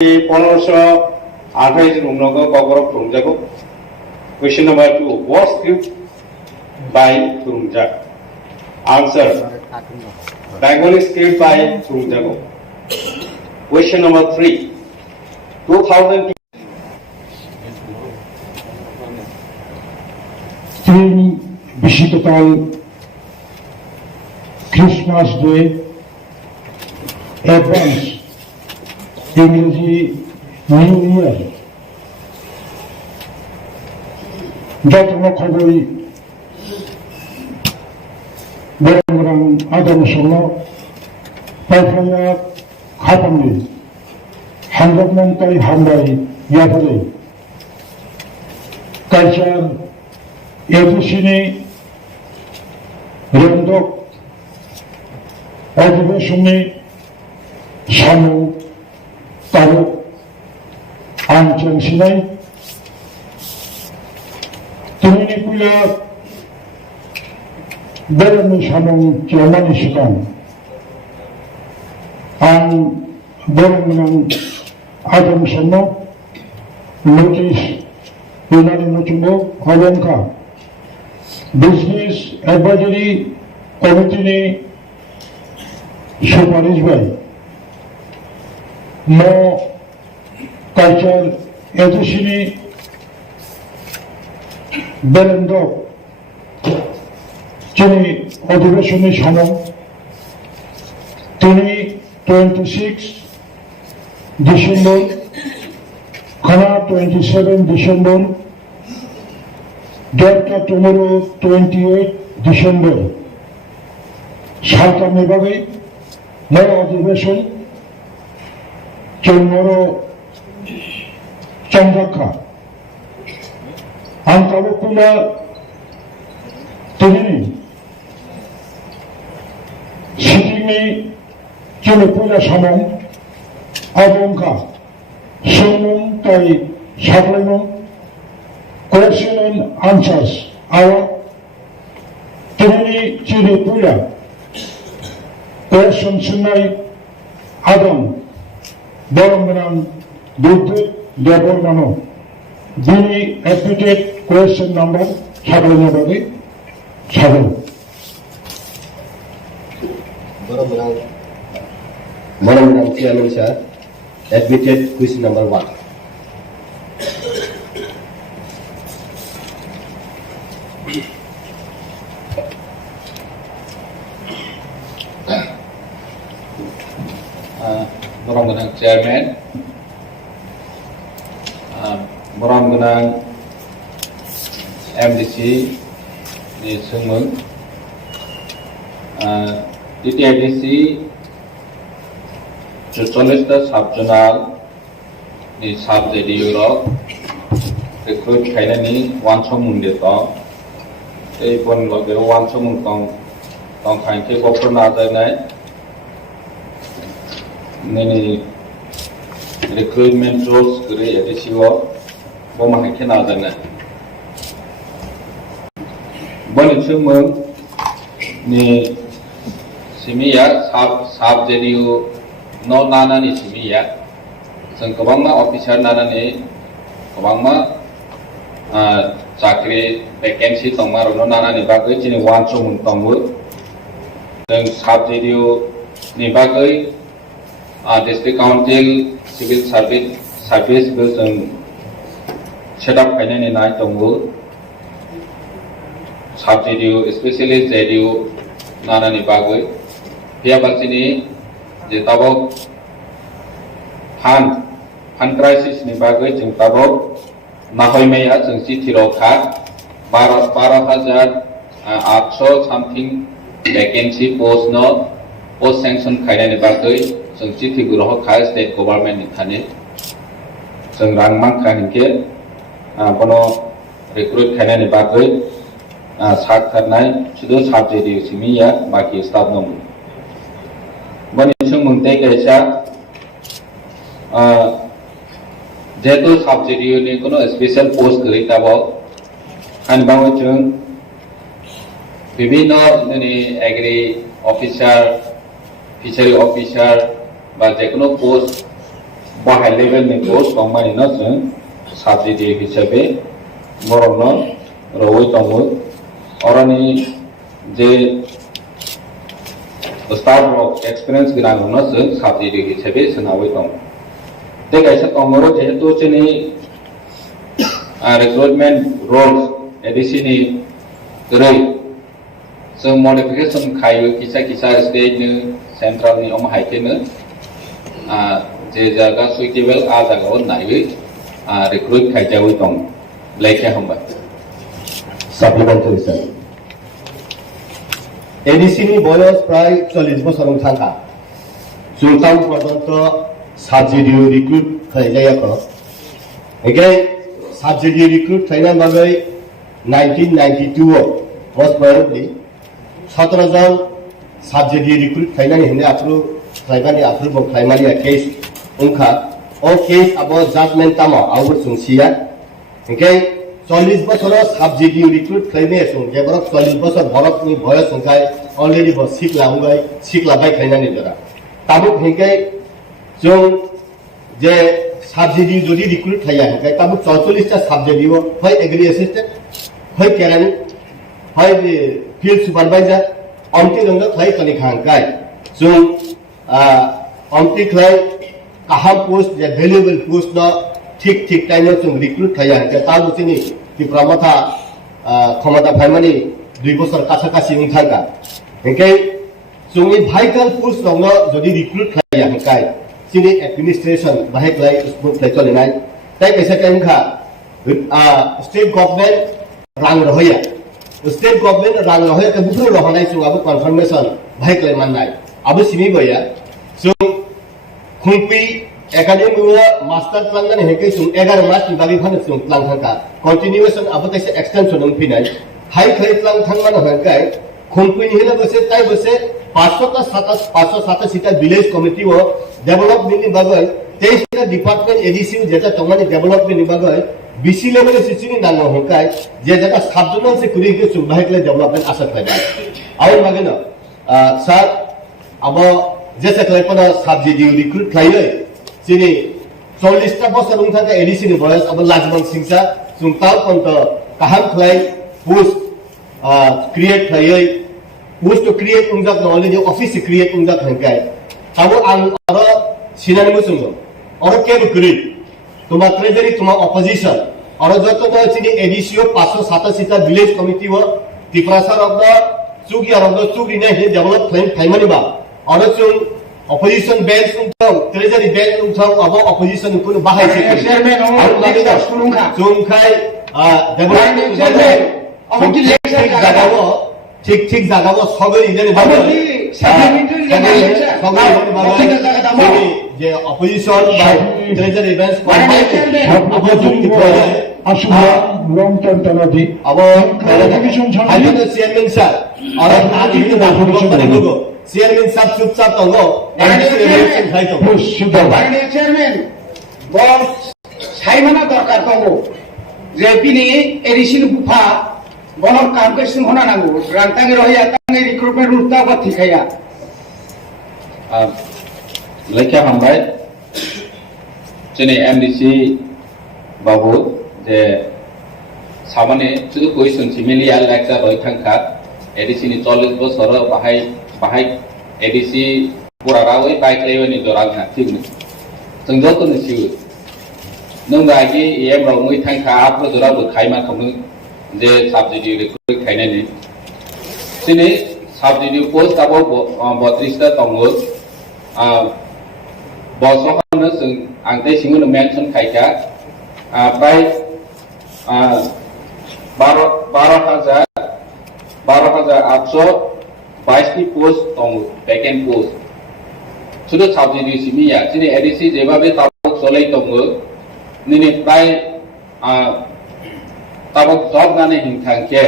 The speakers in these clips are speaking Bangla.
1528 Umnogo KOKBOROK Khumulwng. Question number 2. Was script by Khumulwng? Answer. Bengali script by Khumulwng. Question number 3. 2000. তিন বিশিতকাল ক্রিসমাস ডে অ্যাডভান্স ইংরেজি নিউ ইয়ার যত্ন খবরই বেড়াং আদম সঙ্গ পাইফাইয়া খাপাঙ্গি হাঙ্গমন্তাই হামবাই ইয়াফালে কালচার একুশিনী রেন্দক অধিবেশনে সামু তারক আনচেন সিনাই তিনি নিকুলা বেরোনি সামু চেয়ারম্যান সিকান আন বেরোনাং আদম সন্ন নোটিশ ইউনানি নচুম্ব হলঙ্কা বিজনেস অ্যাডভাইজারি কমিটিনি সুপারিশ বাই ন কালচার এজেন্সিনি বেরেন্দ্র যিনি অধিবেশনে সামন তিনি 26 ডিসেম্বর খানা 27 ডিসেম্বর ডেটটা টুমোরো 28 ডিসেম্বর সালটা বিভাগে নয় অধিবেশন চন্দ্র চন্দ্রাক্ষা আন্তঃকুলা তিনি সিকিমে চুলপুলা সামন আবঙ্কা সৌমন তাই সাপ্লাইমন question and answers our তিনি চুলপুলা question sunai adam বরংগনাম বুদ্ধ দেবর্মানো যিনি অ্যাডমিটেড কোয়েশ্চেন নাম্বার 7 বরংগনাম chairman sir admitted question number 1 Borong Chairman, Borong MDC ni Khumulwng, TTIDC 40টা সাবজোনাল ni সাবজেক্ট ইউরোপ রিক্রুট খাইনানি ওয়ানসম মুন্ডে দं এই বনলগে ওয়ানসম মুন দं খাইকে Ghaffar নাজাनाय Nini recruitment roles kiri edisiwo bo mahike nazana. Boni Khumulwng ni simiya subjeriu no nana ni simiya. जों गोबांमा अफिसार नानानै गोबांमा चाकरि भेकेन्सि दंमारो नानानै बागै दिनै वानसमन दंबो जों सबजेक्टिव नि बागै डिस्ट्रिक्ट काउन्सिल सिविल सार्भिस जों सेटआप खालामनानै नाय दंबो सबजेक्टिव स्पेशली जेडिउ नानानै बागै बेयाबासिनि जे ताबो फान क्राइसिस नि बागै जों ताबो नाहयनाया जों चिठिरखा 12,800 सामथिं भेकेन्सि पोस्ट सेंक्शन खालामनानै बागै जों चिठी गुरह खा स्टेट गवर्नमेंट नि थाने जों रां मांखा हिंके बनो रिक्रुट खालामनानै बागै साखथारनाय सुदु साबजेक्ट सिमिया बाकी स्टाफ दं बनि सोमोन्दै कैसा जेतु साबजेक्ट नि कोनो स्पेशल पोस्ट गैताबो खानबाङो जों विभिन्न एग्री ऑफिसर फिशारी ऑफिसर বা যে কোনো পোস্ট बाहाय लेभेलनि पोस्ट दंमानिनो जों साबसिडि हिसाबै बर'नो रवै दङ अरनि जे स्टाफ एक्सपिरियेंस गोनांनो जों साबसिडि हिसाबै सोनावै दं ते कैसे दंरो जेहेतु जोंनि रिक्रुटमेंट रोल्स एडिसिनि गरै जों मडिफिकेशन खायो किसा किसा स्टेटनो सेंट्रलनि हाइकेनो जे जायगा सुइटेबल आ जायगायाव नायै रिक्रुट खायजावै दं लेखे हमबाय Supplementary, sir. ADC ni বয়স প্রায় 40 বছর থাকা সুলতান পর্যন্ত সাবসিডিও রিক্রুট হয়ে যায় এগে সাবসিডিও রিক্রুট থাইনা বাগৈ 1992 was probably 17 জন সাবসিডিও রিক্রুট থাইনানি হিনে আপ্রু থাইবানি আপ্রু বক থাইমানি কেস উনখা ও কেস আবো জাজমেন্ট তামা আউর সুংসিয়া এগে 40 বছর সাবসিডি রিক্রুট খাইনে সং যেবরক 40 বছর বরকনি বয়স সংখ্যায় অলরেডি ব শিখলাবাই খাইনানি জরা তাবুক হেকে जों যে সাবসিডি যদি রিক্রুট খাইয়া হেকে তাবুক 44 টা সাবসিডি হয় এগ্রি অ্যাসিস্ট্যান্ট হয় কেরানি হয় ফিল্ড সুপারভাইজার অন্তি রঙ খাই তনি খাংকাই जों অন্তি খাই কাহা পোস্ট যে ভ্যালুয়েবল পোস্ট না ঠিক টাইমে जों রিক্রুট খাইয়া হেকে তাবুক তিনি त्रिपुरा मथा क्षमता फाइमानि 2 বছর কাছাকাছি থাকা হেকে जोंनि भाइटाल पोस्ट दङ যদি রিক্রুট খাইয়া হেকাই सिनि एडमिनिस्ट्रेशन बाहेकलाय स्मुथ प्ले चलिनाय ताइ कैसे टाइमखा स्टेट गवर्नमेंट रां रहया स्टेट गवर्नमेंट रां रहया के बुफ्रु रहनाय सुगाबो कन्फर्मेशन बाहेकलाय माननाय आबो सिनि बया जों खुंपि एकाडेमी मास्टर प्लान हेके जों 11 मास नि बागै फानो जों प्लान थाका कन्टिन्यूएशन आबो कैसे एक्सटेंशन फिनाय हाइ खाइ प्लान थांमान हकाय खुंपि हिला बसे ताइ बसे 587 विलेज कमिटी वो डेवलपमेंट नि बागै 23 टा डिपार्टमेंट एडीसी जेटा तमानि डेवलपमेंट नि बागै बीसी लेवल सिसिनि नांगो हकाय जे जगह सबजोनल से कुरि के सुबाइकले डेवलपमेंट आशा थाबाय आउन मागेनो सर अब जेसे क्लाइपना सब्सिडी रिक्रुट खायो सिनि 40 टा बसर उनथाका एडीसी नि बयस अब लाजमन सिंसा सुंताव पंत काहाम खलाय पोस्ट क्रिएट खायो post to create unjak no only the office create unjak hangkai tabo ang aro sinani musungo aro ke bukri tuma treasury tuma opposition aro joto no chini edisio 587 ta village committee wo tiprasar of the chugi aro the chugi ne develop thaimani ba aro chung opposition bank ungthong treasury bank ungthong abo opposition kun bahai se chairman chung khai development chairman abo ki lecture jagawo ঠিক জায়গাও সগই ইদানি বাবা যে অপোজিশন বা ট্রেজারি ইভেন্টস আসলে লং টার্ম তলাদি अब हामी त चेयरमैन सर और आदि त बाफुको भनेको चेयरमैन साहब चुपचाप त हो इलेक्सन खाइ त बाइने चेयरमैन बल साइमना दरकार दङो जे बिनि एडिसिन बुफा बनर काम के सिंहना नांगौ रांतांगे रहिया तांगे रिक्रुटमेंट रुस्ता बा थिखाया लेखे हमबाय जोंनि एमडीसी बाबु जे सामाने शुधु क्वेश्चन सिमिलिया लेक्चार रय थांखा एडीसी नि 40 बছर बाहाय एडीसी पुरा रावै बाइक लेवनि जरांगा ठीक न जों जतो निसिउ नों बागि एम राव मै थांखा आपरो जरा बो खायमा खमनो जे सब्सिडी रिक्रुट खायनायनि दिनै सब्सिडी पोस्ट आबो 32 टा दङ बसखौनो जों आंते सिङावनो मेनसन खायका प्राय 12,822 नि पोस्ट दङ वेकेंट पोस्ट শুধু सब्सिडी सिमिया दिनै एडीसी जेबाबे ताबक चलै दङ निनि प्राय ताबक जॉब नाने हिंथांके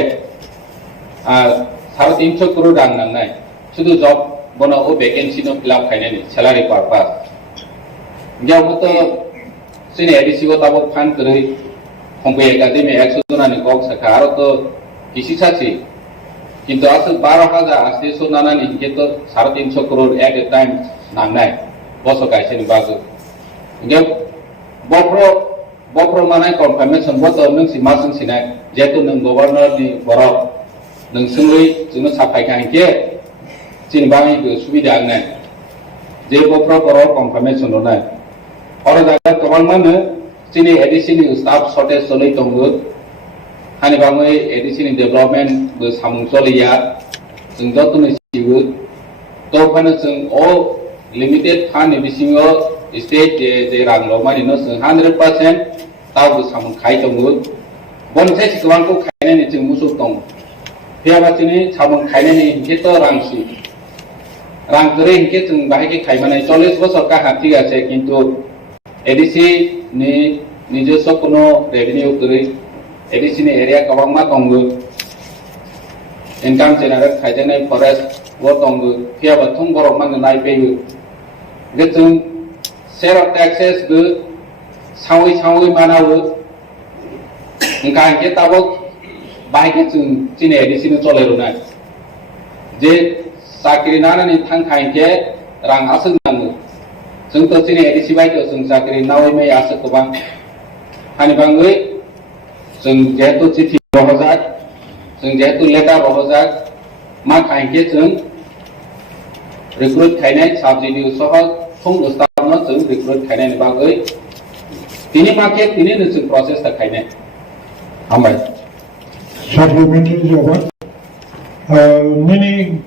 350 करोड़ रां नांनाय शुधु जॉब बना ओ वैकेंसी नो फिलअप खायनायनि सैलारि पारपास ग्यावबो सिने एडीसी को ताबक फान करै हमपे एकाडेमी 100 जनानि कक सखा आरो तो किसी साथी किंतु आसल 12,800 नानानि के तो 350 करोड़ एट ए टाइम नांनाय बस गायसेनि बागो Gap Bopro manai confirmation water nung si masung sinai jetu nung governor di borok nung sungui junu sapai kangke cini bangi ke subida nai je bopro borok confirmation nai orang jaga kawan mana cini edisi staff shortage solai tunggu hani bangi edisi development be samung solai ya jeng jotu ni siwu to pana jeng all limited fund bisingo state je rang lo mani no 100% tau bu samung khai tonggu bon se sikwan ko khaine ni jeng musu tong pia ba chini samung khaine ni hinke to rang si rang kore hinke jeng bahai ke khai manai 40 বছর ka hati আছে কিন্তু এডিসি ni নিজস্ব কোনো রেভিনিউ করে ADC ni area kabangma tonggu income generate khaijane forest wo tonggu pia ba thung borok man nai peyu gechung share of taxes bu sawi manawo engkang ke tabok bai ke chung chine edisi no chole ro na je sakri nana ni thang khai ke rang asung nang chung to chine edisi bai to chung sakri nawai me asuk ko bang hani bangoi chung jetu chithi rohojak chung jetu letter rohojak ma khai ke chung recruit khainai subsidy soho thung ustam no chung recruit khainai ni bagoi tini market tini no chung process ta khainai amai Supplementary is over. Many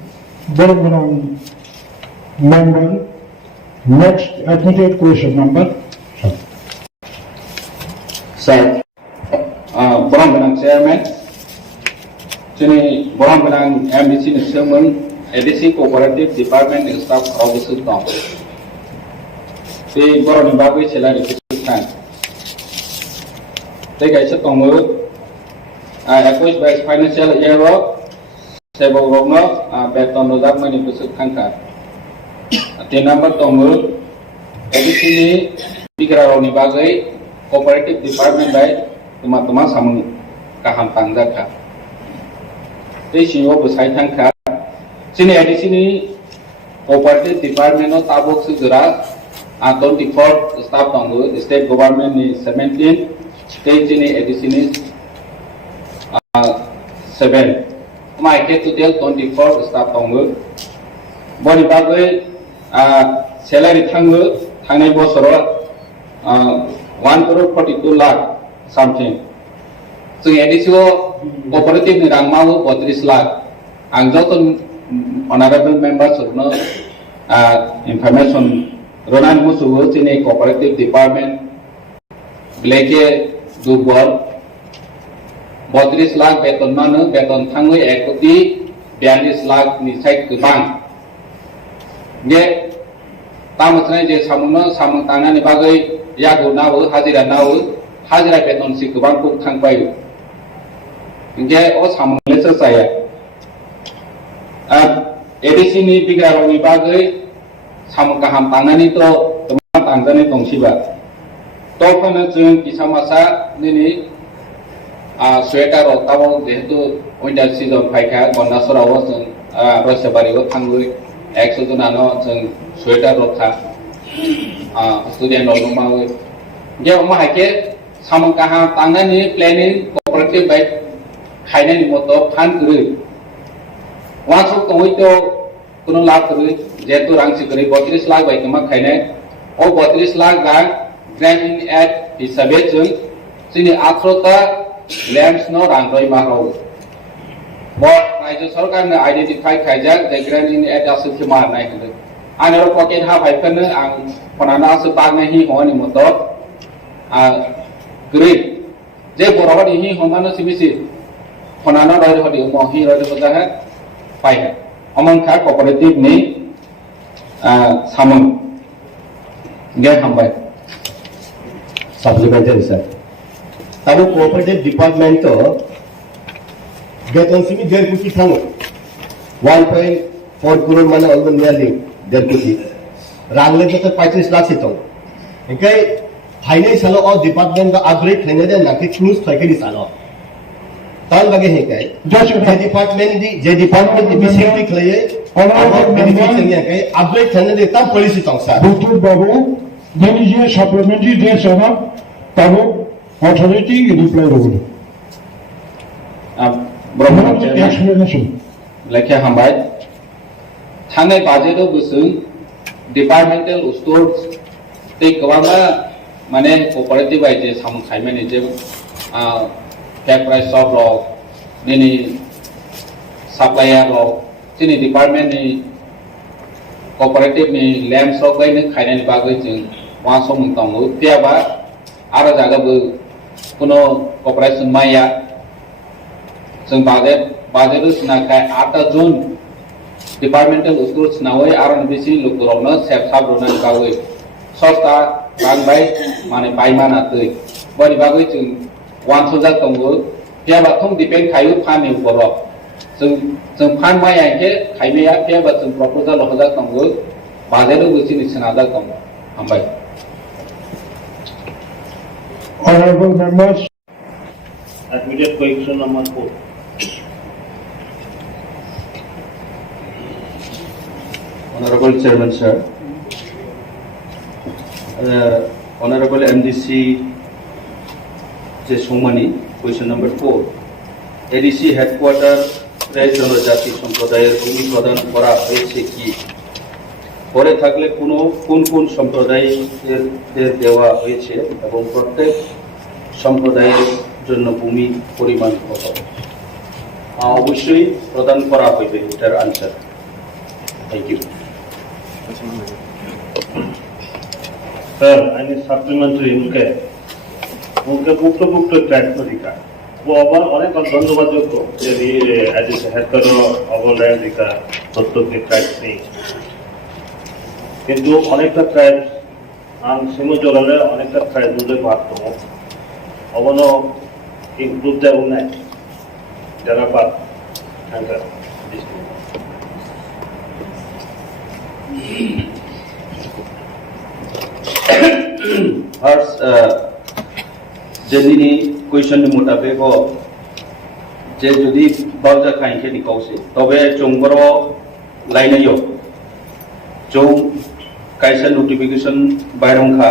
Borong member. Next admitted question number. Sir. Borong chairman chini Borong MDC ni chairman ADC cooperative department staff officer tong te Borong ni bagoi chelari kan te gai sa tong Equus by financial year sebo rogno beton rodak mani busuk khangka te number tongu edisi ni bikra roni bagai cooperative department by tuma samung kaham tangjaka te siwo busai thangka sini edisi ni cooperative department no tabok sugura 24 staff tongu state government ni 17 state ni edisi ni 7 mai ke total 24 staff tongu boni bagoi salary thangu thangnai bosoro 1 crore 42 lakh something so edisio cooperative ni rangmau 32 lakh ang joton honorable members no information ronan musu chini cooperative department bleke dubor 32 lakh बेतन मानो बेतन थांगै 142 लाख नि साइड गोबां गे तामसनाय जे सामुं तांनानि बागै यागौ नावो हाजिरा बेतन सि गोबां को थांबाय गे ओ सामुं लेसो जाया एडिसि नि बिग्रानि बागै सामुं गाहाम तांनानि तो गोबां तांजानि दंसिबा तो फनो जों किसामासा नि sweater or tawang jehetu winter season paika gondasurawo jeng roisabarigo thangui 100 jonano jeng sweater rokha student rok mawi ge oma haike samung kaha tangnani planning cooperative by khainani moto phan guri wansuk tongoi to kuno lakh guri jehetu rangsi guri 32 lakh by tama khainai o 32 lakh gang grant in act hisabe jeng sini 18 lands no rangroi mahau bo rajya sarkar ne identify khaijak the grant in act asu thimar nai hande anaro pocket ha bhai kan ang ponana asu bag nahi honi moto gri je borok ni hi homano sibisi ponana roi hodi mo hi roi boda ha pai ha among kha cooperative ni samung ge hambai Supplementary sir. Tamu cooperative department to beton simi der kuti thango 1.4 crore mana alban nearly der kuti rangle to 35 lakh sito enkai haine salo o department ga upgrade haine de nakhi choose thake di salo tan bage he kai je department di bising klaye or benefit ngi kai upgrade haine de tam policy tong sa Butu babu Then is a supplementary there, Sabah, Tabo, authority reply over. Brahman Explanation. Lekha hambai thane budget busung departmental stores te kwanga mane cooperative ai je sam khaimani je cap price shop ro nini supplier ro tini department ni cooperative ni lamps ro kai ne khainani bagoi jeng wa som tongo tiaba ara jaga bu kuno cooperation maya जों budget sinakai 8 June departmental stores sinawai aron bisi lukurokno sepsab ronan kawai sosta rangbai mane paimana tui bani bagoi जों 1,000 tongo pia bathong depend khayu phani borok जों phan maya ke khaimeya pia ba जों proposal hoja tongo budget busi ni sinada tongo hambai. Honorable members, admitted question number 4. Honorable Chairman, sir. Honorable MDC Jesomani, question number 4. ADC headquarter প্রায় জনজাতি সম্প্রদায়ের ভূমি প্রদান করা হয়েছে কি? পরে থাকলে কোন কোন সম্প্রদায়ের দেওয়া হয়েছে এবং প্রত্যেক সম্প্রদায়ের জন্য ভূমি পরিমাণ কত? অবশ্যই প্রদান করা হইবে, এটার answer. Thank you. Sir, I need supplementary उनके मुक्त ट्रैक तरीका वो अबर अनेक धन्यवाद যোগ্য যে আজ হেড করো অবলয়ন দিকা প্রত্যেক ট্র্যাক নেই কিন্তু অনেকটা ট্র্যাক আন সিমো জোরালে অনেকটা ট্র্যাক দুধে পারতো অবন ইনক্লুড দেও নাই যারা পার থ্যাঙ্ক First, जेनिनी क्वेश्चन नि मुताबिक हो जे जुदी बावजा खाइखे निकाउसे तबे चोंगरो लाइनायो जों काइसा नोटिफिकेशन बायरंखा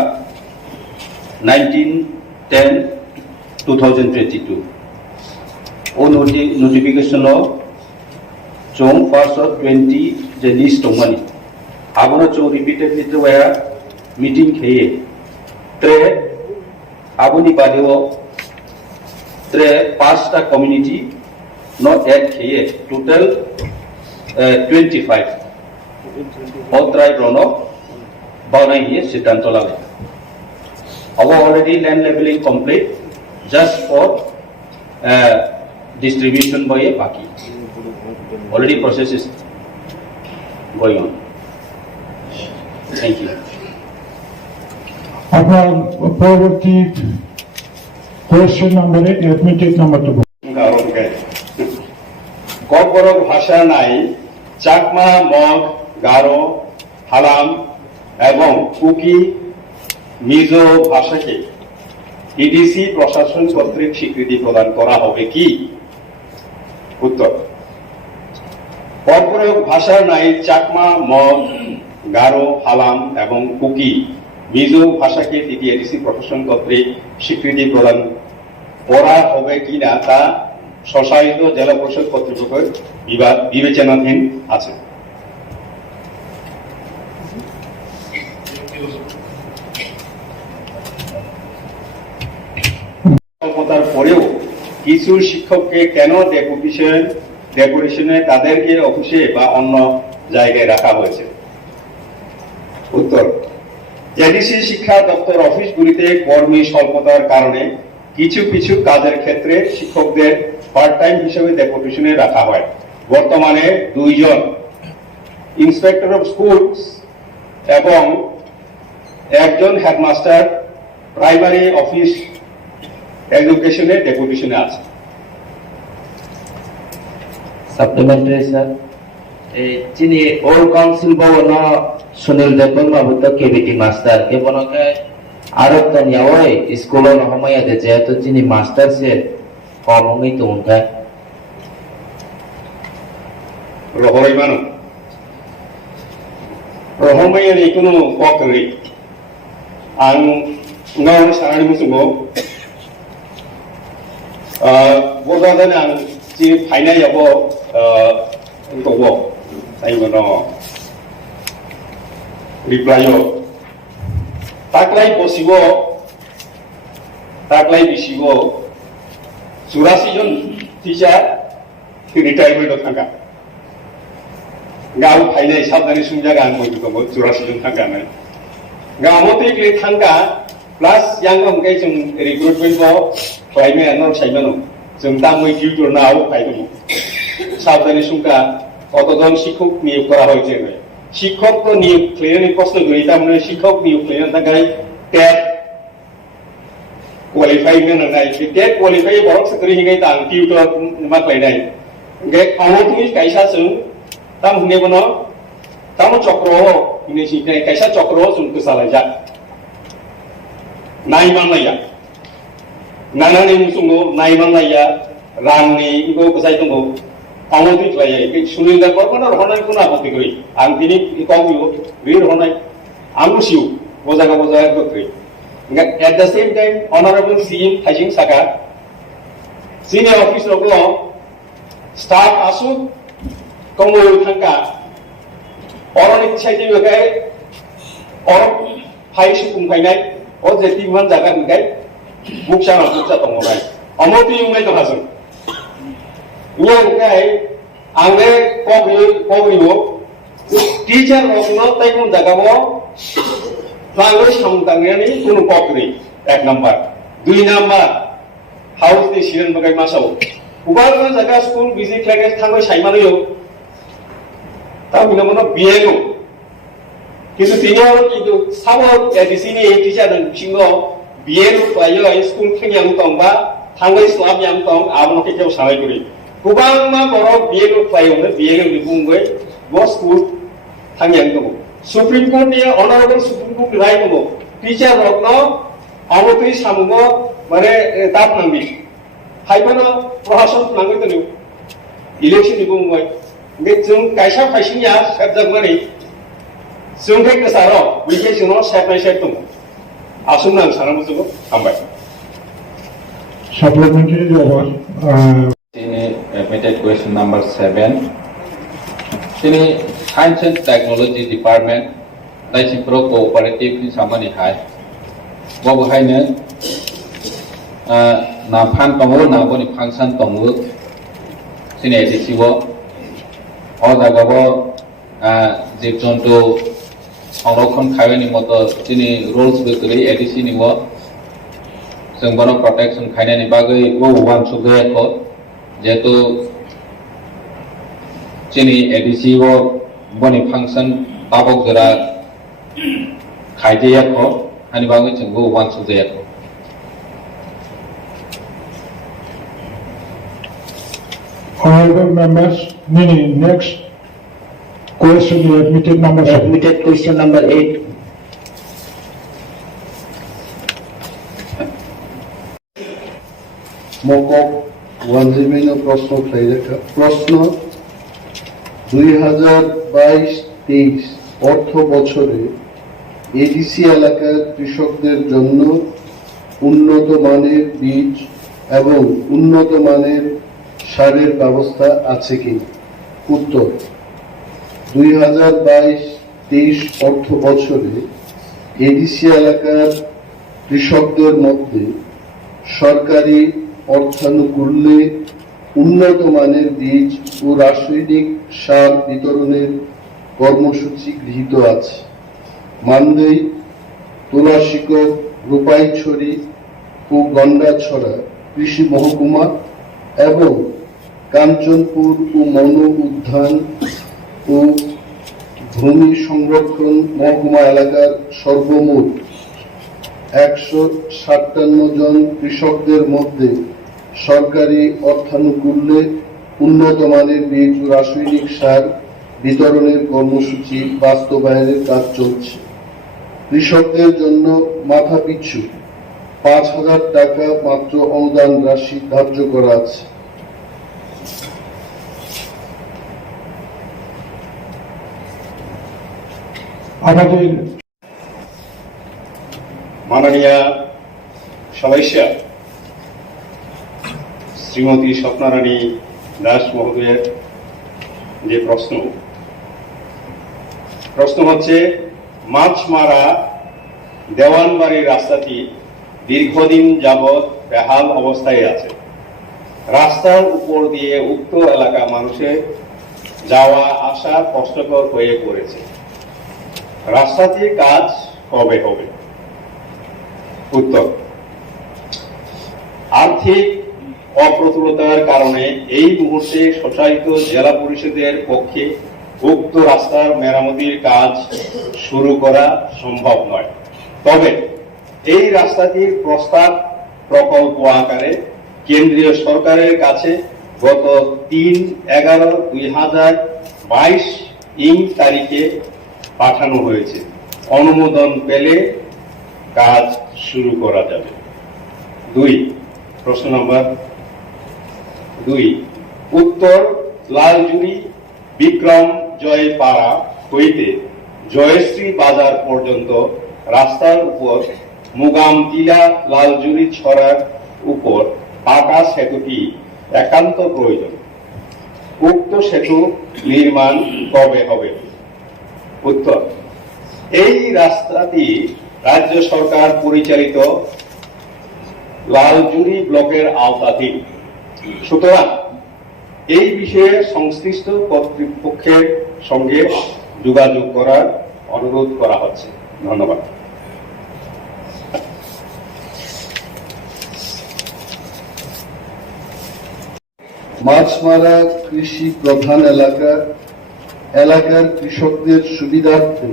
19/10/2022 ओ नोटिफिकेशन जों फर्स्ट ऑफ 20 जे लिस्ट दंमानि आबनो जों रिपीटेडलि तवाया मीटिंग खेये त्रे आबुनि बादेओ त्रे 5टा कम्युनिटी नॉट एड खेये टोटल 25 ऑथराइज रोनो बावनाय हिये सिद्धांत लागे अब already land levelling complete just for distribution by बाकी already process is going on thank you আপনার পরবর্তী question number 8 admitted number 2 Kokborok ভাষা নাই চাকমা, মগ, গারো, হালাম এবং কুকি মিজো ভাষাকে ইডিসি প্রশাসন কর্তৃক স্বীকৃতি প্রদান করা হবে কি? উত্তর, ককবরক ভাষা নাই চাকমা, মগ, গারো, হালাম এবং কুকি মিজো ভাষাকে এডিসি প্রশাসন কর্তৃক স্বীকৃতি প্রদান করা হবে কিনা তা স্বশাসিত জেলা পরিষদ কর্তৃপক্ষের বিবেচনাধীন আছে। স্বল্পতার পরেও কিছু শিক্ষককে কেন ডেপুটেশনে তাদেরকে অফিসে বা অন্য জায়গায় রাখা হয়েছে? উত্তর, এডিসি শিক্ষা দপ্তর অফিসগুলিতে কর্মী স্বল্পতার কারণে কিছু কিছু কাজের ক্ষেত্রে শিক্ষকদের পার্ট টাইম হিসেবে ডেপুটেশনে রাখা হয়। বর্তমানে 2 জন ইন্সপেক্টর অফ স্কুলস এবং 1 জন হেডমাস্টার প্রাইমারি অফিস এডুকেশনে ডেপুটেশনে আছে। Supplementary, sir. Chini old council bono Sunil Depon mabuto KBT master ke bono ke arab tan yawai school no hamaya de jeto chini master se komongi tungka রহমাই মানো রহমাইয়ের কোনো পকরি आं गावनो सानानै बुंसुंगौ बजाजों आं जि फाइनायावबो गबो जायोमोन रिप्लायो ताकलाय बसिबो ताकलाय बिसिबो 84 जन टीचार रिटायरमेन्टआव थांगा गाव फाइनाय साबधानै सुंजागा आं बयबो दङ 84 जन थांगानो गाव मते थांगा प्लास yang mengkai जों रिक्रुटमेन्ट को क्लाइमेट एनर साइमानो जों दा मै टिउटर नाव फाइदो साबधानै सुंगा कतजन शिक्षक नियोग करा হয়েছে शिक्षक को नियोग क्लियरनि प्रश्न गैया तामने शिक्षक नियोग क्लियर थाखाय टेट क्वालिफाइ होनाय बे टेट क्वालिफाइ बरक सकरि हिङै तां टिउटर मा क्लाइनाय गे अमोथि काइसा जों ताम हुने बनो ताम चक्र हिने सिनाय काइसा चक्र जों गोसालायजा नायमानलाया नानानै मुसुंगो नायमानलाया रांनि इखौ गोसाय दंगो अमोथि क्लाइयै बे सुनिंदा करबना रहनाय कोन आपत्ति गै आं दिनै इकॉबियो रि रहनाय आमुसिउ बजागा गोख्रै at the same time honorable CM Thajing Saka senior officer ko staff asu kongol thangka oroni chaiti bagai or phai su kumkainai o jeti man jaga ngai buksa tongai amoti ungai to hasun yang ngai angle kogriwo teacher rokno taikun jaga mo Lalu samtangnya ini kuno kokri, ek number, 2 number, house di siren bagai masau. Ubah tu jaga school visit lagi tangga saimanu yo. Tapi nama biayo. Kisu tiga orang itu sama di sini teacher dan singo biayo pelajar school keng yang tongba, tangga Islam yang tong, awal nak kau samai kuri. Ubah mah borok biayo pelajar, biayo di bungkai, bos school tangga yang tong. Supreme Court ni honorable Supreme Court राय को टीचर रखना अमोत्री सामुगो माने ताप नंबी हाइपना प्रशासन नांगै तनु इलेक्शन नि बुंबाय बे जों कायसा फाइसिनिया सबजागमानि जों के कसारो बिके जों सेपनाय सेप दं आसुम नां साना बुजुगो हामबाय Supplementary over. Admitted question number 7. Sini Science and Technology Department, TRIPURA cooperative ni sama ni hai. Bawa hai ne, na pan tongu na bo ni function tongu. Sini edisi bo, orang jaga bo, jib jonto, orang kon kaya ni moto, sini rules bekeri edisi ni bo. Sengbono protection kaya ni bagai bo wan suge ko, jatuh sini edisi bo. Boni function tabok jera khaide ko ani bangi chunggo wan suje ko Honorable members, next question is admitted number 7. Admitted question number 8. মকক ওয়ানজিবিন প্রশ্ন প্রশ্ন 2022-23 অর্থ বছরে এডিসি এলাকার কৃষকদের জন্য উন্নত মানের বীজ এবং উন্নত মানের সারের ব্যবস্থা আছে কি? উত্তর 2022-23 অর্থ বছরে এডিসি এলাকার কৃষকদের মধ্যে সরকারি অর্থানুকূল্যে উন্নত মানের বীজ ও রাসায়নিক সার বিতরণের কর্মসূচি গৃহীত আছে। মানদেই, তুলাশিকর, রূপাইছড়ি ও গন্ডাছড়া কৃষি মহকুমা এবং কাঞ্চনপুর ও মনো উদ্যান ও ভূমি সংরক্ষণ মহকুমা এলাকার সর্বমোট 157 জন কৃষকদের মধ্যে সরকারি অর্থানুকূল্যে উন্নত মানের বীজ ও রাসায়নিক সার বিতরণের কর্মসূচি বাস্তবায়নের কাজ চলছে। কৃষকদের জন্য মাথাপিছু 5,000 টাকা মাত্র অনুদান রাশি ধার্য করা আছে। আমাদের মাননীয়া সদস্যা শ্রীমতী স্বপ্নারানী দাস মহোদয়ের যে প্রশ্ন হচ্ছে, মাছমারা দেওয়ানবাড়ির রাস্তাটি দীর্ঘদিন যাবৎ বেহাল অবস্থায় আছে। রাস্তার উপর দিয়ে উক্ত এলাকা মানুষের যাওয়া আসা কষ্টকর হয়ে পড়েছে। রাস্তাটির কাজ কবে হবে? উত্তর, আর্থিক অপ্রতুলতার কারণে এই মুহূর্তে স্বশাসিত জেলা পরিষদের পক্ষে উক্ত রাস্তার মেরামতির কাজ শুরু করা সম্ভব নয়। তবে এই রাস্তাটির প্রস্তাব প্রকল্প আকারে কেন্দ্রীয় সরকারের কাছে গত 3/11/2022 তারিখে পাঠানো হয়েছে। অনুমোদন পেলে কাজ শুরু করা যাবে। প্রশ্ন নম্বর 2, উত্তর লালজুড়ি বিক্রম জয় পাড়া হইতে জয়শ্রী বাজার পর্যন্ত রাস্তার উপর মুগাম টিলা লালজুড়ি ছড়ার উপর পাকা সেতুটি একান্ত প্রয়োজন। উক্ত সেতু নির্মাণ কবে হবে? উত্তর, এই রাস্তাটি রাজ্য সরকার পরিচালিত লালজুড়ি ব্লকের আওতাধীন। সুতরাং এই বিষয়ে সংশ্লিষ্ট কর্তৃপক্ষের সঙ্গে যোগাযোগ করার অনুরোধ করা হচ্ছে। ধন্যবাদ। মাছমারা কৃষি প্রধান এলাকার কৃষকদের সুবিধার্থে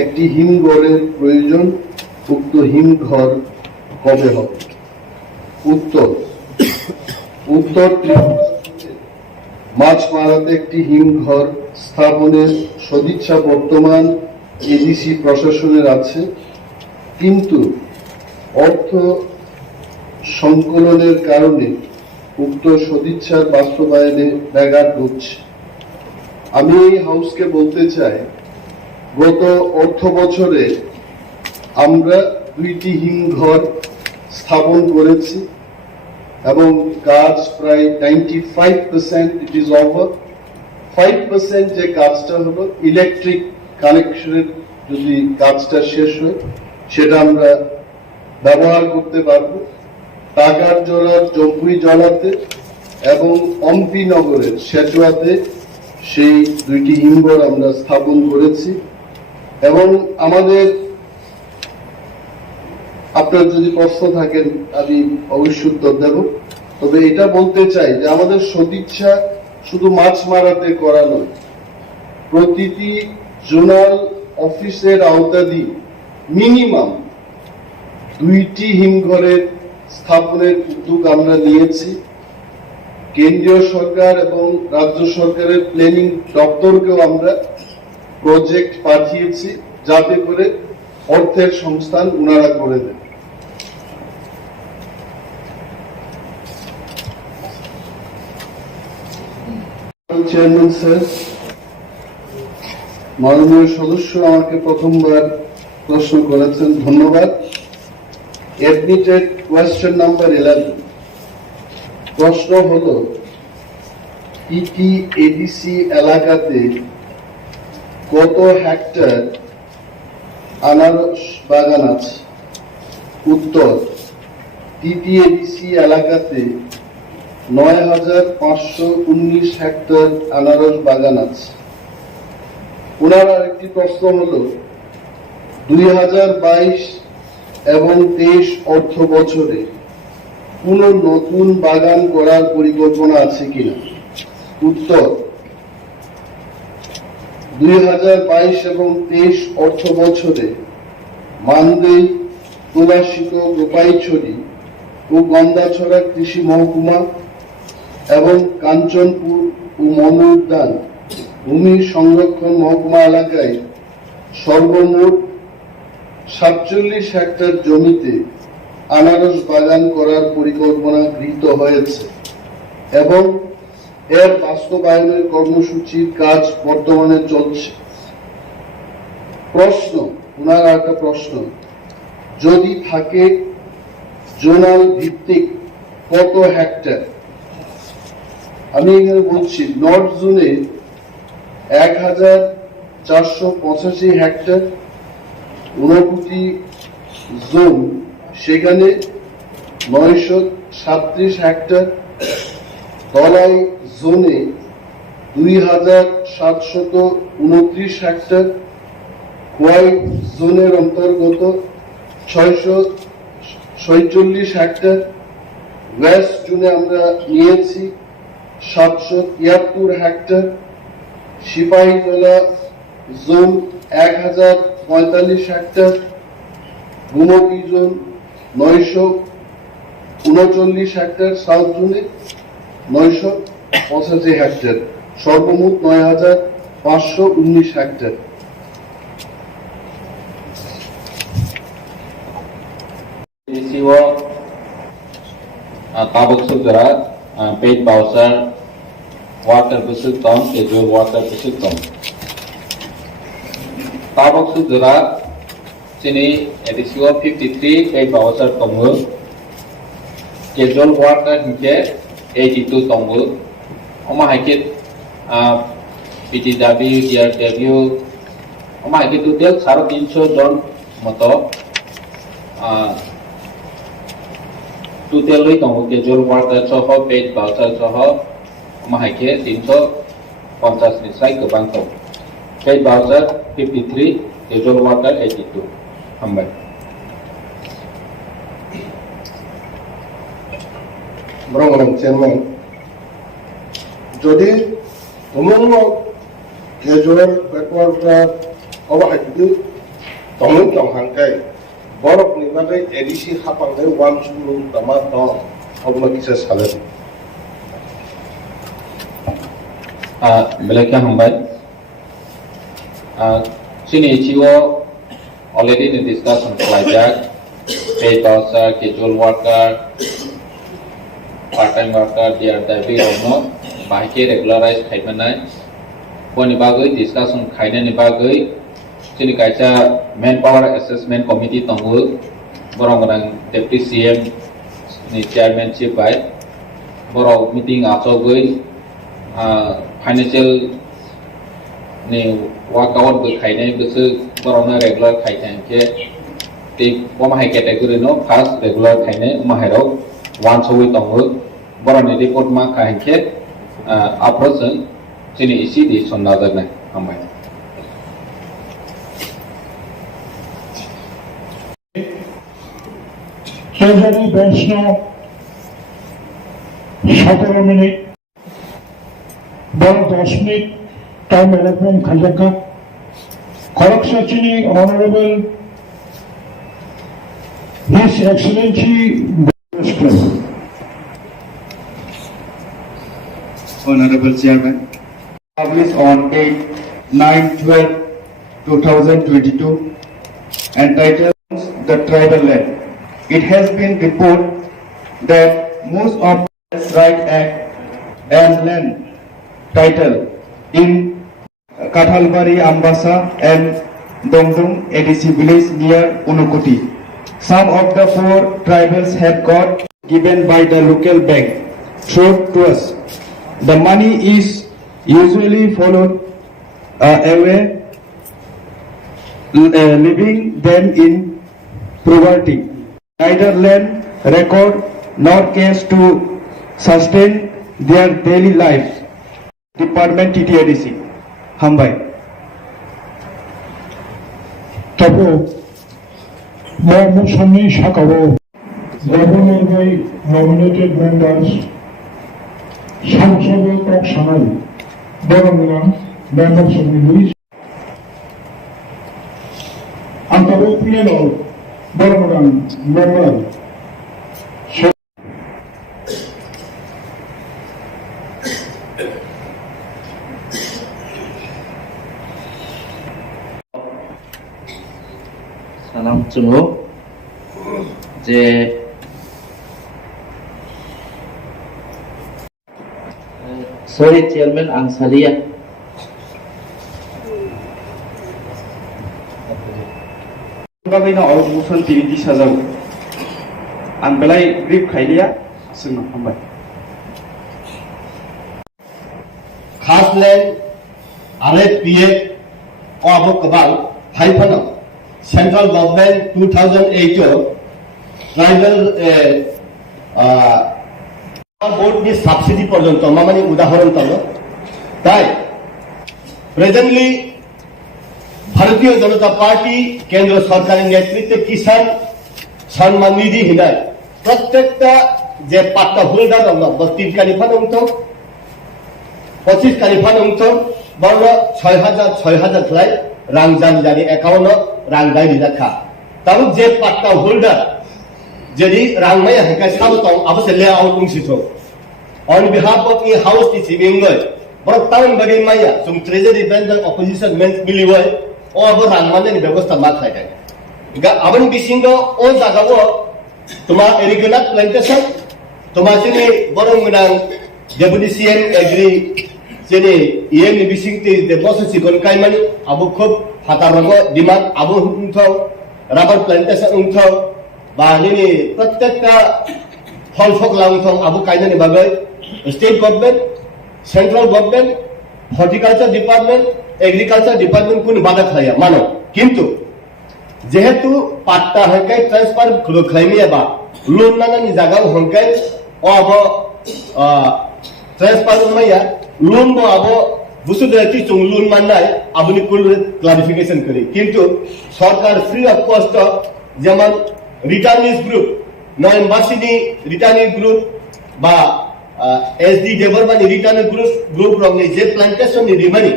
একটি হিমঘরের প্রয়োজন। উক্ত হিমঘর কবে হবে? উত্তর, মাছমারাতে একটি হিমঘর স্থাপনের সদিচ্ছা বর্তমান এডিসি প্রশাসনের আছে, কিন্তু অর্থ সংকলনের কারণে উক্ত সদিচ্ছার বাস্তবায়নে ব্যাঘাত ঘটছে। আমি এই হাউসকে বলতে চাই, গত অর্থ বছরে আমরা 2টি হিমঘর স্থাপন করেছি এবং কাজ প্রায় 95% ইট ইজ ওভার। 5% যে কাজটা হলো ইলেকট্রিক কানেকশনের, যদি কাজটা শেষ হয় সেটা আমরা ব্যবহার করতে পারবো। টাকার জোড়ার জম্পুই জলাতে এবং অম্পি নগরের সেচুয়াতে সেই 2টি হিমঘর আমরা স্থাপন করেছি। এবং আমাদের, আপনার যদি প্রশ্ন থাকেন আমি অবশ্যই উত্তর দেব। তবে এটা বলতে চাই যে আমাদের সদিচ্ছা শুধু মাছ মারাতে করা নয়, প্রতিটি জোনাল অফিসের আওতাধীন মিনিমাম 2টি হিমঘরের স্থাপনের উদ্যোগ আমরা নিয়েছি। কেন্দ্রীয় সরকার এবং রাজ্য সরকারের প্ল্যানিং দপ্তরকেও আমরা প্রজেক্ট পাঠিয়েছি, যাতে করে অর্থের সংস্থান উনারা করে দেন। চেয়ারম্যান স্যার, মাননীয় সদস্য আমাকে প্রথমবার প্রশ্ন করেছেন, ধন্যবাদ। Admitted question number 11। প্রশ্ন হলো, এডিসি এলাকাতে কত হেক্টর আনারস বাগান আছে? উত্তর, এডিসি এলাকাতে 9,519 হেক্টর আনারস বাগান আছে। ওনার আরেকটি প্রশ্ন হলো, 2022 এবং 23 অর্থ বছরে কোন নতুন বাগান করার পরিকল্পনা আছে কিনা? উত্তর, 2022 এবং 23 অর্থ বছরে মানদেই, তুলাশিক, গোপাইছড়ি ও গন্দাছড়া কৃষি মহকুমা এবং কাঞ্চনপুর ও মনু উদ্যান ভূমি সংরক্ষণ মহকুমা এলাকায় সর্বমোট 47 হেক্টর জমিতে আনারস বাগান করার পরিকল্পনা গৃহীত হয়েছে এবং এর বাস্তবায়নের কর্মসূচির কাজ বর্তমানে চলছে। প্রশ্ন, ওনার একটা প্রশ্ন, যদি থাকে জোনাল ভিত্তিক কত হেক্টর? আমি এখানে বলছি নর্থ জোনে 1485 হেক্টর, ঊনকোটি জোন সেখানে 937 হেক্টর, তলাই জোনে 2729 হেক্টর, হোয়াইট জোনের অন্তর্গত 646 হেক্টর, ওয়েস্ট জোনে আমরা নিয়েছি 773 hectare, Sepahijala zone 1045 hectare, Gomati zone 939 hectare, south জোনে 985 হেক্টর, সর্বমোট 9519 hectare. Isiwo tabuk sudra paid bowser water busuk tom schedule water busuk tom tabuk sudra sini edisiwo 53 paid bowser tomu schedule water hingke 82 tomu oma hakit PTW DRW oma hakit total 350 jon moto total tongo casual worker soho paid voucher soho mahake 350 ni sai kebang tong paid voucher 53 casual worker 82 hambai Bro, chairman, যদি Khumulwng casual backward অবহাইতে তমন তংহাংকাই বরফ নিবারে এডিসি হাপালে ওয়ান সুলু দামা দম অবলা কিসে সালে belakang hambai sini ichiwo already in discussion kelajak paid voucher casual worker part time worker DRW rono bahike regularize khaimanai poni bagoi discussion khainani bagoi sini kaisa manpower assessment committee tongo borong orang deputy CM ni chairmanship by borong meeting achogoi financial ni workout bo khainai busu borong regular khainai ke ti pomahai category no first regular khainai mahai one so tongo borong ni report ma khainke approach sini isi di sonadar nai amai Treasury Benchno 17 minute 10 minute time allotment খাজাকা খরক সচিনি honourable his excellency Honorable Chairman, published on 8/9/12/2022 entitled The Tribal Land. It has been reported that most of the right act and land title in Kathalbari, Ambasa and Dongdong ADC village near Unukoti. Some of the 4 tribals have got given by the local bank through to us. The money is usually followed away, leaving them in poverty. Neither land record nor cash to sustain their daily lives. Department TTADC, Hambai. তবে মহামুসন্নি শাখাও গভর্নর বাই নমিনেটেড মেম্বার্স সংসদীয় টক সানাই বরংলাম মেম্বার্স অফ দি ভিলেজ আন্তর্জাতিক বরংলাম member salam chungo je sorry chairman ang salia गाबैनो अवमुसन तिरिदि साजाव आं बेलाय ग्रिप खायलिया जोंनो हामबाय खासलेन आरो पिए अबो गोबां फाइफानो सेंट्रल गभर्नमेंट 2008 ट्राइबल बोर्डनि साबसिडि पर्यन्त माने उदाहरण दङ ताई प्रेजेंटली भारतीय जनता पार्टी केंद्र सरकार नेतृत्व किसान सम्मान निधि हिनाय प्रत्येकटा जे पाट्टा होल्डार दङ 32 कारिफान उंथं 25 कारिफान उंथं बर्न 6000 फ्लाइ रां जानि एकाउन्ट रां दायरि राखा तब जे पाट्टा होल्डार जेदि रां माया हेका साबतं अबसे लेआउट उंसिथो ऑन बिहाफ ऑफ इ हाउस ति सिमिंगय बर टाउन बगिन माया सुम ट्रेजरी बैंक ऑपोजिशन मेंस मिलिवय ओ अब रां माने व्यवस्था मा खायदे गा अबन बिसिंग ओ जागावो तुमा एरिगेनाट प्लांटेशन तुमा सिनि बरंगना डेपुटी सीएम एग्री जेने इएम नि बिसिंगति दे बस सिकन कायमानि अब खूब हातारगो डिमांड अब उंथौ रबर प्लांटेशन उंथौ बानि प्रत्येकटा फल फकला उंथौ अब कायनानि बागै state government central government horticulture department agriculture department कुन बाधा खाया मानो किंतु जेहेतु पाट्टा हके ट्रांसफर खलैमे बा लोन नानानि जागा हंके अब ट्रांसफर मैया लोन बो अब बुसुदेति चुं लोन माननाय आबुनि कुल क्लारिफिकेशन करी किंतु सरकार फ्री ऑफ कॉस्ट जेमन रिटर्निस ग्रुप नय एम्बासीनि रिटर्निस ग्रुप बा एसडी डेभलपमेंट रिटर्न ग्रुप रंगनि जे प्लांटेशन नि रिमानि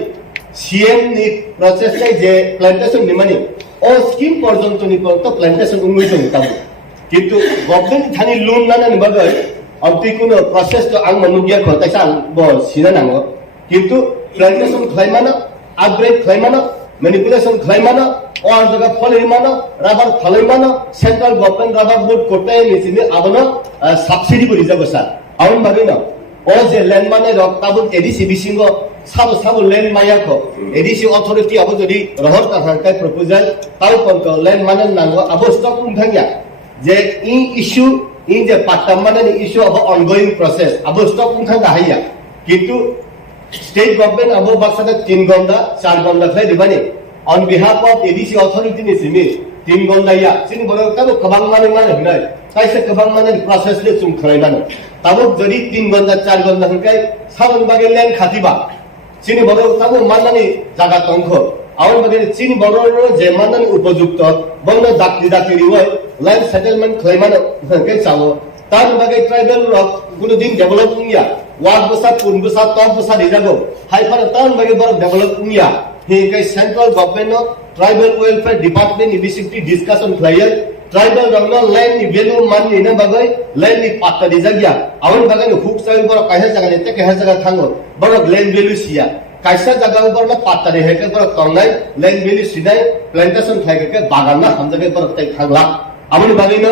सीएम नि प्रोसेस जे प्लांटेशन नि मानि ओ स्कीम पर्यंत नि तो प्लांटेशन उंगै दं ताबो किंतु गवर्नमेंट थानि लोन नानानि बागै अब तिकुनो प्रोसेस तो आं मनुगिया खतायसा बो सिना नांगो किंतु प्लांटेशन खायमाना अपग्रेड खायमाना मैनिपुलेशन खायमाना और जगह फलैमाना रबर फलैमाना सेंट्रल गवर्नमेंट रबर बोर्ड कोटाय निसिनि आबनो सब्सिडी बरि जाबो सा आउन बागैनो ओ जे लैंड माने रक्ताबो एडीसी बिसिंगो साबो लैंड मायाखो एडीसी अथॉरिटी अब जदि रहर काहांकाय प्रपोजल ताउ पंत लैंड माने नांगो अब स्टॉक उंथांगिया जे इ इश्यू इ जे पाट्टा माने इश्यू अब ऑनगोइंग प्रोसेस अब स्टॉक उंथांगा हाया किंतु स्टेट गवर्नमेंट अब बाक्सादा 3 गंदा 4 गंदा खाय दिबानि on behalf of ADC authority नि सिमि 3 गंदाया सिनि बरो ताबो कबां माने होनाय कायसे कबां माने प्रोसेस ले सुम खरायनानो ताबो जदि 3 गंदा 4 गंदा हंकाय साबन बागे लैंड खातिबा सिनि बरो ताबो माननानि जागा तंखो आउन बागे सिनि बरो जे माननानि उपयुक्त बंग दाक्ति रिवय लैंड सेटलमेंट खैमान हंकाय चावो तान बागे ट्राइबल रक गुनु दिन डेभलपिंग या वार्ड बसा पुन बसा टॉप बसा दिजागो हाइफार तान बागे बरो डेभलपिंग या हिंकाय central government tribal welfare department initiative discussion फ्लायर ट्राइबल रंग लैंड नि वैल्यू मान नि न बागै लैंड नि पाट्टा दिजागिया आउन बागे हुक साइ बरो कायसा जगह ने ते कायसा जगह थांगो बरो लैंड वैल्यू सिया कायसा जगह बरो पाट्टा रे हेके बरो तंगनाय लैंड वैल्यू सिनाय प्लांटेशन थाइके बागान ना हम जगह बरो तै थांगला आउन बागे न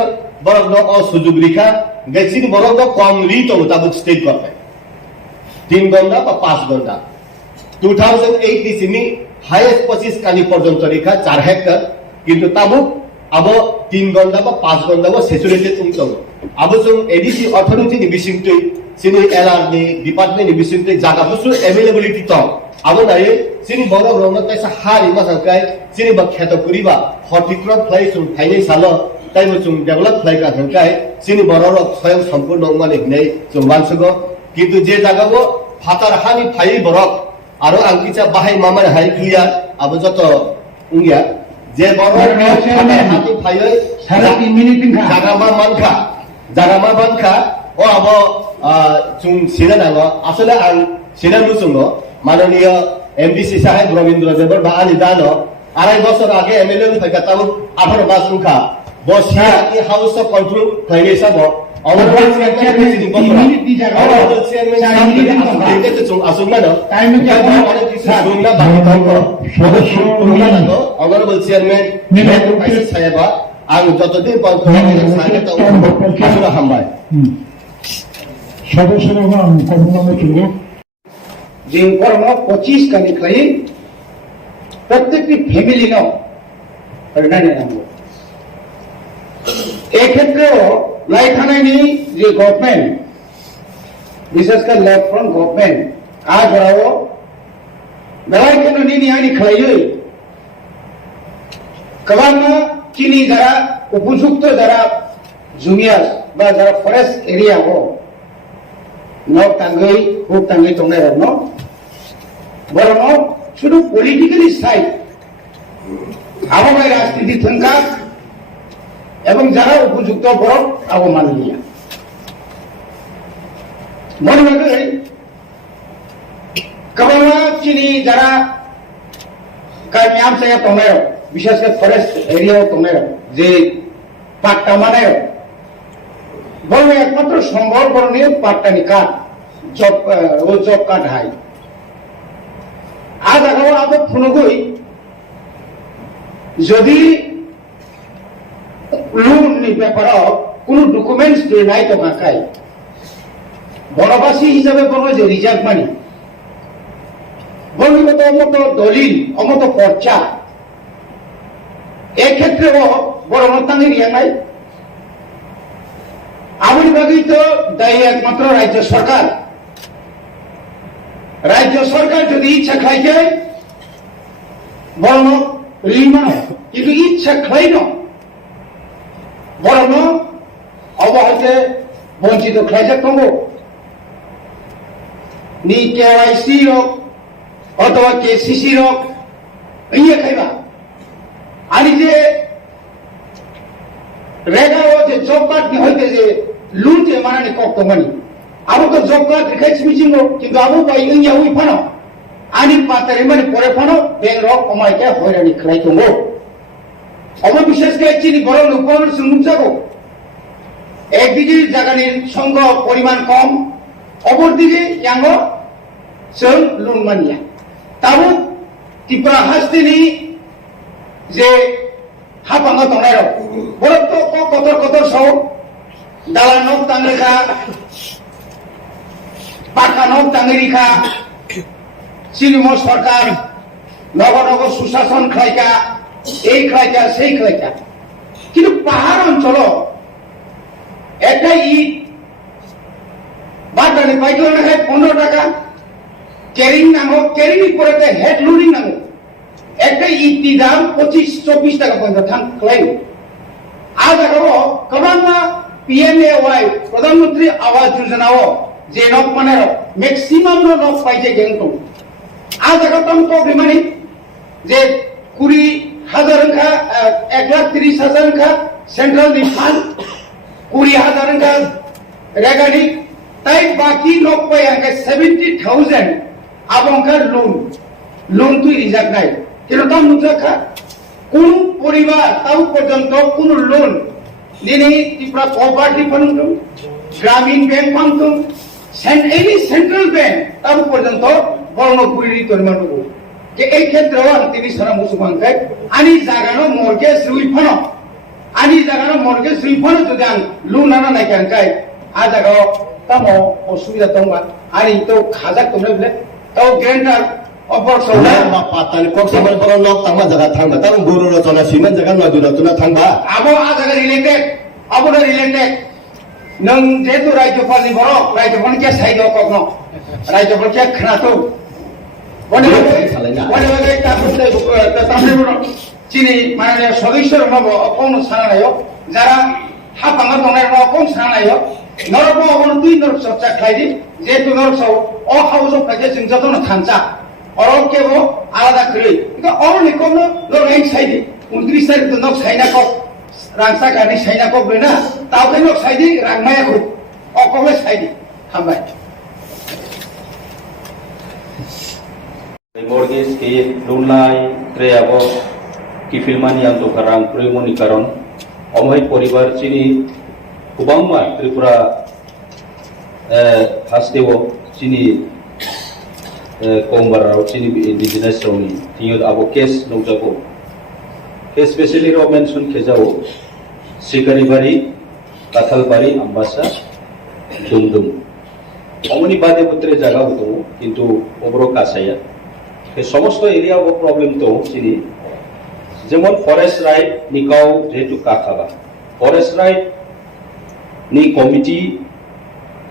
बरो न अ सुजुग रिखा गैसिन बरो द कम रि तो मुताबिक स्टेट गवर्नमेंट 3 गंदा बा 5 गंदा 2008 नि सिनि हाईएस्ट 25 कानी पर्यंत रेखा 4 हेक्टर किंतु ताबु अब 3 गंदा बा 5 गंदा बा सैचुरेटेड उंतंग अब जों एडीसी अथॉरिटी नि बिसिंगतै सिनि एलआर नि डिपार्टमेंट नि बिसिंगतै जागा बुसु अवेलेबिलिटी त अब नाय सिनि बरो रंग तैसा हारि मा हंकाय सिनि बा खेत कुरिबा हर्टिक्रॉप फ्लाई सुं थाइनै साल ताइबो जों डेभलप फ्लाई का हंकाय सिनि बरो र स्वयं सम्पूर्ण माने नै जों मानसुगो किंतु जे जागाबो फातार हानि फाइ बरक आरो आंकिचा बाहाय मामा हाय क्लियर अब जत उंगिया जे बरो हाति फाइ सारा 3 मिनिट थिंखा जागामा मानखा ओ अब जों सिना नांगो आसले आं सिना लुसुंगो माननीय एमडीसी साहेब रविंद्र देवर बा आनि दानो आराय बছর आगे एमएलए फाइका ताबो 18 मास उंखा बसिया इ हाउस ऑफ कंट्रोल फाइने साबो Honorable Chairman, ang যতদিন পর্যন্ত হামবাই সদস্যরা কর্মনামে ছিল যে কর্ম 25 কানি খাই প্রত্যেকটি ফ্যামিলি ন করনানি নাম এক্ষেত্রেও লাইথানাইনি যে গভর্নমেন্ট বিশেষ করে লেফট ফ্রন্ট গভর্নমেন্ট আজরাও বেলায় কেন নিনি আইনি খাইয়ে কবানা চিনি যারা উপযুক্ত যারা জুনিয়র বা যারা ফরেস্ট এরিয়া হো নক টাঙ্গই হুক টাঙ্গই তংনাই রন বরং শুধু পলিটিক্যালি সাইড আবহাওয়ার রাজনীতি থঙ্কা এবং যারা উপযুক্ত বরং আবমাননীয় মনে হয় কবানা চিনি যারা কামিয়াম সায়া তংনাই বিশেষ করে ফরেস্ট এরিয়াও তংনাই যে পাট্টা মানে বরং একমাত্র সম্ভব করণীয় পাট্টানি কাঠ জব কাঠ হাই আজ আগাও আবো ফুনগই যদি লোননি ব্যাপারাও কোনো ডকুমেন্টস দিয়ে নাই তো কাকাই বনবাসী হিসাবে বলো যে রিজার্ভ মানি বর্ণিগত অমত দলিল অমত পর্চা এক্ষেত্রেও বড় মতাঙ্গের ইয়ে নাই আমার বাকি তো দায়ী একমাত্র রাজ্য সরকার যদি ইচ্ছা খাইছে বরং রিমান কিন্তু ইচ্ছা খাই ন বরং অবহতে বঞ্চিত খাইছে কমো নি কেওয়াইসি হোক অথবা কেসিসি হোক ইয়ে খাইবা আনি যে রেগাও যে জব কার্ড নি হইতে যে লুন যে মানানি কক্তমানি আবো তো জব কার্ড রেখাইছি মিছিং কিন্তু আবো বাই ইয়া উই ফানো আনি পাতারে মানে পরে ফানো বেং রক কমাইকে হয়রানি খাই তো অবো বিশেষ করে চিনি বড় উপর সুনুক যাবো একদিকে জায়গানির সংখ্যা পরিমাণ কম অপরদিকে ইয়াঙ্গ সং লুন মানিয়া তাও ত্রিপুরা হাসতেনি যে হাপাঙ্গ তংনাই বড় তো কতর সব দালা নক তাংরেখা পাকা নক তাংরিখা চিনিম সরকার নগর সুশাসন খাইকা এই খাইকা সেই খাইকা কিন্তু পাহাড় অঞ্চল একটা ইট বাটানি পাইকাল রাখায় 15 টাকা ক্যারিং নামো ক্যারিং পরে হেড লোডিং নামো একটা ইটি দাম 25-24 টাকা পর্যন্ত থাকলেন আজ আগাবো কমান্না পিএমএওয়াই প্রধানমন্ত্রী আবাস যোজনাও যে নক মানে ম্যাক্সিমাম নক পাইছে কিন্তু আজ আগাতাম তো বিমানি যে 20,000 কা 1,30,000 কা সেন্ট্রাল ডিফান্ড 20,000 কা রেগানি তাই বাকি নক পাই 70,000 আবংকার লোন তুই রিজার্ভ নাই কিন্তু তাও মুদ্রা কোন পরিবার তাও পর্যন্ত কোন লোন নিনি ত্রিপুরা কোঅপারেটিভ ফান্ড গ্রামীণ bank fund any central bank তাও পর্যন্ত বর্ণ পুরি পরিমাণ যে এই ক্ষেত্রে তিনি সারা মুসলমানকে আনি জাগানো মর্গেজ রিফান্ড যদি আন লোন আনা নাই কেন কাই আ জাগাও তামো অসুবিধা তোমার আনি তো খাজাক তোমরা বলে তাও গ্যারান্টার অপর সৌদা বা পাতাল কক সবার বড় লোক তামা জায়গা থাকবা তার গরু রচনা সিমেন্ট জায়গা নয় দুরা থাকবা আবো আ জায়গা রিলেটেড আবোরা রিলেটেড নং যেহেতু রাজ্যপালনি বড় রাজ্যপালকে সাইড কগ্ন রাজ্যপালকে খানাতো বনে চিনি মানে সদস্যর নব কোন সানায় যারা হাপাঙ্গা দনের কোন সানায় নরক অবন দুই নরক চর্চা খাইদি যেহেতু নরক সব অহাউস খাইছে जों যতন থানচা অরক কেবো আলাদা করি কিন্তু অরনি কোন লরাই সাইদি 29 তারিখ তো knock Saina cock রাংসা Ghani Saina cock বেনা তাও কেন নক সাইদি রাংমায়া খুব অকবে Sayeedi হামবাই mortgage ke lunai treabo kifilmani yang to karang primoni karon omhai poribar chini kubangma tripura hastewo chini kombarao chini indigenous roni tiyo abo case nongjago case specially ro mention khejao sikaribari kathalbari ambasa dumdum omoni bade putre jaga hoto kintu obro kasaya সমস্ত এরিয়া ও প্রবলেম তো চিনি যেমন ফরেস্ট রাইট নিকাও যেহেতু কাখাবা forest right ni committee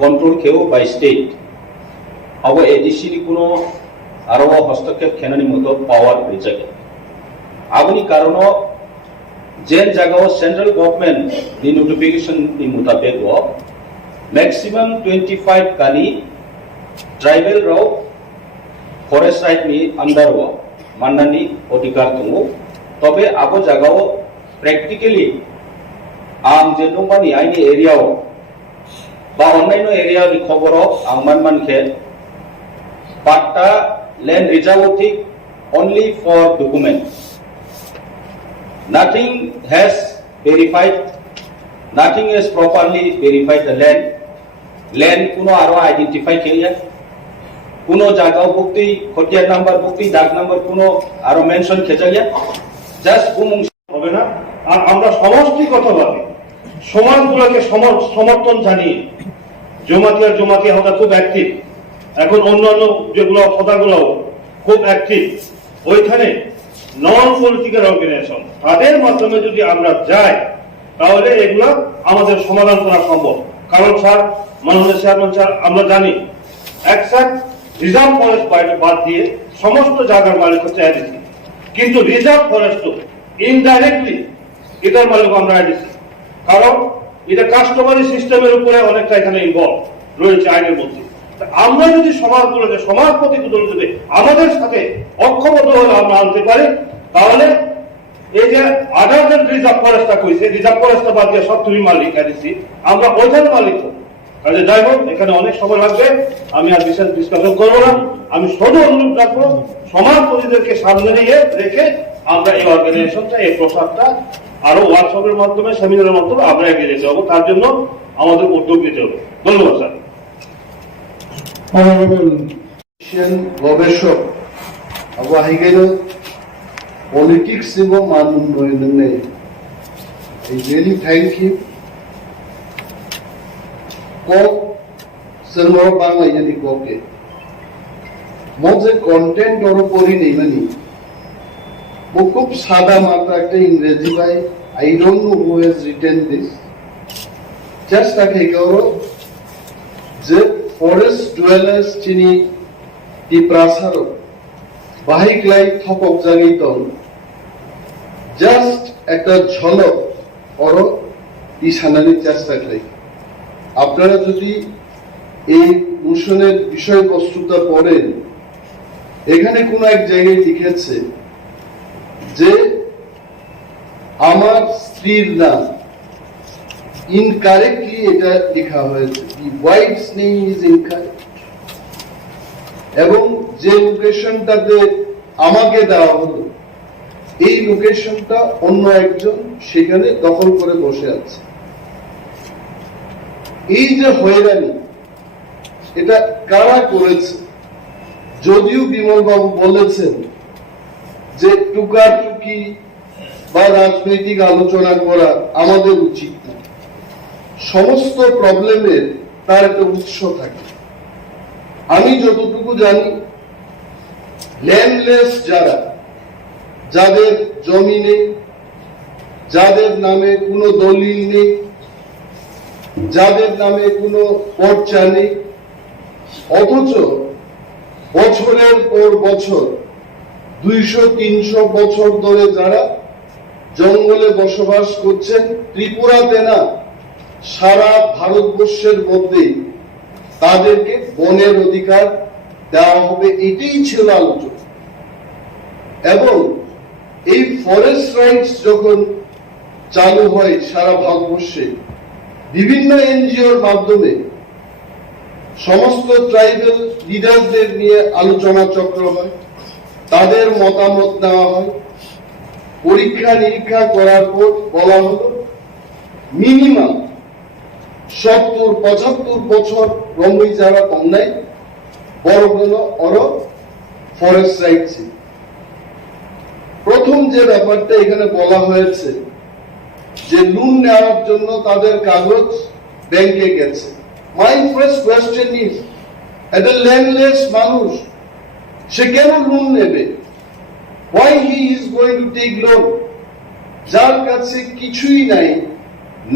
control keo by state abo ADC ni kuno aro hastক্ষেপ khenani moto power reject aboni karono jen jagao central government ni notification ni mutabek wo maximum 25 kani tribal raw forest right ni under wo mannani odhikar tongo tobe abo jagao practically ang je nongmani aini area o ba onnaino area ni khoboro ang manmanke patta land reserve only for document nothing has verified nothing is properly verified the land kuno aro identify keriya kuno jagao bukti khotiar number bukti dag number kuno aro mention khejalia just Khumulwng হবে না। আর আমরা সমষ্টিগতভাবে সমাজগুলোকে সমর্থন জানিয়ে জমাতিয়া হওয়া খুব অ্যাক্টিভ। এখন অন্যান্য যেগুলো সদাগুলো খুব অ্যাক্টিভ, ওইখানে নন পলিটিক্যাল অর্গানাইজেশন তাদের মাধ্যমে যদি আমরা যাই তাহলে এগুলো আমাদের সমাধান করা সম্ভব। কারণ স্যার, মাননীয় চেয়ারম্যান স্যার, আমরা জানি একসাথে রিজার্ভ ফরেস্ট বাদ দিয়ে সমস্ত জায়গার মালিক হচ্ছে এডিসি, কিন্তু রিজার্ভ ফরেস্ট ইনডাইরেক্টলি এটার মালিক আমরা এডিসি, কারণ এটা কাস্টমারি সিস্টেমের উপরে অনেকটা এখানে ইনভলভ রয়েছে আইনের মধ্যে। আমরা যদি সমাজগুলোকে সমাজ প্রতিগুলোকে আমাদের সাথে ঐক্যবদ্ধ হয়ে আমরা আনতে পারি, তাহলে এই যে আদার দেন রিজার্ভ ফরেস্টটা কইছে, রিজার্ভ ফরেস্টটা বাদ দিয়ে সব তুমি মালিক এডিসি, আমরা ওইখানে মালিক হব। তাহলে যাই হোক, এখানে অনেক সময় লাগবে, আমি আর বিশেষ ডিসকাশন করবো না। আমি শুধু অনুরোধ রাখবো সমাজপতিদেরকে সামনে নিয়ে রেখে আমরা এই অর্গানাইজেশনটা, এই প্রসাদটা আরো ওয়ার্কশপের মাধ্যমে, সেমিনারের মাধ্যমে আমরা এগিয়ে যেতে হবে। তার জন্য আমাদের উদ্যোগ নিতে হবে। ধন্যবাদ স্যার। গবেষক আবু হাইগেল পলিটিক্স এবং মান উন্নয়নে রিয়েলি থ্যাংক ইউ কক जोङो बाङाइनि कके मजे कंटेंट और पढ़ी नहीं मानी वो खूब सादा मात्रा একটা ইংরেজি ভাই I don't know who has written this just তাকে করো যে ফরেস্ট ডুয়েলার্স চিনি টিপ্রাসারো বাহিকলাই থপক জাগিতন জাস্ট একটা ঝলক और ইশানানি চেষ্টা করি আপনারা যদি এই মোশনের বিষয়বস্তুটা পড়েন, এখানে কোন এক জায়গায় লিখেছে যে আমার স্ত্রীর নাম, ইনকারেক্টলি এটা লেখা হয়েছে, ওয়াইফস নেম ইজ ইনকারেক্ট, এবং যে লোকেশনটাতে আমাকে দেওয়া হলো এই লোকেশনটা অন্য একজন সেখানে দখল করে বসে আছে। এই যে হয়রানি, এটা কারা করেছে? যদিও বিমল বাবু বলেছেন যে টুকাটুকি বা রাজনৈতিক আলোচনা করা আমাদের উচিত না, সমস্ত প্রবলেমের তার একটা উৎস থাকে। আমি যতটুকু জানি, ল্যান্ডলেস যারা, যাদের জমি নেই, যাদের নামে কোনো দলিল নেই, যাদের নামে কোনো পর্চা নেই, অথচ বছরের পর বছর 200-300 বছর ধরে যারা জঙ্গলে বসবাস করছেন, ত্রিপুরাতে না সারা ভারতবর্ষের মধ্যে তাদেরকে বনের অধিকার দেওয়া হবে, এটাই ছিল আলোচনা। এবং এই ফরেস্ট রাইটস যখন চালু হয় সারা ভারতবর্ষে, বিভিন্ন এনজিওর মাধ্যমে সমস্ত ট্রাইবাল লিডারদের নিয়ে আলোচনা চক্র হয়, তাদের মতামত নেওয়া হয়, পরীক্ষা নিরীক্ষা করার পর বলা হলো মিনিমাম 70-75 বছর রমই যারা কম নাই বড়গুলো অর ফরেস্ট রাইটস। প্রথম যে ব্যাপারটা এখানে বলা হয়েছে যে লোন নেওয়ার জন্য তাদের কাগজ ব্যাংকে গেছে। My first question is, একটা ল্যান্ডলেস মানুষ সে কেন লোন নেবে? Why he is going to take loan? যার কাছে কিছুই নাই,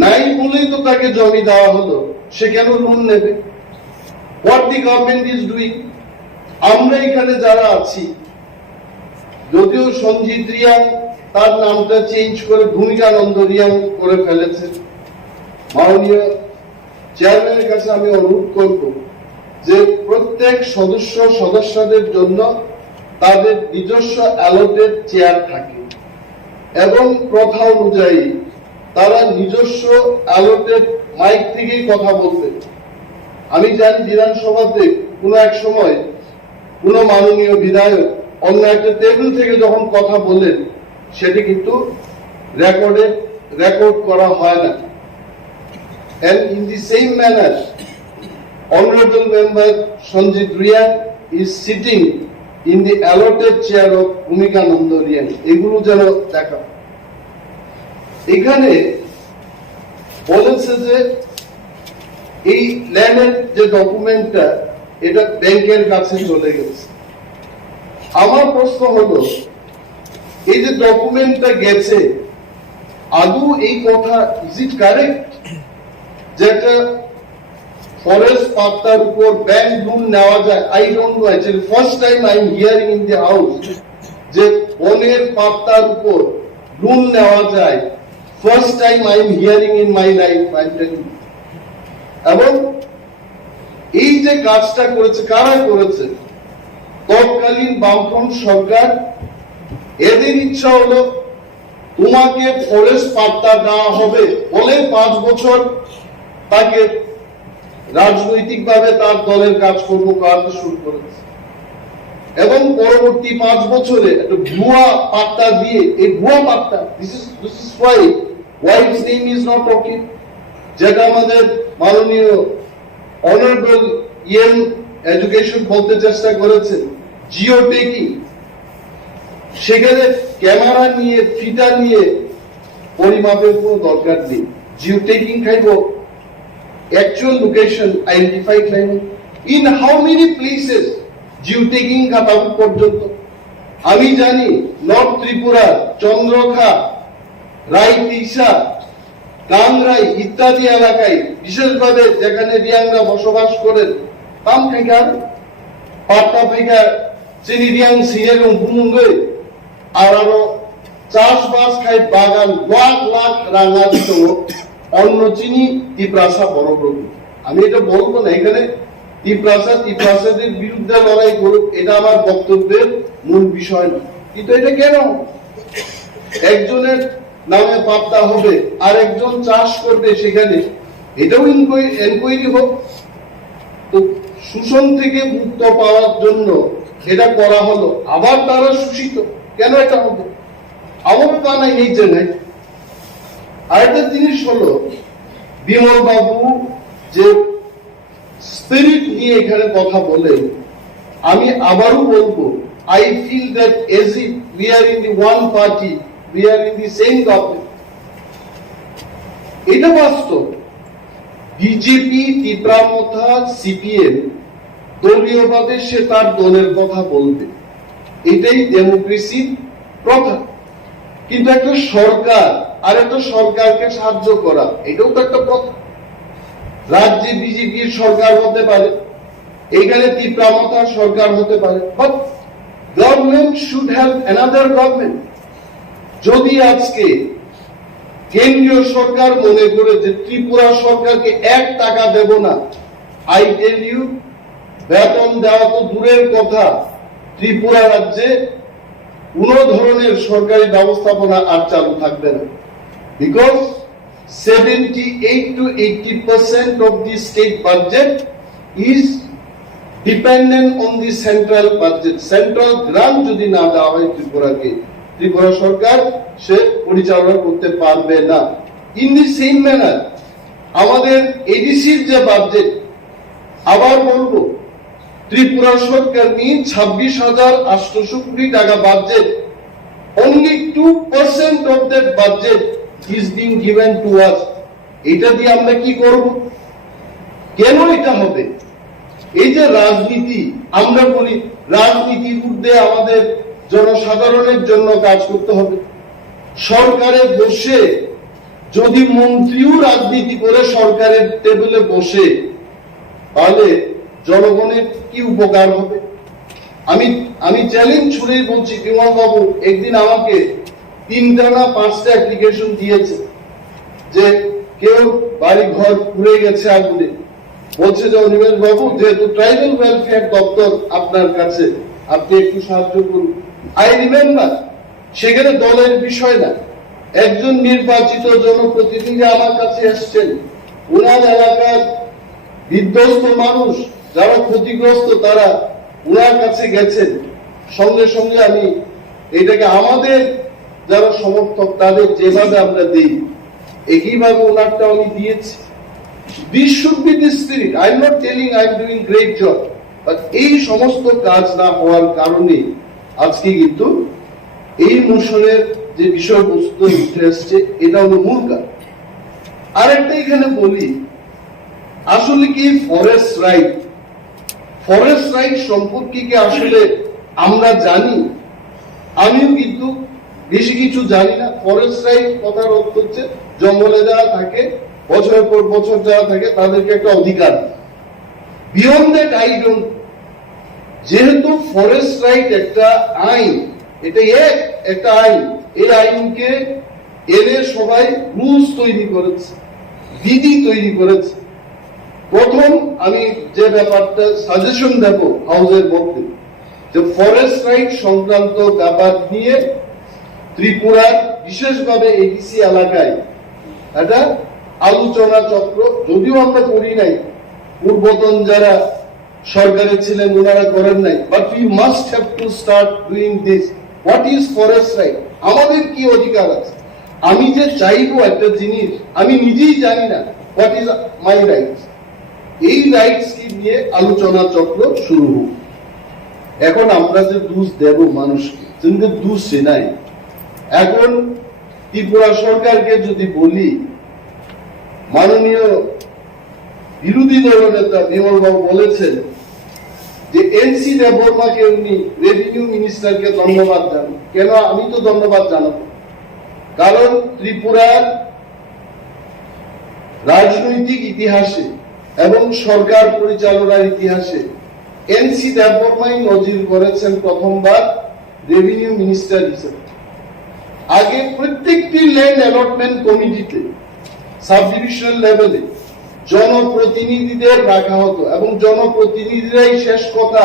নাই বলেই তো তাকে জমি দেওয়া হলো, সে কেন লোন নেবে? What the government is doing? আমরা এখানে যারা আছি, যদিও সঞ্জিত রিয়াং তার নামটা চেঞ্জ করে ভূমিকানন্দ রিয়াং করে ফেলেছে, মাননীয় চেয়ারম্যানের কাছে আমি অনুরোধ করব যে প্রত্যেক সদস্যদের জন্য তাদের নিজস্ব অ্যালটেড চেয়ার থাকে এবং প্রথা অনুযায়ী তারা নিজস্ব অ্যালটেড মাইক থেকেই কথা বলতে। আমি জানি বিধানসভাতে কোনো এক সময় কোন মাননীয় বিধায়ক অন্য একটা টেবিল থেকে যখন কথা বলেন, সেটি কিন্তু রেকর্ড করা হয় না। And in the same manner, Honorable Member Sanjit Riyan is sitting in the allotted chair of Bhumikananda Riyan. এগুলো যেন দেখা। এখানে বলেছে যে এই ল্যান্ডের যে ডকুমেন্টটা এটা ব্যাংকের কাছে চলে গেছে। আমার প্রশ্ন হলো, এই যে ডকুমেন্টটা গেছে, আদৌ এই কথা ইজ ইট কারেক্ট যেটা ফরেস্ট পাত্তার উপর ব্যাংক লোন নেওয়া যায়? I don't know, actually first time I am hearing in the house যে বনের পাত্তার উপর লোন নেওয়া যায়। First time I am hearing in my life, I am telling. এবং এই যে কাজটা করেছে, কারা করেছে? তৎকালীন বামফ্রন্ট সরকার। এদের ইচ্ছা হলো তোমাকে ফরেস্ট পাট্টা দেওয়া হবে বলে 5 বছর তাকে রাজনৈতিকভাবে তার দলের কাজকর্ম করাতে শুরু করেছে এবং পরবর্তী 5 বছরে একটা ভুয়া পাট্টা দিয়ে, এই ভুয়া পাট্টা, this is why its name is not okay, যেটা আমাদের মাননীয় অনারেবল এডুকেশন বলতে চেষ্টা করেছে, জিও টেকিং। সেখানে ক্যামেরা নিয়ে, ফিটা নিয়ে পরিমাপের কোনো দরকার নেই। জিও টেকিং খাইব actual location identified claimant. In how many places Jio taking খাতা পর্যন্ত? আমি জানি নর্থ ত্রিপুরা, চন্দ্রখা, রাইতিসা, কাংরাই ইত্যাদি এলাকায়, বিশেষভাবে যেখানে রিয়াংরা বসবাস করেন, তাম খাইকার পাট্টা ফাইকা চিনি রিয়াং সিং এবং বুমুঙ্গে আর আরো চাষবাস খাই বাগান লাখ লাখ রাঙা দিত অন্য চিনি তিপ্রাসা বড় প্রভু। আমি এটা বলবো না এখানে তিপ্রাসাদের বিরুদ্ধে লড়াই করুক, এটা আমার বক্তব্যের মূল বিষয় না। কিন্তু এটা কেন একজনের নামে পাত্তা হবে আর একজন চাষ করবে সেখানে? এটাও এনকোয়ারি হোক। তো শোষণ থেকে মুক্ত পাওয়ার জন্য এটা করা হলো, আবার তারা শোষিত কেন এটা হবে? আমার তা নাই এই জায়গায়। আরেকটা জিনিস হলো, বিমল বাবু যে স্পিরিট নিয়ে এখানে কথা বলেন, আমি আবারও বলবো, I feel that as if we are in the one party, we are in the same government. এটা বাস্তব। বিজেপি, তীব্রামথা, সিপিএম দলীয়ভাবে সে তার দলের কথা বলবে, এটাই ডেমোক্রেসির প্রথা। কিন্তু একটা সরকার আর একটা সরকারকে সাহায্য করা, এটাও তো একটা প্রথা। রাজ্যে বিজেপির সরকার হতে পারে, এখানে তীব্রামথার সরকার হতে পারে, but government should have another government. যদি আজকে কেন্দ্রীয় সরকার মনে করে যে ত্রিপুরা সরকারকে 1 টাকা দেব না, আই টেল ইউ, বেতন দেওয়া তো দূরের কথা, ত্রিপুরা রাজ্যে কোন ধরনের সরকারি ব্যবস্থাপনা আর চালু থাকবে না। Because 78 to 80% of the state budget is dependent on the central budget. Central grant যদি না দেওয়া হয় ত্রিপুরাকে, ত্রিপুরা সরকার সে পরিচালনা করতে পারবে না। ইন দি সেম ম্যানার আমাদের এডিসির যে বাজেট, আবার বলবো, ত্রিপুরা সরকার নিয়ে 26,800 কোটি টাকা budget, only 2% of that budget is being given to us. এটা দিয়ে আমরা কি করব? কেন এটা হবে? এই যে রাজনীতি, আমরা বলি রাজনীতির ঊর্ধ্বে আমাদের জনসাধারণের জন্য কাজ করতে হবে। সরকারে বসে যদি মন্ত্রীও রাজনীতি করে সরকারের টেবিলে বসে, তাহলে জনগণের কি উপকার হবে? আমি চ্যালেঞ্জ ছুড়েই বলছি, বিমল বাবু একদিন আমাকে 3টা না 5টা অ্যাপ্লিকেশন দিয়েছে যে কেউ বাড়ি ঘর পুড়ে গেছে আগুনে, বলছে যে অনিমেষ বাবু যেহেতু ট্রাইবাল ওয়েলফেয়ার দপ্তর আপনার কাছে, আপনি একটু সাহায্য করুন। আই রিমেম্বার, সেখানে দলের বিষয় না, একজন নির্বাচিত জনপ্রতিনিধি আমার কাছে এসছেন, ওনার এলাকার বিধ্বস্ত মানুষ যারা ক্ষতিগ্রস্ত তারা ওনার কাছে গেছেন, সঙ্গে সঙ্গে আমি এটাকে আমাদের যারা সমর্থক তাদের যেভাবে আমরা দিই একইভাবে ওনারটা আমি দিয়েছি। This should be the spirit. I'm not telling I'm doing great job, but এই সমস্ত কাজ না হওয়ার কারণে আজকে কিন্তু এই মোশনের যে বিষয়বস্তু উঠে আসছে এটা হলো মূল কারণ। আরেকটা এখানে বলি, আসলে কি ফরেস্ট রাইট সম্পর্কে কি আসলে আমরা জানি? আমিও কিন্তু বেশি কিছু জানি না। ফরেস্ট রাইট কথার অর্থ হচ্ছে জঙ্গলে যারা থাকে, বছরের পর বছর যারা থাকে তাদেরকে একটা অধিকার। Beyond that I don't. যেহেতু ফরেস্ট রাইট একটা আইন, এটা একটা আইন, এই আইনকে এনে সবাই রুলস তৈরি করেছে, বিধি তৈরি করেছে। প্রথম আমি যে ব্যাপারটা সাজেশন দেব হাউসের মধ্যে, যে ফরেস্ট রাইট সংক্রান্ত ব্যাপার নিয়ে ত্রিপুরার বিশেষভাবে এডিসি এলাকায় একটা আলোচনা চক্র, যদিও আমরা করি নাই, পূর্বতন যারা সরকারে ছিলেন ওনারা করেন নাই, but we must have to start doing this. What is forest right? আমাদের কি অধিকার আছে? আমি যে চাইবো একটা জিনিস আমি নিজেই জানি না, হোয়াট ইজ মাই রাইটস। এই রাইটস কি নিয়ে আলোচনা চক্র শুরু হোক। এখন আমরা যে দোষ দেব মানুষকে, কিন্তু দোষ নাই। এখন ত্রিপুরা সরকারকে যদি বলি, মাননীয় বিরোধী দলনেতা বিমল বাবু বলেছেন যে এনসি দেববর্মাকে উনি রেভিনিউ মিনিস্টারকে ধন্যবাদ জানান। কেন আমি তো ধন্যবাদ জানাবো? কারণ ত্রিপুরার রাজনৈতিক ইতিহাসে এবং সরকার পরিচালনার ইতিহাসে এনসি দেববর্মাই নজির করেছেন প্রথমবার রেভিনিউ মিনিস্টার হিসেবে। আগে প্রত্যেকটি ল্যান্ড অ্যালটমেন্ট কমিটিতে সাব ডিভিশনাল লেভেলে জনপ্রতিনিধিদের রাখা হতো এবং জনপ্রতিনিধিরাই শেষ কথা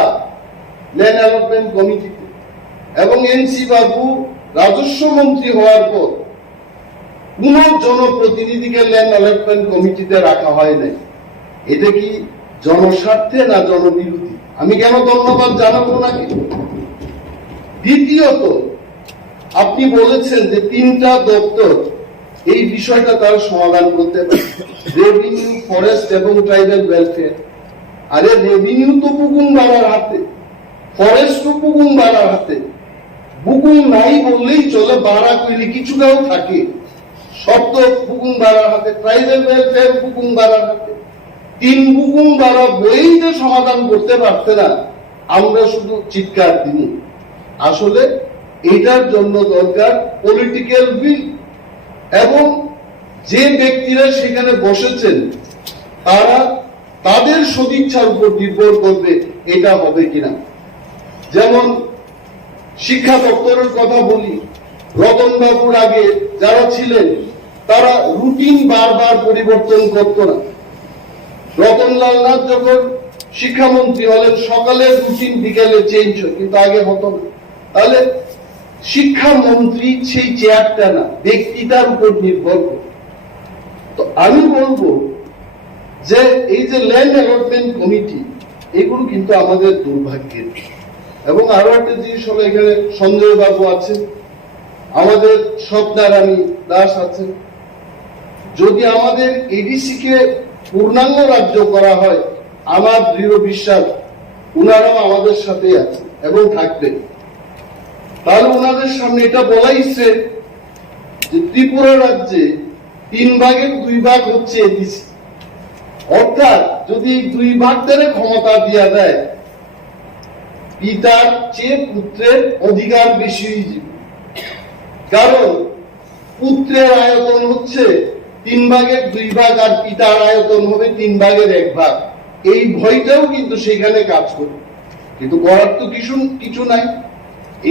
ল্যান্ড অ্যালটমেন্ট কমিটিতে। এবং এনসি বাবু রাজস্ব মন্ত্রী হওয়ার পর কোন জনপ্রতিনিধিকে ল্যান্ড অ্যালটমেন্ট কমিটিতে রাখা হয় নাই। এটা কি জনস্বার্থে না জনবিরোধী? আমি কেন ধন্যবাদ জানাবো নাকি? দ্বিতীয়ত, আপনি বলেছেন যে 3টা দপ্তর এই বিষয়টা তারা সমাধান করতে পারে, রেভিনিউ, ফরেস্ট এবং ট্রাইবাল ওয়েলফেয়ার। আরে রেভিনিউ তো বুকুং বাড়ার হাতে, ফরেস্ট তো বুকুং বাড়ার হাতে। বুকুং নাই বললেই চলে, বাড়া কইলে কিছুটাও থাকে। সব তো বুকুং বাড়ার হাতে, ট্রাইবাল ওয়েলফেয়ার বুকুং বাড়ার হাতে। 3 বুকুং বাড়া বই যে সমাধান করতে পারতে না, আমরা শুধু চিৎকার দিই। আসলে এটার জন্য দরকার পলিটিক্যাল উইল, এবং যে ব্যক্তিরা সেখানে বসেছেন তারা তাদের সদিচ্ছার উপর নির্ভর করবে এটা হবে কিনা। যেমন শিক্ষা দপ্তরের কথা বলি, রতনবাবুর আগে যারা ছিলেন তারা রুটিন বারবার পরিবর্তন করত না। রতনলাল নাথ যখন শিক্ষামন্ত্রী হলেন, সকালের রুটিন বিকেলে চেঞ্জ হয়, কিন্তু আগে হতো না। তাহলে শিক্ষামন্ত্রী সেই চেয়ারটা না, ব্যক্তিটার উপর নির্ভর করে। তো আমি বলবো যে এই যে ল্যান্ড অ্যালটমেন্ট কমিটি, এগুলো কিন্তু আমাদের দুর্ভাগ্যের। এবং আরো একটা জিনিস হলো, এখানে সঞ্জয় বাবু আছেন, আমাদের স্বপ্নারানী দাস আছেন। যদি আমাদের এডিসি কে পূর্ণাঙ্গ রাজ্য করা হয়, আমার দৃঢ় বিশ্বাস উনারাও আমাদের সাথে আছেন এবং থাকবেন। তাহলে ওনাদের সামনে এটা বলাইছে যে ত্রিপুরা রাজ্যে 3 ভাগের 2 ভাগ হচ্ছে এডিসি। অর্থাৎ যদি 2 ভাগ ধরে ক্ষমতা দেওয়া দেয়, পিতার চেয়ে পুত্রের অধিকার বেশি হয়ে যাবে। কারণ পুত্রের আয়তন হচ্ছে 3 ভাগের 2 ভাগ আর পিতার আয়তন হবে 3 ভাগের 1 ভাগ, এই ভয়টাও কিন্তু সেখানে কাজ করে। কিন্তু করার তো কিছু নাই।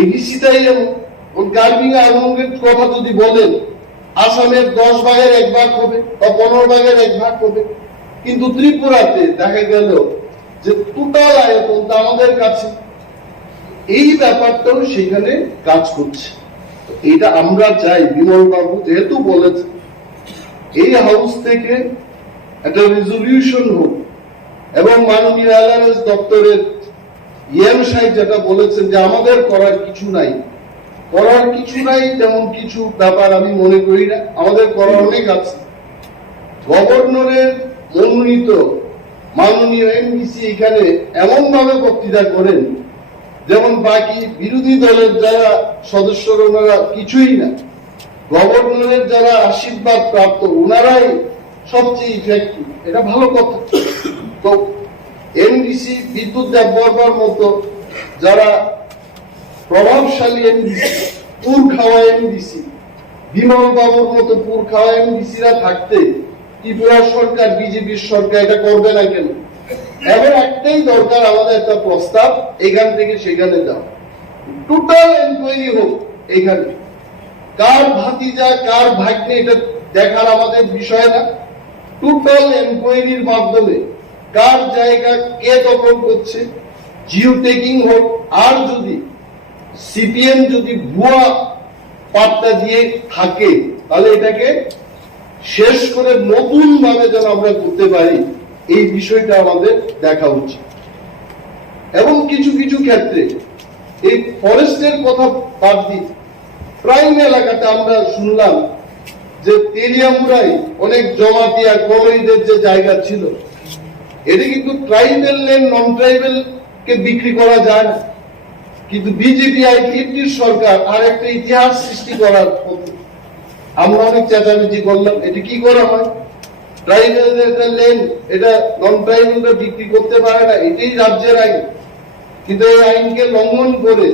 এবিসিটাই এমন। গার্বিং আর্মমেন্ট কথা যদি বলেন, আসামের 10 ভাগের 1 ভাগ হবে বা 15 ভাগের 1 ভাগ হবে, কিন্তু ত্রিপুরাতে দেখা গেল যে টোটাল আয়তনটা আমাদের কাছে, এই ব্যাপারটাও সেখানে কাজ করছে। এটা আমরা চাই বিমল বাবু যেহেতু বলেছে, এই হাউস থেকে একটা রেজলিউশন হোক এবং মাননীয় এলআরএস দপ্তরের ইএম সাহেব যেটা বলেছেন যে আমাদের করার কিছু নাই, তেমন কিছু ব্যাপার আমি মনে করি না। আমাদের করার অনেক আছে। গভর্নরের মনোনীত মাননীয় এমডিসি এখানে এমন ভাবে বক্তৃতা করেন যেমন বাকি বিরোধী দলের যারা সদস্যরা ওনারা কিছুই না, গভর্নরের যারা আশীর্বাদ প্রাপ্ত ওনারাই সবচেয়ে ইফেক্টিভ। এটা ভালো কথা। তো এমডিসি বিদ্যুৎ দেববর্মার মতো যারা প্রভাবশালী এমডিসি, পুর খাওয়া এমডিসি, বিমল বাবুর মতো পুর খাওয়া এমডিসিরা থাকতে ত্রিপুরা সরকার, বিজেপির সরকার এটা করবে না কেন? এখন একটাই দরকার, আমাদের একটা প্রস্তাব এখান থেকে সেখানে যাও, টোটাল এনকোয়ারি হোক। এখানে কার ভাতিজা কার ভাগ্নে এটা দেখার আমাদের বিষয় না। টোটাল এনকোয়ারির মাধ্যমে কার জায়গা কে দখল করছে, জিও টেকিং হোক। আর যদি সিপিএম যদি ভুয়া পাট্টা দিয়ে থাকে তাহলে এটাকে শেষ করে নতুন ভাবে যেন আমরা করতে পারি, এই বিষয়টা আমাদের দেখা উচিত। এবং কিছু কিছু ক্ষেত্রে এই ফরেস্টের কথা বাদ দিই, প্রাইম এলাকাতে আমরা শুনলাম যে তেলিয়ামুড়াই অনেক জমাতিয়া কলোনিদের যে জায়গা ছিল, এটা কিন্তু ট্রাইবেল ল্যান্ড নন ট্রাইবেল কে বিক্রি করা যায় না। কিন্তু বিজেপি আইপিএফটির সরকার আর একটা ইতিহাস সৃষ্টি করার পথে আমরা অনেক চেঁচামেচি করলাম। এটা কি করা হয়? ট্রাইবেলদের ল্যান্ড এটা নন ট্রাইবেলরা বিক্রি করতে পারে না, এটাই রাজ্যের আইন। কিন্তু এই আইনকে লঙ্ঘন করে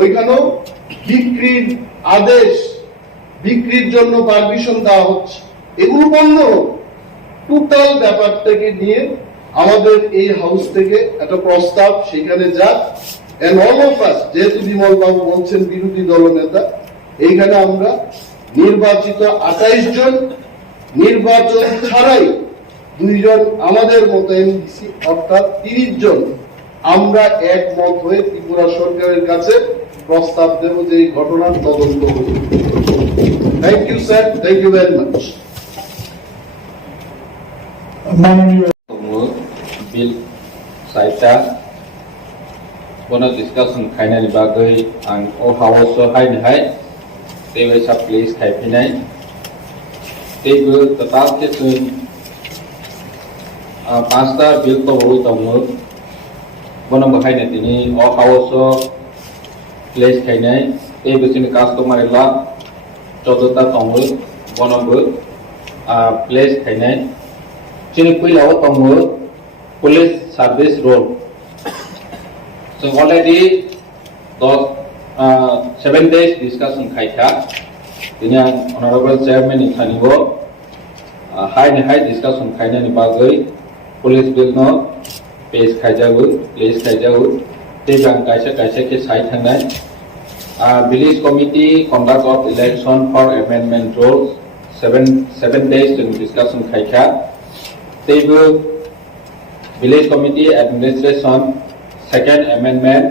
ওইখানেও বিক্রির আদেশ, বিক্রির জন্য পারমিশন দেওয়া হচ্ছে। এগুলো বন্ধ হোক। টোটাল ব্যাপারটাকে নিয়ে আমাদের এই হাউস থেকে একটা প্রস্তাব সেখানে যাক। এন্ড অল অফ আস, যেহেতু বিমল বাবু বলছেন বিরোধী দলনেতা, এইখানে আমরা নির্বাচিত 28 জন, নির্বাচন ছাড়াই 2 জন আমাদের মতো এমডিসি, অর্থাৎ 30 জন আমরা একমত হয়ে ত্রিপুরা সরকারের কাছে প্রস্তাব দেব যে এই ঘটনার তদন্ত হবে। Thank you sir, thank you very much. মাননীয় बिल साइटा बोनो डिस्कशन खाइनानि बागै आं ओ हाउस हाइनि हाय तेबे सा प्लेस खाइफिनाय तेबो टोटाल के जों 5टा बिल तो होई दङो बोनो बाहायनो दिनि ओ हाउस प्लेस खाइनाय तेबो जोंनि कास्टमार ला 14टा दङो बोनोबो प्लेस खाइनाय जोंनि पहिलाव दङो police service role. So already 7 days discussion खाइखा दिनै honorable chairman नि खानिबो हाइ discussion खाइनानि बागै पुलिस बिल न पेज खाइजागो प्लेस खाइजागो तेबां काइसे के साइ थांनाय village committee conduct of election for amendment rules 7 days जों discussion खाइखा तेबो village committee administration second amendment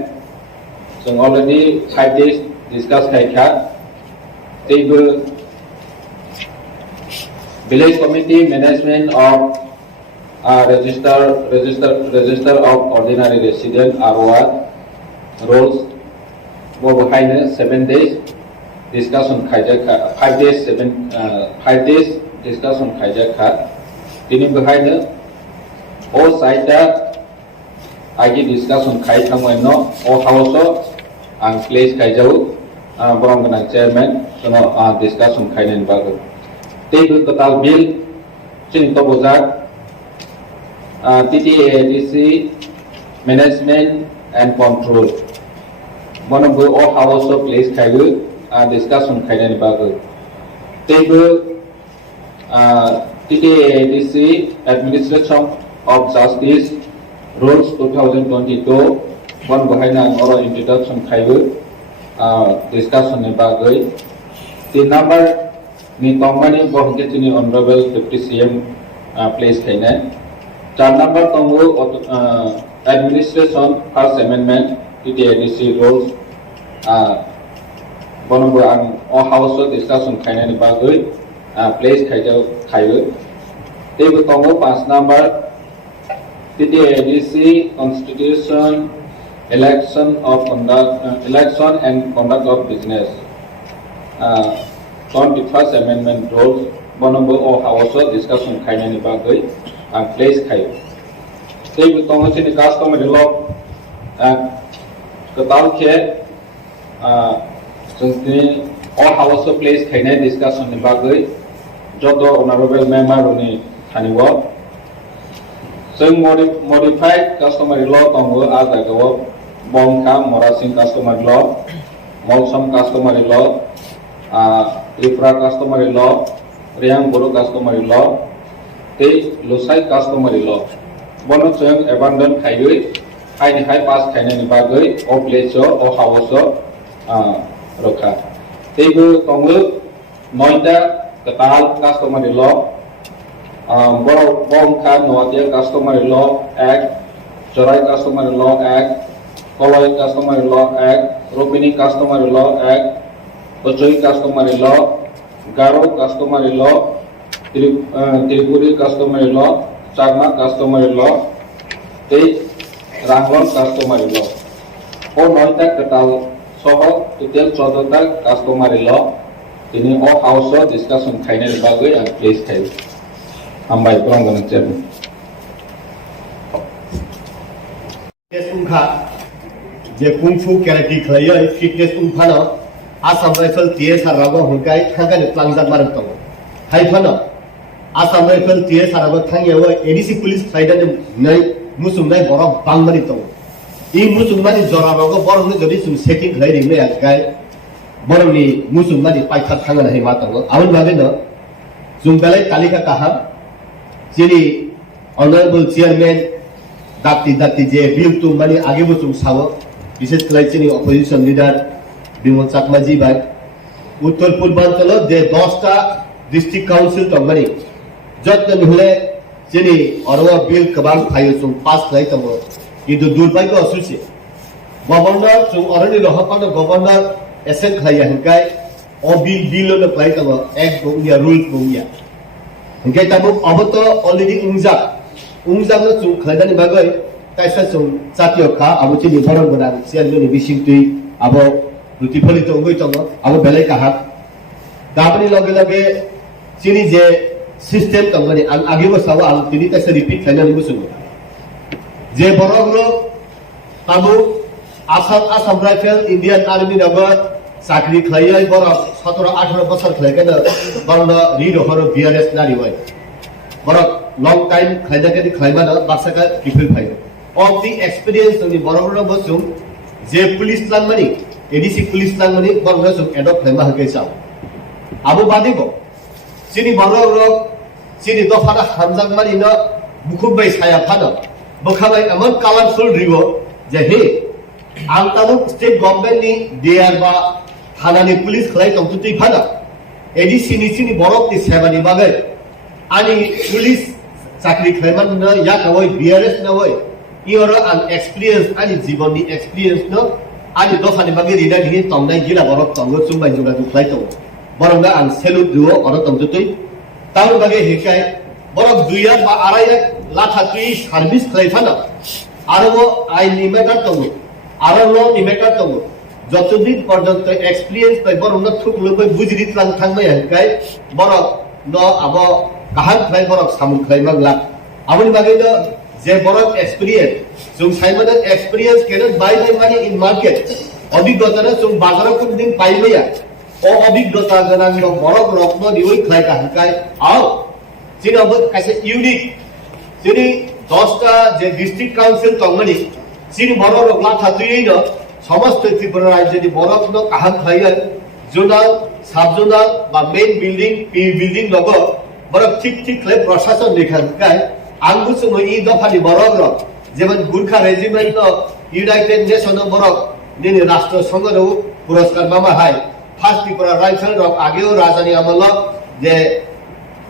so already 5 days discussed खाइखा तेबो village committee management of register of ordinary resident ROR rules वो बहायनो 7 days discussion खाइजाखा 5 days discussion खाइजाखा दिनै बहायनो ओ साइटा आगे डिस्कशन खाइखांबायनो ओ हाउस आं प्लेस खाइजाव बरं गोनां चेयरमैन जोंनो डिस्कशन खाइनायनि बागै तेबो टोटाल बिल जोंनि तबजाक टीटीएडीसी मैनेजमेंट एंड कंट्रोल मनोबो ओ हाउस प्लेस खाइबो डिस्कशन खाइनायनि बागै तेबो TTADC Administration of Justice Rules 2022 one behind oral introduction khaibu discussion ni bagai the number ni tongmani bohke chini honorable deputy CM place khaina 4 number tongu administration first amendment TTADC rules bonobo ang house discussion khaina ni bagai place khaibu tebe tongu 5 number TTADC Constitution, election and conduct of business. 21st Amendment rules. Bonobo or House discussion kainani bagai and place kai. They will talk about the customary law. Ketal ke or House place kainani discussion ni bagai. Jodo honorable member ni thaniwa. So modified customary law tongo agagawo bongka morasing customary law, Molsam customary law, TRIPURA customary law, Riang-Boro customary law, te Lusai customary law. Bono cheng abandon khaiyoi, hai ni hai pass khaina ni bagoi, o place o house rokha. Tebu tongo noida ketal customary law. Bongka Noatia Customary Law Act, Jorai Customary Law Act, Koloi Customary Law Act, Ropini Customary Law Act, Ochoi Customary Law, Garo Customary Law, Tripuri Customary Law, Chagma Customary Law, Te Ranglon Customary Law. O Noita Ketal Soho Tutel Chodota Customary Law, Tini O House discussion Kainel Bagui and Place Kai. Ambai kurang dengan cermin. Fitness ungkha je kung fu karate khlaiya fitness ungkha no Assam Rifle TSR rago hungkai thangka ni plangjat marang tong. Hai phano Assam Rifle TSR rago thangyawa ADC police khlaida ni nai musum nai borok bangmani tong. I musum mani jora rago borok ni jodi sum setting khlai ring nai akai borok ni musum mani paikha thangana hai matang. Aun bage no zum belai talika kaham যিনি অনারেবল চেয়ারম্যান দাপ্তি যে বিল তো মানে আগে বছর সাও বিশেষ করে যিনি অপোজিশন লিডার বিমল চাকমাজি ভাই উত্তর পূর্বাঞ্চল যে 10টা ডিস্ট্রিক্ট কাউন্সিল তো মানে যত্ন হলে যিনি অরও বিল কবাং ফাইসুম পাস খাই তো কিন্তু দুর্ভাগ্য আসুছে গভর্নর সু অরনি রহপান গভর্নর এসেন খাইয়া হংকাই ও বিল লো খাই তো এক Gomia rule Gomia Hingga tamu abato already ungjak no chung khlaidani bagai kaisa chung satio kha abo chini boron bodang sian joni bising tui abo ruti phali to ngoi tongo abo belai kaha dabani lage chini je system tongani ang agi bo sawa ang tini kaisa repeat khlainani busung je borok ro tamu Assam Rifle Indian Army nagar চাকরি খাইয়াই বড় 17-18 বছর খাইকেন বড় রিড হর বিআরএস নারি হয় বড় লং টাইম খাইদাকে খাইমানা বাক্সাকা refill file of the experience উনি বড় বড় বসুম যে পুলিশ লাংমানি এডিসি পুলিশ লাংমানি বড় বড় সুম এডপ খাইমা হাকে চাও আবু বাদিব চিনি বড় বড় চিনি দফানা হামজাংমানি ন বুকুবাই ছায়া ফানা বখাবাই এমন কালারফুল রিব যে হে আলতামুক স্টেট গভর্নমেন্ট নি ডিআর বা থানানি পুলিশ খাই তংতুই ফানা এডিসি নিচিনি বরক নি সেবানি বাগে আনি পুলিশ চাকরি খাইমান না ইয়া কই বিআরএস না হয় ইওর আন এক্সপেরিয়েন্স আনি জীবননি এক্সপেরিয়েন্স ন আনি দফানি বাগে রিডা নি তংনাই গিলা বরক তংগ চুমবাই জুগা দুখাই তো বরংগা আন সেলুট দুও অর তংতুই তার বাগে হেকাই বরক 2 বা 2.5 লাখ তুই সার্ভিস খাই ফানা আরো আই নিমেটা তো আরো ল নিমেটা তো যতদিন পর্যন্ত এক্সপেরিয়েন্স পাই বরং না থুক লই বুঝিরিত লাং থাংবাই হাইকাই বরক ন আব কাহান খাই বরক সামুন খাই মাংলা আমনি বাগে ন যে বরক এক্সপেরিয়েন্স जों সাইমন experience cannot buy by money in market অভিজ্ঞতা না जों বাজারে কোনদিন পাইলিয়া ও অভিজ্ঞতা গনাং ন বরক রত্ন দিওই খাই কাহাইকাই আও যিনি অব কাছে ইউনিক যিনি 10টা যে ডিস্ট্রিক্ট কাউন্সিল তংমানি যিনি বড় রগলা থাতুই ন সমস্ত ত্রিপুরা রাজ্যে বরফ ন কাহাম খাইয়া জোনাল সাব জোনাল বা main building P building log বরং ঠিক ঠিক লে প্রশাসন লেখায় আঙ্গুসুম ই দফানি বরক যেমন গুর্খা রেজিমেন্ট ইউনাইটেড নেশন বরক দিনে রাষ্ট্রসংঘ পুরস্কার মামা হাই ফার্স্ট ত্রিপুরা রাইফেল রক আগেও রাজধানী আমল যে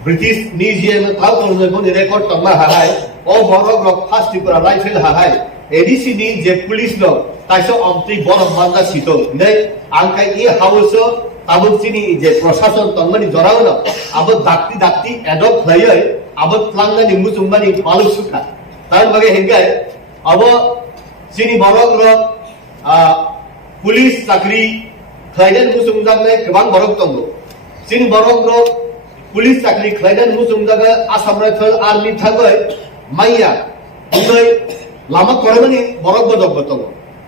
ব্রিটিশ মিউজিয়াম তাও কোনো রেকর্ড তমা হাই ও বরক রক ফার্স্ট ত্রিপুরা রাইফেল হাই এডিসি নি যে পুলিশ রক তাইসো অমতি বরক মান্দা সিত নে আংকাই ই হাউস আবো চিনি যে প্রশাসন তংমানি জরাও না আবো দাক্তি এডপ্ট হয়ে আবো প্লাঙ্গানি মুসুমবানি পালু সুখা তার বাগে হেঙ্গায় আবো চিনি বরক রক পুলিশ চাকরি খাইলেন মুসুমজাগনাय गोबां बरक दङ चिनि बरक रक पुलिस चाकरि खाइलेन मुसुमजागा आसाम राइफल आर्मी थागै माइया उदै लामा करमानि बरक बदक दङ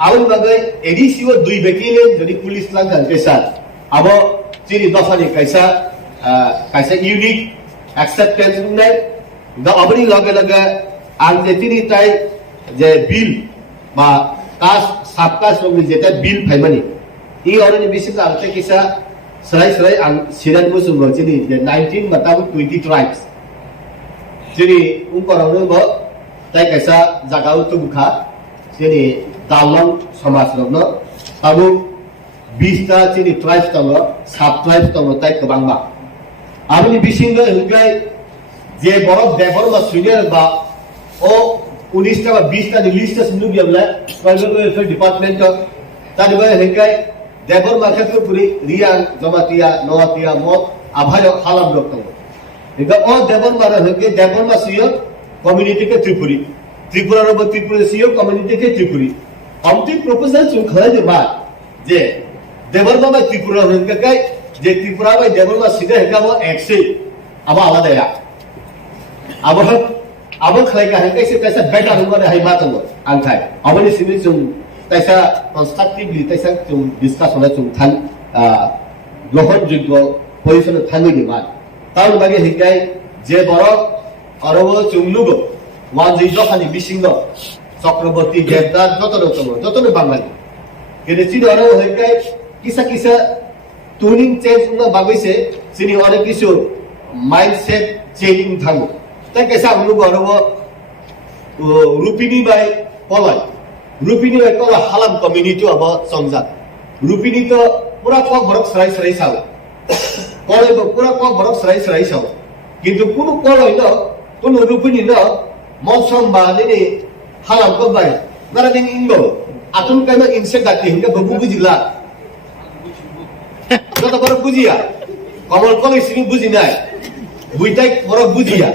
आउन बागै एडिसिओ दुई बेकिले जदि पुलिस लांगन केसा आबो चिनि दफानि काइसा युनिक एक्सेप्टेंस नै दा अबनि लगे लगे आं जे चिनि ताइ जे बिल बा कास्ट साबकास्ट रंनि जेता बिल फाइमानि इ अरनि बिसिम आरते किसा सराय आं सिरान मुसुम चिनि 19 माताम 20 ट्राइब्स चिनि उनकरावनो ब ताइ काइसा जागाउ तुबखा चिनि दालम समाज रनो ताबु 20 ता चिनि ट्राइब्स दङ साब ट्राइब्स दङ ताइ गोबांबा आरनि बिसिंगो हगाय जे बरफ देबर मा सुनियर बा ओ 19 ता 20 ता लिस्ट सुनु बियामला ट्राइबल वेलफेयर डिपार्टमेंट तानिबा हगाय देबर मार्केटको पुरी रियान जमातिया नवातिया मत आभाय हालाम रक्तम इदा ओ देबर मारा हके देबर मा सियो कम्युनिटी के त्रिपुरा रो त्रिपुरा सियो कम्युनिटी के त्रिपुरी अमति प्रपोजल सुन खला जे बा जे देबर मा त्रिपुरा हके काय जे त्रिपुरा बाय देबर मा सिदे हका वो एक्से आबा आलादाया आबो खलाय का हके से कैसा बेटा हुआ हाय मातंग आंखाय अबनि सिनि जों ताइसा कन्स्ट्राक्टिवली ताइसा जों डिसकासन जों थां ग्रहण योग्य पजिशन थाङै दिमान ताउन बागे हिकाय जे बरक अरब चुंगलुगो वानजै जखानि बिसिंग चक्रवर्ती देवदार जतनो बांगाली केने चिनो अरब हिकाय किसा ट्यूनिंग चेंज न बागैसे चिनि अनेक किसु माइंडसेट चेंजिंग थाङो ताइ कैसा उनुगो अरब रुपिनी बाय पलाय रुपिनी बाय कला हालाम कम्युनिटी अब संजात रुपिनी तो पूरा कक बरक सराय साव कले पूरा कक बरक सराय साव किंतु कुनु कलय न कुनु रुपिनी न मौसम बाने हालाम को बाय नारा दिन इंगो आतुन कायमा इनसे दाति हिंगा बबु बुजिला कत बरक बुजिया कमल कलय सिनि बुजिनाय बुइताय बरक बुजिया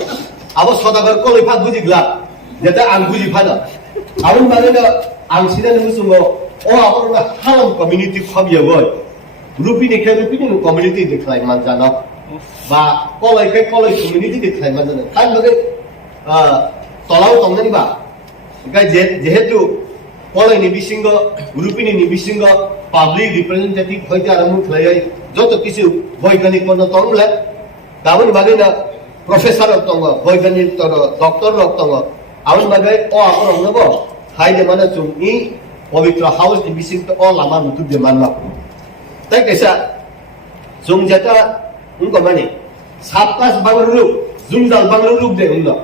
अब सदागर कलय फा बुजिगला जेता आं बुजिफाना आउन बालेना आं सिनानि मुसुंगो ओ आबरना हालाम कम्युनिटी खबियावय रुपिनि कम्युनिटी देखलाय मानजाना बा कलय कम्युनिटी देखलाय मानजाना तान बागे तलाव तंगनि बा गाय जेहेतु कलयनि बिसिंग रुपिनि बिसिंग पाब्लिक रिप्रेजेंटेटिव होइते आरम्भ खलाय जत किछु वैज्ञानिक मन तंगला दाबनि बागेना प्रोफेसर तंग वैज्ञानिक तर डॉक्टर तंग आउन बागे ओ आबरनबो हाय जे माने जों इ पवित्र हाउस नि बिसिं तो अ लामा नुतु जे मानला ताइ कैसा जों जेता उनको माने साबकास बांगरु जुंजाल बांगरु दे उन्ना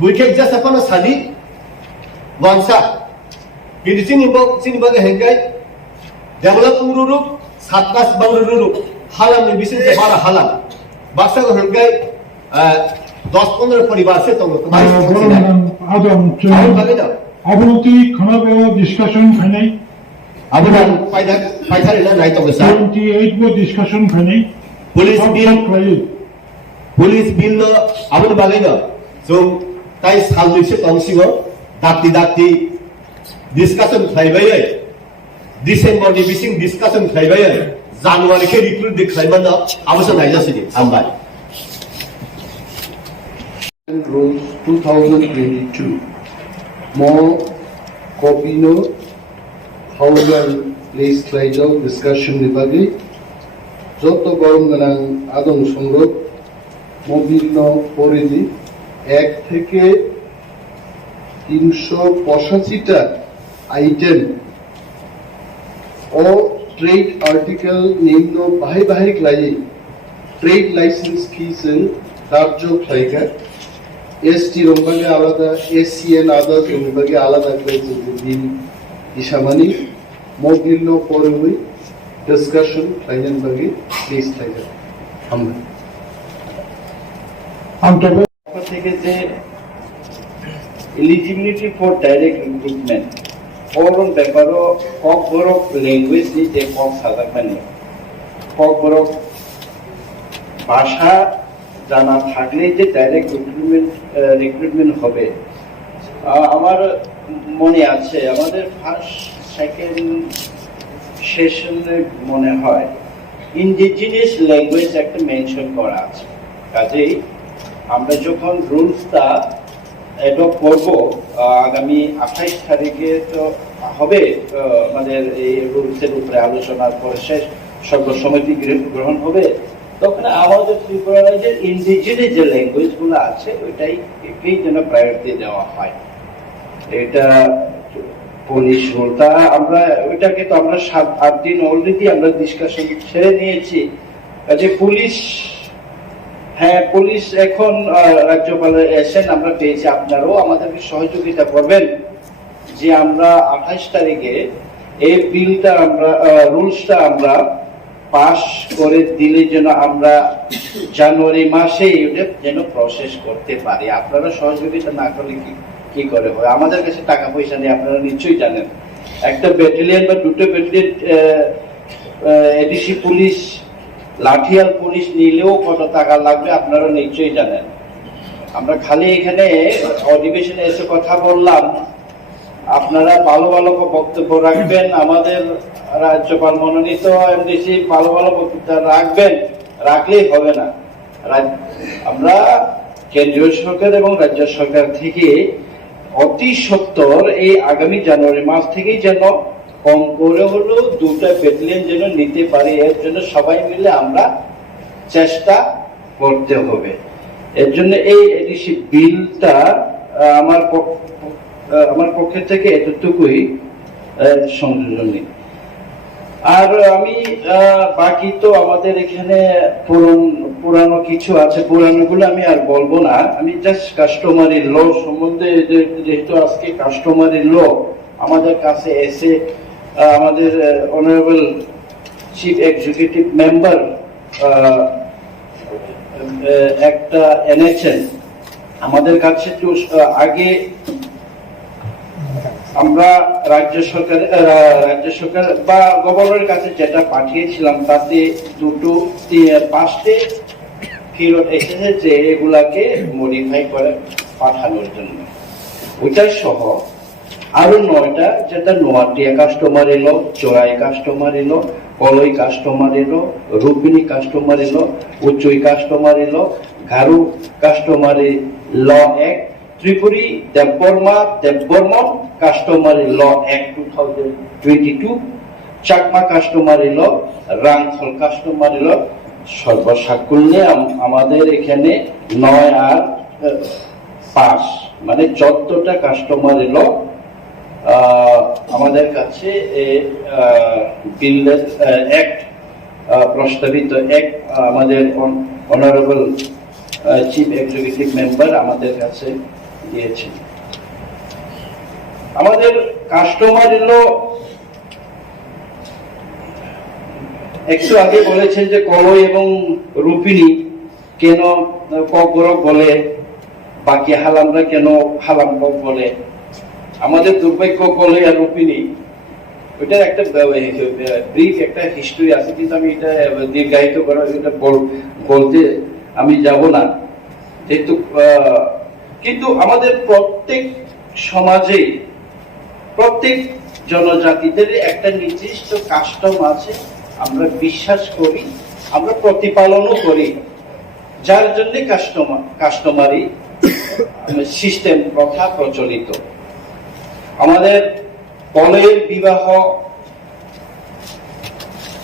बुइके जसा कोन सादि वांसा किदि चिनि बागे हेंगाय डेभलप उरुरु साबकास बांगरु हालाम नि बिसिं जे बारा हालाम बाक्सा को हेंगाय 10-15 परिवार से तो Adam, Abuti, Kanabeo discussion Fanny. Abudan, Paitharilla night of the sun. 28 were discussion Fanny. Police bill, Abu Balena. So, Tais Halvishit on Sigo, Dati, discussion Flavay. December division discussion Flavay. January recruit the Climana, Abusa Niger City, Ambai. Rules 2022 more KOKPIN however legislative discussion বিভাগে যত গরম গান আদম সংগ্রহ বিভিন্ন পরিধি 1 থেকে 385টা আইটেম ও ট্রেড আর্টিকেল নিম্ন বাহিক লাই ট্রেড লাইসেন্স ফিস দার্য খাইকা এসটি রম্বাগে আলাদা এসসিএন আদার্স রম্বাগে আলাদা করে বিল ইসামানি মগিল্য পরে হই ডিসকাশন ফাইনাল বাগে প্লিজ খাইকা আমরা পক্ষ থেকে যে এলিজিবিলিটি ফর ডাইরেক্ট রিক্রুটমেন্ট ওরম ব্যাপারও ককবরক ল্যাঙ্গুয়েজ ni যে কক সাজাকানি ককবরক ভাষা জানা থাকলে যে ডাইরেক্ট রিক্রুটমেন্ট হবে আমার মনে আছে আমাদের ফার্স্ট সেকেন্ড সেশনে মনে হয় ইন্ডিজিনিয়াস ল্যাঙ্গুয়েজ একটা মেনশন করা আছে কাজেই আমরা যখন রুলসটা অ্যাডপ্ট করব আগামী 28 তারিখে তো হবে আমাদের এই রুলসের উপরে আলোচনার পরে শেষ সর্বসম্মতি গ্রহণ হবে তখন আমাদের ত্রিপুরা রাজ্যের ইন্ডিজিনিয়াস যে ল্যাঙ্গুয়েজ গুলো আছে ওইটাই যেন প্রায়োরিটি দেওয়া হয় এটা পুলিশ রুলটা আমরা ওইটাকে তো আমরা 7-8 দিন অলরেডি আমরা ডিসকাশন ছেড়ে নিয়েছি কাজে পুলিশ হ্যাঁ পুলিশ এখন রাজ্যপালের এসেন আমরা পেয়েছি আপনারাও আমাদেরকে সহযোগিতা করবেন যে আমরা 28 তারিখে এই বিলটা আমরা রুলসটা আমরা পাস করে দিলে যেন আমরা জানুয়ারি মাসে এটা যেন প্রসেস করতে পারি আপনারা সহযোগিতা না করলে কি করে হয় আমাদের কাছে টাকা পয়সা নেই আপনারা নিশ্চয়ই জানেন একটা ব্যাটালিয়ন বা দুটো ব্যাটালিয়ন এডিসি পুলিশ লাঠিয়াল পুলিশ নিলেও কত টাকা লাগবে আপনারা নিশ্চয়ই জানেন আমরা খালি এখানে অধিবেশনে এসে কথা বললাম আপনারা ভালো ভালো বক্তব্য রাখবেন আমাদের রাজ্যপাল মনোনীত এমডিসি ভালো ভালো বক্তব্য রাখবেন রাখলেই হবে না আমরা কেন্দ্রীয় সরকার এবং রাজ্য সরকার থেকে অতি সত্বর এই আগামী জানুয়ারি মাস থেকেই যেন কম করে হলেও 2টা ব্যাটালিয়ন যেন নিতে পারি এর জন্য সবাই মিলে আমরা চেষ্টা করতে হবে এর জন্য এই এডিসি বিলটা আমার পক্ষে থেকে এতটুকুই সংযোজনী আর আমি বাকি তো আমাদের এখানে পুরানো কিছু আছে পুরানোগুলো আমি আর বলবো না আমি জাস্ট কাস্টমারি ল সম্বন্ধে যেহেতু আজকে কাস্টমারি ল আমাদের কাছে এসে আমাদের অনারেবল চিফ এক্সিকিউটিভ মেম্বার একটা এনেছেন আমাদের কাছে তো আগে আমরা রাজ্য সরকার বা গভর্নরের কাছে যেটা পাঠিয়েছিলাম তাতে 5টে ফেরত এসেছে যে এগুলাকে মডিফাই করে পাঠানোর জন্য ওইটা সহ আরো 9টা যেটা নোয়াটিয়া কাস্টমার এলো চোরাই কাস্টমার এলো কলই কাস্টমার এলো রূপিনী কাস্টমার এলো উচ্চই কাস্টমার এলো ঘারু কাস্টমারি ল এক ত্রিপুরি দেববর্মন কাস্টমারি ল অ্যাক্ট 2022 চাকমা কাস্টমারি ল রাংথল কাস্টমারি ল সর্বসাকুল্যে আমাদের এখানে 9 আর 5 মানে 14টা কাস্টমারি ল আমাদের কাছে বিলের অ্যাক্ট প্রস্তাবিত অ্যাক্ট আমাদের অনারেবল চিফ এক্সিকিউটিভ মেম্বার আমাদের কাছে দিয়েছেন আমাদের কাস্টমার এলো একটু আগে বলেছেন যে কলই এবং রূপিনী কেন ককবরক বলে বাকি হালামরা কেন হালাম কক বলে আমাদের দুর্ভাগ্য কলই আর রূপিনী ওইটার একটা ব্রিফ একটা হিস্ট্রি আছে কিন্তু আমি এটা দীর্ঘায়িত করা এটা বলতে আমি যাব না যেহেতু কিন্তু আমাদের প্রত্যেক সমাজে প্রত্যেক জনজাতিদের একটা নির্দিষ্ট কাস্টম আছে আমরা বিশ্বাস করি আমরা প্রতিপালনও করি যার জন্য কাস্টমারি সিস্টেম প্রথা প্রচলিত আমাদের কলের বিবাহ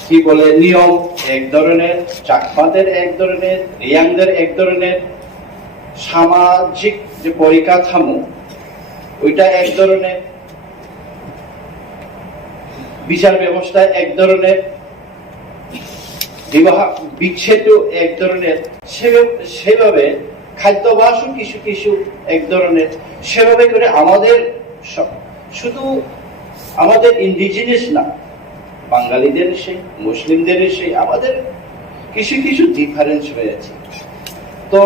কি বলে নিয়ম এক ধরনের চাকমাদের এক ধরনের রিয়াংদের এক ধরনের সামাজিক যে পরিকাঠামো ওইটা এক ধরনের বিচার ব্যবস্থা এক ধরনের বিবাহ বিচ্ছেদ এক ধরনের, সেভাবে খাদ্যাভ্যাসও কিছু কিছু এক ধরনের, সেভাবে করে আমাদের শুধু আমাদের ইন্ডিজিনিয়াস না, বাঙালিদের সেই, মুসলিমদের সেই, আমাদের কিছু কিছু ডিফারেন্স রয়েছে। তো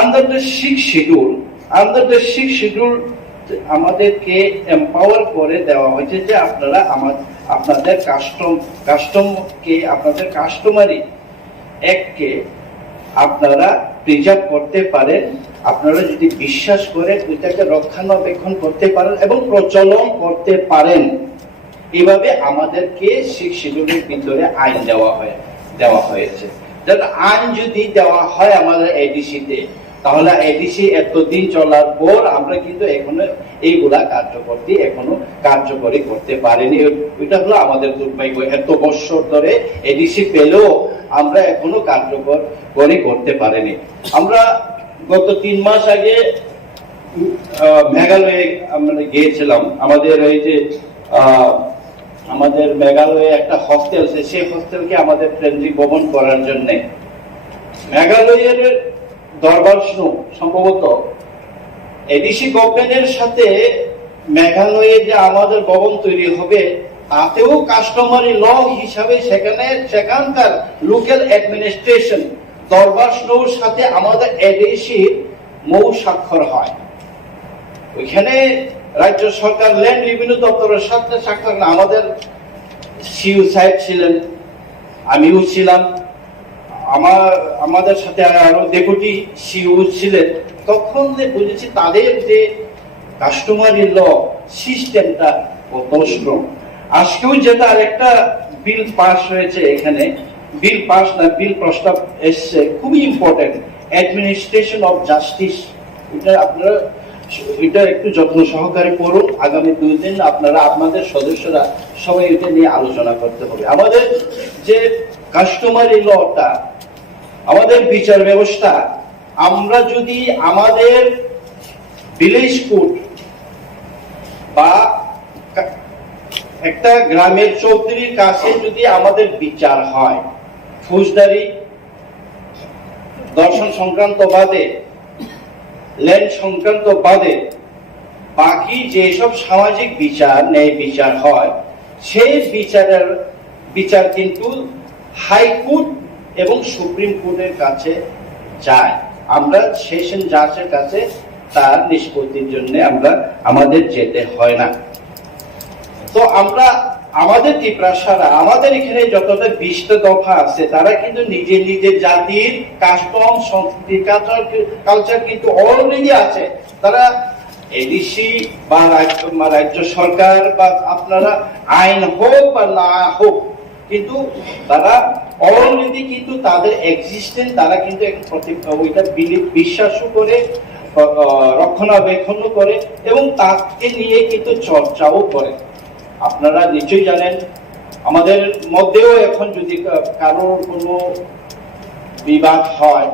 আন্ডার দ্য 6th শিডিউল আমাদেরকে এম্পাওয়ার করে দেওয়া হয়েছে যে আপনারা আপনাদের আপনাদের কাস্টমারি এককে আপনারা প্রিজার্ভ করতে পারেন, আপনারা যদি বিশ্বাস করেন ওইটাকে রক্ষণাবেক্ষণ করতে পারেন এবং প্রচলন করতে পারেন। এভাবে আমাদেরকে 6th শিডিউলের ভিতরে আইন দেওয়া হয়েছে। আইন যদি দেওয়া হয় আমাদের এডিসিতে, তাহলে এডিসি এতদিন চলার পর আমরা কিন্তু এখনো এইগুলা কার্যকরী করতে পারিনি। ওইটা হলো আমাদের দুর্ভাগ্য। এত বছর ধরে এডিসি পেলেও আমরা এখনো কার্যকরী করতে পারিনি। আমরা গত 3 মাস আগে মেঘালয়ে আমরা গিয়েছিলাম। আমাদের মেঘালয়ে একটা হস্টেল, সেই হস্টেলকে আমাদের ফ্রেন্ডলি ভবন করার জন্য মেঘালয়ের দরবার সম্ভবত এডিসি গভর্নমেন্টের সাথে মেঘালয়ে যে আমাদের ভবন তৈরি হবে তাতেও কাস্টমারি ল হিসাবে সেখানকার লোকাল অ্যাডমিনিস্ট্রেশন দরবার সাথে আমাদের এডিসির মৌ স্বাক্ষর হয়। ওইখানে রাজ্য সরকার ল্যান্ড রেভিনিউ দপ্তরের সাথে স্বাক্ষর, আমাদের সিইও সাহেব ছিলেন, আমিও ছিলাম, আমাদের সাথে আরো ডেপুটি সিইও ছিলেন। তখন বুঝেছি তাদের যে কাস্টমারি ল সিস্টেমটা কত স্ট্রং। আজকেও যেটা আরেকটা বিল পাস হয়েছে, এখানে বিল প্রস্তাব এসছে, খুবই ইম্পর্টেন্ট, অ্যাডমিনিস্ট্রেশন অফ জাস্টিস। এটা একটু যত্ন সহকারে পড়ুন। আগামী 2 দিন আপনাদের সদস্যরা সবাই এটা নিয়ে আলোচনা করতে হবে। আমাদের যে কাস্টমারি লটা, আমাদের বিচার ব্যবস্থা, আমরা যদি আমাদের ভিলেজ কোর্ট বা একটা গ্রামের চৌধুরীর কাছে যদি আমাদের বিচার হয়, ফৌজদারি, দর্শন সংক্রান্ত বাদে, ল্যান্ড সংক্রান্ত বাদে বাকি যেসব সামাজিক বিচার, ন্যায় বিচার হয়, সেই বিচার কিন্তু হাইকোর্ট এবং সুপ্রিম কোর্টের কাছে যায়। আমরা সেশন জাজের কাছে তার নিষ্পত্তির জন্য আমাদের যেতে হয় না। তো আমাদের ত্রিপুরা সারা, আমাদের এখানে যতটা 20টা দফা আছে, তারা কিন্তু নিজের জাতির কাস্টম, সংস্কৃতি, কালচার কিন্তু অলরেডি আছে। তারা এডিসি বা রাজ্য সরকার বা আপনারা আইন হোক বা না হোক, কিন্তু তারা অলরেডি কিন্তু তাদের এক্সিস্টেন্স, তারা কিন্তু ওইটা বিশ্বাসও করে, রক্ষণাবেক্ষণও করে এবং তাকে নিয়ে কিন্তু চর্চাও করে। আপনারা নিশ্চয়ই জানেন, আমাদের মধ্যেও এখন যদি কারোর কোনো বিবাদ হয়,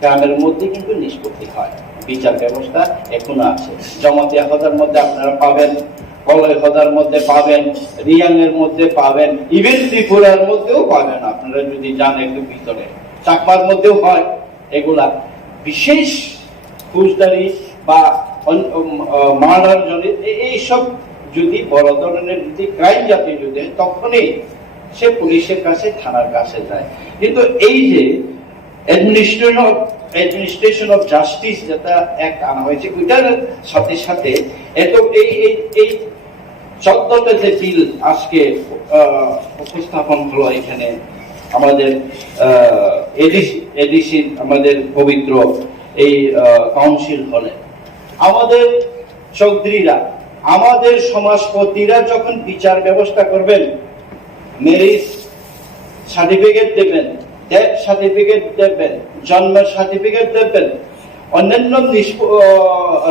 গ্রামের মধ্যে কিন্তু নিষ্পত্তি হয়। বিচার ব্যবস্থা এখনো আছে। জমাতিয়া হদার মধ্যে আপনারা পাবেন, কলয় হদার মধ্যে পাবেন, রিয়াং এর মধ্যে পাবেন, ইভেন ত্রিপুরার মধ্যেও পাবেন। আপনারা যদি যান একটু ভিতরে, চাকমার মধ্যেও হয়। এগুলা বিশেষ ফৌজদারি বা মার্ডার জনিত এইসব যদি বড় ধরনের যদি ক্রাইম জাতীয় যদি, তখনই সে পুলিশের কাছে, থানার কাছে যায়। কিন্তু এই যে অ্যাডমিনিস্ট্রেশন অফ জাস্টিস যেটা অ্যাক্ট আনা হয়েছে, ওইটার সাথে সাথে এই 14টা যে বিল আজকে উপস্থাপন হলো এখানে আমাদের এডিসি, আমাদের পবিত্র এই কাউন্সিল হলে, আমাদের চৌধুরীরা, আমাদের সমাজপতিরা যখন বিচার ব্যবস্থা করবেন, ম্যারেজ সার্টিফিকেট দেবেন, ডেথ সার্টিফিকেট দেবেন, জন্ম সার্টিফিকেট দেবেন, অন্যান্য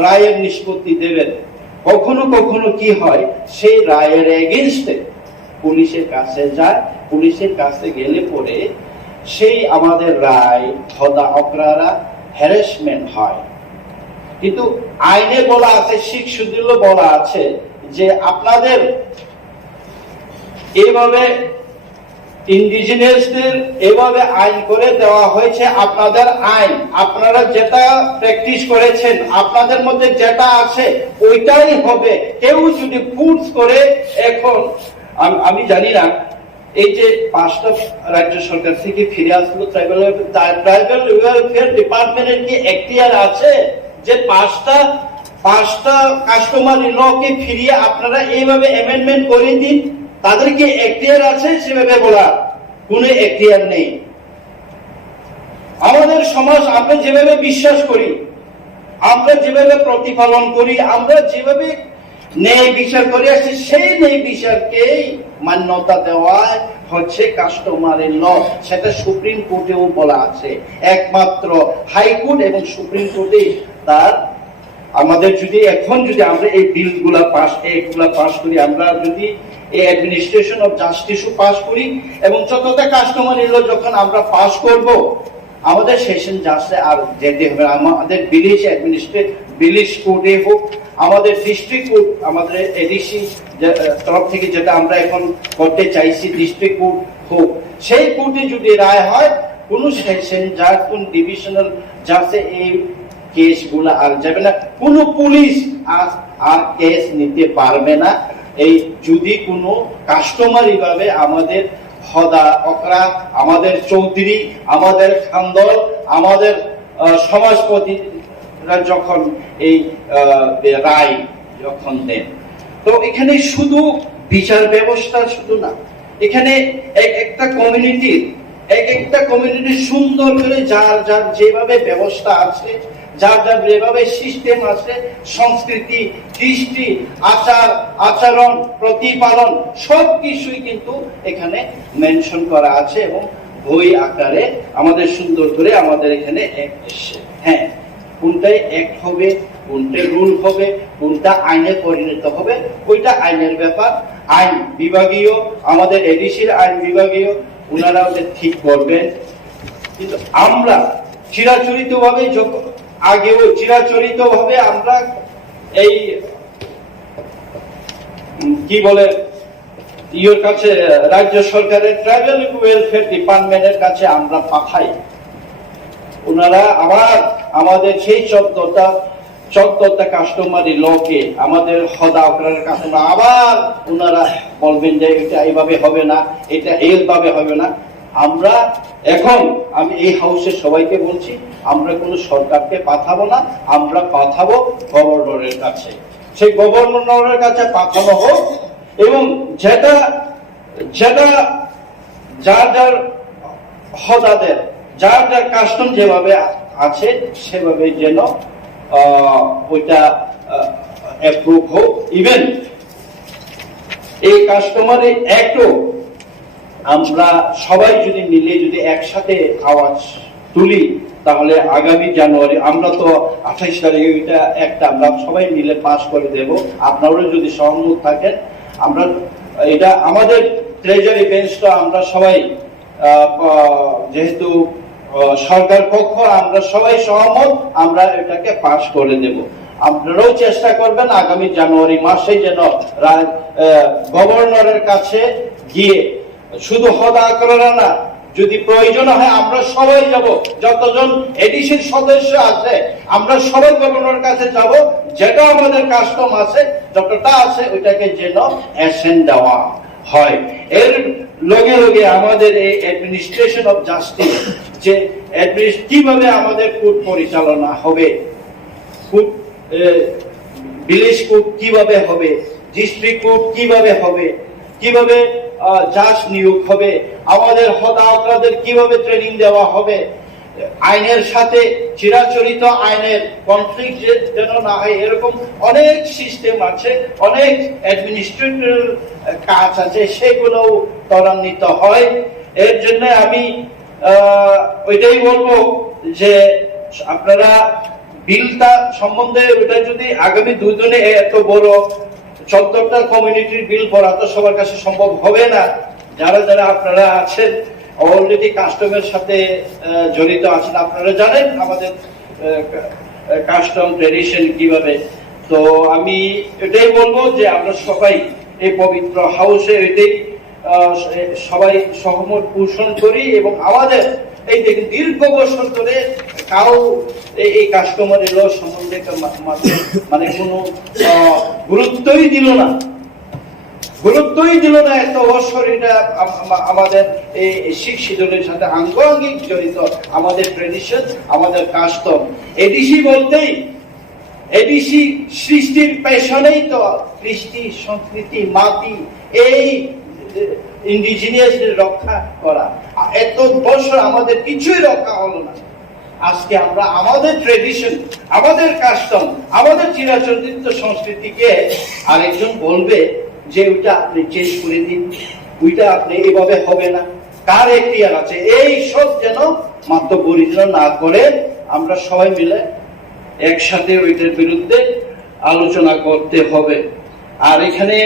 রায়ের নিষ্পত্তি দেবেন। কখনো কখনো কি হয়, সেই রায়ের এগেইনস্টে পুলিশের কাছে যায়। পুলিশের কাছে গেলে পরে সেই আমাদের রায় হদা অপরাধা হ্যারাসমেন্ট হয়। কিন্তু আইনে বলা আছে, 6th শিডিউলে বলা আছে যে আপনাদের এইভাবে ইন্ডিজিনিয়াসদের এভাবে আইন করে দেওয়া হয়েছে, আপনাদের আইন, আপনারা যেটা প্র্যাকটিস করেছেন, আপনাদের মধ্যে যেটা আছে ওইটাই হবে। কেউ যদি ফোর্স করে, এখন আমি জানি না এই যে 5টা রাজ্য সরকার থেকে ফিরে আসলো ট্রাইবাল ওয়েলফেয়ার ডিপার্টমেন্টের কি এখতিয়ার আছে যে 5টা কাস্টমারি লকে ফিরিয়ে আপনারা এইভাবে অ্যামেন্ডমেন্ট করে দিন? তাদের কি এখতিয়ার আছে সেভাবে বলা? কোনো এখতিয়ার নেই। আমাদের সমাজ আমরা যেভাবে বিশ্বাস করি, আমরা যেভাবে প্রতিপালন করি, আমরা যেভাবে ন্যায় বিচার করে আসছি, সেই ন্যায় বিচারকেই মান্যতা দেওয়া হচ্ছে কাস্টমারি ল। সেটা সুপ্রিম কোর্টেও বলা আছে। একমাত্র হাইকোর্ট এবং সুপ্রিম কোর্টে তার আমাদের যদি এখন যদি আমরা এই বিলগুলা পাস করি, আমরা যদি এই অ্যাডমিনিস্ট্রেশন অফ জাস্টিসও পাস করি এবং যতটা কাস্টমারি ল যখন আমরা পাস করব, আমাদের সেশন জাজে আর যেতে হবে। আমাদের ভিলেজ কোর্টে হোক, আমাদের ডিস্ট্রিক্ট কোর্ট, আমাদের এডিসি তরফ থেকে যেটা আমরা এখন করতে চাইছি ডিস্ট্রিক্ট কোর্ট হোক, সেই কোর্টে যদি রায় হয়, কোন সেকশন জাজ, কোন ডিভিশনাল জাজে এই কেসগুলো আর যাবে না। কোন পুলিশ আর কেস নিতে পারবে না এই যদি কোনো কাস্টমারি ভাবে আমাদের হদা অকরা, আমাদের চৌধুরী, আমাদের খানদল, আমাদের সমাজপতিরা যখন এই রায় যখন দেন। তো এখানে শুধু বিচার ব্যবস্থা শুধু না, এখানে একটা কমিউনিটি সুন্দর করে যার যেভাবে ব্যবস্থা আছে, যার যেভাবে সিস্টেম আছে, সংস্কৃতি, কৃষ্টি, আচরণ, প্রতিপালন সবকিছুই কিন্তু এখানে মেনশন করা আছে এবং বই আকারে আমাদের সুন্দর করে আমাদের এখানে হ্যাঁ, কোনটাই অ্যাক্ট হবে, কোনটা রুল হবে, কোনটা আইনে পরিণত হবে, ওইটা আইনের ব্যাপার। আইন বিভাগীয়, আমাদের এডিসির আইন বিভাগীয়, ওনারা ওদের ঠিক করবেন। কিন্তু আমরা চিরাচরিতভাবে আমরা এই কি বলে ইয়ের কাছে, রাজ্য সরকারের ট্রাইবাল ওয়েলফেয়ার ডিপার্টমেন্টের কাছে আমরা পাঠাই। ওনারা আবার আমাদের সেই 14টা কাস্টমারি লকে, আমাদের হদা অকরার কাস্টমার, আবার ওনারা বলবেন যে এটা এইভাবে হবে না, এটা এইভাবে হবে না। আমরা এখন, আমি এই হাউসের সবাইকে বলছি, আমরা কোনো সরকারকে পাঠাবো না, আমরা পাঠাবো গভর্নরের কাছে। সেই গভর্নরের কাছে পাঠানো হোক এবং যেটা যার হদাদের, যার কাস্টম যেভাবে আছে সেভাবে যেন ওইটা অ্যাপ্রুভ হোক। ইভেন এই কাস্টমারি অ্যাক্টও আমরা সবাই যদি মিলে যদি একসাথে আওয়াজ তুলি, তাহলে আগামী জানুয়ারি, আমরা তো 28 তারিখে এটা একটা আমরা সবাই মিলে পাস করে দেব। আপনারাও যদি সহমত থাকেন, আমরা এটা আমাদের ট্রেজারি বেঞ্চটা আমরা সবাই, যেহেতু সরকার পক্ষ, আমরা সবাই সহমত, আমরা এটাকে পাস করে দেব। আপনারাও চেষ্টা করবেন আগামী জানুয়ারি মাসে যেন গভর্নরের কাছে গিয়ে শুধু হদা করা না, যদি প্রয়োজন হয় আমরা সবাই যাব, যতজন এডিসির সদস্য আছে আমরা সবাই গভর্নরের কাছে যাব, যেটা আমাদের কাস্টম আছে যতটা আছে ওইটাকে যেন অ্যাকশন দেওয়া হয়। এর লগে লগে আমাদের এই অ্যাডমিনিস্ট্রেশন অফ জাস্টিস, যে কিভাবে আমাদের কোর্ট পরিচালনা হবে, ভিলেজ কোর্ট কিভাবে হবে, ডিস্ট্রিক্ট কোর্ট কিভাবে হবে, কিভাবে জাজ নিয়োগ হবে, আমাদের হদা অপরাধের কিভাবে ট্রেনিং দেওয়া হবে, আইনের সাথে চিরাচরিত আইনের কনফ্লিক্ট যেন না হয়, এরকম অনেক সিস্টেম আছে, অনেক অ্যাডমিনিস্ট্রেটিভ কাজ আছে, সেগুলোও ত্বরান্বিত হয়। এর জন্য আমি ওইটাই বলবো যে আপনারা বিলটা সম্বন্ধে, ওটা যদি আগামী দুজনে এত বড় 14টা কমিউনিটির বিল পড়া তো সবার কাছে সম্ভব হবে না। যারা আপনারা আছেন অলরেডি কাস্টমের সাথে জড়িত আছেন, আপনারা জানেন আমাদের কাস্টম ট্রেডিশন কিভাবে। তো আমি এটাই বলবো যে আমরা সবাই এই পবিত্র হাউসে এটাই সবাই সহমত পোষণ করি এবং আমাদের এই দেখুন দীর্ঘ বছর ধরে কাউ এই কাস্টমার ল সম্বন্ধে মানে কোনো গুরুত্বই দিল না এত বছর। এটা আমাদের এই শিখ শিদলের সাথে আঙ্গাঙ্গিক জড়িত, আমাদের ট্রেডিশন, আমাদের কাস্টম। এডিসি বলতেই এডিসি সৃষ্টির পেছনেই তো কৃষ্টি, সংস্কৃতি, মাটি, এই ইন্ডিজিনিয়াস রক্ষা করা। এত বছর আমাদের কিছুই রক্ষা হলো না। আজকে আমরা আমাদের ট্রেডিশন, আমাদের কাস্টম, আমাদের চিরাচরিত সংস্কৃতিকে আরেকজন বলবে যে ওইটা আপনি চেঞ্জ করে দিন, ওইটা আপনি এভাবে হবে না, কার এখতিয়ার আছে? এই সব যেন মাত্র পরিচালনা না করে আমরা সবাই মিলে একসাথে ওইটার বিরুদ্ধে আলোচনা করতে হবে। আর এখানে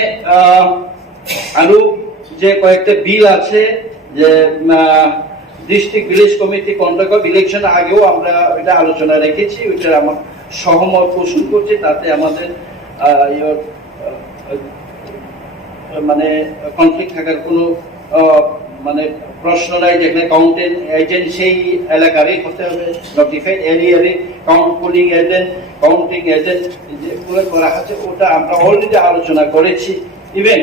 আরো যে কয়েকটা বিল আছে, যে district village committee conduct of election, আগেও আমরা এটা আলোচনা রেখেছি, ওইটার আমার সহমত পোষণ করছি। তাতে আমাদের মানে কনফ্লিক্ট থাকার কোনো মানে প্রশ্ন নাই। যেখানে কাউন্টিং এজেন্ট সেই এলাকারই হতে হবে, নোটিফাইড এরিয়ারই পোলিং এজেন্ট, কাউন্টিং এজেন্ট যেগুলো করা হচ্ছে ওটা আমরা অলরেডি আলোচনা করেছি। ইভেন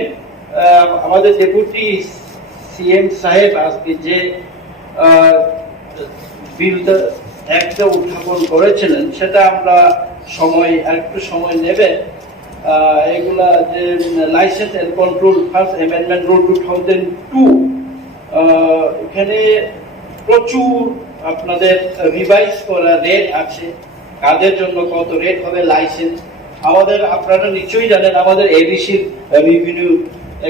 আমাদের ডেপুটি সিএম সাহেব আজকে যে বিলটা একটা উত্থাপন করেছিলেন, সেটা আমরা একটু সময় নেবে। এগুলা যে licence and control first amendment rule 2002, এখানে প্রচুর আপনাদের রিভাইজ করা রেট আছে, কাদের জন্য কত রেট হবে লাইসেন্স। আমাদের আপনারা নিশ্চয়ই জানেন আমাদের এডিসির রেভিনিউ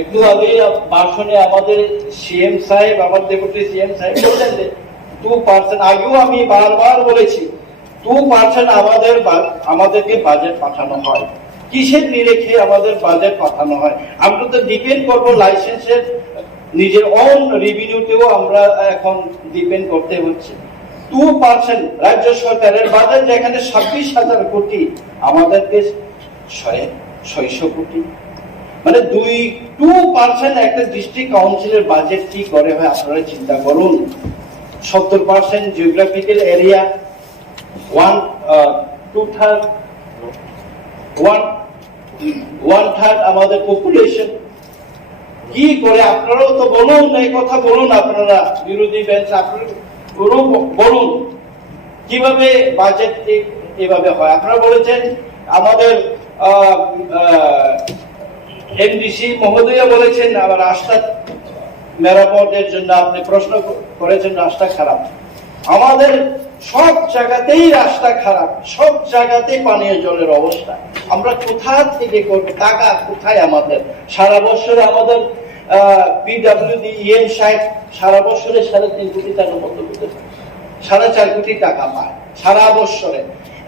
একটু আগে ভাষণে আমাদের সিএম সাহেব, আমার ডেপুটি সিএম সাহেব বললেন 2%, আগেও আমি বারবার বলেছি 2% আমাদেরকে বাজেট পাঠানো হয়। কিসের নিরেখে আমাদের বাজেট পাঠানো হয়? আমরা তো ডিপেন্ড করবো লাইসেন্সের, নিজের অন রেভিনিউতেও আমরা এখন ডিপেন্ড করতে হচ্ছে। 2% রাজ্য সরকারের বাজেট যেখানে 26,000 কোটি, আমাদেরকে 600 কোটি, মানে 2% একটা ডিস্ট্রিক্ট কাউন্সিলের বাজেট কি করে হয় আপনারা চিন্তা করুন। 70% জিওগ্রাফিক্যাল এরিয়া, 1/3 আমাদের পপুলেশন। কি করে আপনারাও তো বলুন, এই কথা বলুন, আপনারা বিরোধী বেঞ্চ আপনারা বলুন কিভাবে বাজেট এভাবে হয়। আপনারা বলেছেন আমাদের এমডিসি মহোদয় বলেছেন আবার রাস্তা মেরামতের জন্য আপনি প্রশ্ন করেছেন রাস্তা খারাপ। আমাদের সব জায়গাতেই রাস্তা খারাপ, সব জায়গাতেই পানীয় জলের অবস্থা। আমরা কোথা থেকে করবো? টাকা কোথায় আমাদের? সারা বছরে আমাদের পিডব্লিউডি ইএম সাহেব সারা বছরে 3.5 কোটি টাকা মতো 4.5 কোটি টাকা পায় সারা বছরে।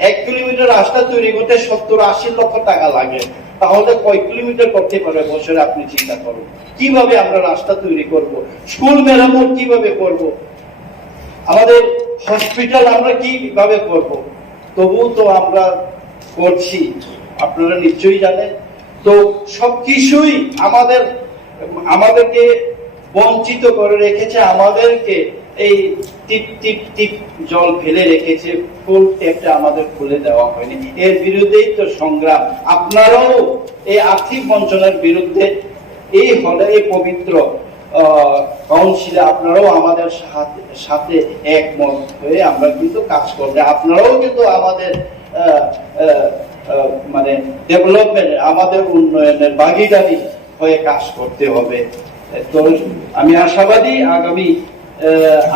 1 কিলোমিটার রাস্তা তৈরি করতে 70-80 লক্ষ টাকা লাগে। তাহলে কয় কিলোমিটার করতে পারবে বছরে? আপনি চিন্তা করুন। কিভাবে আমরা রাস্তা তৈরি করব? স্কুল মেরামত কিভাবে করব? আমাদের হসপিটাল আমরা কিভাবে করব? তবু তো আমরা করছি, আপনারা নিশ্চয়ই জানেন। তো সবকিছুই আমাদেরকে বঞ্চিত করে রেখেছে, আমাদেরকে এই টিপ টিপ টিপ জল ফেলে রেখেছে, ফুল ট্যাপটা আমাদের খুলে দেওয়া হয়নি। এর বিরুদ্ধেই তো সংগ্রাম। আপনারাও এই আর্থিক বঞ্চনার বিরুদ্ধে এই হলে এই পবিত্র কাউন্সিলে আপনারাও আমাদের সাথে একমত হয়ে আমরা কিন্তু কাজ করবে। আপনারাও কিন্তু আমাদের মানে ডেভেলপমেন্ট, আমাদের উন্নয়নের ভাগিদারি হয়ে কাজ করতে হবে। তো আমি আশাবাদী আগামী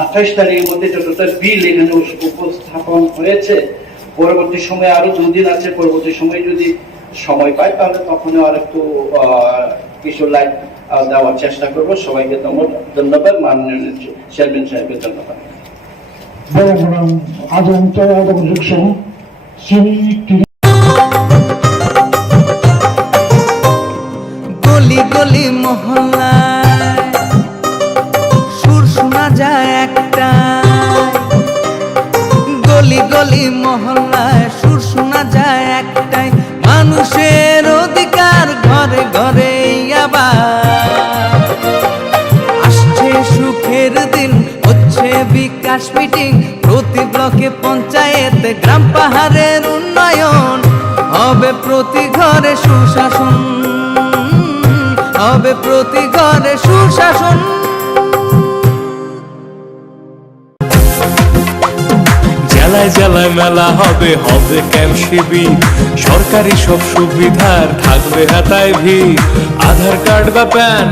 28 তারিখের মধ্যে যতটা বিল এখানে উপস্থাপন হয়েছে, পরবর্তী সময়ে আরো 2 দিন আছে, পরবর্তী সময় যদি সময় পাই তাহলে তখন আর একটু কিছু লাইট দেওয়ার চেষ্টা করবো। সবাইকে ধন্যবাদ, মাননীয় চেয়ারম্যান সাহেবকে ধন্যবাদ। গলি গলি মহল্লায় সুর শোনা যায় একটা, গলি গলি মহল্লায় সুর শোনা যায় একটাই, মানুষের অধিকার ঘরে ঘরে আবার পঞ্চায়েত গ্রাম পাহাড়ের উন্নয়ন, হবে প্রতি ঘরে সুশাসন, হবে প্রতি ঘরে সুশাসন। জেলায় জেলায় মেলা হবে, হবে ক্যাম্প শিবির, সরকারি সব সুবিধার থাকবে হাতায় ভিড়। আধার কার্ড বা প্যান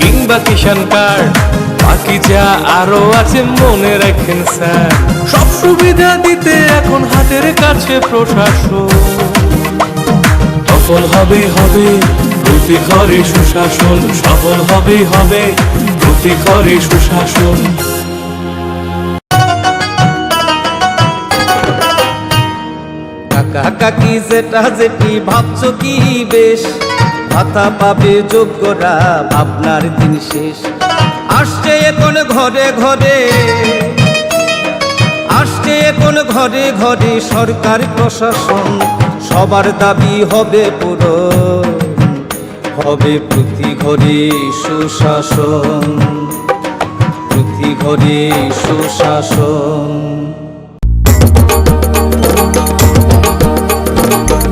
কিংবা কিষাণ কার্ড, বাকি যা আরো আছে মনে রাখেন স্যার। সব সুবিধা দিতে এখন হাতের কাছে প্রশাসন, সফল হবে হবে প্রতি ঘরে সুশাসন, সফল হবে হবে প্রতি ঘরে সুশাসন। কাকা কাকি যেটা যেটি ভাবছো কি বেশ, ভাতা পাবে যোগ্যরা ভাবনার দিন শেষ। আসছে এখন ঘরে ঘরে, আসছে এখন ঘরে ঘরে সরকার প্রশাসন, সবার দাবি হবে পূরণ, হবে প্রতি ঘরে সুশাসন, প্রতি ঘরে সুশাসন।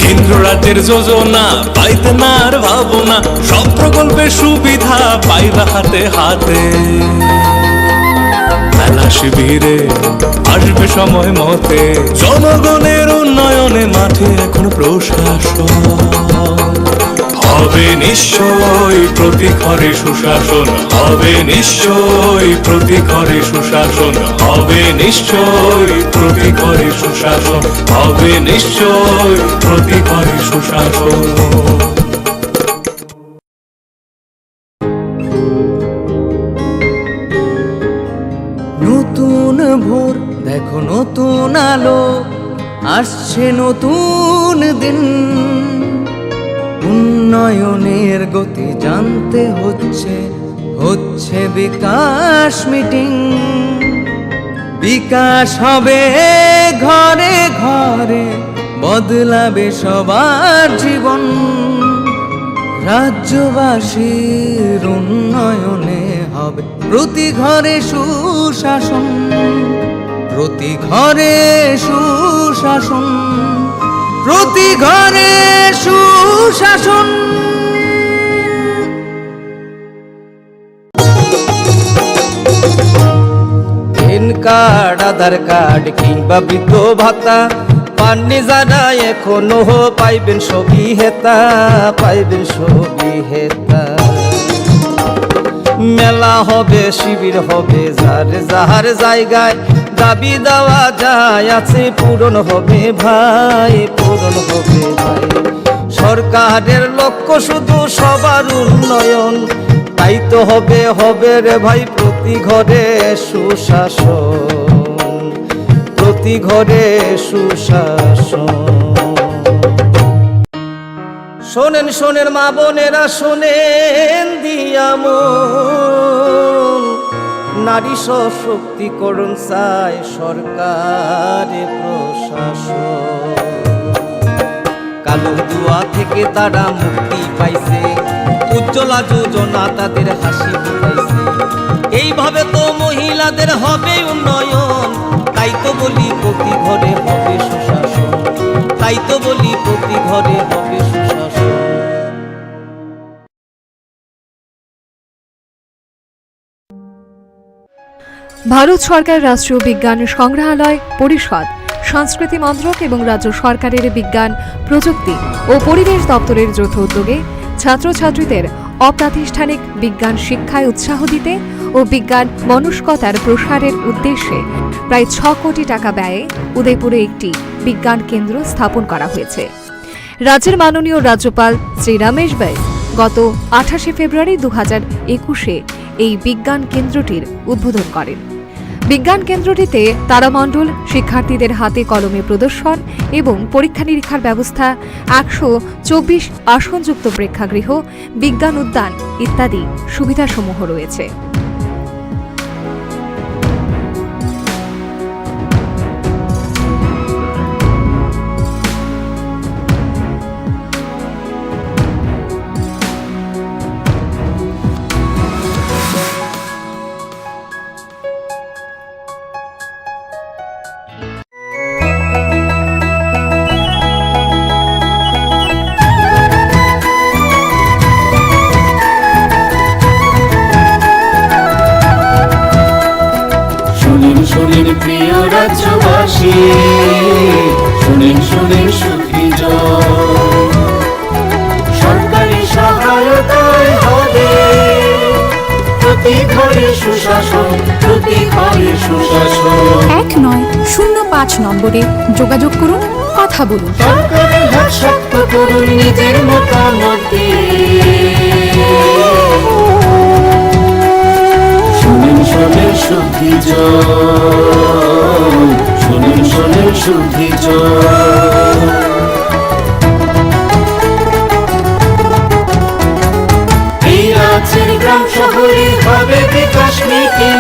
কেন্দ্র রাজ্যের যোজনা পাইতে না আর ভাবনা, সব প্রকল্পের সুবিধা পাইবা হাতে হাতে। মেলা শিবিরে আসবে সময় মতে, জনগণের উন্নয়নে মাঠে এখন প্রশাসন, হবে নিশ্চয়ই প্রতি ঘরে সুশাসন, হবে নিশ্চয়ই প্রতি ঘরে সুশাসন, হবে নিশ্চয়ই প্রতি ঘরে সুশাসন, হবে নিশ্চয়ই প্রতি ঘরে সুশাসন। নতুন ভোর দেখো নতুন আলো, আসছে নতুন দিন, উন্নয়নের গতি জানতে হচ্ছে, হচ্ছে বিকাশ মিটিং। বিকাশ হবে ঘরে ঘরে, বদলাবে সবার জীবন, রাজ্যবাসীর উন্নয়নে হবে প্রতি ঘরে সুশাসন, প্রতি ঘরে সুশাসন, প্রতি ঘরে সুশাসন। প্যান কার্ড, আধার কার্ড কিংবা বৃদ্ধ ভাতা পাননি যারা এখনো পাইবেন সবই হেতা, পাইবেন সবই হেতা। মেলা হবে শিবির হবে যার যাহার জায়গায়, দাবি দেওয়া যায় আছে পূরণ হবে ভাই, পূরণ হবে ভাই। সরকারের লক্ষ্য শুধু সবার উন্নয়ন, তাই তো হবে হবে রে ভাই প্রতি ঘরে সুশাসন, প্রতি ঘরে সুশাসন। শোনেন শোনেন মা বোনেরা শোনেন দিয়া মন, নারী সশক্তিকরণ চায় সরকারে প্রশাসন। কালো দুয়া থেকে তারা মুক্তি পাইছে, উজ্জ্বলা যোজনা তাদের হাসি ফুটাইছে। এইভাবে তো মহিলাদের হবে উন্নয়ন, তাই তো বলি প্রতি ঘরে হবে সুশাসন, তাই তো বলি প্রতি ঘরে হবে সুশাসন। ভারত সরকার রাষ্ট্রীয় বিজ্ঞান সংগ্রহালয় পরিষদ, সংস্কৃতি মন্ত্রক এবং রাজ্য সরকারের বিজ্ঞান প্রযুক্তি ও পরিবেশ দপ্তরের যৌথ উদ্যোগে ছাত্রছাত্রীদের অপ্রাতিষ্ঠানিক বিজ্ঞান শিক্ষায় উৎসাহ দিতে ও বিজ্ঞান মনস্কতার প্রসারের উদ্দেশ্যে প্রায় ৬ কোটি টাকা ব্যয়ে উদয়পুরে একটি বিজ্ঞান কেন্দ্র স্থাপন করা হয়েছে। রাজ্যের মাননীয় রাজ্যপাল শ্রী রমেশ বাইস গত ২৮ ফেব্রুয়ারি ২০২১-এ এই বিজ্ঞান কেন্দ্রটির উদ্বোধন করেন। বিজ্ঞান কেন্দ্রটিতে তারামণ্ডল, শিক্ষার্থীদের হাতে কলমে প্রদর্শন এবং পরীক্ষা নিরীক্ষার ব্যবস্থা, ১২৪ আসনযুক্ত প্রেক্ষাগৃহ, বিজ্ঞান উদ্যান ইত্যাদি সুবিধাসমূহ রয়েছে। রাজ্যবাসী শুনেন শুনেন সুখী সরকারি সহায়তায় হবে প্রতি ঘরে সুশাসন, প্রতি ঘরে সুশাসন। 1905 নম্বরে যোগাযোগ করুন, কথা বলুন। সরকারের হাত শক্ত করুন, নিজের মতামত শুনেন শুনেন সুখী শুনেন শুনেন সুখী এই রাজ্যের গ্রাম শহরে হবে বিকাশ নীতি,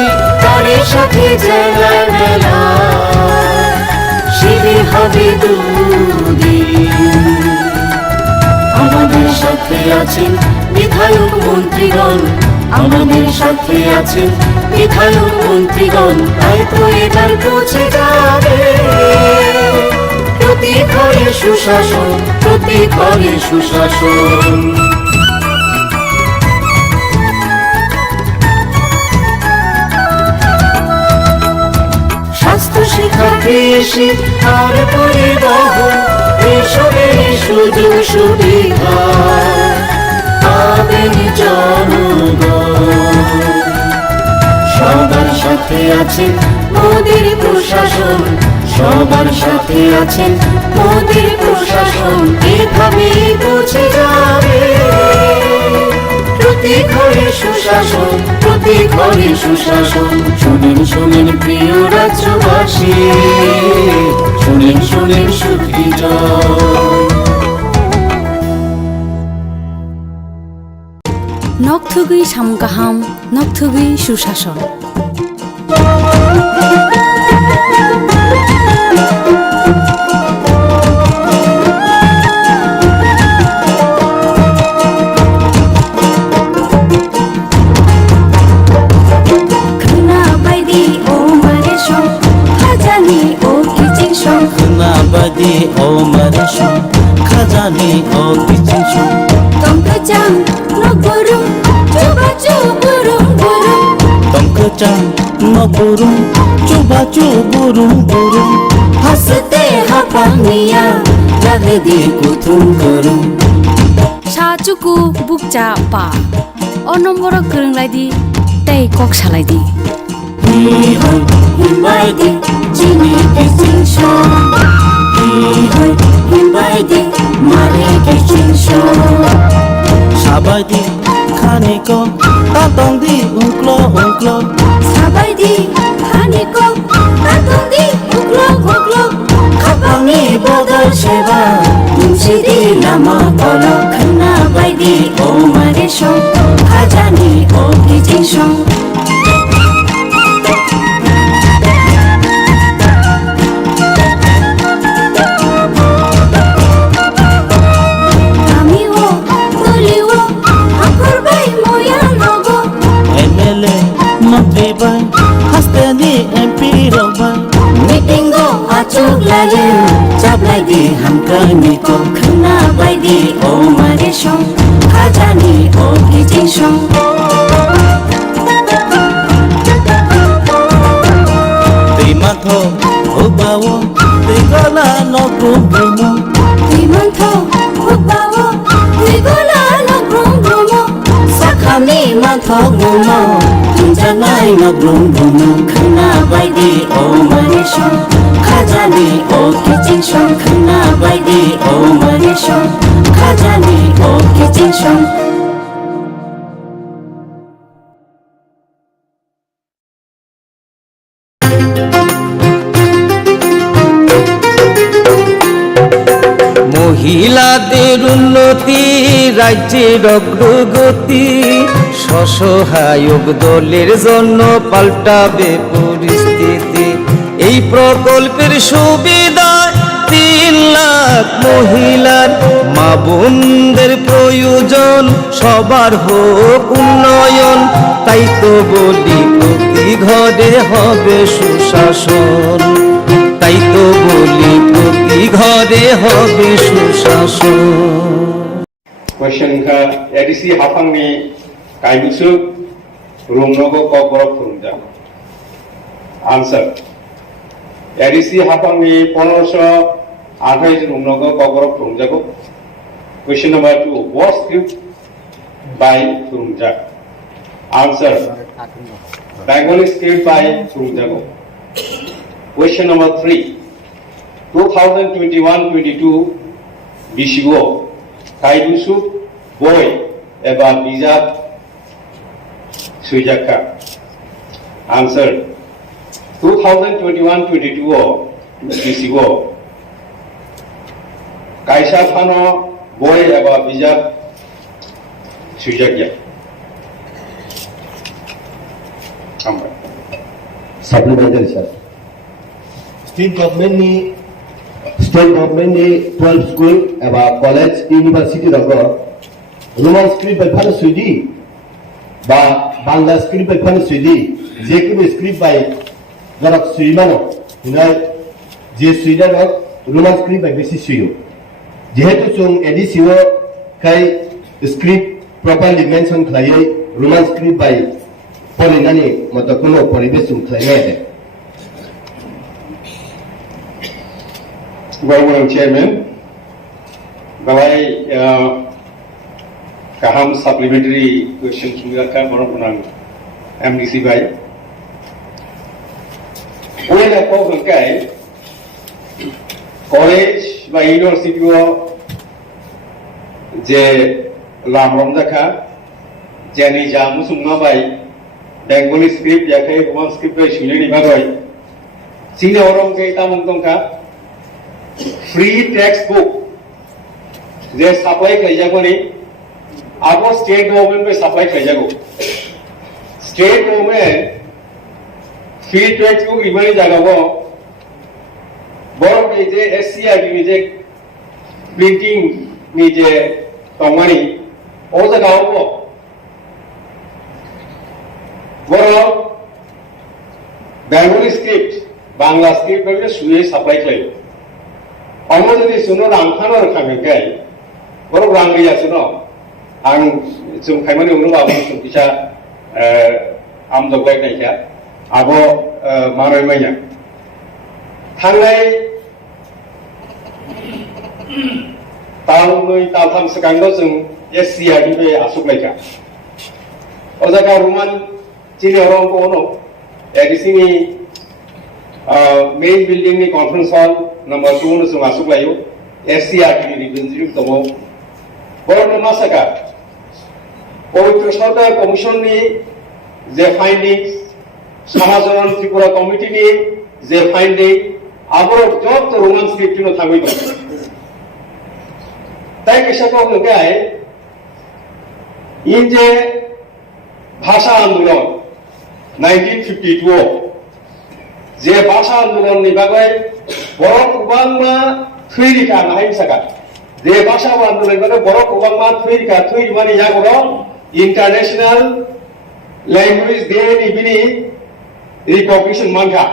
তারই সাথে জেলার মেলা শিবির হবে দুদিন। আমাদের সাথে আছেন বিধায়ক মন্ত্রীগণ, আমাদের সাথে আছেন বিধায়ক মন্ত্রীগণ, তাই তো এবার পৌঁছে যাবে প্রতি ঘরে সুশাসন, প্রতি ঘরে সুশাসন। স্বাস্থ্য শিক্ষা কৃষি আর পরিবহন এসবের সুযোগ সুবিধা পাবেন জনগণ। সবার সাথে আছেন মোদির প্রশাসন, সবার সাথে আছেন মোদির প্রশাসন, এভাবে পৌঁছে যাবে প্রতি ঘরে সুশাসন, প্রতি ঘরে সুশাসন। শুনেন শুনেন প্রিয় রাজ্যবাসী, শুনেন শুনেন সুখী নকথুগুই সামগাহাম, নকথুগুই সুশাসন। Khumulwng o maresho khajani o kichincho Tongkachang no gurum chuba chuburum gurum Tongkachang no gurum chuba chuburum gurum Haste hapamiya jagdi kuthum gurum Sachuku bukcha pa o nombor kurung laidi tei kok salaidi Hoi himbaidi chini kichincho Hoi himbaidi mare kichincho Sabaidi khaniko tatongdi unklo unklo Sabaidi khaniko tatongdi unklo unklo Khapangni bodol seba Dumsidi lama kolo Khana baidi o maresho khajani o kichincho Bai hasteni MP robai meeting go achuk lage chap lagi hamkani ko khana baidi o maresho khajani o kichincho Timantho ubawo tigola no grumo Timantho ubawo tigola no grumo Sakhami mantho gumo Janai no grumo khana baidi o maresho khajani o kichincho khana baidi o maresho khajani o kichincho মহিলাদের উন্নতি রাজ্যের অগ্রগতি স্বসহায়ক দলের জন্য পাল্টাবে পরিস্থিতি এই প্রকল্পের সুবিধা 3 লাখ মহিলার মা বোনদের প্রয়োজন সবার হোক উন্নয়ন তাই তো বলি প্রতি ঘরে হবে সুশাসন তাই তো বলি প্রতি ঘরে হবে সুশাসন Question ka ADC hafangni kaibusuk rumnogo kokborok khurumja. Answer. ADC হাফাংনি 1528 রুমনগো ককবরক থুরুমজাগো Question number 2. What script by Khumulwng? Answer. Bengali script by Khumulwng. Question number 3. 2021-22 Bishigo Kaidusuk Boy Eba Bijak Sujaka. Answer. 2021-22 Bishigo Kaisa Phano Boy Eba Bijak Sujaka. Supplementary, sir. State government ni 12 school eba college university rago Roman script by phano suidi ba Bangla script by phano suidi je kono script by jarak suimano hinai je suida rok Roman script by besi suyo jehetu chung edisio kai script properly mention khlaiai Roman script by polinani mato kono poribesh chung khlainai Honorable Chairman, Balai Kaham supplementary questions mengakan orang MDC by. Oleh apa bangkai college by university je lamrom dakha jani jamu summa by Bengali script ya kai Roman script by shule ni bagoi. Sini orang kai tamung tongka free textbook जे सप्लाई खाइजागो नि अब स्टेट गवर्नमेंट पे सप्लाई खाइजागो स्टेट गवर्नमेंट फ्री टेक्सटबुक इबानी जागागो बरं नि जे एससीआर नि जे प्रिंटिंग नि जे तंगमानि ओ जागागो बरं बेंगली स्क्रिप्ट बांग्ला स्क्रिप्ट पे सुये सप्लाई खाइयो Omo jadi suno rangkano rekam kai, baru ranggi ya suno, ang sum kaimani unu abu sum bisa am dogai kai ya, abo marai maya. Tangai tahun nui tahun sekarang tu sum SCR ni be asuk lagi. Ozaga Roman ciri orang kono, di sini main building ni conference hall number 2 nu masuk layu SCR ni representative tomo board masaka পবিত্র সরকার কমিশন ni যে ফাইন্ডিংস সমাজরণ ত্রিপুরা কমিটি ni যে ফাইন্ডিং আবার যত রোমান স্ক্রিপ্ট নো থামিত তাই কেশক নগায় ইন যে ভাষা আন্দোলন 1952 যে ভাষা আন্দোলন ni bagai borok ubangma thuirika nahaimsaka je bhasha aন্দোলন bagai borok ubangma thuirika thuir mani jagoro international language day ni bini recognition mangha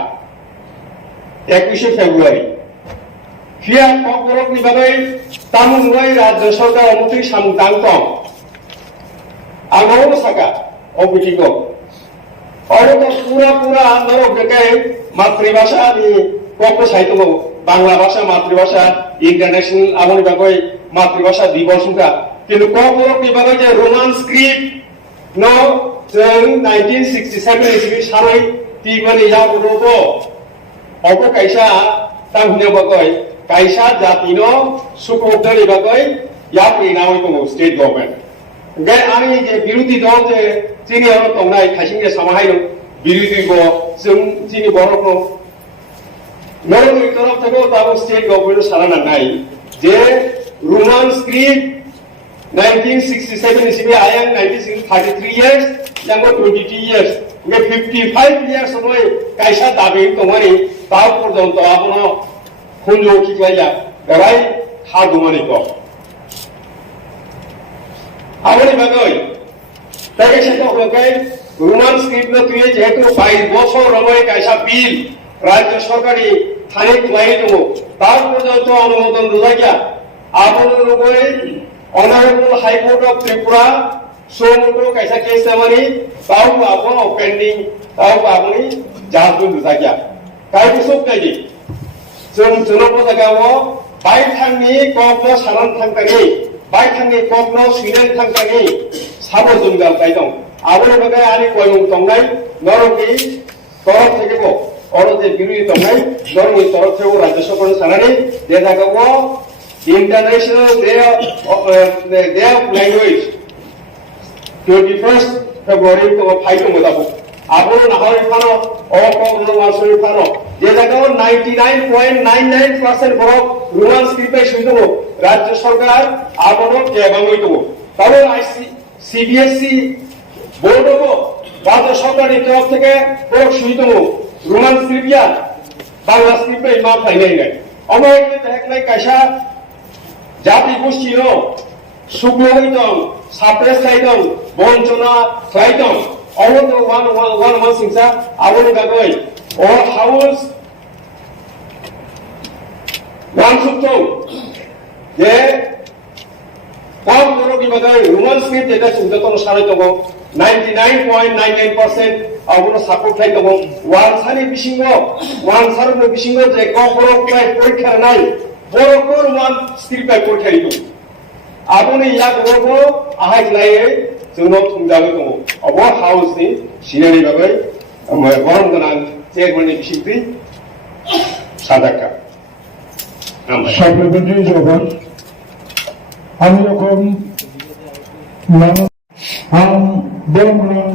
21 ফেব্রুয়ারি ফিয়া KOKBOROK ni bagai tamungwai rajya sarkar mantri samtangtong agau saka obitigo और तो पूरा नरक देखे मातृभाषा नि कॉक साहित्य बांग्ला भाषा मातृभाषा इंटरनेशनल आबोनि बागै मातृभाषा दिवस उनका किन्तु KOKBOROK नि बागै जे रोमान स्क्रिप्ट नो जों 1967 इसिबि सानै तिमनि जाबोदो अब कायसा तांहुने बागै कायसा जातिनो सुखोदनि बागै याप्रि नावै दङ स्टेट गभर्नमेंट गे आंनि जे बिरोधी दल जे जोंनि आरो दंनाय खायसेनि सामाहाय दं बिरोधी गो जों जोंनि बर'खौ नरनि तरफ থেকে दाबो स्टेट गभर्नमेंट सारा नांनाय जे रोमान स्क्रिप्ट 1967 इसिबि आयां 1933 years jango 22 years गे 55 years সময় কাইসা দাবি দমানি তাও পর্যন্ত আপনো খুনজো কিলাইয়া রাই হাদমানি কো আবনি বাগৈ তাই সেটা হলকাই রোমান স্ক্রিপ্ট না তুই যেহেতু 22 বছর রময় কাইসা বিল রাজ্য সরকারি থানে ক্লাই দেবো তার পর্যন্ত অনুমোদন দেওয়া গিয়া আপন রূপে অনারেবল হাইকোর্ট অফ ত্রিপুরা সোমটো কাইসা কেস নামানি তাও আপন পেন্ডিং তাও আপনি জাহাজ দেওয়া গিয়া 가이드속 가지 좀 전업보다가고 바이탕니 꼭로 사람 탕탕이 바이탕니 꼭로 수련 탕탕이 사보 좀가 가이동 아버지 바가 아니 고용 동나이 너로기 떨어뜨리고 어느새 미루이 동나이 너로기 떨어뜨리고 라저 소권 사나니 내다가고 international day of language 21st February to 파이팅 못하고 아버는 나할 파노 어거는 와술 파노 যেটাকে 99.99% বড় রোমান স্ক্রিপ্টে শুনতো রাজ্য সরকার আবারও কেবাং হইতো তবে সিবিএসসি বোর্ড হবো রাজ্য সরকারের তরফ থেকে বড় শুনতো রোমান স্ক্রিপ্টিয়া বাংলা স্ক্রিপ্টে মা ফাইনাই নাই অময় দেখ নাই কাইসা জাতি গোষ্ঠীর শুক্ল হইতং সাপ্রেস খাইতং বঞ্চনা খাইতং অবত one সিংসা আবনি গাগৈ or house one sutto je KOKBOROK ibagai Roman script eta sungjaton sare togo 99.99% abuno support khai togo one sani bisingo one sarno bisingo je KOKBOROK kai porikha nai borokor one script kai porikha itu abuni yak rogo ahai lai jono thungjago togo abo house ni sinari bagai গরম গান চেয়ারম্যানের বিশিষ্টি সাদাকা সাপ্লিমেন্টারি জবাব আমি রকম বরং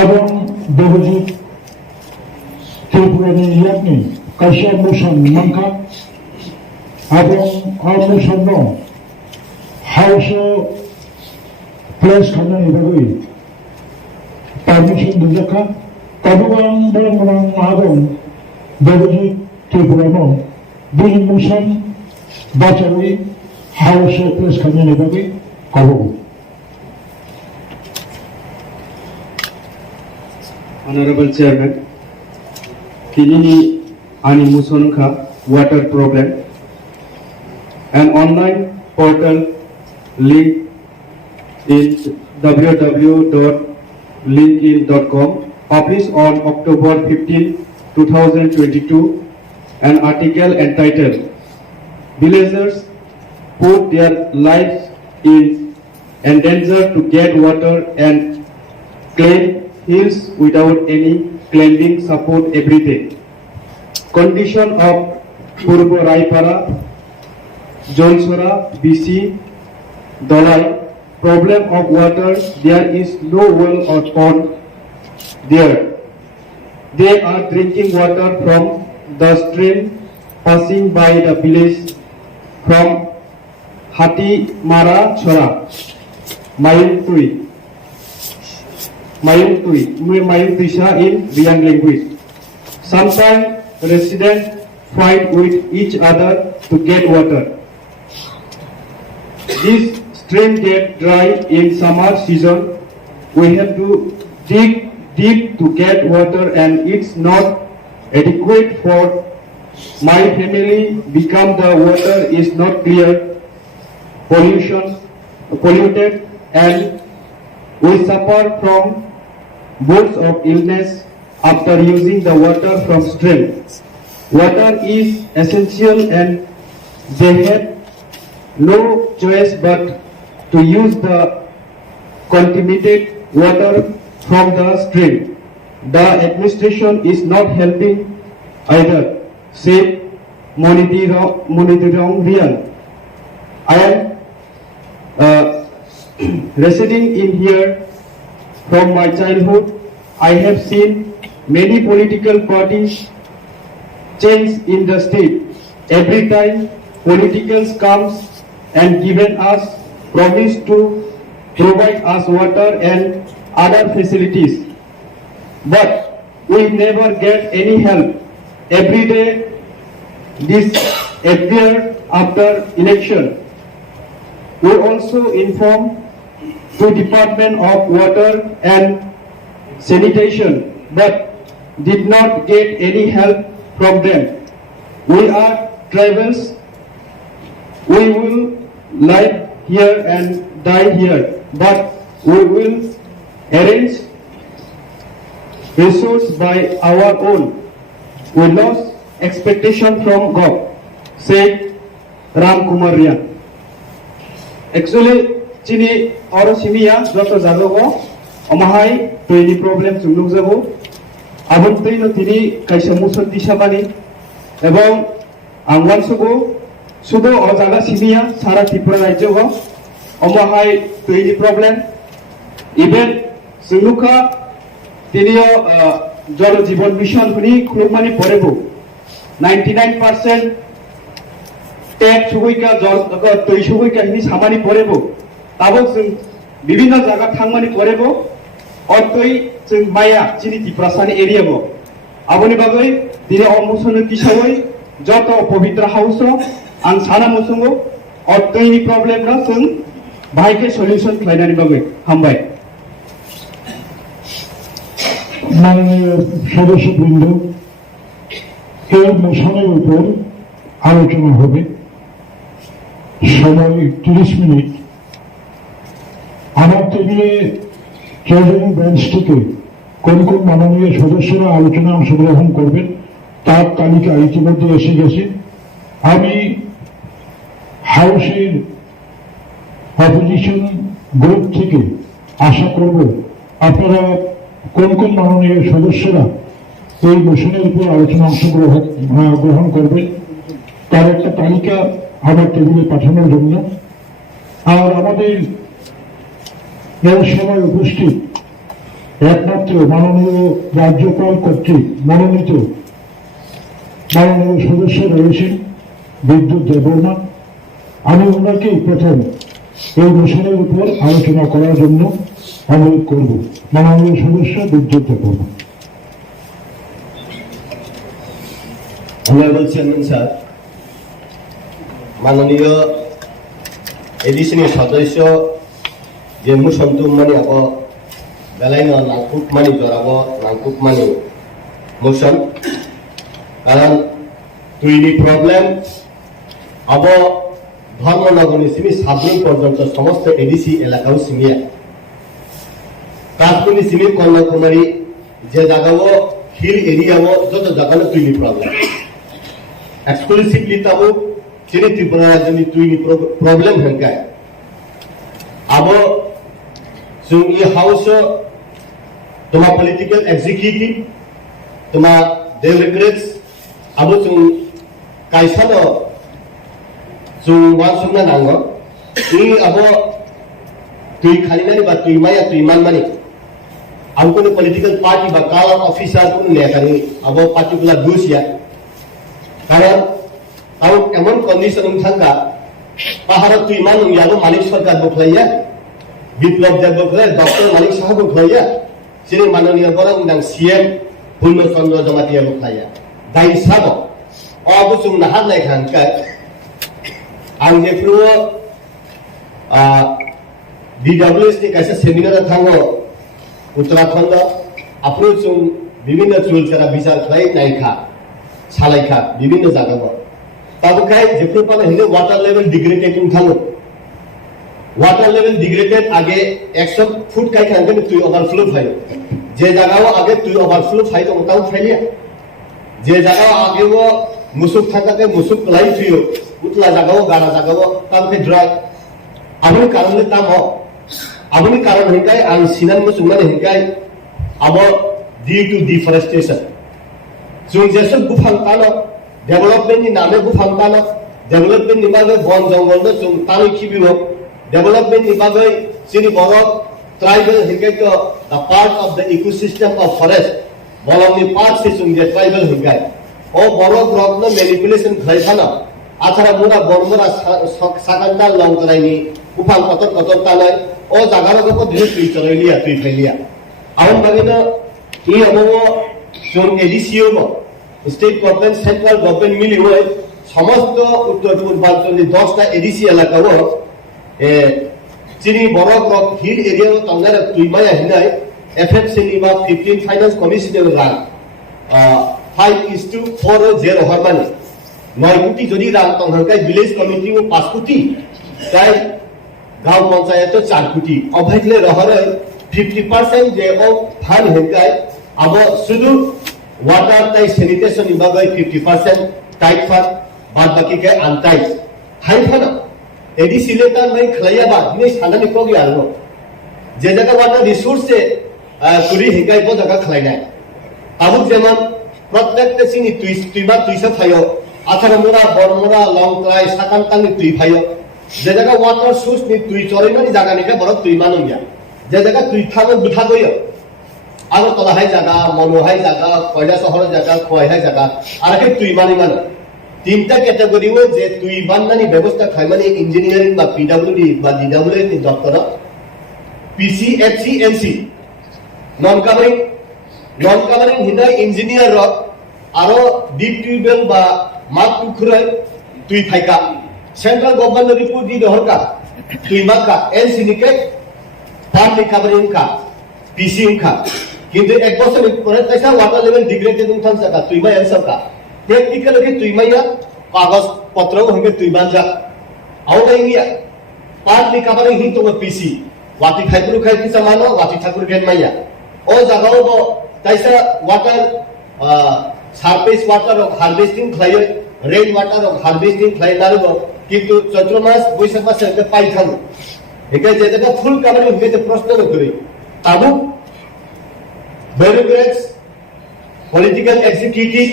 আদম দেবজিৎ ত্রিপুরানি ইয়াকনি কাইসা মুসন মাংকা এবং অমুসন্ন হাউস প্লেস খানানি বাগৈ পারমিশন দিজাকা Kabuang Bang Adon Devaji Tripurano Bini Musan Bachari House of Place Kanyani Bagi Kabu. Honorable Chairman, Kinini Ani Musonka water problem. An online portal link is www.linkedin.com published on October 15, 2022, an article entitled "Villagers put their lives in danger to get water and clean hills without any cleansing support every day." Condition of Purbo Raipara, Jonsora, BC, Dolai. Problem of water, there is no well or pond there. They are drinking water from the stream passing by the village from Hati Mara Chora, Mayuntui, Mayuntuisha in Riang language. Sometimes residents fight with each other to get water. This stream get dry in summer season. We have to dig deep to get water and it's not adequate for my family become the water is not clear, polluted and we suffer from bouts of illness after using the water from stream. Water is essential and they had no choice but to use the contaminated water from the stream. The administration is not helping either, said Monitong Rian. I am residing in here from my childhood. I have seen many political parties change in the state. Every time politicals comes and given us promise to provide us water and other facilities, but we never get any help. Every day this appear after election. We also inform to Department of Water and Sanitation but did not get any help from them. We are tribals. We will live here and die here, but we will arrange resource by our own. we lost expectation from God, said Ram Kumar Rian. Actually, chini oro simia joto jagogo omahai toini problem sungluk jago abon toino tini kaisa muson disabani ebong angwan sugo sudo o jaga simia sara Tripura rajyogo omahai toini problem even sungluka tinio জল জীবন মিশন হুনি খুলুমানি পরেবো 99% টেক সুগৈকা জল তৈ সুগৈকা হিনি সামানি পরেবো তাবক जों বিভিন্ন জায়গা থাংমানি পরেবো অতৈ जों মায়া চিনি ত্রিপুরাসানি এরিয়াবো আবনি বাগৈ দিনে অমুসন কিসাবৈ যত পবিত্র হাউস আং সানা মুসুঙ্গো অতৈনি প্রবলেম না जों ভাইকে সলিউশন খাইনানি বাগৈ হামবাই মাননীয় সদস্যবৃন্দ, এই মোশনের উপর আলোচনা হবে। সময় 30 মিনিট। আমার টেবিলে চৌধুরী বেঞ্চ থেকে কোন কোন মাননীয় সদস্যরা আলোচনা অংশগ্রহণ করবেন তার তালিকা ইতিমধ্যে এসে গেছে। আমি হাউসের অপোজিশন গ্রুপ থেকে আশা করব আপনারা কোন কোন মাননীয় সদস্যরা এই মোশনের উপর আলোচনা গ্রহণ করবেন তার একটা তালিকা আমার টেবিলে পাঠানোর জন্য। আর আমাদের এই সময় উপস্থিত একমাত্র মাননীয় রাজ্যপাল কর্তৃক মনোনীত মাননীয় সদস্য রয়েছেন বিদ্যুৎ দেববর্মা। আমি ওনাকেই প্রথম এই মোশনের উপর আলোচনা করার জন্য অনুরোধ করব। মাননীয় সদস্য বিদ্যুৎ দেববর্মা। Honorable Chairman Sir, মাননীয় এডিসিনি সদস্য যে মুসন্তু মানে আব বেলাইনো নাংকুক মানে জরাব নাংকুক মানে মোশন কারণ তুইনি প্রবলেম আব ধর্মনগরী সিমি সাবরুম পর্যন্ত সমস্ত এডিসি এলাকাও সিমিয়া কাজপুনি সিমি কন্যাকুমারী যে জায়গাও হিল এরিয়াও যত জায়গানো তুইনি problem exclusively tabu chini Tripura rajyani tuini problem hengkai abo sung i house toma political executive toma bureaucrats abo sung kaisa no sung wan sungna nango i abo tui khalinani ba tui maya tui manmani abo kono political party ba kala officer kun nekani abo particular dusia কারণ তাও এমন কন্ডিশন থাকা পাহাড় তুই মানুষ ইয়াবো মালিক সরকার বকলাইয়া বিপ্লব দেব বকলাই ডক্টর মালিক সাহেব বকলাইয়া যিনি মাননীয় বরং দাং সিএম পূর্ণচন্দ্র জমাতিয়া বকলাইয়া দাই সাব অবসুম নাহার নাই খানকা আং যে পুরো ডিডব্লিউএস নি কাছে সেমিনার থাঙ্গো উত্তরাখণ্ড আপনি বিভিন্ন চুল ছাড়া বিচার খাই নাইখা সালাইখা বিভিন্ন জায়গা তাবুকাই যেপুর পালে হিলে ওয়াটার লেভেল ডিগ্রেডেটিং থালো ওয়াটার লেভেল ডিগ্রেডেড আগে 100 ফুট কাই খান তুই ওভারফ্লো ফাই যে জায়গাও আগে তুই ওভারফ্লো ফাই তো তাও ফাইলিয়া যে জায়গাও আগে ও মুসুক থাকাকে মুসুক লাই থিও উতলা জায়গাও গাড়া জায়গাও তামকে ড্রাই আপনি কারণে তাম আপনি কারণ হিকাই আন সিনান মুসুক মানে হিকাই আব ডিউ টু ডিফরেস্টেশন जों जेसब गुफां तानो डेभलपमेंट नि नामे गुफां तानो डेभलपमेंट नि बागै बन जंगल न जों तानो खिबियो डेभलपमेंट नि बागै सिनि बरक ट्राइबल हिंगाय the part of the ecosystem of forest बलमनि पार्ट से जों जे ट्राइबल हिंगाय ओ बरक रक न मैनिपुलेशन खायफाना आथारा मुरा बरमुरा साकान्दा लंगरायनि गुफां कतर कतर तानाय ओ जागारक को दिस तुइ चलैलिया तुइ फैलिया आउन बागैनो इ अबो जों एडिसिओ स्टेट गवर्नमेंट सेंट्रल गवर्नमेंट मिली हुए समस्त उत्तर पूर्वांचल 10টা एडिसी এলাকাও চিনি বরক রক হিল এরিয়াও তংগার তুইমায়া হিনাই এফএফসিনি বা 15 ফাইনান্স কমিশনের রাং 5:4 হরমানি 9 কোটি যদি রাং তংহারকাই ভিলেজ কমিটি ও 5 কোটি তাই গাঁও পঞ্চায়েত 4 কোটি অভাইলে রহরে 50% যে ও ফান হেকাই আব শুধু water tai sanitation ibagai 50% tight fat bad baki ke untight hai phana edi siletan mai khlaya ba ni sanani ko gi alno je jaga water resource se kuri hingai po jaga khlai nai abuk jeman protekte sini tuiba tuisa thayo athara mura bormura long trai sakan tang ni tui phayo je jaga water source ni tui chori mani jaga ni ke borok tui manung ya je jaga tui thamo butha goyo Agartala হাই জায়গা মনো হাই জায়গা কয়লা শহর জায়গা কয় হাই জায়গা আর কে তুই মানি মানে তিনটা ক্যাটাগরি ও যে তুই বান্নানি ব্যবস্থা খাই মানে ইঞ্জিনিয়ারিং বা পিডব্লিউডি বা ডিডব্লিউ নি দপ্তর পিসি এফসি এনসি নন কাভারিং হিদাই ইঞ্জিনিয়ার রক আরো ডিপ টিউবওয়েল বা মাঠ পুকুরে তুই ফাইকা সেন্ট্রাল গভর্নমেন্ট রিপোর্ট দি দহরকা তুই মাকা এনসি নিকে পার্টি কাভারিং কা পিসি কা কিন্তু এক বছর পরে তাইসা ওয়াটার লেভেল ডিগ্রেডেড উঠান জায়গা তুই মাই অ্যানসার কা টেকনিক্যাল কি তুই মাইয়া কাগজ পত্র হইবে তুই বানজা আউটা ইন্ডিয়া পার্টলি কাভারিং হি তো পিসি ওয়াটি খাইপুর খাইতি সমানো ওয়াটি ঠাকুর গেন মাইয়া ও জায়গাও তো তাইসা water surface water of harvesting খাইয়ে রেইন ওয়াটার অফ হারভেস্টিং খাই নারব কিন্তু চৈত্র মাস বৈশাখ মাসে পাই থাকো এখানে যে জায়গা ফুল কাভারিং হইতে প্রশ্ন করি তাবু bureaucrats, political executive,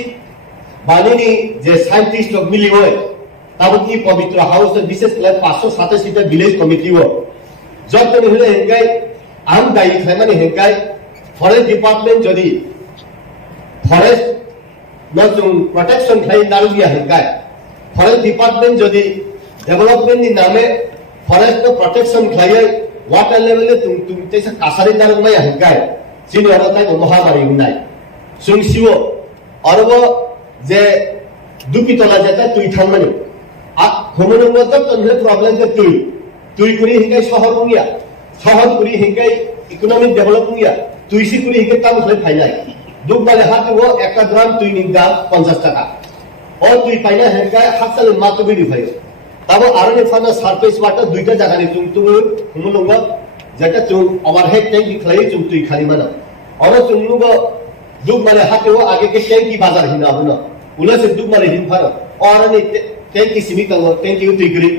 বানিনি যে সায়েন্টিস্ট লোক মিলি হয় তাবত কি পবিত্র হাউস বিশেষ করে 587 টা ভিলেজ কমিটি ও যত হলে হেঙ্গাই আম দায়ী খাই মানে হেঙ্গাই ফরেস্ট ডিপার্টমেন্ট যদি ফরেস্ট নতুন প্রোটেকশন খাই নালুয়া হেঙ্গাই ফরেস্ট ডিপার্টমেন্ট যদি ডেভেলপমেন্ট নি নামে ফরেস্ট প্রোটেকশন খাই ওয়াটার লেভেলে তুমি তেসা কাসারি নারুমাই হেঙ্গাই sini orang tay মহামারী নাই সুংসিও অরব যে দুকিতলা যেটা তুই থামমানি খমুলুং তো তনলে প্রবলেম যে তুই করি হিঙ্গাই শহর উনিয়া শহর করি হিঙ্গাই ইকোনমিক ডেভেলপ উনিয়া তুই সি করি হিঙ্গাই কাম হই ফাইনাই দুক বালে হাতে ও একটা গ্রাম তুই নিগা 50 টাকা ও তুই ফাইনা হিঙ্গাই হাসাল মাত্র বিডি ফাই তাবো আরনে ফানা সারফেস ওয়াটার দুইটা জায়গা নি তুমি খমুলুং যেটা তুমি ওভারহেড ট্যাঙ্কি খাই তুমি তুই খালি মানা और तुम लोग दुख मारे हाथे वो आगे के टैंकी बाजार हिना बना उला से दुख मारे हिन फार और ने टैंकी सिमी कंगो टैंकी उती गरी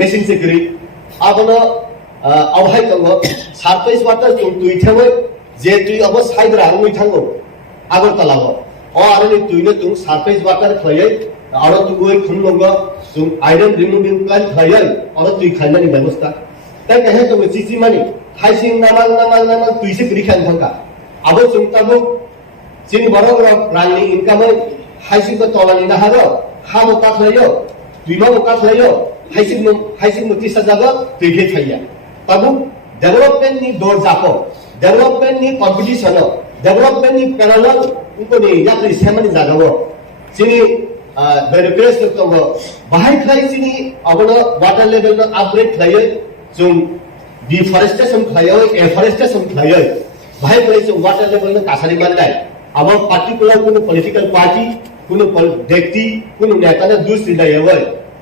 मशीन से गरी अब न अवहाय कंगो सारफेस वाटर तुम तुई थेवे जे तुई अब साइड रांगुई थांगो আগরতলা और ने तुई ने तुम सारफेस वाटर खयै और तु गय खुनलंग तुम आयरन रिमूविंग प्लांट खयै और तुई खाननानि व्यवस्था ताई कहे तो सीसी मानी हाइसिंग नामाल तुई से करी खान थांगा अब जोंताबो जोंनि बर' रांनि इनकामै हाइसिंखौ तलानि नाहारो हा बका खालायो दुइमा बका खालायो हाइसिं नोटिस जागो दैखे थाया ताबो डेभलपमेन्टनि दरजाखौ डेभलपमेन्टनि कम्पिटिसन डेभलपमेन्टनि पेरालेल उनकोनि यात्रि सेमानि जागावो जोंनि बेरिफेरेस दङ बाहाय खाय जोंनि अबनो वाटार लेभेल आपग्रेड खालायो जों डिफरेस्टेशन खालायो एफरेस्टेशन खालायो भाई बोले जो वाटर लेवल में कासारी बन जाए अब पार्टिकुलर कोनो पॉलिटिकल पार्टी कोनो व्यक्ति कोनो नेता ने दूसरी लाये हुए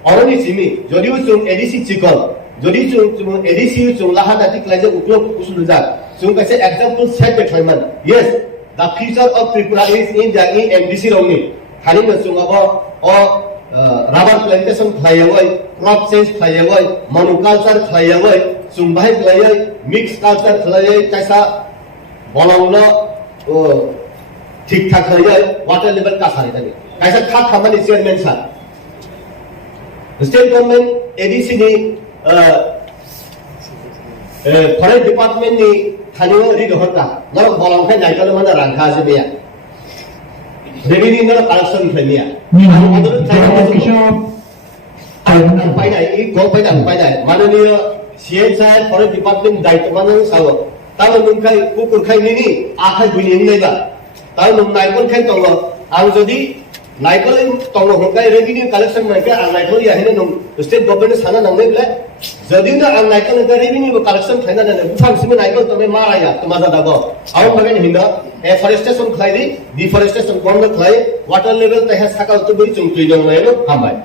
और नहीं सीमी जदियो जो एडीसी चिकल जदियो जो एडीसी जो लाहा दाती क्लाइजे उपयोग उसूल जा जो कैसे एग्जांपल सेट बेटलमन yes the future of Tripura is in the MDC रोंगनी खाली में जो अब और रबर प्लांटेशन खाया हुए क्रॉप चेंज खाया हुए मोनोकल्चर खाया हुए जो भाई खाया मिक्स कल्चर खाया कैसा বলংনো ও ঠিকঠাক হয়ে যায় ওয়াটার লেভেল কাছারি থাকে কাইসা খাত Khamenei chairman sir state government ADC নি ফরেস্ট ডিপার্টমেন্ট নি খানিও রি দহরতা নর বলংখাই নাইকাল মানে রাংখা আছে বেয়া রেভিনিউ নর কালেকশন খাইমিয়া পাইনাই এই গো পাইনাই মাননীয় সিএম সাহেব ফরেস্ট ডিপার্টমেন্ট দায়িত্ব মানে সাও তাহলে নুনখাই কুকুর খাই নিনি আখাই দুইনি নাইবা তাহলে নুন নাইকল খাই তঙ্গ আং যদি নাইকল তঙ্গ হকাই রেভিনিউ কালেকশন মাইকে আং নাইকল ইয়াহিনে নুন স্টেট গভর্নমেন্ট সানা নাংনে বলে যদি না আং নাইকল কা রেভিনিউ কালেকশন খাইনা না বুফাং সিমে নাইকল তমে মারায়া তোমাজা দাবো আউ বাগান হিনা এফরেস্টেশন খাইদি ডিফরেস্টেশন বন্ধ খাই ওয়াটার লেভেল তাহে সাকা তো বই চুংতুই দং নাইনো হামাই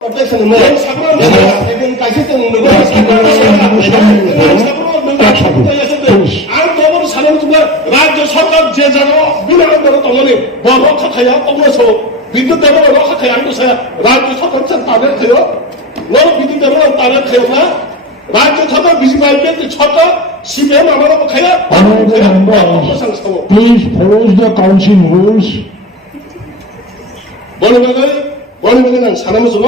protection mo even kaise to mo আর খবর সাধারণ তোমার খাইয়া অবশ্য বিদ্যুৎ দেবের খাইয়া আমি রাজ্য সরকার তাদের খেয়ে বিদ্যুৎ দেবের তাদের খেয়ে না রাজ্য সরকার বিজেপি ছোট সিপিএম আমার খাইয়া Please follow the council rules. বলিবাগে Sanam সুগ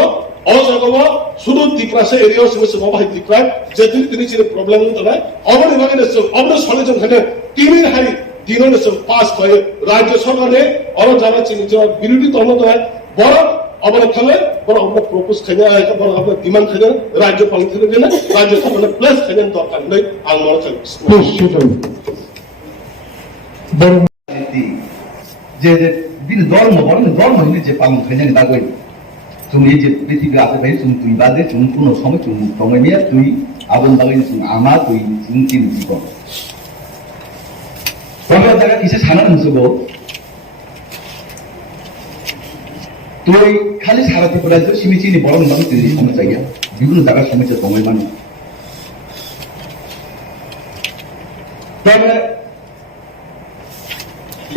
অজাগব শুধু ত্রিপুরাসে এরিয়া সমস্যা বাহাই ত্রিপুরা যেদিন তিনি চিনে প্রবলেম তবে অবনিবাগে অবন সলেজন খানে তিনি হাই দিননে পাস হয়ে রাজ্য সরকারে অর যারা চিনি যে বিরোধী দল তবে বড় অবন খালে বড় আমরা প্রপোজ খাইয়া আইকা বড় আমরা ডিমান্ড খাইয়া রাজ্য পালন করে দেন রাজ্য সরকারে প্লাস খাইয়া দরকার নেই আল মর খাই Please sit down. যে দিন ধর্ম হইলে যে পালন খাইনি বাগৈ তুমি যে পৃথিবী আছে ভাই তুমি বাদে তুমি কোনো সময় তুমি সময় নিয়ে তুই আগুন বাগৈ তুমি আমা তুই চিন্তি জীবন তবে জায়গা কিসে সানা মুসব তুই খালি সারা ত্রিপুরা সিমিচিনি বড় মানুষ তুই সমস্যা গিয়া বিভিন্ন জায়গার সমস্যা সময় মানুষ তবে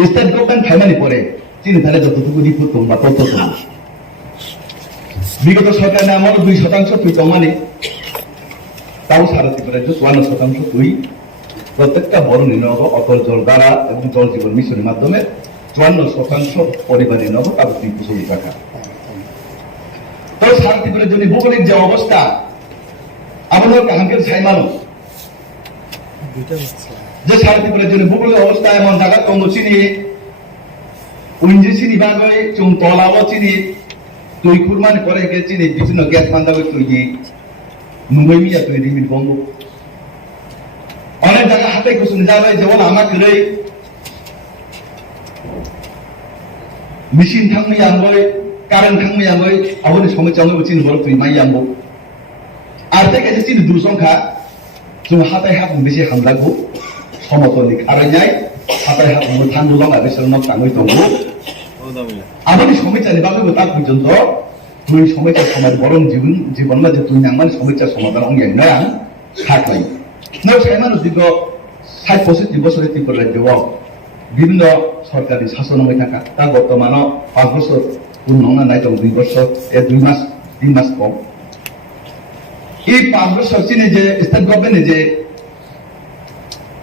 স্টেট গভর্নমেন্ট ফাইনালি পরে চিনি তাহলে যতটুকু রিপোর্ট তোমরা তত বিগত সরকারে আমারও 2% তুই কমানি তাও সারা ত্রিপুরা 54% তুই প্রত্যেকটা বড় নির্ণয় অটল জল দ্বারা এবং জল জীবন মিশনের মাধ্যমে 54% পরিবার নির্ণয় তার 2 কোটি টাকা তো সারা ত্রিপুরার জন্য ভৌগোলিক যে অবস্থা আমাদের হাঙ্কের ছাই মানুষ যে সারা ত্রিপুরার জন্য ভৌগোলিক অবস্থা এমন জায়গা কম চিনি উঞ্জি চিনি বাগৈ চুম তলাও চিনি তুই কুরবানি করে চিনি বিভিন্ন গ্যাস বান্ধাবে তুই নুঙ্গই মিয়া তুই রিমিট বঙ্গ অনেক জায়গা হাতে কুসুম যাবে যেমন আমাকে মেশিন থাকमै আনবই কারেন্ট থাকमै আনবই আবনি সমস্যা চিনি বড় তুই মাই আনবো আর থেকে চিনি দূরসংখ্যা जों हाथाय हाथ बेसे हामलागौ समतलनि खारायनाय हाथाय हाथ थांदुलां बेसोरनाव थाङै दङ आबादनि समस्यानि बागैबो दा पर्यन्त तुइ समस्या समाज बरं जीवनमा जे तुइ नांमानि समस्या समाधान अंगायनाय आं थाख्लाय नौ सायमानु दिग 60-65 বছরের ত্রিপুরা রাজ্যও বিভিন্ন সরকারি শাসন হয়ে থাকা তা বর্তমানে 5 বছর পূর্ণ নাই তো 2 বছর 2 মাস 3 মাস কম এই 5 বছর চিনে যে স্টেট গভর্নমেন্ট যে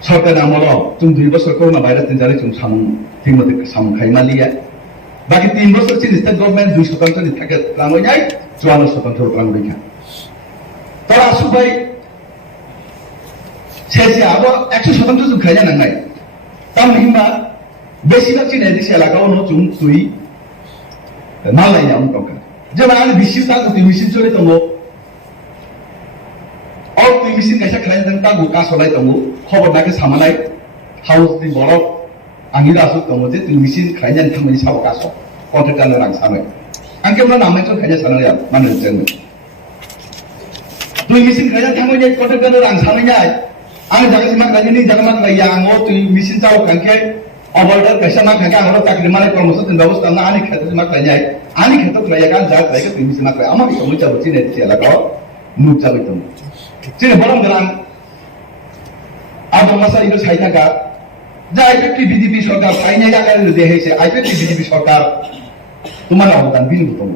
সরকার আমল তুমি 2 বছর করোনা ভাইরাস জানি তুমি ঠিক মতো খাইমালিয়া বাকি 3 বছর চিনে স্টেট গভর্নমেন্ট 2% নি থাকে রাঙই নাই 54% রাঙই না তারা আসু ভাই শেষে আবার 100% তুমি খাইয়া নাই তার মহিমা বেশিরভাগ চিনে দেশে এলাকাও নতুন তুই মালাই না টাকা যেমন আমি বিশেষ থাকো তুই মেশিন চলে তোমার और तुम मिसिन कैसा खाई था गुका सलाई दो खबर नाके सामानाय हाउस नि बरफ आंनि रासु दङ जे तुम मिसिन खाइनानै थांनाय साब कासो कन्ट्रेक्टारनो रां सानो आंके मा नामैसो खाइना सानोया मानो जों तुम मिसिन खाइनानै थांनाय कन्ट्रेक्टारनो रां सानोया आं जागासि मा खाइनि जागा मा खाइया आङो तुम मिसिन चाव कांके अबर्डर कैसा मा खाइका आङो चाकरि माने कर्मचारी दिन व्यवस्था ना आनि खेत मा खाइया आनि खेत खाइया का जा खाइका तुम मिसिन मा खाइया आमा बिखौ मोचा बचिने थियालाको नुक जाबाय दङ চিনে বরং গেলাম আদম মাসা ইগো ছাই থাকা যা আইপিপি বিজেপি সরকার ছাইনাই আকারে দেখাইছে আইপিপি বিজেপি সরকার তোমার অবদান বিনিভূতম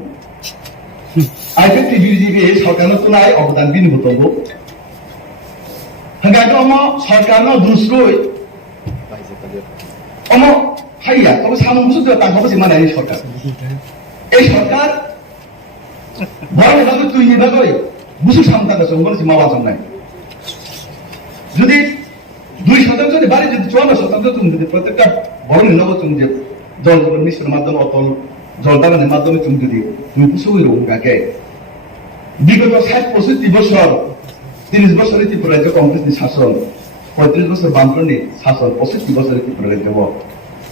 আইপিপি বিজেপি সরকার তুলাই অবদান বিনিভূতম হাঙ্গাটো অম সরকার ন দুসরই অম হাইয়া তবে সামন বুঝু তাঙ্গবসি মানাই সরকার এই সরকার বড় বাগু তুই নিবাগই বুঝু সামতাকে সঙ্গল সীমা বাঁচান নাই যদি 2% যদি বাড়ি যদি 54% তুমি যদি প্রত্যেকটা বড় নির্ণয় তুমি যে জল জীবন মিশনের মাধ্যমে অতল জল দানের মাধ্যমে তুমি যদি তুমি পুষুই রোগাকে বিগত 60-65 বছর 30 বছর ত্রিপুরা রাজ্য কংগ্রেসনি শাসন 35 বছর বামফ্রন্টনি শাসন 65 বছর ত্রিপুরা রাজ্য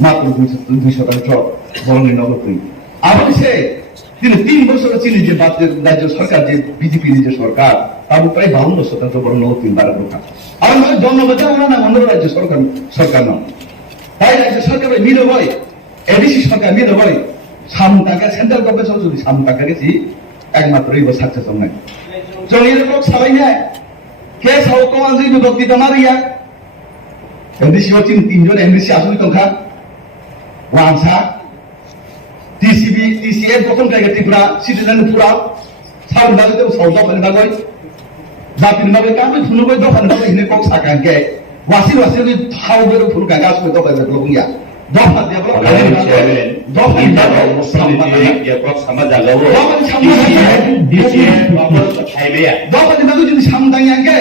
মাত্র 2% বড় নির্ণয় তুই আবার সে তিনি 3 বছর চিনি যে রাজ্য সরকার যে বিজেপি যে সরকার তার প্রায় 52% বড় নতুন বাড়ার কথা আর মানে জনগণ না অন্য রাজ্য সরকার না তাই রাজ্য সরকারের মিলে হয় এডিসি সরকার মিলে হয় সামনে টাকা সেন্ট্রাল গভর্নমেন্ট যদি সামনে টাকা গেছি একমাত্র এই সাকসেস নাই জঙ্গির লোক সবাই নেয় কে সাউ কমান যে বক্তৃতা মারিয়া এমডিসি হচ্ছেন 3 জন এমডিসি আসলে সংখ্যা ওয়ানসা TCF গঠন করে ত্রিপুরা সিটিজেন পুরা সাউন্ড বাজে তো সাউন্ড অফ বাগৈ জাতির বাগৈ কামে ফুনবৈ দফান বাগৈ হিনে কক সাকাঙ্কে ওয়াসি থাও বেরো ফুল গাঙ্গা আসবে দফা বেরো গিয়া দফা দেবলো দফা কক সামা জাগাও DCF বাবল খাইবেয়া দফা দিবাগৈ যদি সামদাঙ্গাকে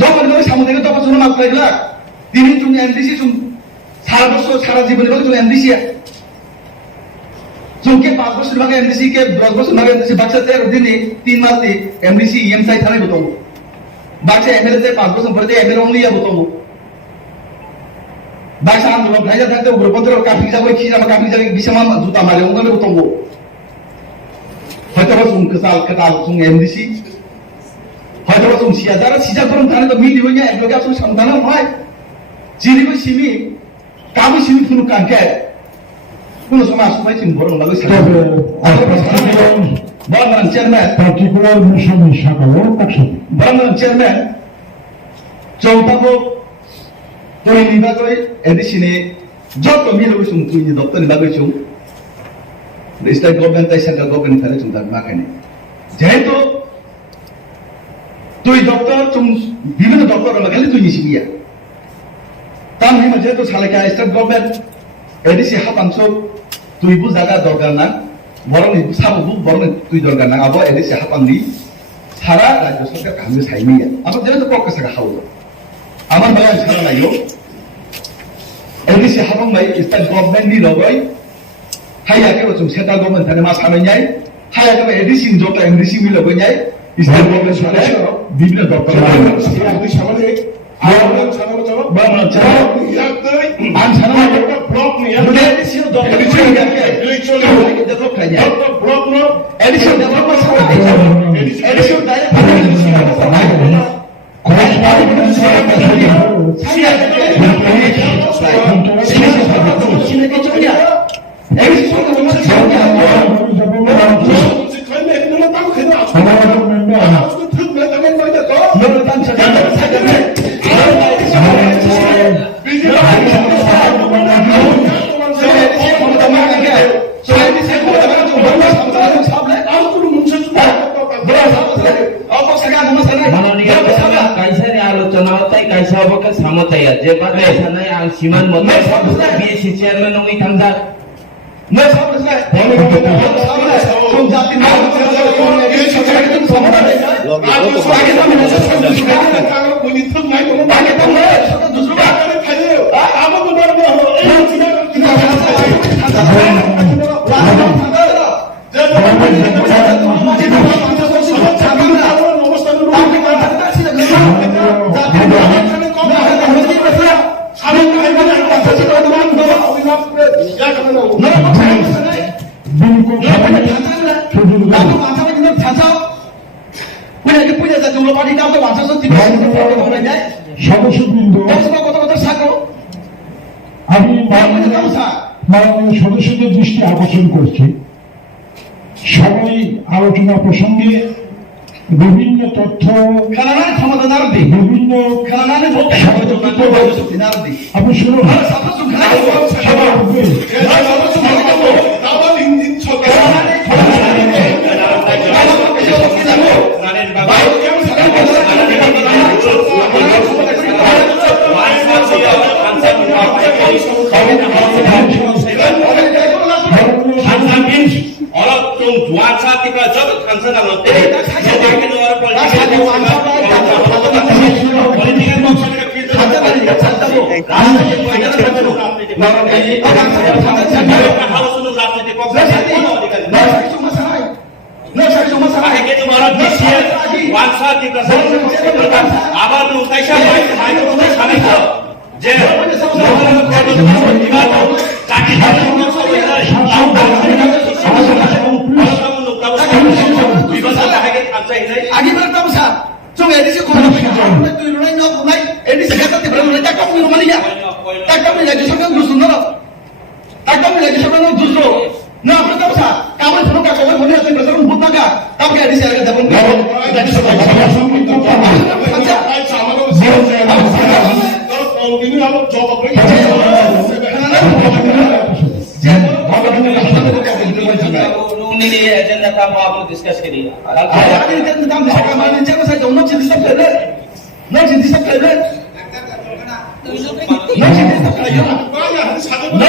দফা দিবাগৈ সামদাঙ্গে দফা শুনো মাত্রাইলা তিনি তুমি এমডিসি সারা বছর সারা জীবনে বাকি তুমি এমডিসি চুমকে 5 বছর বাকি এমডিসি কে 10 বছর বাকি এমডিসি বাচ্চা 13 দিনে 3 মাস দি এমডিসি এমসাই থানায় বতম বাচ্চা এমএলএ তে 5 বছর পরে এমএলএ অনলি বতম বাচ্চা আন্দোলন ভাইজা থাকতে উপরপত্র কাফি যাবে কি জামা কাফি যাবে বিশামা জুতা মারে ওখানে বতম হয়তো চুম কাতাল চুম এমডিসি হয়তো চুম সিয়া যারা সিজা করুন থানে তো মিলি হইয়া এক লগে আসলে সন্তান হয় জিরিবো সিমি কাবু সিমি ফুনু কাকে কোন সময় আসলে চিন বড় লাগে বর্তমান চেয়ারম্যান পার্টিকুলার মিশন শাখাও একসাথে বর্তমান চেয়ারম্যান চৌপাবো তুই নিবাগৈ এডিসিনে যত মিলবো সুম তুই দপ্তর নিবাগৈ সুম স্টেট গভর্নমেন্ট তাই সেন্ট্রাল গভর্নমেন্ট ফেলে সুম তার মাখানে যেহেতু তুই দপ্তর তুমি বিভিন্ন দপ্তর লাগালে তুই নিছিবিয়া তার হিমা যেহেতু সালেকা স্টেট গভর্নমেন্ট এডিসি হাপানসব তুই বু জায়গা দরকার না বরং সাবু বরং তুই দরকার না আবার এডিসি হাপাননি সারা রাজ্য সরকার কামে সাইমিয়া আমার যেহেতু পক্ষ সাকা হাওলো আমার বাগান ছাড়া নাইও এডিসি হাপান ভাই স্টেট গভর্নমেন্ট নি লগই হাইয়াকে চুম সেন্ট্রাল গভর্নমেন্ট থানে মা সামাইনাই হাইয়াকে এডিসি যত এমডিসি মি লগই নাই স্টেট গভর্নমেন্ট সালে বিভিন্ন দপ্তর আপনি সামনে Bagaimana cara blok ni ya? Edisi Siman mo BSC chairman ng itangga মাননীয় সদস্যদের দৃষ্টি আকর্ষণ করছি সবাই আলোচনা প্রসঙ্গে বিভিন্ন তথ্য বিভিন্ন আপনি শুনুন mau abang discuss kiri. Ada yang dalam saya kemarin jangan saya jauh nak jadi sampai le, nak jadi sampai le, nak jadi sampai le, nak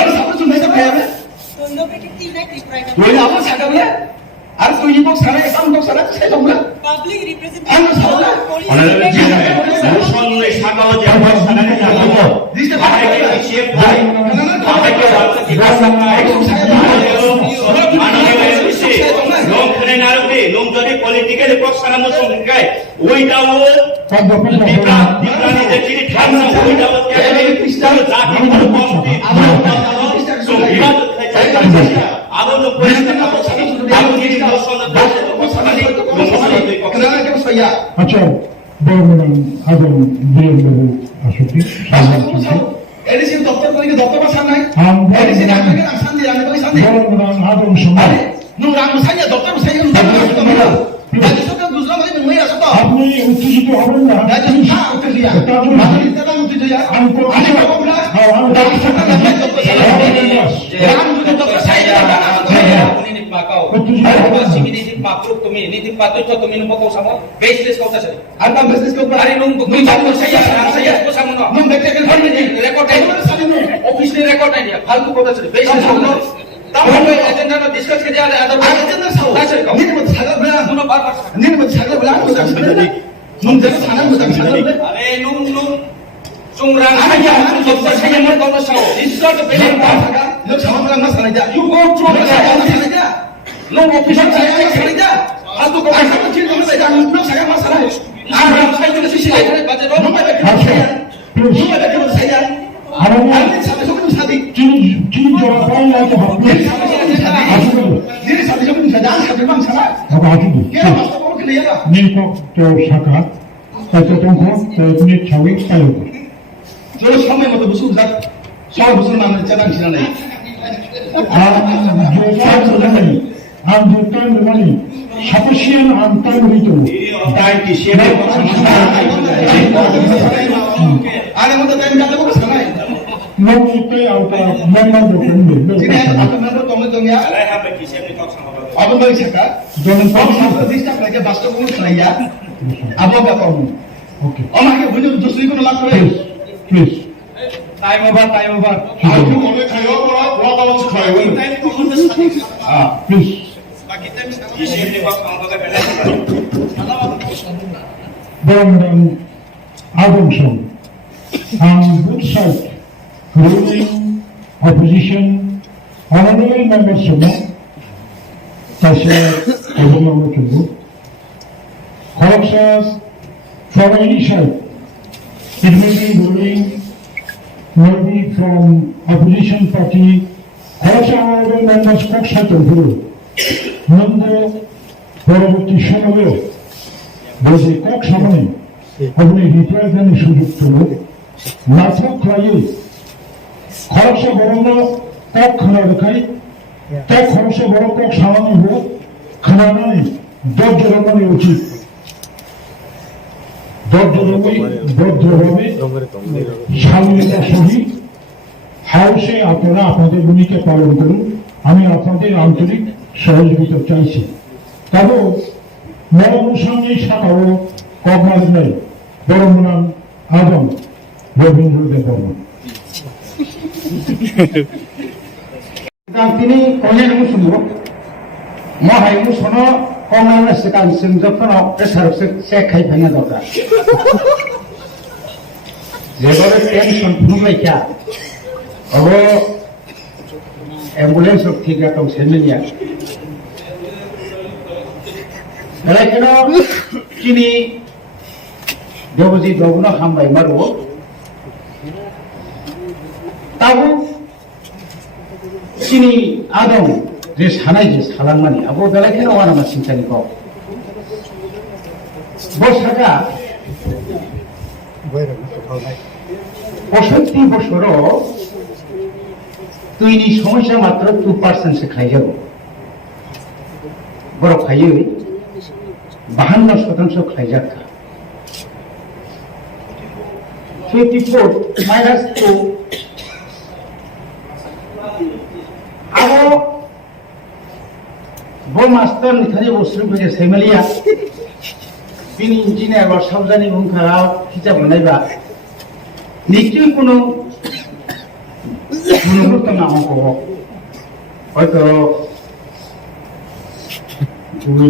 sampai tu nak sampai le. Boleh apa saya kata le? Harus tu ibu sana, kamu tu sana, saya tahu le. Public representation. Anu tahu le. Honorable Chairman, মুসলমানের সাকাও যে আমার সানারে জানবো This is আমাকে কি শেপ ভাই আমাকে ওয়ালতে জিজ্ঞাসা নাই লোক করে না রুটি লোক যদি পলিটিক্যালি প্রশ্ন মত গায় ওইটাও দিপ্রানি যে চিনি ঠান্ডা ওইটাও কেবল খ্রিস্টান জাতি কষ্ট তো বিবাদ আরো লোক পরিষ্কার না আরো জিনিস দর্শন kenapa kita saya? আচ্ছা বর্মন আদম বিএমবাবু আসুকি Edisi doktor kali doktor pasal naik. Am- Edisi nak pergi nak sandi, nak pergi sandi. Barman আদম সঙ্গে Nung ramu saya doktor saya nung doktor itu mana? Jadi itu kan dusra kali mengira satu. আপনি উত্তেজিত হবেন না Jadi tak utus dia. Masa kita kan utus dia. আমি তো Ada apa pula? Doktor saya nak doktor saya. Ramu itu doktor saya. Ini ni pakau. Apa sih ini di pakruk tumi, ini di patu itu tumi numpuk kau sama. Baseless kau tak sih. Anda bisnis kau Hari numpuk nung doktor saya kau sama no. Nung dekak kan ini Record ini office ni record ini. Faltu kau tak sih. Baseless kau no. Tahu agenda no discuss kerja ada. Agenda tahu. Tak sih kau. Ini buat salah benar. Nuno bar bar. Ini buat salah benar. Nung jangan sana buat salah benar. Are nung sungrang saya doktor saya mau kau tahu. This is not the best. Lu sama orang mas saja. You go through the saja. Lu office Saya saja. Aku kau Saya kecil kamu saja. Lu saya masalah. saya juga sisi lain baca dong. Lu ada kerja saya. Lu ada kerja saya. Ini sampai sebelum tadi. যিনি জবাব পাই না তো ভাবলে Ini sampai sebelum saya sampai bang salah. আবার আসুন Kira mas kamu kelihatan. নিকট তো শাখা এত তঙ্ক তেমনি ছাউই pile Terus kamu yang mau busuk zat. Soal busuk mana cadang sini nih. সাপেশিয়ান আনটাইম হইত তাই কি shape Ada mau tanya kata apa salah. নৌতে আওতা মেম্বার দোকান Sini aku member kamu dong ya. আলাই হবে কি শেপ নি কক সামবা Apa bagi cakap? জনের Kamu sampai di sini lagi basta kamu saya. Apa apa kamu? Okay Oh mak aku punya justru itu nolak terus. Please please Time over. Aku mau kayo orang kamu sekali. Please কি শেপ নি কক সামবা বেলা বর্মন আদম সং on both sides, ruling, opposition, honorable members of the Tasha Overlord Kubu, corruptions from any side, it may be ruling, maybe from opposition party, corruption honorable members Kokshat of Guru, Nanda, পরবর্তী সময়েও বলছে কক সামনে আপনি রিপ্রেজেন্টের সুযোগ তুলো নাটক খাইয়ে খরচে বড় কক খানা দেখাই তাই খরচে বড় কক সামান্য হোক খানা নাই দরজরমানে উচিত দরজরমে ভদ্রভাবে স্বাধীনতা সহিত হাউসে আপনারা আপনাদের ভূমিকা পালন করুন আমি আপনাদের আন্তরিক সহযোগিতা চাইছি তবে মরণসঙ্গে সাকাও কবমাজ নাই বরং নাম আদম রবীন্দ্রদেব বর্মন তিনি কলেন মুসুমো মহাই মুসনো কমানা সেকান সিনজফন প্রেসার সে খাই ফাইনা দরকার যেভাবে টেনশন ফুলাইকা অব অ্যাম্বুলেন্স ঠিক আছে সেমিলিয়া এরা কেন চিনি দেবজি দবন হামবাই মারো তাও চিনি আদম যে সানাই যে সালানমানি আবো বেলা কেন আমার চিন্তানি কম বসাকা 65 বছর তুইনি সমস্যা মাত্র 2% সে খাই যাব বড় খাইয়ে 52% খাই যাকা 54 minus 2 abo bo mas তো নিথানি বস্ত্র ফেজে সেমেলিয়া বিনি ইঞ্জিনিয়ার বা সাবজানি ভূমিকা হিসাব বানাইবা নিশ্চয়ই কোনো গুরুত্ব না অঙ্ক হয়তো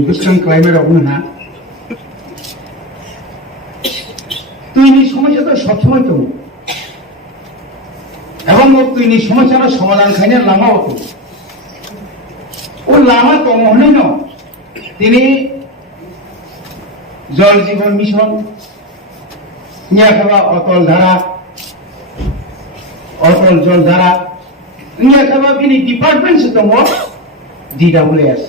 গোস্টান ক্লাইমেট হবে না তুই সমস্যা তো সবসময় তো এবং তুই সমস্যার সমাধান খাইনের লামা হতো ও লামা তো মনে ন তিনি জল জীবন মিশন নিয়ে খাওয়া অটল ধারা অটল জল ধারা নিয়ে খাওয়া তিনি ডিপার্টমেন্ট সে দङ DWS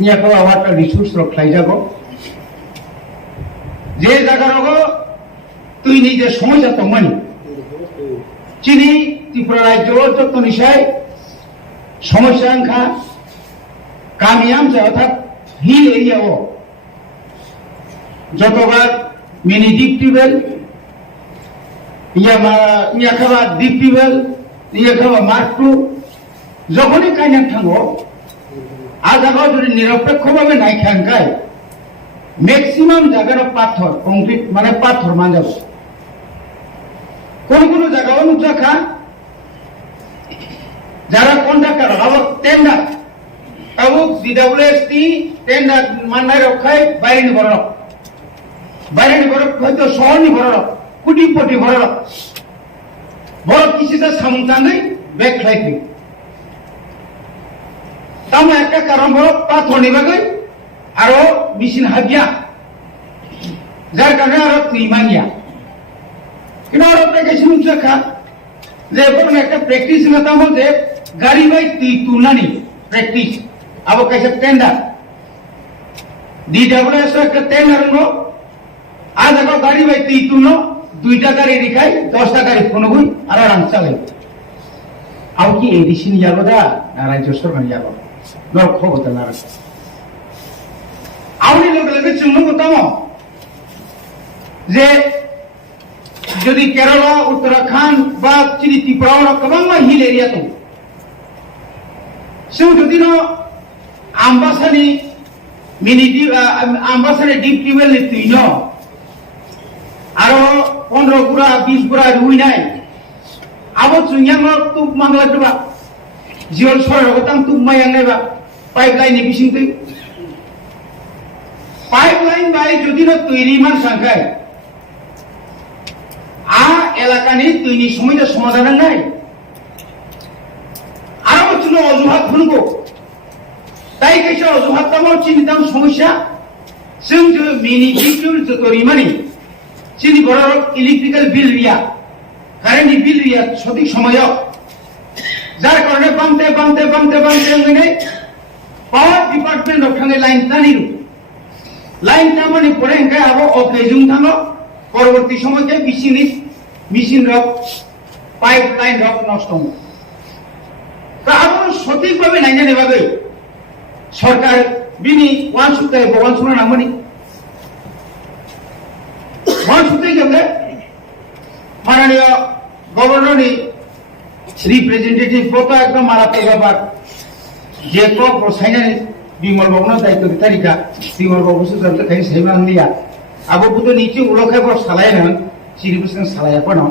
নিয়ে খাওয়া ওয়াটার রিসোর্স রক্ষাই যাব যে জায়গার তুই নিজের সমস্যা তো মানি চিনি ত্রিপুরা রাজ্য যত নিশায় সমস্যা আংখা কামিয়াম যে অর্থাৎ হিল এরিয়াও যতবার মিনি ডিপ টিউবওয়েল ইয়া খাওয়া ডিপ টিউবওয়েল ইয়া খাওয়া মার্ক টু যখনই কাইনান থাকো আজ আগে যদি নিরপেক্ষভাবে নাই খানকায় ম্যাক্সিমাম জায়গার পাথর কংক্রিট মানে পাথর মানজাব কোন কোন জায়গাও নুজাখা যারা কন্ট্রাক্টর আবার টেন্ডার আবু DWS টেন্ডার মান্নায় রক্ষায় বাইরে বড় হয়তো শহরনি বড় কোটিপতি বড় বড় কিছুটা সামুদাঙ্গাই ব্যাগ খাইতে তামা একটা কারণ বড় পাথর নিবাগে আরো মেশিন হাবিয়া যার কারণে আরো তুইমানিয়া কিন্তু আরো প্যাকেজ নুজাখা যে কোনো একটা প্র্যাকটিস না মধ্যে গাড়ি বাই তুই তুলনানি প্র্যাকটিস আবার কাছে টেন্ডার DWS একটা টেন্ডার নো আজ আগে গাড়ি বাই তুই তুলন 2টা গাড়ি রেখাই 10টা গাড়ি ফোন হই আর আরাম চালে আও কি এডিসি নিয়ে যাবো দা না রাজ্য সরকার নিয়ে যাবো নর খবর না আউনি লোকে চুম্বন করতাম যে যদি কেরালা উত্তরাখণ্ড বা চিনি ত্রিপুরা গোबां হিল এরিয়া दं সেও যদি আমবাসানি মিনি আমবাসানি ডিপ টিউবওয়েল তুই ন আরো 15 গুড়া 20 গুড়া রুই নাই আবো চুইয়াং তুক মাংলা দবা জিওল সরর গতাম তুক মায়াং নাইবা পাইপলাইন নি বিসিং তুই পাইপলাইন বাই যদি ন তৈরি মান সংখ্যায় এলাকানি তুইনি সমস্যা সমাধান নাই আরো ছিল অজুহাত খুনবো তাই কেসে অজুহাত তামাও চিন্তাম সমস্যা जों जो मिनि डिपिउल जतरिमानि चिनि बড় इलेक्ट्रिकल बिल रिया कारेन्टनि बिल रिया सঠিক সময় যার কারণে বামতে মানে পাওয়ার ডিপার্টমেন্ট ওখানে লাইন টানিরু লাইন টামানি পরে এঙ্কাই আবো অকেজুং থানো পরবর্তী সময়তে machine rock pipe line rock নষ্ট হয় তা আবার সঠিকভাবে নাইনা নেভাবে সরকার বিনি ওয়ান সপ্তাহে ভগবান শোনা নামনি ওয়ান সপ্তাহে গেলে মাননীয় গভর্নরনি রিপ্রেজেন্টেটিভ কত একদম মারাত্মক ব্যাপার যে কক বসাইনানি বিমল ভবন দায়িত্ব তারিখা বিমল ভবন সুযোগ খাই সেমান দিয়া আবো বুতো নিচে উলখাই বড় সালাই না সিরিবুসন সালায়া পনো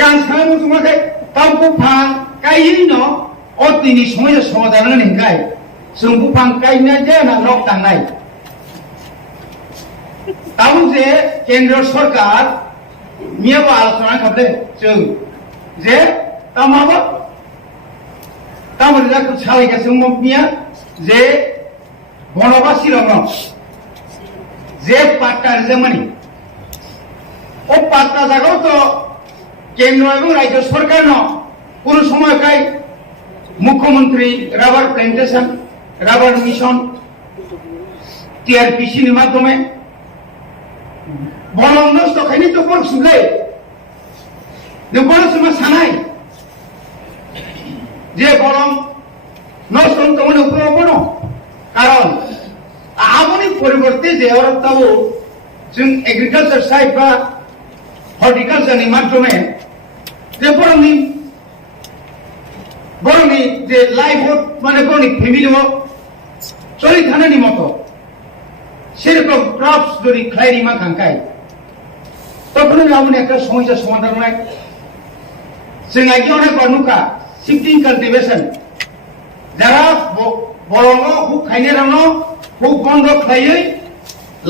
গান সাই মুতুমাকে তামকো ফাং কাইনি ন অতিনি সময় সমাধান নেঙ্গাই जोंबो फांकायना जाना नक थांनाय ताउ जे केंद्र सरकार मियाबो आलोचना खालामदो जों जे तामाबो तामरि जाखौ सालायगासिनो मिया जे बनबासि रङ जे पाट्टार जमानि ও পাত্তা জায়গাও তো কেন্দ্র এবং রাজ্য সরকার ন কোন সময়কাই মুখ্যমন্ত্রী rubber plantation rubber mission TRPC এর মাধ্যমে বরং নষ্ট খাইনি তো পর সুলে যে বড় সময় সানাই যে বরং নষ্ট মানে উপর কারণ আগুনি পরিবর্তে যে অর্থাৎ जों एग्रिकालचार साइड बा हर्टिकालचार नि माध्यमे जे बरंनि जे लाइभहुड माने बरंनि फेमिलि চলি থানানি মতো সেরকম ক্রপস যদি খাইনি মা খাঙ্কাই তখন এমন একটা সমস্যার সমাধান নাই जों অনেক বানুকা শিফটিং কালটিভেশন যারা বড় হুক খাইনে রানো হুক বন্ধ খাইয়ে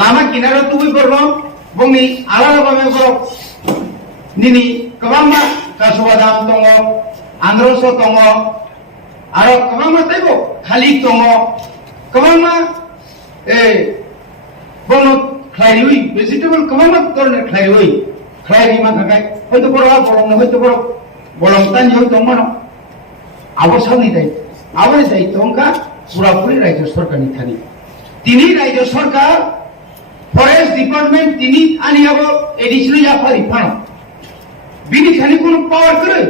লামা কিনারে তুই করবো বংনি আলাদাভাবে বড় নিনি গোबां কাসবাদাম দङ আন্দ্রস দङ आरो गोबां ताइबो खालि दङ गोबां बनो खाइरुई भेजिटेबल गोबां धरনের खाइरुई खाइरि मा थाखाय হয়তো বড় বড় হয়তো বড় বলমতান হই দङ আবো সামনে দেয় আবো দায়িত্ব অঙ্কা পুরাপুরি রাজ্য সরকারনি থানি তিনি রাজ্য সরকার ফরেস্ট ডিপার্টমেন্ট তিনি আনিয়াবো এডিশনাল ইয়াফারি ফানো বিনি খালি কোন পাওয়ার করে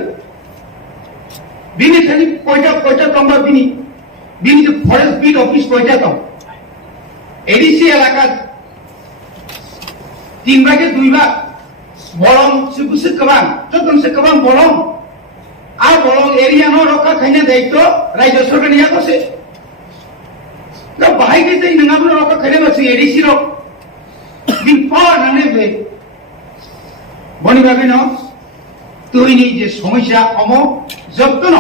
বিনি খালি কয়টা তম্বা বিনি যে ফরেস্ট বিট অফিস কয়টা তম এডিসি এলাকা 3 ভাগে 2 ভাগ বলম সুকুসে কবাং যতনসে কবাং বলম আর বলম এরিয়া ন রক্ষা খাইনে দায়িত্ব রাজ্য সরকার নিয়া কসে না বাহাইকে যাই নঙাবো রক্ষা খাইনে বসে এডিসি র বিন পাওয়ার নানে বে বনি ভাবে ন তৈরি যে সমস্যা অম যত্ন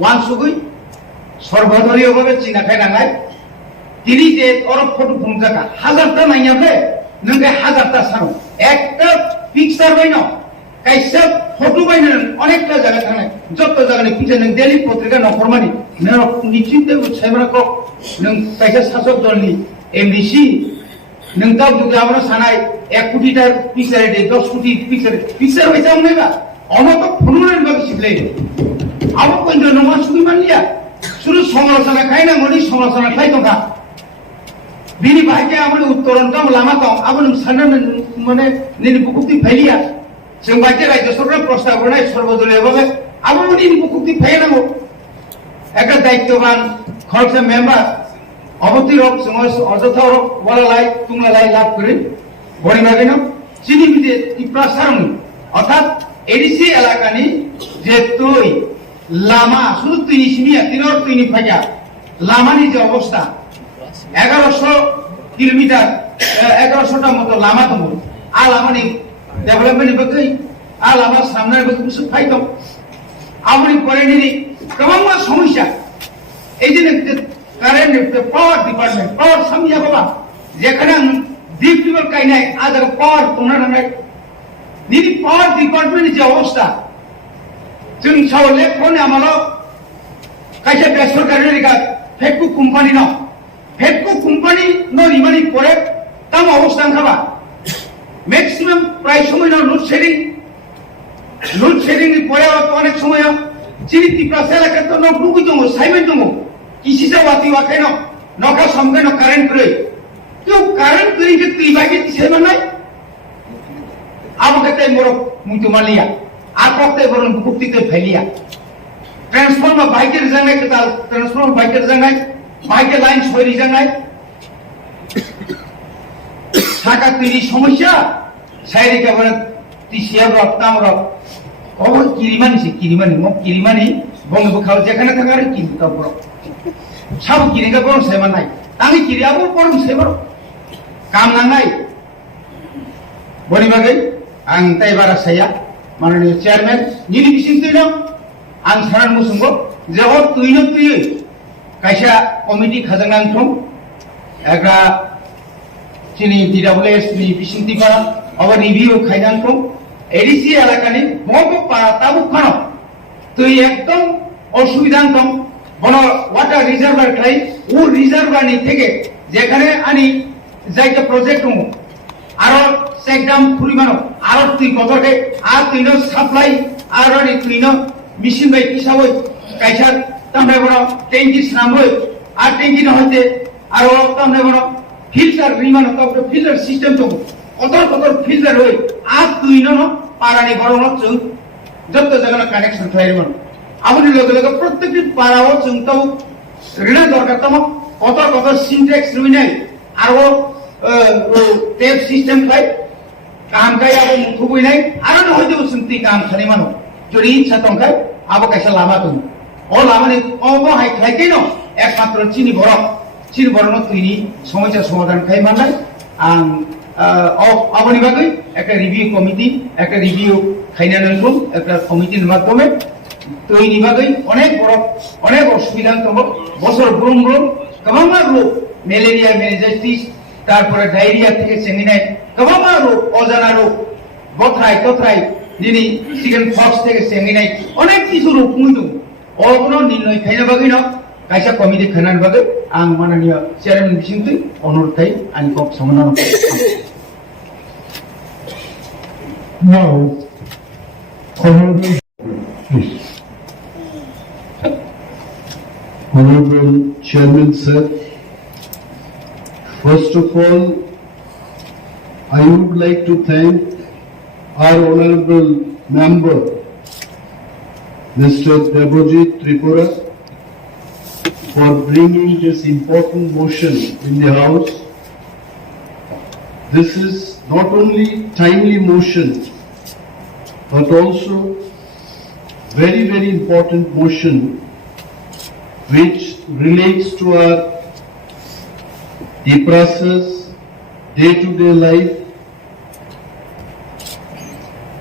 ওয়ান সুগুই সর্বদলীয়ভাবে চিনাখাই নাঙাই তিনি যে অরব ফটো ভূমিকা হাজারটা নাইয়াবে নঙ্গে হাজারটা সানো একটা পিকচার বাইন কাইসা ফটো বাইন অনেকটা জায়গা থানে যত জায়গায় পিছে নং ডেলি পত্রিকা নফরমানি নং নিশ্চিন্তে উৎসাহরা কক নং কাইসা শাসক দলনি এমডিসি নং তাও যদি আমরা সানাই 1 কোটিটার পিকচার দে 10 কোটি পিকচার হইতাম নাইবা অমত ফুলুরের বাকি শিখলে আবো কইন্দ্র নমা সুই মানলিয়া শুধু সমালোচনা খাই না মনি সমালোচনা খাই তোকা বিনি ভাইকে আমরা উত্তরণটা লামাতাম আবার সাধারণ মানে নিনি বুকুতি ফাইলিয়া जों বাইকে রাজ্য সরকার প্রস্তাব বানাই সর্বদলীয়ভাবে আবার উনি বুকুতি ফাইনাগো একটা দায়িত্ববান খরচা মেম্বার অবতিরক जों অযথারক বলালাই তুমলালাই লাভ করে বড়ি ভাগেন চিনি বিদে টিপ্রাসারং অর্থাৎ এডিসি এলাকানি যে তুই লামা শুধু তুই নিসমিয়া তিনর তুই নিফাইয়া লামানি যে অবস্থা 1100 কিলোমিটার 1100টা মতো লামা দङ आ लामानि डेभलपमेन्ट बगै आ लामा सामने बगै কিছু ফাইদম আমনি পরেনি गोबां সমস্যা এই যে কারেন্ট পাওয়ার ডিপার্টমেন্ট পাওয়ার সামিয়া বাবা যেখানে ডিপ টিউবল কাইনাই আদার পাওয়ার তোমরা নাই নিনি পাওয়ার ডিপার্টমেন্ট যে অবস্থা जों सावले कोन आमालो कायसे बेसरकारि रिगा फेटकु कोम्पानी न फेटकु कोम्पानी न रिमानि परे ताम अवस्था खाबा मैक्सिमाम प्राय समय न लोड शेडिंग नि परे अनेक समय चिनि टिप्रा एलाका तो न दुगु दङ साइमेन्ट दङ किसिसा वाति वाखाय न नका समगे न कारेन्ट करे तो कारेन्ट करे के तिबागे तिसेमा नाय आबो कते मोर मुतुमालिया आपकते बरन बुकुतिते फैलिया ट्रांसफॉर्मर बाइकेर जानाय कताल ट्रांसफॉर्मर बाइकेर जानाय बाइके लाइन सयरि जानाय साका तैरि समस्या साइरि गाबन तिसिया रक्ताम रक अबो किरिमानि मक किरिमानि बंगबो खाव जेखाने थांगार किरिका बर साब किरिका बर सेमानाय आंनि किरियाबो परम सेबर काम नांनाय बनि बागै आं ताइबारा साया माननीय चेयरमैन निनि बिसिंतिनो आं सारान मुसुंगो जे अ तुइनो तुइ कायसा कमिटि खाजांनां थं एग्रा चिनि DWS नि बिसिंतिफा अब रिभिउ खायनां थं एडिसि एलाकानि बंग पारा ताबु खानो तुइ एकदम असुविधा दं बन वाटार रिजार्भार खाय उ रिजार्भारनि থেকে যেখানে আনি जायगा प्रजेक्ट दङ आरो सेकडाम खुरिमानो आरो तुइ गथरके आ तुइनो साप्लाई आरो नि तुइनो मिसिन बाय हिसाबै कायसा तामने बनो टेंकी सामबै आ टेंकी न होते आरो तामने बनो फिल्टर रिमानो तो फिल्टर सिस्टम दङ कतर फिल्टर होय आ तुइनो न पारानि बरनो जों जत्त जायगा कानेक्सन थाइरमन आबनि लगे लगे प्रत्येकটি पाराओ जों तो ऋण दरकार तम कतर सिनटेक्स रुइनाय आरो टेप सिस्टम खाय काम काय आबो मुखुबैनाय आरो न होइदो सुंति काम खानि मानो जरि इच्छा दंखाय आबो कायसा लामा दं अ लामानि अबो हाय खायके न एकमात्र चिनि बरक চিরবর্ণ তুইনি সমস্যা সমাধান খাই মানলাই আং আবনি বাগৈ একটা রিভিউ কমিটি একটা রিভিউ খাইনা নইকুম একটা কমিটির মাধ্যমে তৈরি বাগৈ অনেক অসুবিধা দङ বছর ব্রুম गोबां রোগ ম্যালেরিয়া মেনিনজাইটিস তারপরে ডায়রিয়া থেকে চেঙ্গিনাই गोबां রোগ অজানা রোগ বথরাই তথরাই দিনি চিকেন ফক্স থেকে চেঙ্গিনাই অনেক কিছু রোগ মুই দङ অগুলো নির্ণয় খাইনা বাগৈ ন কাইসা কমিটি খাইনার বাগৈ आं माननीय चेयरमैन बिसिंतै अनुरोध खाई आंनि कप समाधान Now, Honorable, please. Honorable Chairman sir, first of all, I would like to thank our honorable member, Mr. Debojit Tripura, for bringing this important motion in the House. This is not only timely motion, but also very, very important motion which relates to our TRIPURA's day-to-day life.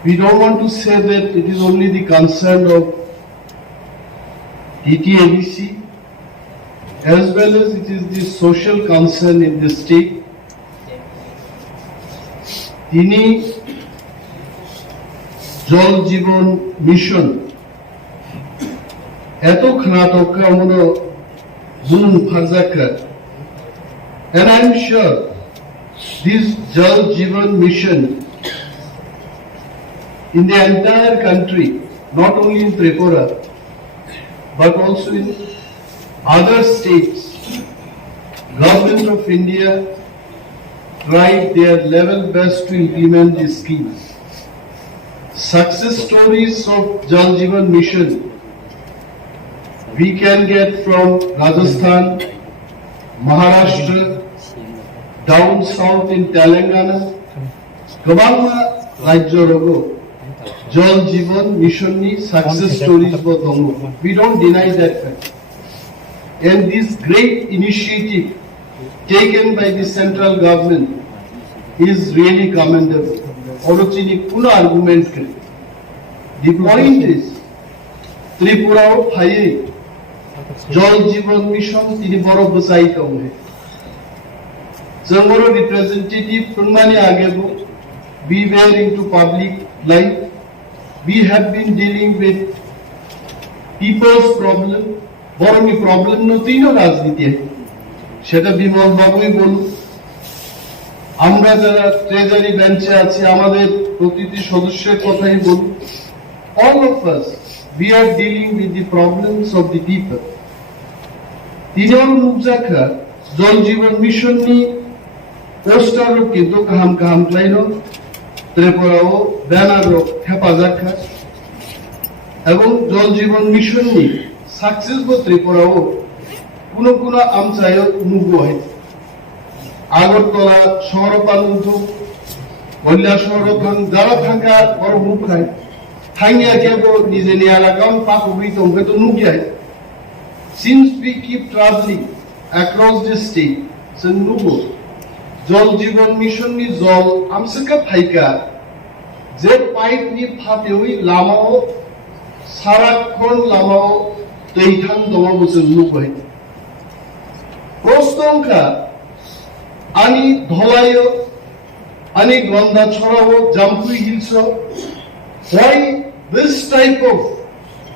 We don't want to say that it is only the concern of TTABC, as well as it is the social concern in the state. তিনি জল জীবন মিশন এত খানাতকা মনো বুন ফাজাকা, and I'm sure this Jal Jeevan mission in the entire country, not only in Tripura but also in other states, Government of India tried their level best to implement these schemes. Success stories of Jal Jeevan Mission we can get from Rajasthan, Maharashtra, down south in Telangana, Kabama Rajyorogo, Jal Jeevan Mission ni success stories botongo. We don't deny that fact. And this great initiative taken by the central government is really commendable. Orochini kuno argument kare. The point is, Tripura o bhai Jal Jeevan Mission tini boro bachai kaune. Jangoro representative Khumulwng agebo, we were into public life. We have been dealing with people's problem. Boroni problem no tino rajniti hai. সেটা বিমল বাবুই বলুন, আমরা যারা ট্রেজারি বেঞ্চে আছি আমাদের প্রতিটি সদস্যের কথাই বলুন, all of us we are dealing with the problems of the people. তিনজন মুজাকা জল জীবন মিশন নি পোস্টার কিন্তু কাহাম কাহাম লাইনো ত্রিপুরাও ব্যানার হেফাজাকা এবং জল জীবন মিশন নি সাকসেস বো ত্রিপুরাও কোনো কোনো আমচায় নুগো হয় আগরতলা শহর পালুন্ধু বল্লা শহর যারা থাকা বড় মুখ খায় থাইয়া কেবো নিজে নিয়ে এলাকাও পাকু হইতো তো নুগিয়ায় since we keep travelling across the state so নুগো জল জীবন মিশন নি জল আমসকা ফাইকা যে পাইপ নি ফাতে হই লামাও সারাক্ষণ লামাও তৈথাং দমা বসে নুগো হয় প্রস্তংকা আনি ধলায়ো আনি গন্ধা ছড়াও Jampui hills why this type of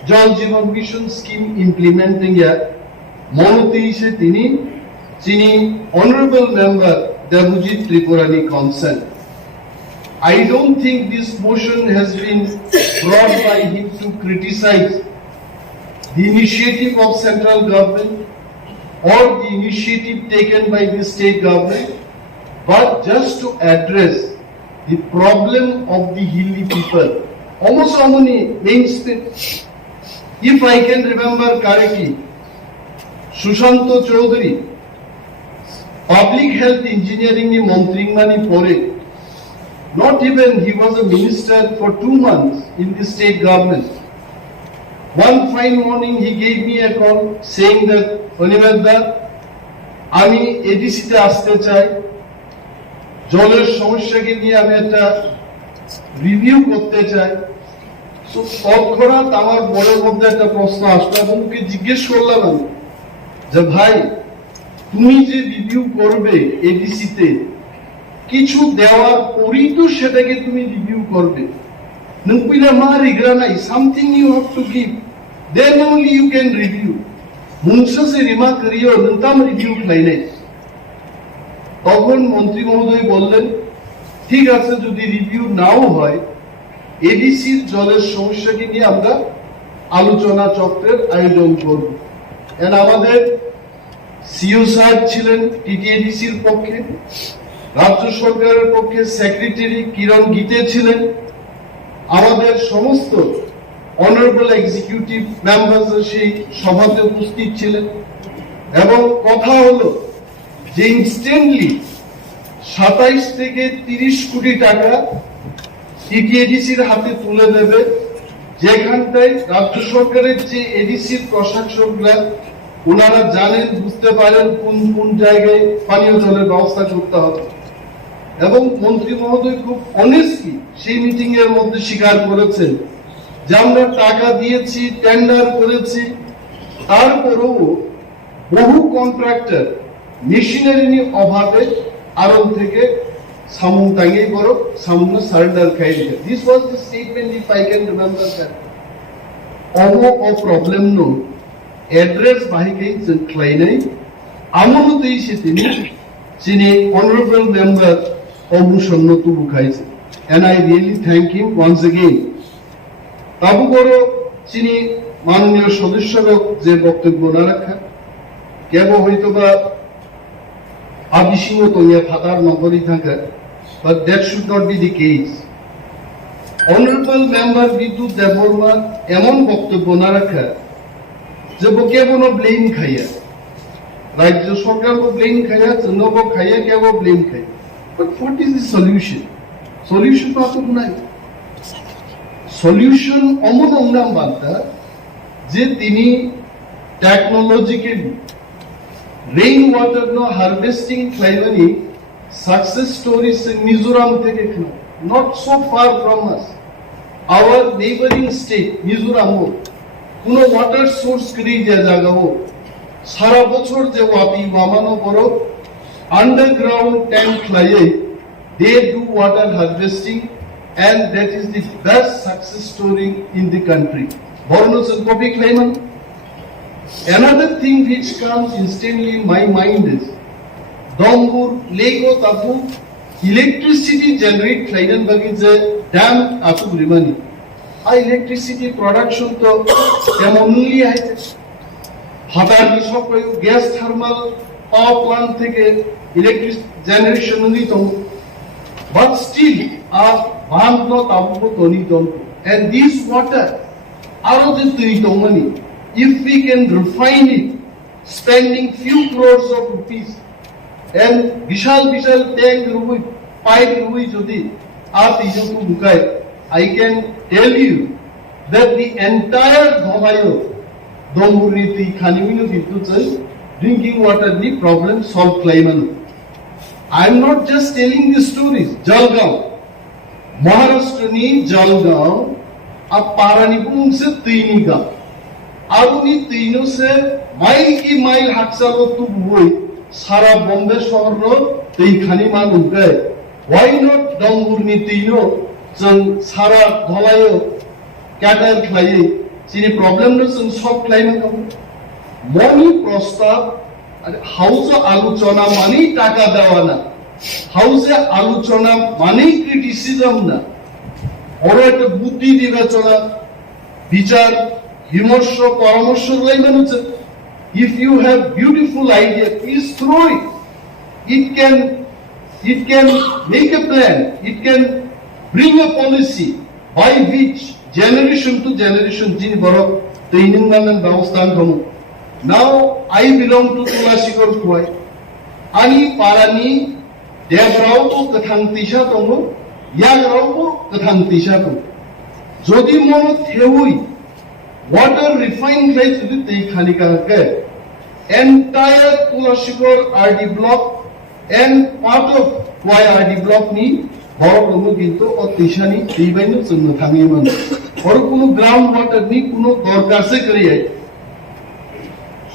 Jal Jeevan Mission scheme implementing ya monoti se tini honorable member Debojit Tripura ni concern. I don't think this motion has been brought by him to criticize the initiative of central government or the initiative taken by the state government, but just to address the problem of the hilly people. Almost how many mainstream? If I can remember correctly, Sushanto Chaudhary, public health engineering ni montring mani pore. Not even he was a minister for 2 months in the state government. One fine morning he gave me a call saying that Onivedda, আমি এডিসিতে আসতে চাই, জলের সমস্যাকে নিয়ে আমি একটা রিভিউ করতে চাই। তৎক্ষণাৎ আমার মনের মধ্যে একটা প্রশ্ন আসলো এবং ওকে জিজ্ঞেস করলাম আমি যে ভাই, তুমি যে রিভিউ করবে এডিসিতে, কিছু দেওয়ার পরই তো সেটাকে তুমি রিভিউ করবে। নুকুইলা মা রিগ্রা নাই, something you have to give, then only you can review. মুংসা সে রিমা করিও নতাম রিভিউ খাই নাই। তখন মন্ত্রী মহোদয় বললেন, ঠিক আছে, যদি রিভিউ নাও হয়, এডিসির জলের সমস্যাকে নিয়ে আমরা আলোচনা চক্রের আয়োজন করব। আমাদের সিও সাহেব ছিলেন টিটিএডিসির পক্ষে, রাজ্য সরকারের পক্ষে সেক্রেটারি কিরণ গীতে ছিলেন, আমাদের সমস্ত অনারেবল এক্সিকিউটিভ মেম্বার্স সেই সভাতে উপস্থিত ছিলেন। এবং কথা হলো যে ইনস্ট্যান্টলি 27 থেকে 30 কোটি টাকা টিটিএডিসির হাতে তুলে দেবে, যেখানটায় রাজ্য সরকারের যে এডিসির প্রশাসকরা ওনারা জানেন, বুঝতে পারেন কোন কোন জায়গায় পানীয় জলের ব্যবস্থা করতে হবে। এবং মন্ত্রী মহোদয় খুব অনেস্টলি সেই মিটিং এর মধ্যে স্বীকার করেছেন যে আমরা টাকা দিয়েছি, টেন্ডার করেছি, তারপরেও বহু কন্ট্রাক্টর মেশিনারি অভাবে আড়ল থেকে সামুং টাঙ্গেই বড় সামুং সারেন্ডার খাই দিকে। This was the statement, if I can remember that. ও প্রবলেম নো এড্রেস বাহিকে ক্লাইনাই আমনতেই সে তিনি অনারেবল মেম্বার অবসন্ন তুবু খাইছে। And I really thank him once again. তাবু বড় তিনি মাননীয় সদস্যরা যে বক্তব্য না রাখা কেবল হয়তো বা আবিসিংহ তৈয়া ফাতার নগরী থাকা, but that should not be the case. Honorable member বিদ্যুৎ দেববর্মা এমন বক্তব্য না রাখা যে কেবল ব্লেম খাইয়া, রাজ্য সরকার ব্লেম খাইয়া, চন্দ্রব খাইয়া কেবল ব্লেম খাই। But what is the solution? Solution তো আসুক নাই। সলিউশন অমন অংনাম বার্তা যে তিনি টেকনোলজিক্যালি রেইন ওয়াটার নো হারভেস্টিং ক্লাইমানি সাকসেস স্টোরিজ ইন মিজোরাম থেকে not so far from us, our neighbouring state Mizoram কোন ওয়াটার সোর্স করি যে জায়গাও সারা বছর যে ওয়াপি মামানো বড় আন্ডারগ্রাউন্ড ট্যাঙ্ক লাইয়ে they do water harvesting, and that is the best success story in the country. Bornos and Kopi Klaiman. Another thing which comes instantly in my mind is Dongur, Lego, Tapu, electricity generate Klainan Bagidze dam Atu Grimani. Electricity production to Yamonuli Hite Hatar Bishop, gas thermal power plant থেকে electric generation only to, but still are and this water out of the money, if we can refine it, spending few crores of rupees, and Vishal tank rupee, pipe rupee jodi, I can tell you that the entire Gomayo, Domuriti, Kanimino Vituchal, drinking water, the problem solved Klaiman. I am not just telling the stories. Jalgaon, Maharashtra ni Jalgaon, अब पारानीपुर से तीनी का, आरुनी तीनों से माइल की माइल हाक्सालो तू हुई, सारा बॉम्बे शहर रो तीन खानी मान उगए, why not डोंगुरनी तीनों जन सारा धलायो कैटर खाये, चीनी प्रॉब्लम न जन सॉल्व खाये ना करूँ, मौनी प्रस्ताव हाउस आलोचना मानी टाका देवाना, हाउस आलोचना मानी क्रिटिसिज्म ना, और एक बुद्धि विवेचना, विचार, विमर्श, परामर्श लाइनन होते। If you have beautiful idea, please throw it. It can make a plan. It can bring a policy by which generation to generation, jini borok teiningan and baustan kamu. Now I belong to Tulashikor Kuai. Ani parani devrao to kathang tisha tomo. याग्राउको कथां तिशाको जोदी मोनो थेउई वाटर रिफाइन खाइ जुदि तै खानी का के entire Tulashikor RD block and part of YRD block ni borok romu kintu o tishani tibainu chunno thangi man or kono ground water ni kono dorkar se kariye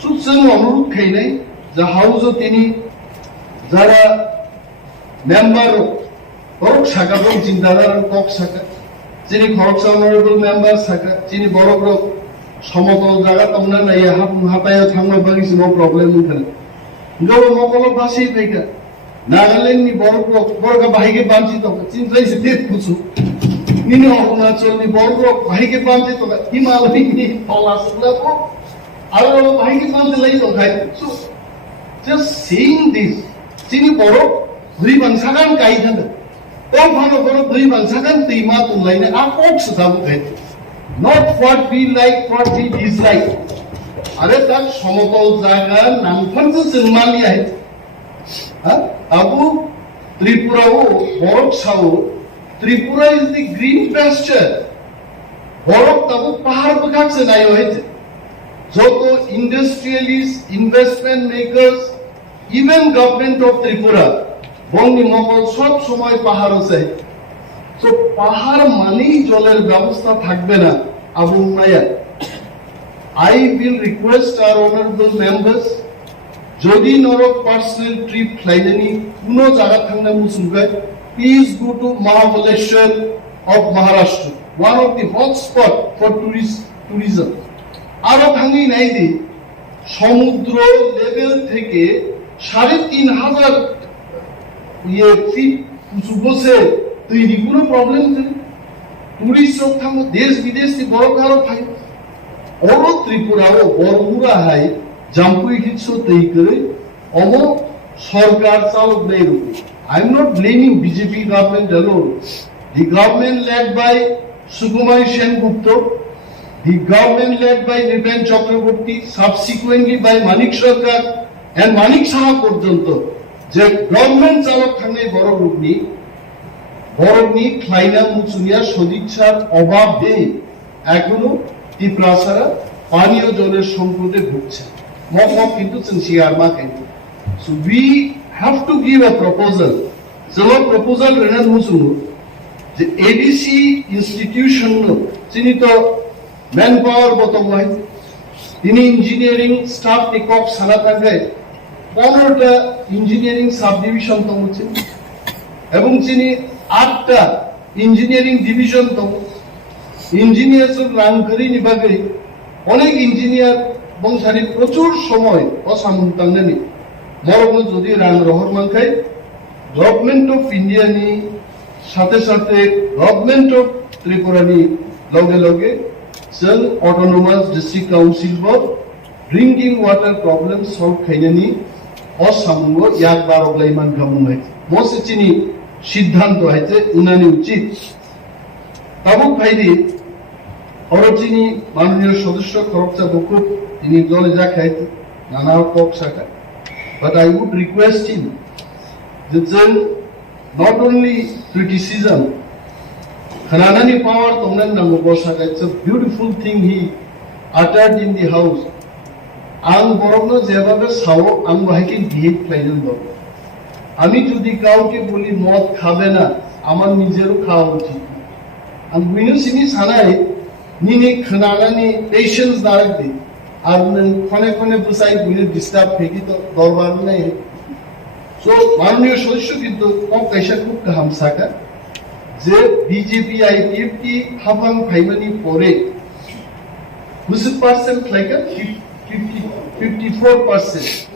Suchan অনুরোধ খাই নাই যে হাউজও তিনি যারা মেম্বার বড় শাখা এবং চিন্তাধারা কক শাখা যিনি খরচ অনারেবল মেম্বার শাখা যিনি বড় বড় সমতল জায়গা তোমরা নাই হাতায় থামনা বাগিস নো প্রবলেম উঠেন গো মকল বাসি থেকে নাগাল্যান্ড নি বড় বড় বাহিকে বাঞ্চিত চিন্তাইছে দেখ কিছু নিনি অরুণাচল নি বড় বাহিকে বাঞ্চিত হিমালয় নি পলাশলা তো আরো বাহিকে বাঞ্চিত লাই তো খাই সো জাস্ট সেইং দিস যিনি বড় ঘুরি বাংসাগান গাই থাকে ও ভালো বড় ঘুরি বাংসাগান তুইমা তুলাইনে আপক সুদাবু খাই not what we like, what we dislike. अरे तक समतल जागा नामफन तो सिंगमाली है अबू त्रिपुरा हो बरक Sao Tripura is the green pasture बरक तबु पहाड़ बखाक से नायो है जो तो industrialists, investment makers, even government of Tripura बंगी मकल सब समय पहाड़ से তো পাহাড় মানেই জলের ব্যবস্থা থাকবে না আবু নায়া I will request our honourable members যদি নরক পার্সোনাল ট্রিপ ফ্লাইলেনি কোনো জায়গা থাকলে মুসুগায় please go to Mahabaleshwar of Maharashtra one of the hot spot for tourism আরো ভাঙি নাই দি সমুদ্র লেভেল থেকে ৩,৫০০ ফিট উঁচু বসে তৈরি কোনো প্রবলেম নেই টুরিস্ট থাকো দেশ বিদেশ থেকে বড় কারো খাই অর ত্রিপুরাও বড়মুরা হাই জাম্পুই হিৎস তৈ করে অম সরকার চালক নেই রূপে I am not blaming BJP government alone the government led by Sukumar Sengupta the government led by Nripen Chakraborty subsequently by Manik Sarkar and Manik Saha পর্যন্ত যে গভর্নমেন্ট চালক থাকলে বড় রূপ নিয়ে বরংনি ক্লাইনা মুচুনিয়া সদিচ্ছার অভাবে এখনো ত্রিপুরাসারা পানীয় জলের সংকটে ভুগছে মক কিন্তু সিনসিয়ার মা কিন্তু so we have to give a proposal যেন প্রপোজাল রেনান মুচুনু যে এডিসি ইনস্টিটিউশন যিনি তো ম্যান পাওয়ার বতম হয় তিনি ইঞ্জিনিয়ারিং স্টাফ টিকক সারা থাকে 15টা ইঞ্জিনিয়ারিং সাব ডিভিশন তো এবং যিনি 8টা ইঞ্জিনিয়ারিং ডিভিশন তো ইঞ্জিনিয়ার রান করি নিবাগে অনেক ইঞ্জিনিয়ার বংশারি প্রচুর সময় অসামন্তাঙ্গে নি মরম যদি রান রহর মানখাই গভর্নমেন্ট অফ ইন্ডিয়া নি সাথে সাথে গভর্নমেন্ট অফ ত্রিপুরা নি লগে লগে जों অটোনোমাস ডিস্ট্রিক্ট কাউন্সিল ব ড্রিঙ্কিং ওয়াটার প্রবলেম সলভ খাইনানি অসামঙ্গ ইয়াক বারগলাই মান গামুনাই মসে চিনি সিদ্ধান্ত হয়েছে উনানি উচিত তাবুক ভাইদি অরচিনি মাননীয় সদস্য খরচা বকুব তিনি দলে যা খাইতে নানা কক শাখা but I would request him যে जों not only criticism খানানি পাওয়ার তোমরা নাঙ্গো বসাকা it's a beautiful thing he uttered in the house আং বরং যেভাবে সাও আং ভাইকে বিহেভ প্লাইজন দব আমি যদি কাউকে বলি মদ খাবে না আমার নিজেরও খাওয়া উচিত আমি বুঝিনি সানাই নিনি খানানি পেশেন্স দাঁড়াক দি আর ক্ষণে ক্ষণে বসাই বুঝে ডিস্টার্ব ফেকি তো দরবার নেই সো মাননীয় সদস্য কিন্তু কম পয়সা খুব কাহাম সাকা যে বিজেপি আইপিএফ কি হাফাং ফাইমানি পরে 20% লাইক 54%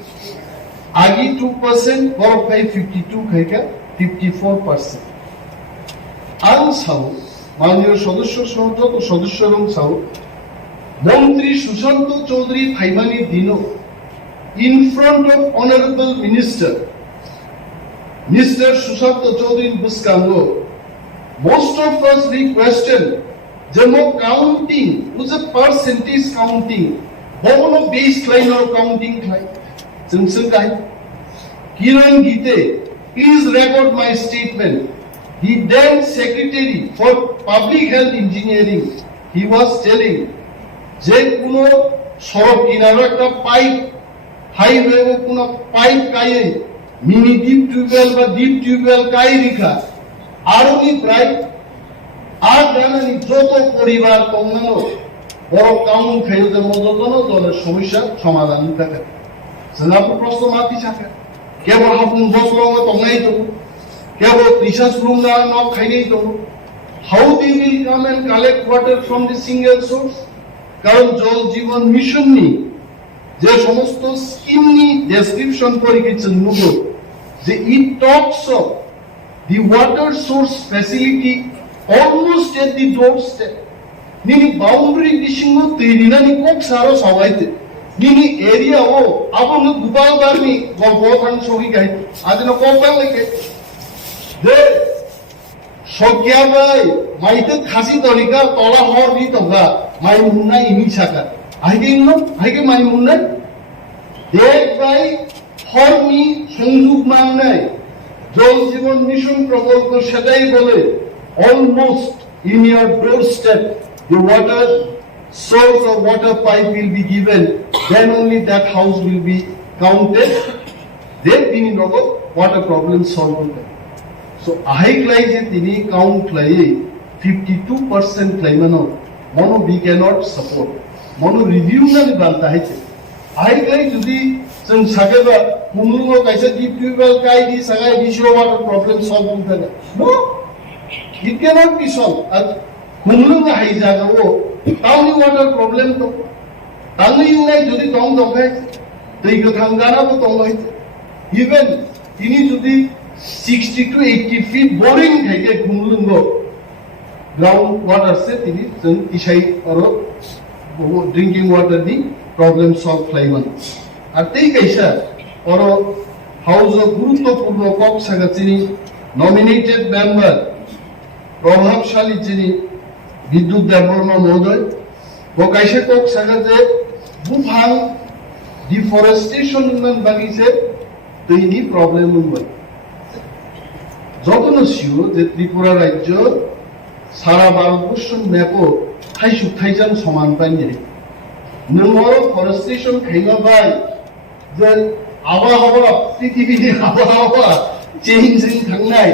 आगे 2% बरफ खाई 52 खाइका 54% आं साउ माननीय सदस्य संसद सदस्य रंग साउ मंत्री सुशांत चौधरी फाइमानी दिनो in front of honorable minister Mr. Sushant Chaudhary Buskango most of us we question jamo counting was a percentage counting bono baseline or counting like Simsai Kiran Gite, please record my statement. The then Secretary for Public Health Engineering, he was telling, যে কোনো সড়ক কিনারে একটা পাইপ হাইওয়ে ও কোনো পাইপ কায়ে মিনি ডিপ টিউবওয়েল বা ডিপ টিউবওয়েল কাই রেখা আরো নি প্রায় আর জানানি যত পরিবার কমানো বড় কাউন খেয়ে মজতনো দলের সমস্যা সমাধান থাকে সেনাপু প্রশ্ন মাতি থাকে কেবল হাপুন বসলো তংনাই তো কেবল রিসার্চ রুম না নক খাইনেই তো how they will come and collect water from the single source কারণ জল জীবন মিশন নি যে সমস্ত স্কিম নি ডেসক্রিপশন করে গেছেন নুগো যে it talks of the water source facility almost at the doorstep নিনি বাউন্ডারি ডিসিং তৈরি না নি কোক সারো সবাইতে নিনি এরিয়া ও আপন গুবাল বারনি গল্প থান সহি গাই আদিন কোপাল লেকে দে সজ্ঞা ভাই মাইতে খাসি তরিকা তলা হর নি তোমরা মাই মুন্না ইনি সাকা আইগে ইনো আইগে মাই মুন্না দেখ ভাই হরনি সংযোগ মান নাই জল জীবন মিশন প্রকল্প সেটাই বলে almost in your doorstep the water source or water pipe will be given, then only that house will be counted, then tini nogo water problem solved. So I like that tini count like 52% like mono we cannot support. Mono review na ni balta hai che. I like jodi sang sakeba Khumulwng kaisa deep well kai di sagai di water problem solved kare. No, it cannot be solved. Khumulwng hai jaga wo tauni water problem to tauni ngai jodi tong dong hai tei ko thangana ko tong hai even tini jodi 60 to 80 feet boring hai ke Khumulwng ground water se tini jeng isai aro drinking water ni problem solve laiman ar tei kaisa aro house of গুরুত্বপূর্ণ কক সাগা চিনি nominated member প্রভাবশালী চিনি বিদ্যুৎ দেববর্মা মহোদয় ও কাইসে কক সাগাতে বুফাং ডিফরেস্টেশন উন্নয়ন বাগিছে তৈনি প্রবলেম উন্নয়ন যতন সিও যে ত্রিপুরা রাজ্য সারা ভারতবর্ষ ম্যাপও খাইসু খাইজান সমান পাইনি নমর ফরেস্টেশন খাইবা বাই যে আবহাওয়া পৃথিবীর আবহাওয়া চেঞ্জিং থাকনাই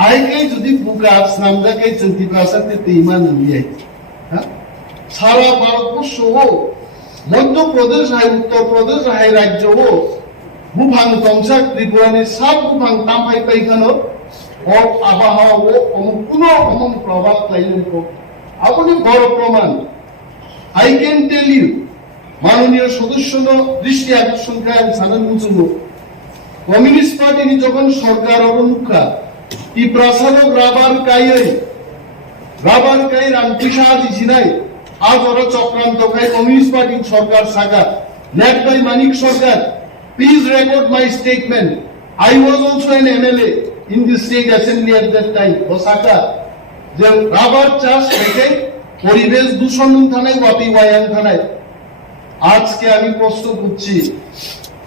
আইকে যদি বুকাস নামদাকে চন্তি ভাষাতে তেইমান নিয়ে সারা ভারতবর্ষ ও মধ্যপ্রদেশ হাই উত্তরপ্রদেশ হাই রাজ্য ও বুফাং তংসাক ত্রিপুরানি সাত বুফাং তামহাই পাইখানো ও আবহাওয়া ও কোনো অমন প্রভাব লাইলেন আপনি বড় প্রমাণ আই ক্যান টেল ইউ মাননীয় সদস্য দৃষ্টি আকর্ষণ করেন সানান মুচুম কমিউনিস্ট পার্টি যখন সরকার অবমুখা ই প্রসাদক রাবার কাই রামকৃষ্ণ দিছিনাই আজ ওরা চক্রান্ত খাই communist party Sarkar Saga led by Manik Sarkar please record my statement I was also an MLA in the state assembly at that time Osaka যে রাবার চাষ থেকে পরিবেশ দূষণ থানায় ওয়াপি ওয়ায়ান থানায় আজকে আমি প্রশ্ন করছি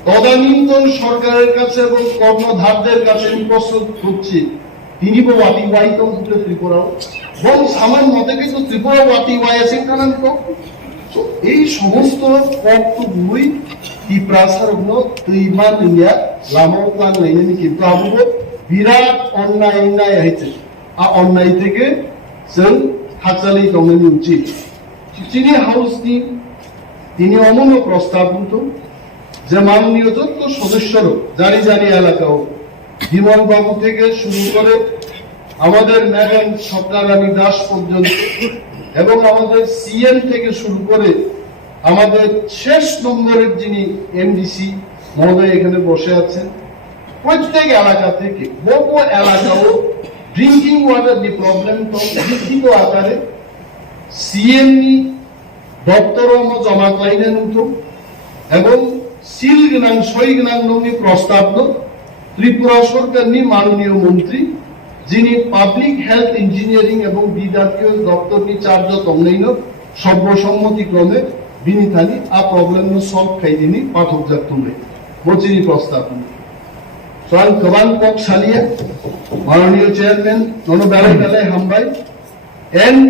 তদানীন্তন সরকারের কাছে এবং কর্ণধারদের কাছে আমি প্রশ্ন করছি তিনি ওয়াপি ওয়াই তো ত্রিপুরাও এবং সামান্য মতে কিন্তু ত্রিপুরা ওয়াপি ওয়াই আছে কারণ তো এই সমস্ত কর্তব্যই কি প্রাসারগ্ন তৈমান ইন্ডিয়া লামাও প্লান লাইনে কিন্তু আবু বিরাট অন্যায় হয়েছে আর অন্যায় থেকে जों हाजाली दंनि उचित चिनी हाउसनि তিনি অমন প্রস্তাব কিন্তু যে মাননীয় যত সদস্যরা জারি জারি এলাকাও বিমল বাবু থেকে শুরু করে আমাদের ম্যাডাম সত্যারানী দাস পর্যন্ত এবং আমাদের সিএম থেকে শুরু করে আমাদের শেষ নম্বরের যিনি এমডিসি মহোদয় এখানে বসে আছেন প্রত্যেক এলাকা থেকে বহু এলাকাও ড্রিঙ্কিং ওয়াটার নি প্রবলেম তো লিখিত আকারে সিএম নি দপ্তর জমা ক্লাইনে নুতো এবং সিল গনাং সই গনাং ননি প্রস্তাব ত্রিপুরা সরকারনি মাননীয় মন্ত্রী যিনি পাবলিক হেলথ ইঞ্জিনিয়ারিং এবং বিদ্যাতীয় দপ্তরনি চার্জ তংনাইন সর্বসম্মতিক্রমে বিনিথানি আ প্রবলেম সলভ খাইদিনি পাঠক জাতুমে বচিনি প্রস্তাব সোয়ান কবান পক সালিয়া মাননীয় চেয়ারম্যান ননবেলায় বেলায় হামবাই এন্ড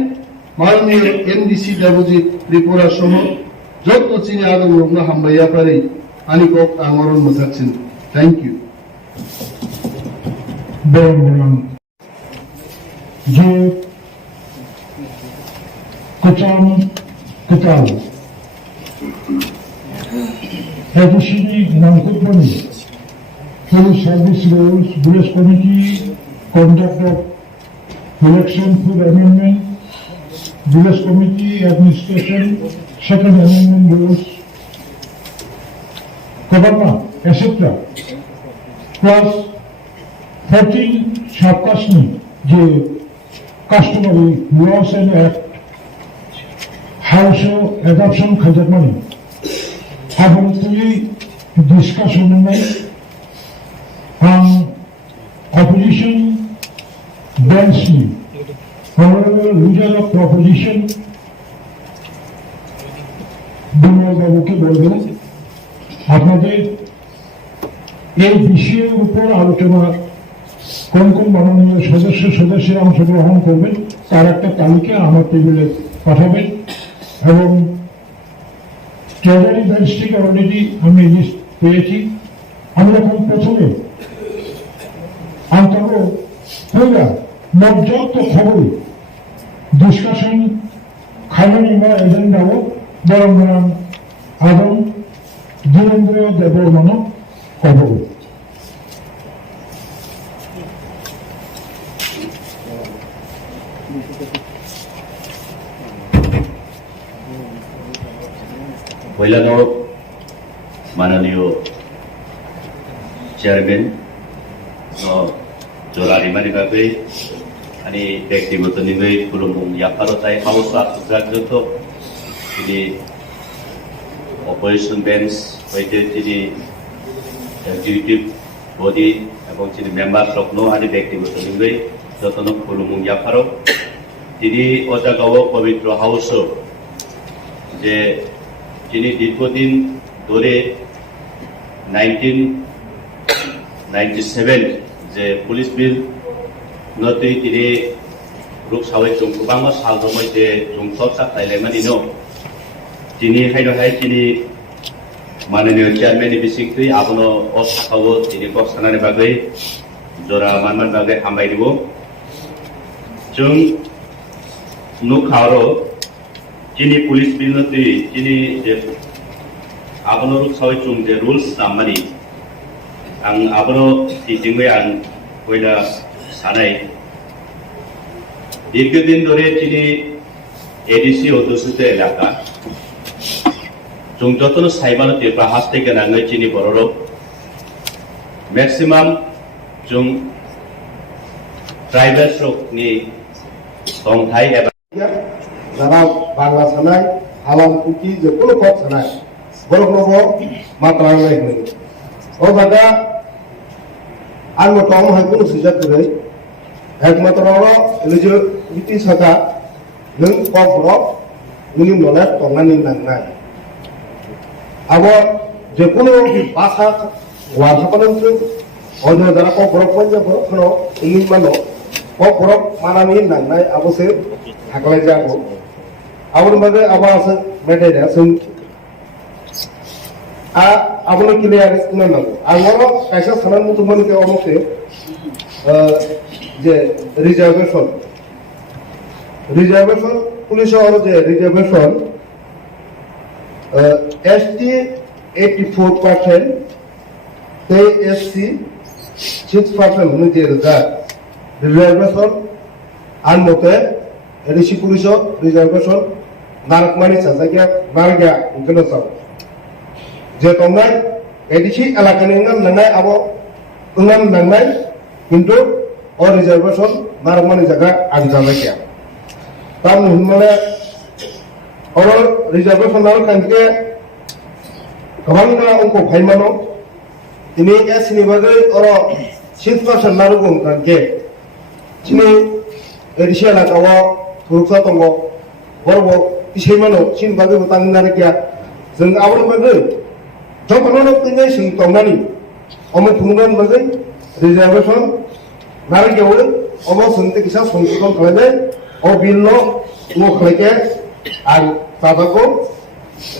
মাননীয় এমডিসি দেবজিৎ ত্রিপুরা সহ যত চিনি আদম রুগ্ন হামবাইয়া পারে ani kok angoron mutachin. Thank you. Bang je kucham Additionally, non-company, police service rules, village committee, conduct of election, food amendment, village committee, administration, second amendment rules, government, etc. Plus 14 sub-custody, the customary laws and act, household adoption money. Habitually discussion on opposition densely. However, leader of the opposition বিনয়বাবুকে বলবেন আপনাদের এই বিষয়ের উপর আলোচনা কোন কোন মাননীয় সদস্যরা অংশগ্রহণ করবেন তার একটা তালিকা আমার টেবিলে পাঠাবেন এবং ট্রেজারি বেঞ্চ থেকে অলরেডি আমি লিস্ট পেয়েছি। আমি এখন প্রথমে অন্তত পুরা পর্যাপ্ত খবর ডিসকাশন খালি বা এজেন্ডাও বরং আদম ধীরেন্দ্র দেববর্মন খবর। पहिलानो माननीय चेयरमैन जोरारिमानि बागै अनि व्यक्तिगत निगै खुलुमबुं याफारताय हाउस आसुजागजोंथ दिनै अपोजिशन बेंच बायदि दिनै एक्जिक्यूटिव बडी এবং दिनै मेम्बार्स रखनो आरो व्यक्तिगत निगै जतनो खुलुमबुं याफारो दिनै अजागाव पवित्र हाउस जे যিনি দীর্ঘদিন ধরে 1997 যে পুলিশ বিল নতুন তিনি রূপ সাবাই জং গোबां সাল দमै যে জংসব সাপ্लायलायमानिनो তিনি हाय তিনি माननीय चेयरमैन बिसिंख्रि आबनो असाखावो তিনি गसानानि बागै जरा मानमान बागै हामबायदिबो जों नुखारो যিনি পুলিশ বিল যিনি যে আবনো রূপ সাবাই চুং যে রুলস নামানি आं आबनो টিচিংবে आं কইলা সানাই দীর্ঘদিন ধরে যিনি এডিসি অধ্যুষিত এলাকা जों যতন সাইবানো তীব্রা হাসতে গোনাङै যিনি বড় ম্যাক্সিমাম जों ট্রাইবেল রকनि সংথাই एबा যারা বাংলা সানাই আলাম কুকি যে কোনো পথ সানাই বড় বড় মাত্রা নাই হই ও জায়গা আর মতম হয় কোনো সুযোগ করে একমাত্র এই যে ইতি সাকা নং কবরক উনি মনে তংনানি নাংনাই আবো যে কোনো ভাষা ওয়াসাপালন অন্য যারা কবরক পঞ্জাব কোনো উনি মানো কবরক মানানি নাংনাই আবসে থাকলে যাবো Abang bagai abang asal mereka dah sung. Abang lagi ni ada mana nak? Abang kaisa sanan mutu mana ke abang se? Je reservation police orang je reservation ST 84%, SC 6% mana dia ada reservation an motor edisi police reservation narakmani sasaja narga mungkin asal. Jadi orang edisi alakan enam nangai abo enam nangai কিন্তু और रिजर्वेशन नारमानी जगह आगजाना क्या तब मुहम्मद और रिजर्वेशन नार कंके कबांगा उनको फाइमानो इन्हें ऐसी निभागे और सिद्ध नारू को कंके चिने एडिशा लगावा थुरुसा तंगो बरबो इसे मानो सिन बागे बतांग नार क्या जों आवर बागे जो बनानो तिने सिं तंगानी अमे थुंगान बागे रिजर्वेशन नारगेवो अबो संते किसा संशोधन खालामनाय अ बिलनो न खालायके आरो ताबाको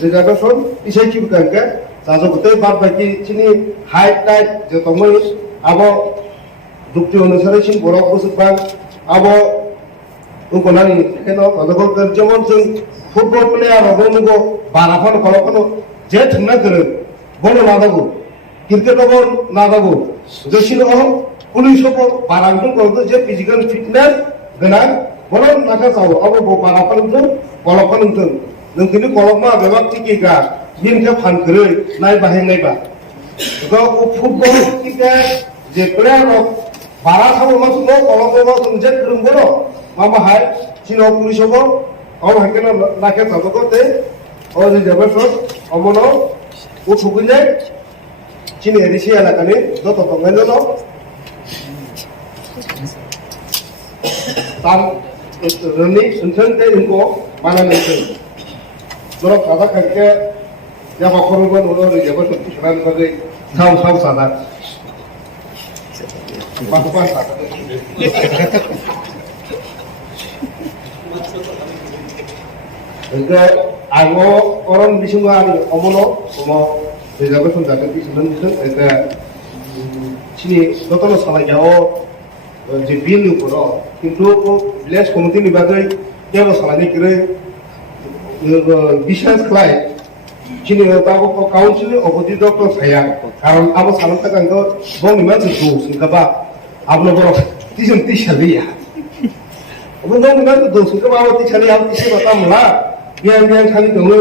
रिजर्वेशन इसे कि बुकांके 자주 그때 밥밖에 친이 하이타이 저 동물 아버 독주 어느 사람이 뭐라고 모습방 아버 응고나니 해도 어느 যেমন ফুটবল প্লেয়ার হবো বারাফান কলফানো যে ঠিকনা করে বলো না দাবো ক্রিকেট হবো না দাবো জসিল হবো পুলিশ হবো বারাফান করতে যে ফিজিক্যাল ফিটনেস গোনাं বলো নাকা চাও আবো বারাফান কলফান नोंखिनि कलमा बेबा टिकिगा मिनके फानखोरै नाय बाहायनायबा गो फुटबल टिके जे प्लेयार बारा थाव मा तुनो कलमा तुम जे रोंगो मा बाहाय चिनो पुलिसबो अ हाकेना नाके थाबो ते ओ जे जबसो अमनो उ थुगिले चिनि एरिसि एलाकानि दत तंगायनो ताम रनि उनथनते इनको मानानै Dorong kata kerja yang korban ular di Jawa Tengah sekarang sebagai saus sana. Pakupan sana. Jadi, aku orang di sini ada omono, omo di Jawa Tengah di sini itu sini dokter salah jauh jepil itu কিন্তু village community ni bagai dia masalah ni kira বিশ্বাস খাই চিনি তাবো কাউন্সিল অপোজিট ডক্টর ছায়া কারণ আবো সালাম তাকাঙ্গ বং মাঝে দোস ইনকাবা আবলো বড় তিজন তিশালিয়া বং মাঝে দোস ইনকাবা আবো তিশালি আবো তিশে বাতামলা বিয়ান বিয়ান খালি দङो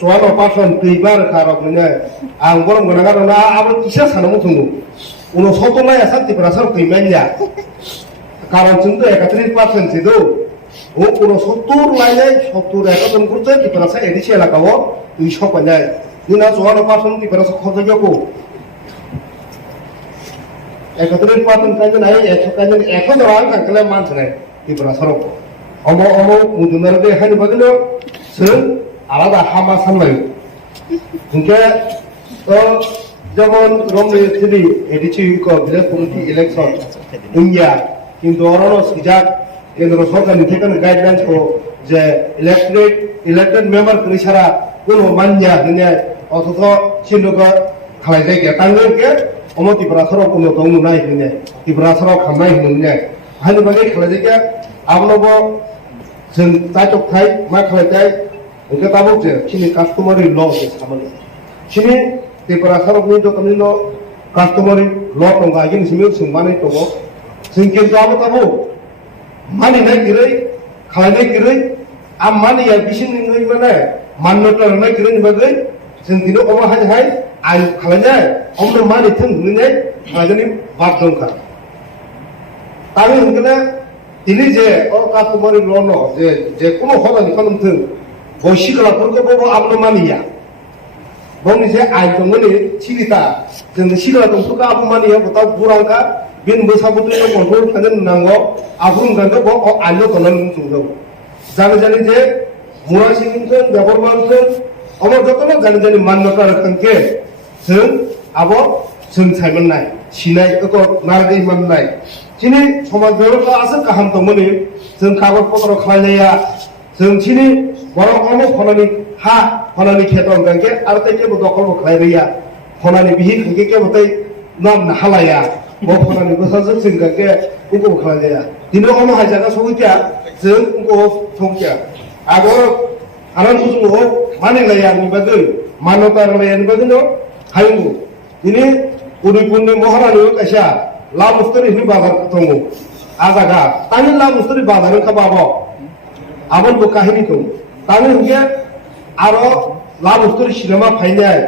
চোয়ানো পাসন দুইবার খারাপ মানে আং গরম গনাগার না আবো তিশা সানামু থङो উনো সতমায়া সাতিপ্রা সার কইমাইয়া কারণ কিন্তু 31% ছিল ও কোনো 70 লাইনে 70 একদম করতে ত্রিপুরা এডিসি এলাকাও 200 পায় দিনা 54% ত্রিপুরা খরচ যাবো 31% কাজে নাই 100 কাজে 100 রান কাকলে মানছ নাই ত্রিপুরা সরক অমো অমো মুদুনার দে হানি বদলে সর আলাদা হামা সামলাই ইনকে তো যেমন রমে থ্রি এডিসি কো ভিলেজ কমিটি ইলেকশন ইন্ডিয়া কিন্তু অরণ সিজাক কেন্দ্র সরকারনি থেকে গাইডলাইন্স কো যে ইলেক্টেড মেম্বার করি সারা কোনো মানয়া হনে অথচ সিনগা খালাই জায়গা তাঙ্গকে অমতি ব্রাসর কোনো দং নাই হনে তি ব্রাসর খামাই হনে হানি বাগে খালাই জায়গা আবনব जों जायटक थाय मा खालाय जाय ओंके ताबो जे सिनि कास्टमारि ल जे सामने सिनि तेपरा सरकनि दतनि ल कास्टमारि ल दं गागिन सिमि सोंमानै दङ जों किन्तु आबो ताबो मानिनाय गिरै खालायनाय गिरै आम मानिया बिसिनि नङै माने मान्यता होनाय गिरै बागै जों दिनो अमा हाय हाय आइन खालायनाय अमनो मानि थों होनाय खालायनायनि बात दंखा ताबो होनगोना दिनै जे अ कास्टमारि ल न जे कोनो हदानि खालामथों बयसिगलाफोरखौबो आबनो मानिया बंनि जे आइन दङनि सिलिता जों सिगला दंफोरखौ आबो मानिया बता बुरांका बिन मोसाबुद्रि कन्ट्रोल खालामनो नांगौ आबुं गांगो ब आइनो कलन जुंगौ जाने जाने जे मुरा सिंगन गवर्नमेंट अमर जतन जाने जाने मान्यता रखनके जों आबो जों साइमननाय सिनाय अको नारगै माननाय सिनि समाज बेवरखौ आसो गाहाम दंमोन जों कागज पत्र खालायनाया जों सिनि बर' अमो खनानि हा खनानि खेतन गांगे आरो तेकेबो दखलबो खालायरिया खनानि बिहि खांगे केबोतै नाम हालाया ब खनानि गोसाजों जों गांगे उको खालायनाया दिनो अमो हायजागा सौइया जों उको थंकिया आगो आराम बुजुङो मानिलाया निबागै मान्यता लाया निबागैनो हायंगो दिनै उदयपुरनि महारानि कायसा ला मुस्तरी नि बाजार दङ आजागा तानि ला मुस्तरी बाजार खाबाबो आबन बो काहिनी दं तानि हंगे आरो ला मुस्तरी सिनेमा फायनाय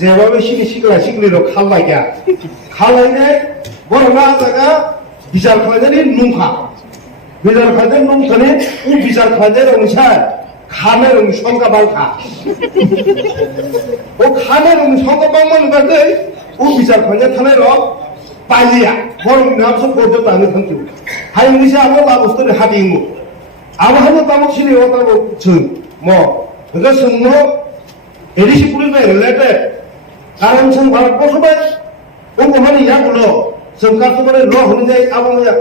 जेबाबो सिनि सिगला सिगलिरो खालाया खालायनाय बरना आजागा बिचार खालायनायनि नुंखा बिचार खालायनाय नुंखानि उ बिचार खालायनाय रंसा खाने रं संगा बांखा ओ खाने रं संगा बांमोन बागै उ बिचार खालायनाय थानाय र पालिया बरनि नामसो बदो तानो थांखि हायनिसे आबो ला मुस्तरी हादिमु आबो हानो तामो सिनि ओ ताबो जों म बेखौ सोंनो एडिसि पुलिस बाय रिलेटेड कारण जों भारत बसबाय बंगमानि यागुलो जों कास्टमारि ल होनो जाय आबो या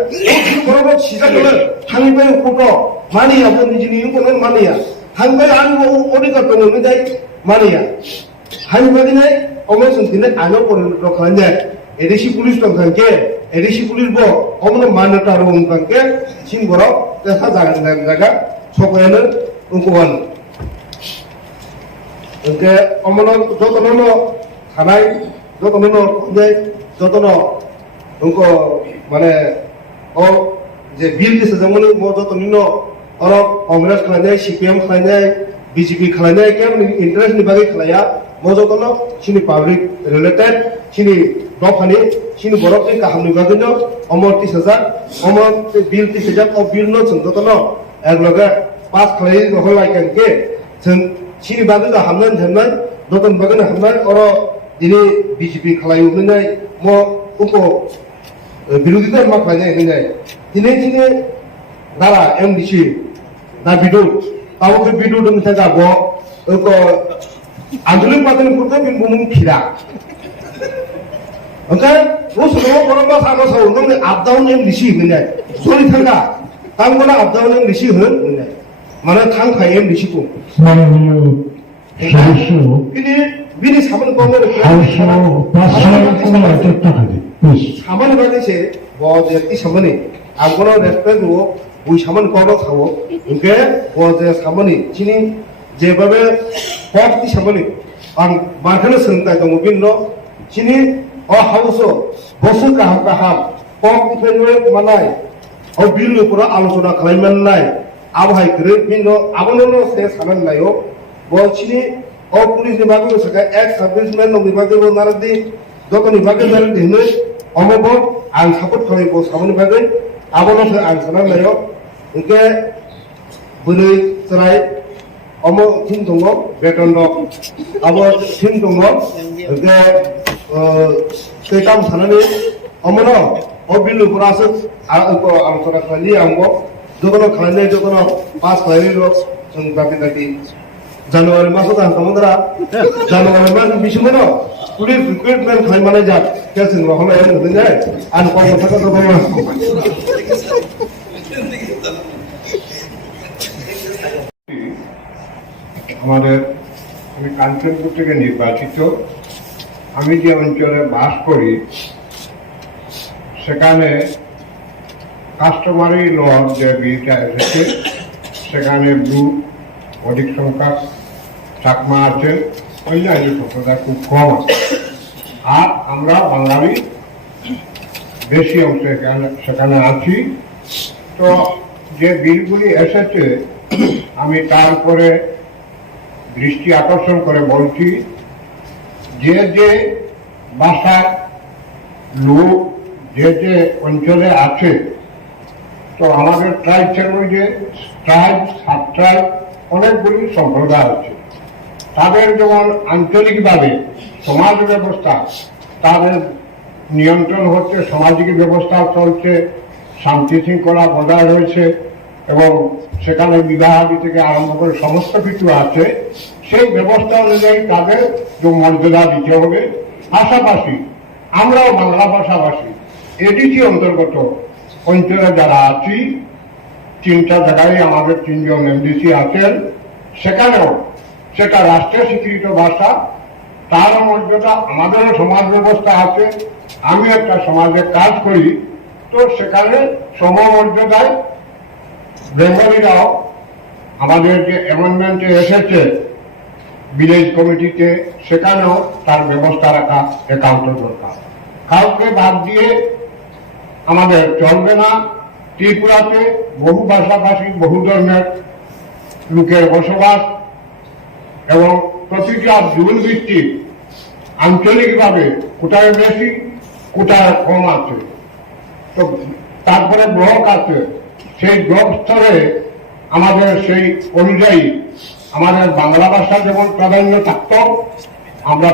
बरबो सिजागले थांबाय फट मानिया बनि जिनि कोन मानिया थांबाय आं अधिकार दङ जाय मानिया হাইবাদিনে অমসন দিনে আলো পরিণত খানে এডিসি পুলিশ দংখানকে এডিসি পুলিশ ব অমন মান্যতা রংখানকে সিনবর দেখা জায়গা সকলের উঙ্কুবান ওকে অমন যতন থানায় যতন যতন উঙ্ক মানে ও যে বিল দিছে যেমন যতন অর কংগ্রেস খালাইনাय সিপিএম খালাইनाय বিজেপি খালাইनाय কেন ইন্টারেস্ট नि बागै खालाया मजोतन सिनि पाब्लिक रिलेटेड सिनि दफानि सिनि बरफनि काहामनि बागैनो अमर 30,000 अमर बिल 30,000 अ बिल न जतन एकलगे पास खालाय रहलायकेन के जों सिनि बागै हामनाय हामनाय दतन बागै हामनाय अर दिनै बिजेपि खालायनाय म उको বিরোধিতা मा खालायनाय होनाय दिनै दारा एमडीसी ना बिदु तावके बिदु दं थागा ब उको आंदोलन पार्टी पुरते बिन बुमुं फिरा ओंखाय वो सुनो बरबा सानो साव नों आप डाउन एमडीसी होनाय सरि थांगा तांगोना आप डाउन एमडीसी होन होनाय माने थां फाय एमडीसी को माननीय सदस्य बिनि सामने कमर सामने बायसे ब जेति सामने आगोनो रेस्पेक्ट हो ওই সামান কর খাও ওকে ও যে সামনে চিনি যেভাবে পথটি সামনে আং মাখানে সন্তাই দङ বিন্ন চিনি অ হাউস বসু কাহাম পথ ফেরবে মানায় ও বিল উপর আলোচনা খালাইমাননাय আবহাই করে বিন্ন আবননো সে সামান নাইও বলছিনি ও পুলিশ বিভাগের সঙ্গে এক সার্ভিসম্যান নং বিভাগের নারদি যতনি বিভাগের নারদি হনে অমব আং সাপোর্ট খালাইবো সামনে বিভাগে আবনো সে আং সানার নাইও ओके बुरै सराय अमो थिन दङ बेतन दं आबो थिन दङ ओके सेटाम सानानै अमनो अ बिल पुरासो आको आलोचना खालि आंबो जगन खालायनाय जगन पास खालायनाय रो जों दाबि জানুয়ারি মাসে दा तमदरा জানুয়ারি মাস बिसमनो पुलिस रिक्रुटमेंट खालायमानाय जा केसन हला एन होनाय आन कम थाका दङ আমাদের আমি কাঞ্চনপুর থেকে নির্বাচিত আমি যে অঞ্চলে বাস করি সেখানে কাস্টমারি ল যে বিলটা এসেছে সেখানে ব্লু অধিক সংখ্যক চাকমা আছে অন্যান্য সম্প্রদায় খুব কম আছে আর আমরা বাঙালি বেশি অংশ সেখানে আছি তো যে বিলগুলি এসেছে আমি তার উপরে দৃষ্টি আকর্ষণ করে বলছি যে যে ভাষার লোক যে অঞ্চলে আছে তো আমাদের ট্রাইবের মধ্যে ট্রাইব সাব ট্রাইব অনেকগুলি সম্প্রদায় আছে তাদের যেমন আঞ্চলিকভাবে সমাজ ব্যবস্থা তাদের নিয়ন্ত্রণ হচ্ছে সামাজিক ব্যবস্থা চলছে শান্তি শৃঙ্খলা বজায় রয়েছে এবং সেখানে বিবাহাদি থেকে আরম্ভ করে সমস্ত কিছু আছে সেই ব্যবস্থা অনুযায়ী তাদের যে মর্যাদা দিতে হবে পাশাপাশি আমরাও বাংলা ভাষাভাষী এডিসি অন্তর্গত অঞ্চলে যারা আছি 3টা জায়গায় আমাদের 3 জন এমডিসি আছেন সেখানেও সেটা রাষ্ট্রীয় স্বীকৃত ভাষা তার মর্যাদা আমাদেরও সমাজ ব্যবস্থা আছে আমি একটা সমাজে কাজ করি তো সেখানে সমমর্যাদায় বেঙ্গলিরাও আমাদের যে অ্যামেন্ডমেন্টে এসেছে ভিলেজ কমিটিতে সেখানেও তার ব্যবস্থা রাখা একান্ত দরকার কাউকে বাদ দিয়ে আমাদের চলবে না ত্রিপুরাতে বহু ভাষাভাষী বহু ধর্মের লোকের বসবাস এবং প্রতিটা জুন ভিত্তিক আঞ্চলিকভাবে কোথায় বেশি কোথায় কম আছে তো তারপরে ব্লক আছে সেই ব্লক স্তরে আমাদের সেই অনুযায়ী আমাদের বাংলা ভাষা যেমন প্রাধান্য থাকত আমরা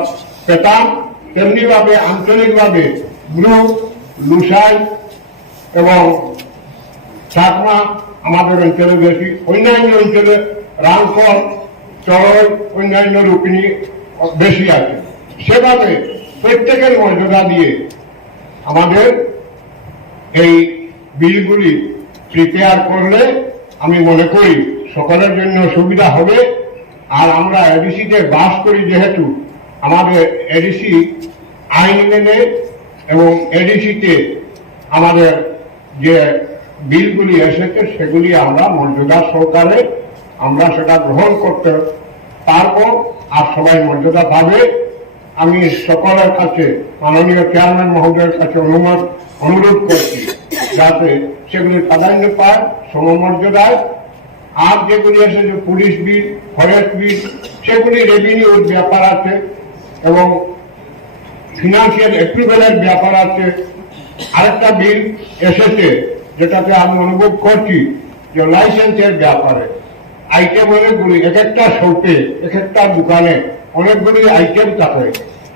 পেতাম তেমনি ভাবে আঞ্চলিকভাবে ব্লু লুসাই এবং চাকমা আমাদের অঞ্চলে বেশি অন্যান্য অঞ্চলে রামকল চরল অন্যান্য রূপিণী বেশি আছে সেভাবে প্রত্যেকের মর্যাদা দিয়ে আমাদের এই বিলগুলি প্রিপেয়ার করলে আমি মনে করি সকলের জন্য সুবিধা হবে আর আমরা এডিসিতে বাস করি যেহেতু আমাদের এডিসি আইন মেনে এবং এডিসিতে আমাদের যে বিলগুলি এসেছে সেগুলি আমরা মর্যাদা সহকারে আমরা সেটা গ্রহণ করতে পারবো আর সবাই মর্যাদা পাবে। আমি সকলের কাছে মাননীয় চেয়ারম্যান মহোদয়ের কাছে অনুরোধ করছি যাতে সেগুলি প্রাধান্য পায় সমমর্যাদায়। আর যেগুলি এসেছে পুলিশ বিল, ফরেস্ট বিল, সেগুলি রেভিনিউর ব্যাপার আছে এবং ফিনান্সিয়াল অ্যাপ্রুভেলের ব্যাপার আছে। আরেকটা বিল এসেছে যেটাতে আমি অনুভব করছি যে লাইসেন্সের ব্যাপারে আইটেম অনেকগুলি, এক একটা শপে এক একটা দোকানে অনেকগুলি আইটেম থাকে।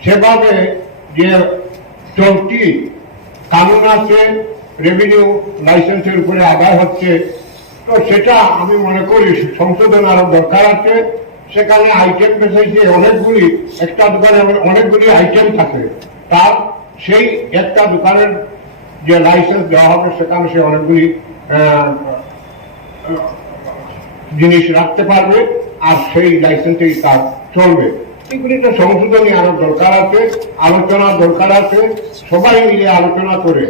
সেভাবে যে চলতি কানুন আছে রেভিনিউ লাইসেন্সের উপরে আদায় হচ্ছে, তো সেটা আমি মনে করি সংশোধন আরো দরকার আছে। সেখানে আইটেম বেসিসে অনেকগুলি, একটা দোকানে অনেকগুলি আইটেম থাকে, তার সেই একটা দোকানের যে লাইসেন্স দেওয়া হবে সেখানে সে অনেকগুলি জিনিস রাখতে পারবে আর সেই লাইসেন্সেই তার চলবে। এগুলিতে সংশোধনী আরো দরকার আছে, আলোচনা দরকার আছে। সবাই মিলে আলোচনা করে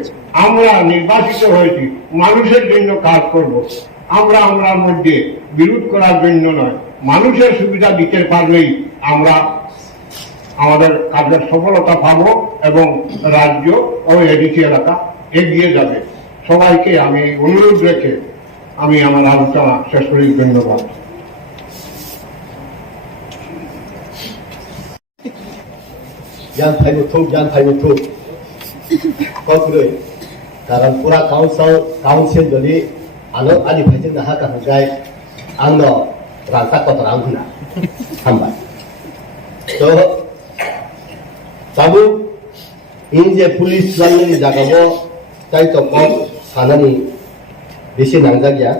আমরা নির্বাচিত হয়েছি মানুষের জন্য কাজ করব। আমরা আমরার মধ্যে বিরোধ করার জন্য নয়, মানুষের সুবিধা দিতে পারলেই আমরা আমাদের কাজের সফলতা পাবো এবং রাজ্য ও এডিসি এলাকা এগিয়ে যাবে। সবাইকে আমি অনুরোধ রেখে আমি আমার আলোচনা শেষ করি। ধন্যবাদ। জ্ঞান ফাইমুথুক কারণ পুরা কাউন্সিল যদি আনো আদি ফাইজों नाहा काहगाय आंनो रांता कत रां होना हामबाय तो ताबु इन जे पुलिस लाइननि जागाबो ताइ तो कम सानानि बेसे नांजागिया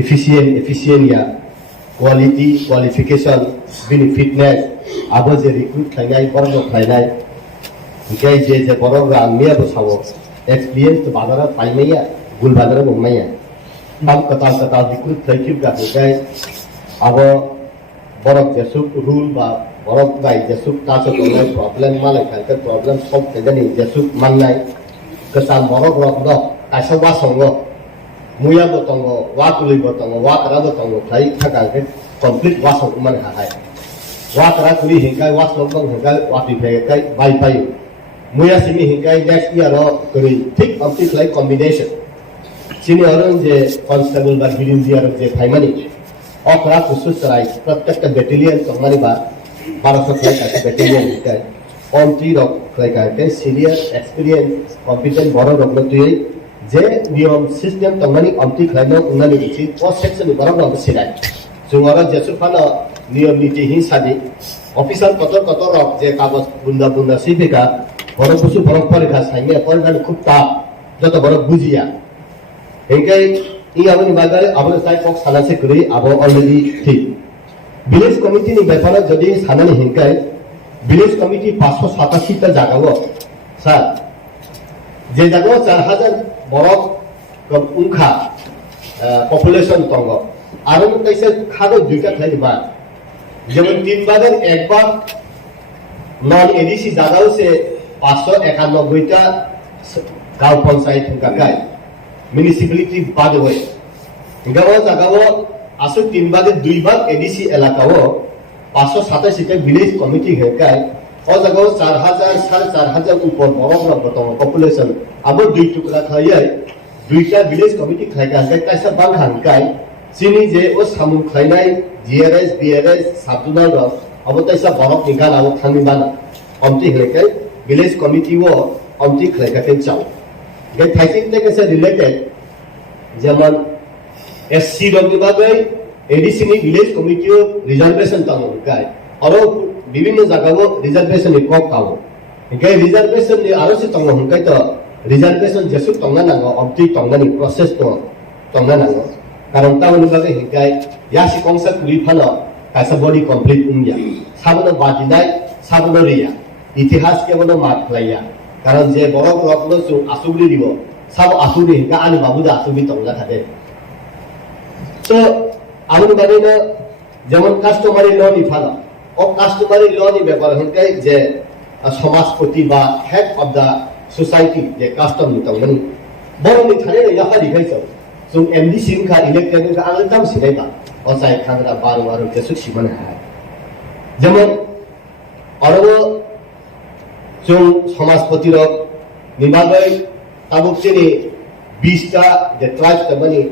एफिशिएन्ट क्वालिटी क्वालिफिकेशन बिनि फिटनेस आबो जे रिक्रुट खायनाय बरग खायनाय ओमफ्राय जे बरग रां मियाबो सावो एक्सपीरियंस तो बाजारा पाइनाया गुल बाजारा मोननाया हम कता रिक्रुट खायखिब गाय आबो बरग जेसुक रूल बा बरग गाय जेसुक तासो गनाय प्रॉब्लम मालाय खायखा प्रॉब्लम सब खायदानि जेसुक माननाय कसान बरग रग द आइसा वासंग मुयाबो तंगो वा तुलिबो तंगो वा कराबो तंगो खाय थागाके कंप्लीट वासंग मान हाय वा करा कुली हिंकाय वास लंगं हिंकाय वा पिफेकाय बाय पायो मुया सिमी हिंकाय नेक्स्ट ईयर करी ठीक कंप्लीट लाइक कॉम्बिनेशन सिनी अरन जे कांस्टेबल बा गिरिन दियार जे फाइमानी अकरा कुसुसराय प्रत्येक बैटेलियन तंगमानी बा 1200 फ्लाइट बैटेलियन हिंकाय ऑन 3 रक फ्लाइट सीनियर एक्सपीरियंस कॉम्पिटेंट बरो रगलतुय जे नियम सिस्टम तंगमानी अमति खायनो उनानि बिथि पोस्ट सेक्शन बरो रग सिराय जोंगारा जेसुफाना नियम नीति हिसाबै अफिसार कत रक जे कागज बुंदा बुंदा सिफिका बरो कुसु बरो परीक्षा साइने परीक्षा खूब ताप जत बरो बुजिया हेंकाय इ आबनि बागारे आबो साइ पक सानासे गरि आबो अलरेडी ठीक विलेज कमिटी नि बेफार जदि सानानि हेंकाय विलेज कमिटी 587 टा जागावो सर जे जागाव 4000 बरो उनखा पपुलेशन तंग आरो कैसे खादो दुइटा थाइबा যেমন 3 বারের একবার নন এডিসি জায়গাও সে 591টা গাঁও পঞ্চায়েত কাকায় মিউনিসিপ্যালিটি বাদ হয় গাঁও জায়গাও আসে 3 বারের 2 বার এডিসি এলাকাও 587টা ভিলেজ কমিটি হেকায় ও জায়গাও 4000 4500 উপর বড় বড় পপুলেশন আবার দুই টুকরা খাইয়াই দুইটা ভিলেজ কমিটি খাইকা কাইসা বাং হানকায় सिनी जे ओ सामु खायनाय जीआरएस बीआरएस साबजुना र अब तैसा बरक निगाल आव थांनिबाना अमति हेके विलेज कमिटी वो अमति खलेका के चाव गे थाइसिन ते के रिलेटेड जेमन एससी रगबागै एडीसी नि विलेज कमिटी रिजर्वेशन तांग गाय और विभिन्न जगह रिजर्वेशन नि कक ताव गे रिजर्वेशन नि आरो से तांग हंकाय तो रिजर्वेशन जेसु तांगा नांग अमति तांगानि प्रोसेस तो तांगा नांग कारण तावनि बागै हिंकाय यासि कंसेप्ट रिफानो कासा बॉडी कंप्लीट उंया साबनो बादिनाय साबनो रिया इतिहास के बनो मात लाया कारण जे बरक रकनो सु आसुगरि दिबो साब आसुगरि हिंका आनि बाबुदा आसुगरि तंगा थादे सो आउन बागैनो जेमन कास्टमारि लो रिफानो ও কাস্টমারি ল नि ব্যাপার হইতে যে সমাজপতি বা হেড অফ দা সোসাইটি যে কাস্টম নিতংमोन বরনি থানে না হালি খাইছো जों एमडीसी का इलेक्टेड का आंगल दाम सिनायबा असाय खांग्रा बार के सुखि बना है যেমন আরো जों समाजपति रक निबागै ताबुकसेनि 20 टा जे ट्राइब तमनि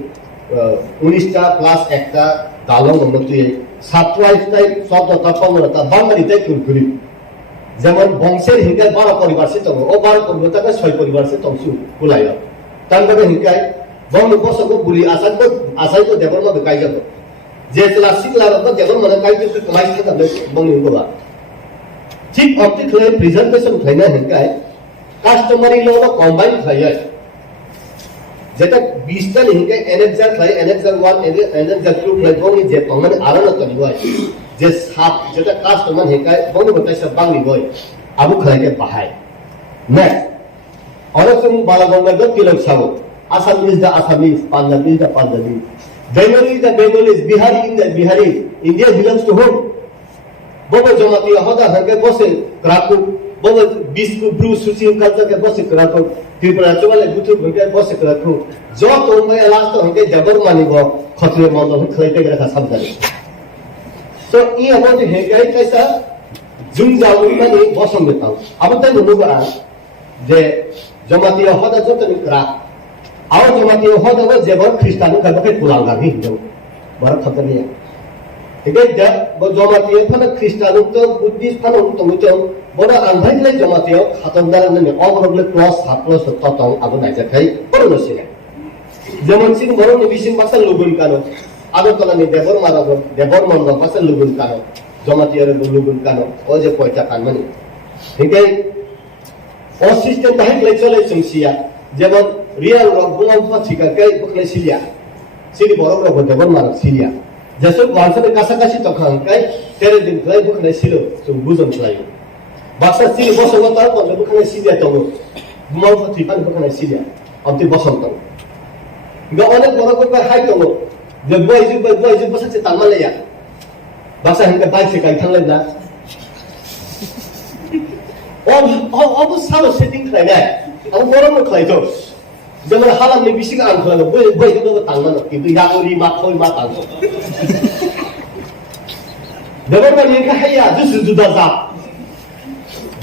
19 टा प्लस एकटा दालं नमतुय सातवाइस ताइ शब्द तपमरता बांगाली ताइ कुरकुरि যেমন বংশের হিংকায় 12 পরিবার সে তঙ্গ ও 12 পরিবার থেকে 6 পরিবার সে তংসু কুলাইল তানবাগে হিংকায় বং বসক বুলি আসাই তো দেবর মধ্যে কাই যাব যে ক্লাস শিখলার তো দেবর মধ্যে কাই তো ক্লাস থাকা বং নিগবা ঠিক অপটিক্যাল প্রেজেন্টেশন থাইনা হিংকায় কাস্টমারি ল কম্বাইন থাইয়া যেটা 20 টা হিংকায় এনএক্সার থাই এনএক্সার 1 এনএক্সার 2 প্লাস বং যে পঙ্গন আরনা তো নিওয়াই যে সাত যেটা কাস্টমার হিংকায় বং বতাই সব বাংলি গয় আবু খাইকে বাহাই নেক্সট অরসুম বালাগঙ্গা দ কিলক সাবো Assamese the Assamese, Punjabi the Punjabi, Bengali the Bengalis, Bihari the Bihari. India belongs to whom? Bobo Jamati Ahoda Hanke Bose Kraku, Bobo Bisku Bruce Susi Kalta ke Bose Kraku, Tripura Chuvale Gutu Hanke Bose Kraku, Jot Omay last Hanke Jabar Manigo, Khotri Mondo Klete Graka Samtali. So E about the Hegai Kaisa, Zunjawi Mani Bosom Betam. Abutan Nuba, the Jamati Ahoda Jotan Krak. और जमाती हो तो जेबर ख्रिस्तानों का बके पुलांगा भी जो बार खतर नहीं है ठीक है जब वो जमाती है फन ख्रिस्तानों तो बुद्धिस्ट फन तो मुझे बड़ा अंधाई ले जमाती है खतरदार नहीं और बड़े क्लास प्लस तो अब नहीं जाता है और नहीं है जमन सिंह बड़ों ने विशिंग पासल लुबुन कानो आगे तो नहीं देवर मंडल पासल लुबुन कानो जमाती है लुबुन कानो और जो कोई चाकान मनी ठीक है और सिस्टम नहीं ले चले संसिया যেমন রিয়াল রক বুলাম ফাছিকা কে বকলে সিলিয়া সিলি বড় বড় দেবন মারক সিলিয়া যেসব ওয়ানসের কাছাকাছি তখন কাই 13 দিন ধরে বকলে ছিল তো বুঝন চাইও বাক্সা সিলি বসন্ত তার পর বকলে সিলিয়া তো বুলাম ফাছিকা বকলে সিলিয়া অতি বসন্ত গা অনেক বড় করে হাই তো যে বয়জু বসছে তালমালেয়া বাক্সা হিনকে বাইসে কাই থাকলে না ও সালো সেটিং খাই না aku orang mau kelai tu, jangan halam ni bising ang kelai tu, boleh itu tu tangan tu, itu yang lima koi mata tu. Jangan mana yang kaya, tu sudah dah.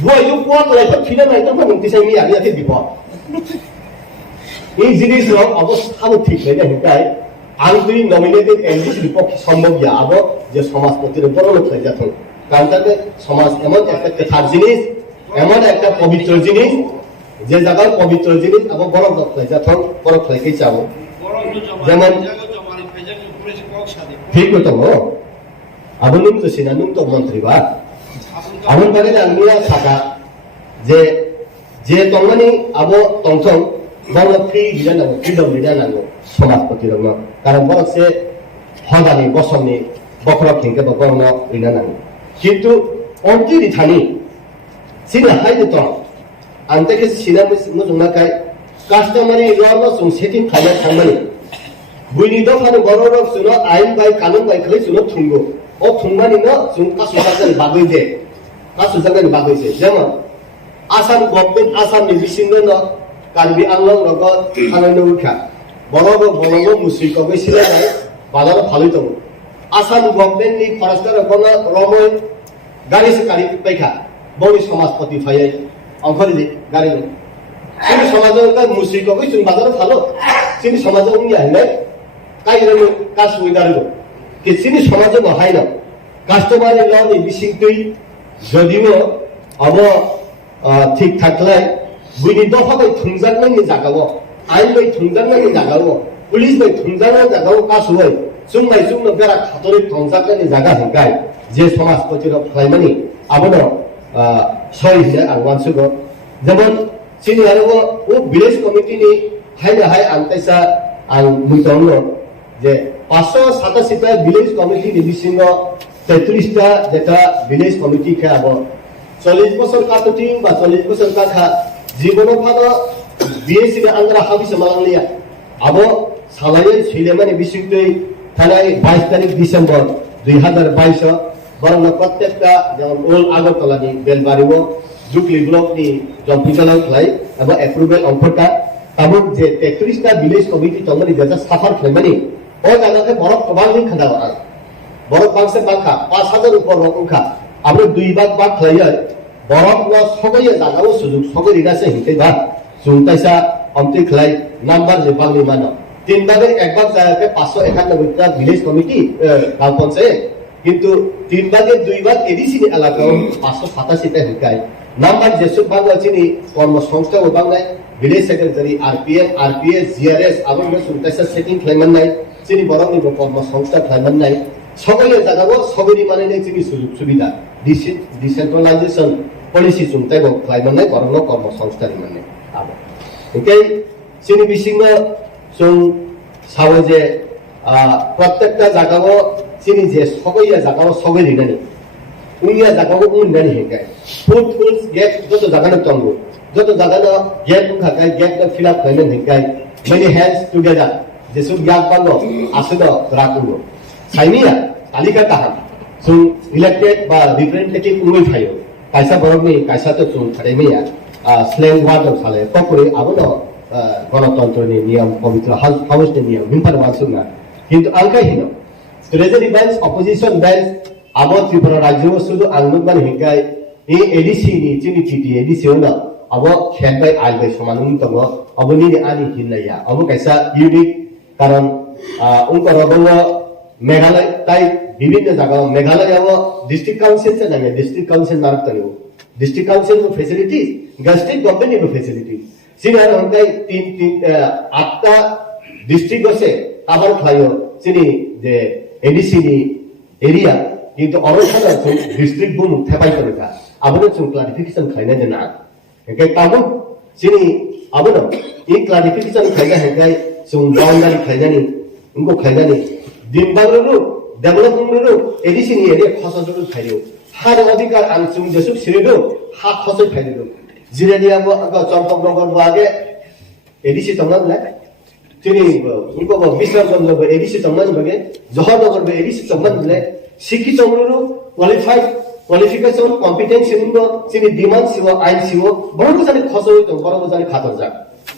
Boleh itu kuat kelai tu, tidak naik tu pun nanti saya ni ada di bawah. Ini jenis orang, aku kamu ঠিক ni dah hikai, ang tu nominated MDC di bawah সম্ভব ya, aku je samas putih tu orang kelai jatuh. Kerana tu samas emang একটা ketar jenis, emang একটা পবিত্র জিনিস. যে জায়গার পবিত্র জিনিস আবার বরফ দখলে যখন বরফ থেকে চাও যেমন ঠিক হতো আবার নুম তো সিনা নুম তো মন্ত্রী বা আবার তাহলে আমিয়া থাকা যে তংমানি আবো তংথং বড় ফ্রি দিলে না ফ্রিডম দিলে না সমাজপতি রঙ কারণ বরফ সে হদানি বসমনি বখরা খেঙ্কে বা বর্ণ দিলে না কিন্তু অন্তিরি থানি সিনা হাইতে তো ante ke sina mujungna kai customary law no sung setting khaya thangmani buini do phane bororok suno ain bai kanun bai khali suno thungo o thungmani no sung kasu jagan bagoi de kasu jagan bagoi se jemon asam government asam ni bisingo no karbi anglong rogo khanoino ukha bororok musik ko sila jai badar phaloi to asam government ni forester ko no romoy gari se kari paikha boni samajpati phayai অঙ্করি দি গাড়ি নেই কিন্তু সমাজের কাজ মুসিক কই তুমি বাজারে ভালো তিনি সমাজে উনি আইলাই কাই রে কাজ উইদারো কি তিনি সমাজে বহাই না কাস্টমারি ল নি বিসিং তুই যদিও অব ঠিক থাকলে বুইনি দফাতে থুংজাননি জাগাও আইন বাই থুংজাননি জাগাও পুলিশ বাই থুংজাননি জাগাও কাজ হই সুংবাই সুংনো বেরা খাতরি থংজাননি জাগা হিকাই যে সমাজ প্রতিরোধ খাইমানি আবনো sorry saya angwan sugo zaman sini ada wo village committee ni hai antesa ang mutongo je 587 ta village committee ni bisingo 33 ta jeta village committee kha abo 40 বছর কাটতি বা 40 বছর কাঠা জীবন ফাদা বিএসসি রে আন্দ্রা হাবি সমালালিয়া abo salai silemani bisingtei thanai 22 তারিখ ডিসেম্বর 2022 বরং প্রত্যেকটা যেমন ওল্ড আগরতলানি বেলবাড়িও জুকলি ব্লকনি জম্পিকালাও খাই এবং এপ্রুভেল অঙ্কটা তারপর যে 33টা ভিলেজ কমিটি তমনি যেটা সাফার খাইমানি ও জায়গাতে বরফ প্রবাহ খানা বরফ বাংসে বাংখা 5000 উপর রকমখা আমরা 2 ভাগ ভাগ খাইয়া বরফ ন সবাই জায়গাও সুযোগ সবাই রিগাছে হিতে বা জুনতাইসা অন্তি খাই নাম্বার যে বাংলি মানো 3 ভাগের 1 ভাগ জায়গাতে 591টা ভিলেজ কমিটি গাঁও পঞ্চায়েত কিন্তু 3 ভাগের 2 ভাগ এডিসি এলাকাও 587টা হিকাই নাম্বার যেসব ভাগ আছে নি কর্মসংস্থা ও বাংলায় village secretary RPF RPS GRS আবার সুনতাইসা সেটিং খাইমান নাই চিনি বরং নিব কর্মসংস্থা খাইমান নাই সকলের জায়গাও সবেরই মানে নেই চিনি সুযোগ সুবিধা ডিসেন্ট্রালাইজেশন পলিসি সুনতাই খাইমান নাই বরং কর্মসংস্থান মানে আবার এটাই চিনি বিসিং जों सावो जे प्रत्येकटा जागाव चिनि जे सबैया जागाव सबै रिनानि उनिया जागाव उन्नानि हेकाय फुट फुल्स गेट जतो जागानो तंगो जतो जागानो गेट खाकाय गेट न फिल अप खायनो हेकाय मेनी हैंड्स टुगेदर जेसु याक बांगो आसनो राकुंगो साइनिया तालिका ताहा जों इलेक्टेड बा रिप्रेजेंटेटिभ उइ फायो कायसा बरगनि कायसा तो जों थारैमिया स्लेंग वार्ड साले पकरे आबनो গণতন্ত্রের নিয়ম পবিত্র হাউসের নিয়ম হিমপার মানসুক না কিন্তু আলকাই হিন ট্রেজারি বেঞ্চ অপোজিশন বেঞ্চ আবো ত্রিপুরা রাজ্য শুধু আন্দোলন হিংকাই এই এডিসি নি চিনি চিটি এডিসি না আবো খেবাই আইবাই সমান উন্তম অবনি আনি হিনলাইয়া অবো কাইসা ইউনিক কারণ উনকো রগল মেঘালয় তাই বিভিন্ন জায়গা মেঘালয় ডিস্ট্রিক্ট কাউন্সিল से नहीं डिस्ट्रिक्ट काउंसिल नारक तनियो डिस्ट्रिक्ट काउंसिल को फैसिलिटीज डिस्ट्रिक्ट गवर्नमेंट को फैसिलिटीज सिनियर हमकाई 8टा डिस्ट्रिक्ट से आबार खायो सिनी जे एडीसी नि एरिया কিন্তু অরখানা ডিস্ট্রিক্ট বুম থেপাই করেকা আবনো চুং ক্লারিফিকেশন খাইনা দেনা একে তাবো সিনি আবনো এই ক্লারিফিকেশন খাইনা হেকাই চুং বাউন্ডারি খাইনানি উনকো খাইনানি দিনবাগরু ডেভেলপমেন্টরু এডিসি নি এরিয়া খসজরু খাইও হার অধিকার আনসুং যেসু সিরিদো হা খসই খাইলো জিরানিয়া চম্পকনগর আগে এডিসি তমন না তিনি উনকো বিশ্বচন্দ্র এডিসি তমন বগে জহরনগর এডিসি তমন বলে শিক্ষিত মরু কোয়ালিফাইড কোয়ালিফিকেশন কম্পিটেন্সি মুঙ্গ চিনি ডিমান্ড সিও আইন সিও বড় জানি খসই তো বড় জানি খাতর যা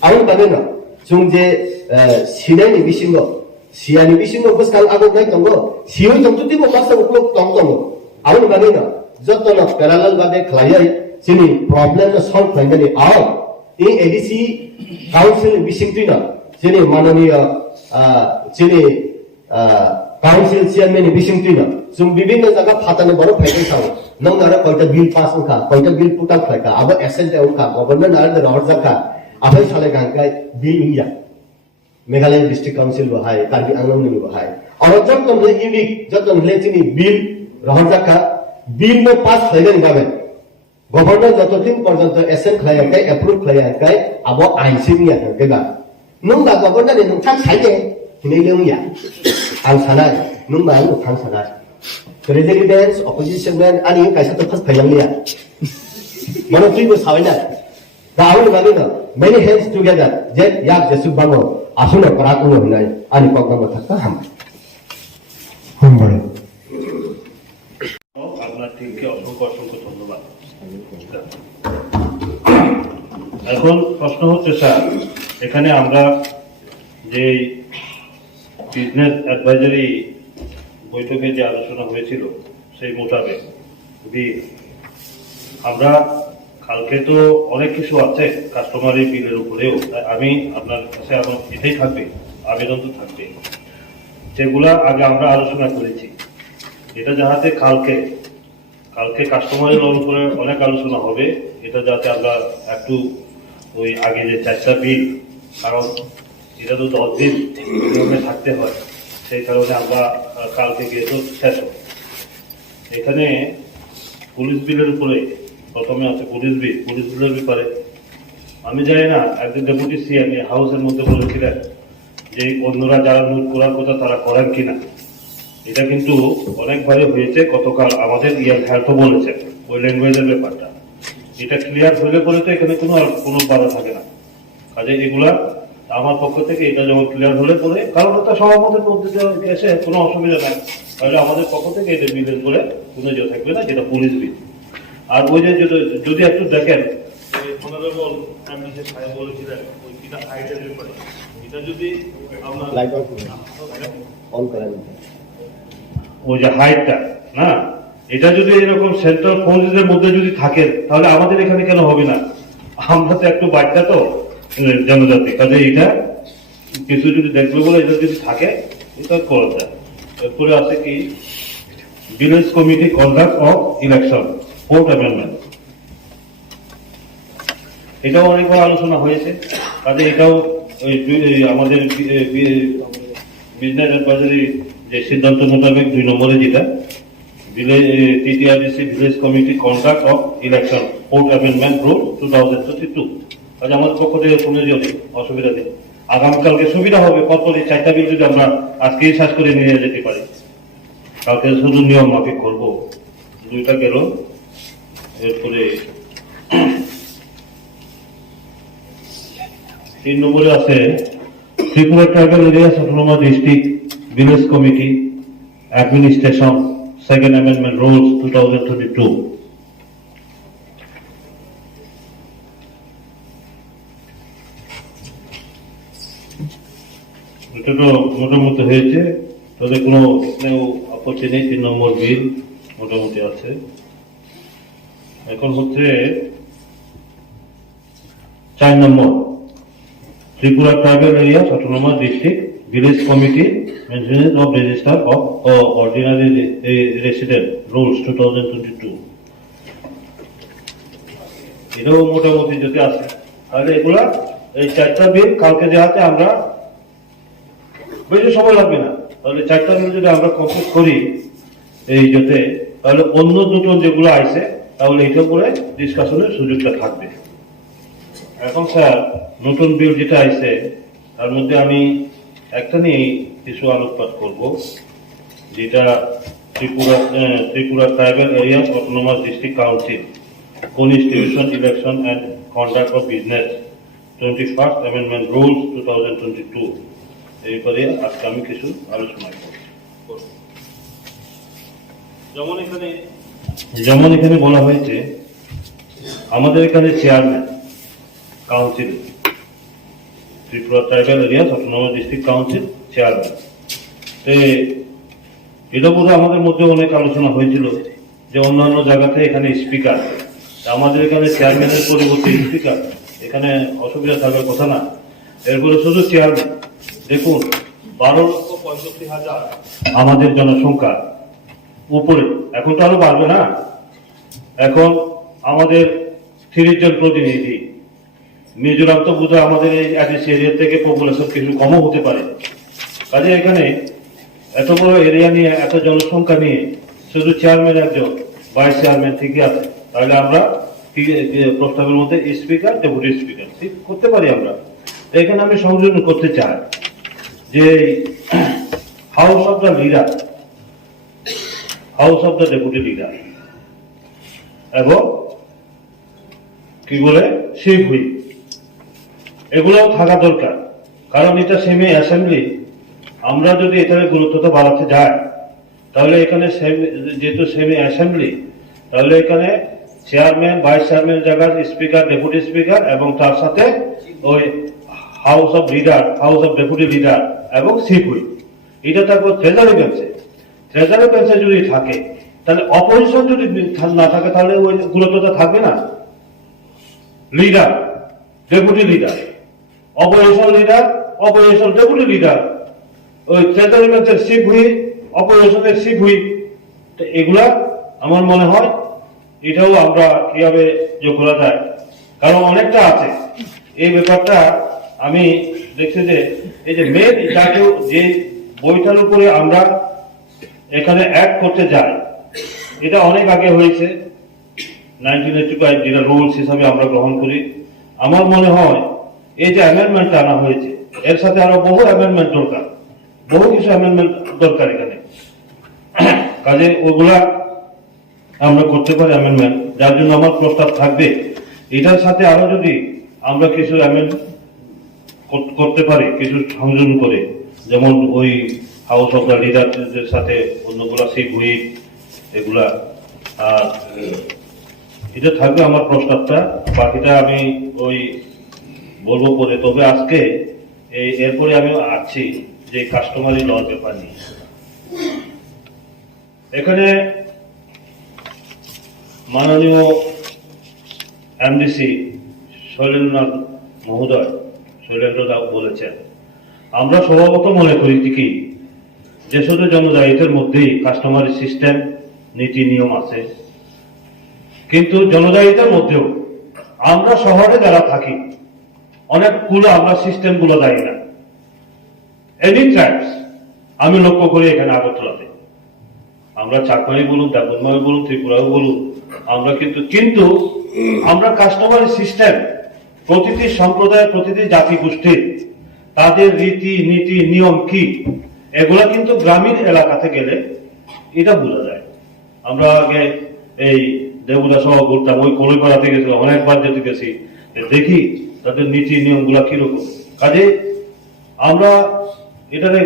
আউন বাগে না जों जे सिनायनि बिसिंगो सियानि बिसिंगो बसकाल आगो नाय तंगो सियो तंगुति बो मासा उपलक तंगो आउन बागे ना जतन पैरेलल बागे खलायै चिनि प्रॉब्लेम न सॉल्व खायनि आउ ए एडीसी काउंसिल बिसिंतिना चिनि माननीय चिनि काउंसिल चेयरमैन बिसिंतिना जों विभिन्न जगह फाताने बरो फाइदै साव नंग आरो कयटा बिल पास उखा कयटा बिल पुटाक खायका अब एसेंट उखा गवर्नमेंट आरो रहर जाका आफाय साले गांगाय bill India Meghalaya district council बहाय कार्बी आंलंगनि बहाय और जतन ले यूनिक जतन ले चिनि बिल रहर जाका बिल में पास खायगन गाबे गवर्नमेंट जतदिन पर्यंत एसेंट खायकाय अप्रूव खायकाय अब आइसिनिया गगा नंगा गवर्नमेंट ने नोंथां साइदे हिनै लोंया आं साना नोंबा नोंथां साना प्रेसिडेंट अपोजिशन मैन आनि कायसा तो फास फायलांलिया मनो तुइबो सावैना गाउन बागैनो many hands together jet yak jesu bango asuno parakuno hinai ani koknama thakka hamai আপনার টিমকে অসংখ্য অসংখ্য ধন্যবাদ। এখন প্রশ্ন হচ্ছে স্যার, এখানে আমরা যে বিজনেস অ্যাডভাইজারি বৈঠকে যে আলোচনা হয়েছিল সেই মোতাবেক যদি আমরা কালকে তো অনেক কিছু আছে কাস্টমারি বিলের উপরেও, আমি আপনার কাছে আমার এটাই থাকবে, আবেদন তো থাকবে, যেগুলা আগে আমরা আলোচনা করেছি এটা যাতে কালকে কাস্টমারের উপরে অনেক আলোচনা হবে, এটা যাতে আমরা একটু ওই আগে যে 4টা বিল, কারণ এটা তো 10 দিন নিয়মে থাকতে হয়, সেই কারণে আমরা কালকে গিয়ে তো শেষ হবে। এখানে পুলিশ বিলের উপরে প্রথমে আছে পুলিশ বিলের ব্যাপারে আমি জানি না, একজন ডেপুটি সিএম হাউসের মধ্যে বলেছিলেন যে অন্যরা যারা নোট করার কথা তারা করেন কিনা, এটা কিন্তু অনেকবারই হয়েছে। গতকাল আমাদের হেলথও বলেছে ওই ল্যাঙ্গুয়েজের ব্যাপারটা, এটা ক্লিয়ার হলে পরে তো এখানে কোনো বাধা থাকে না। কাজে এগুলা আমার পক্ষ থেকে এটা যেমন ক্লিয়ার হলে পরে, কারণ একটা সহমতের মধ্যে এসে কোনো অসুবিধা নাই, তাহলে আমাদের পক্ষ থেকে এটা বিলের বলে কোনো ইয়ে থাকবে না, যেটা পুলিশ বিল। আর ওই যে যদি একটু দেখেন অনারেবল এমএলএ সাহেব বলেছিলেন ওই কিনা হাইটের ব্যাপারে, এটা যদি আপনার ওই যে হাইটটা না, এটা যদি এরকম সেন্ট্রাল ফোর্সের মধ্যে যদি থাকে তাহলে আমাদের এখানে কেন হবে না? আমরা তো একটু বাচ্চা তো জনজাতি, কাজে এটা কিছু যদি দেখবে বলে এটা যদি থাকে এটা করা যায়। এরপরে আছে কি village committee conduct of election 4th amendment, এটাও অনেকবার আলোচনা হয়েছে, কাজে এটাও আমাদের বিজনেস অ্যাডভাইজারি যে সিদ্ধান্ত মোতাবেক 2 নম্বরে যেটা TTRDC village committee conduct of election 4th amendment rule 2022, কাজে আমাদের পক্ষ থেকে কোনো অসুবিধা নেই। আগামীকালকে সুবিধা হবে, পরপরই 4টা বিল যদি আমরা আজকেই শেষ করে নিয়ে যেতে পারি, কালকে শুধু নিয়ম মাফিক করবো, 2টা গেল। এরপরে 3 নম্বরে আছে Tripura tribal area autonomous district village committee administration 2nd amendment rules 2022। এটা তো মোটামুটি হয়েছে, তাদের কোনো আপত্তি নেই। 3 নম্বর বিল মোটামুটি আছে। এখন হচ্ছে 4 নম্বর Tripura tribal area autonomous district village committee maintenance of register of ordinary resident rules 2022। এটাও মোটামুটি যদি আছে তাহলে এগুলা এই 4টা বিল কালকে দেওয়াতে আমরা বেশি সময় লাগবে না, তাহলে 4টা বিল যদি আমরা কমপ্লিট করি এই যাতে, তাহলে অন্য দুটো যেগুলো আছে তাহলে এটা করে ডিসকাশনের সুযোগটা থাকবে। এখন স্যার নতুন বিল যেটা আছে তার মধ্যে আমি একটা নিয়ে কিছু আলোকপাত করব, যেটা Tripura tribal area autonomous district council constitution election and conduct of business 21st amendment rules 2022, এইবারে আজকে আমি কিছু আলোচনা করব। যেমন এখানে বলা হয়েছে আমাদের এখানে chairman council Tripura tribal area autonomous district council chairman, এটা বোধ আমাদের মধ্যে অনেক আলোচনা হয়েছিল যে অন্যান্য জায়গাতে এখানে স্পিকার, আমাদের এখানে চেয়ারম্যানের পরিবর্তে স্পিকার, এখানে অসুবিধা থাকার কথা না। এরপরে শুধু চেয়ারম্যান, দেখুন 12,65,000 আমাদের জনসংখ্যা উপরে, এখন তো আরো বাড়বে না। এখন আমাদের 30 জন প্রতিনিধি, মিজোরাম তো বোধহয় আমাদের এই এডিসি এরিয়া থেকে পপুলেশন কিছু কমও হতে পারে, কাজে এখানে এত বড় এরিয়া নিয়ে এত জনসংখ্যা নিয়ে শুধু চেয়ারম্যান একজন, ভাইস চেয়ারম্যান ঠিকই আছে, তাহলে আমরা প্রস্তাবের মধ্যে স্পিকার ডেপুটি স্পিকার ঠিক করতে পারি আমরা। এখানে আমি সংযোজন করতে চাই যে house of the leader, house of the deputy leader এবং কি বলে শিপ হুইপ, এগুলোও থাকা দরকার, কারণ এটা সেমি অ্যাসেম্বলি। আমরা যদি এটার গুরুত্বটা বাড়াতে যাই তাহলে এখানে যেহেতু সেমি অ্যাসেম্বলি, তাহলে এখানে চেয়ারম্যান ভাইস চেয়ারম্যান জায়গার স্পিকার ডেপুটি স্পিকার এবং তার সাথে ওই house of leader, house of deputy leader এবং শিপ হুইপ, এটা থাকবে ট্রেজারি বেঞ্চে। ট্রেজারি বেঞ্চে যদি থাকে তাহলে অপোজিশন যদি না থাকে তাহলে ওই গুরুত্বটা থাকবে না। Leader deputy leader, opposition leader, opposition deputy leader, ওই ট্রেজারি বেঞ্চের শিপ হুইপ, অপোজিশনের শিপ হুইপ, এগুলা আমার মনে হয় এটাও আমরা কিভাবে যোগ করা যায়, কারণ অনেকটা আছে এই ব্যাপারটা। আমি দেখছি যে এই যে মেন যে বইটার উপরে আমরা এখানে অ্যাড করতে যাই, এটা অনেক আগে হয়েছে 1985 যেটা রুলস হিসাবে আমরা গ্রহণ করি। আমার মনে হয় এই যে অ্যামেন্ডমেন্ট আনা হয়েছে এর সাথে আরো বহু অ্যামেন্ডমেন্ট দরকার, বহু কিছু অ্যামেন্ডমেন্ট দরকার এখানে, কাজে ওগুলা আমরা করতে পারি অ্যামেন্ডমেন্ট, যার জন্য আমার প্রস্তাব থাকবে এটার সাথে আরো যদি আমরা কিছু করতে পারে কিছু সংযোজন করে, যেমন ওই হাউস অফ দ্য লিডারদের সাথে অন্যগুলা সেই বই এগুলা। আর এটা থাকবে আমার প্রস্তাবটা, বাকিটা আমি ওই বলবো পরে। তবে আজকে এরপরে আমি আসছি যে কাস্টমারি লর ব্যাপার নিয়ে। এখানে মাননীয় এমডিসি শৈলেন্দ্রনাথ মহোদয় শৈলেন্দ্রনাথ বলেছেন, আমরা স্বভাবত মনে করি কি যে শুধু জনজাতিদের মধ্যেই কাস্টমারি সিস্টেম নীতি নিয়ম আছে, কিন্তু জনজাতিদের মধ্যেও আমরা শহরে যারা থাকি অনেকগুলো আমরা সিস্টেম গুলো জানি না। এনি ট্রাইবস আমি লক্ষ্য করি এখানে আগরতলাতে, আমরা চাকমারি বলুন, দেবনমারি বলুন, ত্রিপুরাও বলুন, আমরা কিন্তু আমরা কাস্টমারি সিস্টেম প্রতিটি সম্প্রদায়, প্রতিটি জাতি গোষ্ঠীর তাদের রীতি নীতি নিয়ম কি, এগুলা কিন্তু গ্রামীণ এলাকাতে গেলে এটা বোঝা যায়। আমরা আগে এই দেবুরা সহ ঘুরতাম, ওই কলিপাড়াতে গেছিলাম, অনেকবার যেতে গেছি, দেখি তাদের নীতি নিয়ম গুলা কিরকম। কাজে আমরা এটাতে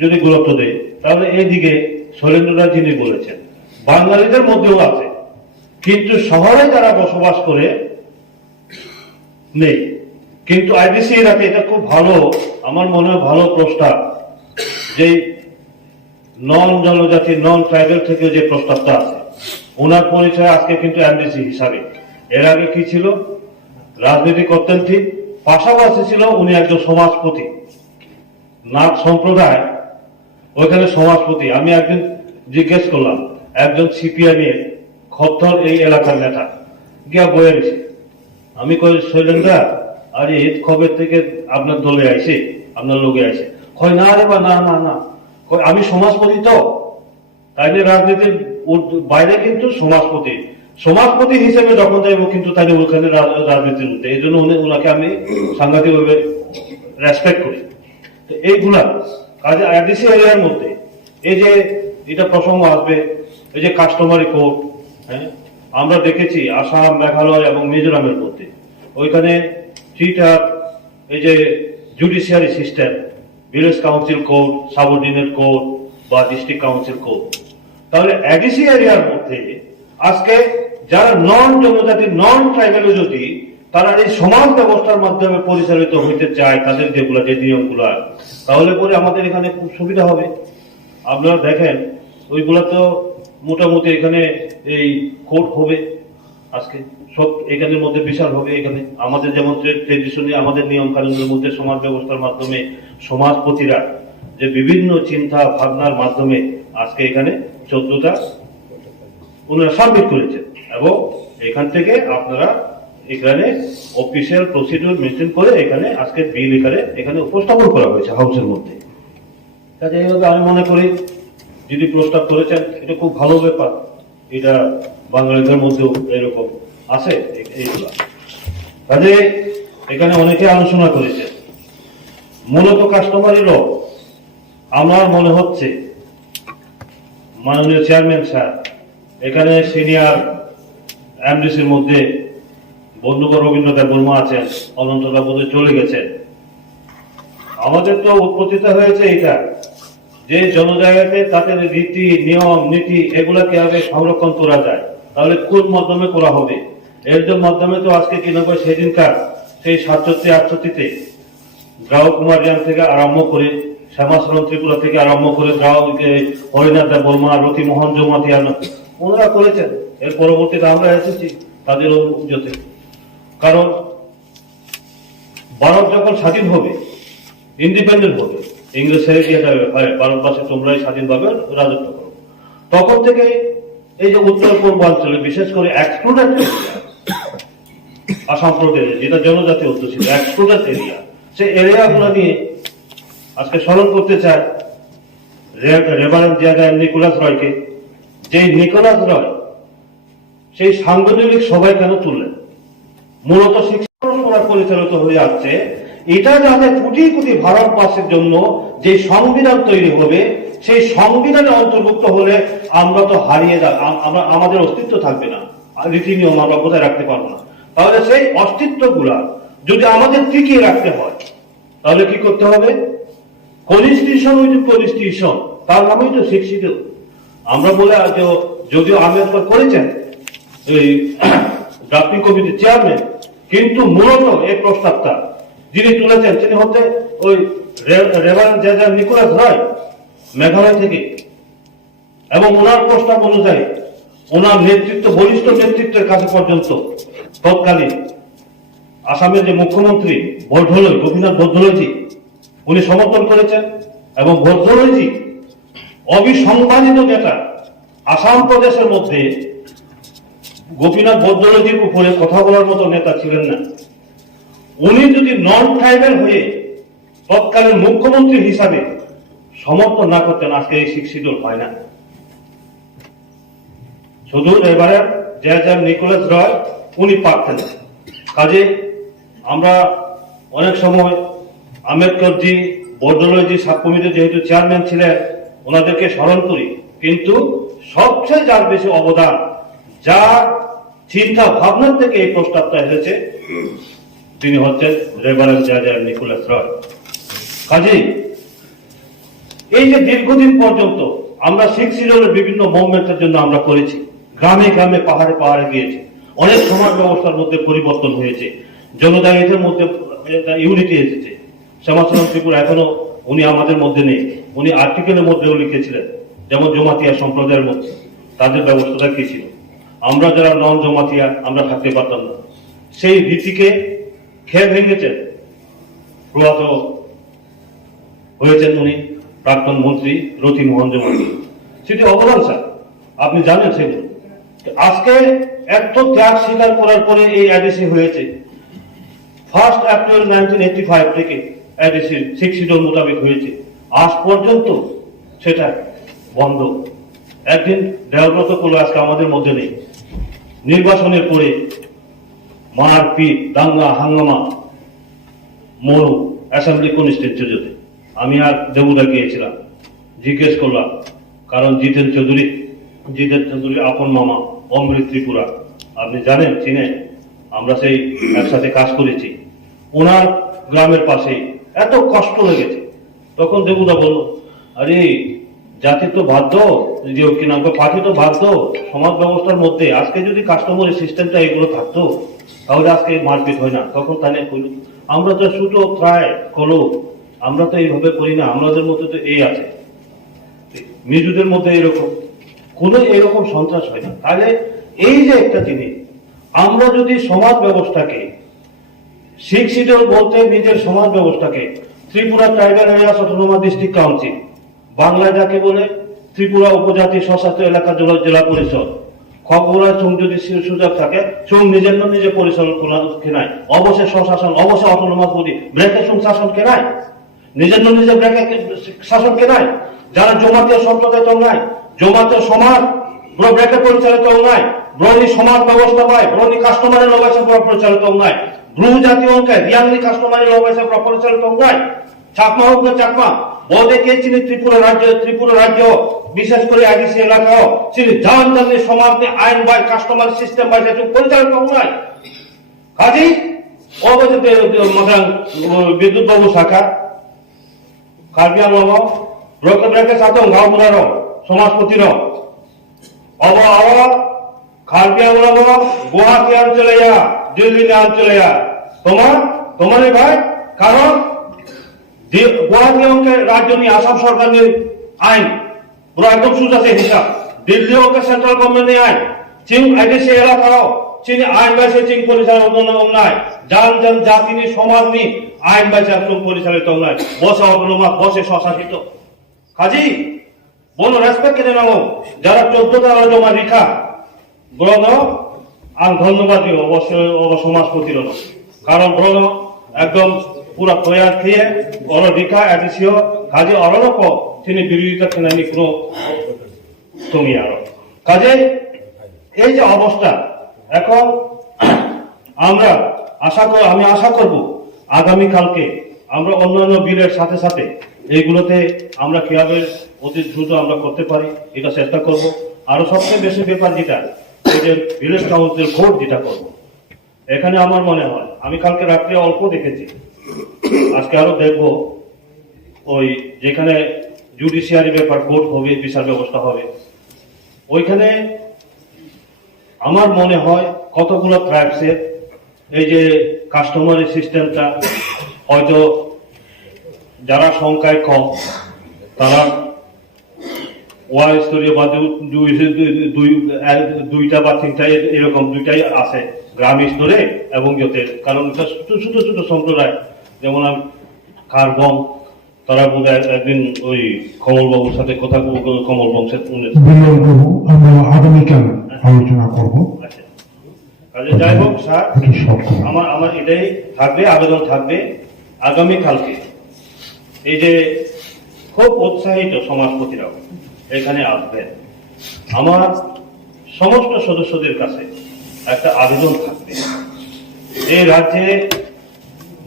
যদি গুরুত্ব দেই, তাহলে এইদিকে শৈলেন্দ্রনাথ যিনি বলেছেন বাঙালিদের মধ্যেও আছে, কিন্তু শহরে যারা বসবাস করে নেই। কিন্তু আইডিসি রাতে এটা খুব ভালো, আমার মনে হয় ভালো প্রস্তাব, যে নন জনজাতি নন ট্রাইবেল থেকে যে প্রস্তাবটা আছে, ওনার পরিচয় আজকে কিন্তু এমডিসি হিসাবে। এর আগে কি ছিল, রাজনীতি করতেন ঠিক, পাশাপাশি ছিল উনি একজন সমাজপতি, নাগ সম্প্রদায় ওইখানে সমাজপতি। আমি একদিন জিজ্ঞেস করলাম, একজন সিপিআইএম এর খত্তর এই এলাকার নেতা গিয়া বয়ে গেছে, আমি কই শৈলেন্দ্র আরে ঈদ খবর থেকে আপনার দলে আইছে, আপনার লোকে আইছে, কয় না রে বা না না না, কয় আমি সমাজপতি তো, তাই রাজনীতির বাইরে কিন্তু সমাজপতি হিসেবে যখন যাইব কিন্তু তাই ওখানে রাজনীতির মধ্যে, এই জন্য ওনাকে আমি সাংঘাতিক ভাবে রেসপেক্ট করি। তো এইগুলা কাজে আইডিসি এরিয়ার মধ্যে এই যে এটা প্রসঙ্গ আসবে, এই যে কাস্টমারি কোড, হ্যাঁ আমরা দেখেছি আসাম, মেঘালয় এবং মিজোরামের মধ্যে ওইখানে থ্রিটার এই যে judiciary system, village council code, subordinate code বা ডিস্ট্রিক্ট কাউন্সিল কোড। তাহলে এডিসি এরিয়ার মধ্যে আজকে যারা নন জনজাতি নন ট্রাইবেল যদি তারা এই সমাজ ব্যবস্থার মাধ্যমে পরিচালিত হইতে চায়, তাদের যেগুলা যে নিয়মগুলো, তাহলে পরে আমাদের এখানে খুব সুবিধা হবে। আপনারা দেখেন ওইগুলা তো মোটামুটি এখানে এই কোর্ট হবে, আজকে সব এখানের মধ্যে বিশাল হবে। এখানে আমাদের যেমন ট্রেডিশনে আমাদের নিয়ম কানুনের মধ্যে সমাজ ব্যবস্থার মাধ্যমে সমাজপতিরা যে বিভিন্ন চিন্তা ভাবনার মাধ্যমে আজকে এখানে 14টা ওনারা সাবমিট করেছেন, এবং এখান থেকে আপনারা এখানে অফিসিয়াল প্রসিডিউর মেনটেন করে এখানে আজকে বিল এখানে উপস্থাপন করা হয়েছে হাউসের মধ্যে। কাজে এইভাবে আমি মনে করি যদি প্রস্তাব করেছেন এটা খুব ভালো ব্যাপার, এটা বাঙালিদের মধ্যেও এরকম আছে এইগুলা। কাজে এখানে অনেকে আলোচনা করেছে মূলত কাস্টমারি ল। আমার মনে হচ্ছে মাননীয় চেয়ারম্যান স্যার এখানে সিনিয়র এমডিসির মধ্যে বন্ধুবর রবীন্দ্রনাথ বর্মা আছেন, অনন্তদা বোধ চলে গেছেন। আমাদের তো উৎপত্তিটা হয়েছে এটা যে জনজায়গাতে তাদের রীতি নিয়ম নীতি এগুলা কিভাবে সংরক্ষণ করা যায়, তাহলে কোন মাধ্যমে করা হবে। এর মাধ্যমে তো আজকে কি না সেদিনকার সেই 67-68-তে গ্রাহক কুমারিয়ান থেকে আরম্ভ করে শ্যামাচরণ ত্রিপুরা থেকে আরম্ভ করে গ্রাহককে হরিনাথ বর্মা, রতি মোহন জমাতিয়ান ওনারা করেছেন। এর পরবর্তীতে আমরা এসেছি তাদের অনুযাতে, কারণ ভারত যখন স্বাধীন হবে, ইন্ডিপেন্ডেন্ট হবে, ইংরেজ ছেড়ে দিয়ে যাবে, ভারতবাসী তোমরাই স্বাধীনভাবে রাজত্ব করো, তখন থেকে এই যে উত্তর পূর্বাঞ্চলে বিশেষ করে এক্সক্লুডেড আসাম প্রদেশে যেটা জনজাতি অধ্যুষিত এক্সক্লুডেড এরিয়া, সেই এরিয়াগুলো নিয়ে আজকে স্মরণ করতে চায় রেভারেন্ড জায়গায় নিকোলাস রয়কে। যে নিকোলাস রয় সেই সাংবিধানিক সভায় কেন তুললেন, মূলত শিক্ষা পরিচালিত হয়ে আসছে এটা যাতে কোটি কোটি ভারতবাসীর জন্য যে সংবিধান তৈরি হবে, সেই সংবিধানে অন্তর্ভুক্ত হলে আমরা তো হারিয়ে আমরা আমাদের অস্তিত্ব থাকবে না, রীতি নিয়ম আমরা বজায় রাখতে পারবো না। তাহলে সেই অস্তিত্ব গুলা যদি আমাদের টিকিয়ে রাখতে হয়, তাহলে কি করতে হবে? কনস্টিটিউশন উইথ কনস্টিটিউশন, তার নামই তো শিক্ষিত। আমরা বলে যদিও আম্বেদকর করেছেন এই ড্রাফটিং কমিটির চেয়ারম্যান, কিন্তু মূলত এই প্রস্তাবটা যিনি তুলেছেন তিনি হচ্ছে ওই রেভারেন্ড জাজ নিকোলাস রয়, মেঘালয় থেকে। এবং ওনার প্রস্তাব অনুযায়ী ওনার নেতৃত্ব, বলিষ্ঠ নেতৃত্বের কাছে পর্যন্ত তৎকালীন আসামের যে মুখ্যমন্ত্রী গোপীনাথ বরদলৈজি, উনি সমর্থন করেছেন। এবং বরদলৈজি অবিসংবাদিত নেতা, আসাম প্রদেশের মধ্যে গোপীনাথ বরদলৈজির উপরে কথা বলার মতো নেতা ছিলেন না। উনি যদি নন ট্রাইবাল হয়ে তৎকালীন মুখ্যমন্ত্রী হিসাবে সমর্থন না করতেন, আজকে এই শিক্ষিত হয় না। শুধু এবারে যে নিকোলাস রয় উনি পারতেন। কাজে আমরা অনেক সময় আম্বেদকরজি, বরদলৈজি সাব কমিটির যেহেতু চেয়ারম্যান ছিলেন, ওনাদেরকে স্মরণ করি, কিন্তু সবচেয়ে যার বেশি অবদান, যার চিন্তা ভাবনার থেকে এই প্রস্তাবটা এসেছে, তিনি হচ্ছেন রেভারেন্ড জাজ নিকোলাস রয়। কাজেই এই যে দীর্ঘদিন পর্যন্ত আমরা শিখ শিডিউলের বিভিন্ন মুভমেন্টের জন্য আমরা করেছি, গ্রামে গ্রামে পাহাড়ে পাহাড়ে গিয়েছি, অনেক সমাজ ব্যবস্থার মধ্যে পরিবর্তন হয়েছে, জনজাতিদের মধ্যে ইউনিটি এসেছে। শ্যামাচরণ ত্রিপুরা এখনো উনি আমাদের মধ্যে নেই, উনি আর্টিকেলের মধ্যেও লিখেছিলেন, যেমন জমাতিয়া সম্প্রদায়ের মধ্যে তাদের ব্যবস্থাটা কি ছিল, আমরা যারা নন জমাতিয়া আমরা থাকতে পারতাম না। সেই রীতিকে খেয়ে ভেঙেছেন। প্রয়াত হয়েছেন উনি প্রাক্তন মন্ত্রী রতি মোহন জমাতি, সেটি অবদান স্যার, আপনি জানেন সেগুলো। আজকে এত ত্যাগ স্বীকার করার পরে এই এডিসি হয়েছে। 1 এপ্রিল 1985 থেকে এডিসি শিখ শিডিউল মোতাবেক হয়েছে, আজ পর্যন্ত সেটা বন্ধ। একদিন দেহব্রত করলো, আজকে আমাদের মধ্যে নেই। নির্বাচনের পরে মারপিট, দাঙ্গা হাঙ্গামা, মরু অ্যাসেম্বলি কনস্টিটিউয়েন্সিতে আমি আর দেবুদা গিয়েছিলাম, জিজ্ঞেস করলাম, কারণ জিতেন চৌধুরী আপন মামা অমৃত ত্রিপুরা, আপনি জানেন, চিনেন, আমরা সেই একসাথে কাজ করেছি। ওনার গ্রামের পাশে এত কষ্ট লেগেছে। তখন দেবুদা বলল, আরে জাতি তো বাধ্য, পার্টি তো বাধ্য, সমাজ ব্যবস্থার মধ্যে আজকে যদি কাস্টমারের সিস্টেমটা এগুলো থাকতো তাহলে আজকে মারপিট হয় না। তখন তাহলে আমরা তো শুধু ট্রাই করো, আমরা তো এইভাবে করি না, আমাদের মধ্যে তো এই আছে, নিজুদের মধ্যে এরকম কোন এরকম সন্ত্রাস হয় না। তাহলে এই যে একটা জিনিস, আমরা যদি সমাজ ব্যবস্থাকে, শিখ শিডিউল বলতে নিজের সমাজ ব্যবস্থাকে, Tripura tribal areas autonomous district council, বাংলায় যাকে বলে ত্রিপুরা উপজাতি স্বশাসিত এলাকা জেলা পরিষদ, খবরা চুং যদি সুযোগ থাকে, চুং নিজে পরিচালনা কেনায়, অবশ্যই স্বশাসন, অবশ্যই অটোনোমাস বডি, ব্রেকে চুং শাসন কেনায়, নিজে ব্রেকে শাসন কেনায়। যারা জমাতীয় সম্প্রদায় তো নাই, জমাতীয় সমাজ ব্রেকে পরিচালিত নাই, ব্রনি সমাজ ব্যবস্থা পায়, ব্রনি কাস্টমারের লবাইসা পরিচালিত নাই, ব্রু জাতীয় অঙ্কায় রিয়াংলি কাস্টমারের লবাইসা পরিচালিত নাই, চাকমা হোক না চাকমা, বলতে কে চিনি ত্রিপুরা রাজ্য বিশেষ করে আদিবাসী এলাকা চিনি জানতাম সমাজ নিয়ে আইন বাই কাস্টমার সিস্টেম বাই পরিচালিত নাই। কাজেই অবস্থিত বিদ্যুৎ বাবু শাখা কার্বি আংলং ব্রকে সাথে গাঁওবুড়ার সমাজপতির কার্বি আংলং গুয়াহাটি অঞ্চলে দিল্লি অঞ্চলে তোমার ভাই, কারণ গুয়াহাটি অঙ্কের রাজ্য নিয়ে আসাম সরকার নিয়ে আইন পুরো একদম সুজাতে হিসাব, দিল্লি অঙ্কের সেন্ট্রাল গভর্নমেন্ট আইন, চিং আইডিসি এলাকাও চিনি আইন বাইসে চিং পরিচালনা নাই, জান জাতি নিয়ে সমাজ নিয়ে আইন বাইসে পরিচালিত নাই, বসে অটোনোমাস, বসে স্বশাসিত। কাজী বলো রেসপেক্ট কেটে নাও যারা 14 তারা জমা রেখা গ্রহ আর ধন্যবাদ দিও অবশ্যই সমাজপতির, কারণ গ্রহ একদম পুরা তৈয়ার খেয়ে অর রেখা এডিসিও কাজে অরণক তিনি বিরোধিতা কেনানি কোনো তুমি আরো। কাজে এই যে অবস্থা এখন আমি আশা করব আগামীকালকে আমরা অন্যান্য বিলের সাথে সাথে এইগুলোতে আমরা কিভাবে অতি দ্রুত আমরা করতে পারি এটা চেষ্টা করব। আরো সবচেয়ে বেশি ব্যাপার যেটা এই যে ভিলেজ কাউন্সিল কোর্ট যেটা করব, এখানে আমার মনে হয় আমি কালকে রাত্রে অল্প দেখেছি, আজকে আরো দেখবো ওই যেখানে জুডিশিয়ারি ব্যাপার কোর্ট হবে, বিচার ব্যবস্থা হবে, ওইখানে আমার মনে হয় কতগুলো ট্রাইবসের এই যে কাস্টমারি সিস্টেমটা হয়তো যারা সংখ্যায় কম তারা ওয়ার স্তরীয় বা দুইটা বা তিনটা এরকম দুইটাই আছে গ্রাম স্তরে এবং ইয়েতে, কারণ ছোট ছোট ছোট সম্প্রদায়, যেমন আমি কারবং, তারা বোধ একদিন ওই কমলবাবুর সাথে কথা কমল বংশের আমরা আগামীকাল আলোচনা করব। কাজে যাই হোক স্যার, আমার এটাই থাকবে, আবেদন থাকবে আগামীকালকে এই যে খুব উৎসাহিত সমাজপতিরাও এখানে আসবেন, আমার সমস্ত সদস্যদের কাছে একটা আবেদন থাকবে, এই রাজ্যে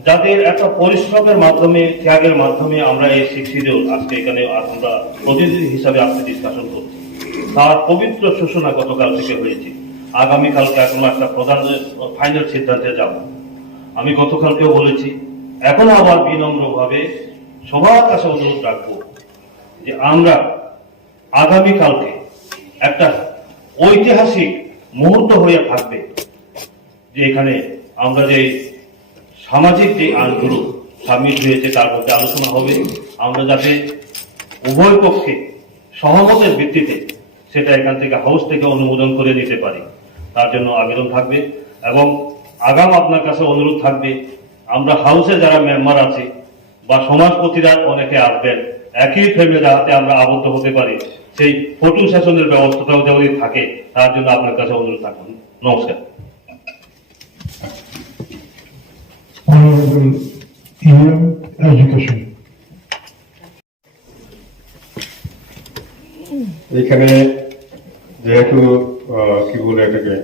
যাদের একটা পরিশ্রমের মাধ্যমে, ত্যাগের মাধ্যমে আমরা এই শিক্ষিত আজকে এখানে আমরা প্রতিনিধি হিসাবে আজকে ডিসকাশন করছি, তার পবিত্র সূচনা গতকাল থেকে হয়েছে। আগামীকালকে এখনো একটা প্রধান ফাইনাল সিদ্ধান্তে যাব। আমি গতকালকেও বলেছি, এখনো আবার বিনম্রভাবে সবার কাছে অনুরোধ রাখবো যে আমরা আগামীকালকে একটা ঐতিহাসিক মুহূর্ত হয়ে থাকবে, যে এখানে আমরা যে সামাজিক যে আইনগুলো সাবমিট হয়েছে তার মধ্যে আলোচনা হবে, আমরা যাতে উভয় পক্ষে সহমতের ভিত্তিতে সেটা এখান থেকে হাউস থেকে অনুমোদন করে নিতে পারি, তার জন্য আবেদন থাকবে। এবং আগাম আপনার কাছে অনুরোধ থাকবে, আমরা হাউসে যারা মেম্বার আছে বা সমাজপতিরা অনেকে আসবেন, একই ফ্রেমে যাতে আমরা আবদ্ধ হতে পারি, সেই ফটো সেশনের ব্যবস্থাটাও যদি থাকে তার জন্য আপনার কাছে অনুরোধ থাকুন। নমস্কার। এখানে যেহেতু কি বলে এটাকে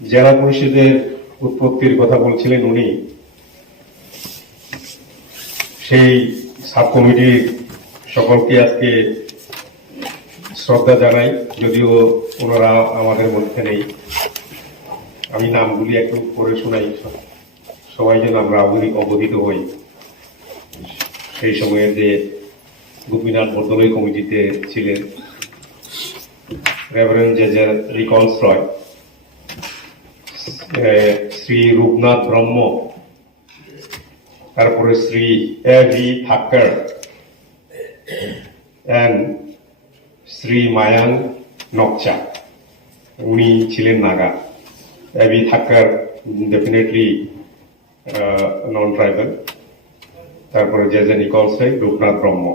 জেলা পরিষদের উৎপত্তির কথা বলছিলেন উনি, সেই সাব কমিটির সকলকে আজকে শ্রদ্ধা জানাই, যদিও ওনারা আমাদের মধ্যে নেই। আমি নামগুলি একটু পড়ে শোনাই, সবাই যেন আমরা অবহিত হই। সেই সময়ে যে গোপীনাথ বরদলৈ কমিটিতে ছিলেন, রেভারেন্ড জেজে রিকনস্ট্রয়, শ্রী রূপনাথ ব্রহ্ম, তারপরে শ্রী এভি থাক্কর এন্ড শ্রী মায়াং নকচা, উনি ছিলেন নাগা। এভি থাক্কর ডেফিনেটলি নন ট্রাইবাল। তারপরে জেজে নিকলসরাই, রূপনাথ ব্রহ্ম।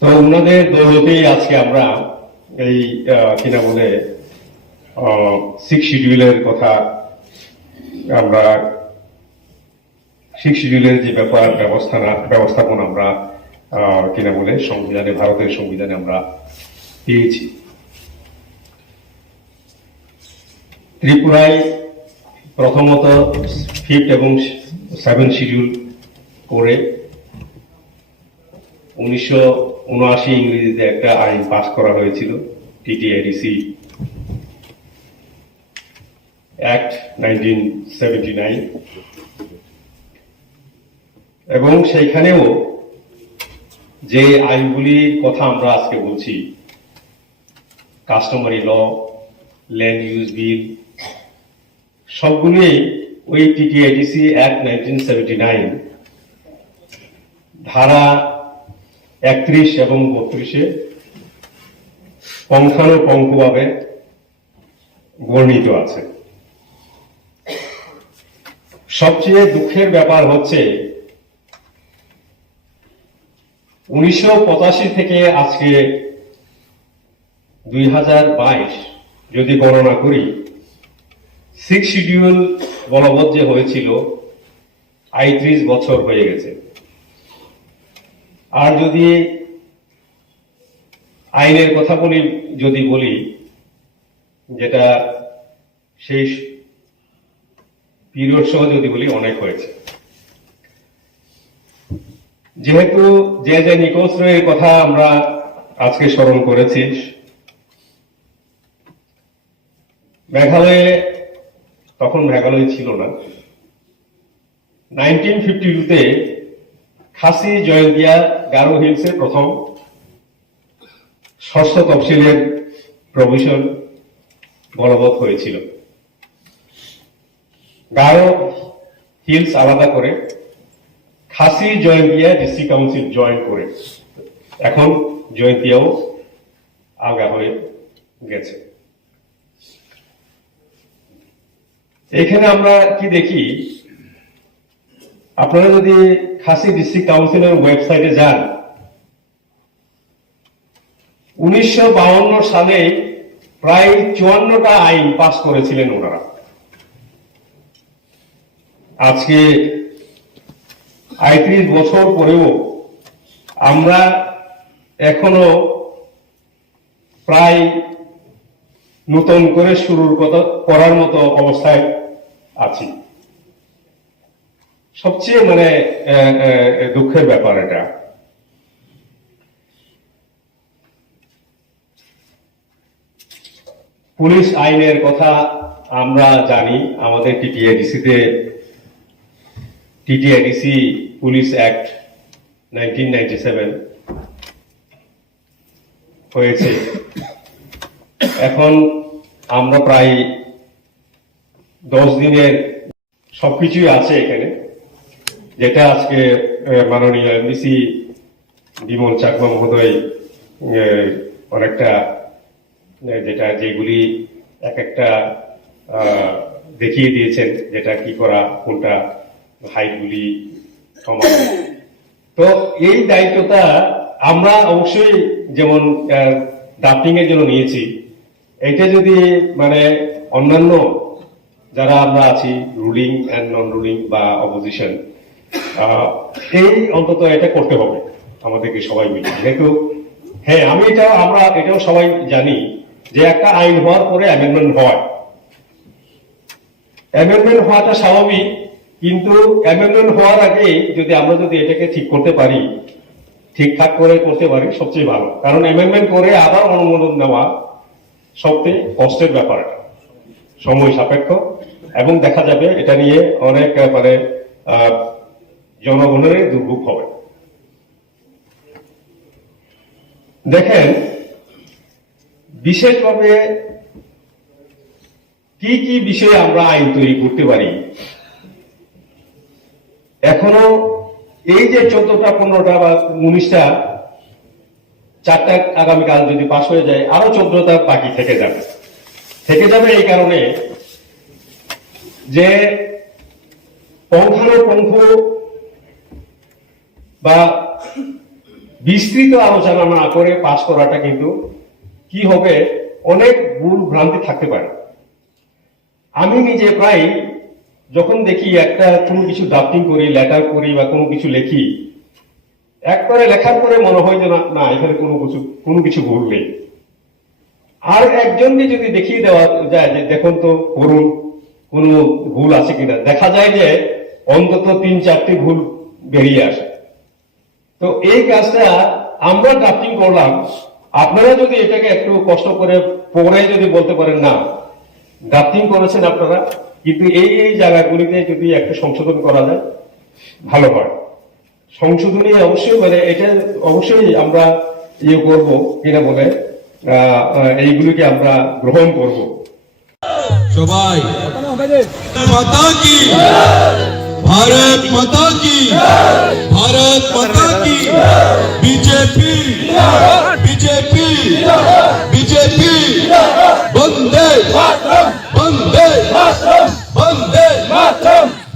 তো ওনাদের দৌলতেই আজকে আমরা এই কিনা বলে 6 শিডিউলের কথা, আমরা 6 শিডিউলের যে ব্যবস্থাপনা আমরা কিনা বলে সংবিধানে, ভারতের সংবিধানে আমরা পেয়েছি। ত্রিপুরায় প্রথমত 5 এবং 7 শিডিউল করে 1979 ইংরেজিতে একটা আইন পাস করা হয়েছিল, টিটিএডিসি অ্যাক্ট 1979, এবং সেইখানেও যে আইনগুলির কথা আমরা আজকে বলছি, কাস্টমারি ল, ল্যান্ড ইউজ বিল, সবগুলোই ওই টিটিএডিসি অ্যাক্ট 1979 ধারা 31 এবং 32-এ পঙ্খানুপঙ্খভাবে বর্ণিত আছে। সবচেয়ে দুঃখের ব্যাপার হচ্ছে 1985 থেকে আজকে 2022 যদি গণনা করি, 6 শিডিউল বলবৎ যে হয়েছিল 38 বছর হয়ে গেছে। আর যদি আইনের কথা বলি, যেটা সেই পিরিয়ড সহ যদি বলি, অনেক হয়েছে। যেহেতু জেজে নিকলসরায়ের কথা আমরা আজকে স্মরণ করেছি, মেঘালয়ে তখন মেঘালয় ছিল না। 1952-তে খাসি জয়ন্তিয়া গারো হিলসে প্রথম ষষ্ঠ তফসিলের প্রভিশন বলবৎ হয়েছিল। গারো হিলস আলাদা করে খাসি জয়ন্তিয়া ডিস্ট্রিক্ট কাউন্সিল জয়েন করে এখন জয়ন্তিয়াও আলগা হয়ে গেছে। এখানে আমরা কি দেখি, আপনারা যদি খাসি ডিস্ট্রিক্ট কাউন্সিলের ওয়েবসাইটে যান, 1952 সালে প্রায় 54টা আইন পাস করেছিলেন ওনারা। আজকে ৩৫ বছর পরেও আমরা এখনো প্রায় নতুন করে শুরুর কথা করার মতো অবস্থায় আছি। সবচেয়ে দুঃখের ব্যাপার এটা। পুলিশ আইনের কথা আমরা জানি, আমাদের টিটিআইডিসি পুলিশ অ্যাক্ট 1997 হয়েছে। এখন আমরা প্রায় 10 দিনের সবকিছুই আছে এখানে, যেটা আজকে মাননীয় এমডিসি বিমল চাকমা মহোদয় অনেকটা যেগুলি এক একটা দেখিয়ে দিয়েছেন, যেটা কি করা, কোনটা হাইটগুলি কমানো। তো এই দায়িত্বটা আমরা অবশ্যই যেমন ড্রাফটিং এর জন্য নিয়েছি, এটা যদি অন্যান্য যারা আমরা আছি, রুলিং অ্যান্ড নন রুলিং বা অপোজিশন, এই অন্তত এটা করতে হবে আমাদেরকে সবাই মিলে। যেহেতু আমরা এটাও সবাই জানি যে একটা আইন হওয়ার পরে অ্যামেন্ডমেন্ট হয়, অ্যামেন্ডমেন্ট হওয়াটা স্বাভাবিক, কিন্তু অ্যামেন্ডমেন্ট হওয়ার আগে আমরা যদি এটাকে ঠিক করতে পারি, ঠিকঠাক করে করতে পারি, সবচেয়ে ভালো। কারণ অ্যামেন্ডমেন্ট করে আবার অনুমোদন নেওয়া সবচেয়ে কষ্টের ব্যাপার, সময় সাপেক্ষ, এবং দেখা যাবে এটা নিয়ে অনেক জনগণের দুর্ভোগ হবে। দেখেন, বিশেষভাবে কি কি বিষয়ে আমরা আইন তৈরি করতে পারি। এখনো এই যে 14টা 15টা বা 19টা, 4টা আগামীকাল যদি পাস হয়ে যায়, আরো 14টা বাকি থেকে যাবে এই কারণে যে পুঙ্খানুপুঙ্খ বা বিস্তৃত আলোচনা না করে পাস করাটা কিন্তু কি হবে, অনেক ভুল ভ্রান্তি থাকতে পারে। আমি নিজে প্রায় যখন দেখি কোনো কিছু ড্রাফটিং করি, লেটার করি বা কোনো কিছু লিখি, একবারে লেখার পরে মনে হয় যে না এখানে কোনো কিছু ভুল নেই। আর একজনকে যদি দেখিয়ে দেওয়া যায় যে দেখুন তো করুন কোনো ভুল আছে কিনা, দেখা যায় যে অন্তত 3-4টি ভুল বেরিয়ে আসে। তো এই কাজটা আমরা ড্রাফটিং করলাম, আপনারা যদি এটাকে একটু কষ্ট করে পড়ে যদি বলতে পারেন না ড্রাফটিং করেছেন আপনারা, কিন্তু এই জায়গাগুলিতে যদি একটু সংশোধন করা যায় ভালো হয়। সংশোধনী অবশ্যই এটা অবশ্যই আমরা করবো কিনা বলে এইগুলিকে আমরা গ্রহণ করব। সবাই মাতা কি, ভারত মাতা কি, ভারত মাতা কি, বিজেপি বিজেপি বিজেপি, বন্দে বন্দে বন্দে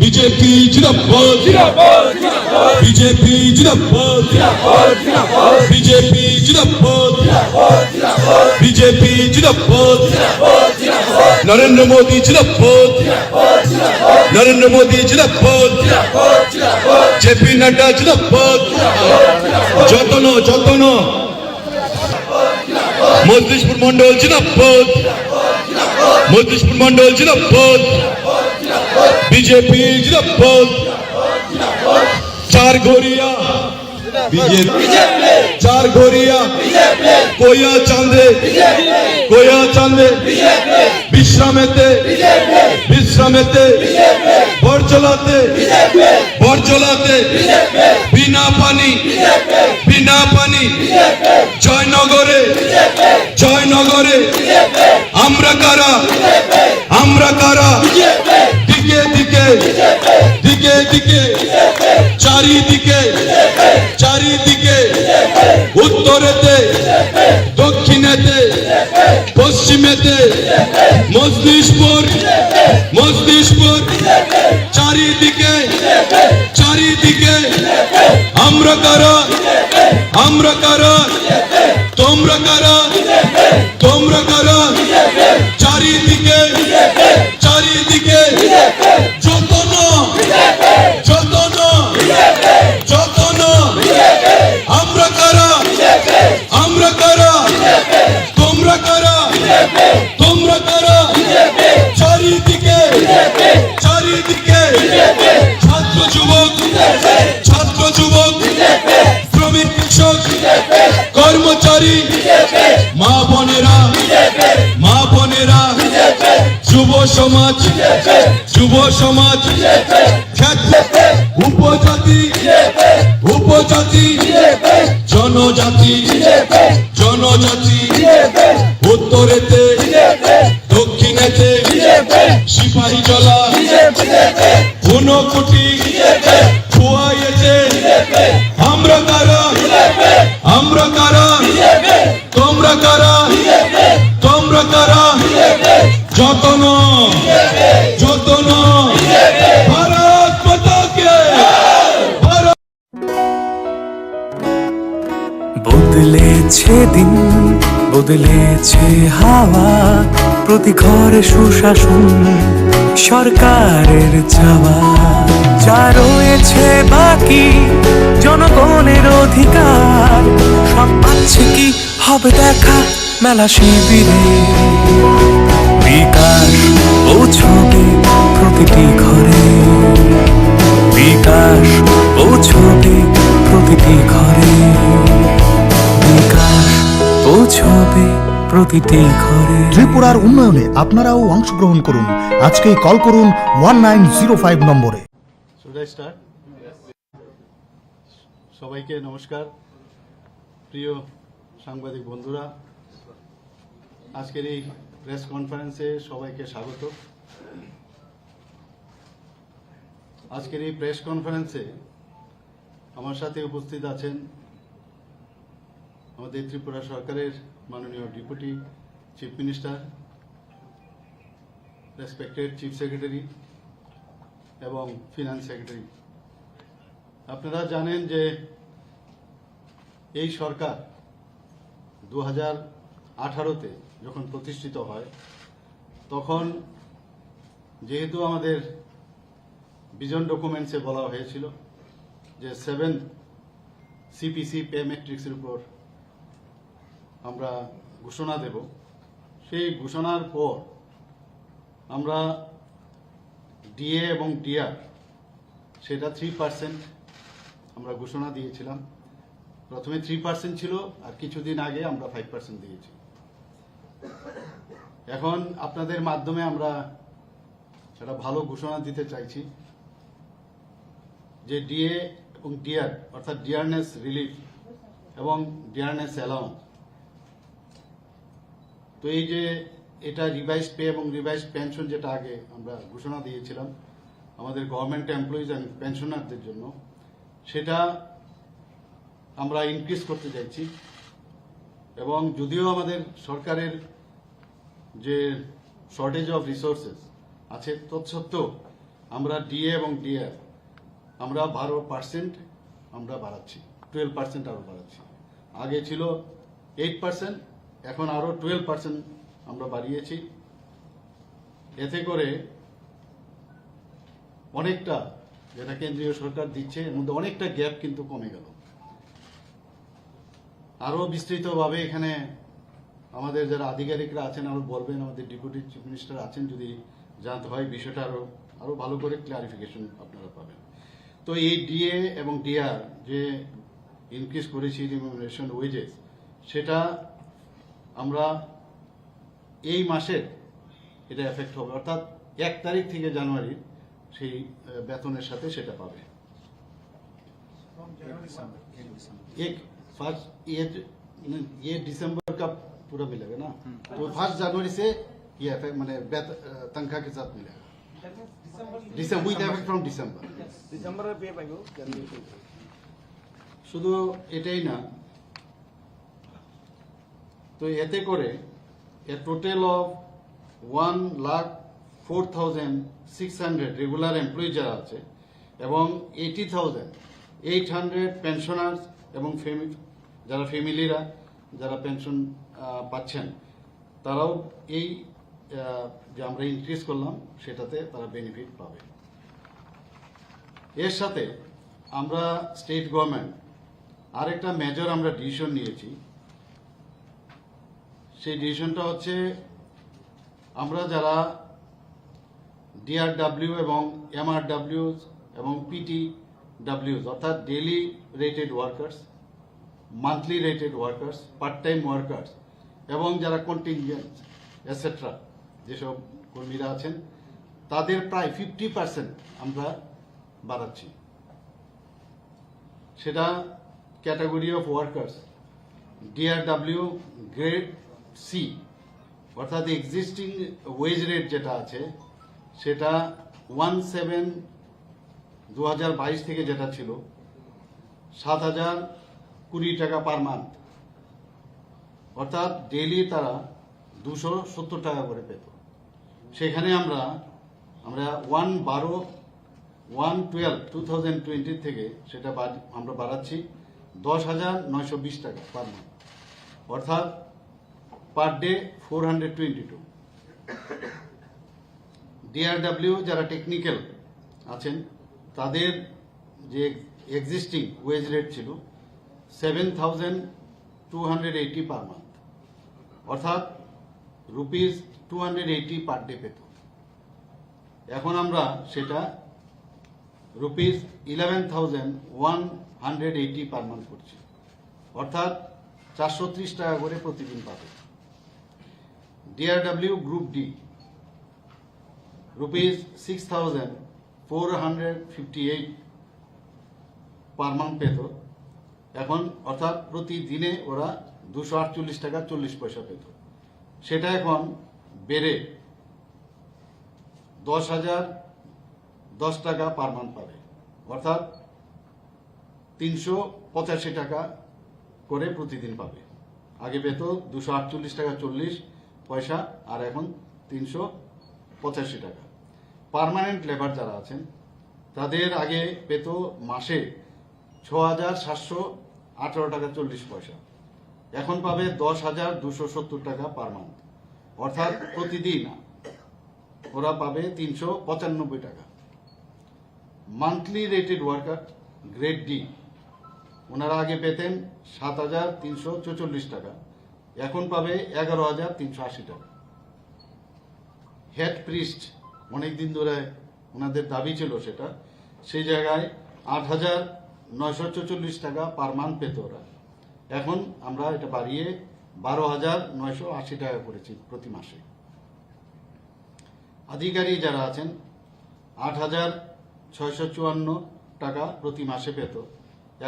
বিজেপি জিন্দাবাদ, বিজেপি জিন্দাবাদ, বিজেপি জিন্দাবাদ, বিজেপি জিন্দাবাদ, নরেন্দ্র মোদী জিন্দাবাদ, নরেন্দ্র মোদী জিন্দাবাদ, জেপি নাড্ডা জিন্দাবাদ, যতন যতন মজলিশপুর মন্ডল জিন্দাবাদ, মজলিশপুর মন্ডল জিন্দাবাদ, বিজেপি জিন্দাবাদ, চার ঘরিয়া बीजेपी चार गोरिया कोया चांदे विश्रामेते बरजलाते बिना पानी जयनगरे আমরা কারা দিকে দিকে চারিদিকে উত্তরেতে দক্ষিণেতে পশ্চিমেতে মজলিশপুর চারিদিকে আমরা কারা তোমরা কারা চারিদিকে যত না আমরা কারা তোমরা কারা চারিদিকে ছাত্র যুবক শ্রমিক কৃষক কর্মচারী মা বোনেরা যুব সমাজ উপজাতি জনজাতি উত্তরেতে দক্ষিণেতে সিপাহী জলা ঊনকোটি খুয়াইয়েছে আমরা কারা তোমরা কারা যতন ভারত মাতাকে বদলেছে দিন বদলেছে হাওয়া প্রতি ঘরে সুশাসন সরকারের চাওয়া যা রয়েছে বাকি জনগণের অধিকার সব পাচ্ছে কি হবে দেখা মেলা শিবিরে বিকাশ পৌঁছবে প্রতিটি ঘরে বিকাশ পৌঁছবে প্রতিটি ঘরে বিকাশ পৌঁছবে প্রতিটি ঘরে। ত্রিপুরার উন্নয়নে আপনারাও অংশগ্রহণ করুন। আজকেই কল করুন 1905 নম্বরে। সবাইকে নমস্কার। প্রিয় সাংবাদিক বন্ধুরা, আজকের এই প্রেস কনফারেন্সে সবাইকে স্বাগত। আজকের এই প্রেস কনফারেন্সে আমার সাথে উপস্থিত আছেন আমাদের ত্রিপুরা সরকারের মাননীয় deputy chief minister, respected chief secretary এবং ফিনান্স সেক্রেটারি। আপনারা জানেন যে এই সরকার 2018-তে যখন প্রতিষ্ঠিত হয় তখন যেহেতু আমাদের ভিশন ডকুমেন্টসে বলা হয়েছিল যে 7 CPC পে ম্যাট্রিক্সের উপর আমরা ঘোষণা দেব, সেই ঘোষণার পর আমরা ডিএ এবং ডিআর সেটা 3% আমরা ঘোষণা দিয়েছিলাম। প্রথমে 3% ছিল, আর কিছুদিন আগে আমরা 5% দিয়েছি। এখন আপনাদের মাধ্যমে আমরা একটা ভালো ঘোষণা দিতে চাইছি যে ডিএ এবং ডিআর অর্থাৎ ডিয়ারনেস রিলিফ এবং ডিয়ারনেস অ্যালাউন্স, তো এই যে এটা রিভাইজ পে এবং রিভাইজ পেনশন যেটা আগে আমরা ঘোষণা দিয়েছিলাম আমাদের গভর্নমেন্ট এমপ্লয়িজ অ্যান্ড পেনশনারদের জন্য, সেটা আমরা ইনক্রিজ করতে চাইছি। এবং যদিও আমাদের সরকারের যে শর্টেজ অফ রিসোর্সেস আছে তৎসত্ত্বেও আমরা ডিএ এবং ডিআর আমরা 12% আমরা বাড়াচ্ছি, 12% আরও বাড়াচ্ছি। আগে ছিল 8%, এখন আরও 12% আমরা বাড়িয়েছি। এতে করে অনেকটা যেটা কেন্দ্রীয় সরকার দিচ্ছে এর মধ্যে অনেকটা গ্যাপ কিন্তু কমে গেল। আরও বিস্তৃতভাবে এখানে আমাদের যারা আধিকারিকরা আছেন আরও বলবেন, আমাদের ডেপুটি চিফ মিনিস্টার আছেন, যদি জানতে হয় বিষয়টা আরও ভালো করে ক্লারিফিকেশন আপনারা পাবেন। তো এই ডিএ এবং ডিআর যে ইনক্রিজ করেছি রিমিউনারেশন ওয়েজেস, সেটা আমরা এই মাসের এটা এফেক্ট হবে, অর্থাৎ 1 তারিখ থেকে জানুয়ারির সেই বেতনের সাথে সেটা পাবে। ये दिसंबर का पूरा मिलेगा ना, तो 1 जनवरी से ये इफेक्ट मैंने तनख्वाह के साथ मिलेगा, December with effect from December. শুধু এটাই না, তো এতে করে এ টোটাল অফ 1,04,600 রেগুলার এমপ্লয়ি যারা আছে এবং 80,800 পেনশনার্স এবং যারা ফ্যামিলিরা যারা পেনশন পাচ্ছেন, তারাও এই যে আমরা ইনক্রিজ করলাম সেটাতে তারা বেনিফিট পাবে। এর সাথে আমরা স্টেট গভর্নমেন্ট আরেকটা মেজর আমরা ডিসিশন নিয়েছি। সেই ডিসিশনটা হচ্ছে আমরা যারা ডিআরডব্লিউ এবং এমআরডব্লিউ এবং পিটিডব্লিউ অর্থাৎ daily rated workers, monthly rated workers, part time workers এবং যারা কন্টিনজেন্ট এটসেট্রা যেসব কর্মীরা আছেন, তাদের প্রায় 50% আমরা বাড়াচ্ছি। সেটা category of workers DRW grade C, অর্থাৎ এক্সিস্টিং ওয়েজ রেট যেটা আছে সেটা 17/2022 থেকে যেটা ছিল 7,020 টাকা পার মান্থ, অর্থাৎ ডেইলি তারা 270 টাকা করে পেত। সেখানে আমরা 1/12/2020 থেকে সেটা আমরা বাড়াচ্ছি 10,920 টাকা পার মান্থ, অর্থাৎ পার ডে 422। ডিআরডব্লিউ যারা টেকনিক্যাল আছেন তাদের যে এক্সিস্টিং ওয়েজ রেট ছিল 7,280 পার মান্থ, অর্থাৎ ₹280 পার ডে পেত। এখন আমরা সেটা ₹11,180 পার মান্থ করছি, অর্থাৎ 430 টাকা করে প্রতিদিন পাবে। DRW group D ₹6,458 per month পেত এখন, অর্থাৎ প্রতিদিনে ওরা 248 টাকা 40 পয়সা পেত। সেটা এখন বেড়ে 10,010 টাকা পার মান্থ পাবে, অর্থাৎ 385 টাকা করে প্রতিদিন পাবে। আগে পেত 248 টাকা 40 পয়সা, আর এখন 385 টাকা। পার্মানেন্ট লেবার যারা আছেন তাদের আগে পেত মাসে 6,718 টাকা 40 পয়সা, এখন পাবে 10,270 টাকা পার মান্থ, অর্থাৎ প্রতিদিন ওরা পাবে 395 টাকা। Monthly rated worker grade D ওনারা আগে পেতেন 7,344 টাকা, এখন পাবে 11,380 টাকা। হেড প্রিস্ট অনেকদিন ধরে ওনাদের দাবি ছিল সেটা, সেই জায়গায় 8,944 টাকা পার মান্থ পেত ওরা, এখন আমরা এটা বাড়িয়ে 12,980 টাকা করেছি প্রতি মাসে। আধিকারিক যারা আছেন 8,654 টাকা প্রতি মাসে পেত,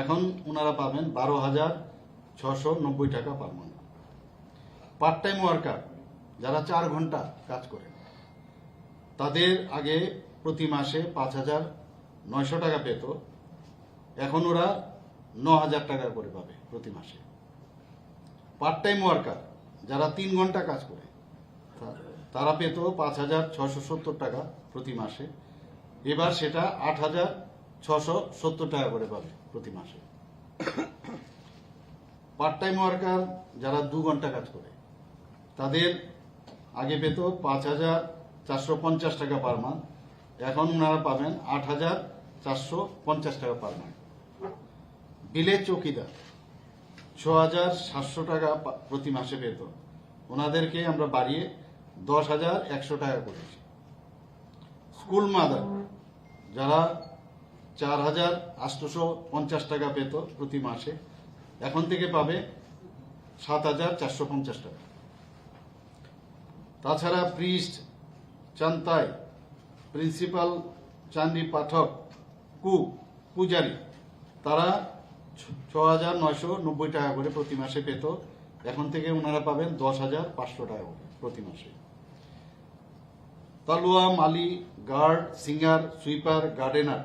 এখন ওনারা পাবেন 12,690 টাকা per month. Part time worker যারা 4 ঘন্টা কাজ করেন তাদের আগে প্রতি মাসে 5,900 টাকা পেত, এখন ওরা 9,000 টাকা করে পাবে প্রতি মাসে। পার্ট টাইম ওয়ার্কার যারা 3 ঘন্টা কাজ করে তারা পেত 5,670 টাকা প্রতি মাসে, এবার সেটা 8,670 টাকা করে পাবে প্রতি মাসে। পার্ট টাইম ওয়ার্কার যারা 2 ঘন্টা কাজ করে তাদের আগে পেত 5,450 টাকা পার মান্থ, এখন ওনারা পাবেন 8,450 টাকা পার মান্থ। বিলের চৌকিদার 6,700 টাকা প্রতি মাসে পেত, ওনাদেরকে আমরা বাড়িয়ে 10,100 টাকা করেছি। স্কুল মাদার যারা 4,850 টাকা পেত প্রতি মাসে, এখন থেকে পাবে 7,450 টাকা। তাছাড়া প্রিস্ট, চান্তাই, প্রিন্সিপাল, চান্দি পাঠক, কুক, পূজারী তারা 6,990 টাকা করে প্রতি মাসে পেত, এখন থেকে ওনারা পাবেন 10,500 টাকা করে প্রতি মাসে। তালুয়া, মালি, গার্ড, সিঙ্গার, সুইপার, গার্ডেনার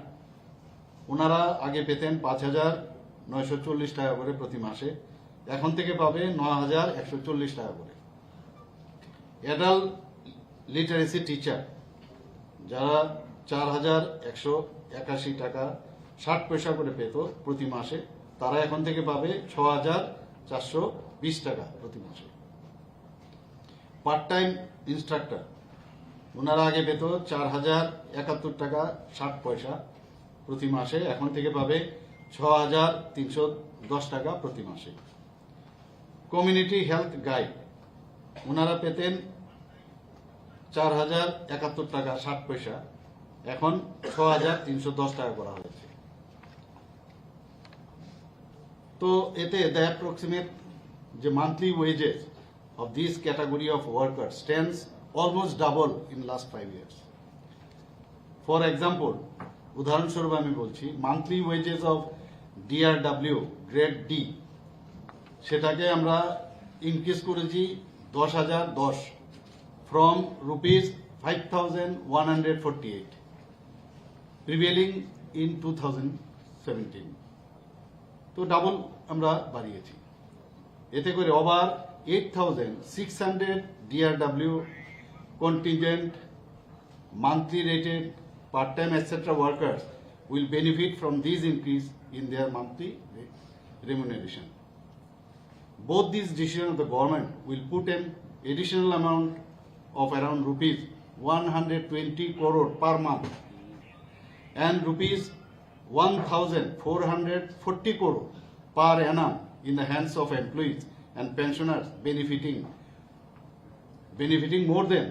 ওনারা আগে পেতেন 5,940 টাকা করে প্রতি মাসে, এখন থেকে পাবে 9,140 টাকা করে। অ্যাডাল্ট লিটারেসি টিচার যারা 4,181 টাকা 60 পয়সা করে পেত প্রতি মাসে, তারা এখন থেকে পাবে 6,420 টাকা প্রতি মাসে। পার্ট টাইম ইনস্ট্রাক্টর ওনারা আগে পেত 4,071 টাকা 60 পয়সা প্রতি মাসে, এখন থেকে পাবে 6,310 টাকা প্রতি মাসে। কমিউনিটি হেলথ গাইড ওনারা পেতেন 4,071 টাকা 60 পয়সা, এখন 6,310 টাকা করা হয়েছে। তো এতে দ্য অ্যাপ্রক্সিমেট যে monthly wages of this category of workers stands almost double in last 5 years. For example, উদাহরণস্বরূপ আমি বলছি, monthly wages of DRW grade D সেটাকে আমরা ইনক্রিজ করেছি 10,010 ফ্রম ₹5,148 প্রিভেলিং ইন 2017। তো ডাবল আমরা বাড়িয়েছি। এতে করে over 8,600 DRW contingent, monthly rated, part-time, etc. workers will benefit from this increase in their monthly remuneration. Both these decisions of the government will put an additional amount of around ₹120 crore per month and ₹1,440 crore per annum in the hands of employees and pensioners benefiting more than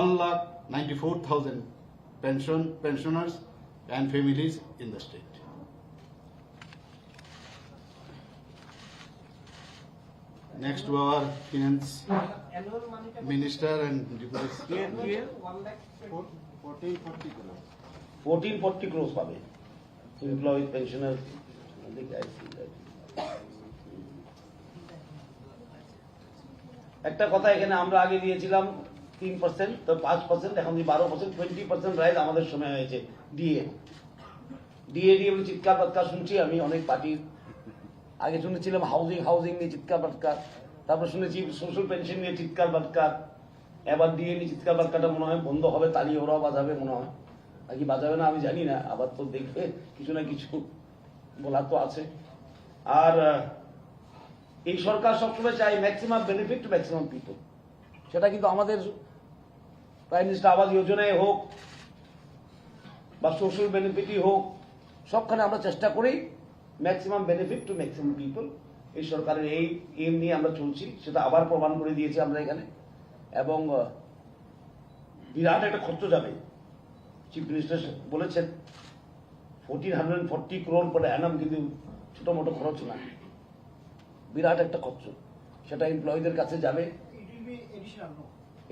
1,94,000 pensioners and families in the state. Next to our finance minister and deputy. 1440 crores পাবে employees, pensioners. একটা কথা, এখানে আমরা আগে দিয়েছিলাম 3%, তো 5%, এখন 12%, 20% রাইজ আমাদের সময় হয়েছে। ডিএ বলে চিৎকার বাৎকার শুনছি আমি অনেক পার্টির। আগে শুনেছিলাম হাউজিং নিয়ে চিৎকার বাৎকার, তারপর শুনেছি সোশ্যাল পেনশন নিয়ে চিৎকার বাৎকার, এবার ডিএ নিয়ে চিৎকার বাৎকারটা মনে হয় বন্ধ হবে, তালি ওরাও বাজাবে মনে হয়, নাকি বাজাবে না আমি জানি না, আবার তো দেখবে কিছু না কিছু বলার তো আছে। আর এই সরকার সবসময় চাই maximum benefit two maximum people, সেটা কিন্তু আমাদের প্রাইম মিনিস্টার আবাস যোজনায় হোক বা সোশ্যাল বেনিফিটই হোক, সবখানে আমরা চেষ্টা করি maximum benefit two maximum people. এই সরকারের এই এম নিয়ে আমরা চলছি, সেটা আবার প্রমাণ করে দিয়েছি আমরা এখানে। এবং বিরাট একটা খরচ যাবে, চিফ মিনিস্টার বলেছেন 1,440 crore পরে অ্যানাম, কিন্তু ছোট মোটো খরচ না, বিরাট একটা খরচ, সেটা এমপ্লয়ীদের কাছে যাবে।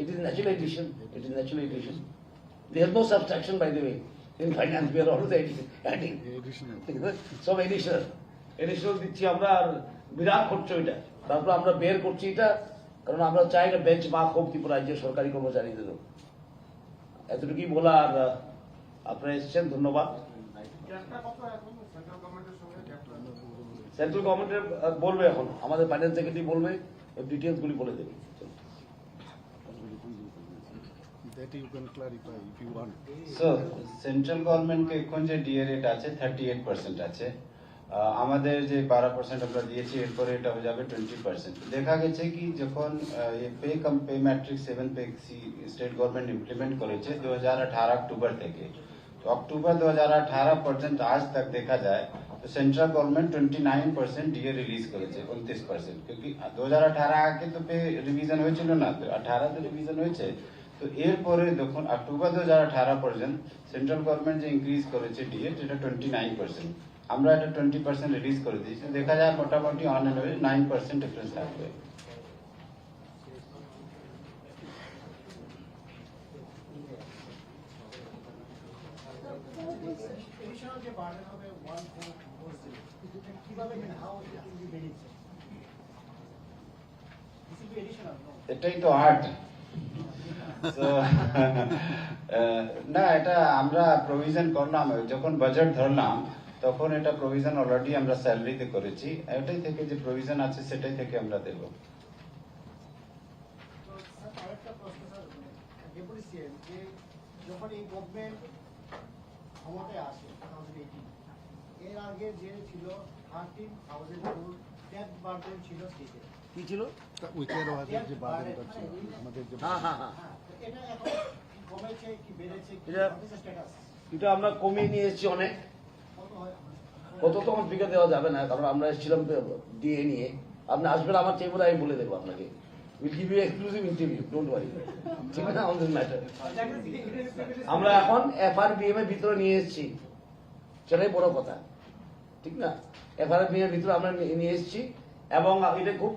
It is natural addition. There is no subtraction, by the way. In finance, we are always adding. সব additional দিচ্ছি আমরা, আর বিরাট খরচ এটা। তারপর আমরা বের করছি এটা, কারণ আমরা চাই না বেঞ্চ মার্ক হোক ত্রিপুরা রাজ্যের সরকারি কর্মচারীদেরও। এতটুকুই বলা, আর আপনারা এসেছেন, ধন্যবাদ। সেন্ট্রাল গভর্নমেন্টের বলবে, এখন আমাদের ফাইন্যান্স সেক্রেটারি বলবে, ডিটেলস গুলি বলে দেবে। That you can clarify if you want. So, central government কে এখন যে ডিএ রেট আছে 38% আছে, আমাদের যে 12% আমরা দিয়েছি, এরপরে এটা হয়ে যাবে 20%। দেখা গেছে কি যখন pay matrix 7 pay state government implement করেছে 2018 अक्टूबर থেকে, तो अक्टूबर 2018 পর্যন্ত আজ तक দেখা যায় तो सेंट्रल गवर्नमेंट 29% डीए रिलीज করেছে, 29%, क्योंकि 2018 আগে তো পে রিভিশন হয়েছিল না, তো 18 তে রিভিশন হয়েছে। তো এরপরে যখন অক্টোবর 2018 পর্যন্ত সেন্ট্রাল গভর্নমেন্ট যে ইনক্রিজ করেছে ডিএ যেটা 29%, আমরা এটা 20% রিলিজ করে দিয়েছি। দেখা যায় মোটামুটি অন এন্ড 9% ডিফারেন্স থাকবে। এটাই তো আর্ট। না, এটা আমরা প্রভিশন করলাম, যখন বাজেট ধরলাম তখন এটা প্রভিশন অলরেডি আমরা স্যালারিতে করেছি। এটাই থেকে যে প্রভিশন আছে সেটাই থেকে আমরা দেব। যখন এই গভর্নমেন্ট ক্ষমতায় আসে 2018, এর আগে যে ছিল 13,000 crore ট্যাক্স বার্ডেন ছিল স্টেটে। কি ছিল? উইকের ওয়াজের যে বার্ডেনটা ছিল আমাদের যে এটা এখন কমেছে কি বেড়েছে কি স্ট্যাটাস? এটা আমরা কমিয়ে নিয়ে এসেছি অনেক। কত তো আমার ফিগার দেওয়া যাবে না, কারণ আমরা এসেছিলাম ডিএ নিয়ে। আপনি আসবেন আমার চেম্বারে, আমি বলে দেবো আপনাকে। Will give you exclusive interview, don't worry. ঠিক আছে, আমাদের ম্যাটার। আমরা এখন এফআরবিএম এর ভিতরে নিয়ে এসেছি, সেটাই বড় কথা, ঠিক না? এফআরবিএম এর ভিতরে আমরা নিয়ে এসেছি এবং এটা খুব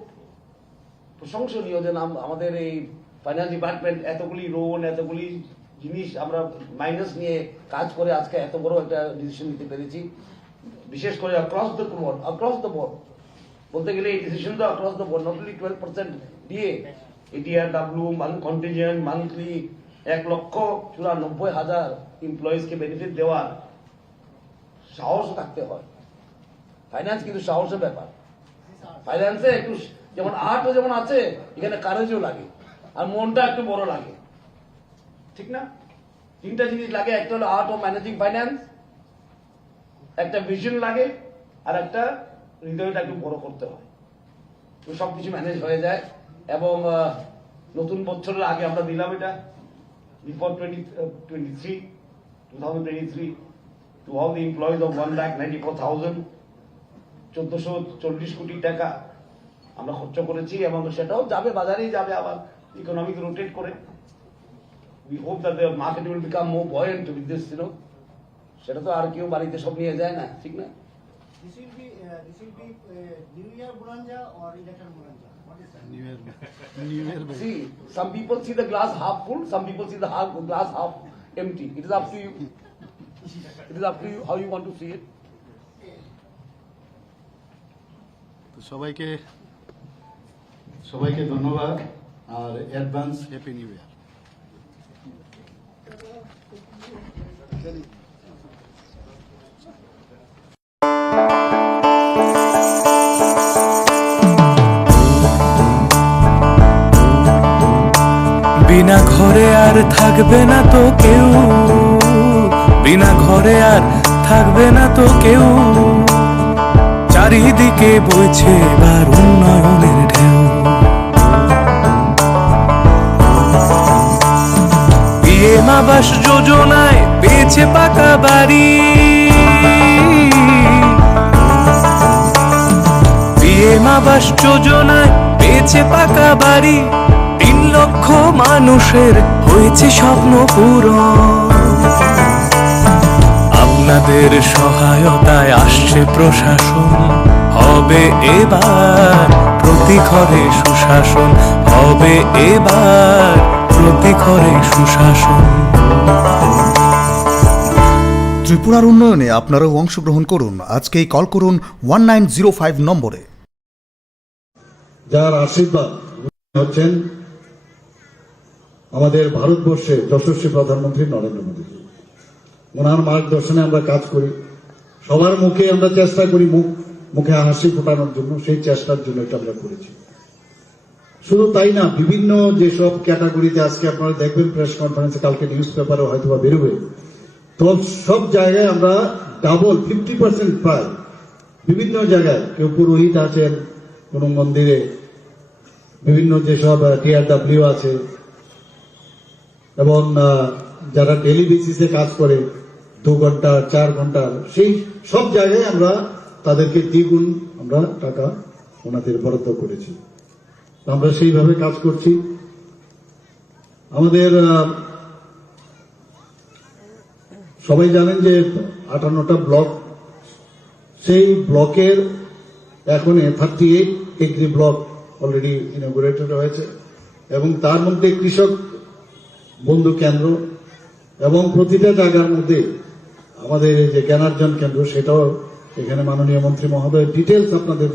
প্রশংসনীয় যে আমাদের এই ফাইন্যান্স ডিপার্টমেন্ট এতগুলি লোন, এতগুলি জিনিস আমরা মাইনাস নিয়ে কাজ করে আজকে এত বড় একটা ডিসিশন নিতে পেরেছি। বিশেষ করে অ্যাক্রস দ্য বোর্ড বলতে গেলে এই ডিসিশনটা across the board, not only 12% দিয়ে এটিআরডব্লিউ কন্টিনজেন্ট মান্থলি 1,94,000 এমপ্লয়িজকে বেনিফিট দেওয়ার সাহস থাকতে হয়। ফাইন্যান্স কিন্তু সাহসের ব্যাপার। ফাইন্যান্সে একটু যেমন আর্টও যেমন আছে, এখানে কারেজও লাগে আর মনটা একটু বড় লাগে, ঠিক না? তিনটা জিনিস লাগে, একটা হলো আর্ট অফ ম্যানেজিং ফাইন্যান্স, একটা ভিশন লাগে, আর একটা হৃদয়টা একটু বড় করতে হয়। তো সবকিছু ম্যানেজ হয়ে যায়। এবং নতুন বছরের আগে আমরা দিলাম এটা before 2023 to all the employees of 1,94,000 1440 কোটি টাকা আমরা খরচ করেছি এবং সেটাও যাবে, বাজারেই যাবে, আবার ইকোনমিক রোটেট করে। We hope that the market will become more buoyant with this, সেটা তো আর কেউ বাড়িতে সব নিয়ে যায় না, ঠিক না? This will be New Year bonanza or election bonanza? What is that? New Year. See, some people see the glass half full, some people see the glass half empty. It is up to you. It is up to you how you want to see it. সবাইকে ধন্যবাদ আর অ্যাডভান্স হ্যাপি নিউ ইয়ার। বিনা ঘরে আর থাকবে না তো কেউ, বিনা ঘরে আর থাকবে না তো কেউ। চারিদিকে বইছে এবার উন্নয়নের ঢেউ। পিএম আবাস যোজনায় পেয়েছে পাকা বাড়ি, পিএম আবাস যোজনায় পেয়েছে পাকা বাড়ি। 3 লক্ষ মানুষের হয়েছে স্বপ্ন পূরণ। আপনাদের সহায়তায় আসছে প্রশাসন, হবে এবার প্রতি ঘরে সুশাসন, হবে এবার প্রতি ঘরে সুশাসন। ত্রিপুরার উন্নয়নে আপনারাও অংশগ্রহণ করুন। আজকেই কল করুন 1905 নম্বরে। যার আশীর্বাদ হচ্ছেন আমাদের ভারতবর্ষের যশস্বী প্রধানমন্ত্রী নরেন্দ্র মোদী। ওনার মার্গদর্শনে আমরা কাজ করি, সবার মুখে আমরা চেষ্টা করি মুখে হাসি ফোটানোর জন্য, সেই চেষ্টার জন্য এটা আমরা করেছি। শুধু তাই না, বিভিন্ন যেসব ক্যাটাগরিতে আজকে আপনারা দেখবেন প্রেস কনফারেন্সে, কালকে নিউজ পেপারে হয়তো বা বেরোবে, তো সব জায়গায় আমরা ডাবল 50% প্রায় বিভিন্ন জায়গায়, কেউ পুরোহিত আছেন কোন মন্দিরে, বিভিন্ন যেসব TRW আছে এবং যারা ডেলি বেসিসে কাজ করে 2 ঘন্টা 4 ঘন্টা, সেই সব জায়গায় আমরা তাদেরকে দ্বিগুণ আমরা টাকা ওনাদের বরাদ্দ করেছি। আমরা সেইভাবে কাজ করছি। আমাদের সবাই জানেন যে 58টা ব্লক, সেই ব্লকের এখন 38 এগ্রি ব্লক অলরেডি ইনঅগুরেটেড হয়েছে এবং তার মধ্যে কৃষক বন্ধু কেন্দ্র এবং প্রতিটা জায়গার মধ্যে আমাদের এই যে জ্ঞানার্জন কেন্দ্র, সেটাও এখানে মাননীয় মন্ত্রী মহোদয় ডিটেলস আপনাদের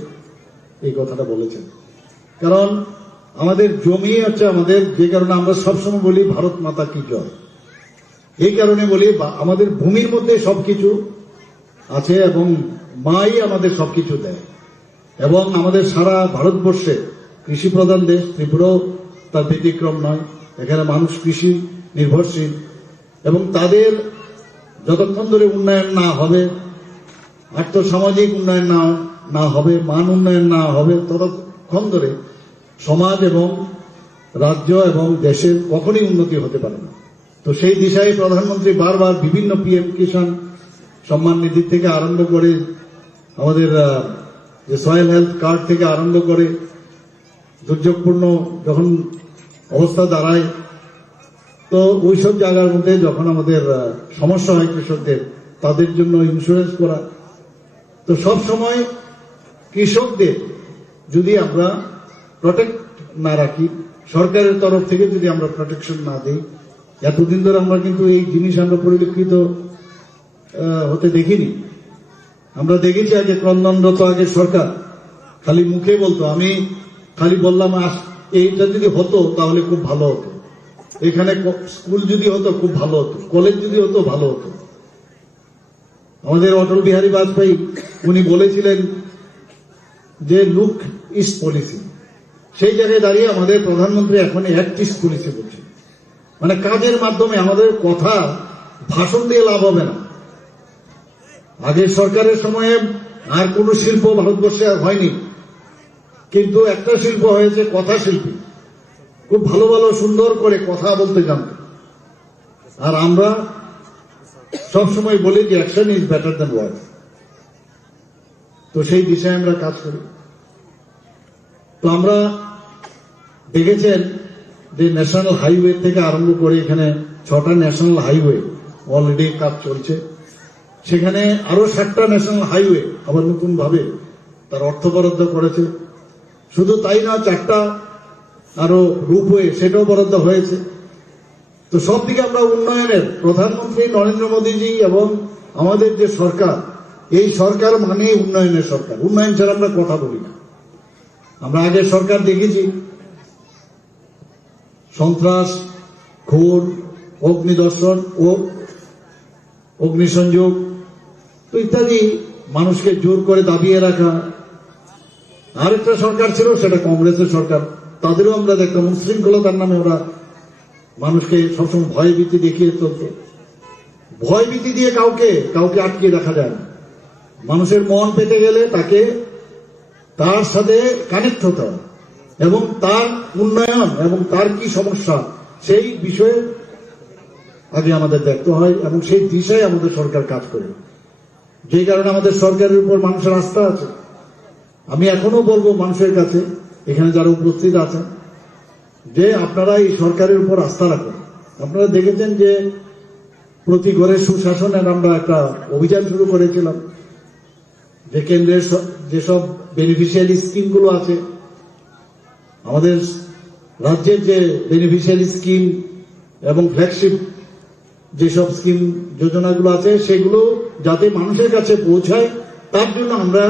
এই কথাটা বলেছেন। কারণ আমাদের জমি হচ্ছে আমাদের, যে কারণে আমরা সবসময় বলি ভারত মাতা কি জয়, এই কারণে বলি আমাদের ভূমির মধ্যে সবকিছু আছে এবং মাই আমাদের সবকিছু দেয়। এবং আমাদের সারা ভারতবর্ষে কৃষি প্রধান দেশ, ত্রিপুরাও তার ব্যতিক্রম নয়। এখানে মানুষ কৃষি নির্ভরশীল এবং তাদের যতক্ষণ ধরে উন্নয়ন না হবে, আর্থসামাজিক উন্নয়ন না হবে, মান উন্নয়ন না হবে, ততক্ষণ ধরে সমাজ এবং রাজ্য এবং দেশের কখনই উন্নতি হতে পারে না। তো সেই দিশায় প্রধানমন্ত্রী বারবার বিভিন্ন PM কিষাণ সম্মান নিধি থেকে আরম্ভ করে আমাদের যে সয়েল হেলথ কার্ড থেকে আরম্ভ করে দুর্যোগপূর্ণ যখন অবস্থা দাঁড়ায়, তো ওইসব জায়গার মধ্যে যখন আমাদের সমস্যা হয় কৃষকদের, তাদের জন্য ইন্স্যুরেন্স করা। তো সব সময় কৃষকদের যদি আমরা প্রোটেক্ট না রাখি, সরকারের তরফ থেকে যদি আমরা প্রোটেকশন না দিই, এতদিন ধরে আমরা কিন্তু এই জিনিস আমরা পরিলক্ষিত হতে দেখিনি। আমরা দেখেছি আগে ক্রন্দনরত আগের সরকার খালি মুখে বলতো, আমি খালি বললাম এইটা যদি হতো তাহলে খুব ভালো হতো, এখানে স্কুল যদি হতো খুব ভালো হতো, কলেজ যদি হতো ভালো হতো। আমাদের অটল বিহারী বাজপেয়ী উনি বলেছিলেন যে লুক ইস্ট পলিসি, সেই জায়গায় দাঁড়িয়ে আমাদের প্রধানমন্ত্রী এখন অ্যাক্ট ইস্ট পলিসি বলছে, মানে কাজের মাধ্যমে। আমাদের কথা ভাষণ দিয়ে লাভ হবে না। আগের সরকারের সময়ে আর কোন শিল্প ভারতবর্ষে আর হয়নি, কিন্তু একটা শিল্প হয়েছে, কথা শিল্পী। খুব ভালো ভালো সুন্দর করে কথা বলতে জানত। আর আমরা সবসময় বলি যে action is better than word. তো সেই দিশায় আমরা কাজ করি। তো আমরা দেখেছেন যে ন্যাশনাল হাইওয়ে থেকে আরম্ভ করে এখানে 6টা ন্যাশনাল হাইওয়ে অলরেডি কাজ চলছে। সেখানে আরো 7টা ন্যাশনাল হাইওয়ে আবার নতুন ভাবে তার অর্থ বরাদ্দ করেছে। শুধু তাই না, 4টা আরো রূপওয়ে সেটাও বরাদ্দ হয়েছে। তো সব দিকে আমরা উন্নয়নের, প্রধানমন্ত্রী নরেন্দ্র মোদীজি এবং আমাদের যে সরকার, এই সরকার মানে উন্নয়নের সরকার। উন্নয়ন ছাড়া আমরা কথা বলি না। আমরা আগের সরকার দেখেছি সন্ত্রাস, খুন, অগ্নিদর্শন ও অগ্নিসংযোগ তো ইত্যাদি মানুষকে জোর করে দাবিয়ে রাখা। আরেকটা সরকার ছিল, সেটা কংগ্রেসের সরকার, তাদেরও আমরা দেখতাম উচ্ছৃঙ্খলতার নামে ওরা মানুষকে সবসময় ভয়ভীতি দেখিয়ে চলত। ভয়ভীতি দিয়ে কাউকে আটকে রাখা যায় না। মানুষের মন পেতে গেলে তাকে তার সাথে কানেক্ট হতে হয় এবং তার উন্নয়ন এবং তার কি সমস্যা সেই বিষয়ে আগে আমাদের দেখতে হয় এবং সেই দিশায় আমাদের সরকার কাজ করে। যে কারণে আমাদের সরকারের উপর মানুষের আস্থা আছে। আমি এখনো বলবো মানুষের কাছে, এখানে যারা উপস্থিত আছেন, যে আপনারা এই সরকারের উপর আস্থা রাখুন। আপনারা দেখেছেন যে প্রতি ঘরে সুশাসনের আমরা একটা অভিযান শুরু করেছিলাম, যে কেন্দ্রের যেসব বেনিফিশিয়ারি স্কিমগুলো আছে, আমাদের রাজ্যের যে বেনিফিশিয়ারি স্কিম এবং ফ্ল্যাগশিপ যেসব স্কিম যোজনাগুলো আছে, সেগুলো যাতে মানুষের কাছে পৌঁছায়, তার জন্য আমরা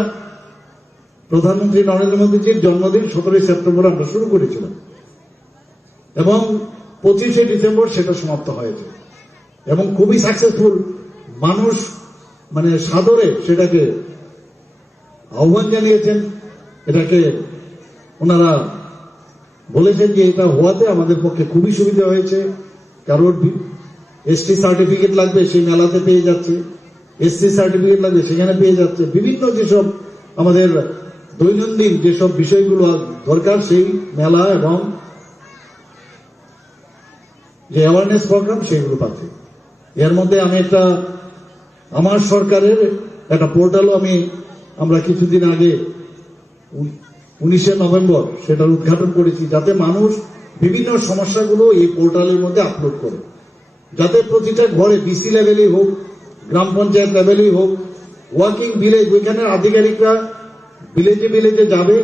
প্রধানমন্ত্রী নরেন্দ্র মোদীজির জন্মদিন 17 সেপ্টেম্বর আমরা শুরু করেছিলাম এবং 25 ডিসেম্বর সেটা সমাপ্ত হয়েছে এবং খুবই সাকসেসফুল। মানুষ মানে সাদরে সেটাকে আহ্বান জানিয়েছেন। এটাকে ওনারা বলেছেন যে এটা হওয়াতে আমাদের পক্ষে খুবই সুবিধা হয়েছে। কারোর ST সার্টিফিকেট লাগবে, সেই মেলাতে পেয়ে যাচ্ছে। SC সার্টিফিকেট লাগবে, সেখানে পেয়ে যাচ্ছে। বিভিন্ন যেসব আমাদের দৈনন্দিন যেসব বিষয়গুলো দরকার, সেই মেলা এবং যে অ্যাওয়ারনেস প্রোগ্রাম সেইগুলো পাচ্ছে। এর মধ্যে আমি একটা আমার সরকারের একটা পোর্টালও আমরা কিছুদিন আগে 19 নভেম্বর সেটার উদ্ঘাটন করেছি, যাতে মানুষ বিভিন্ন সমস্যাগুলো এই পোর্টালের মধ্যে আপলোড করে, যাতে প্রতিটা ঘরে বিসি লেভেলেই হোক, গ্রাম পঞ্চায়েত লেভেলেই হোক, ওয়ার্কিং ভিলেজ, ওইখানের আধিকারিকরা ভিলেজে ভিলেজে যাবে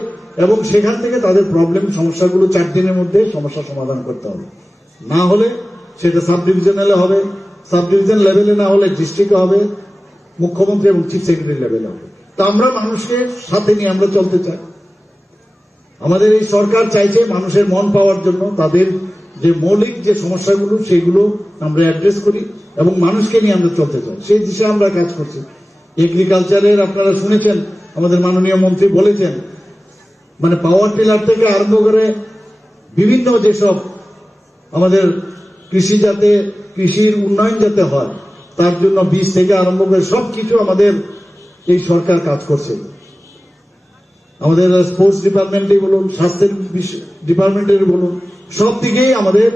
এবং সেখান থেকে তাদের প্রবলেম সমস্যাগুলো 4 দিনের মধ্যে সমস্যা সমাধান করতে হবে। না হলে সেটা সাব ডিভিশনালে হবে, সাব ডিভিশন লেভেলে না হলে ডিস্ট্রিক্টে হবে, মুখ্যমন্ত্রী এবং চিফ সেক্রেটারি লেভেলে হবে। তা আমরা মানুষকে সাথে নিয়ে আমরা চলতে চাই। আমাদের এই সরকার চাইছে মানুষের মন পাওয়ার জন্য তাদের যে মৌলিক যে সমস্যাগুলো সেগুলো আমরা অ্যাড্রেস করি এবং মানুষকে নিয়ে আমরা চলতে চাই, সেই দিশায় আমরা কাজ করছি। এগ্রিকালচারের আপনারা শুনেছেন আমাদের মাননীয় মন্ত্রী বলেছেন, মানে পাওয়ার টিলার থেকে আরম্ভ করে বিভিন্ন যেসব আমাদের কৃষির উন্নয়ন যাতে হয় তার জন্য বীজ থেকে আরম্ভ করে সবকিছু আমাদের এই সরকার কাজ করছে। আমাদের স্পোর্টস ডিপার্টমেন্টে বলুন, স্বাস্থ্যের ডিপার্টমেন্টের বলুন, সব দিকেই আমাদের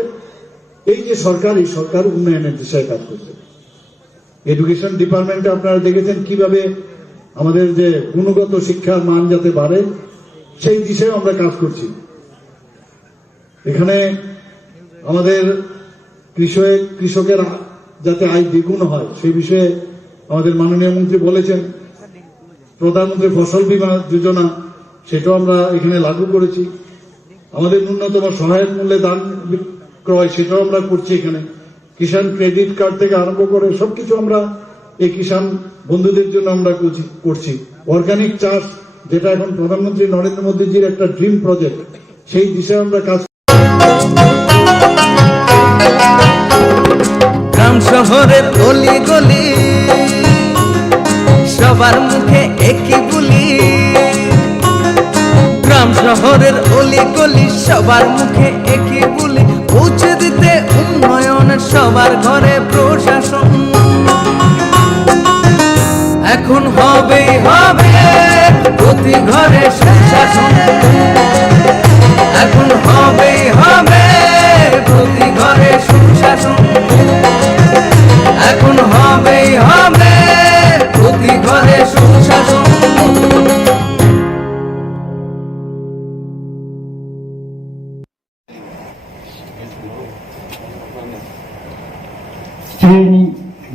এই যে সরকার, এই সরকার উন্নয়নের দিশায় কাজ করছে। এডুকেশন ডিপার্টমেন্টে আপনারা দেখেছেন কিভাবে আমাদের যে গুণগত শিক্ষার মান যাতে বাড়ে সেই দিশায় আমরা কাজ করছি। এখানে আমাদের কৃষকের যাতে আয় দ্বিগুণ হয় সেই বিষয়ে আমাদের মাননীয় মন্ত্রী বলেছেন। প্রধানমন্ত্রী ফসল বীমা যোজনা সেটাও আমরা এখানে লাগু করেছি। আমাদের ন্যূনতম সহায়ক মূল্যে ধান বিক্রয় সেটাও আমরা করছি এখানে। কিষাণ ক্রেডিট কার্ড থেকে আরম্ভ করে সবকিছু আমরা এই কিষাণ বন্ধুদের জন্য আমরা করছি। অর্গানিক চাষ যেটা এখন প্রধানমন্ত্রী নরেন্দ্র মোদীজির একটা ড্রিম প্রজেক্ট, সেই দিশায় আমরা কাজ। গ্রাম শহরের অলি গলি সবার মুখে একই বুলি, গ্রাম শহরের অলি গলি সবার মুখে একই বুলি, পৌঁছে দিতে উন্নয়নের সবার ঘরে প্রশাসন। এখন হবেই হবে প্রতি ঘরে সুশাসন, এখন হবেই হবে প্রতি ঘরে সুশাসন, এখন হবেই হবে প্রতি ঘরে সুশাসন।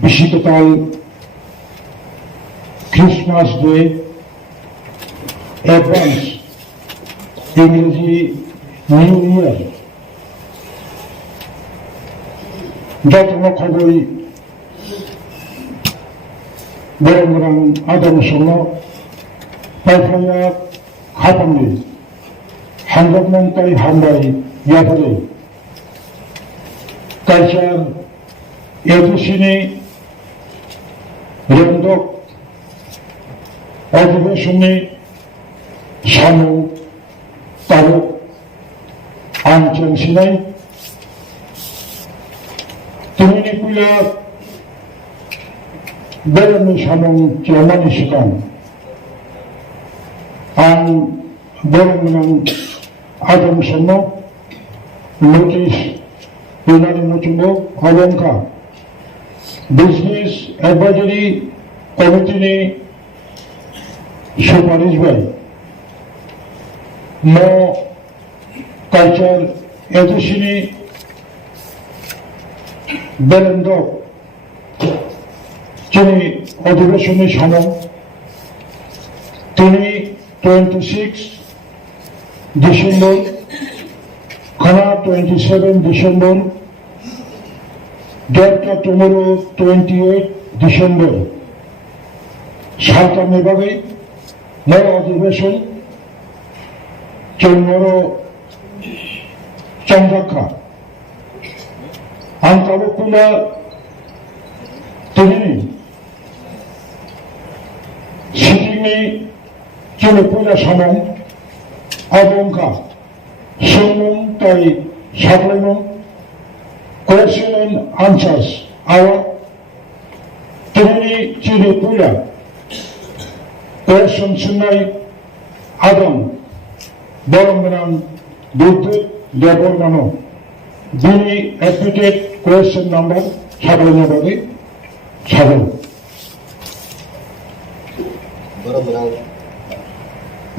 বিশিতকাল ক্রিসমাস ডে অ্যাডভান্স ইংরেজি নিউ ইয়ার যত্ন খবরই বরং আগামী সময় পাইফাইয়া খাপানি 한국문과의 한가위 야구를 কালচার একুশিনী রেন্দক অধিবেশনে সামু তালুক আঞ্চল সিনাই তুমিনি কুলা বেরমি সামু চেয়ারম্যানি সিকান আন বেরমিনাং আদম সন্ন নোটিশ ইউনানি নচুম্ব অলঙ্কা বিজনেস অ্যাডভাইজারি কমিটিনি সুপারিশ বাই ন কালচার একুশিনী বেলেন্দ যিনি অধিবেশনে সামন তিনি 26 ডিসেম্বর খানা 27 ডিসেম্বর ডেটটা টুমোরো 28 ডিসেম্বর সালতামে ভাবে নয় অধিবেশন চন্দ্র চন্দ্রাক্ষা আন্তঃকুলা তিনি সিকিমে চলে পূজা সামন আবঙ্কা সৌমন তাই সাফল্য question and answers our TRIPURA question sunai Adam Borombanan Buddha Debormano Dini admitted question number Sabalabadi Sabal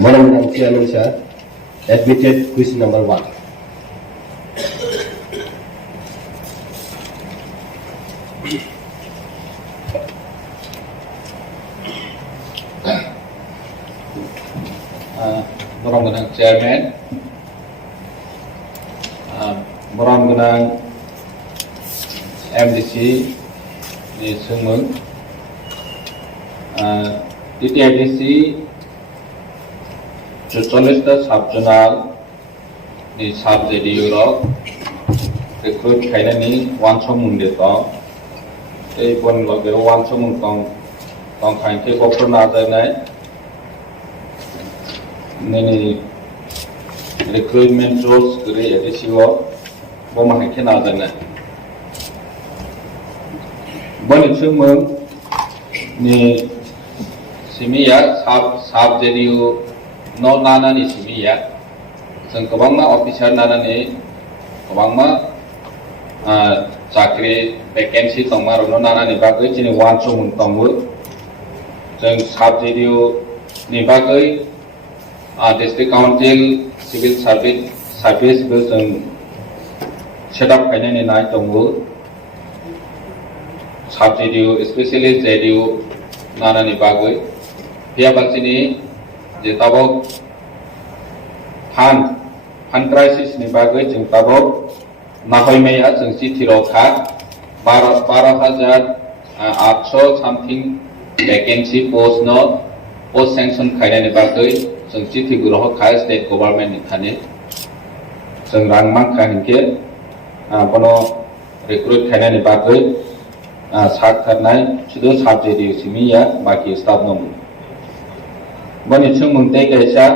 Borombanan Chairman Sir admitted question number 1 Borong Gunang Chairman, Borong Gunang MDC ni Khumulwng, TTIDC 40টা সাবজোনাল ni সাবজেডিও রক রিক্রুট খাইনানি ওয়ানসমুন্ডে দं এই বনলগে ওয়ানসমুং দं খাইনকে গপ্র নাজানাय nini recruitment roles gri edisiwo boma haike najaनाय boni Khumulwng ni simiya subjediyo no nanani simiya जों गोबांमा अफिसार नानानै गोबांमा चाकरि भेकेन्सि दंमारो नानानै बागै दिनै वानसमुं दंबो जों साबजेडिअ नि बागै डिस्ट्रिक्ट काउन्सिल सिभिल सार्भिसबो जों सेटआप खालामनानै नाय दंबो साबजेडिअ स्पेशली जेडिअ नानानै बागै बेयाबासिनि जे ताबो फान क्राइसिस नि बागै जों ताबो नाहयनाया जों चिठिरखा 12,800 सामथिं भेकेन्सि पोस्ट सेंक्शन खायनायनि बागै जों चिठि गुरहखा स्टेट गभर्नमेन्ट नि थाने जों रांमांखा हिंके बनो रिक्रुट खायनायनि बागै साखथारनाय सुदु साबजेडिअ सिमिया बाकी स्टाफ दं बनि Khumulwng कैसा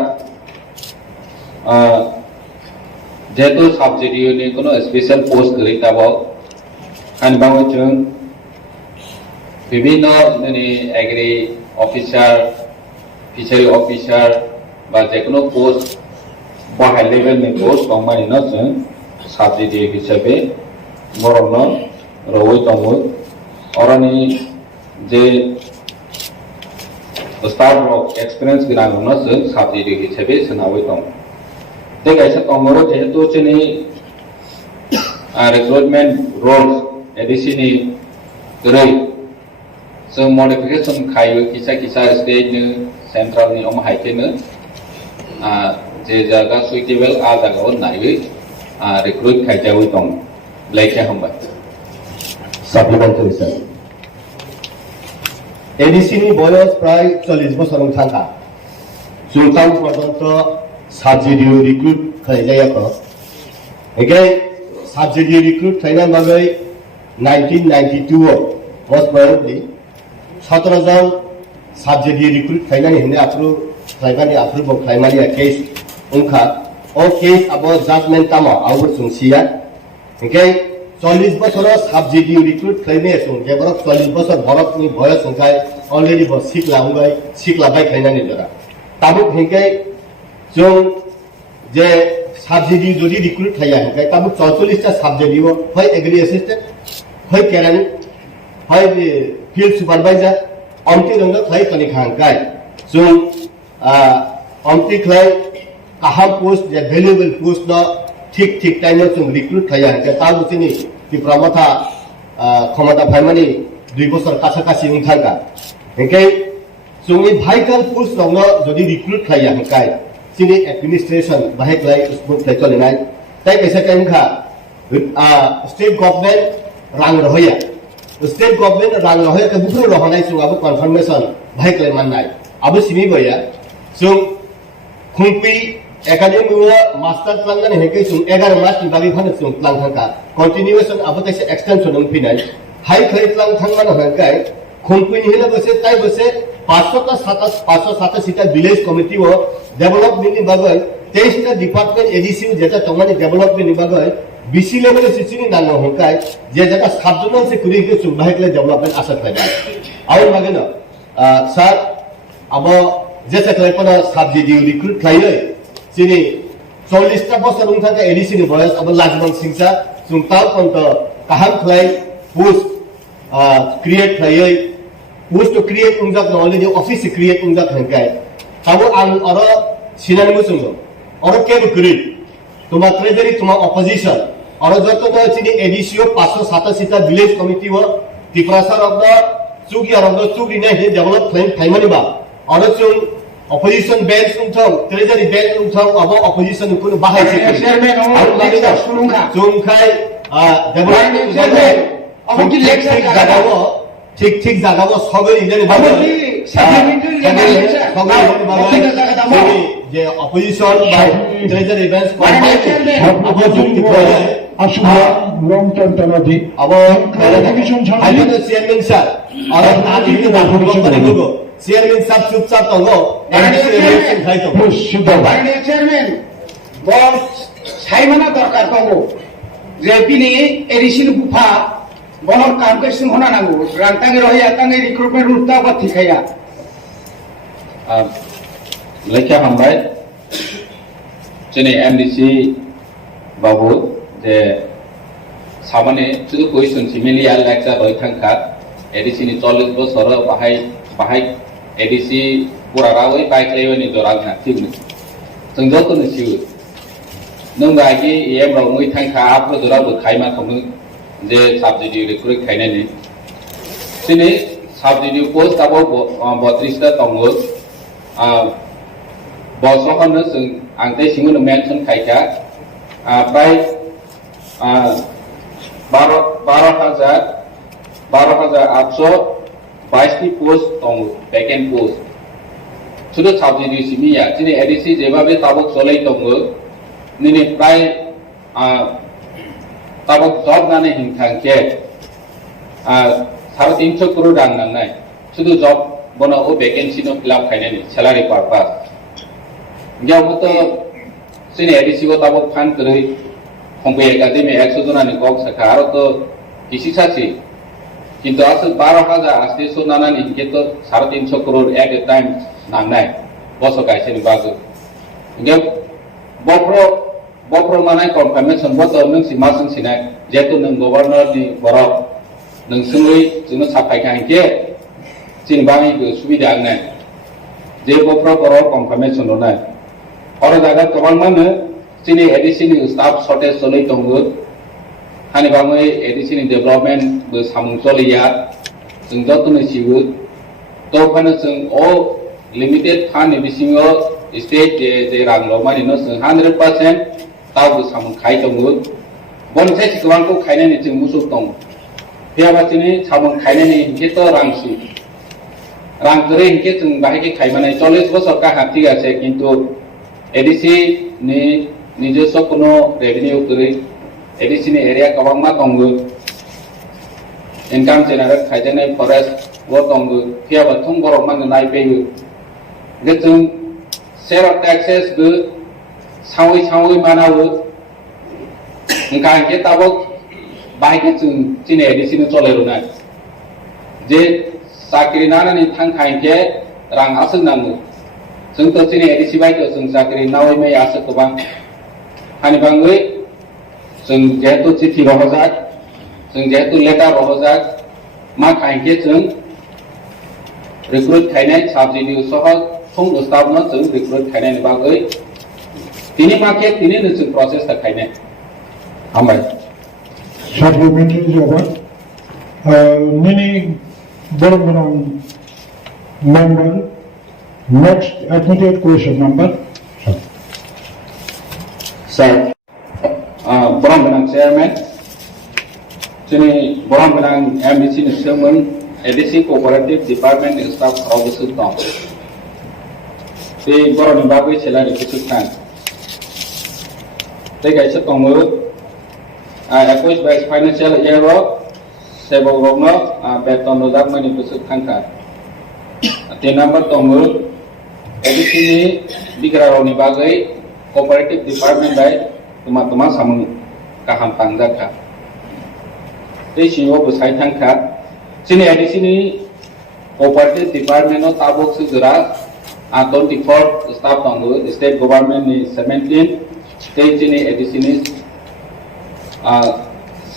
जेहेतु साबजेडिअ नि कोनो स्पेशल पोस्ट गैताबो खानबाव जों विभिन्न ननि एग्री ऑफिसर फिशरी ऑफिसर बा जेकुनो पोस्ट बाहाय लेवल नि पोस्ट दंमानि न जों साबजेडिअ हिसाबै बरनो रवै दङ अरनि जे स्टाफ ऑफ एक्सपीरियंस गोनां न जों साबजेडिअ हिसाबै सोनावै दं ते कैसा तंगरो जेहेतु चनि रिक्रुटमेंट रोल्स एडिसिनि गरै जों मडिफिकेशन खायो किसा स्टेट नि सेंट्रल नि हाइकेनो जे जागा सुइटेबल आ जागाव नायै रिक्रुट खायजावै दं लेखे हमबाय साप्लिमेंटारि सर एडिसि नि बयस प्राय 40 বছর थांखा जुतां पर्यंत साबजेडिअ रिक्रुट खायजायाखो एगे साबजेडिअ रिक्रुट खायना बागै 1992 most probably 17 जन साबजेडिअ रिक्रुट खायनानि हिने अप्रुव खायमानि केस उनखा ओ केस अब जजमेंट तामा आउट सुंसिया एगे 40 বছর साबजेडिअ रिक्रुट खायने सुं जेबरक 40 বছর भरतनि बयस संखाय अलरेडी ब सिखलाबाय खायनानि जरा ताबुक हेके जों जे साबजेडिअ जदि रिक्रुट खाया हेके ताबुक 44 टा साबजेडिअ হয় एग्री असिस्टेंट হয় केरानि হয় फील्ड सुपरवाइजर अमति रंग खाय कनि खांकाय जों अमति खाय काहा पोस्ट जे वैल्यूएबल पोस्ट न ठीक टाइम जों रिक्रुट खाया हेके ताबुसिनि प्रमथा क्षमता फायमानि 2 বছর काछाकाछि उनथांगा हेके जोंनि भाइटल पोस्ट रंग जदि रिक्रुट खाया हेकाय सिनि एडमिनिस्ट्रेशन बाहेकलाय स्मुथ चलिनाय ताइ कैसा टाइमखा स्टेट गवर्नमेंट रां रहया स्टेट गवर्नमेंट रां रहया के बुखु रहनाय सुंगाबो कन्फर्मेशन बाहेकलाय माननाय आबो सिमि बया जों खुंपि एकाडेमी मास्टर प्लान हेके जों 11 मास नि बागै फानो जों प्लान थांका कंटिन्यूएशन आबो कैसे एक्सटेंशन उनफिनाय हाइ खाय प्लान थांमान हकाय खुंपि नि हेला बसे ताइ बसे 587 विलेज कमिटी वो डेवलपमेंट नि बागै 23 टा डिपार्टमेंट एडीसी जेटा तंगानि डेवलपमेंट नि बागै बीसी लेवल सिसिनि नांगौ होकाय जे जगह सबजोनल से कुरि के सुबाइकले डेवलपमेंट आसा खायबा आउर मागेन सर अब जेसे क्लाइपन सबजेडिअ रिक्रुट खायो सिनि 40 टा बसर उनथा एडीसी नि बयस अब लाजमन सिंसा सुंताव पंत काहाम खलाय पोस्ट क्रिएट खायो पोस्ट क्रिएट उनजाक अलरेडी ऑफिस क्रिएट उनजाक हंकाय ताबो आं अर सिनानि मुसुंगो अर केबो क्रिएट तुमा ट्रेजरी तुमा अपोजिशन और जत न चिनि एडीसीओ 587 टा विलेज कमिटी वो त्रिपुरा सर अब चुगिया रंग चुगि नै हे डेभलप खाइमानि बा और जों opposition bench ungthong treasury bench ungthong abo opposition kun bahai se chairman jungkhai development abo ki lecture jagao ঠিক জাগাও সগরি ইনে যে অপোজিশন বা treasury bench chairman sir chairman সাহেব চুপচাপ তো চেয়ারম্যান বল সাইমানা দরকার পাবো যে তিনি এডিশন গুফা বলর কাম কেসিম হনা নাঙ্গু রান্তাঙ্গে রহিয়া তাঙ্গে রিক্রুটমেন্ট রুটটা বা ঠিকাইয়া লেখা হামবাই এমডিসি বাবু যে সামানে শুধু কুইশন সিমিলিয়া লেকচার রই থাকা এডিসি নি 40 বছর বাহাই एडीसी पुरारावै बाइक्लायनि जरांना थिगनो जों जतनो सिउ नों बागि एम राव मै थांखा आपरो जराबो खायमा खमनो जे साबजेक्ट रिक्रुट खायनानि दिनै साबजेक्ट पोस्ट आबो 32 ता दङो बसखनो जों आंते सिङो मेनसन खायका प्राय 12,822 पोस्ट दङ vacant post শুধু সাবজেক্ট সিমিয়া দিनै एडीसी जेबाबे ताबक चलै दङ निने प्राय ताबक जब नाने हिंखांके 350 करोड़ रां नांनाय শুধু जब बना ओ वैकेंसी नो फिलअप खायनानि सैलारि पारपास गेवमतो दिनै एडीसी को ताबक फान करै हमपे एकाडेमी 100 जनानि कक साखा आरो तो किसी सासी কিন্তু আসলে 12,800 নানান ইনকে তো 350 करोड़ एट ए टाइम नांनाय बसो गायसेनि बागो गे बप्रो मानाय कनफार्मेशन बतो नों सिमा जों सिनाय जेतु नों गवर्नर नि बरफ नों सुंगै जों साफाय खांके सिनबानि सुबिदा आंनाय जे बप्रो बरफ कनफार्मेशन होनाय और जागा गोबां माने सिनि एडीसी नि स्टाफ शॉर्टेज चलै दंगो हानि बाङै एडीसी नि डेभलपमेन्ट बो सामुं चलिया जों जतनो सिबो तो फानो जों ओ लिमिटेड फान्ड बिसिङो स्टेट जे रां लमानि न जों 100% ताबो सामुं खाय दङो बनसे सिगवांखौ खायनायनि जों मुसुक दं फेयाबासिनि सामुं खायनायनि हिंके तो रांसु रां करे हिंके जों बाहायके खायमानाय 40 बছর का हाथि আছে কিন্তু एडीसी नि নিজস্ব কোনো রেভিনিউ করে एडीसी नि एरिया कबांमा दंगो इनकाम जेनारेट खायजेनाय फरेस्ट वो दंगो फियाबा थुं बरफ मांगो नायफैयो जे जों शेयर अफ टैक्सेस बो सावै मानावो ओंका के ताबो बाहायके जों दिनै एडीसी नि चलायरोनाय जे साख्रि नानानि थांखायके रां आसो नांगो जों तो दिनै एडीसी बायदो जों साख्रि नावै मै आसो गोबां हानि बाङै जों जेहेतु चिठी रहजाक जों जेहेतु लेटार रहजाक मा खायके जों रिक्रुट खायनाय साबजेक्ट सह थुं स्टाफनो जों रिक्रुट खायनायनि बागै तिनि माके तिनि जों प्रसेस ta खायनाय हामबाय supplementary जवाब many Boromon member next admitted question number sir Boromon chairman sini Boromon MDC ni chairman ADC cooperative department staff of the sultan the Boromon bagui selari sultan they guys tongo approach by financial year sebo rogno beton rozak mani sultan ka the number tongo ADC ni bigraro ni bagui cooperative department by teman-teman samun kaham pangjaka tei singo besai tangka sini di sini cooperative department no tabok segera 24 staff tanggo state government ni 17 state ini di sini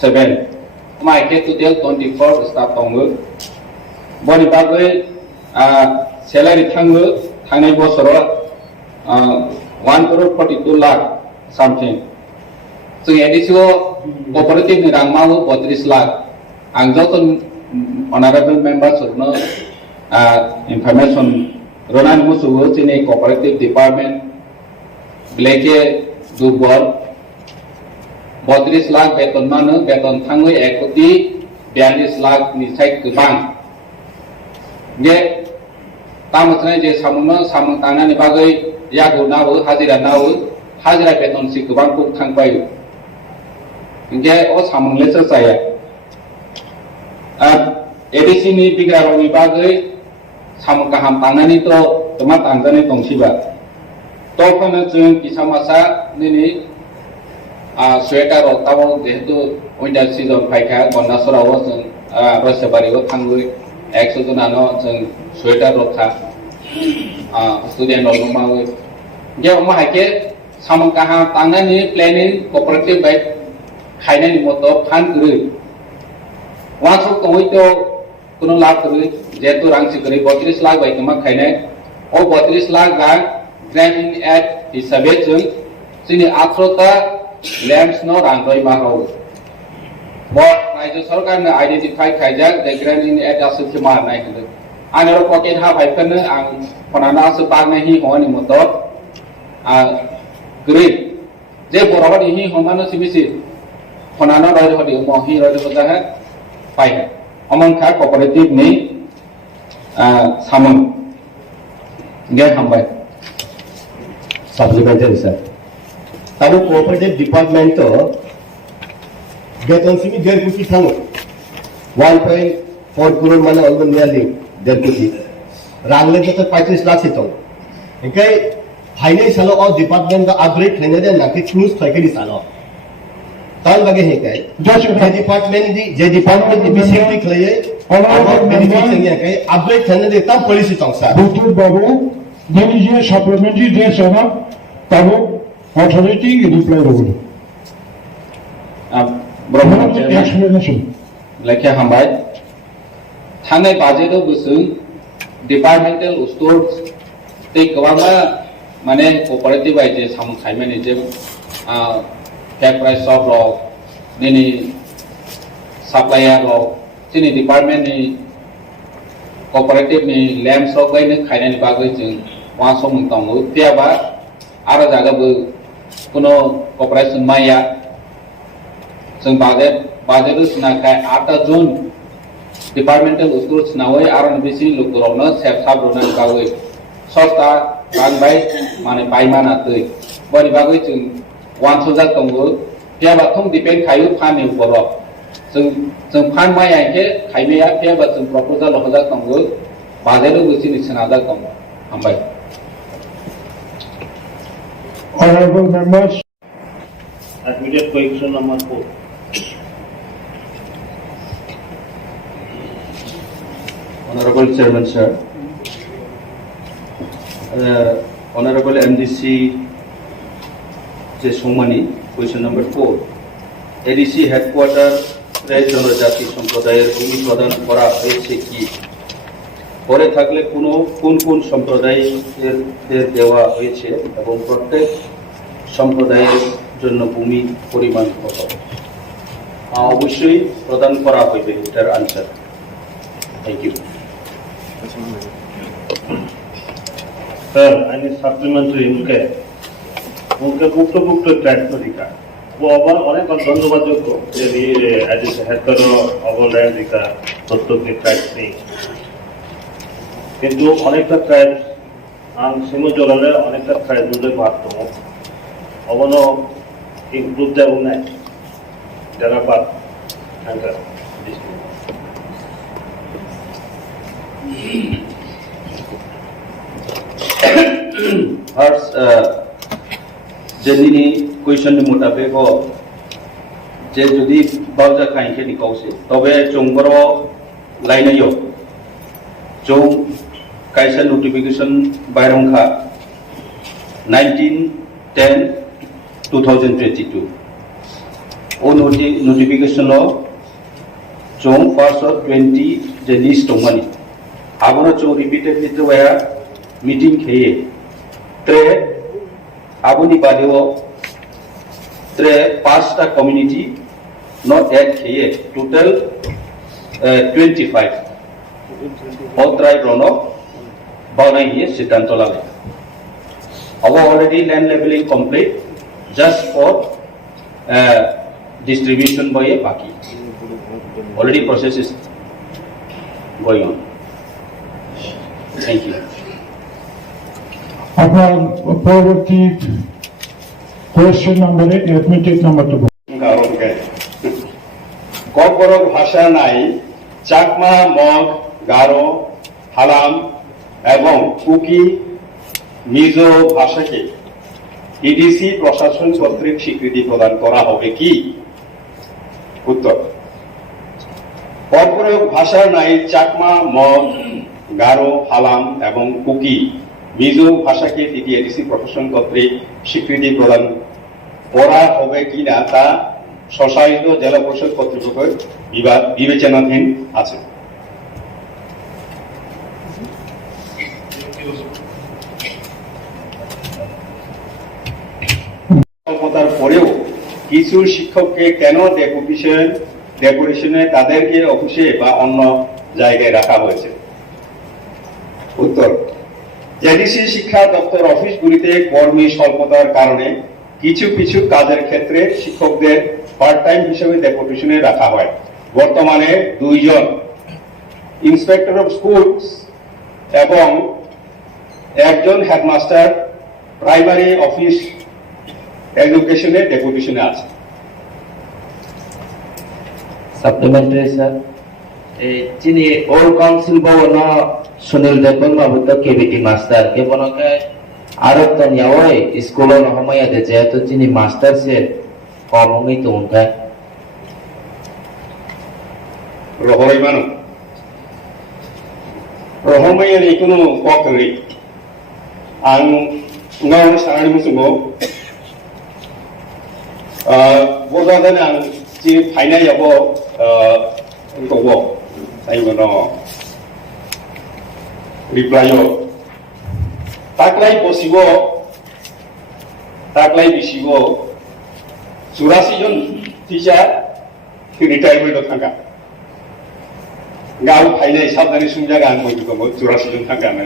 7 mai ke total 24 staff tanggo boni bagai salary tanggo thangai bosoro 1.42 lakh something so ADC cooperative ni rang mau 32 lakh ang joton honorable members no information Ronan Musu in a cooperative department, Blake Dubor, 32 lakh बेतन मानो बेतन थांगो एकोटी 42 लाख निसाय गोबां ये तामसनाय जे सामुनो सामुं तांनानि बागै यागो नावो हाजिरा बेतन सि गोबां को थांबाय इंगे ओ सामुंलेसो जाया एडिसि नि बिग्रारनि बागै सामुं गाहाम तांनानि तो तमा तांजानि दंसिबा तखनो जों किसामासा निनि स्वेटार तावो जेहेतु उइन्टार सिजन फायखा गन्नासराव जों रसबारियाव थांगो 100 जनानो जों स्वेटार रथा स्टुडेन्ट मावो जे माहाके सामन काहा तांनानि प्लेनिं कोऑपरेटिव बाय खायनानि मतो फान गरे वासो कइतो कुनो लाभ गरे जेहेतु रांसि गरे 32 लाख बाय तमा खायनाय ओ 32 लाख गां ग्रान्टिं एट हिसाबै जों जोंनि 18टा लैंड्स नो रांगय मारो राज्य सरकार ने आइडेंटिफाई खायजा ग्रान्टिं एट आसुखि मारनाय होदो आरो पकेट हा फाइफनो आं फनाना आसु पागनाय हि होनि मतो ग्रे जे बरहदि हि हमानो सिबिसि फनाना रय हदि महि रय होजा है पाइ अमनखा कोऑपरेटिव नि सामन गे हमबाय supplementary sir Tabo cooperative department तो बेतन सिमी 1.5 कोटी थांगो 1.4 करोड़ माने ऑलमोस्ट नियरली 1.5 कोटी रांगले तो 35 लाख से तो इनके फाइनेंशियल और डिपार्टमेंट का अपग्रेड खाने दे ना कि क्रूज थाकेनि सालो तान लगे है के जे डिपार्टमेंट इफिशिएंटली खले और बेनिफिट संगे के अपग्रेड खाने दे तब पॉलिसी तंसा बुतुर बाबू देनी जे सप्लीमेंटरी दे सना Tabo authority reply role explanation लेखे हमबाय थांनाय बाजेटआव गोसो डिपार्टमेंटल स्टोर्स ते गोबाङा माने कोऑपरेटिव आइजे सामु खायमानि जे कैश प्राइस शॉप रो दिनि सप्लायर रो दिनि डिपार्टमेंट नि कोऑपरेटिव नि लैंड शॉप गायनो खायनानि बागै जों वासो मुंतांगो त्याबा आरो जागाबो कुनो कॉर्पोरेशन माया जों बाजेट सुनाखाय 8 जून डिपार्टमेंटल स्टोर सुनावै आरो बेसि लोकरनो सेफ साब्रना गावै सस्ता रांबाय माने बायमाना तै बनि बागै जों 100 दंगो पेबाथम डिपेंड खायो फानि बर जों फान मायाके खायमेया पेबा जों प्रपोजल होजा दंगो बाजेटआव बेसि निसनादा दं हमबाय Honorable members, Admitted question number 4. Honorable Chairman, sir. Honorable MDC Jesomani, question number 4. ADC headquarter জনজাতি সম্প্রদায়ের ভূমি প্রদান করা হয়েছে কি পরে থাকলে কোন সম্প্রদায়ের দেওয়া হয়েছে এবং প্রত্যেক সম্প্রদায়ের জন্য ভূমি পরিমাণ কত অবশ্যই প্রদান করা হবে এটার answer thank you Sir, I need supplementary उनके गुप्त टैक्स अधिकार वो আবার অনেক ধন্যবাদযোগ্য যে এডিসি হেডকোয়ার্টার অবলয়ন অধিকার প্রত্যেক ট্যাক্স নেই কিন্তু অনেকটা ট্রাইবস সিমো জলালে অনেকটা ট্রাইবসদের ভাগতো অবন ইনক্লুড দেবো নাই যারা পাত থাকা First, जेनिनि क्वेश्चन मुताबिक हो जे जुदि बावजा खाइके निकाउसे तबे जोंबर लाइनायो जो कायसा नोटिफिकेशन बायरंखा 19/10/2022 ओ नोटिफिकेशन जो फर्स्ट 20 जे लिस्ट दंमानि आबनो जो रिपीटेडलि तोया मीटिंग खेये त्रे आबुनि बादेव त्रे 5टा कम्युनिटी नॉट एड खेये टोटल 25 all tribe rono বানাই নিয়ে সিদ্ধান্ত লাগে already land leveling complete just for distribution by a baki already process is going on. Thank you. আপনার পরবর্তী কোয়েশ্চেন নম্বরে অ্যাডমিটেড নাম্বারটা ককবরক ভাষা নাই চাকমা, মগ, গারো, হালাম এবং কুকি, মিজো ভাষাকে ইডিসি প্রশাসন কর্তৃক স্বীকৃতি প্রদান করা হবে কি? উত্তর, ককবরক ভাষা নাই চাকমা, মগ, গারো, হালাম এবং কুকি, মিজো ভাষাকে ইডিসি প্রশাসন কর্তৃক স্বীকৃতি প্রদান করা হবে কিনা তা স্বশাসিত জেলা পরিষদ কর্তৃপক্ষের বিবেচনাধীন আছে। স্বল্পতার পরেও কিছু শিক্ষককে কেন ডেপুটেশনে তাদেরকে অফিসে বা অন্য জায়গায় রাখা হয়েছে? উত্তর, জেডিসি শিক্ষা দপ্তর অফিসগুলিতে কর্মী স্বল্পতার কারণে কিছু কিছু কাজের ক্ষেত্রে শিক্ষকদের পার্ট টাইম হিসেবে ডেপুটেশনে রাখা হয়। বর্তমানে 2 জন ইন্সপেক্টর অফ স্কুলস এবং 1 জন হেডমাস্টার প্রাইমারি অফিস এডুকেশনে ডেপুটেশনে আছে। সাপ্লিমেন্টারি স্যার, এই যিনি ওল্ড কাউন্সিল ভবন সুনীল দেবন বাবুত কেবিটি মাস্টার কেবনকে আরব তনিয়াওই স্কুলের রহমাইয়াতে যেহেতু যিনি মাস্টার সে কমই তো উনকা রহমাইমানো রহমাইয়ানি কোনো ককরি আং ngaw sarani musungo bozadan ang ji phaina yabo ko bo sai mono reply yo taklai bosibo taklai bisibo 84 জন টিচার রিটায়ারমেন্ট থাকা গাও ফাইনাই সাবধানে সুমজাगा आं बयबो 84 জন থাকা ना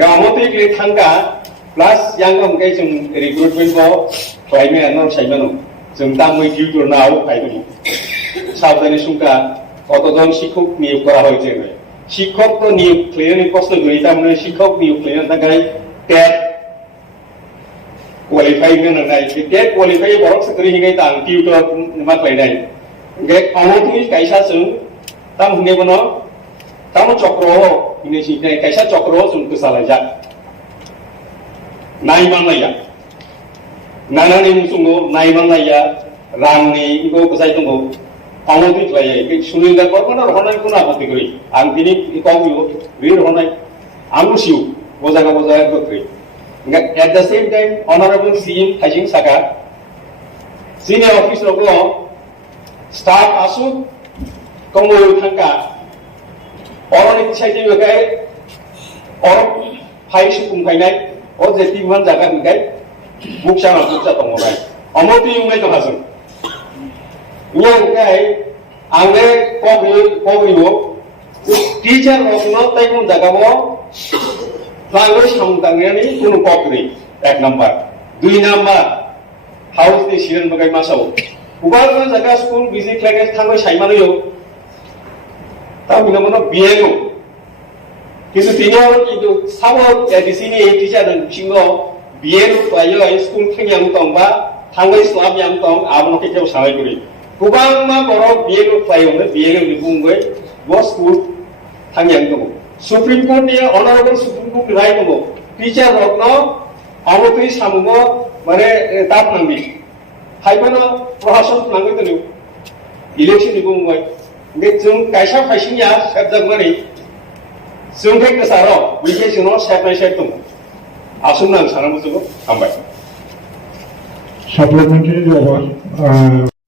गामते के थांगा प्लस yang amkai जों रिक्रुटमेन्ट को खालामनो आनो साइमानो जों दामै टिउटर नाव फाइदो साबधाने सुंका কতজন শিক্ষক নিয়োগ করা হয়েছে শিক্ষক তো নিয়োগ ক্লিয়ারলি প্রশ্ন করি তার মানে শিক্ষক নিয়োগ ক্লিয়ার থাকায় টেট কোয়ালিফাই না নাই টেট কোয়ালিফাই বরক সাকরি হিগাই তাং টিউटर मा खालायनाय गे अनोथि कायसा जों ताम हुने बनो ताम चक्र हिने सिनाय कायसा चक्र जों गोसालायजा नायमानलाया नानानि मुसुंगो नायमानलाया रांनि इखौ गोसाय दंगो अनोथि खालायो बे सुनिल गरमाना रहनाय कुना आपत्ति करि आं बिनि इकॉबियो बे रहनाय आं बुसिउ बजागा गोख्रै at the same time honorable CM Hajing Saka senior officer ko staff asu komo thangka oroni saiti bagai or phai sukum kainai o jeti man jaga ngai buksa tongai amoti ungai to hasun yang kai ange kogriwo teacher okno tai mun jaga mo Language samtangani kuno pokri 1 number 2 number house ni siren bagai masau ubal na jaga school busy class thangoi saimano yo ta binamono biego কিন্তু তিনি কিন্তু সাবো এডিসিনি teacher dan singo biego payo school thangyam tong ba thangoi slab yam tong abno ke jau sabai kuri kubang ma boro biego payo ne biego ni bungoi bo school thangyam tong Supreme Court ni honorable Supreme Court rai mo teacher rokno amotui samungo mane tap nangbi haibano prohason nangoi tonu election ni bungoi nge jung kaisa phaisinya sabjak mani jung ke kasaro wike sino sapnai set tung asun nang sanamu jugo ambai supplementary jawab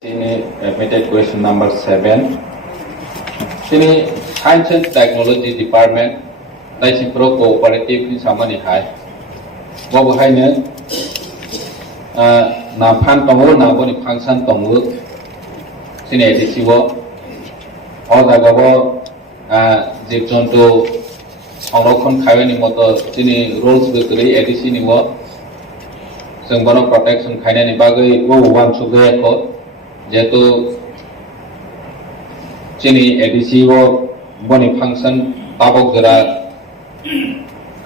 ini admitted question number 7 ini Science and Technology Department TRIPURA cooperative ni samani hai bo hai ne na phan tongo na boni function tongo sine disibo o daga bo jib jonto সংরক্ষণ খাইনি মতো চিনি রুলস ভিতরে এডিসি নিব जों बनो प्रटेक्शन खायनायनि बागै वान सुगैयाखौ जेहेतु चिनि एडिसि वो बनि फांसन ताबक जरा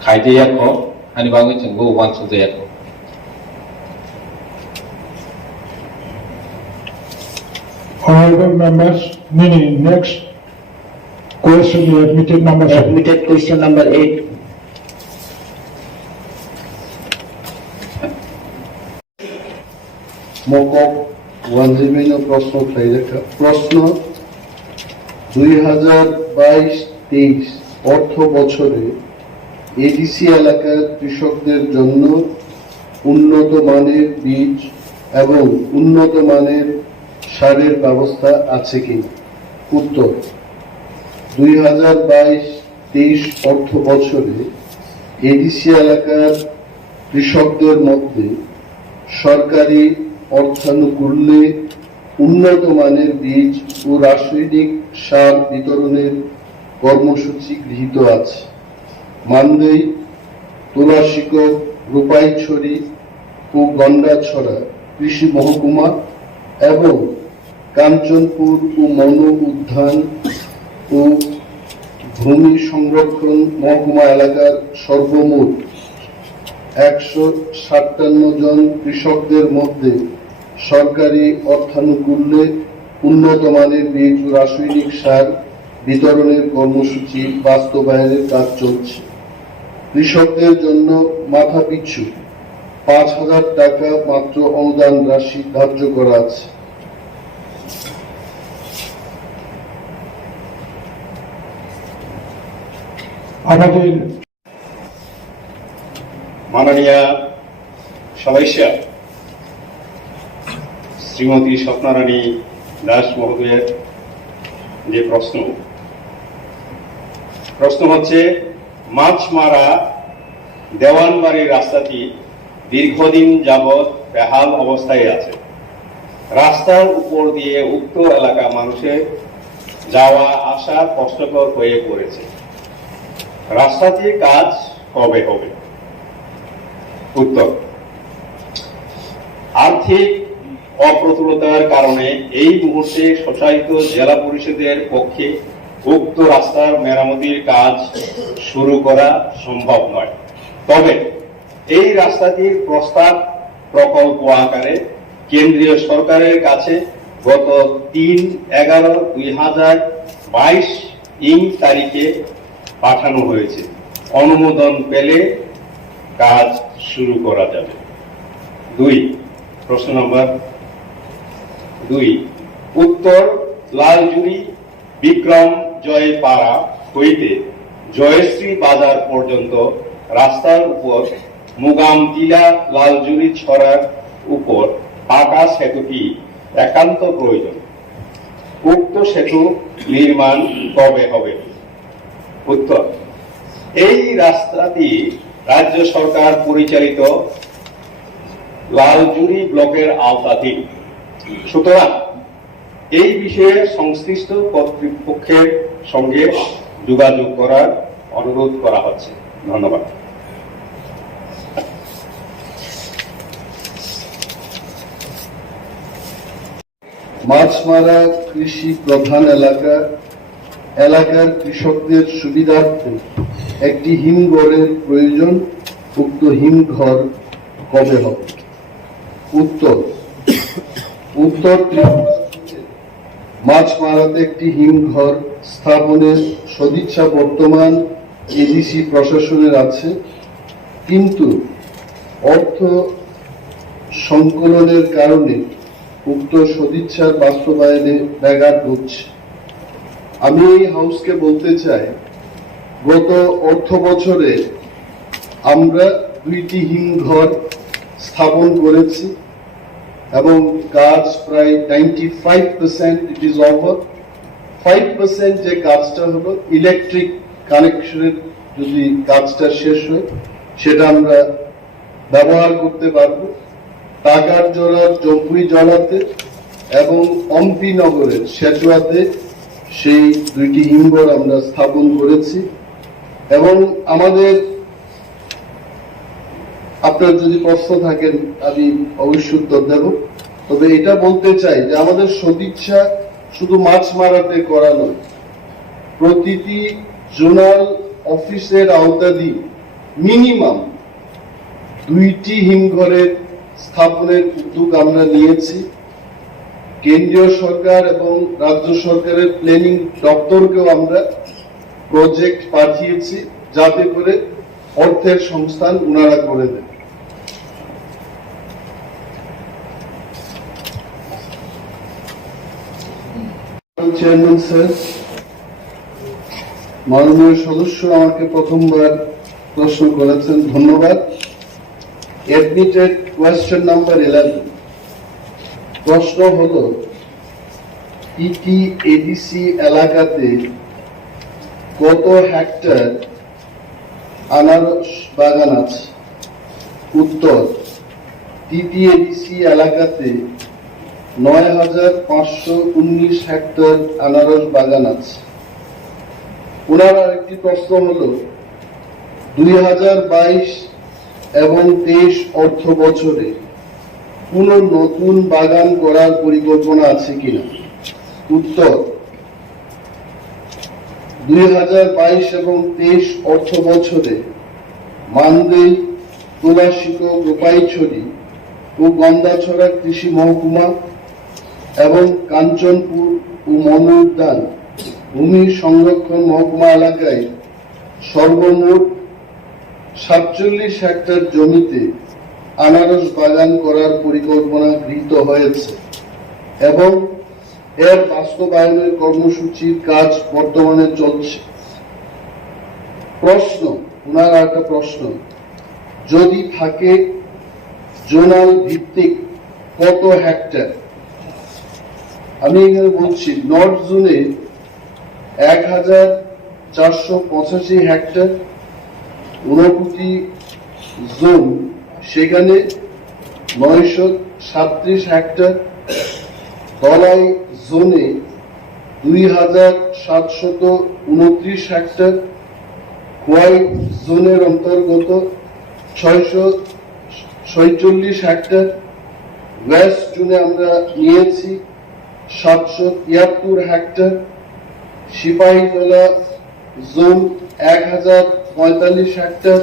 खायदैयाखौ हानि बागै जों वान सुगैयाखौ Honorable members, next question admitted number 7. Admitted question number 8. মকক ওয়ানজিবিন প্রশ্ন উঠাই রেখা প্রশ্ন 2022-23 অর্থ বছরে এডিসি এলাকার কৃষকদের জন্য উন্নত মানের বীজ এবং উন্নত মানের সারের ব্যবস্থা আছে কিনা? উত্তর 2022-23 অর্থ বছরে এডিসি এলাকার কৃষকদের মধ্যে সরকারি অর্থানুকূল্যে উন্নত মানের বীজ ও রাসায়নিক সার বিতরণের কর্মসূচি গৃহীত আছে। মানদেই, তুলাশিকক, রূপাইছড়ি ও গন্ডাছড়া কৃষি মহকুমা এবং কাঞ্চনপুর ও মনো উদ্যান ও ভূমি সংরক্ষণ মহকুমা এলাকার সর্বমোট 157 জন কৃষকদের মধ্যে সরকারি অর্থানুকূল্যে উন্নত মানের বীজ ও রাসায়নিক সার বিতরণের কর্মসূচি বাস্তবায়নের কাজ চলছে। কৃষকদের জন্য মাথাপিছু 5,000 টাকা মাত্র অনুদান রাশি ধার্য করা আছে। আমাদের মাননীয় সদস্য শ্রীমতী স্বপ্নারানী দাস মহোদয়ের যে প্রশ্ন হচ্ছে মাছমারা দেওয়ানবাড়ির রাস্তাটি দীর্ঘদিন যাবৎ বেহাল অবস্থায় আছে। রাস্তার উপর দিয়ে উক্ত এলাকা মানুষের যাওয়া আসা কষ্টকর হয়ে পড়েছে। রাস্তাটির কাজ কবে হবে? উত্তর, আর্থিক অপ্রতুলতার কারণে এই মুহূর্তে স্বশাসিত জেলা পরিষদের পক্ষে উক্ত রাস্তার মেরামতির কাজ শুরু করা সম্ভব নয়। তবে এই রাস্তাটির প্রস্তাব প্রকল্প আকারে কেন্দ্রীয় সরকারের কাছে গত 3/11/2022 তারিখে পাঠানো হয়েছে। অনুমোদন পেলে কাজ শুরু করা যাবে। প্রশ্ন নম্বর 2, উত্তর লালজুড়ি বিক্রম জয় পাড়া হইতে জয়শ্রী বাজার পর্যন্ত রাস্তার উপর মুগামটিলা লালজুড়ি ছড়ার উপর পাকা সেতুটি একান্ত প্রয়োজন। উক্ত সেতু নির্মাণ কবে হবে? উত্তর, এই রাস্তাটি রাজ্য সরকার পরিচালিত লালজুড়ি ব্লকের আওতাধীন। সুতরাং এই বিষয়ে সংশ্লিষ্ট কর্তৃপক্ষের সঙ্গে যোগাযোগ করার অনুরোধ করা হচ্ছে। ধন্যবাদ। মাছমারা কৃষি প্রধান এলাকার কৃষকদের সুবিধার্থে একটি হিমঘরের প্রয়োজন। উক্ত হিমঘর কবে হবে? উত্তর মাছমারাতে একটি হিমঘর স্থাপনের সদিচ্ছা বর্তমান এডিসি প্রশাসনের আছে, কিন্তু অর্থ সংকলনের কারণে উক্ত সদিচ্ছার বাস্তবায়নে ব্যাঘাত ঘটছে। আমি এই হাউসকে বলতে চাই, গত অর্থ বছরে আমরা 2টি হিমঘর স্থাপন করেছি এবং কাজ প্রায় 95% ইট ইজ ওভার। 5% যে কাজটা হলো ইলেকট্রিক কানেকশনের, যদি কাজটা শেষ হয় সেটা আমরা ব্যবহার করতে পারবো। টাকার জোড়ার জম্পুই জলাতে এবং অম্পি নগরের সেতুয়াতে সেই 2টি হিমঘর আমরা স্থাপন করেছি এবং আমাদের আপনার যদি প্রশ্ন থাকেন আমি অবশ্যই উত্তর দেব। তবে এটা বলতে চাই যে আমাদের সদিচ্ছা শুধু মাছ মারাতে করা নয়, প্রতিটি জোনাল অফিসের আওতাধীন মিনিমাম 2টি হিমঘরের স্থাপনের উদ্যোগ আমরা নিয়েছি। কেন্দ্রীয় সরকার এবং রাজ্য সরকারের প্ল্যানিং দপ্তরকেও আমরা প্রজেক্ট পাঠিয়েছি, যাতে করে অর্থের সংস্থান উনারা করে দেন। চেয়ারম্যান স্যার, মাননীয় সদস্য আমাকে প্রথমবার প্রশ্ন করেছেন, ধন্যবাদ। Admitted question number 11। প্রশ্ন হলো ইটি এডিসি এলাকাতে কত হেক্টর আনারস বাগান আছে? উত্তর, টিটিএডিসি এলাকাতে 9,519 হেক্টর আনারস বাগান আছে। ওনার আরেকটি প্রশ্ন হলো 2022 এবং 23 অর্থ বছরে কোন নতুন বাগান করার পরিকল্পনা আছে কিনা? উত্তর, 2022 এবং 23 অর্থ বছরে মানদেই, তুলাশিক, গোপাইছড়ি ও গন্দাছড়া কৃষি মহকুমা এবং কাঞ্চনপুর ও মনু উদ্যান ভূমি সংরক্ষণ মহকুমা এলাকায় সর্বমোট 47 হেক্টর জমিতে আনারস বাগান করার পরিকল্পনা গৃহীত হয়েছে এবং এর বাস্তবায়নের কর্মসূচির কাজ বর্তমানে চলছে। প্রশ্ন, ওনার একটা প্রশ্ন, যদি থাকে জোনাল ভিত্তিক কত হেক্টর? আমি এখানে বলছি নর্থ জোনে 1,485 হেক্টর, ঊনকোটি জোন সেখানে 937 হেক্টর, ধলাই জোনে 2,729 হেক্টর, খোয়াই জোনের অন্তর্গত 646 হেক্টর, ওয়েস্ট জোনে আমরা নিয়েছি 773 hectare, Sepahijala zone 1,045 hectare,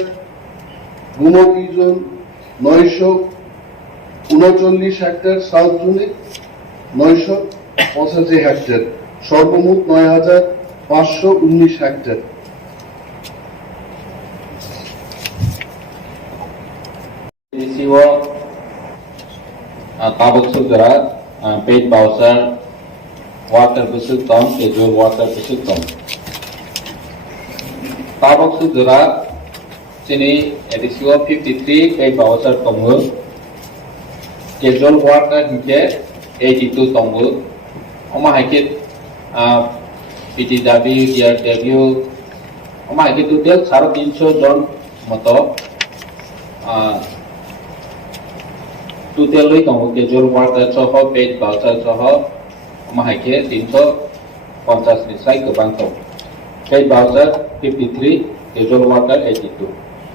Gomati zone 939 hectare, south জোনে 985 হেক্টর, সর্বমোট 9,519 hectare. Tabuk Sudara, paid Bowser, water Busuk Tom, schedule water Busuk Tom. Tabuk Sudara, Sini, edisio 53, paid Bowser Tongu, schedule water Hike, 82 Tongu, Oma Hikit, PTW, DRW, Oma Hikit Tutel, 350 John Moto, Tutel Lui Tongu, schedule water Soho, paid Bowser Soho, Oma Hikit, 350 Nisai Kubanto. Paid Bowser 53, schedule water 82.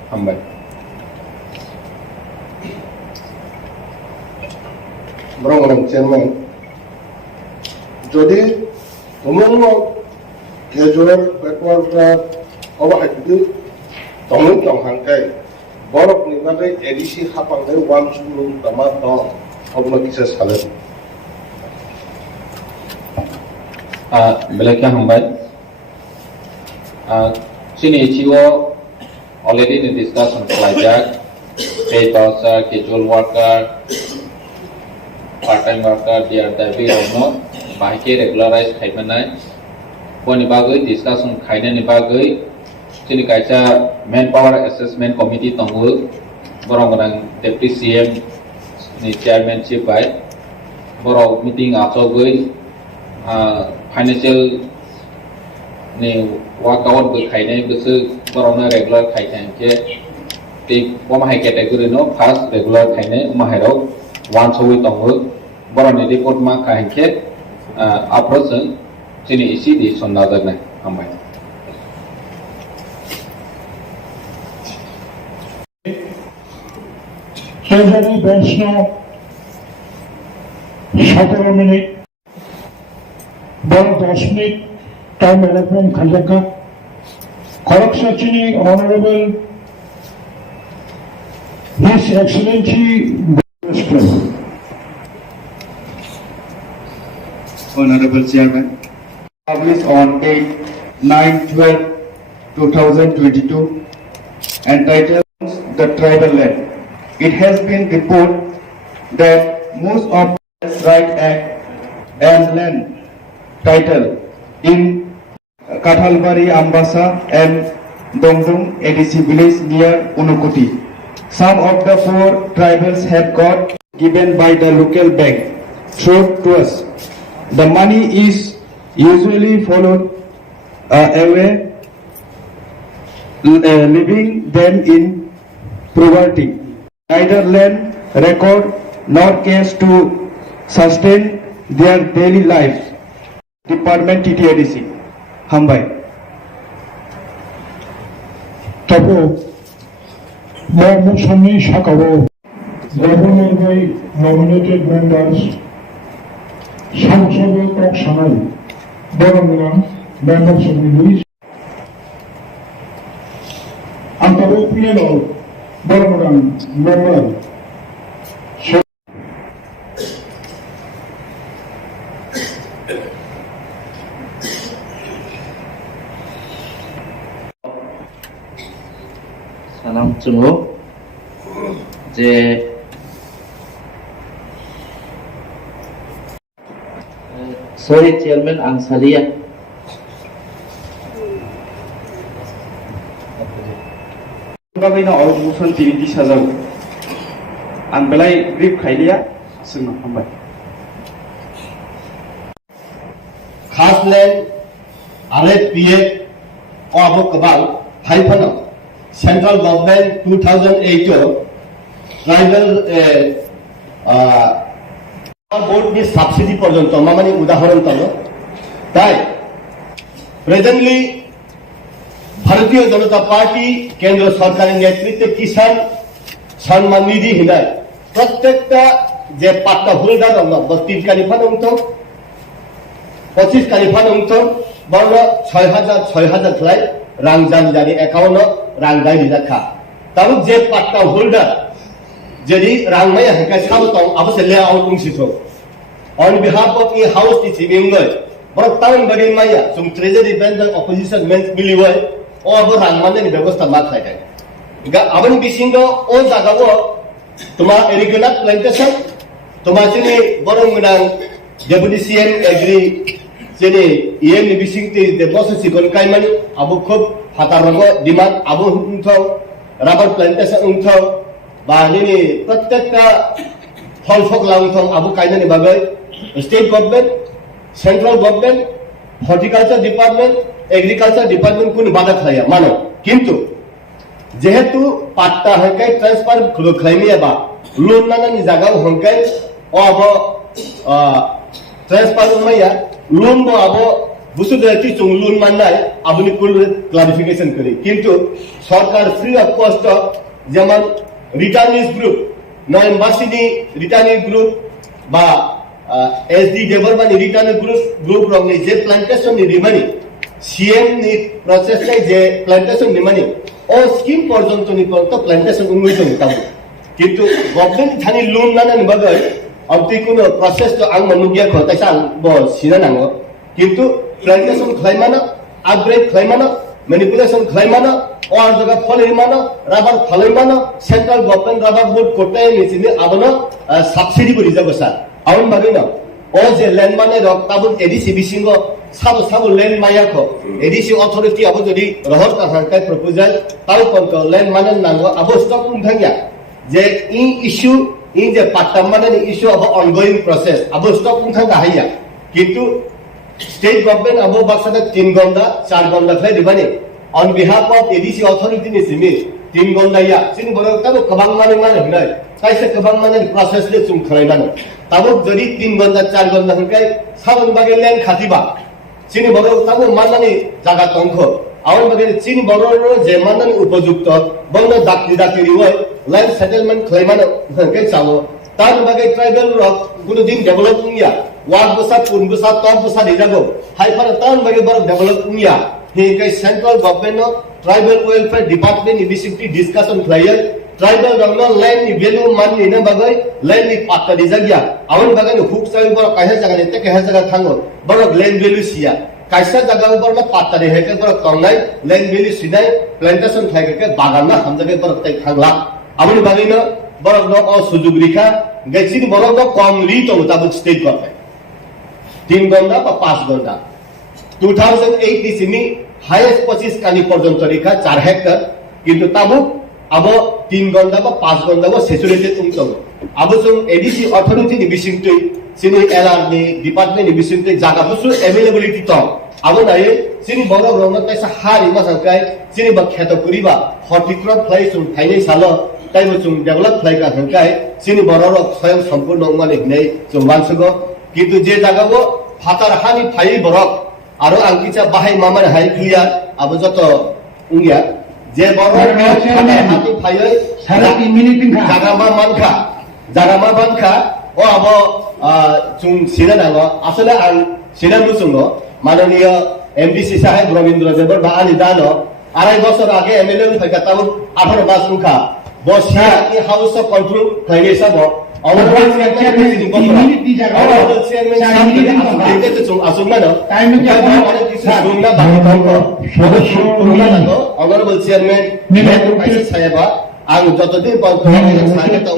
Humble. Brahman Chairman, যদি Khumulwng খেজুরের ব্যাকওয়ার্ডরা অবহাইতে তমন তংহাংকাই বরফ নিবাবে এডিসি হাপাংলে ওয়ান সুলুং তামা দং অবনা কিসে সালে Belakang Humble. Sini Chiwo already in discussion pelajar, paid Bowser, casual worker, part-time worker, DRW, Rono, Bahike regularized Kaimanai. Poni bagui discussion Kainani bagui. Sini kaisa manpower assessment committee tonggu, borong-borong deputy CM ni chairmanship by, borong meeting asogui, financial ni workout by Kainai besu borong regular Kainai ke. Di pemahai kategori no first regular Kainai mahirok once a week tonggu, borong ni report mak Kainai ke approach sini isi di sonada nai amai. Treasury Bench no 17 minute, বড় 10 minute time allotment খালকা Khadga সচিনি honourable His Excellency Honorable Chairman, published on 8/9/12/2022 entitled The Tribal Land. It has been reported that most of the Right Act and land title in Kathalbari, Ambasa and Dongdong ADC village near Unukoti. Some of the 4 tribals have got given by the local bank through trust. The money is usually followed away, leaving them in poverty. Neither land record nor cash to sustain their daily lives. Department TTADC, Hambai. তবে মর্মসম্মী শাখাব গভর্নর বাই নমিনেটেড মেম্বার্স সংসদীয় কক সানাই বরংলাম মেম্বার্স অফ ইংলিশ আন্তর্জাতিক প্লেনো বরংলাম member Salam Chungo je sorry chairman ang salia bagayna awbusan 30,000 ang belai grip khailia sungna hambai खास लैंड RFPA और अब कबाल हाइफनो सेंट्रल गवर्नमेंट 2008 ट्राइबल बोर्ड में सब्सिडी पर्यंत मामानी उदाहरण तलो ताई प्रेजेंटली भारतीय जनता पार्टी केंद्र सरकार नेतृत्व किसान सम्मान निधि हिनाय प्रत्येकटा जे पाट्टा होल्डार दं 32 कानिफान उंथ 25 कानिफान उंथ बर्न 6000 खलाय रां जानि एकाउन्ट रां दायरि जाखा ताबुक जे पाट्टा होल्डार जेदि रां माय हका साबतों अबसे ले आउट उंसिथो on behalf of the house the civil बर टाउन बगे माया सुम ट्रेजरी बैंक ऑपोजिशन मेंस मिलिवय ओ अब रां माने नि व्यवस्था मा खाय गा अबन बिसिंग ओ जागावो तुमा एरिगेला प्लांटेशन तुमा जिनि बरं गोनां डेपुटी सीएम एग्री जेने इएम नि बिसिंग ते डेभलपमेंट सिकन कायमानि आबो खूब हातारगो डिमांड आबो उंथौ राबार प्लांटेशन उंथौ बा नि प्रत्येकटा फल फकला उंथौ आबो कायनानि बागै state government central government horticulture department agriculture department कुन बाधा खाया मानो किंतु जेहेतु पाट्टा हंकाय ट्रांसफर खलैमिया बा लोन नानानि जागाव हंकाय ओ आबो ट्रांसफर माया लोन बो आबो बुसुदति चुं लोन माननाय आबुनि कुल क्लारिफिकेशन करी किंतु सरकार फ्री ऑफ कॉस्ट जेमन रिटर्निस ग्रुप नो एम्बासीनि रिटर्निस ग्रुप बा SD डेभलपमेंट रिटर्न ग्रुप रंगनि जे प्लांटेशन नि रिमानि सीएम नि प्रोसेस नै जे प्लांटेशन नि मानि ओ स्कीम पर्यंत नि पर्यंत प्लांटेशन उन्नति होताबो किंतु गवर्नमेंट थानि लोन नानानि बगै अबति कुनो प्रोसेस तो आं मनुगिया खतायसा बो सिना नांगो किंतु प्लांटेशन खलायमानो अपग्रेड खलायमानो मैनिपुलेशन खलायमानो और जगह फलैमानो राबार फलैमानो सेंट्रल गवर्नमेंट राबार बोर्ड कोटाय निसिनि आबनो सब्सिडी बरि जाबो सार आउन बागैनो ओ जे लैंड माने रक ताबुन एडीसी बिसिंगो साबो लैंड मायाखो एडीसी अथॉरिटी आबो जदि रहर काहांकाय प्रपोजल ताउ पंक लैंड माने नांगो आबो स्टॉक उंथांगिया जे इ इश्यू इ जे पाट्टा माने इश्यू आबो ऑनगोइंग प्रोसेस आबो स्टॉक उंथांगा हाइया किंतु स्टेट गवर्नमेंट आबो बाक्सादा 3 गंदा 4 गंदा खै दिबानि on behalf of ADC authority नि सिमि 3 गंदा या सिन बरो ताबो कबां माने हिनाय कायसे कबां माने प्रोसेस ले सुम खलायनानो ताबो जदि 3 गंदा 4 गंदा हंकाय साबन बागे लैंड खातिबा सिनि बरो ताबो माननानि जागा तंखो आउन बागे सिनि बरो जे माननानि उपयुक्त बंग दाकि दाकि रिवय ল্যান্ড সেটেলমেন্ট খাইমানো কে চাও তার বাগে ট্রাইবেল রক কোনদিন ডেভেলপ উইয়া ওয়ার্ড বসা পুন বসা টপ বসা দিজাগো হাইফার তার বাগে বড় ডেভেলপ উইয়া হে কে central government tribal welfare department ইবিসিটি ডিসকাশন খাইয়া ট্রাইবেল রংনা ল্যান্ড নি ভ্যালু মান নি না বাগে ল্যান্ড নি পাত্তা দিজাগিয়া আউন বাগে হুক চাই বড় কাহে জায়গা নিতে কাহে জায়গা থাঙ্গো বড় ল্যান্ড ভ্যালু সিয়া কাইসা জায়গা উপর না পাত্তা রে হেকে বড় তংনাই ল্যান্ড ভ্যালু সিনাই প্ল্যান্টেশন খাইকে বাগান না হামজাগে বড় তাই থাংলা আউন বাগে না বড় ন সুযোগ রেখা গেছিন বড় ন কম রি তো তাবুক স্টেট গভর্নমেন্ট 3 ঘন্টা বা 5 ঘন্টা 2008 দিছিনি হাইয়েস্ট 25 কানি পর্যন্ত রেখা 4 হেক্টর কিন্তু তাবুক আবো 3 ঘন্টা বা 5 ঘন্টা বা সেচুরেটেড তুমতো আবো जों এডিসি অথরিটি নি বিসিংতৈ সিনি এলআর নি ডিপার্টমেন্ট নি বিসিংতৈ জায়গা বুসু अवेलेबिलिटी তো আবো নাই সিনি বড় রংনা তাইসা হারি মাসাকাই সিনি বা খেত করিবা হর্টিক্রপ ফ্লাই जों थाइनै सालो তাইবো जों डेभेलप ফ্লাই কা হংকাই সিনি বড় রক স্বয়ং সম্পূর্ণ মানে নেই जों মানসগো কিন্তু যে জায়গাবো ফাতার হানি ফাই বরক আরো আংকিচা বাহাই মামার হাই ক্লিয়ার আবো যত উইয়া যে বড় হাতি ফাই সারা 3 মিনিট জাগামা মানখা ও আবো जों সিনা নাঙ্গ আসলে আং সিনা মুসুঙ্গ মাননীয় এমডিসি সাহেব রবীন্দ্র দেবর বা আনি দানো 2.5 বছর আগে এমএলএ ফাইকা তাও 18 মাস উখা বসিয়া ই হাউস অফ কন্ট্রোল ফাইনে সাব অবর্তমান চেয়ারম্যান মিনিট দি জায়গা চেয়ারম্যান তো जों আসুগনা না টাইম কি অনেক কিছু শুননা বাকি তঙ্গ সদস্য অনারেবল চেয়ারম্যান মেম্বার পাইছে সাহেবা আং যতদিন পর্যন্ত সাহেব তো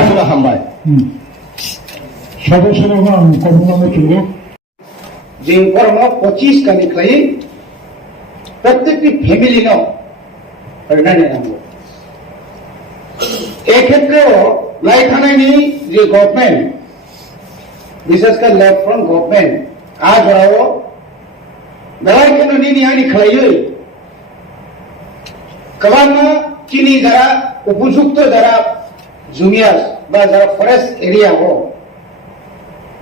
আসলে হামবাই সদস্যরা কর্মনামে চলে যে কর্ম 25 কানি খাই প্রত্যেকটি ফ্যামিলি নাও পরিণামে নাও এই ক্ষেত্রেও লাইখানাইনি যে গভর্নমেন্ট বিশেষ করে লেফট ফ্রন্ট গভর্নমেন্ট আজ বড়াও বেলায় কেন নিনি আনি খাইই কবানা চিনি যারা উপযুক্ত যারা জুনিয়র বা যারা ফরেস্ট এরিয়া হো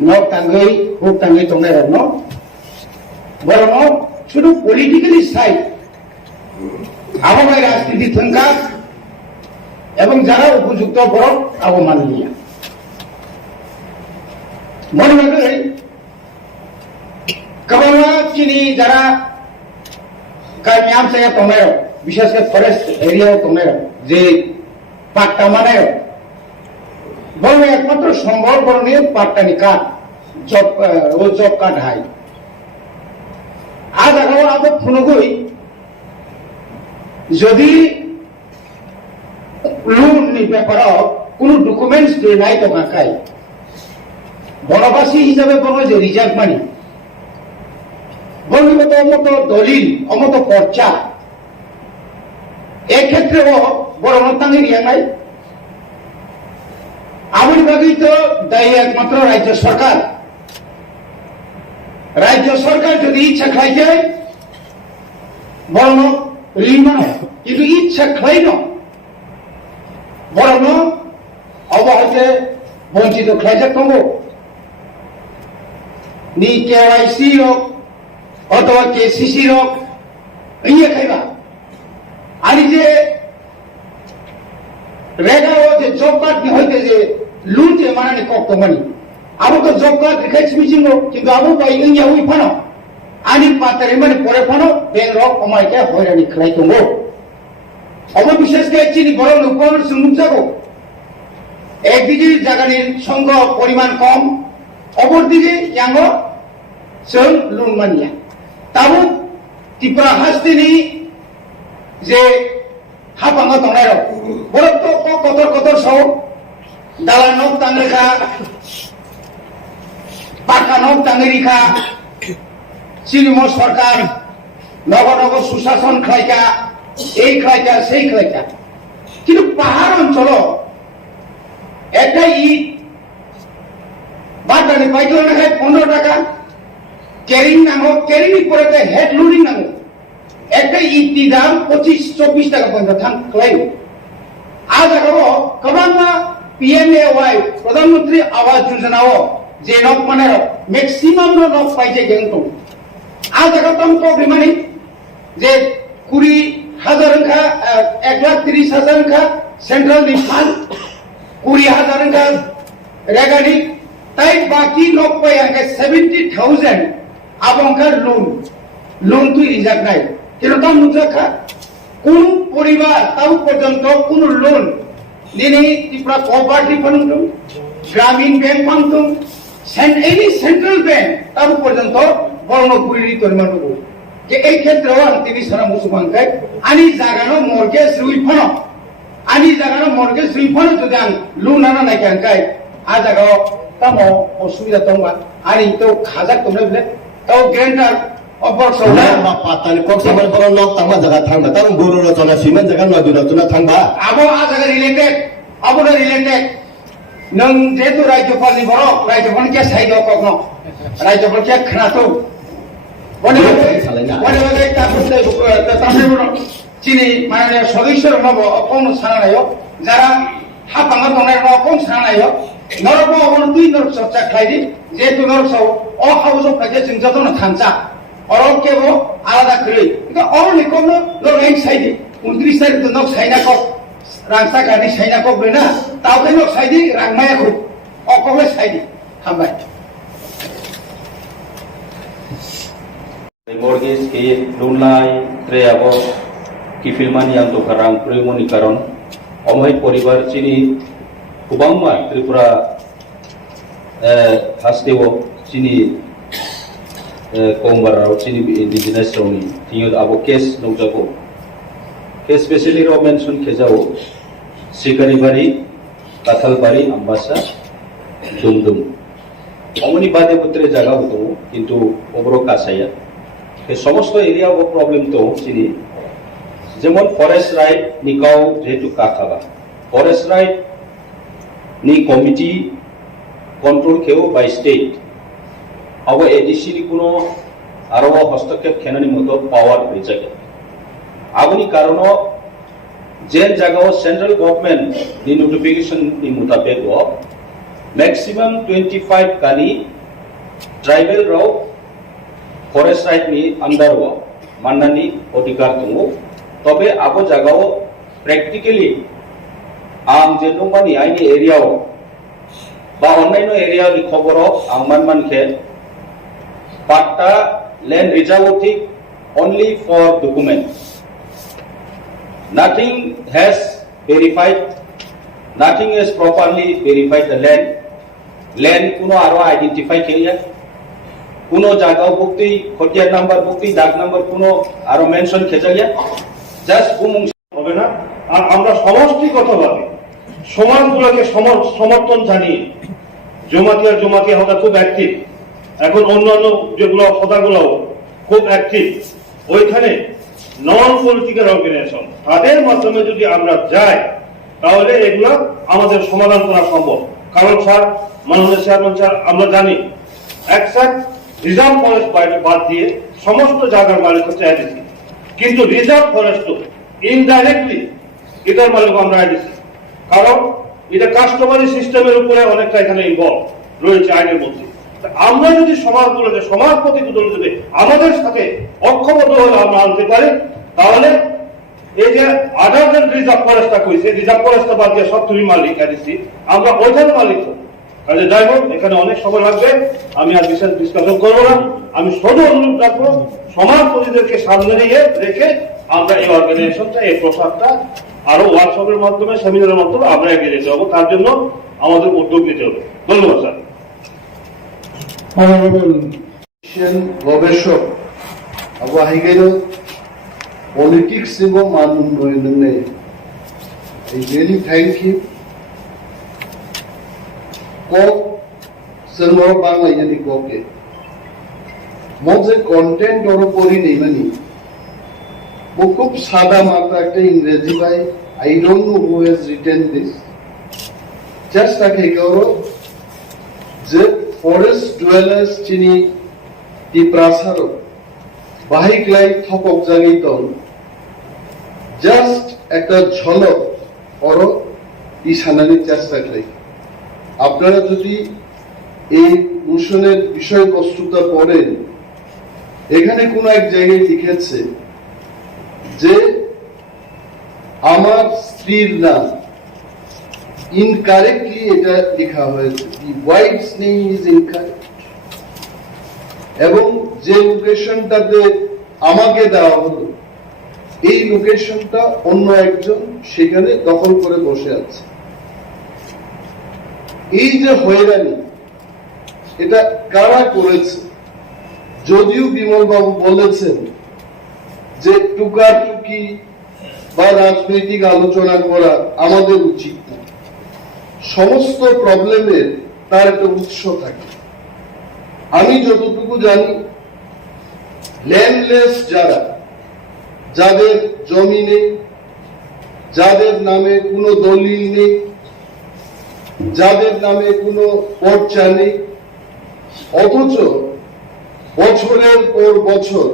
নক টাঙ্গই হুক টাঙ্গই তোমরা ন বরং শুধু পলিটিক্যালি সাইড আবহাওয়ার রাজনীতি থাকা এবং যারা উপযুক্ত বরং অবমাননীয় মনে রাখবে কবানা চিনি যারা কামিয়াম থেকে তোমরা বিশেষ করে ফরেস্ট এরিয়া তোমরা যে পাট্টা মানে বলবে একমাত্র সম্ভব বরণীয় পাট্টানি কাঠ জব কাঠ হাই আজ আগাও আবার ফোনগই যদি লোন নি ব্যাপার কোন ডকুমেন্টস দিয়ে নাই তো কাকাই বনবাসী হিসাবে বলবো যে রিজার্ভ মানি বলবো তো অমত দলিল অমত পর্চা এক্ষেত্রে বড় মতাঙ্গের ইয়ে নাই আমার বাকি তো দায়ী একমাত্র রাজ্য সরকার যদি ইচ্ছা খাই যায় বরং ঋণ কিন্তু ইচ্ছা খাই না বরং অবহতে বঞ্চিত খাই যা কমো নি কেওয়াইসি হোক অথবা কেসিসি হোক ইয়ে খাইবা আর যে রেগাও যে জব কার্ড হইতে যে লুন যে মানে কত মানি আবু তো জব কার্ড রেখাইছি মিছিল কিন্তু আবু পাই ইয়া উই ফানো আনি পাতারে মানে পরে ফানো বেং রক কমাইকে হয়রানি খাই তো অব বিশেষ করে চিনি বড় উপর সুমুখ যাবো একদিকে জায়গার সংখ্যা পরিমাণ কম অপরদিকে ইয়াঙ্গ সব লুন মানিয়া তাবু ত্রিপুরা হাসতিনি যে হাফাঙ্গ তনায় বড় তো কতর সব দালা নখ টাঙ্গেখা পাকা নখ টাঙ্গেরিখা চিনিম সরকার নগর সুশাসন খাইকা এই খাইকা সেই খাইকা কিন্তু পাহাড় অঞ্চল একটা ইট বাটানি পাইকারি না খায় 15 টাকা ক্যারিং নামো ক্যারিং করে হেড লোডিং নামো একটা ইটি দাম 25-24 টাকা পর্যন্ত থাম ক্লাইম আজ আগাবো কবান্না পিএমএওয়াই প্রধানমন্ত্রী আবাস যোজনাও যে নক মানে ম্যাক্সিমাম নক পাইছে কিন্তু আজ আগাতাম তো বিমানি যে 20 হাজার 1,30,000 সেন্ট্রাল ফান্ড 20,000 রেগানি তাই বাকি 70,000 আবংকার লোন তুই রিজার্ভ নাই কিন্তু তার মুদ্রা কোন পরিবার তাও পর্যন্ত কোন লোন দিনে ত্রিপুরা কোঅপারেটিভ ফান্ড গ্রামীণ bank fund any central bank তাও পর্যন্ত বর্ণপুরী তরিমাণ যে এই ক্ষেত্রেও তিনি সারা মুসলমানকে আনি জাগানো মর্গেজ রিফান্ড যদি আন লোন আনা নাই কেনকাই আ জায়গাও তামো অসুবিধা তোমার আনি তো খাজাক তোমরা বলে তাও গ্যারান্টার অপর সৌলা বা পাতানি কক সামার বড় লোক তামা জায়গা থাকবা তার গরু রচনা সিমেন্ট জায়গা নদী রচনা থাকবা আবো আ জায়গা রিলেটেড নং যেহেতু রাজ্যপালনি বড় রাজ্যপালকে সাইড কক ন রাজ্যপালকে খানাতো বনে চিনি মানে সদস্যর নব কোন সানায় যারা হাফাঙ্গা দনের কোন সানায় নরক অবনতি নরক চর্চা খাইদি যেহেতু নরক সব অহাউস ফাইকে जों যতন খানচা অরক কেব আলাদা করে কিন্তু অরনি কোন নরক এই সাইদি 29 তারিখ knock Saina cock রাংসা Ghani Saina cock বেনা তাও কেন সাইদি রাংমায়া খুব অকবে Sayeedi হামবাই mortgage ke lunai treabo kifilmani yang to karang primoni karon omai poribar chini kubangma tripura hastewo chini kombarao chini indigenous roni tiyod abo case nongjago case specially ro mention khejao sikari bari kathal bari ambasa dumdum omoni bade putre jaga hoto kintu obro kasaya সমস্ত এরিয়া ও প্রবলেম তো চিনি যেমন ফরেস্ট রাইট নিকাও যেহেতু কাথাবা ফরেস্ট রাইট নি কমিটি কন্ট্রোল কেও বাই স্টেট আবো এডিসি নি কোনো আরো হস্তক্ষেপ খেনানি মতো পাওয়ার হয়ে যায় আবনি কারণ যেন জায়গাও সেন্ট্রাল গভর্নমেন্ট নি নোটিফিকেশন নি মোতাবেক ম্যাক্সিমাম 25 কানি ট্রাইবাল রাও फरेस्ट राइट नि अंडर माननानि अधिकार दङ तबे आबो जागाव प्रेक्टिकली आं जे नंबानि आइनि एरियाव बा अन्नायनो एरिया नि खबरो आं मानखे पाट्टा land रिजर्वेटिव only for document nothing has verified nothing is properly verified the land kuno aro identify keliya কোনো জায়গাও বুকতেই খতিয়ার নাম্বার বুকতেই দাগ নাম্বার কোনো আরো মেনশন খেজালিয়া জাস্ট বুমুং হবে না আর আমরা সমষ্টিগতভাবে সমাজগুলোকে সমর্থন জানিয়ে জমাতিয়া হতা খুব অ্যাক্টিভ এখন অন্যান্য যেগুলো হতাগুলো খুব অ্যাক্টিভ ওইখানে নন পলিটিক্যাল অর্গানাইজেশন তাদের মাধ্যমে যদি আমরা যাই তাহলে এগুলো আমাদের সমাধান করা সম্ভব কারণ স্যার মাননীয় চেয়ারম্যান স্যার আমরা জানি একসাথে রিজার্ভ ফরেস্ট বাদ দিয়ে সমস্ত জায়গার মালিক হচ্ছে এডিসি কিন্তু রিজার্ভ ফরেস্ট ইনডাইরেক্টলি এটার মালিক আমরা এডিসি কারণ এটা কাস্টমারি সিস্টেমের উপরে অনেকটা এখানে ইনভলভ রয়েছে আইনের মধ্যে আমরা যদি সমাজগুলোকে সমাজ প্রতিগুলো যদি আমাদের সাথে ঐক্যবদ্ধ হয়ে আমরা আনতে পারি তাহলে এই যে আদার দেন রিজার্ভ ফরেস্টটা কইছে রিজার্ভ ফরেস্টটা বাদ দিয়ে সব তুমি মালিক এডিসি আমরা ওইখানে মালিক কাজে যাই হোক এখানে অনেক সময় লাগবে আমি আর বিশেষ ডিসকাশন করবো না আমি শুধু অনুরোধ রাখবো সমাজপতিদেরকে সামনে রেখে আমরা এই অর্গানাইজেশনটা এই প্রসাদটা আরো ওয়ার্কশপের মাধ্যমে সেমিনারের মাধ্যমে আমরা এগিয়ে যেতে হবে তার জন্য আমাদের উদ্যোগ নিতে হবে ধন্যবাদ স্যার গবেষক আবু হাইগাইল পলিটিক্স এবং মান উন্নয়নে এই রিয়েলি থ্যাংক ইউ কক सर्व बांग्ला यानी कोके मुझे कंटेंट और पढ़ी नहीं बनी वो खूब सादा मात्रा একটা ইংরেজি ভাই I don't know who has written this just তাকে করো যে ফরেস্ট ডুয়েলার্স চিনি টি প্রাসারো বাহিক লাই থপক জাগিতন জাস্ট একটা ঝলক और ইসানানি চেষ্টা করি আপনারা যদি এই মোশনের বিষয়বস্তুটা পড়েন এখানে কোন এক জায়গায় লিখেছে যে আমার স্ত্রীর নাম ইনকারেক্টলি এটা লেখা হয়েছে, দি ওয়াইফস নেম ইজ ইনকারেক্ট, এবং যে লোকেশনটাতে আমাকে দেওয়া হলো এই লোকেশনটা অন্য একজন সেখানে দখল করে বসে আছে। এই যে হয়রানি, এটা কারা করেছে? যদিও বিমল বাবু বলেছেন যে টুকাটুকি বা রাজনৈতিক আলোচনা করা আমাদের উচিত না, সমস্ত প্রবলেমের তার একটা উৎস থাকে। আমি যতটুকু জানি, ল্যান্ডলেস যারা, যাদের জমি নেই, যাদের নামে কোনো দলিল নেই, যাদের নামে কোনো পর্চা নেই, অথচ বছরের পর বছর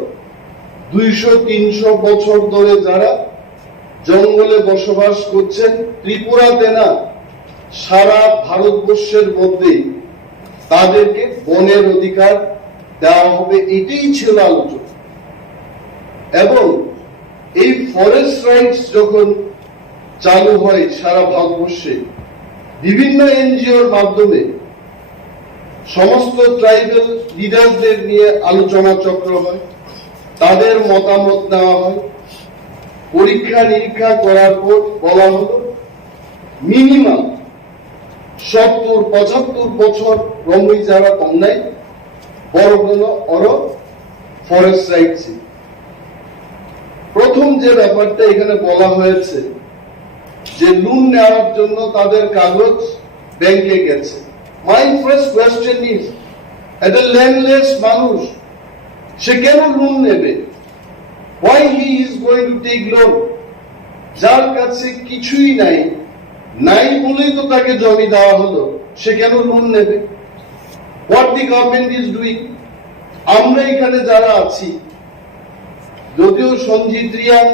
200-300 বছর ধরে যারা জঙ্গলে বসবাস করছেন, ত্রিপুরাতে না সারা ভারতবর্ষের মধ্যে তাদেরকে বনের অধিকার দেওয়া হবে, এটাই ছিল আলোচনা। এবং এই ফরেস্ট রাইটস যখন চালু হয় সারা ভারতবর্ষে, বিভিন্ন এনজিওর মাধ্যমে সমস্ত ট্রাইবাল লিডারদের নিয়ে আলোচনা চক্র হয়, তাদের মতামত নেওয়া হয়, পরীক্ষা নিরীক্ষা করার পর বলা হলো মিনিমাম 70-75 বছর রমই যারা কম নাই বড় কোনো ফরেস্ট রাইটস। প্রথম যে ব্যাপারটা এখানে বলা হয়েছে যে লোন নেওয়ার জন্য তাদের কাগজ ব্যাংকে গেছে। মাই ফার্স্ট কোয়েশ্চেন ইজ, একটা ল্যান্ডলেস মানুষ সে কেন লোন নেবে? Why he is going to take loan? যার কাছে কিছুই নাই, নাই বলেই তো তাকে জমি দেওয়া হলো, সে কেন লোন নেবে? What the government is doing? আমরা এখানে যারা আছি, যদিও সঞ্জিত রিয়াং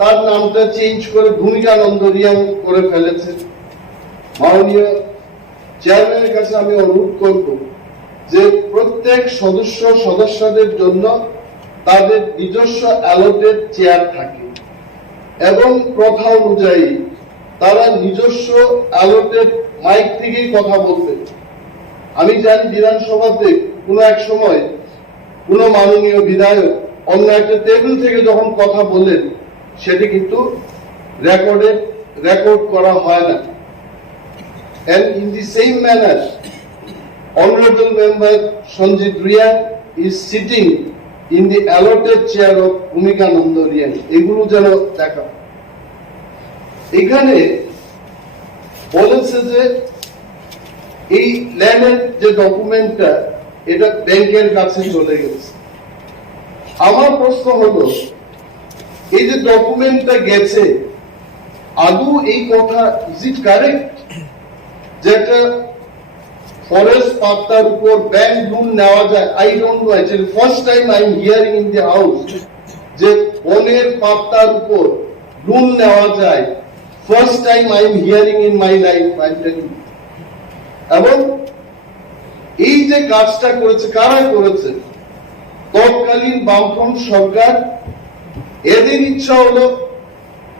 তার নামটা চেঞ্জ করে ভূমিকানন্দ রিয়াং করে ফেলেছে, মাননীয় চেয়ারম্যানের কাছে আমি অনুরোধ করব যে প্রত্যেক সদস্যদের জন্য তাদের নিজস্ব অ্যালোটেড চেয়ার থাকে এবং প্রথা অনুযায়ী তারা নিজস্ব অ্যালোটেড মাইক থেকেই কথা বলতেন। আমি জানি বিধানসভাতে কোনো এক সময় কোন মাননীয় বিধায়ক অন্য একটা টেবিল থেকে যখন কথা বললেন, সেটি কিন্তু রেকর্ড করা হয় না। And in the same manner, Honorable Member Sanjit Riyan is sitting in the allotted chair of Bhumikananda Riyan. এগুলো যেন দেখা। এখানে বলেছে যে এই ল্যান্ডের যে ডকুমেন্টটা এটা ব্যাংকের কাছে চলে গেছে। আমার প্রশ্ন হলো, এই যে ডকুমেন্টটা গেছে, আদৌ এই কথা ইজ ইট কারেক্ট যে একটা ফরেস্ট পাত্তার উপর ব্যাংক লোন নেওয়া যায়? I don't know, actually first time I am hearing in the house যে বনের পাত্তার উপর লোন নেওয়া যায়। First time I am hearing in my life, I am telling. এবং এই যে কাজটা করেছে, কারা করেছে? তৎকালীন বামফ্রন্ট সরকার। এদের ইচ্ছা হলো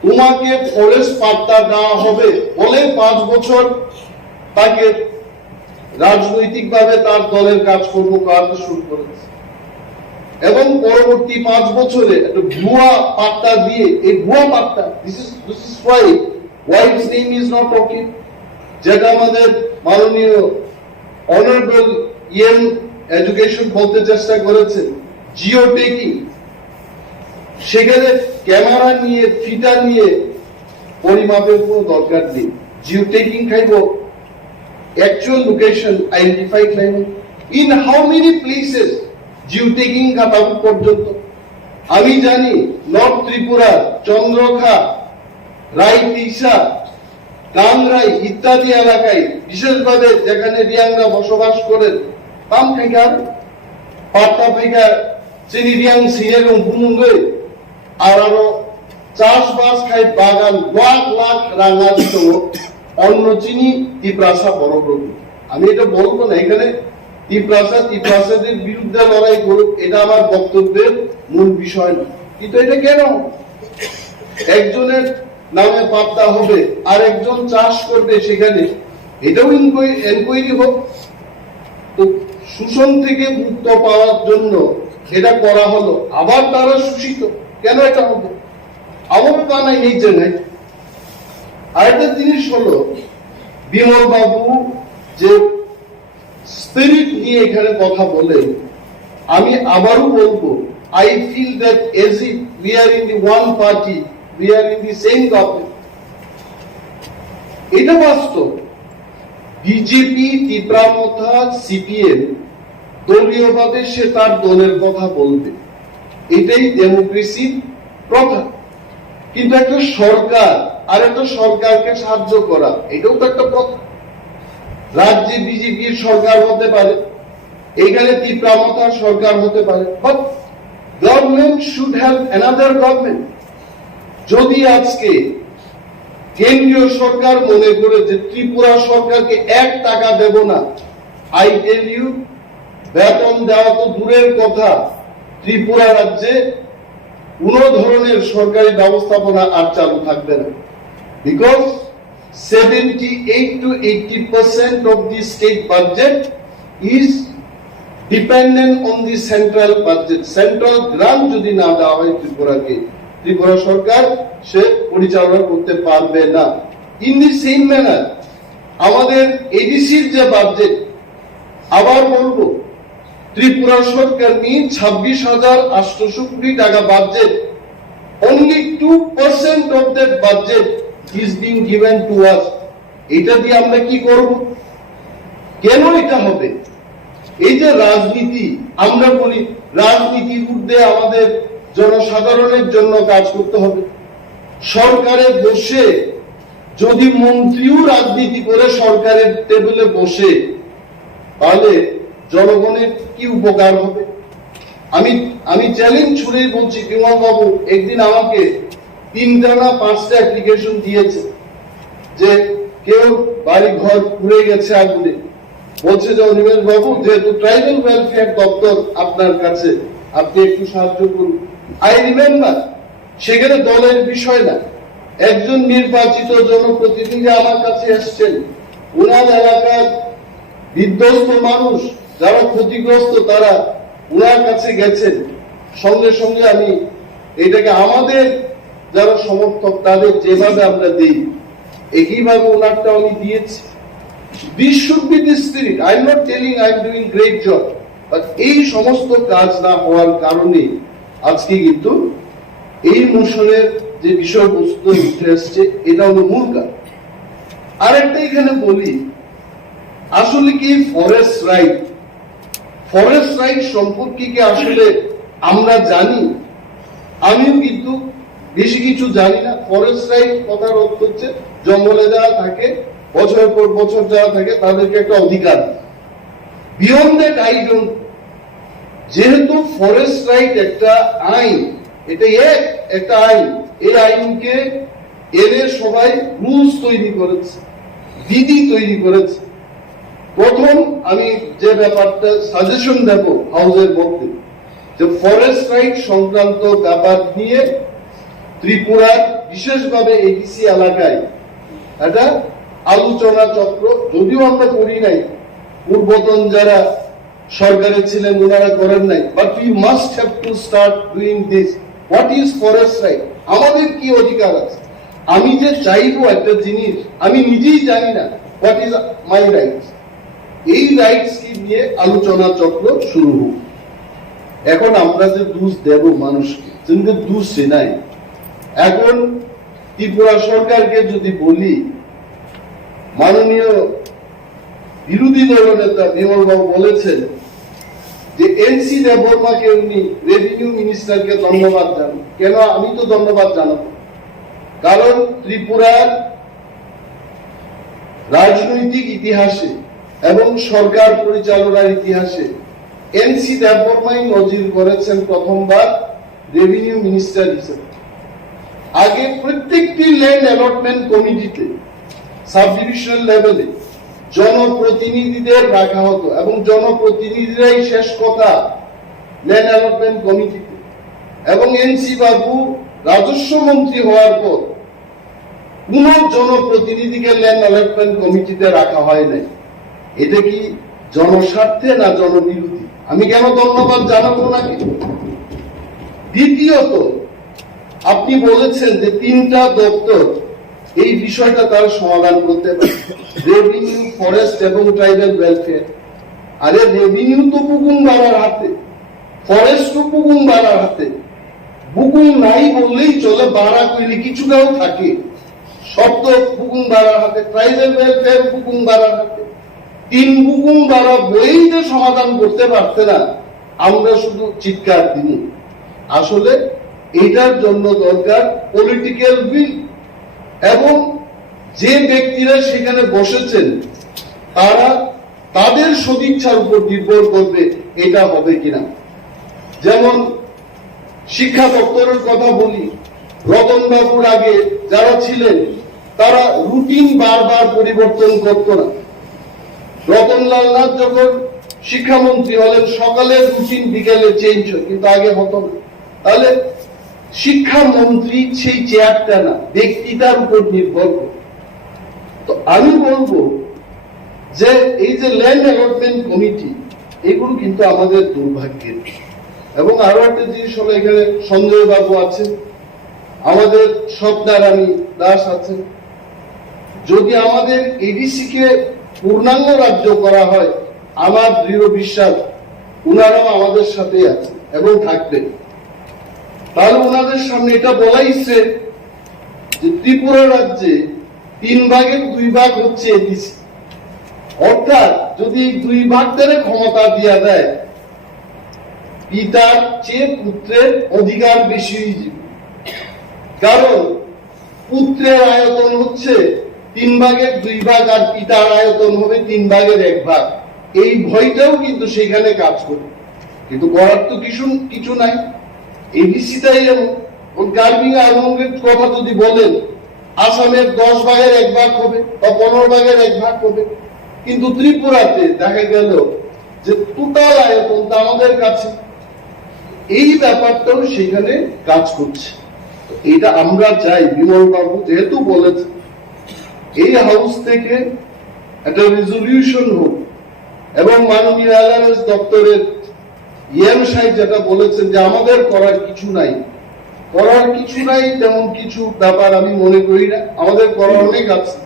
তোমাকে ফরেস্ট পাট্টা দেওয়া হবে বলে 5 বছর তাকে রাজনৈতিক ভাবে তার দলের কাজকর্ম করাতে শুরু করেছে এবং পরবর্তী 5 বছরে একটা ভুয়া পাট্টা দিয়ে, এই ভুয়া পাট্টা, this is why wife's name is not okay, যেটা আমাদের মাননীয় অনারেবল এডুকেশন বলতে চেষ্টা করেছে, জিও টেকিং। সেখানে ক্যামেরা নিয়ে, ফিটা নিয়ে পরিমাপের কোনো দরকার নেই। জিও টেকিং খাইব actual location identified line in how many places geotagging Khattab পর্যন্ত। আমি জানি নর্থ ত্রিপুরা, চন্দ্রখা, রাইতিসা, কাংরাই ইত্যাদি এলাকায়, বিশেষভাবে যেখানে রিয়াংরা বসবাস করেন, পাম খাইকার পাট্টা ফাইকার চিনি রিয়াং সিনের বুমুঙ্গে আর আরো চাষবাস খাই বাগান লাখ লাখ রাঙা দিত অন্য চিনি তিপ্রাসা বড় প্রভু। আমি এটা বলবো না এখানে তিপ্রাসাদের বিরুদ্ধে লড়াই করুক, এটা আমার বক্তব্যের মূল বিষয় না। কিন্তু এটা কেন একজনের নামে পাত্তা হবে, আর একজন চাষ করবে সেখানে, এটাও এনকোয়ারি হোক। তো শোষণ থেকে মুক্ত পাওয়ার জন্য এটা করা হলো, আবার তারা শোষিত, কেন এটা হবে? আমার বানাই এই জায়গায়। আরেকটা জিনিস হলো, বিমল বাবু যে স্পিরিট নিয়ে এখানে কথা বলেন, আমি আবারও বলবো, I feel that as if we are in the one party, we are in the same government. এটা বাস্তব। বিজেপি, ত্রিপুরা, সিপিএম দলীয়ভাবে সে তার দলের কথা বলবে, এটাই ডেমোক্রেসির প্রথা। কিন্তু একটা সরকার আর একটা সরকারকে সাহায্য করা, এটাও তো একটা প্রথা। রাজ্যে বিজেপির সরকার হতে পারে, এখানে ত্রিপুরা সরকার হতে পারে, but government should have another government. যদি আজকে কেন্দ্রীয় সরকার মনে করে যে ত্রিপুরা সরকারকে 1 টাকা দেব না, আই টেল ইউ, বেতন দেওয়া তো দূরের কথা, ত্রিপুরা রাজ্যে কোন ধরনের সরকারি ব্যবস্থাপনা আর চালু থাকবে না। Because 78 to 80% of the state budget is dependent on the central budget. Central grant যদি না দেওয়া হয় ত্রিপুরাকে, ত্রিপুরা সরকার সে পরিচালনা করতে পারবে না। ইন দি সেম ম্যানার আমাদের এডিসির যে বাজেট, আবার বলবো, ত্রিপুরা সরকার নিয়ে 26,800 কোটি টাকা budget, only 2% of that budget is being given to us. এটা দিয়ে আমরা কি করব? কেন এটা হবে? এই যে রাজনীতি, আমরা বলি রাজনীতির ঊর্ধ্বে আমাদের জনসাধারণের জন্য কাজ করতে হবে। সরকারে বসে যদি মন্ত্রীও রাজনীতি করে সরকারের টেবিলে বসে, তাহলে জনগণের কি উপকার হবে? আমি চ্যালেঞ্জ ছুড়েই বলছি, বিমল বাবু একদিন আমাকে 3টা না 5টা অ্যাপ্লিকেশন দিয়েছে যে কেউ বাড়ি ঘর পুড়ে গেছে আগুনে, বলছে যে অনিমেষ বাবু, যেহেতু ট্রাইবাল ওয়েলফেয়ার দপ্তর আপনার কাছে, আপনি একটু সাহায্য করুন। আই রিমেম্বার, সেখানে দলের বিষয় না, একজন নির্বাচিত জনপ্রতিনিধি আমার কাছে এসছেন, ওনার এলাকার বিধ্বস্ত মানুষ যারা ক্ষতিগ্রস্ত, তারা ওনার কাছে গেছেন। সঙ্গে সঙ্গে আমি এটাকে আমাদের যারা সমর্থক তাদের যেভাবে আমরা দিই, একইভাবে ওনারটা আমি দিয়েছি। This should be the spirit. I'm not telling I'm doing great job, but এই সমস্ত কাজ না হওয়ার কারণে আজকে কিন্তু এই মোশনের যে বিষয়বস্তু উঠে আসছে, এটা হলো মূল কারণ। আরেকটা এখানে বলি, আসলে কি ফরেস্ট রাইট সম্পর্কে কি আসলে আমরা জানি? আমিও কিন্তু বেশি কিছু জানি না। ফরেস্ট রাইট কথার অর্থ হচ্ছে জঙ্গলে যারা থাকে, বছরের পর বছর যারা থাকে, তাদেরকে একটা অধিকার। Beyond that I don't. যেহেতু ফরেস্ট রাইট একটা আইন, এটা একটা আইন, এই আইনকে এনে সবাই রুলস তৈরি করেছে, বিধি তৈরি করেছে। প্রথম আমি যে ব্যাপারটা সাজেশন দেব হাউসের মধ্যে, যে ফরেস্ট রাইট সংক্রান্ত ব্যাপার নিয়ে ত্রিপুরার বিশেষভাবে এডিসি এলাকায় একটা আলোচনা চক্র, যদিও আমরা করি নাই, পূর্বতন যারা সরকারে ছিলেন ওনারা করেন নাই, but we must have to start doing this. What is forest right? আমাদের কি অধিকার আছে? আমি যে চাইবো একটা জিনিস, আমি নিজেই জানি না হোয়াট ইজ মাই রাইটস। এই রাইটস কি নিয়ে আলোচনা চক্র শুরু হোক। এখন আমরা যে দোষ দেব মানুষকে, কিন্তু দোষ সে নাই। এখন ত্রিপুরা সরকারকে যদি বলি, মাননীয় বিরোধী দলনেতা বিমল বাবু বলেছেন যে এনসি দেববর্মাকে উনি রেভিনিউ মিনিস্টারকে ধন্যবাদ জানান। কেন আমি তো ধন্যবাদ জানাবো? কারণ ত্রিপুরার রাজনৈতিক ইতিহাসে এবং সরকার পরিচালনার ইতিহাসে এনসি দেববর্মাই নজির করেছেন প্রথমবার রেভিনিউ মিনিস্টার হিসেবে। আগে প্রত্যেকটি ল্যান্ড অ্যালটমেন্ট কমিটিতে সাব ডিভিশনাল লেভেলে জনপ্রতিনিধিদের রাখা হতো এবং জনপ্রতিনিধিরাই শেষ কথা ল্যান্ড অ্যালটমেন্ট কমিটিতে। এবং এনসি বাবু রাজস্ব মন্ত্রী হওয়ার পর কোন জনপ্রতিনিধিকে ল্যান্ড অ্যালটমেন্ট কমিটিতে রাখা হয় নাই। এটা কি জনস্বার্থে না জনবিরোধী? আমি কেন ধন্যবাদ জানাবো নাকি? দ্বিতীয়ত, আপনি বলেছেন যে 3টা দপ্তর এই বিষয়টা তারা সমাধান করতে পারে, রেভিনিউ, ফরেস্ট এবং ট্রাইবাল ওয়েলফেয়ার। আরে রেভিনিউ তো বুকুং বাড়ার হাতে, ফরেস্ট তো বুকুং বাড়ার হাতে। বুকুং নাই বললেই চলে, বাড়া কইলে কিছুটাও থাকে। সব তো বুকুং বাড়ার হাতে, ট্রাইবাল ওয়েলফেয়ার বুকুং বাড়ার হাতে। 3 বুকুং বাড়া বই যে সমাধান করতে পারছে না, আমরা শুধু চিৎকার দিই। আসলে এটার জন্য দরকার পলিটিক্যাল উইল, এবং যে ব্যক্তিরা সেখানে বসেছেন তারা তাদের সদিচ্ছার উপর নির্ভর করবে এটা হবে কিনা। যেমন শিক্ষা দপ্তরের কথা বলি, রতনবাবুর আগে যারা ছিলেন তারা রুটিন বারবার পরিবর্তন করত না। রতনলাল নাথ যখন শিক্ষামন্ত্রী হলেন, সকালের রুটিন বিকেলে চেঞ্জ হয়, কিন্তু আগে হতো না। তাহলে শিক্ষামন্ত্রী সেই চেয়ারটা না, ব্যক্তিটার উপর নির্ভর করে। তো আমি বলবো যে এই যে ল্যান্ড অ্যালটমেন্ট কমিটি, এগুলো কিন্তু আমাদের দুর্ভাগ্যের। এবং আরো একটা জিনিস হলো, এখানে সঞ্জয় বাবু আছেন, আমাদের স্বপ্নারানী দাস আছেন। যদি আমাদের এডিসি কে পূর্ণাঙ্গ রাজ্য করা হয়, আমার দৃঢ় বিশ্বাস উনারাও আমাদের সাথে আছেন এবং থাকবেন। তাহলে ওনাদের সামনে এটা বলাইছে যে ত্রিপুরা রাজ্যে 3 ভাগের 2 ভাগ হচ্ছে এডিসি। অর্থাৎ যদি 2 ভাগ ধরে ক্ষমতা দিয়া দেয়, পিতার চেয়ে পুত্রের অধিকার বেশি হয়ে যাবে। কারণ পুত্রের আয়তন হচ্ছে 3 ভাগের 2 ভাগ, আর পিতার আয়তন হবে 3 ভাগের 1 ভাগ। এই ভয়টাও কিন্তু সেখানে কাজ করে, কিন্তু করার তো কিছু নাই। এডিসিটাই এমন। গার্বিং আলমগীর কথা যদি বলেন, আসামের 10 ভাগের 1 ভাগ হবে বা 15 ভাগের 1 ভাগ হবে, কিন্তু ত্রিপুরাতে দেখা গেল যে টোটাল আয়তন আমাদের কাছে। এই ব্যাপারটাও সেখানে কাজ করছে। এটা আমরা চাই, বিমল বাবু যেহেতু বলেছে, এই হাউস থেকে একটা রেজলিউশন হোক, এবং মাননীয় এলআরএস দপ্তরের ইএম সাহেব যেটা বলেছেন যে আমাদের করার কিছু নাই, তেমন কিছু ব্যাপার আমি মনে করি না। আমাদের করার অনেক আছে।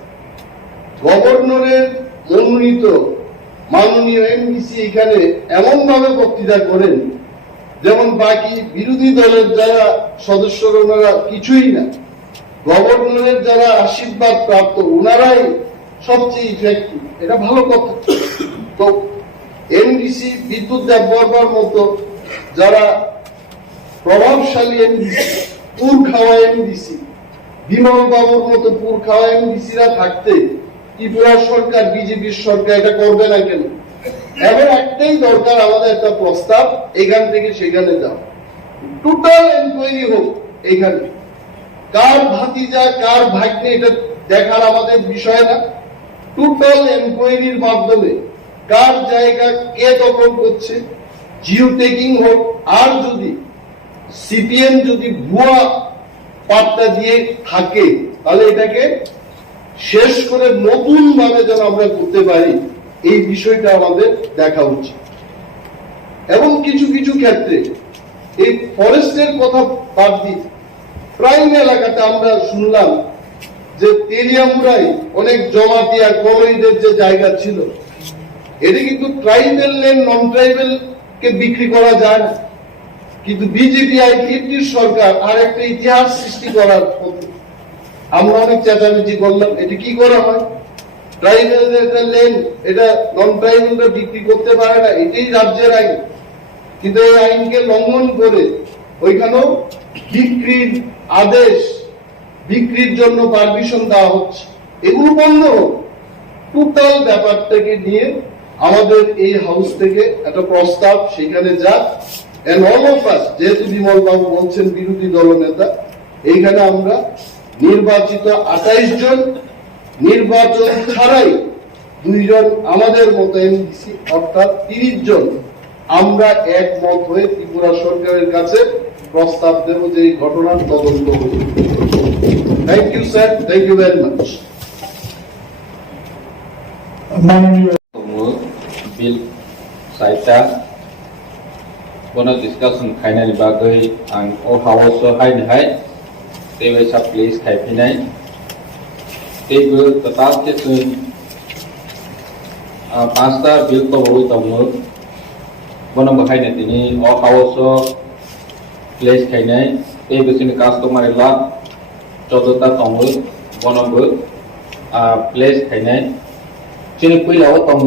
গভর্নরের মনোনীত মাননীয় এমডিসি এখানে এমন ভাবে বক্তৃতা করেন যেমন বাকি বিরোধী দলের যারা সদস্যরা ওনারা কিছুই না, গভর্নরের যারা আশীর্বাদ প্রাপ্ত ওনারাই সবচেয়ে ইফেক্টিভ। এটা ভালো কথা। তো এমডিসি বিদ্যুৎ দেববর্মার মতো যারা প্রভাবশালী এমডিসি, পুর খাওয়া এমডিসি, বিমল বাবুর মতো পুর খাওয়া এমডিসিরা থাকতে ত্রিপুরা সরকার, বিজেপির সরকার এটা করবে না কেন? এবার একটাই দরকার, আমাদের একটা প্রস্তাব, এখান থেকে সেখানে যাও, টোটাল এনকোয়ারি হোক। এখানে কার ভাতিজা কার ভাগ্নে এটা দেখার আমাদের বিষয় না। টোটাল এনকোয়ারির মাধ্যমে কার জায়গা কে দখল করছে, জিও টেকিং হোক। আর যদি সিপিএম যদি ভুয়া পাট্টা দিয়ে থাকে, তাহলে এটাকে শেষ করে নতুন ভাবে যেন আমরা করতে পারি, এই বিষয়টা আমাদের দেখা উচিত। এবং কিছু কিছু ক্ষেত্রে এই ফরেস্টের কথা বাদ দিই, প্রাইম এলাকাতে আমরা শুনলাম যে তেলিয়ামুড়াই অনেক জমাতিয়া কলোনিদের যে জায়গা ছিল, এটা কিন্তু ট্রাইবেল ল্যান্ড নন ট্রাইবেল কে বিক্রি করা যায় না। কিন্তু বিজেপি আইপিএফটির সরকার আর একটা ইতিহাস সৃষ্টি করার পথে আমরা অনেক চেঁচামেচি করলাম। এটা কি করা হয়? ট্রাইবেলদের ল্যান্ড এটা নন ট্রাইবেলরা বিক্রি করতে পারে না, এটাই রাজ্যের আইন। কিন্তু এই আইনকে লঙ্ঘন করে ওইখানেও বিক্রির আদেশ, বিক্রির জন্য পারমিশন দেওয়া হচ্ছে। এগুলো বন্ধ হোক। টোটাল ব্যাপারটাকে নিয়ে আমাদের এই হাউস থেকে একটা প্রস্তাব সেখানে যাক। এন্ড অল অফ আস, যেহেতু বিমল বাবু বলছেন বিরোধী দলনেতা, এইখানে আমরা নির্বাচিত 28 জন, নির্বাচন ছাড়াই 2 জন আমাদের মতো এমডিসি, অর্থাৎ 30 জন আমরা একমত হয়ে ত্রিপুরা সরকারের কাছে প্রস্তাব দেব যে এই ঘটনার তদন্ত হবে। Thank you, sir. Thank you very much. মাননীয় बिल साइटा बोनो डिस्कशन खाइनानि बागै आं अ हाउस हायनोहाय देबे सा प्लेस खाइफिनाय देबो कताल के जों पांचटा बिल तो बय दङ बोनो बाहायनो दिनै अ हाउस प्लेस खाइनाय देबो जों कास्टमार ला 14टा दङ बोनोबो प्लेस खाइनाय जों पहिलाव दङ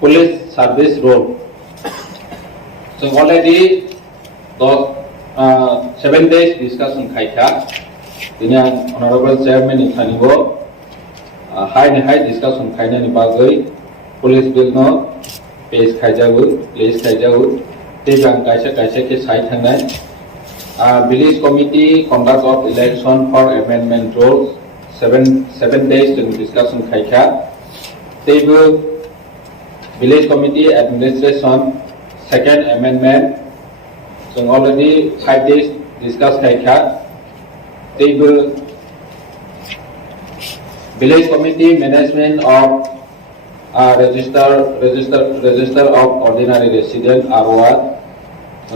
पुलिस सर्विस रोल जों अलरेडी 7 days डिस्कशन खायखा दिनै आं अनरेबल चेयरमैन थानिबो हाय डिस्कशन खायनानि बागै पुलिस बिल न पेज खायजाबो प्लेस खायजाबो तेजां कायसे के साइड थांनाय village committee conduct of election for amendment rules 7 days जों discussion खायखा तेबो Village Committee Administration Second Amendment जों already 5 days discuss खायखा तेबो Village Committee Management of Register of Ordinary Resident ROR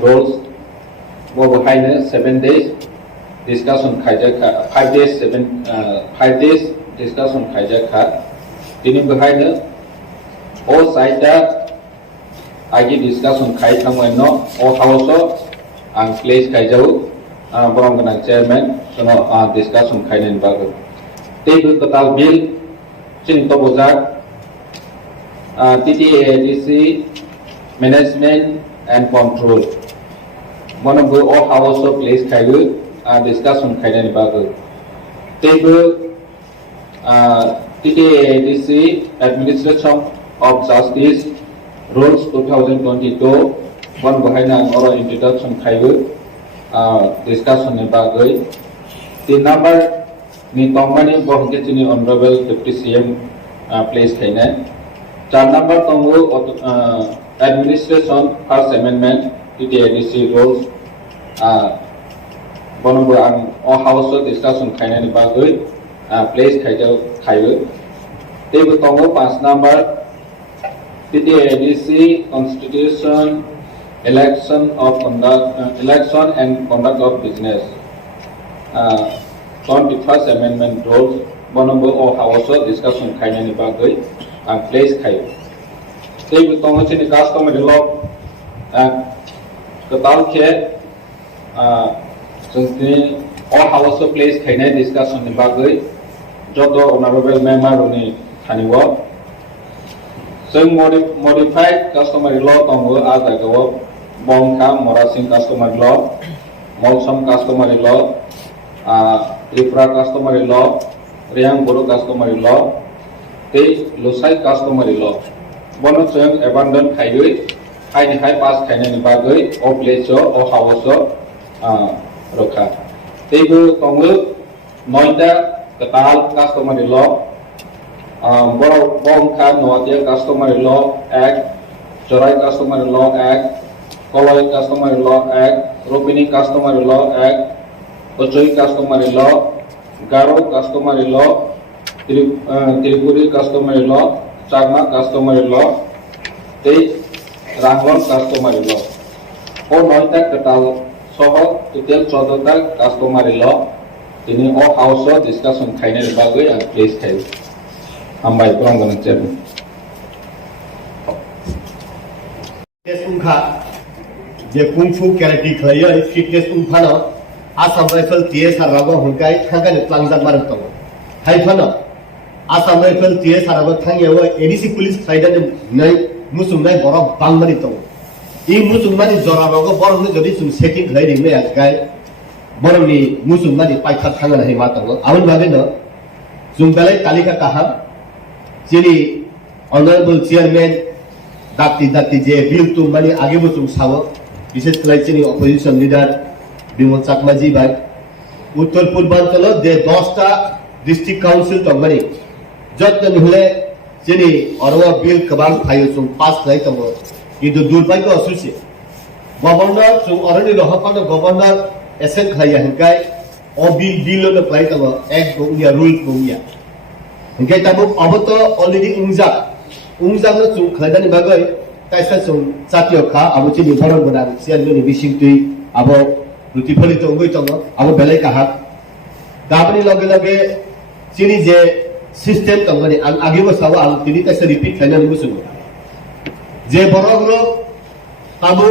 Rules वो बहायनो 7 days discussion खायजाखा 5 days discussion खायजाखा दिनै बहायनो all साइटा आगे डिस्कशन खायखांबायनो all हाउस आं प्लेस खायजाव बरंगना चेयरमैन जों डिस्कशन खायनायनि बागै तेबो कताल बिल जों तबजाक TTADC मैनेजमेंट एंड कंट्रोल मनबो all हाउस प्लेस खायबो डिस्कशन खायनायनि बागै तेबो TTADC administration of Justice Rules 2022 one behind an oral introduction खायबो discussion नि बागै the number नि तंमानि बहगेतिनि honorable deputy CM place खायनाय 4 number तंगो administration first amendment TTADC rules बनबो आं all house discussion खायनायनि बागै place खायबो तेबो तंगो 5 number TTADC Constitution Election and Conduct of Business 21st Amendment Rules Bonobo or House discussion खायनायनि बागै आं प्लेस खायो तेबो तंगो चिनि customary law कताल के जोंनि all House प्लेस खायनाय discussion नि बागै जतो honorable member नि थानिबो जों modified customary law तंगो आजागाव बंखा मोरासिं customary law मौसम customary law Tripura customary law रियां बोरो customary law ते लुसाइ customary law बनो जों abandon खायदै हाय पास खायनायनि बागै ओ प्लेस ओ हाउस रखा तेबो तंगो 9टा कताल customary law Bongka Noatia Customary Law Act, Jorai Customary Law Act, Koloi Customary Law Act, Ropini Customary Law Act, Ochoi Customary Law, Garo Customary Law, Tripuri Customary Law, Chagma Customary Law, Te Rangon Customary Law. All Noita Katal Soho to tell Chodota Customary Law, in all house discussion Kainer Bagui and place case. Ambai Brongan Chairman. J kung fu karate खयो फिटनेस उमफानो आसाम राइफल टीएस आराबो हुनकाय थांगानि प्लांजाब मारतो हायफानो आसाम राइफल टीएस आराबो थांयाव एडीसी पुलिस साइडानि नै मुसुमनाय बर बांमानि तो इ मुसुमनानि जराबागो बरनि जदि सुम सेटिं खलायदिंनाय आगाय बरनि मुसुमनानि पाइखा थांगानि हाय मातो आउन बागैनो जुम बेलाय तालिका काहा जेनि ऑनरेबल चेयरमैन दाती जे बिल तुम माने आगे बो तुम सावो विशेष कलेक्शन ऑपोजिशन लीडर बिमल चाकमाजी भाई उत्तर पूर्वांचल दे 10टा डिस्ट्रिक्ट काउंसिल तो माने जत्न निहले जेनि अरवा बिल कबां फायो सुम पास खाय तम किन्तु दुर्भाग्य असुसे गवर्नर सुम अरनि रहपानो गवर्नर एसेन खाय हंकाय बिल नो प्लाई तब एक गोंगिया रूल गोंगिया इनके तब अब तो ऑलरेडी उंजा नो चुं खलादानि बागै ताइसा चुं जातिय खा अब चिनि भरन गोनां सियारनि बिसिं तुइ अब रुटिफलि तो गय तंग अब बेलाय काहा दाबनि लगे लगे चिनि जे सिस्टेम तंगनि आं आगे बसाव आं तिनि ताइसा रिपीट खालामनानै बुसुङो जे बरग्रो आबो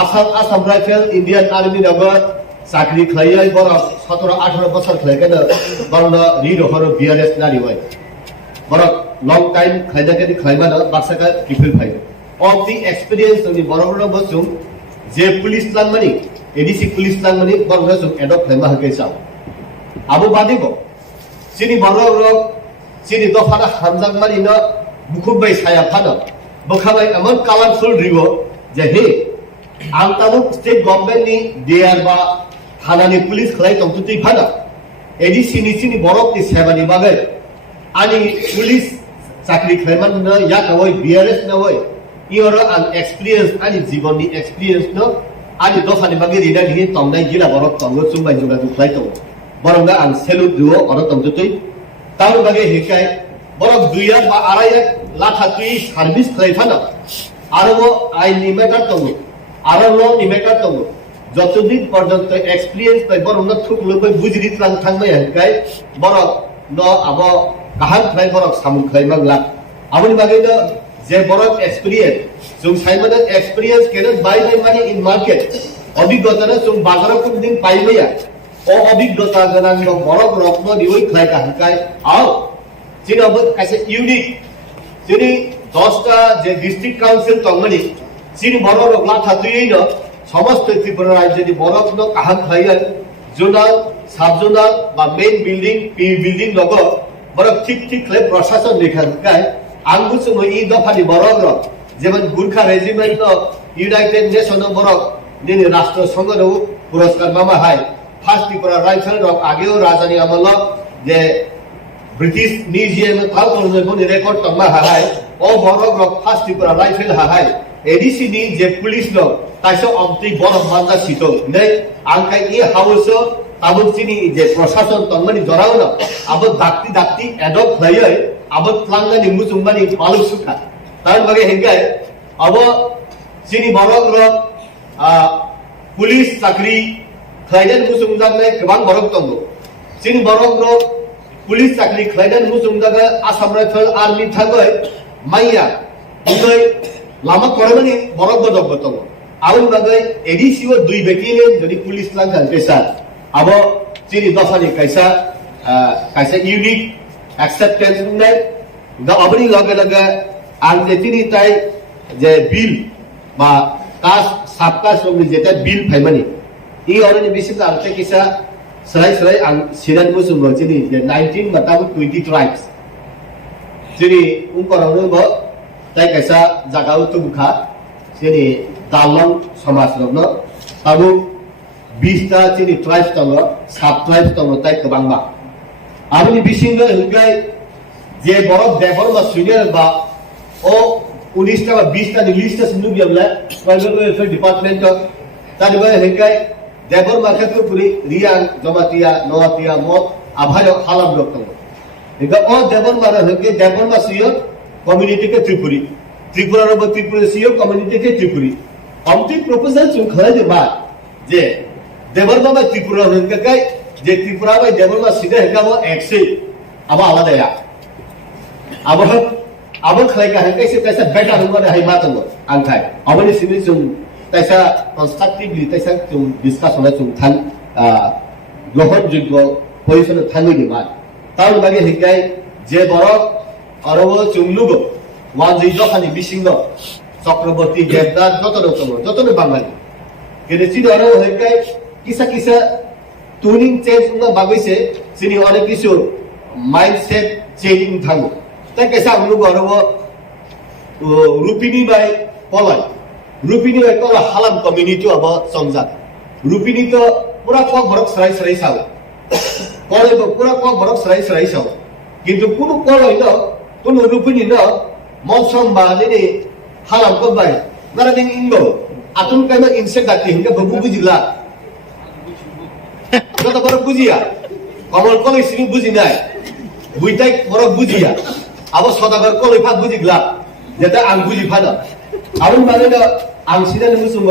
आसाम राइफल इंडियन आर्मी नगर चाकरी खालाय बर 17-18 बছর खालायखानो बरनो रिड हरो बीआरएस नारि होय बर लंग टाइम खालायदाके खालायमानो बाक्साका रिफिल फाय ऑफ द एक्सपीरियंस नि बरग्रो बसुं जे पुलिस लांमानि एडीसी पुलिस लांमानि बरग्रो जों एडप्ट खालायमा हागैसाव आबो बादिबो सिनि बरग्रो सिनि दफाना हामजांमानि न बुखुबाय साया फानो बखाबाय अमन कालारफुल रिवो जे हे आं ताबो स्टेट गवर्नमेंट नि डिआर बा थानानि पुलिस खलाय तंतुति फाना एडीसी नि सिनि बरक नि सेवानि बागै आनि पुलिस चाकरी खलायमान न या कवय बीआरएस न वय इयर आं एक्सपीरियंस आनि जीवननि एक्सपीरियंस न आनि दफानि बागै रिदा नि तंनाय जिला बरक तंगो सुंबाय जुगा दुखलाय तो बरंगा आं सेलुट दुओ अर तंतुति तार बागै हेकाय बरक दुइया बा आराया लाथा तुइ सार्भिस खलाय फाना आरो आइनि मेटार तंगो आरो ल नि मेटार तंगो যতদিন পর্যন্ত এক্সপেরিয়েন্স পাই বড় ন থুকলো পাই বুঝরি ত্রাং থাংবাই হানকাই বড় ন আব কাহান খাই বড় সামু খাই মাগলা আমনি বাগै ন যে বড় এক্সপেরিয়েন্স जों साइमन एक्सपीरियंस केन बाय मानी इन मार्केट अभिज्ञता जों बाजाराव कोनदिन पाइबाया अ अभिज्ञता गोनां न बড় रत्न दिवै खाय काहकाय आव जिनाबो कासे इउनिक जिनि 10टा जे डिस्ट्रिक्ट काउन्सिल तंगनि जिनि बড় रगला थातुयै न समस्त त्रिपुरा राज्य बरफ कहा खाई जोनाल सब zonal main building P building लग बरफ ठीक ठीक प्रशासन देखा आंगु सुनो ई दफानि बरफ जेमन गुरखा रेजिमेंट यूनाइटेड नेशन बरफ दिनै राष्ट्र संघ पुरस्कार मामा हाय फार्स्ट त्रिपुरा राइफल रक आगे राजानि आमल जे ब्रिटिश म्यूजियम थाल करनो रेकर्ड तंमा हाय ओ बरफ रक फार्स्ट त्रिपुरा राइफल हाय एडीसी नि जे पुलिस लो ताइसो अमति बरफ मानदा सितो नै आंखाय इ हाउस ताबुचिनि जे प्रशासन तंगनि जराव न अब दाक्ति दाक्ति एडप्ट खलाय अब प्लांगानि मुजुंबानि पालु सुखा तार बगे हेंगाय अब सिनि बरफ र पुलिस चाकरी खलायदन मुजुंजानाय गोबां बरफ दंगो सिनि बरफ र पुलिस चाकरी खलायदन मुजुंजागा आसाम राइफल आर्मी थागय माइया उदै लामा करमानि बरफ बदक बतंग आउन बागै एडीसी व दुई बेटेलियन जदि पुलिस लांखान पेसा अब चिनि दफानि काइसा यूनिक एक्सेप्टेंस नै द अबनि लगे लगे आं जेतिनि ताइ जे बिल बा कास्ट सब कास्ट नि जेता बिल फाइमानि इ अरनि बिसिम आंते किसा सराय आं सिरान मुसुम चिनि जे 19 बताबु 20 ट्राइब्स चिनि उनकरावनो ब ताइ काइसा जागाउ तुबखा चिनि दालं समाज रनो ताबु 20टा चिनि ट्राइब्स दङ सब ट्राइब्स दङ ताइ गोबांबा आबनि बिसिंग हंगाय जे बरफ देबर मा सुनियर बा ओ 19टा बा 20टा नि लिस्ट सुनु बियाबला प्राइवेट वेलफेयर डिपार्टमेंट तानि बा हंगाय देबर मा खेत पुरी रियां जमातिया नवातिया मत आभाय हालाम दङ एगा ओ देबर मा हंगे देबर मा सियो कम्युनिटी के त्रिपुरा रो त्रिपुरा सियो कम्युनिटी के त्रिपुरी हमति प्रपोजल जों खलाय बा जे देबरमा बा त्रिपुरा हंगे काय जे त्रिपुरा बा देबरमा सिदा हेगाबो एक्से अब आलादाया अब खलाय का हंगे से तैसा बेटा हंगो हाय मातंग आंखाय अबनि सिनि जों तैसा कंस्ट्रक्टिवली तैसा जों डिस्कस होना जों थां ग्रहण जोग्य पोजिशन थांगनि बा ताउ बागे हेगाय जे बरक अरबो चुंगलुगो वान जि जखानि बिसिंग चक्रवर्ती देवदार जतन बांगाली केने चिनो अरो हेकाय किसा किसा ट्यूनिंग चेंज न बागैसे चिनि अनेक किसु माइंडसेट चेंजिंग थांगो ता कैसा हमलुगो अरबो रुपिनी बाय पलाय रुपिनी बाय कला हालाम कम्युनिटी अब संजात रुपिनी तो पूरा क भरक सराय साव कले पूरा क भरक सराय साव किन्तु कुनु कलय न कुनु रुपिनी न मौसम बाने हालाम को बाय नारादिं इंगो आतुन कायमा इनसे गाति हिंगा बबु बुजिला শত বড় বুঝিয়া কমল কলে সিমি বুঝি নাই বুইতাই বড় বুঝিয়া আবার সদাগর কলে ফাত বুঝি গ্লা যেটা আং বুঝি ফানা আবুন মানে না আং সিনানি মুসুঙ্গ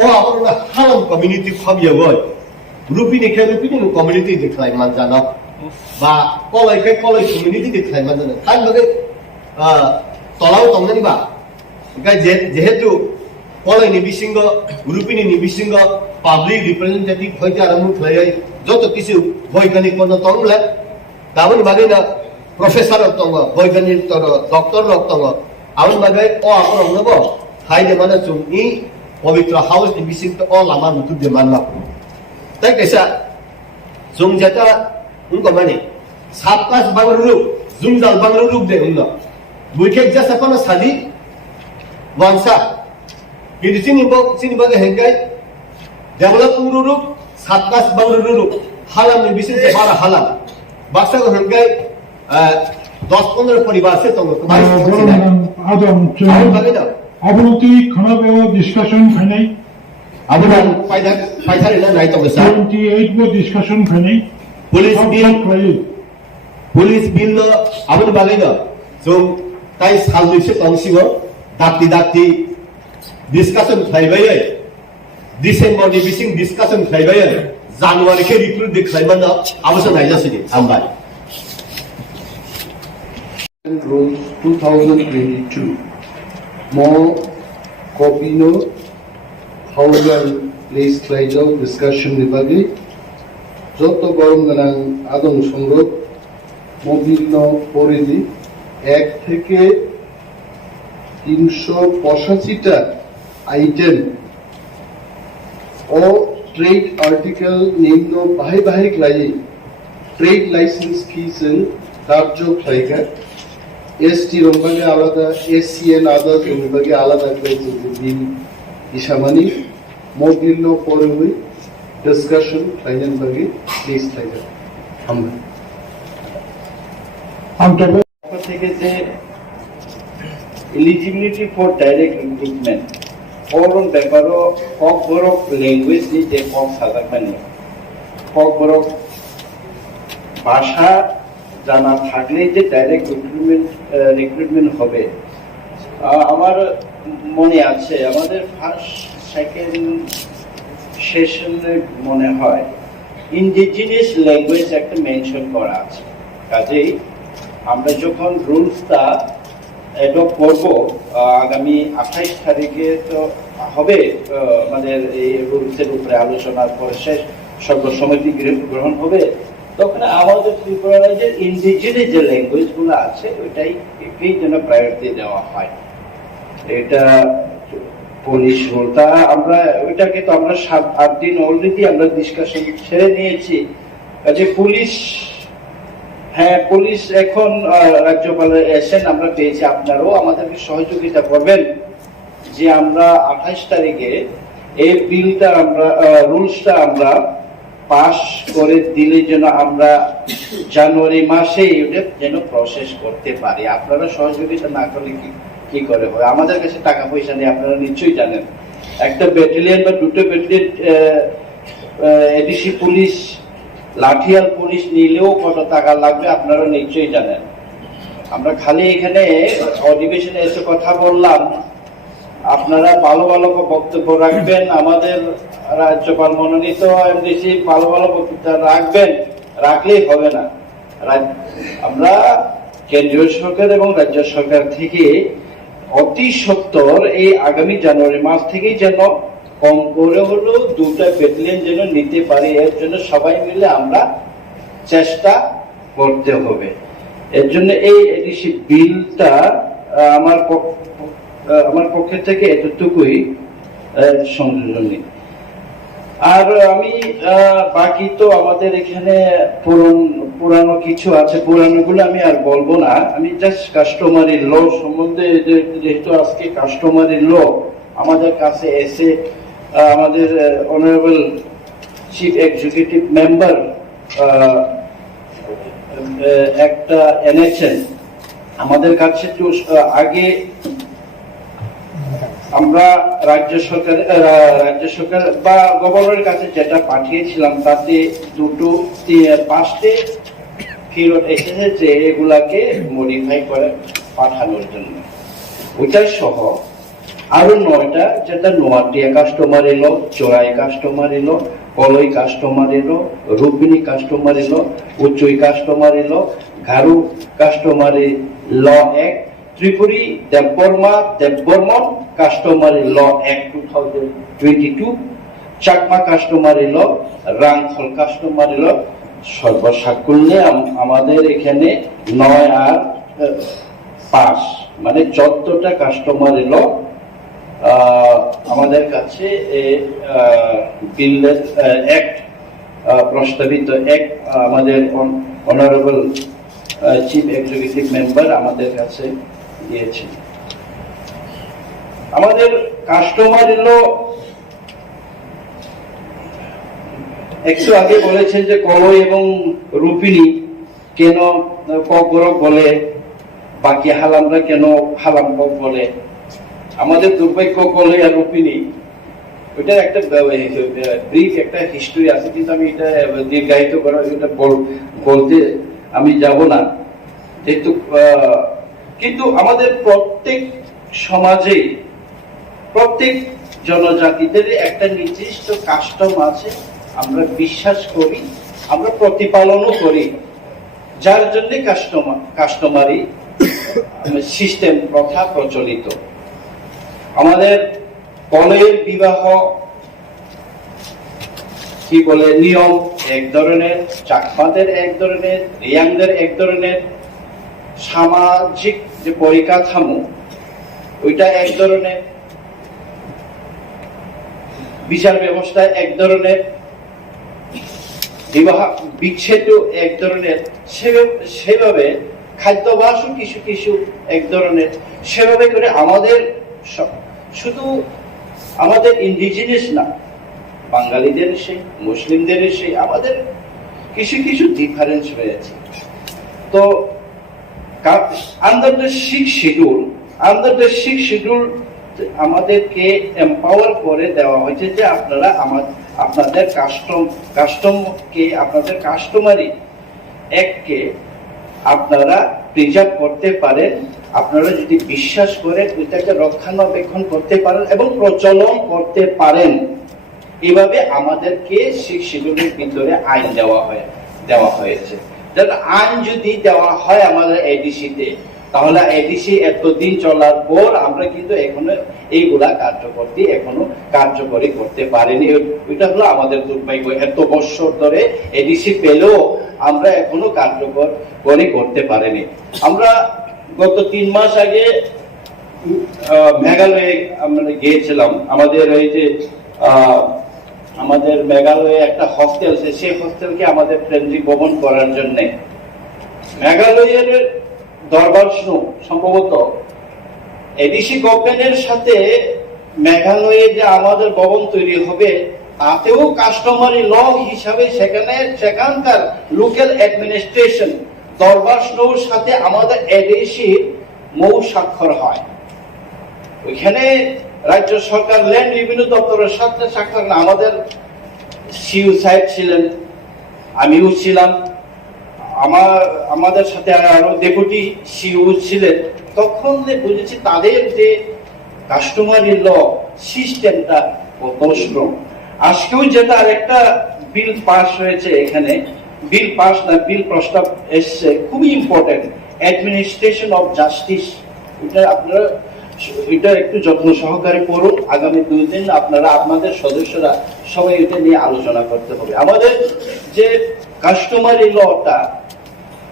ও আবার না হালাম কমিউনিটি খাবিয়া বয় রুপিনি কমিউনিটি দেখলাই মান জানা বা কলাইকে কলাই কমিউনিটি দেখলাই মান জানা তার লগে তলাও তংনানি বা যেহেতু কলাইনি বিসিঙ্গ রুপিনি বিসিঙ্গ পাবলিক রিপ্রেজেন্টেটিভ হইতে আরম্ভ হয়ে যত কিছু বৈজ্ঞানিক পণ্য তংলে তাবন বাগে না প্রফেসর তঙ্গ বৈজ্ঞানিক ডক্টর তঙ্গ আবন বাগে ও আপন অঙ্গব হাইলে মানে চুনি পবিত্র house ni bising to all lama mutu de manla tak desa jung jata ungko mane sapkas bangru jungjal bangru de unna buike jasa kono sadi wangsa কিন্তু চিনি বাগে হেঙ্গাই develop uru sapkas bangru halam ni bising te bara halam baksa ko হেঙ্গাই 10-15 পরিবার সে তো তোমার আদম বাগে না অবনতি খানাবেও ডিসকাশন ফাইনাই আবুল ফাইদা রে নাই তো স্যার 28 বো ডিসকাশন ফাইনাই পুলিশ বিল আবুল বাগাইনা जों তাই সালুইছে তংসিও দাপ্তি ডিসকাশন ফাইবাই ডিসেম্বর नि बिसिं ডিসকাশন ফাইবাই জানুয়ারি কে রিক্রুট দেখাইবানা আবশ্য নাই যাসিনি আমবাই rules 2022 more KOKPIN Khumulwng legislative discussion বিভাগে যত গরম গান আদম সংগ্রহ বিভিন্ন পরিধি 1 থেকে 385টা আইটেম ও ট্রেড আর্টিকেল নিম্ন বাহিক লাই ট্রেড লাইসেন্স ফিসেল কার্যক্রম এসটি রংবাগে আলাদা এসসিএন আদালত বিভাগে আলাদা বিল ইসামানি মোবিল পরবি ডিসকাশন ফাইনাল ভাগে প্লিজ টাইগার আমরা থেকে যে eligibility for direct recruitment form ব্যাপারও KOKBOROK ল্যাঙ্গুয়েজ ni যে কম সাধারণ KOKBOROK ভাষা জানা থাকলেই যে ডাইরেক্ট রিক্রুটমেন্ট হবে আমার মনে আছে আমাদের ফার্স্ট সেকেন্ড সেশনে মনে হয় ইন্ডিজিনিয়াস ল্যাঙ্গুয়েজ একটা মেনশন করা আছে কাজেই আমরা যখন রুলসটা অ্যাডপ্ট করব আগামী 28 তারিখে তো হবে আমাদের এই রুলসের উপরে আলোচনার পরে শেষ সর্বসম্মতি গ্রহণ হবে তখন আমাদের ত্রিপুরা রাজ্যের ইন্ডিজিনিয়াস যে ল্যাঙ্গুয়েজ গুলো আছে ওইটাই যেন প্রায়োরিটি দেওয়া হয় এটা পুলিশ রুলটা আমরা ওইটাকে তো আমরা 7-8 দিন অলরেডি আমরা ডিসকাশন ছেড়ে নিয়েছি কাজে পুলিশ এখন রাজ্যপালের এসেন আমরা পেয়েছি আপনারাও আমাদেরকে সহযোগিতা করবেন যে আমরা 28 তারিখে এই বিলটা আমরা রুলসটা আমরা পাস করে দিলে যেন আমরা জানুয়ারি মাসে এটা যেন প্রসেস করতে পারি আপনারা সহযোগিতা না করলে কি করে হয় আমাদের কাছে টাকা পয়সা নেই আপনারা নিশ্চয়ই জানেন একটা ব্যাটালিয়ন বা দুটো ব্যাটালিয়ন এডিসি পুলিশ লাঠিয়াল পুলিশ নিলেও কত টাকা লাগবে আপনারা নিশ্চয়ই জানেন আমরা খালি এখানে অধিবেশনে এসে কথা বললাম আপনারা ভালো বক্তব্য রাখবেন আমাদের রাজ্যপাল মনোনীত এমডিসি ভালো বক্তব্য রাখলেই হবে না আমরা কেন্দ্রীয় সরকার এবং রাজ্য সরকার থেকে অতি সত্বর এই আগামী জানুয়ারি মাস থেকেই যেন কম করে হলেও 2টা ব্যাটালিয়ন যেন নিতে পারি এর জন্য সবাই মিলে আমরা চেষ্টা করতে হবে এর জন্য এই এডিসি বিলটা আমার পক্ষ থেকে এতটুকুই সংযোজন নেই আর আমি বাকি তো আমাদের এখানে পুরানো কিছু আছে পুরানোগুলো আমি আর বলবো না আমি জাস্ট কাস্টমারি ল সম্বন্ধে যেহেতু আজকে কাস্টমারি ল আমাদের কাছে এসে আমাদের অনারেবল চিফ এক্সিকিউটিভ মেম্বার একটা এনেছেন আমাদের কাছে তো আগে আমরা রাজ্য সরকার বা গভর্নরের কাছে যেটা পাঠিয়েছিলাম তাতে পাঁচটি ফেরত এসেছে যে এগুলাকে মডিফাই করে পাঠানোর জন্য। ওইটা সহ আরো 9টা, যেটা নোয়াটিয়া কাস্টমার এলো, চোরাই কাস্টমার এলো, কলই কাস্টমার এলো, রূপিনী কাস্টমার এলো, উচ্চই কাস্টমার এলো, ঘারু কাস্টমারি ল অ্যাক্ট, ত্রিপুরী দেববর্মন কাস্টমারি ল অ্যাক্ট 2022, চাকমা কাস্টমারি ল, রাংখল কাস্টমারি ল, সর্বসাকুল্যে আমাদের এখানে 9 আর 5 মানে 14টা কাস্টমার এলো আমাদের কাছে বিলের অ্যাক্ট প্রস্তাবিত অ্যাক্ট আমাদের অনারেবল চিফ এক্সিকিউটিভ মেম্বার আমাদের কাছে দিয়েছে। আমাদের কাস্টমার এলো একটু আগে বলেছেন যে কলই এবং রূপিনী কেন ককবরক বলে, বাকি হালামরা কেন হালাম কক বলে। আমাদের দুর্ভাগ্য কলই আর রূপিনী ওইটা একটা ব্রিফ একটা হিস্টরি আছে, কিন্তু আমি এটা দীর্ঘায়িত করা এটা বলতে আমি যাব না যেহেতু। কিন্তু আমাদের প্রত্যেক সমাজে প্রত্যেক জনজাতিদের একটা নির্দিষ্ট কাস্টম আছে, আমরা বিশ্বাস করি, আমরা প্রতিপালনও করি, যার জন্য কাস্টমারি সিস্টেম প্রথা প্রচলিত। আমাদের কলের বিবাহ কি বলে নিয়ম এক ধরনের, চাকমাদের এক ধরনের, রিয়াংদের এক ধরনের, সামাজিক যে পরিকাঠামো ওইটা এক ধরনের, বিচার ব্যবস্থা এক ধরনের, বিবাহ বিচ্ছেদ এক ধরনের, সেভাবে খাদ্যাভ্যাসও কিছু কিছু এক ধরনের। সেভাবে করে আমাদের শুধু আমাদের ইন্ডিজিনিয়াস না, বাঙালিদের সেই, মুসলিমদের সেই, আমাদের কিছু কিছু ডিফারেন্স রয়েছে। তো আন্ডার দ্য 6th শিডিউল আমাদেরকে এম্পাওয়ার করে দেওয়া হয়েছে যে আপনারা আপনাদের কাস্টমকে আপনাদের কাস্টমারি অ্যাক্টকে আপনারা প্রিজার্ভ করতে পারেন, আপনারা যদি বিশ্বাস করেন ওইটাকে রক্ষণাবেক্ষণ করতে পারেন এবং প্রচলন করতে পারেন। এভাবে আমাদেরকে 6th শিডিউলের ভিতরে আইন দেওয়া হয়েছে। আইন যদি দেওয়া হয় আমাদের এডিসিতে, তাহলে এডিসি এতদিন চলার পর আমরা কিন্তু এখনো এইগুলা কার্যকরী করতে পারিনি। ওইটা হলো আমাদের দুর্ভাগ্য। এত বছর ধরে এডিসি পেলেও আমরা এখনো কার্যকরী করতে পারিনি। আমরা গত 3 মাস আগে মেঘালয়ে আমরা গিয়েছিলাম। আমাদের এই যে আমাদের মেঘালয়ে একটা হস্টেল, সেই হস্টেলকে আমাদের কেন্দ্রিক ভবন করার জন্য মেঘালয়ের দরবার সম্ভবত এডিসি গভর্নমেন্টের সাথে মেঘালয়ে যে আমাদের ভবন তৈরি হবে তাতেও কাস্টমারি ল হিসাবে সেখানকার লোকাল অ্যাডমিনিস্ট্রেশন দরবার সাথে আমাদের এডিসির মৌ স্বাক্ষর হয়। ওইখানে রাজ্য সরকার ল্যান্ড রেভিনিউ দপ্তরের সাথে স্বাক্ষর, আমাদের সিইও সাহেব ছিলেন, আমিও ছিলাম, আমাদের সাথে আরো ডেপুটি সিইও ছিলেন। তখন বুঝেছি তাদের যে কাস্টমারি ল সিস্টেমটা কত স্ট্রং। আজকেও যেটা আরেকটা বিল পাস হয়েছে, এখানে বিল পাস না বিল প্রস্তাব এসছে, খুবই ইম্পর্টেন্ট, অ্যাডমিনিস্ট্রেশন অফ জাস্টিস। এটা একটু যত্ন সহকারে পড়ুন। আগামী 2 দিন আপনারা আপনাদের সদস্যরা সবাই এটা নিয়ে আলোচনা করতে হবে। আমাদের যে কাস্টমারি লটা,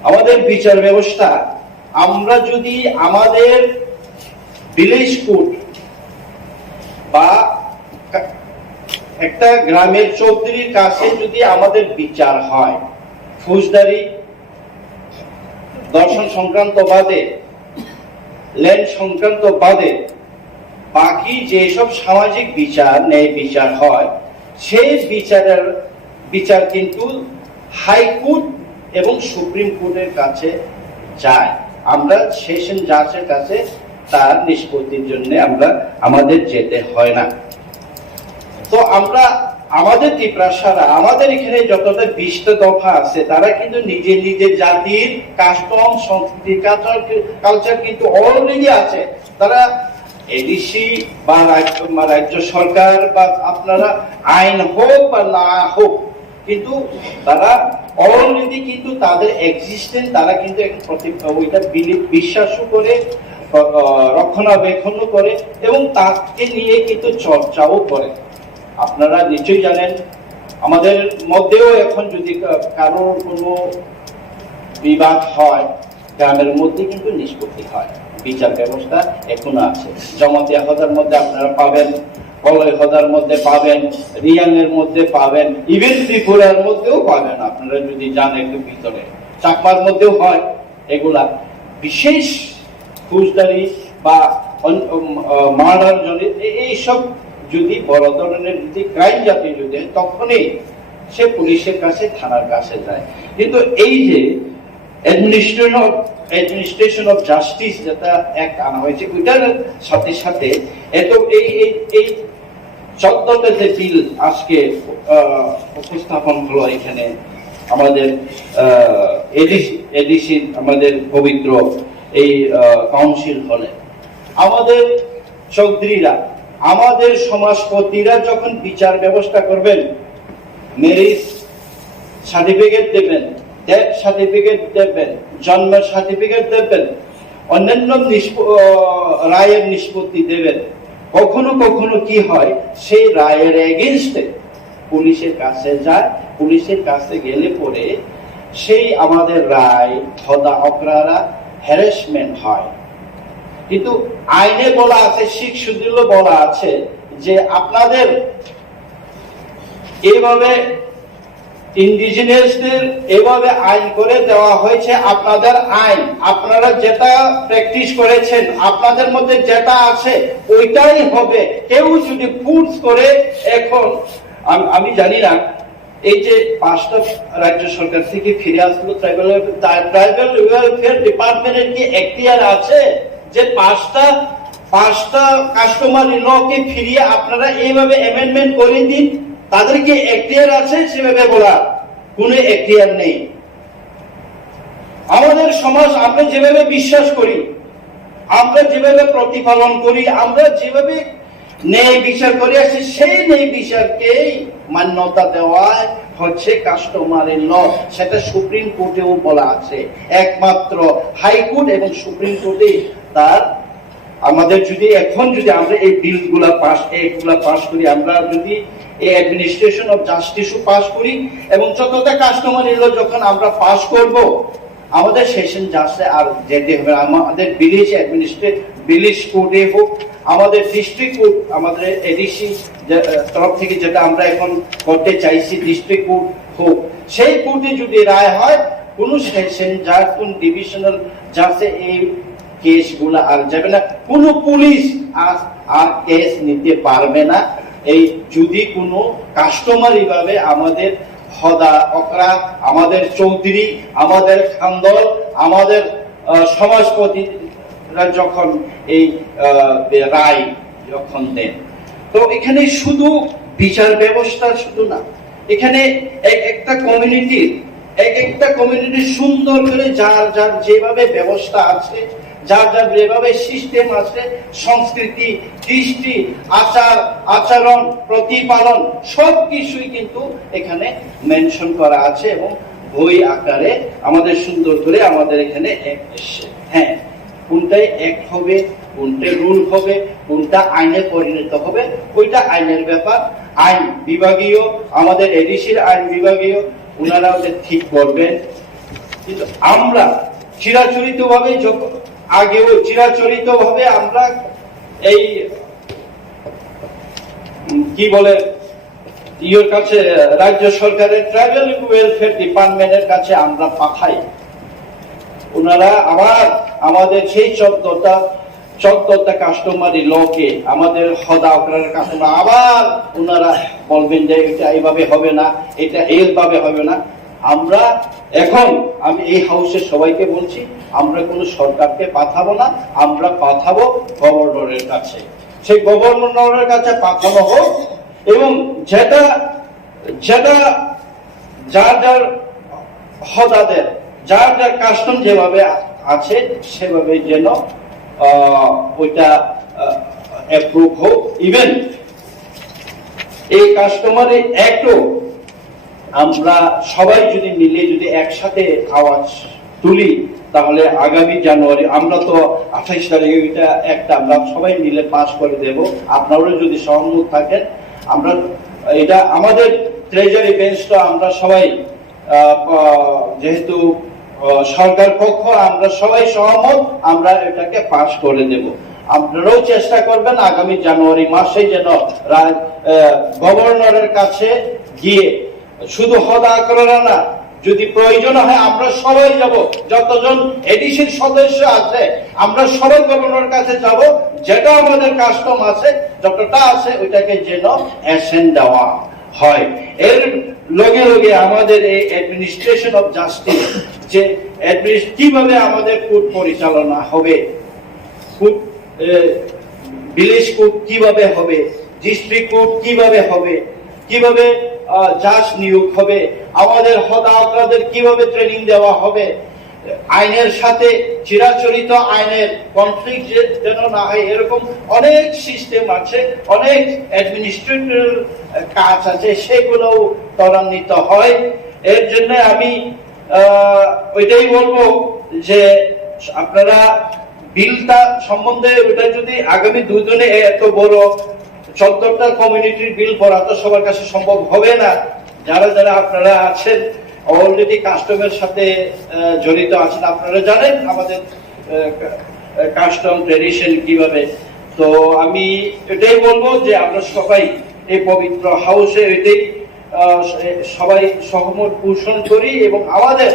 আমাদের বিচার ব্যবস্থা, আমরা যদি আমাদের ভিলেজ কোর্ট বা একটা গ্রামের চৌধুরীর কাছে যদি আমাদের বিচার হয়, ফৌজদারি দর্শন সংক্রান্ত বাদে, ল্যান্ড সংক্রান্ত বাদে বাকি যেসব সামাজিক বিচার, ন্যায় বিচার হয়, সেই বিচার কিন্তু হাইকোর্ট এবং সুপ্রিম কোর্টের কাছে যায়। আমরা সেশন জাজের কাছে তার নিষ্পত্তির জন্য আমাদের যেতে হয় না। তো আমরা আমাদের ত্রিপুরা সারা আমাদের এখানে যতটা 20টা দফা আছে, তারা কিন্তু নিজের জাতির কাস্টম সংস্কৃতি কালচার কিন্তু অলরেডি আছে। তারা এডিসি বা রাজ্য সরকার বা আপনারা আইন হোক বা না হোক, কিন্তু তারা অলরেডি কিন্তু তাদের এক্সিস্টেন্স তারা কিন্তু ওইটা বিশ্বাসও করে, রক্ষণাবেক্ষণও করে এবং তাকে নিয়ে কিন্তু চর্চাও করে। আপনারা নিশ্চয়ই জানেন, আমাদের মধ্যেও এখন যদি কারোর কোনো বিবাদ হয়, গ্রামের মধ্যে কিন্তু নিষ্পত্তি হয়। বিচার ব্যবস্থা এখনো আছে। জমাতিয়া হদার মধ্যে আপনারা পাবেন, কলয় হদার মধ্যে পাবেন, রিয়াং এর মধ্যে পাবেন, ইভেন ত্রিপুরার মধ্যেও পাবেন। আপনারা যদি যান একটু ভিতরে, চাকমার মধ্যেও হয় এগুলা। বিশেষ ফৌজদারি বা মার্ডার এইসব যদি বড় ধরনের যদি ক্রাইম জাতীয় যদি তখনই সে পুলিশের কাছে, থানার কাছে যায়। কিন্তু এই যে অ্যাডমিনিস্ট্রেশন অফ জাস্টিস যেটা অ্যাক্ট আনা হয়েছে, ওইটার সাথে সাথে এত এই 14টা যে বিল আজকে উপস্থাপন হলো এখানে আমাদের এডিসি আমাদের পবিত্র এই কাউন্সিল হলে, আমাদের চৌধুরীরা, আমাদের সমাজপতিরা যখন বিচার ব্যবস্থা করবেন, ম্যারেজ সার্টিফিকেট দেবেন, ডেথ সার্টিফিকেট দেবেন, জন্ম সার্টিফিকেট দেবেন, অন্যান্য রায়ের নিষ্পত্তি দেবেন, কখনো কখনো কি হয়, সেই রায়ের এগেইনস্টে পুলিশের কাছে যায়। পুলিশের কাছে গেলে পরে সেই আমাদের রায় হদা অকরারা হ্যারাসমেন্ট হয়। কিন্তু আইনে বলা আছে, শিখ সুদীর্ঘ বলা আছে যে আপনাদের এইভাবে ইন্ডিজিনিয়াসদের এভাবে আইন করে দেওয়া হয়েছে, আপনাদের আইন, আপনারা যেটা প্র্যাকটিস করেছেন, আপনাদের মধ্যে যেটা আছে ওইটাই হবে। কেউ যদি ফোর্স করে, এখন আমি জানি না, এই যে 5টা রাজ্য সরকার থেকে ফিরে আসলো ট্রাইবাল ওয়েলফেয়ার ডিপার্টমেন্টের কি এখতিয়ার আছে যে 5টা কাস্টমারি লকে ফিরিয়ে আপনারা এইভাবে অ্যামেন্ডমেন্ট করে দিন? তাদেরকে এখতিয়ার আছে সেভাবে বলা? কোনো এখতিয়ার নেই। আমাদের সমাজ আমরা যেভাবে বিশ্বাস করি, আমরা যেভাবে প্রতিপালন করি, আমরা যেভাবে ন্যায় বিচার করে আসছি, সেই ন্যায় বিচারকেই মান্যতা দেওয়া হচ্ছে কাস্টমারি ল। সেটা সুপ্রিম কোর্টেও বলা আছে। একমাত্র হাইকোর্ট এবং সুপ্রিম কোর্টে তার আমাদের যদি এখন যদি আমরা এই বিলগুলা পাস করি, আমরা যদি এই অ্যাডমিনিস্ট্রেশন অফ জাস্টিসও পাস করি এবং যতটা কাস্টমারি ল যখন আমরা পাস করব, আমাদের সেশন জাজে আর যেতে হবে। আমাদের ভিলেজ কোর্টে হোক, আমাদের ডিস্ট্রিক্ট কোর্ট, আমাদের এডিসি তরফ থেকে যেটা আমরা এখন করতে চাইছি ডিস্ট্রিক্ট কোর্ট হোক, সেই কোর্টে যদি রায় হয়, কোন সেশন জাজ, কোন ডিভিশনাল জাজে এই কেসগুলো আর যাবে না। কোন পুলিশ আর কেস নিতে পারবে না এই যদি কোনো কাস্টমারি ভাবে আমাদের হদা অকরা, আমাদের চৌধুরী, আমাদের খানদল, আমাদের সমাজপতিরা যখন এই রায় যখন দেন। তো এখানে শুধু বিচার ব্যবস্থা শুধু না, এখানে একটা কমিউনিটির সুন্দর করে যার যেভাবে ব্যবস্থা আছে, যার যেভাবে সিস্টেম আছে, সংস্কৃতি, কৃষ্টি, আচরণ, প্রতিপালন সবকিছুই কিন্তু এখানে মেনশন করা আছে এবং বই আকারে আমাদের সুন্দর করে আমাদের এখানে হ্যাঁ, কোনটাই অ্যাক্ট হবে, কোনটা রুল হবে, কোনটা আইনে পরিণত হবে, ওইটা আইনের ব্যাপার। আইন বিভাগীয়, আমাদের এডিসির আইন বিভাগীয়, ওনারা ওদের ঠিক করবেন। কিন্তু আমরা চিরাচরিত ভাবে আমরা এই কি বলে ইয়োর কাছে রাজ্য সরকারের ট্রাইবাল ওয়েলফেয়ার ডিপার্টমেন্টের কাছে আমরা পাঠাই। ওনারা আবার আমাদের সেই 14টা কাস্টমারি লকে, আমাদের হদা অকরার কাস্টমার, আবার ওনারা বলবেন যে এটা এইভাবে হবে না, এটা এইভাবে হবে না। আমরা এখন আমি এই হাউসের সবাইকে বলছি, আমরা কোনো সরকারকে পাঠাবো না, আমরা পাঠাবো গভর্নরের কাছে। সেই গভর্নরের কাছে পাঠানো হোক এবং যেটা যেটা যার যার হদাদের যার যার কাস্টম যেভাবে আছে সেভাবে যেন ওইটা অ্যাপ্রুভ হোক। ইভেন এই কাস্টমারি অ্যাক্টও আমরা সবাই যদি মিলে যদি একসাথে আওয়াজ তুলি তাহলে আগামী জানুয়ারি, আমরা তো 28 তারিখে এটা একটা আমরা সবাই মিলে পাস করে দেব। আপনারাও যদি সহমত থাকেন, আমরা এটা আমাদের ট্রেজারি বেঞ্চটা আমরা সবাই যেহেতু সরকার পক্ষ আমরা সবাই সহমত, আমরা এটাকে পাস করে দেব। আপনারাও চেষ্টা করবেন আগামী জানুয়ারি মাসে যেন গভর্নরের কাছে গিয়ে শুধু হদা করা না, যদি প্রয়োজন হয় আমরা সবাই যাব, যতজন এডিশন সদস্য আছে আমরা সবাই গভর্নরের কাছে যাব, যেটা আমাদের কাস্টম আছে যতটা আছে ওইটাকে যেন অ্যাসেন্ট দেওয়া হয়। এর লগে লগে আমাদের এই অ্যাডমিনিস্ট্রেশন অফ জাস্টিস, যে কিভাবে আমাদের কোর্ট পরিচালনা হবে, ভিলেজ কোর্ট কিভাবে হবে, ডিস্ট্রিক্ট কোর্ট কিভাবে হবে, কিভাবে জাজ নিয়োগ হবে, আমাদের হতাহতদের কিভাবে ট্রেনিং দেওয়া হবে, আইনের সাথে চিরাচরিত আইনের কনফ্লিক্ট যেন না হয়, এরকম অনেক সিস্টেম আছে, অনেক অ্যাডমিনিস্ট্রেটিভ কাজ আছে, সেগুলোও ত্বরান্বিত হয়। এর জন্য আমি ওইটাই বলবো যে আপনারা বিলটা সম্বন্ধে ওটা যদি আগামী দুজনে এত বড় 14টা কমিউনিটির বিল পড়া তো সবার কাছে সম্ভব হবে না। যারা যারা আপনারা আছেন অলরেডি কাস্টমের সাথে জড়িত আছেন, আপনারা জানেন আমাদের কাস্টম ট্রেডিশন কিভাবে। তো আমি এটাই বলবো যে আমরা সবাই এই পবিত্র হাউসে এটাই সবাই সহমত পোষণ করি এবং আমাদের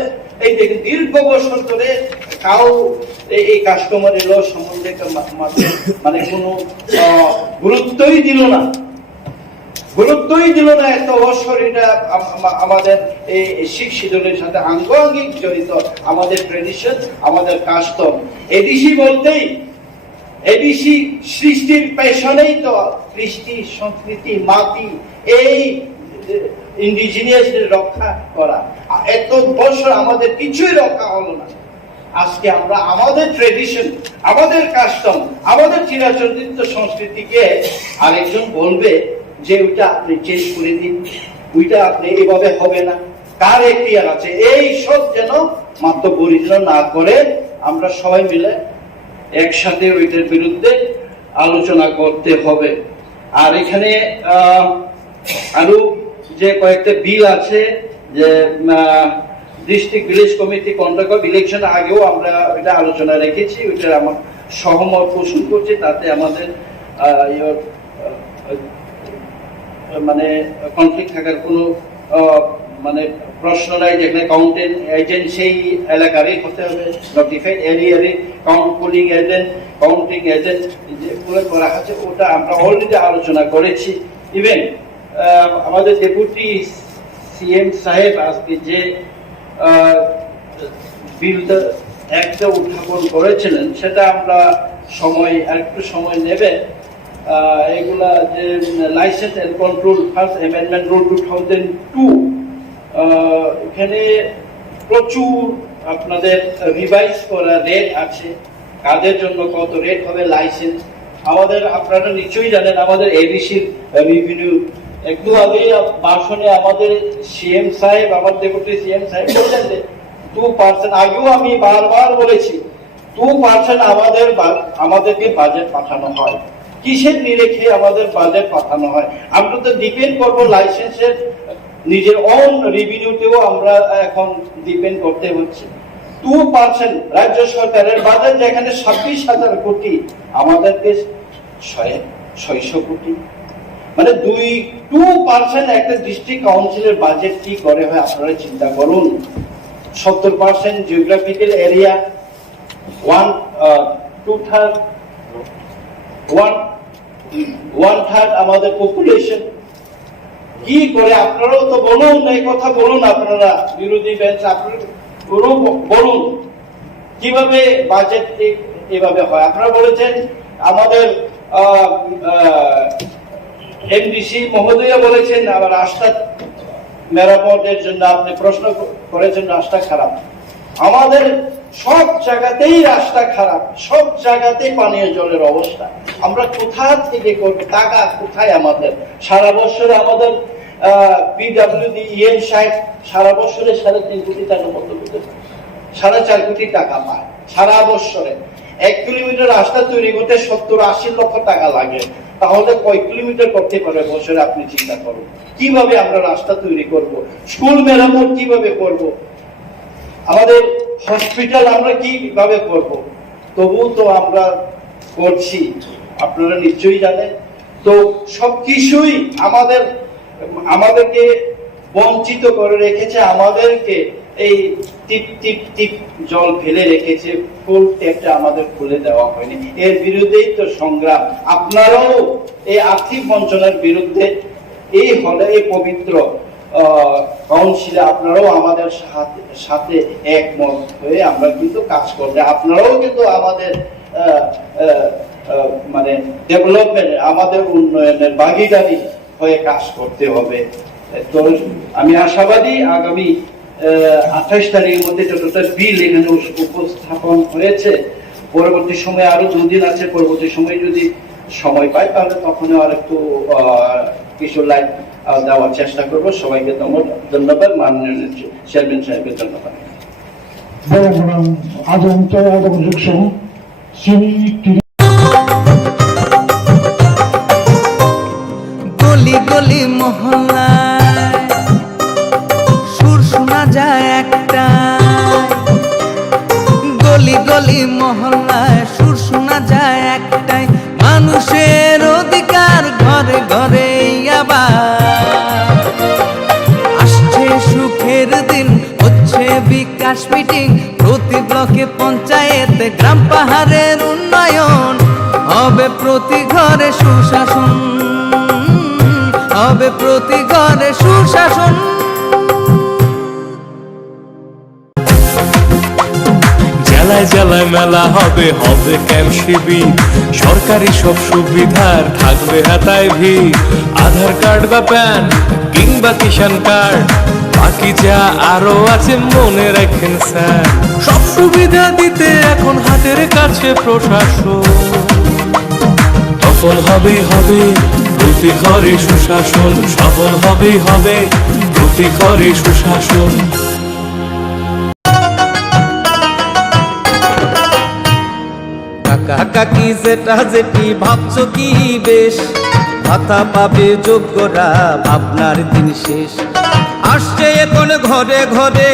এই দেখুন দীর্ঘ বছর ধরে কাউ এই কাস্টমার এলো সম্বন্ধে মানে কোনো গুরুত্বই দিল না এত বছর। এটা আমাদের এই শিখ শিদলের সাথে আঙ্গিক জড়িত, আমাদের ট্রেডিশন, আমাদের কাস্টম। এডিসি বলতেই এডিসি সৃষ্টির পেছনেই তো কৃষ্টি, সংস্কৃতি, মাটি, এই ইন্ডিজিনিয়াস রক্ষা করা। এত বছর আমাদের কিছুই রক্ষা হলো না। আজকে আমরা আমাদের ট্রেডিশন, আমাদের কাস্টম, আমাদের চিরাচরিত সংস্কৃতিকে আরেকজন বলবে যে ওইটা আপনি চেঞ্জ করে দিন, ওইটা আপনি এভাবে হবে না, কার এখতিয়ার আছে, এই সব যেন মাত্র পরিচালনা না করে আমরা সবাই মিলে একসাথে ওইটার বিরুদ্ধে আলোচনা করতে হবে। আর এখানে আরো যে কয়েকটা বিল আছে, যে district village committee conduct of election, আগেও আমরা এটা আলোচনা রেখেছি, ওইটা আমার সহমত পোষণ করছি। তাতে আমাদের মানে কনফ্লিক্ট থাকার কোনো মানে প্রশ্ন নাই। যেখানে কাউন্টেন্ট এজেন্ট সেই এলাকারই হতে হবে, নোটিফাইড এরিয়ারই পুলিং এজেন্ট, কাউন্টিং এজেন্ট যেগুলো করা আছে ওটা আমরা অলরেডি আলোচনা করেছি। ইভেন আমাদের ডেপুটি সিএম সাহেব আজকে যে বিলটা একটা উত্থাপন করেছিলেন সেটা আমরা আরেকটু সময় নেবে। এগুলা যে licence and control first amendment rule 2002, এখানে প্রচুর আপনাদের রিভাইজ করা রেট আছে, কাদের জন্য কত রেট হবে লাইসেন্স। আমাদের আপনারা নিশ্চয়ই জানেন আমাদের এবিসির রেভিনিউ একটু আগে ভাষণে আমাদের সিএম সাহেব, আমার ডেপুটি সিএম সাহেব বললেন যে 2%, আগেও আমি বারবার বলেছি 2% আমাদেরকে বাজেট পাঠানো হয়। কিসের নিরেখে আমাদের বাজেট পাঠানো হয়? আমরা তো ডিপেন্ড করবো লাইসেন্সের নিজের অন রেভিনিউতেও আমরা এখন ডিপেন্ড করতে হচ্ছে। 2% রাজ্য সরকারের বাজেট যেখানে 26,000 কোটি, আমাদেরকে 600 কোটি, মানে 2% একটা ডিস্ট্রিক্ট কাউন্সিলের বাজেট কি করে হয় আপনারা চিন্তা করুন। 70% জিওগ্রাফিক্যাল এরিয়া, 1/3 আমাদের পপুলেশন, কি করে আপনারাও তো বলুন, এই কথা বলুন, আপনারা বিরোধী বেঞ্চ আপনারা বলুন কিভাবে বাজেট এভাবে হয়। আপনারা বলেছেন আমাদের এমডিসি মহোদয় বলেছেন আবার রাস্তা মেরামতের জন্য আপনি প্রশ্ন করেছেন রাস্তা খারাপ। আমাদের সব জায়গাতেই রাস্তা খারাপ, সব জায়গাতেই পানীয় জলের অবস্থা। আমরা কোথা থেকে করব? টাকা কোথায় আমাদের? সারা বছরে আমাদের পিডব্লিউডি ইএন সাহেব সারা বছরে 3.5 কোটি টাকা মতো পেতে, 4.5 কোটি টাকা পায় সারা বছরে। 1 কিলোমিটার রাস্তা তৈরি করতে 70-80 লক্ষ টাকা লাগে। তাহলে কয় কিলোমিটার করতে পারবে বছরে আপনি চিন্তা করুন। কিভাবে আমরা রাস্তা তৈরি করব? স্কুল মেরামত কিভাবে করব? আমাদের হসপিটাল আমরা কিভাবে করব? তবুও তো আমরা করছি, আপনারা নিশ্চয়ই জানেন। তো সবকিছুই আমাদেরকে বঞ্চিত করে রেখেছে, আমাদেরকে এই টিপ টিপ টিপ জল ফেলে রেখেছে, ফুল ট্যাপটা আমাদের খুলে দেওয়া হয়নি। এর বিরুদ্ধেই তো সংগ্রাম। আপনারাও এই আর্থিক বঞ্চনার বিরুদ্ধে এই হলে এই পবিত্র কাউন্সিলে আপনারাও আমাদের সাথে একমত হয়ে আমরা কিন্তু কাজ করতে, আপনারাও কিন্তু আমাদের মানে ডেভেলপমেন্ট, আমাদের উন্নয়নের ভাগিদারি হয়ে কাজ করতে হবে। তো আমি আশাবাদী আগামী 28 তারিখের মধ্যে যতটা বিল এখানে উপস্থাপন হয়েছে, পরবর্তী সময়ে আরো 2 দিন আছে, পরবর্তী সময়ে যদি সময় পাই তাহলে তখনও আর একটু কিছু লাইন দেওয়ার চেষ্টা করবো। সবাইকে ধন্যবাদ, মাননীয় চেয়ারম্যান সাহেবকে ধন্যবাদ। গলি গলি মহল্লায় সুর শোনা যায় একটা, গলি গলি মহল্লায় সুর শোনা যায় একটাই, মানুষের অধিকার ঘরে ঘরে আবার আসছে সুখের দিন, হচ্ছে বিকাশ মিটিং, প্রতি ব্লকে পঞ্চায়েতে গ্রাম পাহাড়ের উন্নয়ন হবে, প্রতি ঘরে সুশাসন হবে, প্রতি ঘরে সুশাসন। জেলায় জেলায় মেলা হবে, হবে ক্যাম্প শিবির, সরকারি সব সুবিধার থাকবে হাতায় ভিড়, আধার কার্ড বা প্যান কিংবা কিষাণ কার্ড, বাকি যা আরো আছে মনে রাখেন স্যার, সব সুবিধা দিতে এখন হাতের কাছে প্রশাসন। সফল হবে হবে প্রতি ঘরে সুশাসন, সফল হবে হবে প্রতি ঘরে সুশাসন। কাকা কাকি যেটা যেটি ভাবছো কি বেশ, ভাতা পাবে যোগ্যরা ভাবনার দিন শেষ, আসছে এখন ঘরে ঘরে,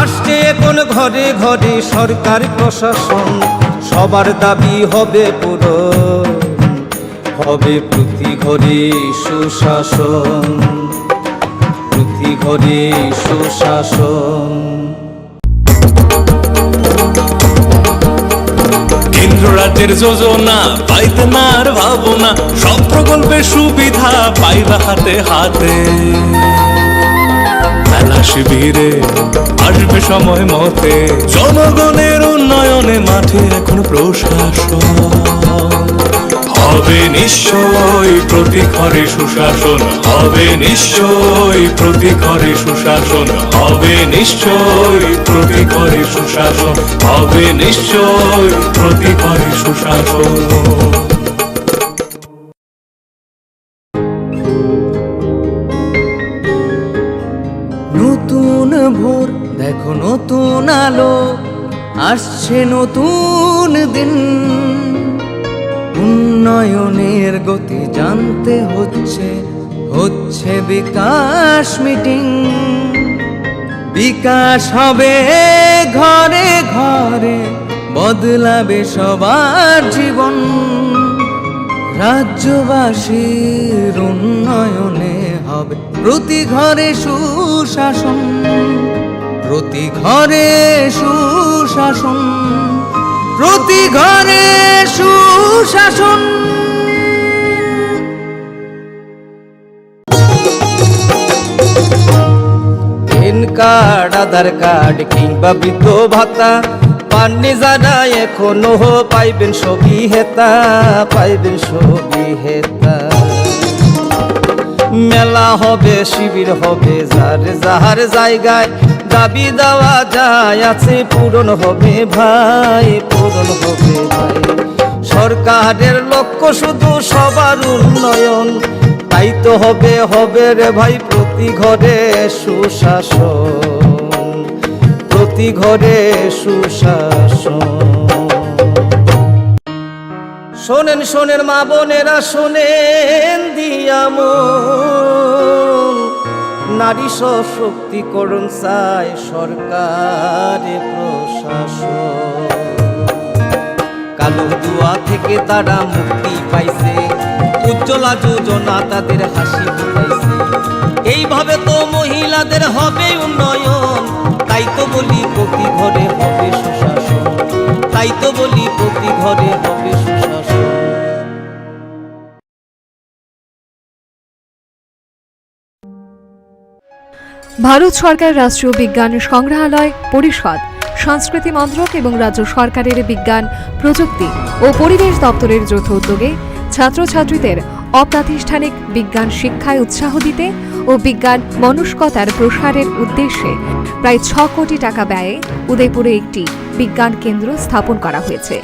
আসছে এখন ঘরে ঘরে সরকার প্রশাসন, সবার দাবি হবে পূরণ, হবে প্রতি ঘরে সুশাসন, প্রতি ঘরে সুশাসন। কেন্দ্র রাজ্যের যোজনা পাইতে না আর ভাবনা, সব প্রকল্পের সুবিধা পাইবা হাতে হাতে, মেলা শিবিরে আসবে সময় মতে, জনগণের উন্নয়নে মাঠে এখন প্রশাসন হবে নিশ্চয়ই প্রতি ঘরে সুশাসন, হবে নিশ্চয়ই প্রতি ঘরে সুশাসন, হবে নিশ্চয়ই প্রতি ঘরে সুশাসন, হবে নিশ্চয়ই প্রতি ঘরে সুশাসন। নতুন ভোর দেখো নতুন আলো, আসছে নতুন দিন, উন্নয়নের গতি জানতে হচ্ছে, হচ্ছে বিকাশ মিটিং, বিকাশ হবে ঘরে ঘরে, বদলাবে সবার জীবন, রাজ্যবাসীর উন্নয়নে হবে প্রতি ঘরে সুশাসন, প্রতি ঘরে সুশাসন, প্রতি ঘরে সুশাসন। কার্ড আধার কার্ড কিংবা বৃদ্ধ ভাতা পাননি যারা এখনো পাইবেন সবই হেতা, পাইবেন সবই হেতা। মেলা হবে শিবির হবে যার যাহার জায়গায় দাবি দেওয়া যায় আছে পূরণ হবে ভাই, পূরণ হবে ভাই। সরকারের লক্ষ্য শুধু সবার উন্নয়ন, তাই তো হবে হবে রে ভাই প্রতি ঘরে সুশাসন, প্রতি ঘরে সুশাসন। শোনেন শোনেন মা বোনেরা শোনেন দিয়ামন, নারী সশক্তিকরণ চায় সরকারে প্রশাসন। কালো দুয়া থেকে তারা মুক্তি পাইছে, উজ্জ্বলা যোজনা তাদের হাসি ফুটাইছে। এইভাবে তো মহিলাদের হবে উন্নয়ন, তাই তো বলি প্রতি ঘরে হবে সুশাসন, তাই তো বলি প্রতি ঘরে হবে সুশাসন। ভারত সরকার রাষ্ট্রীয় বিজ্ঞান সংগ্রহালয় পরিষদ, সংস্কৃতি মন্ত্রক এবং রাজ্য সরকারের বিজ্ঞান প্রযুক্তি ও পরিবেশ দপ্তরের যৌথ উদ্যোগে ছাত্রছাত্রীদের অপ্রাতিষ্ঠানিক বিজ্ঞান শিক্ষায় উৎসাহ দিতে ও বিজ্ঞান মনস্কতার প্রসারের উদ্দেশ্যে প্রায় 6 কোটি টাকা ব্যয়ে উদয়পুরে একটি বিজ্ঞান কেন্দ্র স্থাপন করা হয়েছে।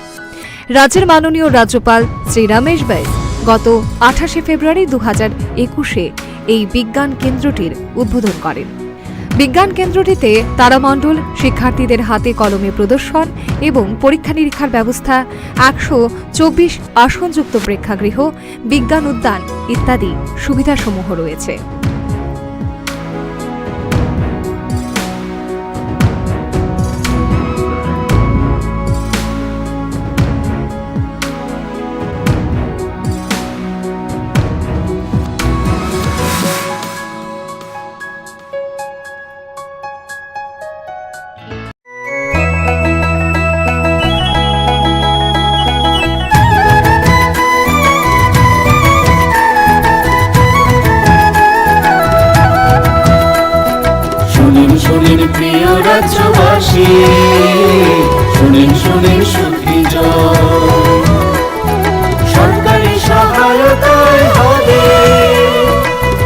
রাজ্যের মাননীয় রাজ্যপাল শ্রী রমেশ বাইস গত 28 ফেব্রুয়ারি 2021-এ এই বিজ্ঞান কেন্দ্রটির উদ্বোধন করেন। বিজ্ঞান কেন্দ্রটিতে তারামণ্ডল, শিক্ষার্থীদের হাতে কলমে প্রদর্শন এবং পরীক্ষা নিরীক্ষার ব্যবস্থা, 124 আসনযুক্ত প্রেক্ষাগৃহ, বিজ্ঞান উদ্যান ইত্যাদি সুবিধাসমূহ রয়েছে। শোনেন প্রিয় রাজ্যবাসী, শোনেন শোনেন সুখী সরকারি সহায়তায় হবে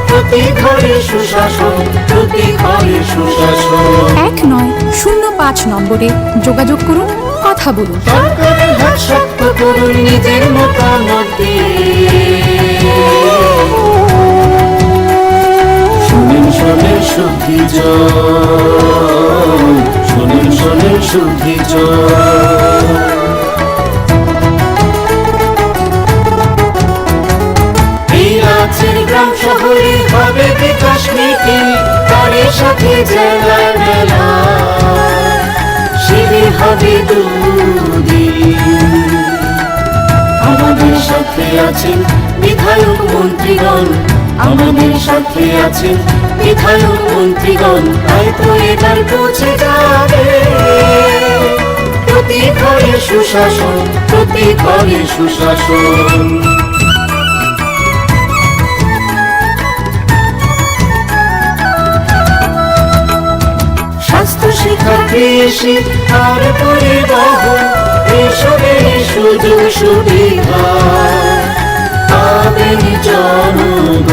প্রতি ঘরে সুশাসন, প্রতি ঘরে সুশাসন। 1905 নম্বরে যোগাযোগ করুন, কথা বলুন। সরকারের হাত শক্ত করুন, নিজের মতামত শোনেন শোনেন সুখী শোনেন শোনেন সুখী এই রাজ্যের গ্রাম শহরে হবে বিকাশ নীতি, তারই সাথে জেলার মেলা শিবির হবে দুদিন। আমাদের সাথে আছেন বিধায়ক মন্ত্রীগণ, আমাদের সাথে আছেন বিধায়ক মন্ত্রীগণ, তাই তো এবার পৌঁছে যাবে প্রতি ঘরে সুশাসন, প্রতি ঘরে সুশাসন। স্বাস্থ্য শিক্ষা কৃষি আর পরিবহন, এসবের সুযোগ সুবিধা পাবেন জনগণ।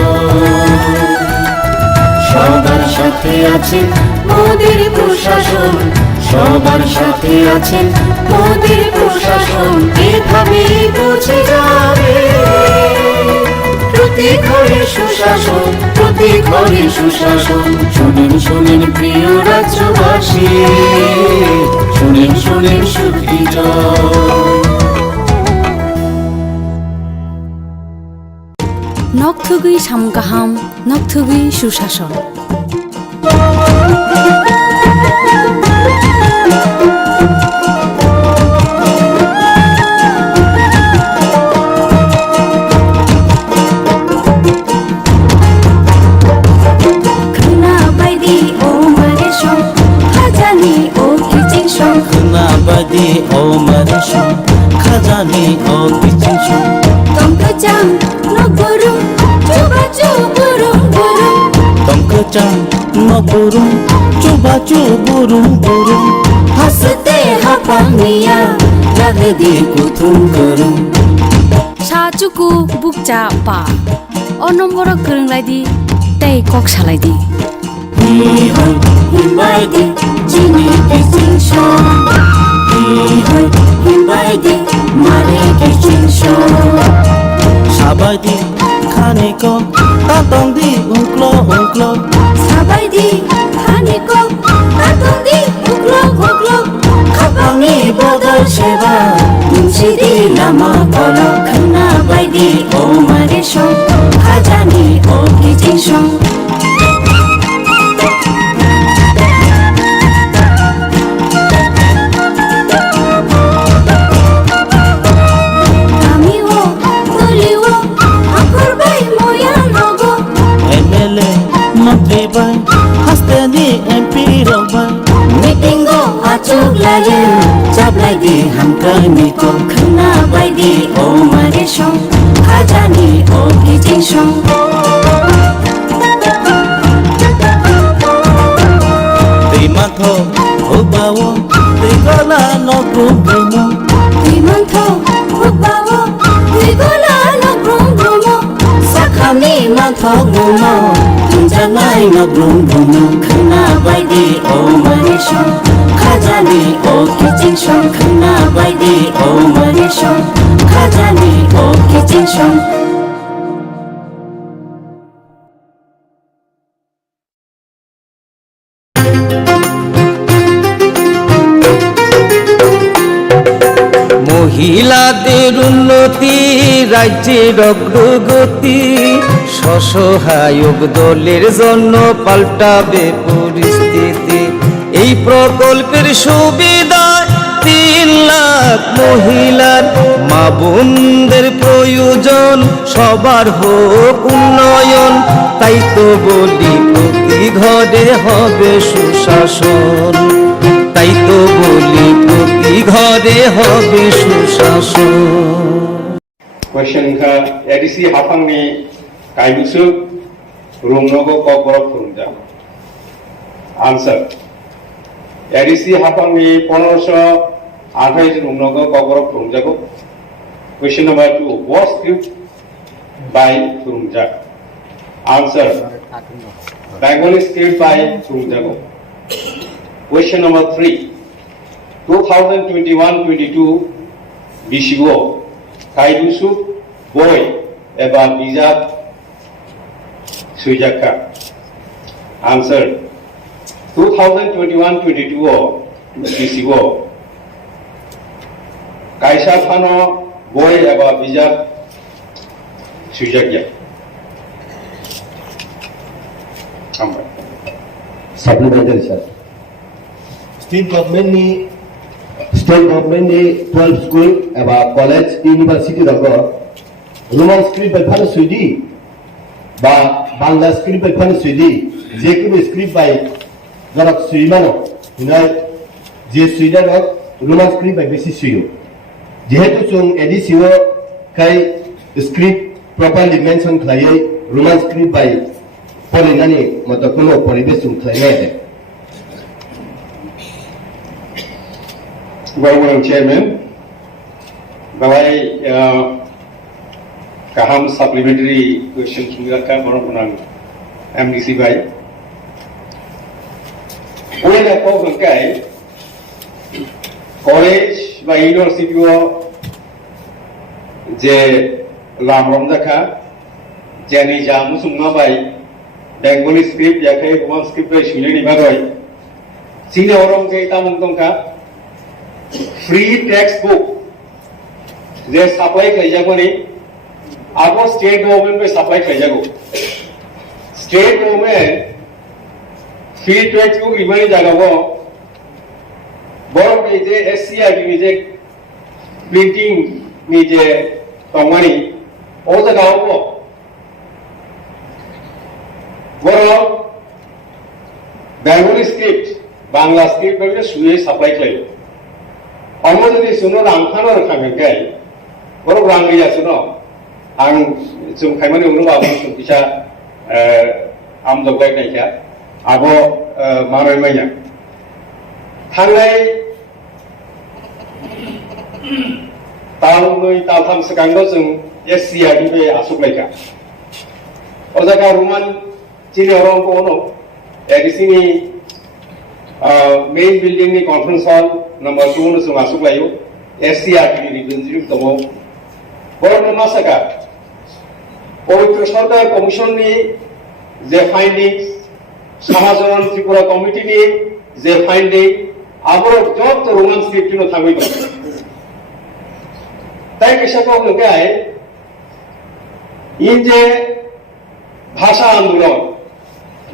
সবার সাথে আছেন মোদের প্রশাসন, সবার সাথে আছেন মোদের প্রশাসন, এভাবে পৌঁছে যাবে প্রতি ঘরে সুশাসন, প্রতি ঘরে সুশাসন। শোনেন শোনেন প্রিয় রাজ্যবাসী, শোনেন শোনেন সুখী নকথুগুই সামগাহাম, নকথুগুই সুশাসন। খাজানি ও মারেশম, খাজানি ও পিচিশম, তঙ্কচাং নগরম চুবাচু গরম গরম, তঙ্কচাং मगुरुम चुबा चुबुरुम बुरुम हंसते हपामिया जगदी कुथुम करुम साचुकु बुकचा पा ओ नम्बर गोरोंलायदि तै कक सालायदि हिमायदि जिनि किचिंशो हिमायदि मारे किचिंशो साबायदि खानिको तातंदि उंक्लो उंक्लो साबायदि खानिको तातंदि उंक्लो उंक्लो खापांनि बदल सेबा मुंसिदि लामा कलो खना बायदि ओ मारे सं खाजानि ओ किचिंशो Jabladi hamkani ko khna baidi o mare shong khajani o kijing shong Dimantho hobawo digola no grumo Dimantho hobawo digola no grumo Sakhami mantho gumo Janai no grumo khna baidi o mare shong Khajani o kijing shong khna baidi o mare shong Khajani o kijing shong মহিলাদের উন্নতি রাজ্যের অগ্রগতি স্বসহায়ক দলের জন্য পাল্টাবে পরিস্থিতি এই প্রকল্পের সুবিধা 3 লাখ মহিলার মা বোনদের প্রয়োজন সবার হোক উন্নয়ন তাই তো বলি প্রতি ঘরে হবে সুশাসন তাই তো বলি প্রতি ঘরে হবে সুশাসন Question ka ADC hafang ni kaibusu rumnogo kokborok kurumja. Answer. ADC hafang ni 1528 rumnogo kokborok kurumjago. Question number 2. Was script by Kurumja? Answer. Bengali script by Kurumjago. Question number 3. 2021-22 Bishigo Kaibusu Boy Eba Bizak Sujaka. Answer. 2021-22 Bishigo Kaisa Phano Boy Eba Bizak Sujaka. Supplementary sir. State government ni 12 school eba college university rago roman script by phano suidi ba bangla script by phano suidi je kono script by jarak suimano hinai je suidano roman script by besi suyo jehetu chung edisio kai script properly mention khlai roman script by porinani mato kono poribesh chung khlai ne Honorable Chairman, Balai Kaham supplementary question Sunilaka Morapunang MDC by when a Pokai college by university Je Lam Romdaka Jenny Jamusuma by Bengali script Yakai one script by Shulini Magoy Senior Orom Tamungtonka free textbook जे सप्लाई कर जागो नहीं आपको स्टेट गवर्नमेंट पे सप्लाई कर जागो स्टेट गवर्नमेंट फ्री टेक्स्टबुक रिमानी जागा वो बोर्ड में जे एससीआर में जे प्रिंटिंग में जे कंपनी ओ जगह वो बोलो बेंगली स्क्रिप्ट बांग्ला स्क्रिप्ट में सुये सप्लाई कर Omo jadi suno rangkano rekamen kai, baru rangi ya suno, ang zum kaimani unu babu zum bisa am dogai kai ya, आबो मारै मैया थांनाय तालनै तालथाम सिगांनो जों एससिआरनि बे आसुगलायखा अजागा रुमान चिनि अरंको ono एडिसिनि मेन बिल्डिं नि कॉन्फ्रेंस हॉल नंबर 2 नो जों आसुगलायो एससिआरनि रिजनजिम दमो बरनो मासाका पवित्र सरकार कमिशन नि जे फाइंडिंग्स समाजन त्रिपुरा कमिटी नि जे फाइंडिंग आबरो जत रोमान स्क्रिप्ट नो थांबाय दं ताई केसाको होगाय इन जे भाषा आंदोलन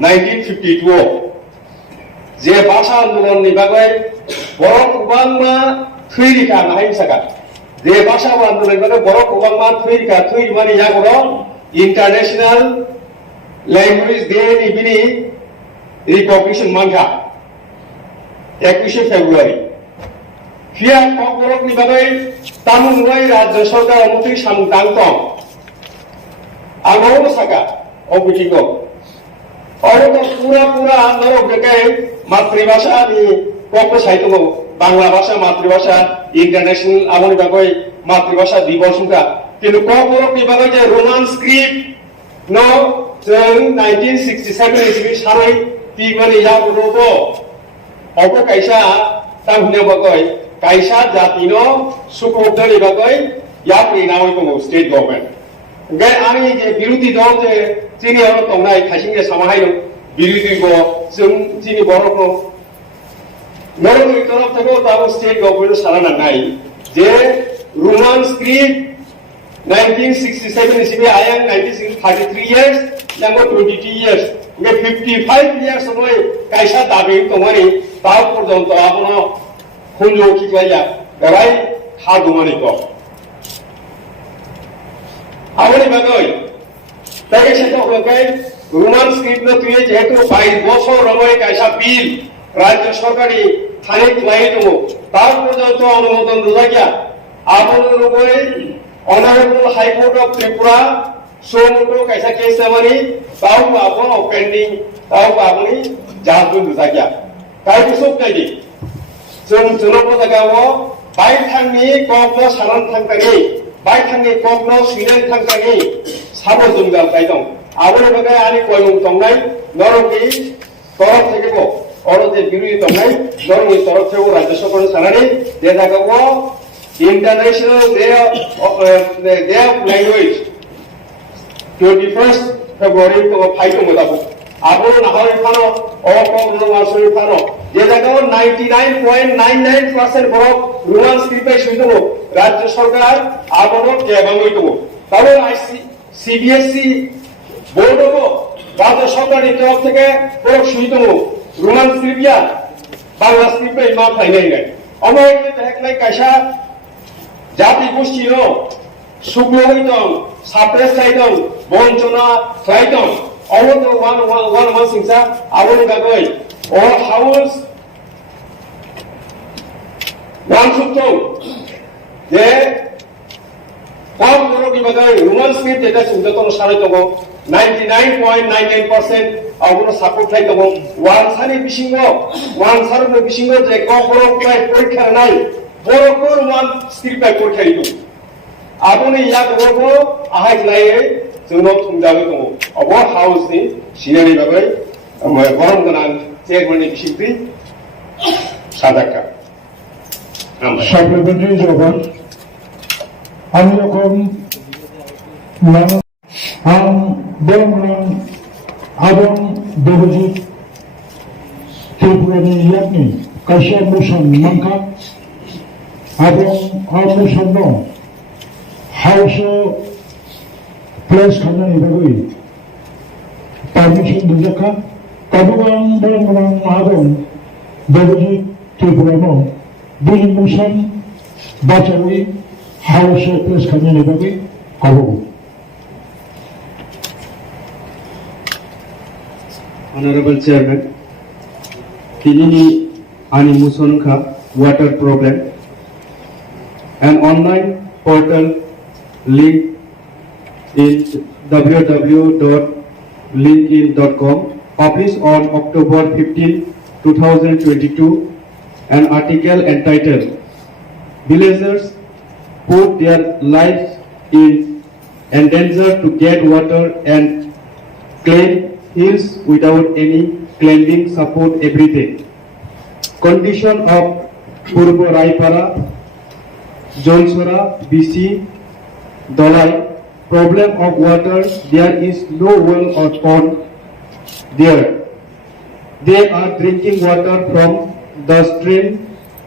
1952 जे भाषा आंदोलन नि बागै बर' गोबांमा थैरिखा नाहायसाका जे भाषा आंदोलन बागै बर' गोबांमा थैरिखा थै माने यागरो इंटरनेशनल लैंग्वेज डे नि बिनि रिकॉग्निशन मानखा 21 फेब्रुआरी फिया ककबरक नि बागै तामुंगाय राज्य सरकार मन्त्रि सामदांतम आगो साका अबिटिगो और तो पूरा नरक देखे मातृभाषा नि कक साहित्य बांग्ला भाषा मातृभाषा इंटरनेशनल आमनि बागै मातृभाषा दिवस उनका किन्तु ककबरक नि बागै जे रोमान स्क्रिप्ट नो जों 1967 इस्वी सानै तिमनि याबो अको कायसा तांहने बागै कायसा जातिनो सुखोदनि बागै याप्रि नामै दङ स्टेट गभर्नमेंट गाय आनि जे विरोधी दल जे चिनि हर तंनाय खायसिंगे समाहाय विरोधी गो जों चिनि बर'खौ नरनि तरफ थेगो दाबो स्टेट गभर्नमेंट सारा नांनाय जे रोमान स्क्रिप्ट 1967 इस्वी आयां 1933 years jango 22 years गे 55 years समय कायसा दाबि तंगानि ता पर्यन्त आपनो खुंजो खिलाया गराय हादुमानि को आवनि बागै ताके सेतो होगाय रोमान स्क्रिप्ट न तुये जेहेतु 22 বছর रमय कायसा बिल राज्य सरकारि थाने खुलाय दङ ता पर्यन्त अनुमोदन रुजागिया आपनो रुगै Honorable High Court of Tripura suo motu कायसा केस नामानि ताव आपनो पेंडिंग ताव आपनि जादुन रुजागिया काय कुसुक नायदि जों जोनोबो जागावो बाय थांनि ककनो सारान थांकानि बाय थांनि ककनो सुइनाय थांकानि साबो जोंगाल काय दं आबोनि बागै आनि कयमुं तंनाय नरनि तरफ थेकेबो अरो जे बिरुइ तंनाय नरनि तरफ थेबो राज्य सरकार सानानि जे जागावो International Day of Language 21st February to fight on the Abu Nahari Pano or Masuri Pano. They are 99.99% of Roman script with Rajya Sarkar, Abu Kebango. Taro I see CBSE board of Rajya Sarkar in top থেকে বড় সুইতো রোমান স্ক্রিপ্টিয়া বাংলা স্ক্রিপ্টে মা ফাইনাইনে আমার দেখলাই কাইসা জাতি গোষ্ঠী নো শুক্ল হইতম সাপ্রেস খাইতম বঞ্চনা খাইতম অবত ওয়ান সিংসা আবনি বাগৈ ও হাউস ওয়ান সুক্ত যে কম বড় বাগৈ রোমান স্ক্রিপ্ট এটা সুন্দরতম সারাই দङ 99.99% আবনো সাপোর্ট খাই দङ ওয়ান সানি বিসিঙ্গ ওয়ান সারনো বিসিঙ্গ যে কম বড় পরীক্ষা নাই बर'फोर मान स्क्रिप्ट परीक्षा दिदों आबोनि या बर'खौ आहाय लायै जोंनाव थुंजाबाय दङ अब हाउसनि सिनारि बागै गरम गोनां चेयारमेननि बिसिंख्रि सादाक्का সাপ্লিমেন্টারি জবাব আমি রকম আদম দেবজিৎ ত্রিপুরানি ইয়াকনি কাইসা মুসান মানকা Abang Abu Sabno House Place Khana Ibagui Permission Dijaka Kabuang Bang Adam Devaji Tripurano Billy Musan Bachawi House Place Khana Ibagui Kabu Honorable Chairman Kinini Ani Musonka Water Problem An online portal link in www.linkin.com published on October 15, 2022, an article entitled "Villagers Put Their Lives in Danger to Get Water and Clean Hills Without Any Cleansing Support Every Day." Condition of Purbo Raipara, Jolsora, BC, Dolai. Problem of water, there is no well or pond there. They are drinking water from the stream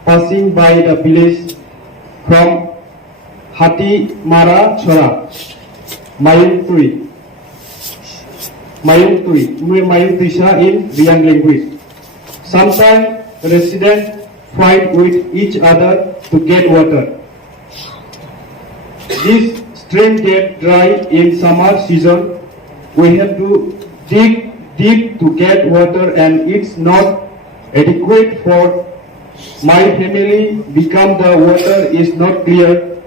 passing by the village from Hati Mara Chora, Mayutui, Mayutisha in Riang language. Sometimes residents fight with each other to get water. This stream get dry in summer season. We have to dig deep to get water, and it's not adequate for my family. Become the water is not clear,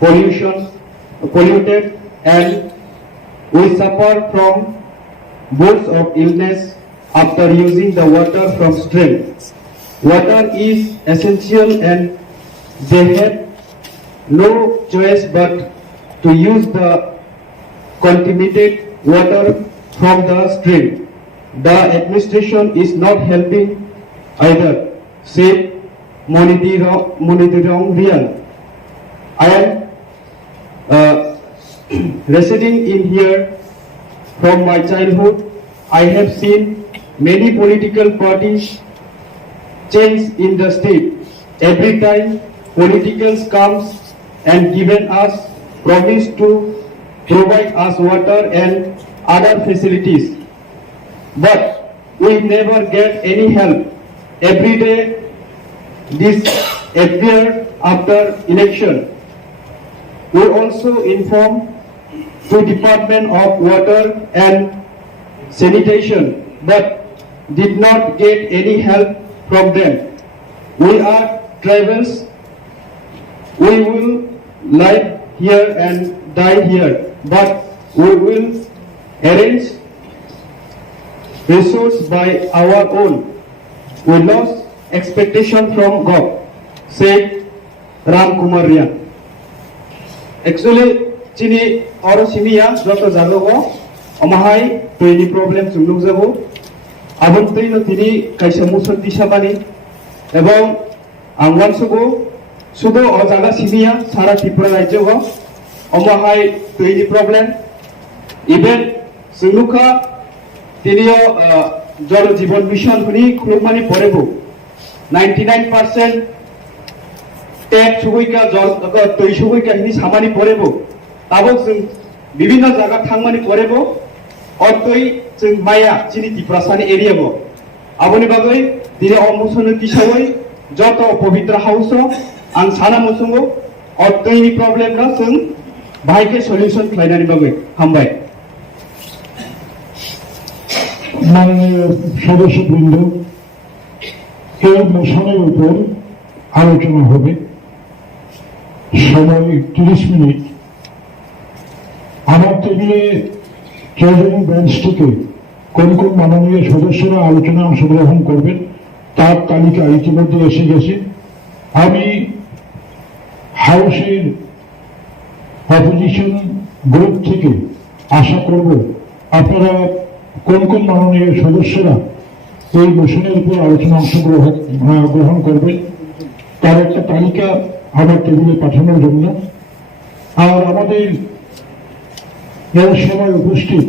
polluted, and we suffer from bouts of illness after using the water from stream. Water is essential, and they have no choice but to use the contaminated water from the stream. The administration is not helping either, said Monitoring Rian. I am residing in here from my childhood. I have seen many political parties change in the state. Every time politicals comes and given us promise to provide us water and other facilities, but we never get any help. Every day this appear after election. We also inform to Department of Water and Sanitation, but did not get any help from them. We are tribals. We will live here and die here, but we will arrange resource by our own. We lost expectation from God, said Ram Kumar Rian. Actually, chini oro simia joto jago omahai tini problem sumluk jago abon tino tini kaisa muson disabani ebong angwan sugo sudo o jaga simia sara Tripura rajyo omahai tini problem even sumluka tinio jol Jibon mission honey খুলুমানি পরেবো 99% tape সুবইকা জল তৈ সুবইকা হিনি সামানি পরেবো তাবো जों বিভিন্ন জায়গা থাংমানি পরেবো অতই जों মায়া চিনি ত্রিপুরাসানি এরিয়াবো আবনি বাগৈ দিনে অমুসন কিসাই যত পবিত্র হাউস आं साना मुसुंगो অতইনি প্রবলেম না जों ভাইকে সলিউশন খাইনানি বাগৈ হামবাই মাননীয় সদস্যবৃন্দ, এই মোশনের উপর আলোচনা হবে। সময় 30 মিনিট। আমার টেবিলে ট্রেজারি বেঞ্চ থেকে কোন কোন মাননীয় সদস্যরা আলোচনা অংশগ্রহণ করবেন তার তালিকা ইতিমধ্যে এসে গেছে। আমি হাউসের অপোজিশন গ্রুপ থেকে আশা করব আপনারা কোন কোন মাননীয় সদস্যরা এই মোশনের উপর আলোচনা অংশগ্রহণ করবেন তার একটা তালিকা আমার টেবিলে পাঠানোর জন্য। আর আমাদের এই সময় উপস্থিত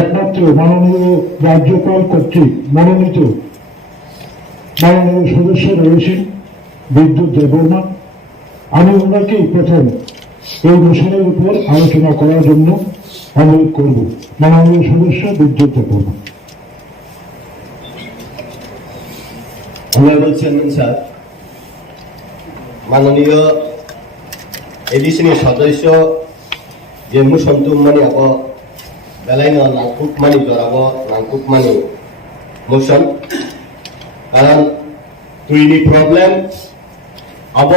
একমাত্র মাননীয় রাজ্যপাল কর্তৃক মনোনীত মাননীয় সদস্য রয়েছেন বিদ্যুৎ দেববর্মা। আমি ওনাকেই প্রথম এই মোশনের উপর আলোচনা করার জন্য অনুরোধ করব। মাননীয় সদস্য বিদ্যুৎ দেববর্মা। Honorable Chairman Sir, মাননীয় এডিসিনি সদস্য যে মুসন্তুমানি আব বেলাইনো নাংকুকমানি জরাব নাংকুকমানি মোশন কারণ দুইনি প্রবলেম আব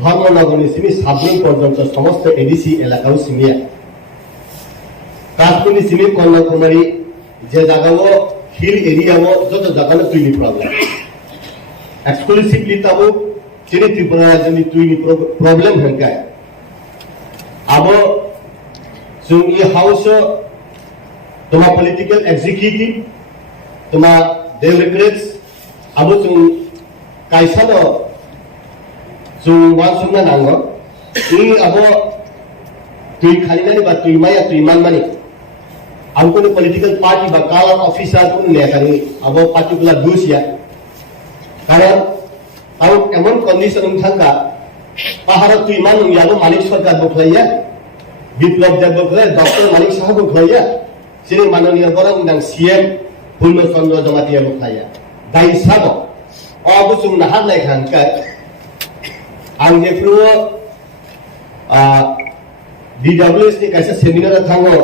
ধর্মনগরী সিমি সাবরুম পর্যন্ত সমস্ত এডিসি এলাকাও সিমিয়া কাঠকুনি সিমি কন্যাকুমারী যে জায়গাও হিল এরিয়াও যত জায়গানো তুইনি প্রবলেম এক্সক্লুসিভলি তাবো চিনি ত্রিপুরা রাজ্যনি তুইনি প্রবলেম হনকায় আবো जोंनि हाउसआव तुम्हा पॉलिटिकल एग्जीक्यूटिव तुम्हा डेमोक्रेट्स अब जों कायसानो जों वासुंना नांगो इ अब तुई खालिनानि बा तुई माया तुई मानमानि अब कोन पॉलिटिकल पार्टी बा काला ऑफिसर कोन नेकानि अब पार्टिकुलर दुसिया कारण अब एमन कंडीशन थांगा पाहारा तुई मानुं याबो मालिक सरकार बखलाया বিপ্লব দেববরকলে ডক্টর মালিক সাহেব বখলাইয়া যিনি মাননীয় বরং সিএম পূর্ণচন্দ্র জমাতিয়া বখলাইয়া দাই সাব অবসুং নাহার লাইখানকার आं जेफ्रुओ DWS नि कायसा सेमिनार थांगो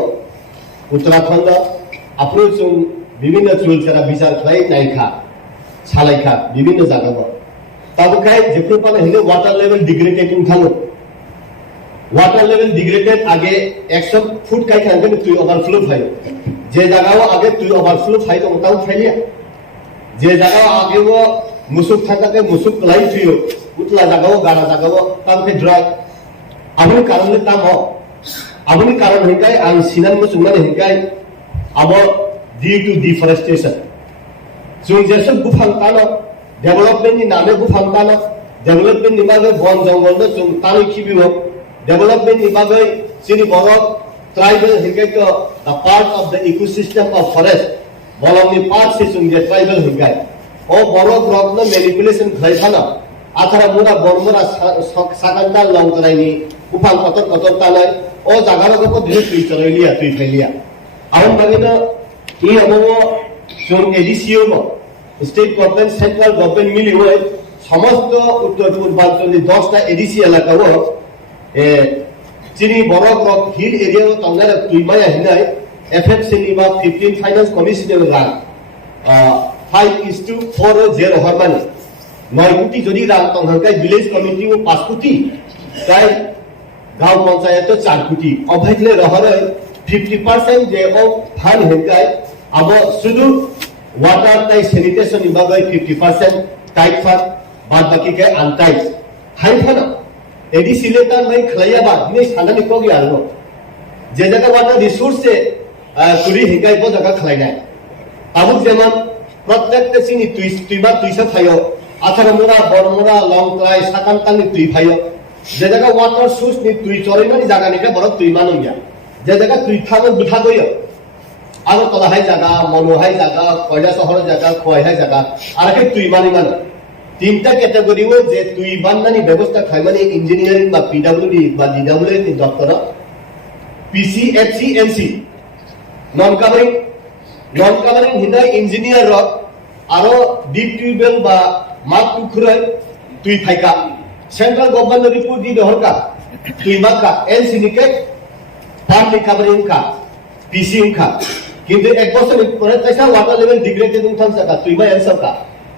उत्तराखंड आप्रो जों विभिन्न चुलचरा बिचार खाय नायखा सालायखा विभिन्न जागाबो ताबखाय जेफ्रु पाने हिने वाटर लेवल डिग्रेडेटिंग थांगो वाटर लेवल डिग्रेडेड आगे 100 फुट काय खांगन तुई ओवरफ्लो फायो जे जगह आगे तुई ओवरफ्लो फायो तो ताऊ फाइलिया जे जगह आगे वो मुसुक थाका के मुसुक लाई थुयो उतला जगह गाना जगह ताऊ के ड्राई आबुनि कारण ताम हो आबुनि कारण हिकाय आं सिनान मुसुकमान हिकाय अब ड्यू टू डिफरेस्टेशन जों जेसो गुफां तानो डेभलपमेंट नि नामे गुफां तानो डेभलपमेंट नि मागे बन जंगल न जों तानो खिबियो डेवलपमेंट नि बागै जोंनि बर' ट्राइबल हिंगायथ the part of the ecosystem of forest बलमनि पार्ट से जों जे ट्राइबल हिंगाय ओ बर' ग्रुपनो मैनिपुलेशन खालायफाना आथारा मुरा बरमरा सागान्दा लंगरायनि उफां कतर कतर तानाय ओ जागारगो दिनै तुइ चरैलिया तुइ फैलिया आउन बागैनो इ अबो जों एडिसिओ स्टेट गवर्नमेंट सेंट्रल गवर्नमेंट मिलियो समस्त उत्तर पूर्वांचलनि 10 टा एडिसि एलाकाओ चिनी बरक रक हिल एरिया तंगार तुइमाया हिनाय एफएफसी बा 15 फाइनेंस कमिशनर रां 5:4 हरमानि 9 कोटी जदि रां तंगारकाय विलेज कमिटी 5 कोटी ताय गांव पंचायत 4 कोटी अभाइले रहरे 50% जे ओ फान हेकाय अब सुदु वाटर ताय सैनिटेशन विभागय 50% टाइट फान बाद बाकी के अनटाइट हाई फाना एडिसि लेटर में खलायाबा नि सानानि को गयालो जे जगह वाटर रिसोर्स से तुरी हिकाय बो जगह खलायनाय आबु जेमन प्रत्येक सिनि तुइबा तुइसा फायो आथारा मुरा बरमुरा लंगत्राय साकानतानि तुइ फायो जे जगह वाटर सोर्स नि तुइ चरैनानि जागानि के बरक तुइ मानंगिया जे जगह तुइ थागो बुथा गयो आरो तलाहाय जागा मनोहाय जागा कयला शहर जागा खयहाय जागा आरो के तुइ मानि मानो तीनटा कैटेगरी वो जे तुई बाननानि व्यवस्था खायमानि इंजीनियरिंग बा पीडब्ल्यूडी बा डीडब्ल्यूएस नि doctor PCFC MC non covering हिंदाय इंजीनियर रो आरो डीप ट्यूबवेल बा माक पुखुरै तुई फायका सेंट्रल गवर्नमेंट रिपोर्ट दी दहरका तुई माका एनसी निके पार्टली कवरिंग का पीसी का किंतु एक बছর পরে তাইসা ওয়াটার লেভেল ডিগ্রেডেড উঠান সাকা তুই মা এনসার का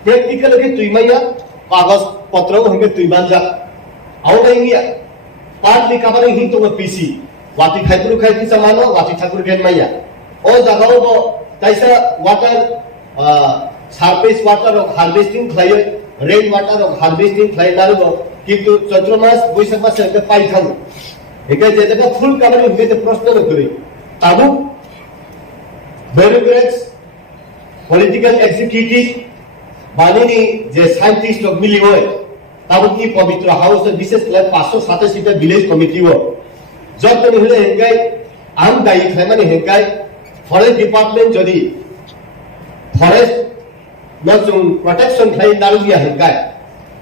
प्रैक्टिकल के तुइमाया कागज पत्र हंगे तुइमान जा आउट इंगिया पार्ट लिखाबारे ही तो पीसी वाटी खाइपुरु खाइति समानो वाटी ठाकुर गेन माया ओ जगाओ बो ताइसा water surface water of harvesting खायो रेन वाटर ऑफ हार्वेस्टिंग खाय नारबो किंतु चैत्र मास बैसाख मास के पाइ थानो एके जे जगह फुल कवरिंग होते ते प्रश्न न करी ताबु ब्यूरोक्रेट्स पॉलिटिकल एग्जीक्यूटिव बानिनी जे साइंटिस्ट लोग मिली होय ताबुकी पवित्र हाउस विशेष क्लब 587 टा विलेज कमिटी हो जब तक हले हेंगाय आम दायी खायमानि हेंगाय फॉरेस्ट डिपार्टमेंट जदि फॉरेस्ट न जों प्रोटेक्शन खाय नालगिया हेंगाय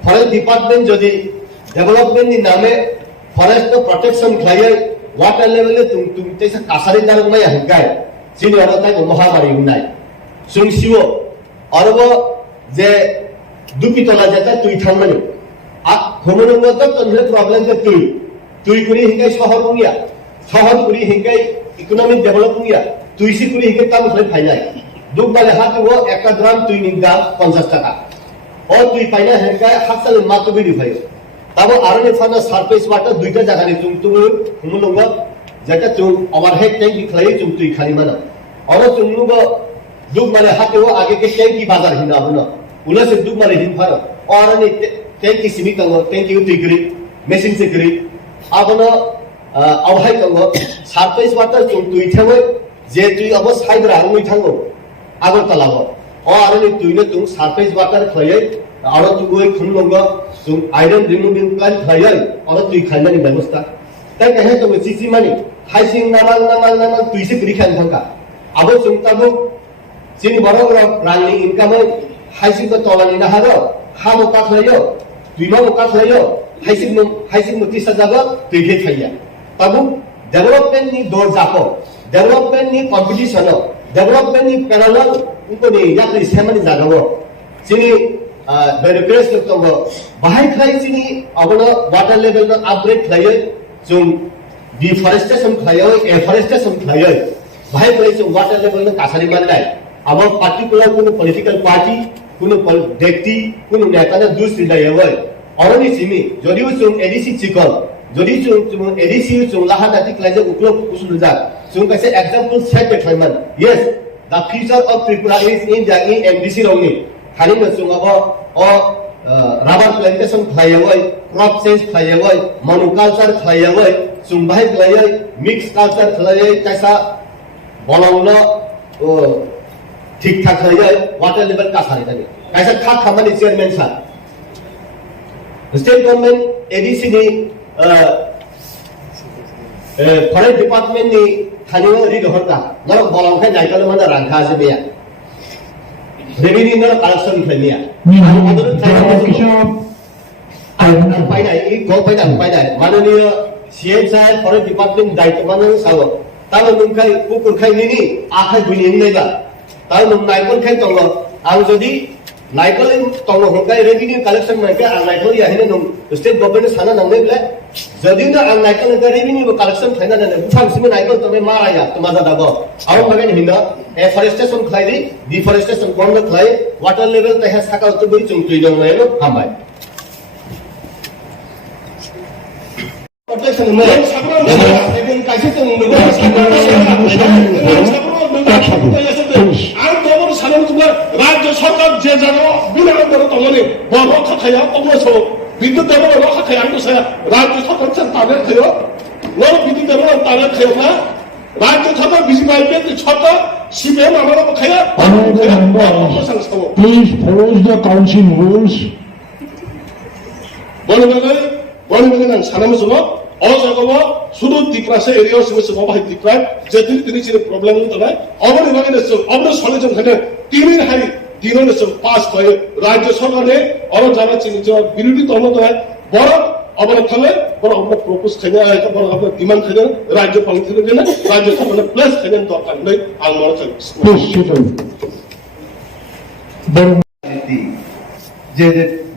फॉरेस्ट डिपार्टमेंट जदि डेवलपमेंट नि नामे फॉरेस्ट को प्रोटेक्शन खाय वाटर लेवल तुम तेसा कासारि दारग माया हेंगाय सिनि अरताय महामारी हुनाय जों सिओ अरबो जे दुपितला जेता तुई थांमानि आ खमुलुंग तो तन्हे प्रॉब्लम के तुई कुरी हिंगाय शहर बुंगिया शहर कुरी हिंगाय इकोनॉमिक डेवलप बुंगिया तुईसी कुरी हिंगाय काम खले फाइनाय दुक बाले हाथ वो एक ग्राम तुई निगा 50 টাকা और तुई फाइना हिंगाय हासल मातो बिदि फायो ताबो आरने फाना सरफेस वाटर दुइटा जागानि तुम खमुलुंग जेता तुम ओवरहेड टैंक खले तुई खाली माना और तुमनुगो दुख माने हातेओ आगे के टैंकी बाजार हिना बनो उला से दुख माने हिन फारो और ने टैंकी सिमी तंगो टैंकी उतिग्री मेसिन सिग्री आबनो आवहाय तंगो सरफेस वाटर जों तुइथावो जे तुइ अब साइद्रा हांगै थांगो आगर तलाबो और ने तुइनो तुं सरफेस वाटर खयै और तुगै खुनलंग जों आयरन रिमूविंग प्लांट खयै और तुइ खायनानि व्यवस्था ताई कहे तो सीसी मानि हाइसिं नामां तुइसे ग्री खान थांगा अब जों ताबो जोंनि बर' रांनि इनकाम हाइसिंखौ तलानि नाहारो हा मका खयो दुइमा मका खयो हाइसिं मतिसा जागो तुइखे खाया ताबो डेभलपमेन्टनि दरजाखौ डेभलपमेन्टनि कम्पिटिसनाव डेभलपमेन्टनि पेरालाल उनकोनि यात्रि सेमानि जागावो जोंनि बेनिफिट्स दङ बाहाय खाय जोंनि अबनो वाटर लेभेल आपग्रेड खायो जों डिफरेस्टेशन खायो एफरेस्टेशन खायो बाहाय खाय जों वाटर लेभेल कासारि माननाय अब पार्टिकुलर कोनो पॉलिटिकल पार्टी कोनो व्यक्ति कोनो नेताने दुष्ट दिलायवै अरनि सिमी जदिउ जों एडीसी चिकल जदि जों एडीसी जों लाहादाति क्लाइजे उक्लो उसुलजा जों कासे एग्जांपल सेट बेथायमान yes the future of Tripura is in the MDC रावनि खालि जों अब राबार प्लांटेशन खायवै क्रॉप चेंज खायवै मोनोकल्चर खायवै जों बाहाय खायै मिक्स कल्चर खायै कासा बनाउन ठीक ठाक खायै वाटर लेवल कासारि दानि कासा खा खामानि चेयरमैन सा स्टेट गवर्नमेंट एडीसी नि फरेस्ट डिपार्टमेंट नि खानियो रिड हरता नर बलंखाय नायकल मन रांखा जेबेया रेवेन्यू न कलेक्शन खानिया आदर पाइनाय इ गो पाइनाय माननीय सीएम साहेब फरेस्ट डिपार्टमेंट दायित्व मान साव ताव नुखाय कुकुरखाय निनि आखाय दुनि नैला ताव नु नायकल खाय तंग आं जदि नायकल तंग हंखाय रेवेन्यू कलेक्शन मायके आं नायकल याहिने नु स्टेट गवर्नमेंट साना नांनायब्ला जदि न आं नायकल रेवेन्यू कलेक्शन खायना न फांसिम नायकल तमे माराया तमाजा दागो आव मागेन हिना एफरेस्टेशन खायदि डिफरेस्टेशन बन्द खाय वाटर लेवल तहे साका तो बै जों तुइदों नायनो हामबाय protection mo even kaise to nugo আর তোমার সাধারণ তোমার রাজ্য সরকার যে জানো বিনা করে তোমার বড় রক্ষা খায়া অবশ্য বিদ্যুৎ দেব রক্ষা খায়া আমি রাজ্য সরকার তাদের খায় ওর বিদ্যুৎ দেব তাদের খায় না রাজ্য সরকার বিসি পাইবেন ছোট সিপিএম আমাদের খায়া please follow the council rules বলবেন না সানামে শুনো অজগব শুধু ত্রিপুরাসে এরিয়া সমস্যা বাবাই ত্রিপুরা যে তিনি ছিল প্রবলেম তবে অবর ইভাগে নেছো অবর সলিউশন খানে তিনির হাই দিনও নেছো পাস করে রাজ্য সরকারে অর জানা চিনি যে বিরোধী দল তবে বড় অবর খালে বড় অবর প্রপোজ খানে আইতা বড় অবর ডিমান্ড খানে রাজ্য পালন খানে দেনা রাজ্য সরকারে প্লাস খানে দরকার নেই আলমার খানে যে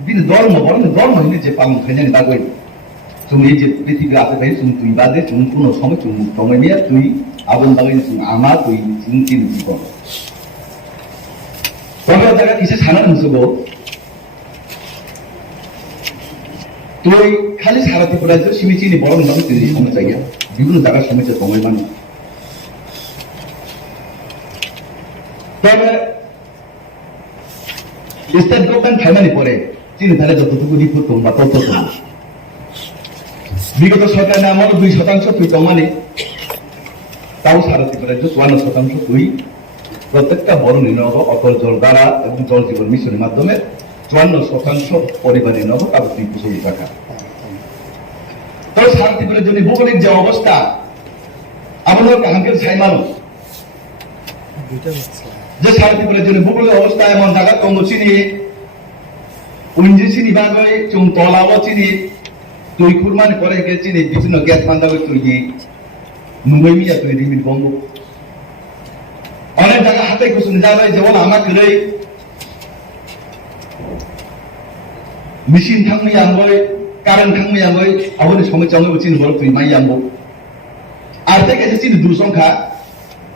বিন ধর্ম হইলে যে পালন খাইনানি বাগৈ जों এই যে পৃথিবী আছে ভাই जों তুই বাদে जों কোনো সময় जों তমাইনিয়া তুই আবন বাগৈ जों আমা তুই जों তিন জীবন তবে জায়গা কিসে ছানা নসগো তুই খালি সারাতে পড়া যে সিমিচিনি বড় নাম তুই সমস্যা গিয়া বিভিন্ন জায়গার সমস্যা তমাই মানে তবে স্টেট গভর্নমেন্ট ফাইনালি পরে চিনি ধারে যতটুকু রিপোর্ট তোমরা তত বিগত সরকার আমার 2% তুই কমানে তাও সারাতে পারে 54% তুই প্রত্যেকটা বড় নির্ণয় অটল জল দ্বারা এবং জল জীবন মিশনের মাধ্যমে 54% পরিবার নির্ণয় তাদের 2 কোটি টাকা তাও সারাতে পারে যদি ভৌগোলিক যে অবস্থা আমাদের কাহাঙ্কের ছাই মানুষ যে সারাতে পারে যদি ভৌগোলিক অবস্থা এমন জায়গা কম চিনি উঞ্জি চিনি বাগৈ চুম তলাও চিনি তুই কুরমান করে গেছি নি বিভিন্ন গ্যাস মান্দাবে তুই নুমাই মিয়া তুই রিমিট বন্ধ অনেক জায়গা হাতে কুসুন যাবে যেমন আমাকে রে মেশিন থাকমি আনবই কারেন্ট থাকমি আনবই আবনি সমস্যা হইব চিনি বড় তুই মাই আনবো আর থেকে যে চিনি দূরসংখ্যা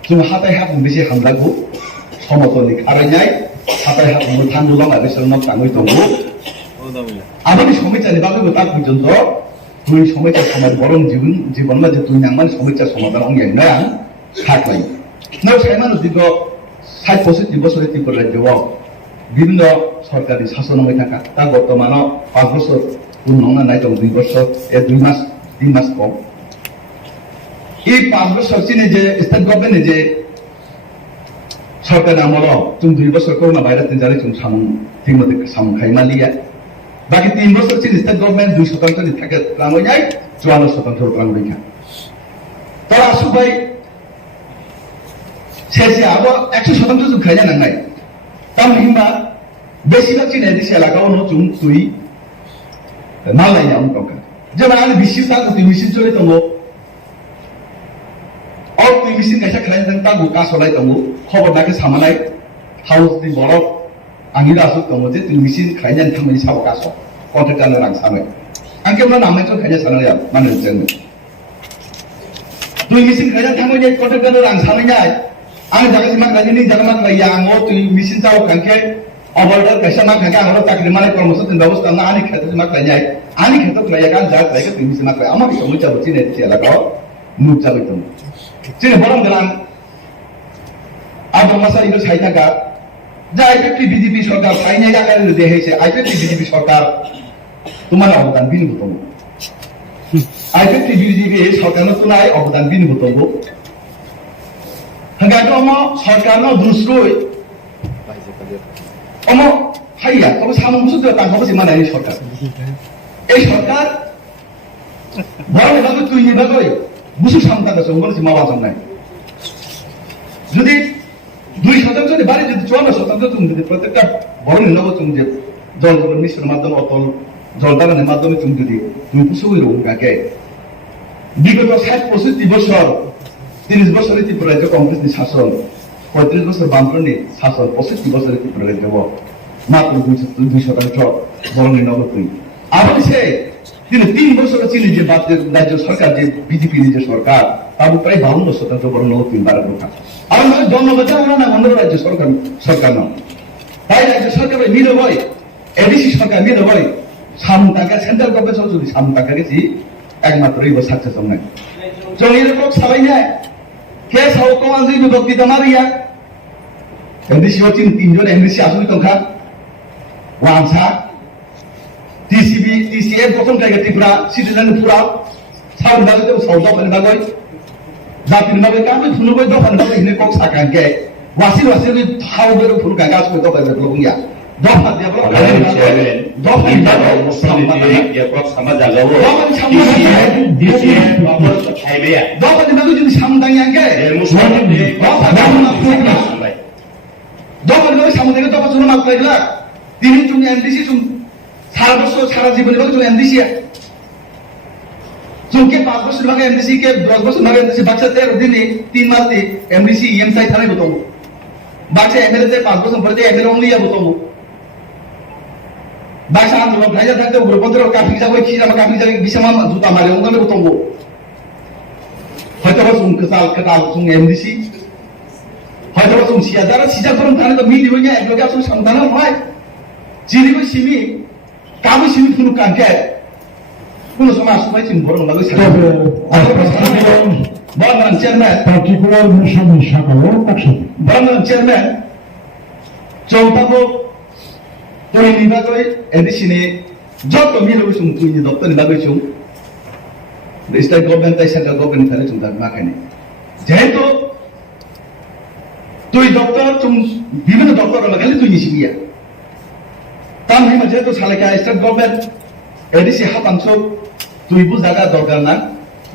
जों हाथाय हाथ बेसे हामलागौ समतलनि खारायनाय हाथाय हाथ थांदुलां आरो सोरनाव थाङै दङ आबादनि समस्यानि बागैबो दा पର୍ଯ୍यন্ত তুই সমস্যা সমাধান বরং জীবন মাঝে তুই নামান সমস্যা সমাধান অঙ্গেন না সাকলাই না সাই মানুষ দিগ 60-65 বছরের ত্রিপুরা রাজ্য বিভিন্ন সরকারি শাসন হয়ে থাকা তা বর্তমানে 5 বছর পূর্ণ নাই তো 2 বছর 2 মাস 3 মাস কম এই 5 বছর চীনে যে স্টেট গভর্নমেন্টে যে সরকার আমল তুমি 2 বছর করোনা ভাইরাস জানি তুমি ঠিকমতো খাইমালিয়া বাকি 3 বছর চীন স্টেট গভর্নমেন্ট 2% থাকে রাম হয়ে যায় 54% রাম হয়ে যায় তারা আসু ভাই শেষে আবার 100% তুমি খাইয়া নাঙ্গাই তামহিমা বেশিরভাগ চীন এদেশে এলাকাও নতুন তুই মালাই আমি টকা যেমন আমি বিশ্ব থাকবো তুই মেশিন চলে তবো তুই মেশিন গাছা খাই তাগো কাসলাই তবো খবর ডাকে সামানাই হাউস দি বরফ আমি আসুক তবো যে তুই মেশিন খাইজান থামাই সাবো কাস কন্ট্রাক্টার রাং সানাই আंके আমরা নামে তো খাইজা সানাই মানে জেন তুই মেশিন খাইজান থামাই যে কন্ট্রাক্টার রাং সানাই যায় আমি জায়গা সিমা খাইনি জায়গা মা খাইয়া আঙো তুই মেশিন চাও কানকে অবর্ডার কাইসা মা খাইকা আমরা চাকরি মানে কর্মসূচির ব্যবস্থা না আনি খেতে মা খাই যায় আনি খেতে খাইয়া কান যা খাইকে তুই মেশিন মা খাই আমাকে সমস্যা হচ্ছে না এসে এলাকাও মুখ চাবে তো চিনে বরং গেলাম আজ মাসা ইনো ছাই থাকা যা আইপিপি বিজেপি সরকার সাইনে আকারে দেখাইছে আইপিপি বিজেপি সরকার তোমার অবদান বিনিয়োগ আইপিপি বিজেপি সরকার তুলায় অবদান বিনিয়োগ হাঙ্গাটো অম সরকার দুসরই অম হাইয়া তবে সামন সুদ্র তাঙ্গব সিমানাই সরকার এই সরকার বড় নেবাগো তুই নেবাগই বুসু সামতাঙ্গ সঙ্গল সিমাওয়া জন্নাই যদি 2% যদি বাড়ি যদি 54% তুমি যদি প্রত্যেকটা বড় নেবাগো তুমি যে জল মিশনের মাধ্যমে অতল জল টানানোর মাধ্যমে তুমি যদি তুমি পুষুই রোগ গাকে বিগত 60-65 বছর 30 বছরের ত্রিপুরা রাজ্য কংগ্রেসের শাসন 35 বছর বামফ্রন্টের শাসন 65 বছরের ত্রিপুরা রাজ্য মাত্র 2% বড় নগদ তুই আবার সে তিনি 3 বছর চীনের যে রাজ্য সরকার যে বিজেপি যে সরকার তার প্রায় 52% বড় নগদ তুই বাড়ার কথা আর নয় জন্মগত না অন্য রাজ্য সরকার না তাই রাজ্য সরকার মিলে হয় এডিসি সরকার মিলে হয় সামন টাকা সেন্ট্রাল গভর্নমেন্ট যদি সামন টাকা গেছি একমাত্র এই সাকসেস নাই জঙ্গির লোক সবাই যায় কে সাউ কমান দুই বক্তৃতা মারিয়া এমডিসি হচ্ছে 3 জন এমডিসি আসুন তংখা ওয়ানসা টিসিএফ প্রথম জায়গা ত্রিপুরা সিটিজেন পুরা সাউন্ড বাজতে সাউন্ড মানে বাগই জাতির বাবে কামে ধুনবই দফান বাবে হিনে কক সাকাঙ্কে ওয়াসি হাউ বেরো ফুল গাগাস কই দফা বেরো লগুয়া দফা দিয়া বলো দফা দিয়া সম্মানে ইয়া কক সামা জাগাও টিসিএফ বাবর খাইবেয়া দফা দিয়া যদি সামদাঙ্গাঙ্কে এর মুসলমান দফা দামনা ফুলা সামবাই দফা দিয়া সামদাঙ্গে দফা শুনো মাত্র এগুলা তিনি তুমি এমডিসি তুমি সারা বছর সারা জীবন তুমি এমডিসি চুমকে 5 বছর ভাগে এমডিসি কে 10 বছর ভাগে এমডিসি বাচ্চা 13 দিনে 3 মাস দিয়ে এমডিসি ইএম সাই থানায় বতবো বাচ্চা এমএলএ তে 5 বছর পরে এমএলএ অনলি বতবো বাচ্চা আন্দোলন ভাইজা থাকতে গ্রুপন্তর কাফি যাবে কি জামা কাফি যাবে বিশামা জুতা মারে ওখানে বতবো হয়তো সুম কাতাল সুম এমডিসি হয়তো সুম সিয়াদার সিজা করুন থানে তো মিলি হইয়া একলগে আসুন সন্তান হয় জিরিবো সিমি কাবু সিমি ফুলু কাঙ্কে কোন সময় সময় চিন বড় লাগে বর্মান চেয়ারম্যান পার্টিকুলার মিশন শাখাও পাকশে বর্মান চেয়ারম্যান চৌপাবো তুই নিবাগই এডিশনে যত মিলো সুম তুই দপ্তর নিবাগই সুম স্টেট গভর্নমেন্ট তাই সেন্ট্রাল গভর্নমেন্ট তাই সুম তার মাখানে যেহেতু তুই দপ্তর তুম বিভিন্ন দপ্তর লাগালে তুই নিশিবিয়া তার মানে যেহেতু সালেকা স্টেট গভর্নমেন্ট এডিসি হাতাংশ তুই বুঝাগা দরকার না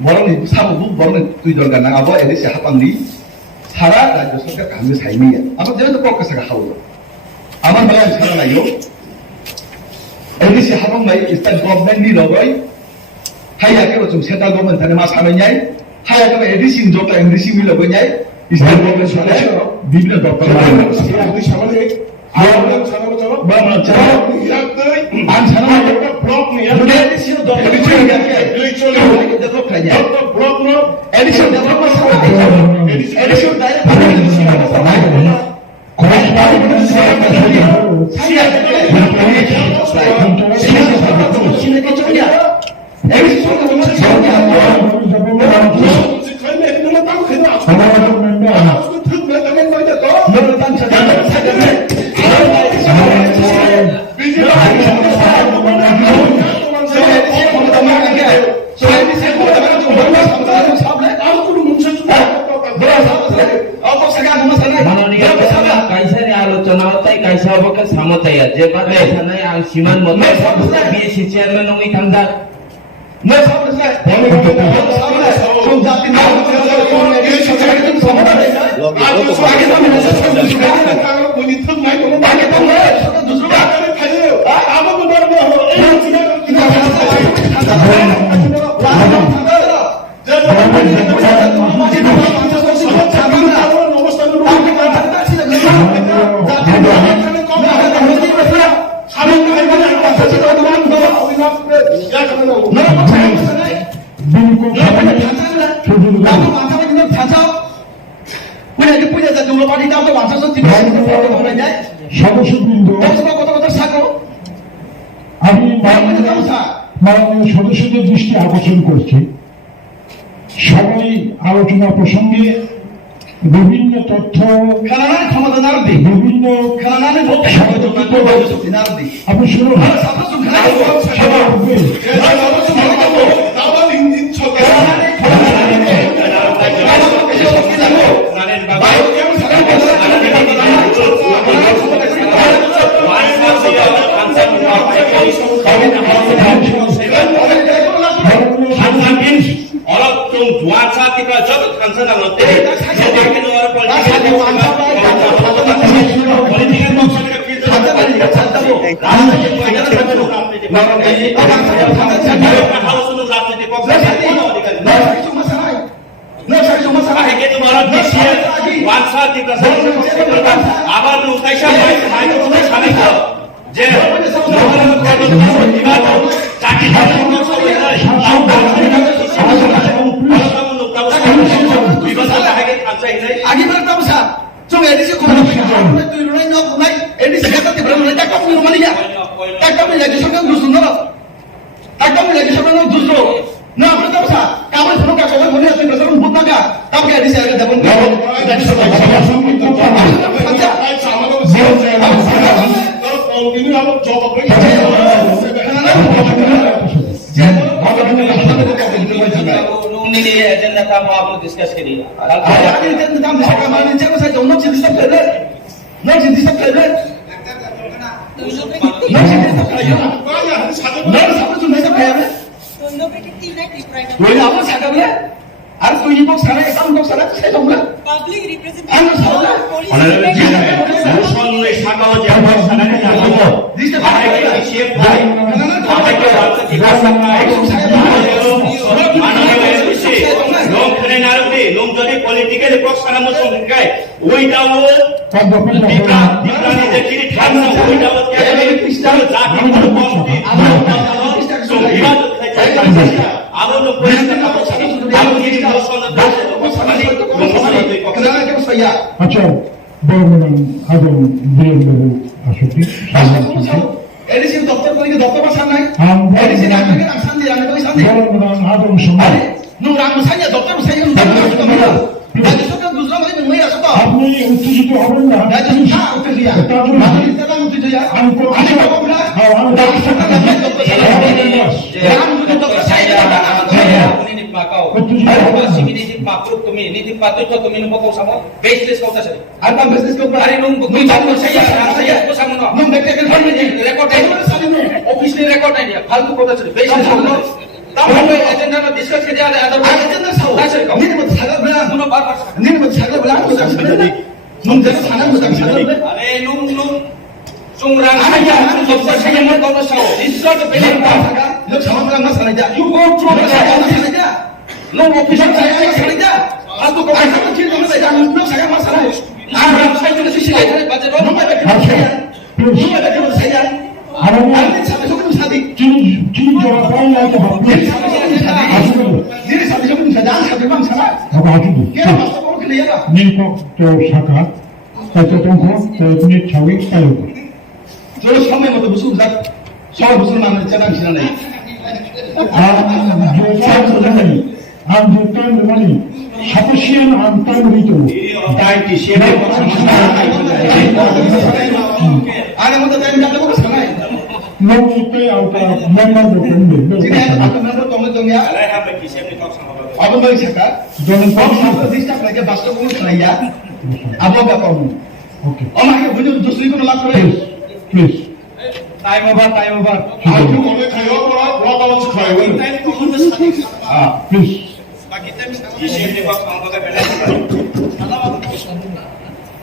বরং সাবু বরং তুই দরকার না আবার এডিসি হাতাংনি সারা রাজ্য সরকার কামে সাইনিয়া আমার যেহেতু পক্ষে হাউল আমার বেলায় ছাড়া নাইও এডিসি হাতাং ভাই স্টেট গভর্নমেন্ট নি লগই হাইয়াকে রচুম সেন্ট্রাল গভর্নমেন্ট থানে মা সানাই যাই হাইয়াকে এডিসি যত এমডিসি মি লগই যাই স্টেট গভর্নমেন্ট সালে বিভিন্ন দপ্তর আপনি সামনে আমরা ছাড়াবো চলো বামনা ছাড়াবো আন ছাড়াবো একটা ব্লক নিয়ে এডিশন দপ্তর চলে ডেভেলপ খাই যায় দপ্তর ব্লক নো addition develop addition direct motaya je pada sana ang siman motaya BSC chairman nong itangda मैं सब से बोले तुम जाति ना ये सोसाइटी समझ रहे हैं आज तो आगे तो मैंने सब बोली तो मैं बोलूं आगे तो मैं दूसरा बात करे खाइए आप को डर में हो एक चीज সদস্যবৃন্দ আমি মাননীয় সদস্যদের দৃষ্টি আকর্ষণ করছি সবাই আলোচনা প্রসঙ্গে বিভিন্ন তথ্য বিভিন্ন আপনি শুনুন आगे बढ़ता हूँ साहब जो एडीसी को तो इन्होंने ना नहीं एडीसी का तो इन्होंने टैक्स में रुमानी क्या टैक्स में लेके सबका दूसरों ना टैक्स में लेके सबका ना दूसरों ना अपने तो साहब काम में सुनो क्या कौन बोले अपने प्रसन्न भूत ना क्या तब क्या एडीसी आगे दबंग एजेंडा का आप लोग डिस्कस करिए politically proxana mo sungkai oitawo diprani dekiri thanna oitawo kaya kristal jati mo posti abo no politika abo ni mosona আচ্ছা বর্মন আদম বীরেন্দ্রবাবু আসুটি एडीसी दफ्तर को दफ्तर पर सामने एडीसी ने आगे नाम सांदे आने कोई सांदे বর্মন আদম সম্মান नु राम सांदे दफ्तर में सांदे राजू तो दूसरा वाले में वही आसता আপনি উত্তেজিত হবেন না राजू हां उठिया माधुरी इतना उठिया আমি তো আমি বলবো রাম जो दफ्तर साइड আপনি নি পাকাও আর সিমিনি জি পাকরুক তুমি নীতি পাতই তো তুমি নবো সামো বেসলেস কথা আছে আর কাম বিজনেস को अरे नु कोई बात को सही है को सामो नु बैठे के फॉर्म में रिकॉर्ड है ऑफिस ने रिकॉर्ड है फालतू কথা আছে बेसलेस কথা तब हम एजेंडा में डिस्कस के जाते अदर एजेंडा साउ नहीं मत सागर बना नु बार बार नहीं मत सागर बना को नु जब सागर को सागर अरे नु चुंगरान साया दफ्तर साया मत को साउ दिस नॉट अ बेलिंग पागा लोग समझ मत समझ यू गो थ्रू द समझ लोग ऑफिसर साया समझ आज तो को ऐसा चीज में साया लोग साया मत समझ आ हम साया तो किसी का बजट नो मैं बैठे साया আমি চীন জবাব পাই না তো ভাবছি নিরপেক্ষ শাখা ততটুকু মিনিট ছাড়ি তাই 저는 처음에 모두 무슨 서울 무슨 마음을 짜장치나 네. আমি সাপেশিয়ান আন্তর্গত 다이티 시에네 안에 모두 다이 잡고 상하이 নৌতে আউটা মেম্বার দোকানে 지금 아까 멤버 동료동이야 알아야 한 번 기세는 또 상하고 아번 번 시작할 저는 방송 디스타프 나게 바스터 보는 사이야 아버가 거고 오케이 엄마게 문제 두스리고 놀라 그래 প্লিজ টাইম ওভার আজকে মনে খাইও বড় ব্লক আউট খাইও time common please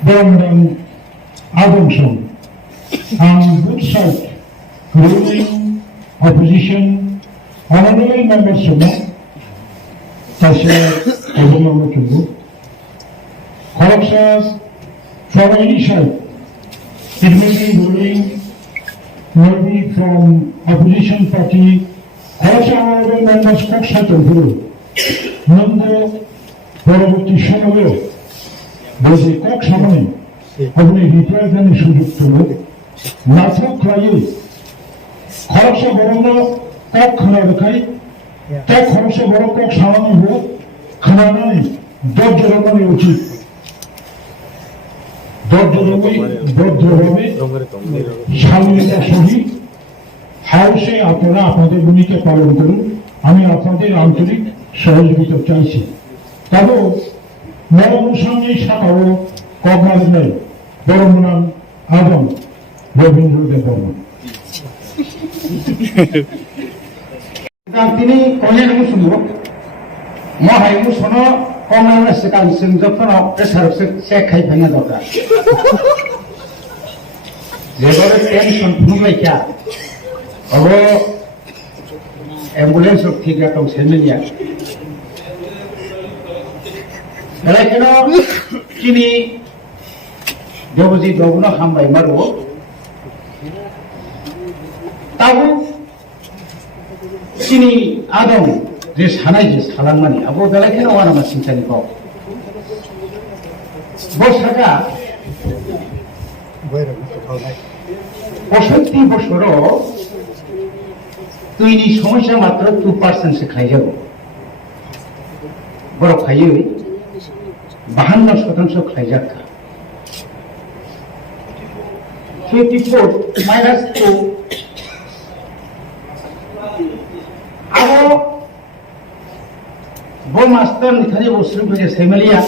Brandon Adamson on both sides, ruling, opposition, honorable members of the corruptions from any side. It may be ruling, maybe from opposition party, also honorable members of the Nanda, পরবর্তী সময়ে বলছে কক সময়ে আপনি রিপ্রেজেন্টের সুযোগ তুলে নাটক খাইয়ে খরচা বড় কক খানা দেখাই তাই খরচা বড় কক সারানো হোক খানা নয় দরজরমানি উচিত ভদ্রভাবে স্বাধীনতা সহিত হাউসে আপনারা আপনাদের ভূমিকা পালন করুন আমি আপনাদের আন্তরিক সহযোগিতা চাইছি তবে মর অনুসঙ্গে শাখাও কভার নেই বরং নাম আদম রবীন্দ্রদেব বর্মন তিনি কলের মুসুম মহাই মুসন কমলার সেকাল সিং যখন প্রেসার সে খাই ভাঙা দরকার যেভাবে টেনশন ফুলাইকা अब एम्बुलेंस ठीक है तो सेमिलिया लेकिन किनी देवजी दोगुना हामबाय मारो ताबु किनी आदम जे सानाय जे सालांमानि अब बेलायखेन वाना मा सिंतानि को बसका 65 বছর তুইনি সমস্যা মাত্র 2% সে খাই যাব বড় খাইয়ে 52% খাই যাক 54 মাইনাস 2 আবো বো মাস্টার নিখানি বসরু ফেজে সেমেলিয়া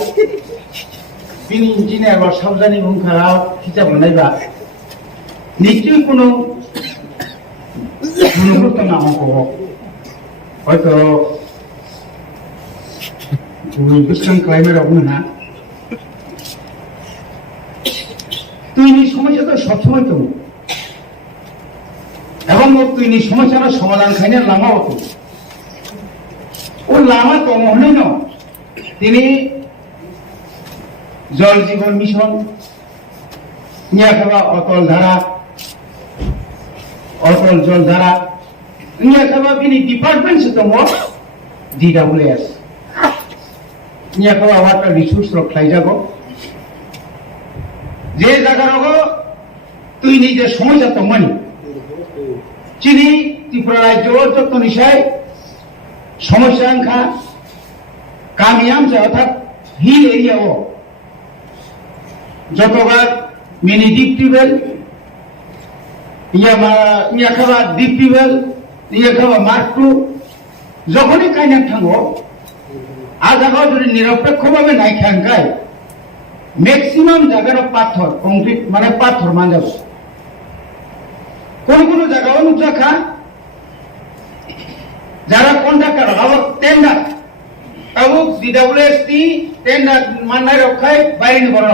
বিনি ইঞ্জিনিয়ার বা সাবজানি বুংখারা কিতাব বানাইবা নিশ্চয়ই কোনো গুণগত না হব হয়তো হিন্দুস্তান ক্লাইমেট হবে না তুইনি সমস্যা তো সবসময় তো এবং তুইনি সমস্যার সমাধান খাইনে লামা হতো ও লামা তো মনে ন তিনি জল জীবন মিশন নিয়ে খাওয়া অটল ধারা অটল জল ধারা নিয়ে খাওয়া বিনি ডিপার্টমেন্ট সে তো DWS নিয়ে খাওয়া ওয়াটার রিসোর্স রক্ষাই যাব যে জায়গার তুই নিজের সমস্যা তো মানি চিনি ত্রিপুরা রাজ্য যত নিশায় সমস্যা আঙ্খা কামিয়াম যে অর্থাৎ হিল এরিয়া যতবার মিনি ডিপ টিউবওয়েল ইয়া খাওয়া ডিপ টিউবওয়েল ইয়া খাওয়া মার্ক 2 যখনই কাইনা থাকবো আর জায়গা যদি নিরপেক্ষভাবে নাই খাঙ্কায় ম্যাক্সিমাম জায়গার পাথর কংক্রিট মানে পাথর মানজাব কোন কোন জায়গা অনুযাখা যারা কন্ট্রাক্টর আবার টেন্ডার তাও DWS টেন্ডার মান্নায় রক্ষায় বাইরে বড়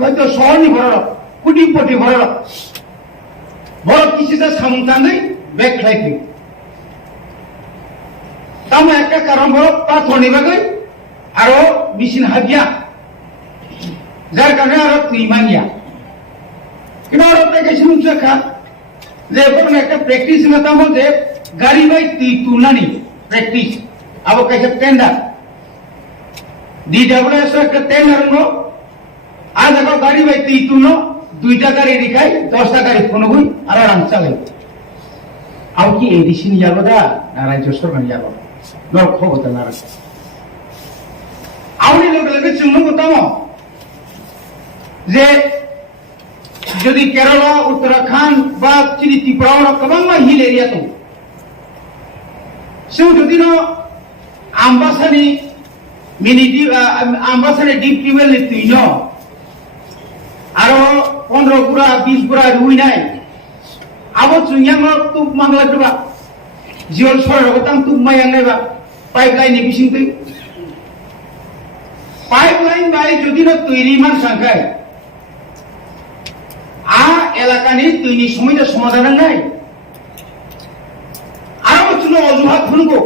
হয়তো শহরনি বড় কোটিপতি বড় বড় কিছুটা সামুতাঙ্গাই ব্যাগ খাইতে তাম একটা কারণ বড় পাথর নিবাগৈ আরো মেশিন হাবিয়া যার কারণে আরো তুই মানিয়া কিন্তু আরো গেছিল দেখা যে কোনো একটা প্র্যাকটিস না তাম যে গাড়ি বাই তুই তুলনানি প্র্যাকটিস আবার কাছে টেন্ডার DWS একটা টেন্ডার হলো আজ এখন গাড়ি বাই তুই তুলন 2টা গাড়ি রেখাই 10টা গাড়ি ফোন হই আর আরাম চালাই আও কি এডিসি নিয়ে যাবো দা না রাজ্য সরকার যাবো নর খবর তো না আউনি লোক লাগে চিহ্ন করতাম যে যদি কেরালা উত্তরাখণ্ড বা চিনি ত্রিপুরা গোबां হিল এরিয়া দं সেও যদি आम्बासानि मिनि आम्बासानि डिप टिउबवेल तुइन आरो 15 গুড়া 20 গুড়া রুই নাই আবো চুইয়াং তুক মাংলা দেবা জিওল সরর গতাম তুক মায়াং নাইবা পাইপলাইন বিসিং তুই পাইপলাইন বাই যদি না তৈরি মান সংখ্যায় আ এলাকানি তৈরি সমস্যা সমাধান নাই আরো চুনো অজুহাত খুনবো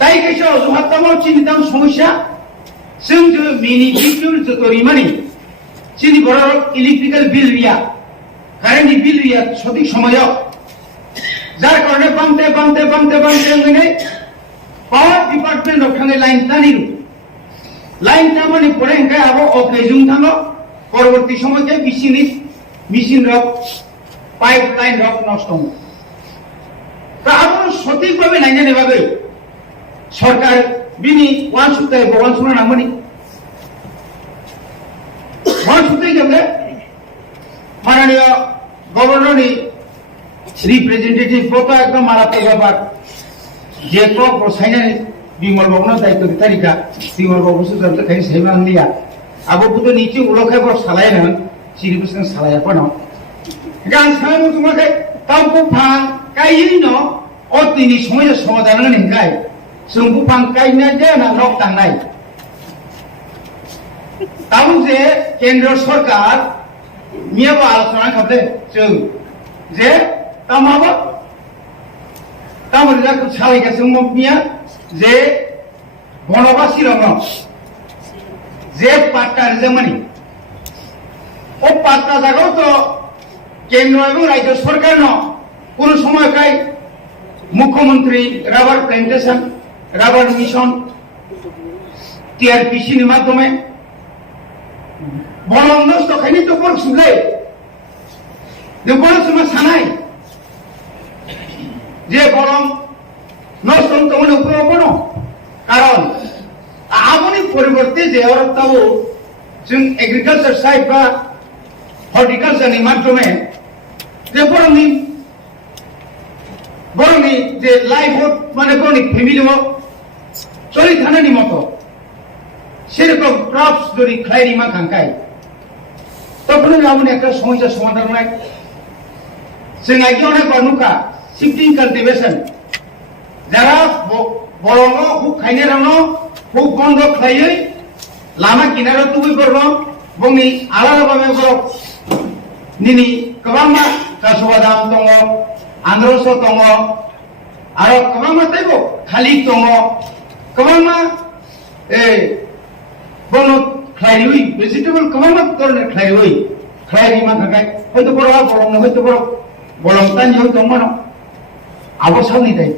তাই কাছে অজুহাত দামও চিন্তাম সমস্যা जों जो मिनि बिल जतरी माने चिनि बड़ इलेक्ट्रिकल बिल रिया कारेन्ट बिल रिया सঠিক সময়ও যার কারণে বামতে মানে পাওয়ার ডিপার্টমেন্ট ওখানে লাইন টানিরু লাইন টামানি পরে এঙ্কে আবো অকেজুং থানো পরবর্তী সময়তে machine rock pipe line rock নষ্ট হয় তা আবার সঠিকভাবে নাইনা নেভাবে সরকার বিনি ওয়ান সপ্তাহে ভগবান শোনা নামনি ওয়ান সপ্তাহে গেলে মাননীয় গভর্নরনি রিপ্রেজেন্টেটিভ কত একদম মারাত্মক ব্যাপার যে কক সাইনানি বিমল বাবুর দায়িত্ব তারিখা বিমল বাবু সুতরাং খাই সাইমান লিয়া আবু বুতো নিচে উলখাই বড় সালাই না সিরিবুসন সালাইয়া পানো গান সাইমু তোমাকে তাও ফাং কাইই ন ও তিনি সময় সমাধান নেই जों बुफां गायनाय जाया रक दाननाय ताऊ जे केंद्र सरकार मियाबो आलोचना खालामदों जों जे तामाबो तामरिया सालायगासिनो मिया जे बनबासि रङ जे पाट्टा रिजामानि ও পাত্তা জায়গাও তো কেন্দ্র এবং রাজ্য সরকার ন কোন সময়কাই মুখ্যমন্ত্রী rubber plantation rubber mission TRPC এর মাধ্যমে বলং নষ্ট খাইনি তো বড় সুলে যে বড় সময় সানাই যে বলং নষ্ট তো মনে উপর কারণ আমনি পরিবর্তে যে অর্থাৎ जों एग्रिकालचार साइड बा हर्टिकालचारनि माध्यमे जे बरनि जे लाइफहुड माने बरनि फेमिलियाव चलि थानायनि मतो सेरकम क्रप्स যদি খাইনি মা খাंखाय তখন আমনে একটা সমস্যা সমাধান নাই जों আগে অনেক অনুকা শিফটিং কাল্টিভেশন যারা বরং হুক খাইনে রানো হুক বন্ধ খাইयै लामा किनारा तुबुई बरनो बंनि आलादा भाबे बरक निनि गोबांमा कासुबादाम दङ आन्द्रस दङ आरो गोबांमा ताइबो खालि दङ गोबांमा बनो खाइरुइ भेजिटेबल गोबांमा तरने खाइरुइ खाइरि मा थाखाय हयतो बरआ बरंनो हयतो बर बलंतानि हयतो दङ आबो सावनि दाय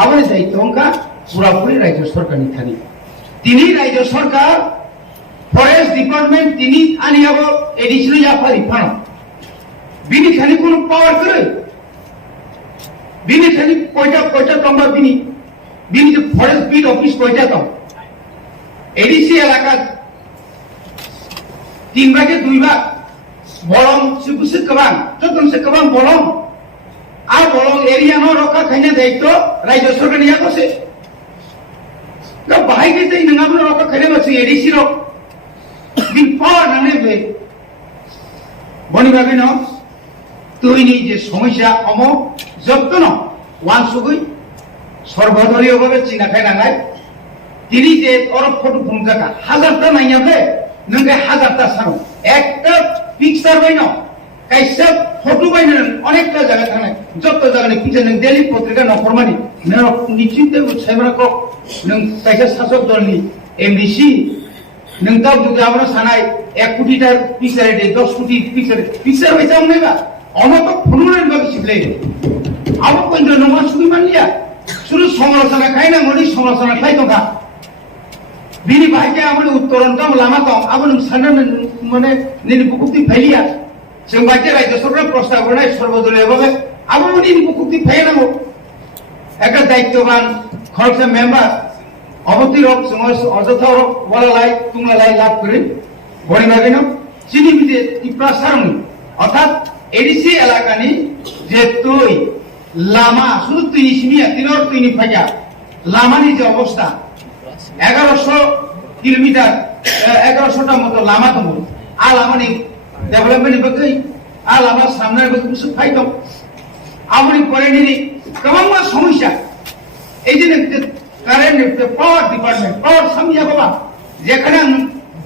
आबोनि दाय दंका पुरापुरि राज्य सरकारनि थानि तिनि राज्य सरकार फरेस्ट डिपार्टमेंट তিনি আনিয়াবো এডিশনাল ইয়াফারি ফানো বিনি খালি কোন পাওয়ার করে বিনি খালি কয়টা তম্বা বিনি যে ফরেস্ট বিট অফিস কয়টা তো এডিসি এলাকা 3 ভাগে 2 ভাগ বলং সিবুসে কবাং যতনসে কবাং বলং আর বলং এরিয়া ন রক্ষা খাইনা দায়িত্ব রাজ্য সরকার নিয়া কসে না বাহাইকে তাই নঙাবো রক্ষা খাইনা বসে এডিসি রক বিপদ নানেবে বনিভাবে ন তৈনি যে সমস্যা অম যত্ন ওয়ান সুগুই সর্বদলীয়ভাবে চিনাখাই নাঙাই তিনি যে অরব ফটো ভূমিকা হাজারটা নাইয়াবে নঙ্গে হাজারটা সানো একটা পিকচার বাইন কাইসা ফটো বাইন অনেকটা জায়গা থানে যত জায়গা পিকচার নং ডেলি পত্রিকা নফরমানি নং নিশ্চিন্তে সাইবরা কক নং কাইসা শাসক দলনি এমডিসি नोंथाव जुदि আমরা সানাই 1 কোটিটার পিকচার দে 10 কোটি পিকচার হইতাম নাইবা অমত ফুনুরের বাকি শিখলে আবো কইন্দ্র নমা সুই মানলিয়া শুরু সমালোচনা খাই না মনি সমালোচনা খাই তো না বিনি ভাইকে আমনে উত্তরণ দাম লামা তো আবন সানান মানে নিনি বুকুতি ফাইলিয়া जों বাকি রাজ্য সরকার প্রস্তাব বানাই সর্বদলীয় ভাবে আবো নিনি বুকুতি ফাইনাবো একটা দায়িত্ববান খরচা মেম্বার অবতি রক অযথা রক বলালাই তুমলাই লাভ করে বড়িভাবে না চিনি বিদে ত্রিপুরা সারনি অর্থাৎ এডিসি এলাকানি যে তুই লামা শুধু তুই সিমিয়া তিনর তুই ফাইয়া লামানি যে অবস্থা 1100 কিলোমিটার 1100টা মতো লামা তো আর লামানি डेभलपमेन्टनि बागै आलामा सामनाय बागै बुसु फाइ दं आबुनि फरायनायनि गोबां समस्या এই যে কারেন্ট পাওয়ার ডিপার্টমেন্ট পাওয়ার সামনে বাবা যেখানে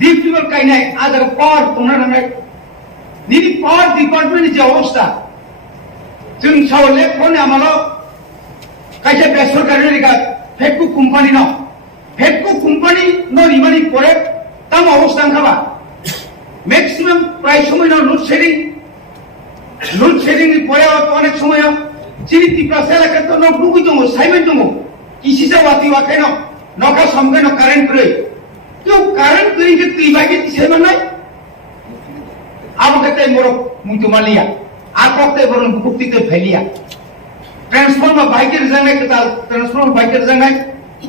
ডিপ টিউবওয়েল কাইনাই আদার পাওয়ার তোমরা নাই নিদি পাওয়ার ডিপার্টমেন্টের যে অবস্থা जों सावले फने आमालो कायसे बेसरकारि रिगा फेटकु कोम्पानी न फेटकु कोम्पानी न रिमानि परे ताम अवस्था खाबा मैक्सिमाम प्राय समय न लोड शेडिंग नि परे अनेक समय चिनि तिप्रा सेलाके तो न बुगु दङ साइमेन्ट दङ किसिसा वाति वाके न नका समगे न कारेन्ट रै तो कारेन्ट करि के तिबागे तिसेमा नाय आबो कते मोर मुतुमालिया आकते बरन बुकुक्तिते फैलिया ट्रांसफॉर्मर बाइकेर जांगाय कताल ट्रांसफॉर्मर बाइकेर जांगाय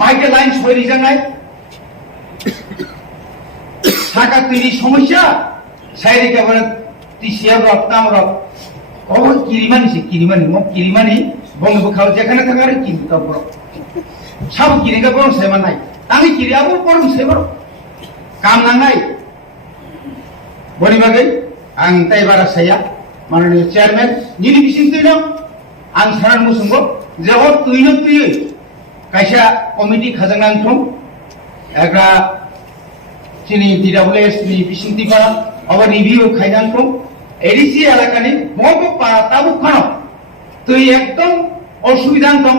बाइके लाइन सयरि जांगाय साका तैरि समस्या साइरि केबल टिसिया रक्ताम रक कबो किरिमानि बंगबो खाव जेखाने थांगारे किनता बर सब किरिगा बर सेमा नाय तांनि किरियाबो बर सेमा काम नांगाय बनि बागै आं ताइबारा साया माननीय चेयरमैन निनि बिसिंतैनो आं सारान मुसुंगो जे हर तुइनो तुइ कायसा कमिटि खाजांनान दं एग्रा चिनि DWS नि बिसिंतिफा अब रिभिउ खायनान दं एडिसि एलाकानि बबो पारा ताबु खानो तुइ एकदम असुबिधा दं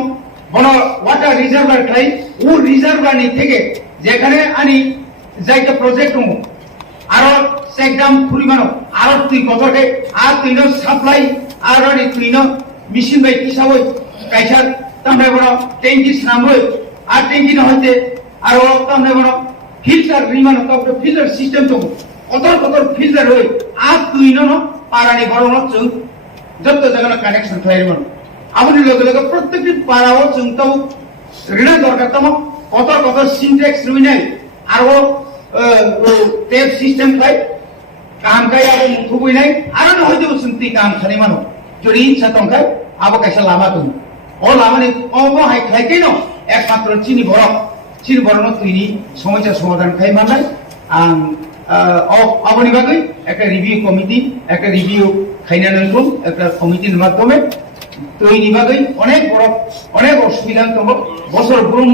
बन वाटार रिजार्भार थाय उ रिजार्भारनि थेके जेखाने आनि जायगा प्रोजेक्ट दं आरो सेकदाम फुरिमानो आरो तुइ गबरके आ तुइनो साप्लाइ आरो नि तुइनो मेसिन बाय किसावै कायसा तामने बरो टेंकि सामबै आ टेंकि न होते आरो तामने बरो फिल्टर रिमानो तो फिल्टर सिस्टम दं कतर फिल्टर होय आ तुइनो न पारानि बरो न जों जत्त जायगा कानेक्सन थायरमोन आबुनि लगे लगे प्रत्येकनि पाराव जों तो रिना दरकार तम कतर सिनटेक्स रुइनाय आरो टेप सिस्टम थाय काम काय आबो मुखुबैनाय आरो न होयदो सुनति काम खानि मानो जरि इच्छा दंखाय आबो कायसा लामा दं अ लामानि अबो हाय खायकै न एकमात्र चिनि बरन तुइनि समस्या समाधान खाय मानाय आं आबोनि बागै একটা রিভিউ কমিটি একটা রিভিউ খাইনা নাंगौ একটা কমিটির মাধ্যমে তুইनि बागै অনেক বড় অনেক অসুবিধা দङ বছর ব্রুম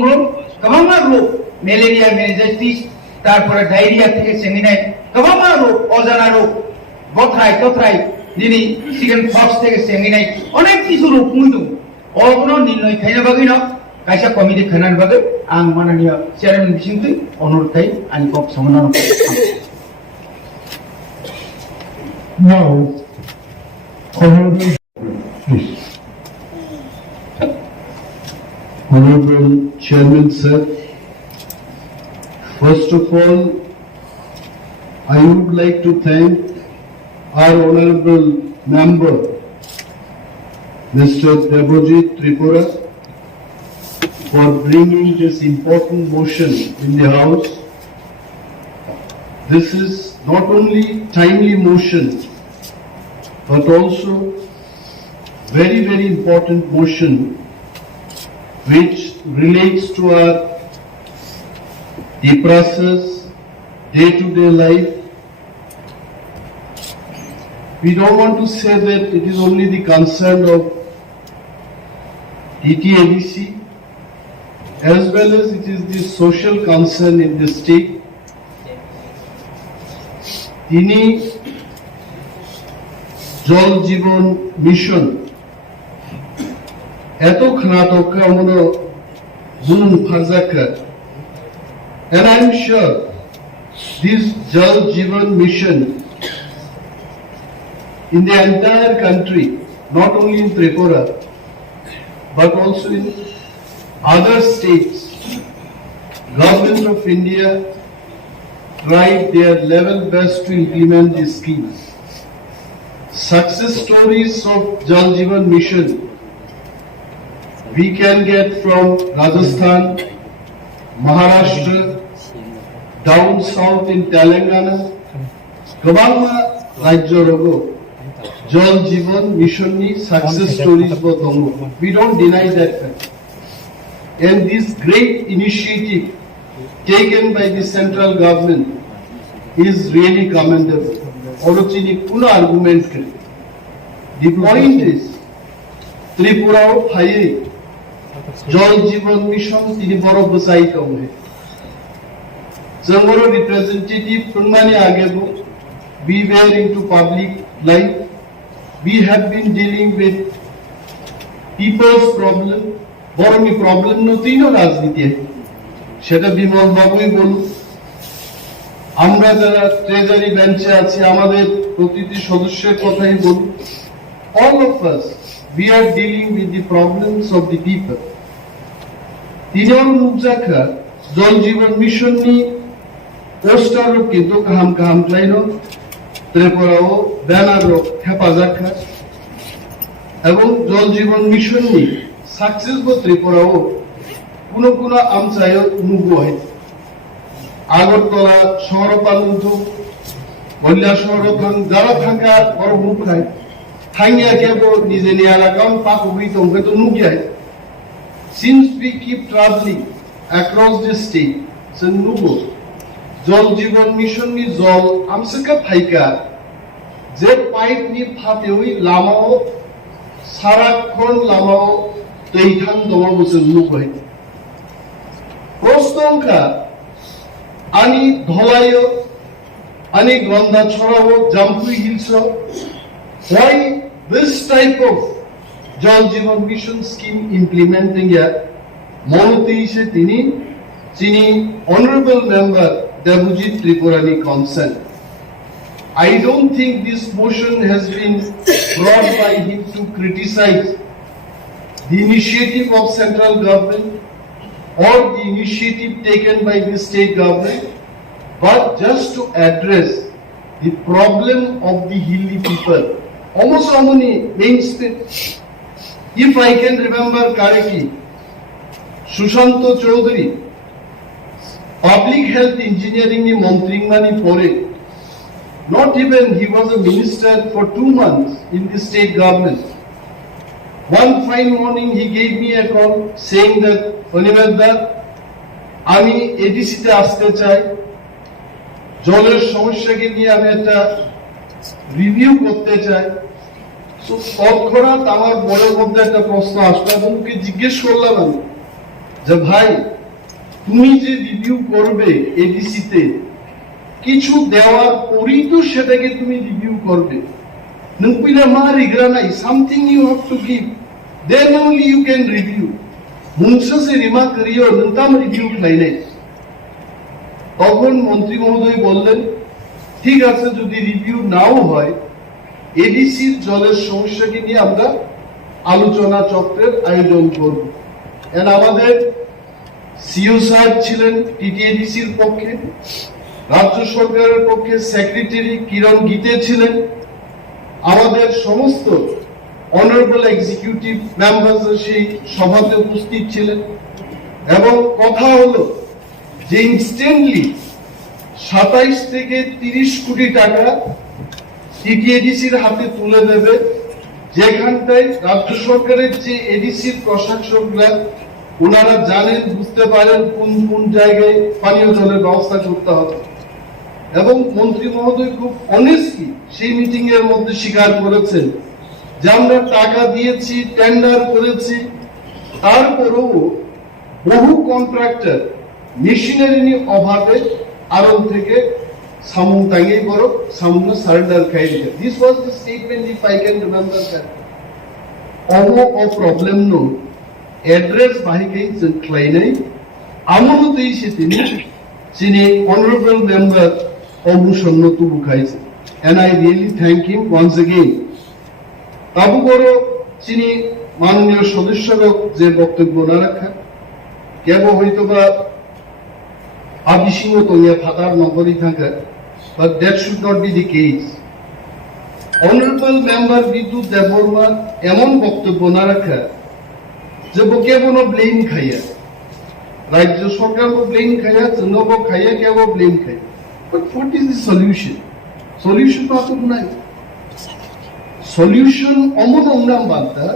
गोबां रोग মেলেরিয়া মেনিনজাইটিস তারপরে ডায়রিয়া থেকে চেঙ্গিনাই गोबां रोग অজানা रोग বথরাই দিনি চিকেন পক্স থেকে চেঙ্গিনাই অনেক কিছু रोग মুইদু অগুনো নির্ণয় খাইনা বাগै ন কাইসা কমিটি খানার বাগै आं माननीय चेयरमैन बिसिंतै अनुरोध खाय आनि कक समाधान Now, Honorable, please. Honorable Chairman, sir, first of all, I would like to thank our honorable member, Mr. Debojit Tripura, for bringing this important motion in the House. This is not only timely motion, but also very, very important motion which relates to our TRIPURA's day-to-day life. We don't want to say that it is only the concern of TTADC, as well as it is the social concern in the state. তিনি জল জীবন মিশন এত খানাতক আমরা বুন ফাজাকার and I am sure this Jal Jeevan mission in the entire country, not only in Tripura but also in other states, Government of India tried their level best to implement these schemes. Success stories of Jal Jeevan mission we can get from Rajasthan, Maharashtra, down south in Telangana, gobaं rajyo rogo Jal Jeevan mission ni success stories bo dongo. We don't deny that fact. And this great initiative taken by the central government is really commendable. অরচিনি কোনো আর্গুমেন্ট করে দি পয়েন্ট ইজ ত্রিপুরাও ফাইয়ে জল জীবন মিশন তিনি বড় বসাইতে হবে जोंबरो representative फुनमानी आगेबो we were into public life, we have been dealing with people's problem, বরমি প্রবলেম নতিনো রাজনীতি সেটা বিমল বাবুই বলুন, আমরা যারা ট্রেজারি বেঞ্চে আছি আমাদের প্রতিটি সদস্যের কথাই বলুন, all of us we are dealing with the problems of the people. তিনর মুজাকা জল জীবন মিশন নি পোস্টার কিন্তু কাহাম কাহাম ক্লাইনো ত্রিপুরাও ব্যানার হেফাজাকা এবং জল জীবন মিশন নি সাকসেসফুল ত্রিপুরাও কোন কোন আমচায় নুগো হয় আগরতলা শহর পালুন্ত বল্লা শহর যারা থাকা বড় মুখ খায় থাইয়া কেবল নিজে নিয়ে এলাকাও পাক হইতো হয়তো নুগিয়ায় since we keep traveling across the state so nugo জল জীবন মিশন নি জল আমসকা থাইকা যে পাইপ নি ফাতে ওই লামাও সারাক্ষণ লামাও তৈথান দমা বসে নুগো প্রস্তংকা আনি ধলায়ো আনি গন্ধা ছড়াও Jampui hills why this type of জল জীবন মিশন স্কিম ইমপ্লিমেন্টিং এর মনোতে এসে তিনি যিনি অনারেবল মেম্বার দেবজিৎ ত্রিপুরানি concern I don't think this motion has been brought by him to criticize the initiative of central government or the initiative taken by the state government, but just to address the problem of the hilly people. Almost how many mainstream? If I can remember correctly, Sushanto Chaudhary, public health engineering ni montring mani pore, not even he was a minister for 2 months in the state government. One fine morning he gave me a call saying that Onivedda, আমি এডিসিতে আসতে চাই, জলের সমস্যাকে নিয়ে আমি একটা রিভিউ করতে চাই। তো তৎক্ষণাৎ আমার মনের মধ্যে একটা প্রশ্ন আসলো এবং ওকে জিজ্ঞেস করলাম আমি যে ভাই তুমি যে রিভিউ করবে এডিসিতে কিছু দেওয়ার পরেই তো সেটাকে তুমি রিভিউ করবে, নকুইলা মার ইগরা নাই, something you have to give, then only you can review. মুনসা সে রিমা করিও নন্তাম রিভিউ খাইলে। তখন মন্ত্রী মহোদয় বললেন ঠিক আছে যদি রিভিউ নাও হয় এডিসির জলের সমস্যাকে নিয়ে আমরা আলোচনা চক্রের আয়োজন করব। আমাদের সিও সাহেব ছিলেন টিটিএডিসির পক্ষে, রাজ্য সরকারের পক্ষে সেক্রেটারি কিরণ গীতে ছিলেন, আমাদের সমস্ত অনারেবল এক্সিকিউটিভ মেম্বার্স সেই সভাতে উপস্থিত ছিলেন এবং কথা হলো যে ইনস্ট্যান্টলি 27 থেকে 30 কোটি টাকা টিটিএডিসির হাতে তুলে দেবে, যেখানটায় রাজ্য সরকারের যে এডিসির প্রশাসকরা ওনারা জানেন বুঝতে পারেন কোন কোন জায়গায় পানীয় জলের ব্যবস্থা করতে হবে। এবং মন্ত্রী মহোদয় খুব অনেস্টলি সেই মিটিং এর মধ্যে স্বীকার করেছেন যে আমরা টাকা দিয়েছি, টেন্ডার করেছি, তারপরেও বহু কন্ট্রাক্টর মেশিনারি অভাবে আরব থেকে সামুন টাঙ্গেই বড় সামুন সারেন্ডার খাইছে। This was the statement if I can remember that. অমো ও প্রবলেম নো অ্যাড্রেস বাহিকেই ক্লাইনাই আমনতেই সে তিনি অনারেবল মেম্বার অমুসন্ন তুবু খাইছে। and I really thank him once again. বাবু বড় তিনি মাননীয় সদস্যরও যে বক্তব্য না রাখা কেবল হয়তো বা আবিসিংহ তৈয়া ফাতার নগরী থাকা, but that should not be the case. Honourable member বিদ্যুৎ দেববর্মা এমন বক্তব্য না রাখা যে কেবল ব্লেম খাইয়া রাজ্য সরকার ব্লেম খাইয়া চন্দ্রব খাইয়া কেবল ব্লেম খাই, but what is the solution? Solution তো আসুক নাই। সলিউশন অমন অঙ্গাম বার্তা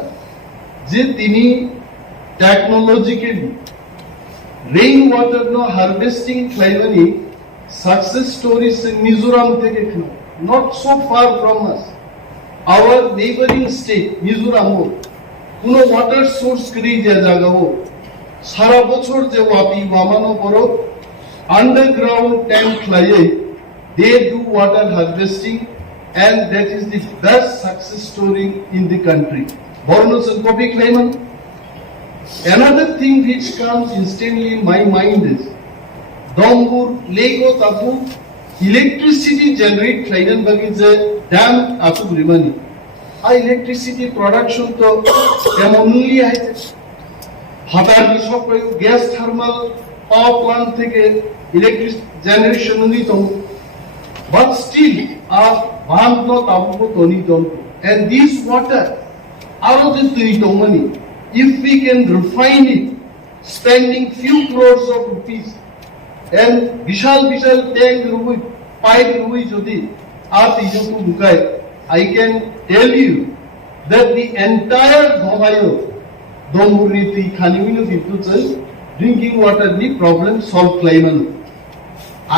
যে তিনি টেকনোলজিক্যালি রেইন ওয়াটার নো হারভেস্টিং ক্লাইমানি সাকসেস স্টোরিজ মিজোরাম থেকে not so far from us, our neighboring state, Mizoram, কোনো ওয়াটার সোর্স করি যে জায়গাও সারা বছর যে ওয়াপি ওয়ামানো বড় আন্ডারগ্রাউন্ড ট্যাঙ্ক লাইয়ে they do water harvesting, and that is the best success story in the country. Bornosan Kopi Clayman. Another thing which comes instantly in my mind is Dongur, Lego, Tapu, electricity generate Klainan Bagije dam Asu Rimani. Electricity production to only Hatar Bishop gas thermal power plant থেকে electric generation only to, but still are banned not up only to, and this water out of the money, if we can refine it, spending few crores of rupees, and Vishal tank rubi, pipe rubi jodi, I can tell you that the entire Dholayo, Domuriti, Khanimino Viputsan, drinking water, the problem solved Clayman.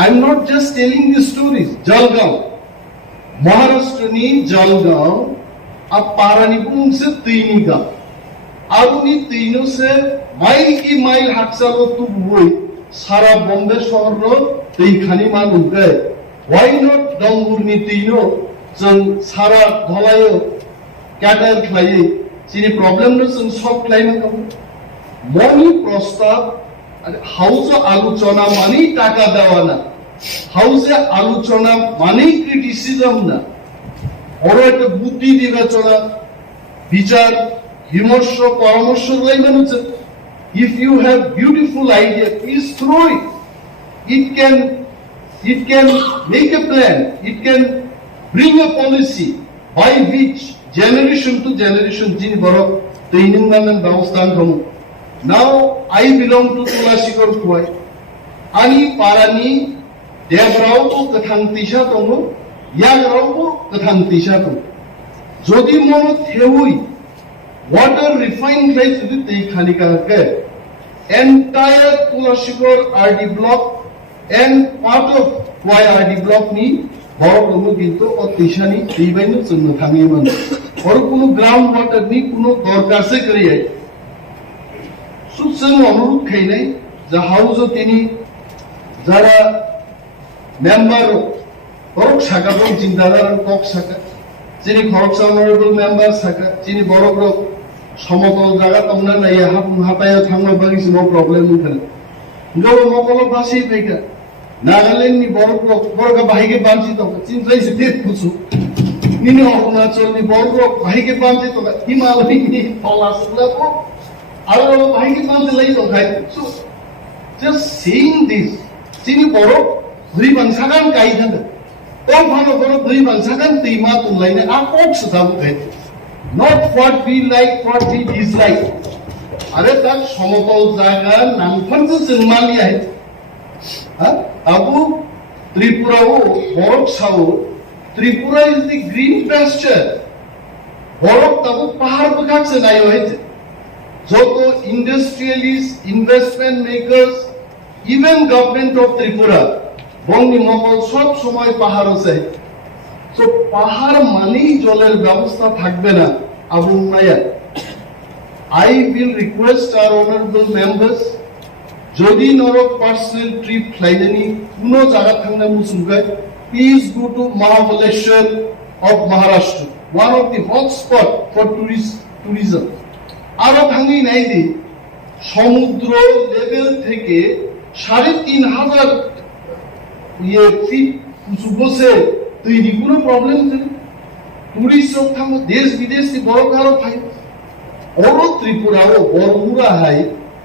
I'm not just telling the stories. Jalgaon, Maharashtra ni Jalgaon, a Paranipum se Tiniga. Aruni Tino se mile ki mile haksalo tu boi, Sara Bombay Shorro, Tei Khaniman Ugai. Why not Domurni Tino? সারা ধলায় ক্যাটার খাইয়ে চিনি প্রবলেমটা সব ক্লাইমে মনি প্রস্তাব হাউসে আলোচনা মানেই টাকা দেওয়া না, হাউসে আলোচনা মানেই ক্রিটিসিজম না, বড় একটা বুদ্ধি বিবেচনা বিচার বিমর্শ পরামর্শ লাইন হচ্ছে if you have beautiful idea please throw it, it can make a plan, it can bring a policy by which generation to generation jini borok training and ব্যবস্থান হম. Now I belong to Tulashikor Kuai. Ani parani devrao ko kathang tisha tongo, yagrao ko kathang tisha tongo. Jodi mono theui water refined rice jodi tei khanika ke entire Tulashikor RD block and part of Kuai RD block ni বড় কোনো কিন্তু অতিশানি এই বাইনো জন্য থামিয়ে মানে বড় কোনো গ্রাউন্ড ওয়াটার নি কোনো দরকার সে করিয়ে সুসন অনুরোধ খাই নাই যা হাউস তিনি যারা মেম্বার বড় শাখা বড় চিন্তাধারা কক শাখা যিনি খরচ অনারেবল মেম্বার শাখা যিনি বড় বড় সমতল জায়গা তোমরা নাই হাতায় থামনা বাগিস নো প্রবলেম উঠেন গো মকল বাসি পেকা নাগাল্যান্ড নি বড় ভাইকে বাঞ্ছিত চিন্তাইছে দেখ কিছু নিনি অরুণাচল নি বড় ভাইকে বাঞ্ছিত হিমালয় নি পলাশলা তো আর ভাইকে বাঞ্ছে লাই তো খাই সো জাস্ট সেইং দিস চিনি বড় দুই বাংসাগান কাই থাকে ও ভালো বড় দুই বাংসাগান তিমা তুলাইনে আ কোক্স দাবু খাই not what we like what we dislike আরে তার সমতল জায়গা নামফানছে জন্মালিয়া Abu Tripura Borok Sao, Tripura is the green pasture. Borok Tabu Pahar Bukakse Nayo Hete. Joto industrialists, investment makers, even government of Tripura, Bongi Mokol Sob Somoy Pahar Ose. So Pahar Mani Joler Babustha Thakbena, Abu Naya. I will request our honorable members যদি নরক পার্সোনাল ট্রিপ ফ্লাইনি কোনো জায়গা থাকলে মুসুগাই please go to Mahabaleshwar of Maharashtra, one of the hot spot for tourism. আরো ভাঙি নাই দি সমুদ্র লেভেল থেকে ৩,৫০০ ফিট উঁচু বসে তৈরি কোনো প্রবলেম নেই. টুরিস্ট থাকবো দেশ বিদেশ বড় কারো খাই বড় ত্রিপুরাও বড়মুরা হাই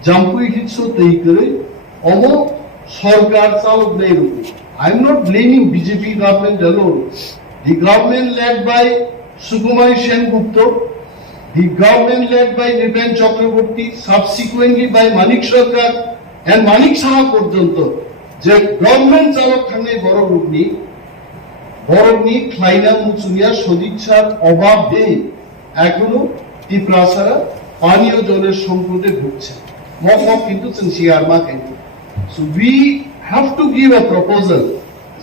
জাম্পুই হিটসো তৈরি করে অম সরকার চালক নেই রূপে. I am not blaming BJP government alone. The government led by Sukumar Sengupta, the government led by Nipen Chakraborty, subsequently by Manik Sarkar and Manik Saha পর্যন্ত যে গভর্নমেন্ট চালক থাকলে বড় নি ক্লাইনা মুচুনিয়া সদিচ্ছার অভাবে এখনো ত্রিপুরা ছাড়া পানীয় জলের সংকটে ভুগছে. কিন্তু So we have to give a proposal.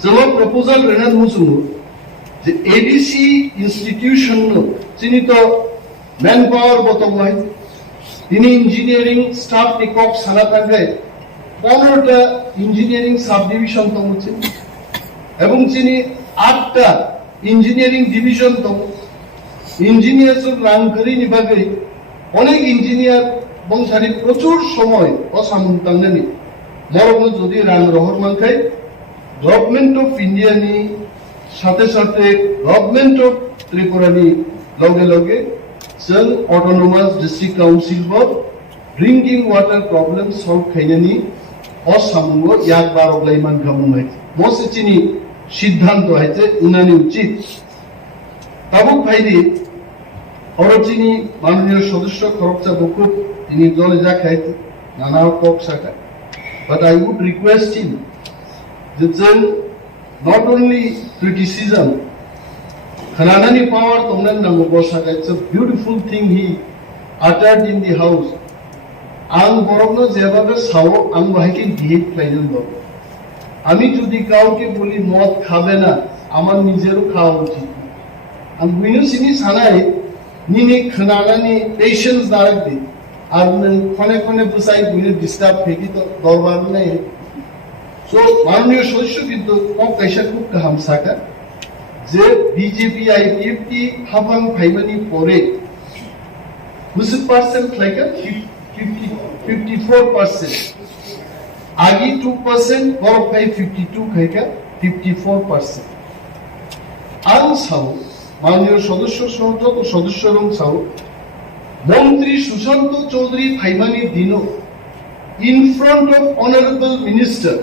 So proposal renan musu যে এডিসি ইনস্টিটিউশন চিনি তো ম্যান পাওয়ার বতম হয় তিনি ইঞ্জিনিয়ারিং স্টাফ নিকক সানা থাকে 15টা ইঞ্জিনিয়ারিং সাব ডিভিশন তম এবং চিনি 8টা ইঞ্জিনিয়ারিং ডিভিশন তম ইঞ্জিনিয়ার্স রান করি নিবাগে অনেক ইঞ্জিনিয়ার বংশারি প্রচুর সময় অসামন্তাঙ্গানি মরম যদি রান রহর মানখাই গভর্নমেন্ট অফ ইন্ডিয়া নি সাথে সাথে গভর্নমেন্ট অফ ত্রিপুরা নি লগে লগে जों অটোনোমাস ডিস্ট্রিক্ট কাউন্সিল ব ড্রিঙ্কিং ওয়াটার প্রবলেম সলভ খাইনানি অসামঙ্গ ইয়াক বারগলাই মান খামুমাই মসিচিনি সিদ্ধান্ত হইছে উনানি উচিত তাবুক ভাইদি অরচিনি মাননীয় সদস্য খরচা বকুব তিনি দলে যা খাইতে নানা কক শাখা but I would request him যে जों not only criticism Khananani power Tongnan Namobosaka, it's a beautiful thing he uttered in the house. Ang Borogno Zevaga Sao, Ang Bahiki Dihit Playdel Dog. Ami to the county bully Mot Kavena, Aman Nizeru Kauti. And we know Sini Sanai, Nini Khananani patients directly. And Kone beside we disturb Pekito Dorvan. So, Manyo Shoshu with the Kokasha Cook Hamsaka. যে বিজেপি আইপিএফটি হাফাং ফাইমানি পরে 20% লাইকা 54% আগে 2% বড় ফাই 52 খাইকা 54% আং সাউ মাননীয় সদস্য সংসদ ও সদস্যরং সাউ মন্ত্রী সুশান্ত চৌধুরী ফাইমানি দিনো in front of honorable minister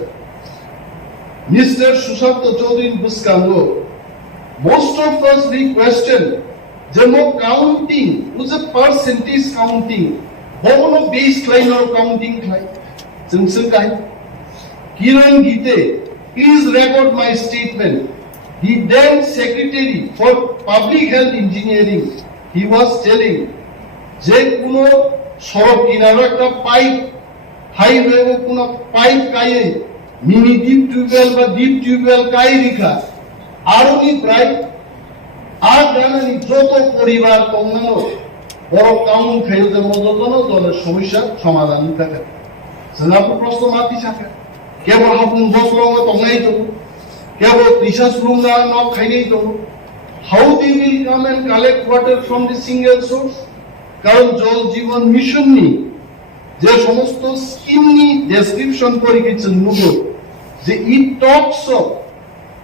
Mr. Sushanta Chaudhary Buskango. Most of us we question Jamo counting, who's a percentage counting, Bono baseline or counting like Sinsukai. Kiran Gite, please record my statement. The then Secretary for Public Health Engineering, he was telling, Je Kuno Sorok Kinaraka pipe, highway Kuno pipe Kaye, mini deep tubewell বা deep tubewell Kai Rika. আরোনি প্রায় আর জানানি যত পরিবার তঙ্গানো বড় কাউন খেয়ে মদতন দলের সমস্যা সমাধান থাকে জানাবো প্রশ্ন মাতি থাকে কেবল হাপুন বসলং তঙ্গাই তো কেবল রিসার্চ রুম না নক খাইনেই তো how they will come and collect water from the single source কারণ জল জীবন মিশন নি যে সমস্ত স্কিম নি ডেসক্রিপশন করে গেছেন নুগো যে it talks of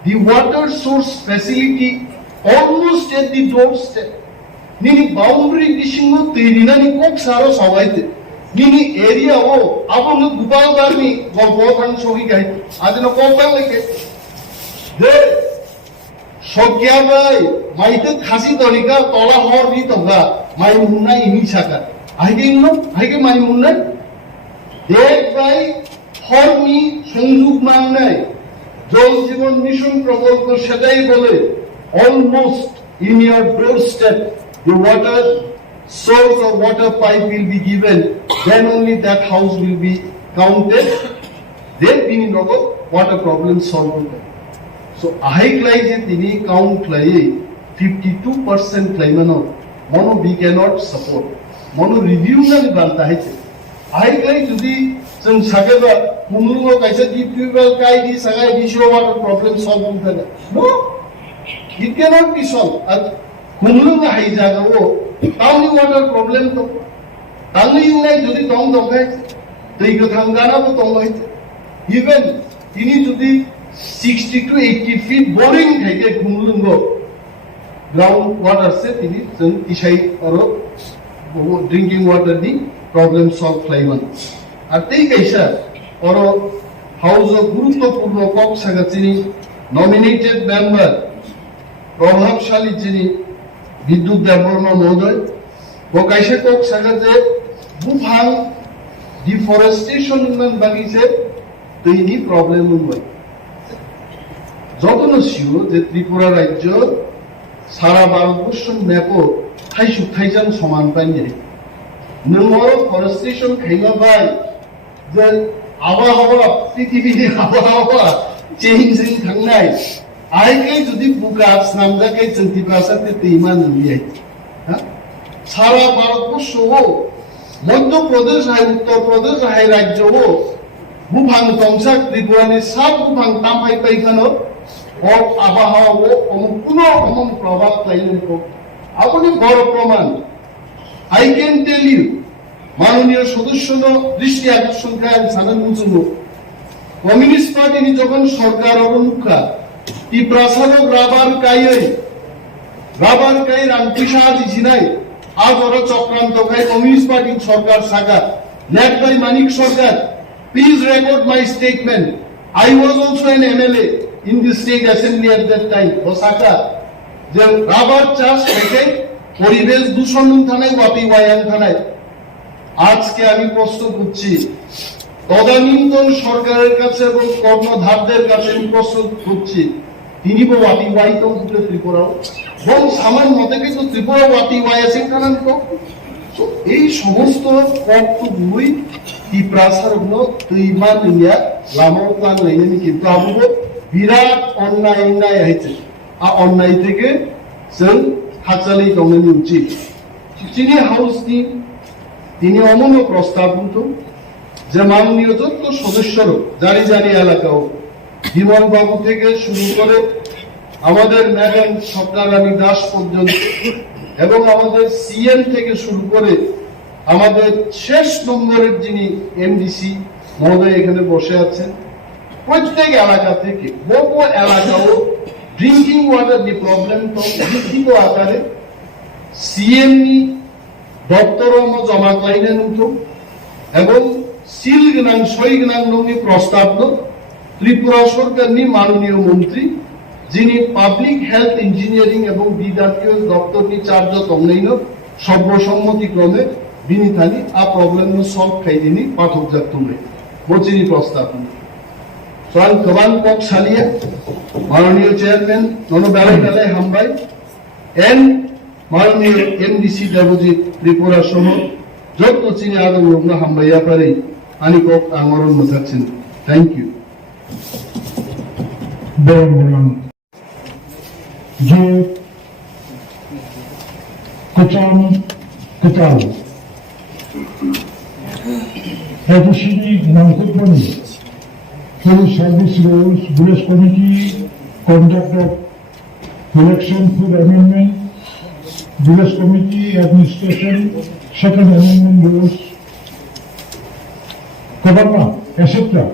the water source facility almost at the doorstep. Nini boundary dishingo terina ni kok saro sawaite. Nini area o abonu Gopal Barni golpothan sogi gai. Adino kopang leke. De Shokya bai maite khasi torika tola hor ni toga mai munna ini saka. Aige inno aige mai munna. Dek bai hor ni songjug mangnai. জল জীবন মিশন প্রকল্প সেটাই বলে almost in your doorstep the water source of water pipe will be given then only that house will be counted then তিনি নগদ water problem solve হবে so I like যে তিনি count লাই 52% লাইমানো মনো we cannot support মনো রিভিউ না বালতা হইছে I like যদি जों साकेबा Khumulwng kaisa deep tubewell kai di sagai di show water problem solve होता no it cannot be solved at Khumulwng hai jaga wo tauni water problem to tauni unai jodi tong dokai tei ko thangana bo tong hai even tini jodi 60 to 80 feet boring theke Khumulwng ground water se tini जों isai aro drinking water di problem solve laiman আর তেই কাইসা ওর হাউস গুরুত্বপূর্ণ কক সাগা চিনি নমিনেটেড মেম্বার প্রভাবশালী চিনি বিদ্যুৎ দেববর্মা মহোদয় ও কাইসা কক সাগা যে বুফাং ডিফরেস্টেশন উন্নয়ন বাগিছে তৈরি প্রবলেম উন্নয় যতন শিও যে ত্রিপুরা রাজ্য সারা ভারতবর্ষ ম্যাপও থাইসু থাইজান সমান পাইনি নমর ফরেস্টেশন খাইমা বাই যে আবহাওয়া পৃথিবীর আবহাওয়া চেঞ্জিং থাকনাই আইকে যদি বুকাস নামদাকে চন্তি প্রাসাদে তেইমান নিয়ে সারা ভারতবর্ষ ও মধ্যপ্রদেশ হাই উত্তরপ্রদেশ হাই রাজ্য ও বুফাং তংসাক ত্রিপুরানি সাত বুফাং তামহাই পাইখানো ও আবহাওয়া ও কোনো রকম প্রভাব লাইলেন আপনি বড় প্রমাণ আই ক্যান টেল ইউ মাননীয় সদস্য দৃষ্টি আকর্ষণ করে সাধারণ মুজুম কমিউনিস্ট পার্টি যখন সরকার অবমুখা ই প্রাসাদক রাবার কাই রামকৃষ্ণ দিছিনাই আজ ওরা চক্রান্ত খাই কমিউনিস্ট পার্টি সরকার সাকা নেট বাই Manik Sarkar please record my statement I was also an MLA in the state assembly at that time ও সাকা যে রাবার চাষ থেকে পরিবেশ দূষণ থানায় ওয়াপি ওয়ায়ান থানায় আজকে আমি প্রশ্ন করছি তদানীন্তন সরকারের কাছে এবং কর্ণধারদের কাছে আমি প্রশ্ন করছি তিনি ওয়াপি ওয়াই তো ত্রিপুরাও এবং সামান্য মতে কিন্তু ত্রিপুরা ওয়াপি ওয়াই আছেন কারণ তো এই সমস্ত কর্তব্যই ত্রিপ্রাসার তুইমান ইন্ডিয়া লামো প্লান লাইনে কিন্তু আবু বিরাট অন্যায় হয়েছে আর অন্যায় থেকে जों हाजालै गावनायनि उचित चिनी हाउसनि তিনি অমন প্রস্তাব কিন্তু যে মাননীয় যত সদস্যর জারি জারি এলাকাও বিমল বাবু থেকে শুরু করে আমাদের ম্যাডাম স্বপ্নারানী দাস পর্যন্ত এবং আমাদের সিএম থেকে শুরু করে আমাদের শেষ নম্বরের যিনি এমডিসি মহোদয় এখানে বসে আছেন প্রত্যেক এলাকা থেকে বহু এলাকাও ড্রিঙ্কিং ওয়াটার নি প্রবলেম তো লিখিত আকারে সিএম নি দপ্তর জমা ক্লাইনে নুতো এবং সিল গনাং সই গনাং নংনি প্রস্তাব ত্রিপুরা সরকারনি মাননীয় মন্ত্রী যিনি পাবলিক হেলথ ইঞ্জিনিয়ারিং এবং বিদাতীয় দপ্তরনি চার্জ তমনাইন সর্বসম্মতিক্রমে বিনিথানি আ প্রবলেম সলভ খাইদিনি পাঠক জাতুমে বচিনি প্রস্তাব সোয়ান কমান পক সালিয়া মাননীয় চেয়ারম্যান নন বেলায় বেলায় হামবাই এন মাননীয় এমডিসি দেবজিৎ ত্রিপুরা সহ যত চিনি আদম রগ্ন হামবাইয়া পারে আনি কক আমরণ মোথাচ্ছেন থ্যাংক ইউ যে কচাম কচাল additionally নামকরণী Police Service Rules, Village Committee, Conduct of Election for Amendment, Village Committee Administration, Second Amendment Rules, Government, etc.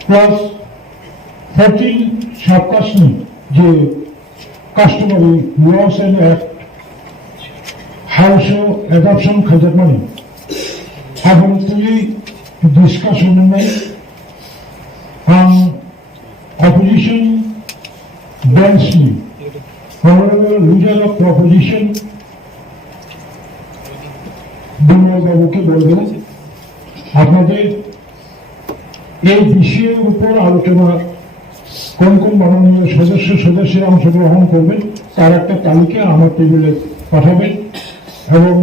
Plus 13 Shapkasni, the Customary Laws and Act, House Adoption Khajarmani, Habitually discussion on opposition densely. However, leader of proposition Bimal বাবুকে বলবেন আপনাদের এই বিষয়ের উপর আলোচনা কোন কোন মাননীয় সদস্যরা অংশগ্রহণ করবেন তার একটা তালিকা আমার টেবিলে পাঠাবেন এবং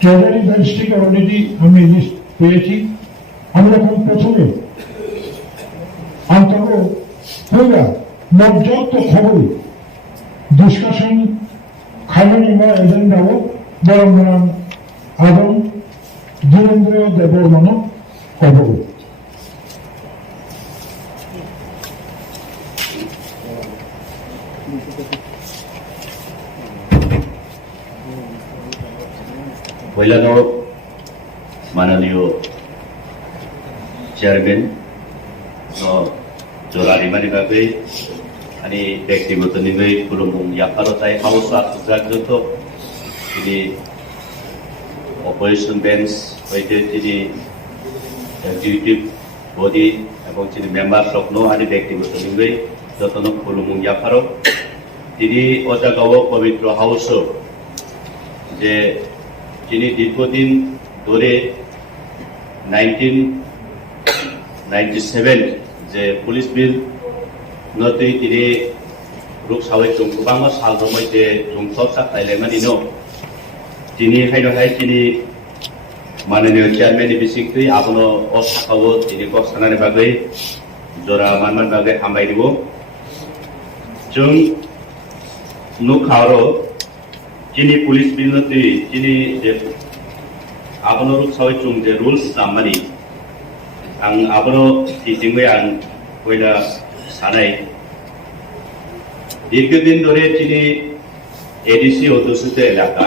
ট্রেজারি বেঞ্চ থেকে অলরেডি আমি লিস্ট পেয়েছি। আমি এখন প্রথমে পুরা মর্যাপ্ত খবরে ডিসকাশন খালি বা এজেন্ডাও বরং আদম ধীরেন্দ্র দেববর্মন খবর পয়লানো মাননীয় চেয়ারম্যান জোরারিমানি বাগै ani ব্যক্তিগত নিবাই খুলুমুং ইয়াপারতাই হাউস আত্মজাগ্রত তিনি অপারেশন বেঞ্চ হইতে তিনি এক্সিকিউটিভ বডি এবং তিনি মেম্বার স্বপ্ন আনি ব্যক্তিগত নিবাই যতন খুলুমুং ইয়াপারো তিনি অজাগাও পবিত্র হাউস যে তিনি দীর্ঘদিন ধরে 1997 যে পুলিশ বিল নতুই তিনি রূপ সাবাই জং গোबां সাল রমইতে জংসব সাকলাইলাইমানি ন তিনি হাইনহাই তিনি মাননীয় চেয়ারম্যান বিসিক্তি আপনো অসাকাও তিনি গসানানি বাগै जरा मानमान बागै हामबायदिबो जों नुखारो चिनी पुलिस बिलनति चिनी जे आबनो रुसावै चुं जे रुल्स नामानि आं आबनो टिचिंबै आं कयला सानाय दीर्घदिन धरे चिनी एडिसि अध्यक्षित एलाका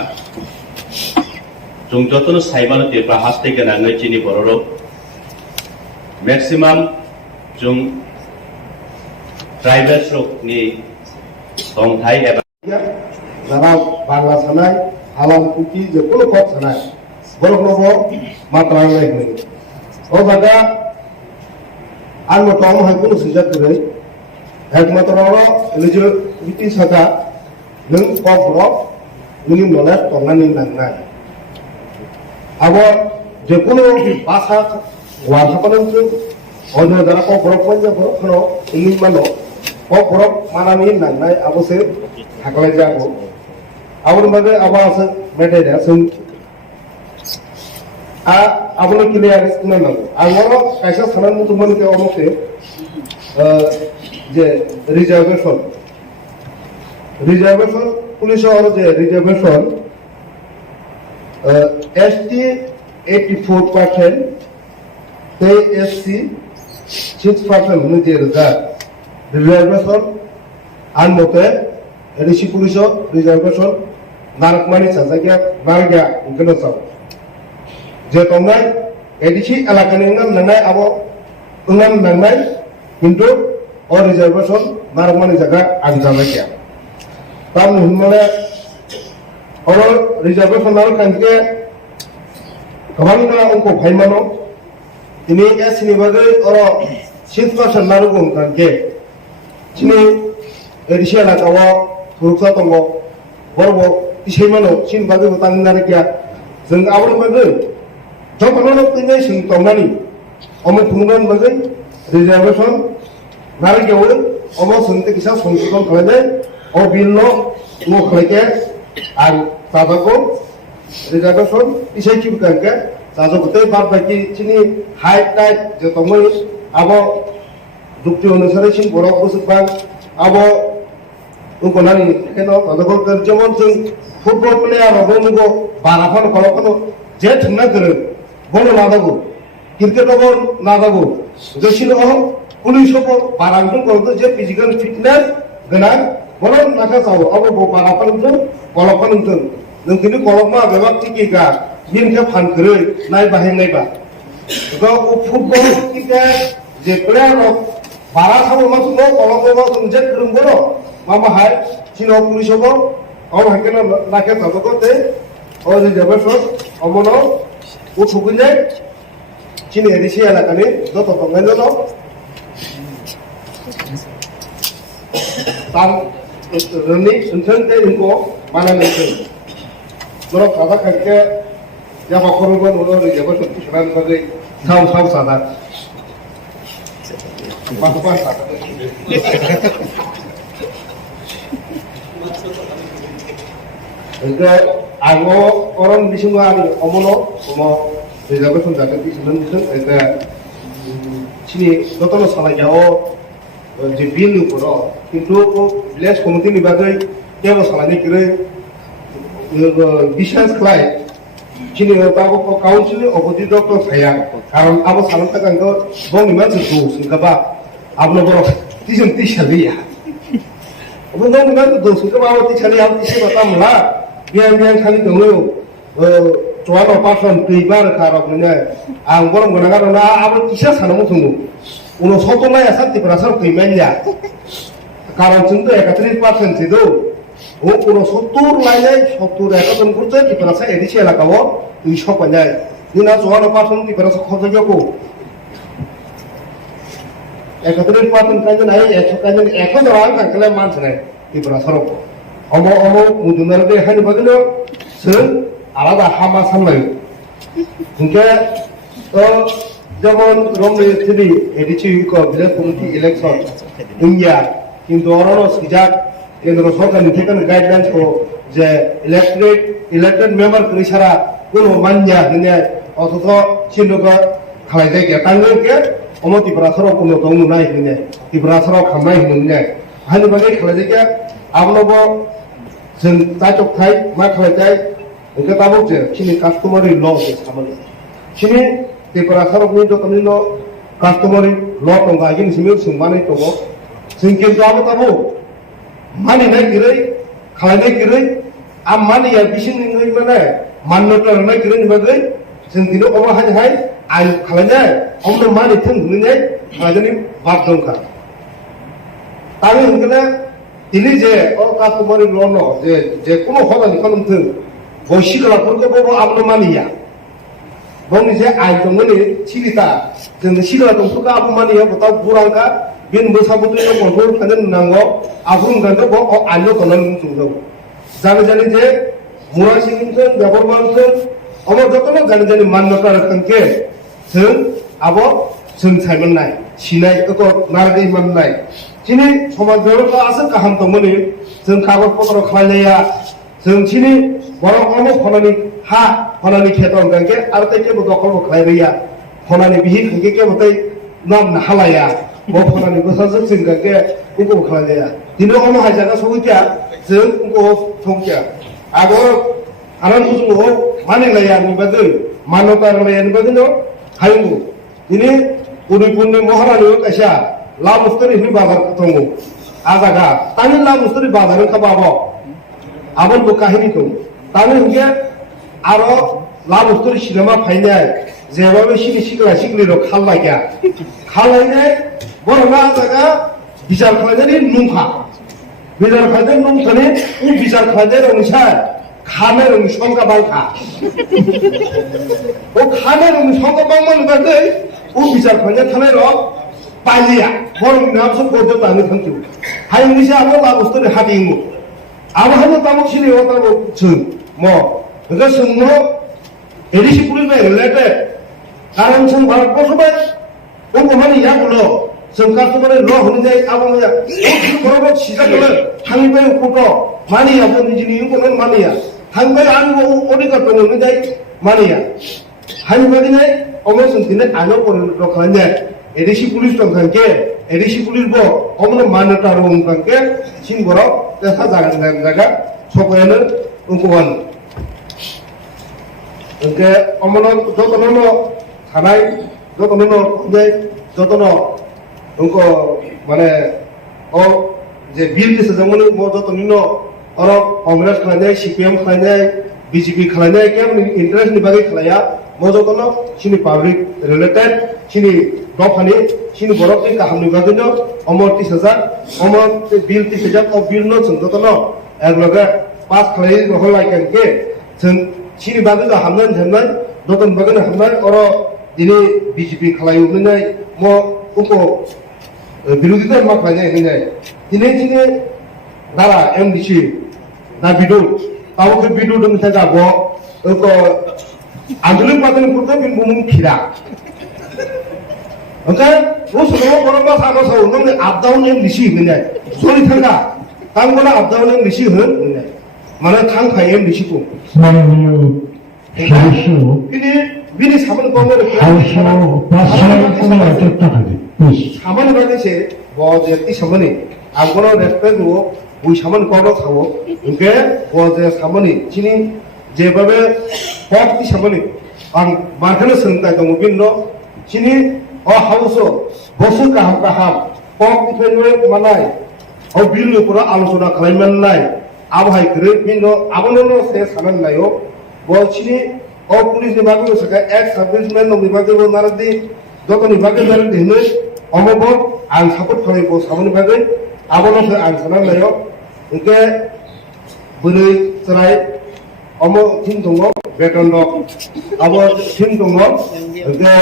जों जतनो साइबानो तेबा हास्ते गोनाङै चिनी बर'रो मैक्सिमाम जों ट्राइबेल्स रकनि दंथाय एबा যারা বাংলা সানায় আলাম কুকি যে কোনো পথ সানায় বড় বড় মাত্রা লাগবে ও জায়গা আর মতো হয় কোনো সুযোগ করে একমাত্র যে ব্রিটিশ হাকা নং ককবরক নুনি নলে টঙ্গানি নাंनाय আবার যে কোনো ভাষা ওয়ার্ডসকলক অন্য যারা ককবরক পঞ্জাব কোনো ইংলিশ মানো ককবরক মানানি নাंनाय আবসে থাকলে যাবো আবার মধ্যে আবার আছে মেটাইরা শুন আবলে ক্লিয়ার না না আর কাইসা সানান মতো মনকে অমতে যে রিজার্ভেশন পুলিশ আর যে রিজার্ভেশন এসটি 84% তে এসসি 6% হনে যে রিজার্ভেশন আর মতে ঋষি পুলিশ রিজার্ভেশন নারকমানি সাজাগিয়া নারগিয়া ইনকেন সাও যে তোমরা এডিসি এলাকানি নাंनाय আবো নাंनाय কিন্তু ও রিজার্ভেশন নারকমানি জায়গা আনজামে গিয়া তাম মানে ওর রিজার্ভেশন আর কানকে গবাংনা অঙ্ক ভাইমানো তিনি এসনি বাদে ওর 6% নারগুন কানকে চিনি এডিসি এলাকাও সুরক্ষা দङ বড় বড় ইসেমানো চিন বাদে তাंनाय गैया जों आबर बागै जखनो तिनै सिं तंनानि अमो थुंगन बागै रिजार्वेशन नारगेव अमो संते किसा संशोधन खालामनाय अ बिलनो नो खालायके आर साबाको रिजार्वेशन इसे किबकांके जाजोबते बाद बाकी चिनि हाइट टाइट जे तंगै आबो जुक्ति अनुसारै सिन बरक बसबां आबो उगनानि केनो जाजोबो जेमन जों फुटबल प्लेयार अबो बाराफोर कलफोर जे थुंना गोरों बनो नाजागौ क्रिकेटआवबो नाजागौ जसिनो पुलिसआवबो बारांजों करदो जे फिजिकल फिटनेस गोनां बनो नाजासाव अबो बाराफोरजों कलफोरजों नोंखिनि कलफमा बेबा टिकिगा मिनके फानखरै नाय बाहायनायबा तो फुटबल क्रिकेट जे प्लेयार बारा थाव मा थुनो कलफआव जों जे गोरों बनो मामा हाय चिनो पुलिसआवबो और हकेना नाके जाबको ते और रिजार्वेशन अमनो ও ফুকুলে চিনি এডিসি এলাকানি যত তঙ্গাইলো ন তাম রনি সুনথনতে ইনকো মানানেছে নর কাদা খাকে যা বখরগন ওর রিজার্ভেশন কিসান বাগে সাউ সাউ সাদা বাবা সাদা এটা आङो अरन बिसिङा आं अमनो अम रिजार्वेशन जागोन बिसिङा बिसिङ एटा चिनि जतनो सालायाव जे बिल नुपर किन्तु विलेज कमिटि नि बागै केबो सालानि गरे बिसास क्लाइ चिनि बाबो काउन्सिल अबदि डक्टर थाया कारण आबो सालान थाखांखौ बंनि मानसि दो सिंगाबा आबनो बर तिजन तिसालिया अबो बंनि मानसि दो सिंगाबा आबो तिसालि आबो तिसे बातामला बियान खालि दङो चुवानो पार्सन दैबार खारबनो आं गरम गोनां ना आबो किसा सानमु थुङो उनो सतमाया सातिफोरा सार फैमानिया कारण जोंथ 31% सिदो ও उनो 70 लायनाय 70 एकजन गुरते तिफोरा सा एडिसि एलाकाव 200 पानाय दिना चुवानो पार्सन तिफोरा सा खजगको 31% काजन आय 100 काजन 100 रां काकले मानसनाय तिफोरा सरक अमो मुदुनार दे हानि बगलो सों आलादा हामा सामलायो इनके तो যেমন রমে তিনি এডিসি কো ভিলেজ কমিটি ইলেকশন ইন্ডিয়া কিন্তু অরনো সিজাক কেন্দ্র সরকারের থেকে গাইডলাইন্স কো যে ইলেক্টেড মেম্বার করি সারা কোন মানয়া হনে অথচ সিনক খালাই যায় তাঙ্গে अमो त्रिपुरा सराव कोनो दं नुनाय हिने त्रिपुरा सराव खामनाय हिने हानि बागै खालायजाया आबनबो जों जाजोबथाय मा खालायजाय ओंखाय दाबो जे खिनि कास्टमारि ल सामोन खिनि त्रिपुरा सरावनि जतनि ल कास्टमारि ल दं गागिन सिमि सोंमानै दङ जों किन्तु दाबो मानिनाय गिरै खालायनाय गिरै आम मानिया बिसिनि माने मान्यता होनाय गिरै बागै जों दिनै अमा हाय आइन खालायनाय अमनो मानि थों होनाय खालायनायनि बात दंखा तानि होनगोना दिनै जे अ कास्टमारि ल जे कोनो हदानि खालामथों बयसिगलाफोरखौ आबनो मानिया बंनि जे आइन दंमोन सिगिता जों सिगला दंफोरखौ आबो मानिया बता बुरांका बिन मोसाबुतनि कन्ट्रोल खालामनो नांगौ आबुं गान्दो ब आइनो खालामनो जों जाने जाने जे मुरा सिंगिंजों बेबरमानजों अमर जतनो जाने जाने मान्यता रखंके जों आबो जों साइमोननाय सिनाय एको नारगै मोननाय दिनै समाजआव आसो गाहाम दंमोन जों कागज पत्र खालायनाया जों दिनै बर' अमो फनानि हा फनानि खेतन गांके आरो तेकेबो दखल खालायनाया फनानि बिहि खांके के बतै नाम नाहालाया ब फनानि गोसाजों जों गांके उनको खालायनाया दिनै अमो हायजागा सौइया जों उनको थंकिया आगो आराम बुजुङो मानिलाया निबागै मान्यता रलाया निबागै न हायंगो दिनै उदयपुरनि महारानी कायसा लामुस्तरी नि बाजार दङ आजागा तानि लामुस्तरी बाजार खाबाबो आबन बो काहिनी दं तानि हंगे आरो लामुस्तरी सिनेमा फायनाय जेबाबो सिनि सिगला सिगलिरो खालाया खालायनाय बरना आजागा बिचार खालायनायनि नुंखा बिचार खालायनाय नुंखानि उ बिचार खालायनाय रंसा खाने रंग संगा बांखा ओ खाने रंग संगा बांमोन बागै उ बिचार खालायनाय थानाय र पालिया बरं नामसो गदो तानि थांखि हायंनिसे आबो लाबुस्तरी हादिमु आबो हानो तामो सिनि अताबो जों म ओगा सोंनो एडिसि पुलिस बाय रिलेटेड कारण जों भारत बसबाय उनको माने याबुलो जों कास्टमार ल होनो जाय आबो या बरबो सिजाखले थांबाय फट' मानिया बो निजिनि उनको मानिया थांबाय आंबो अधिकार दङ होनो जाय मानिया हानि बादिनै अमो जों दिनै आनो परिणत खालामनाय एडिसि पुलिस दंखांके एडिसि पुलिस बो अमनो मान्यता रंखांके सिंबराव देखा जागोन जागा सबायानो उनकोवान ओंके अमनो जतनो थानाय जतनो जे जतनो उनको माने ओ जे बिल के सजमनो मो जतनो और कांग्रेस खालायनाय सीपीएम खालायनाय बीजेपी खालायनाय के इंटरेस्ट नि बागै खालाया मो जतनो सिनि पब्लिक रिलेटेड सिनि दफानि सिनि बरफनि काहामनि बागैनो अमर 30,000 अमर बिल 30,000 और बिल न जतनो एकलगे पास खालाय रहलायकेन के जों सिनि बागै हामनाय हामनाय जतन बागै हामनाय और दिनै बीजेपी खालायनाय मो उनको विरोधी दल मा खालायनाय होनाय दिनै नारा एमडीसी ना बिदुल तावके बिदुल दं थागा गो उनको आंदोलन पातन पुरते बिन बुमुं खिरा ओंखाय वो सुनो बरबा सागो साव नों आपडाउन एमडीसी होनाय सरि थांगा तांगोना आपडाउन एमडीसी होनाय माने थांखाय एमडीसी को बिनि बिनि सामोन गमर सामोन बादिसे बजे ति सामोनि आंगोनो रेस्पेक्ट हो बुइ सामोन गनो थावो ओंके बजे सामोनि चिनि जेबाबे पक ति सामोनि आं माखनो सोंताय दङ बिनो चिनि अ हाउसो बसु काहाम पक ति फेनवे मानाय अ बिलनो पुरा आलोचना खालामनाय आबहाय ग्रे बिनो आबनो से सामोन नायो बचिनि अ पुलिस नि बागै सका एक्स सर्विसमेन नि बागै नारदि जतनि बागै नारदि नै अमबो आं सपोर्ट खालामो सामोन बागै आबनो से आं सानना नायो ओंके बोरै सराय अमो थिन दङ बेतन दं आबो थिन दङ ओंके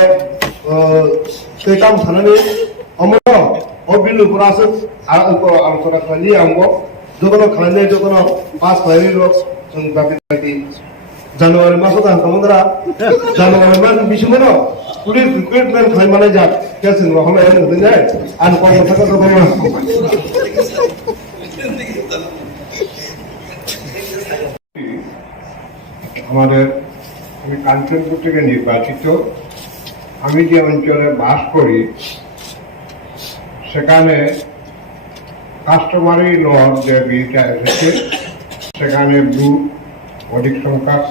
कैताम साननानै अमो अ बिलु पुरासो आलोचना खालामि आंबो जतनो खालामनाय जतनो पास खालामनाय जों दाबि जानुवारि मासाव थांदोंमोनरा जानुवारि मास बिसुमोनो पुलिस रिक्रुटमेन्ट खालामनाय जा केसजों रहमाय होनदों आं कल थाखा दङ আমাদের কাঞ্চনপুর থেকে নির্বাচিত আমি যে অঞ্চলে বাস করি সেখানে কাস্টমারি লর যে বিলটা এসেছে সেখানে ব্লু অধিক সংখ্যক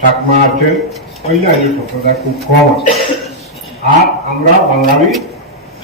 চাকমা আছেন, অন্যান্য সম্প্রদায় খুব কম আছে। আর আমরা বাঙালি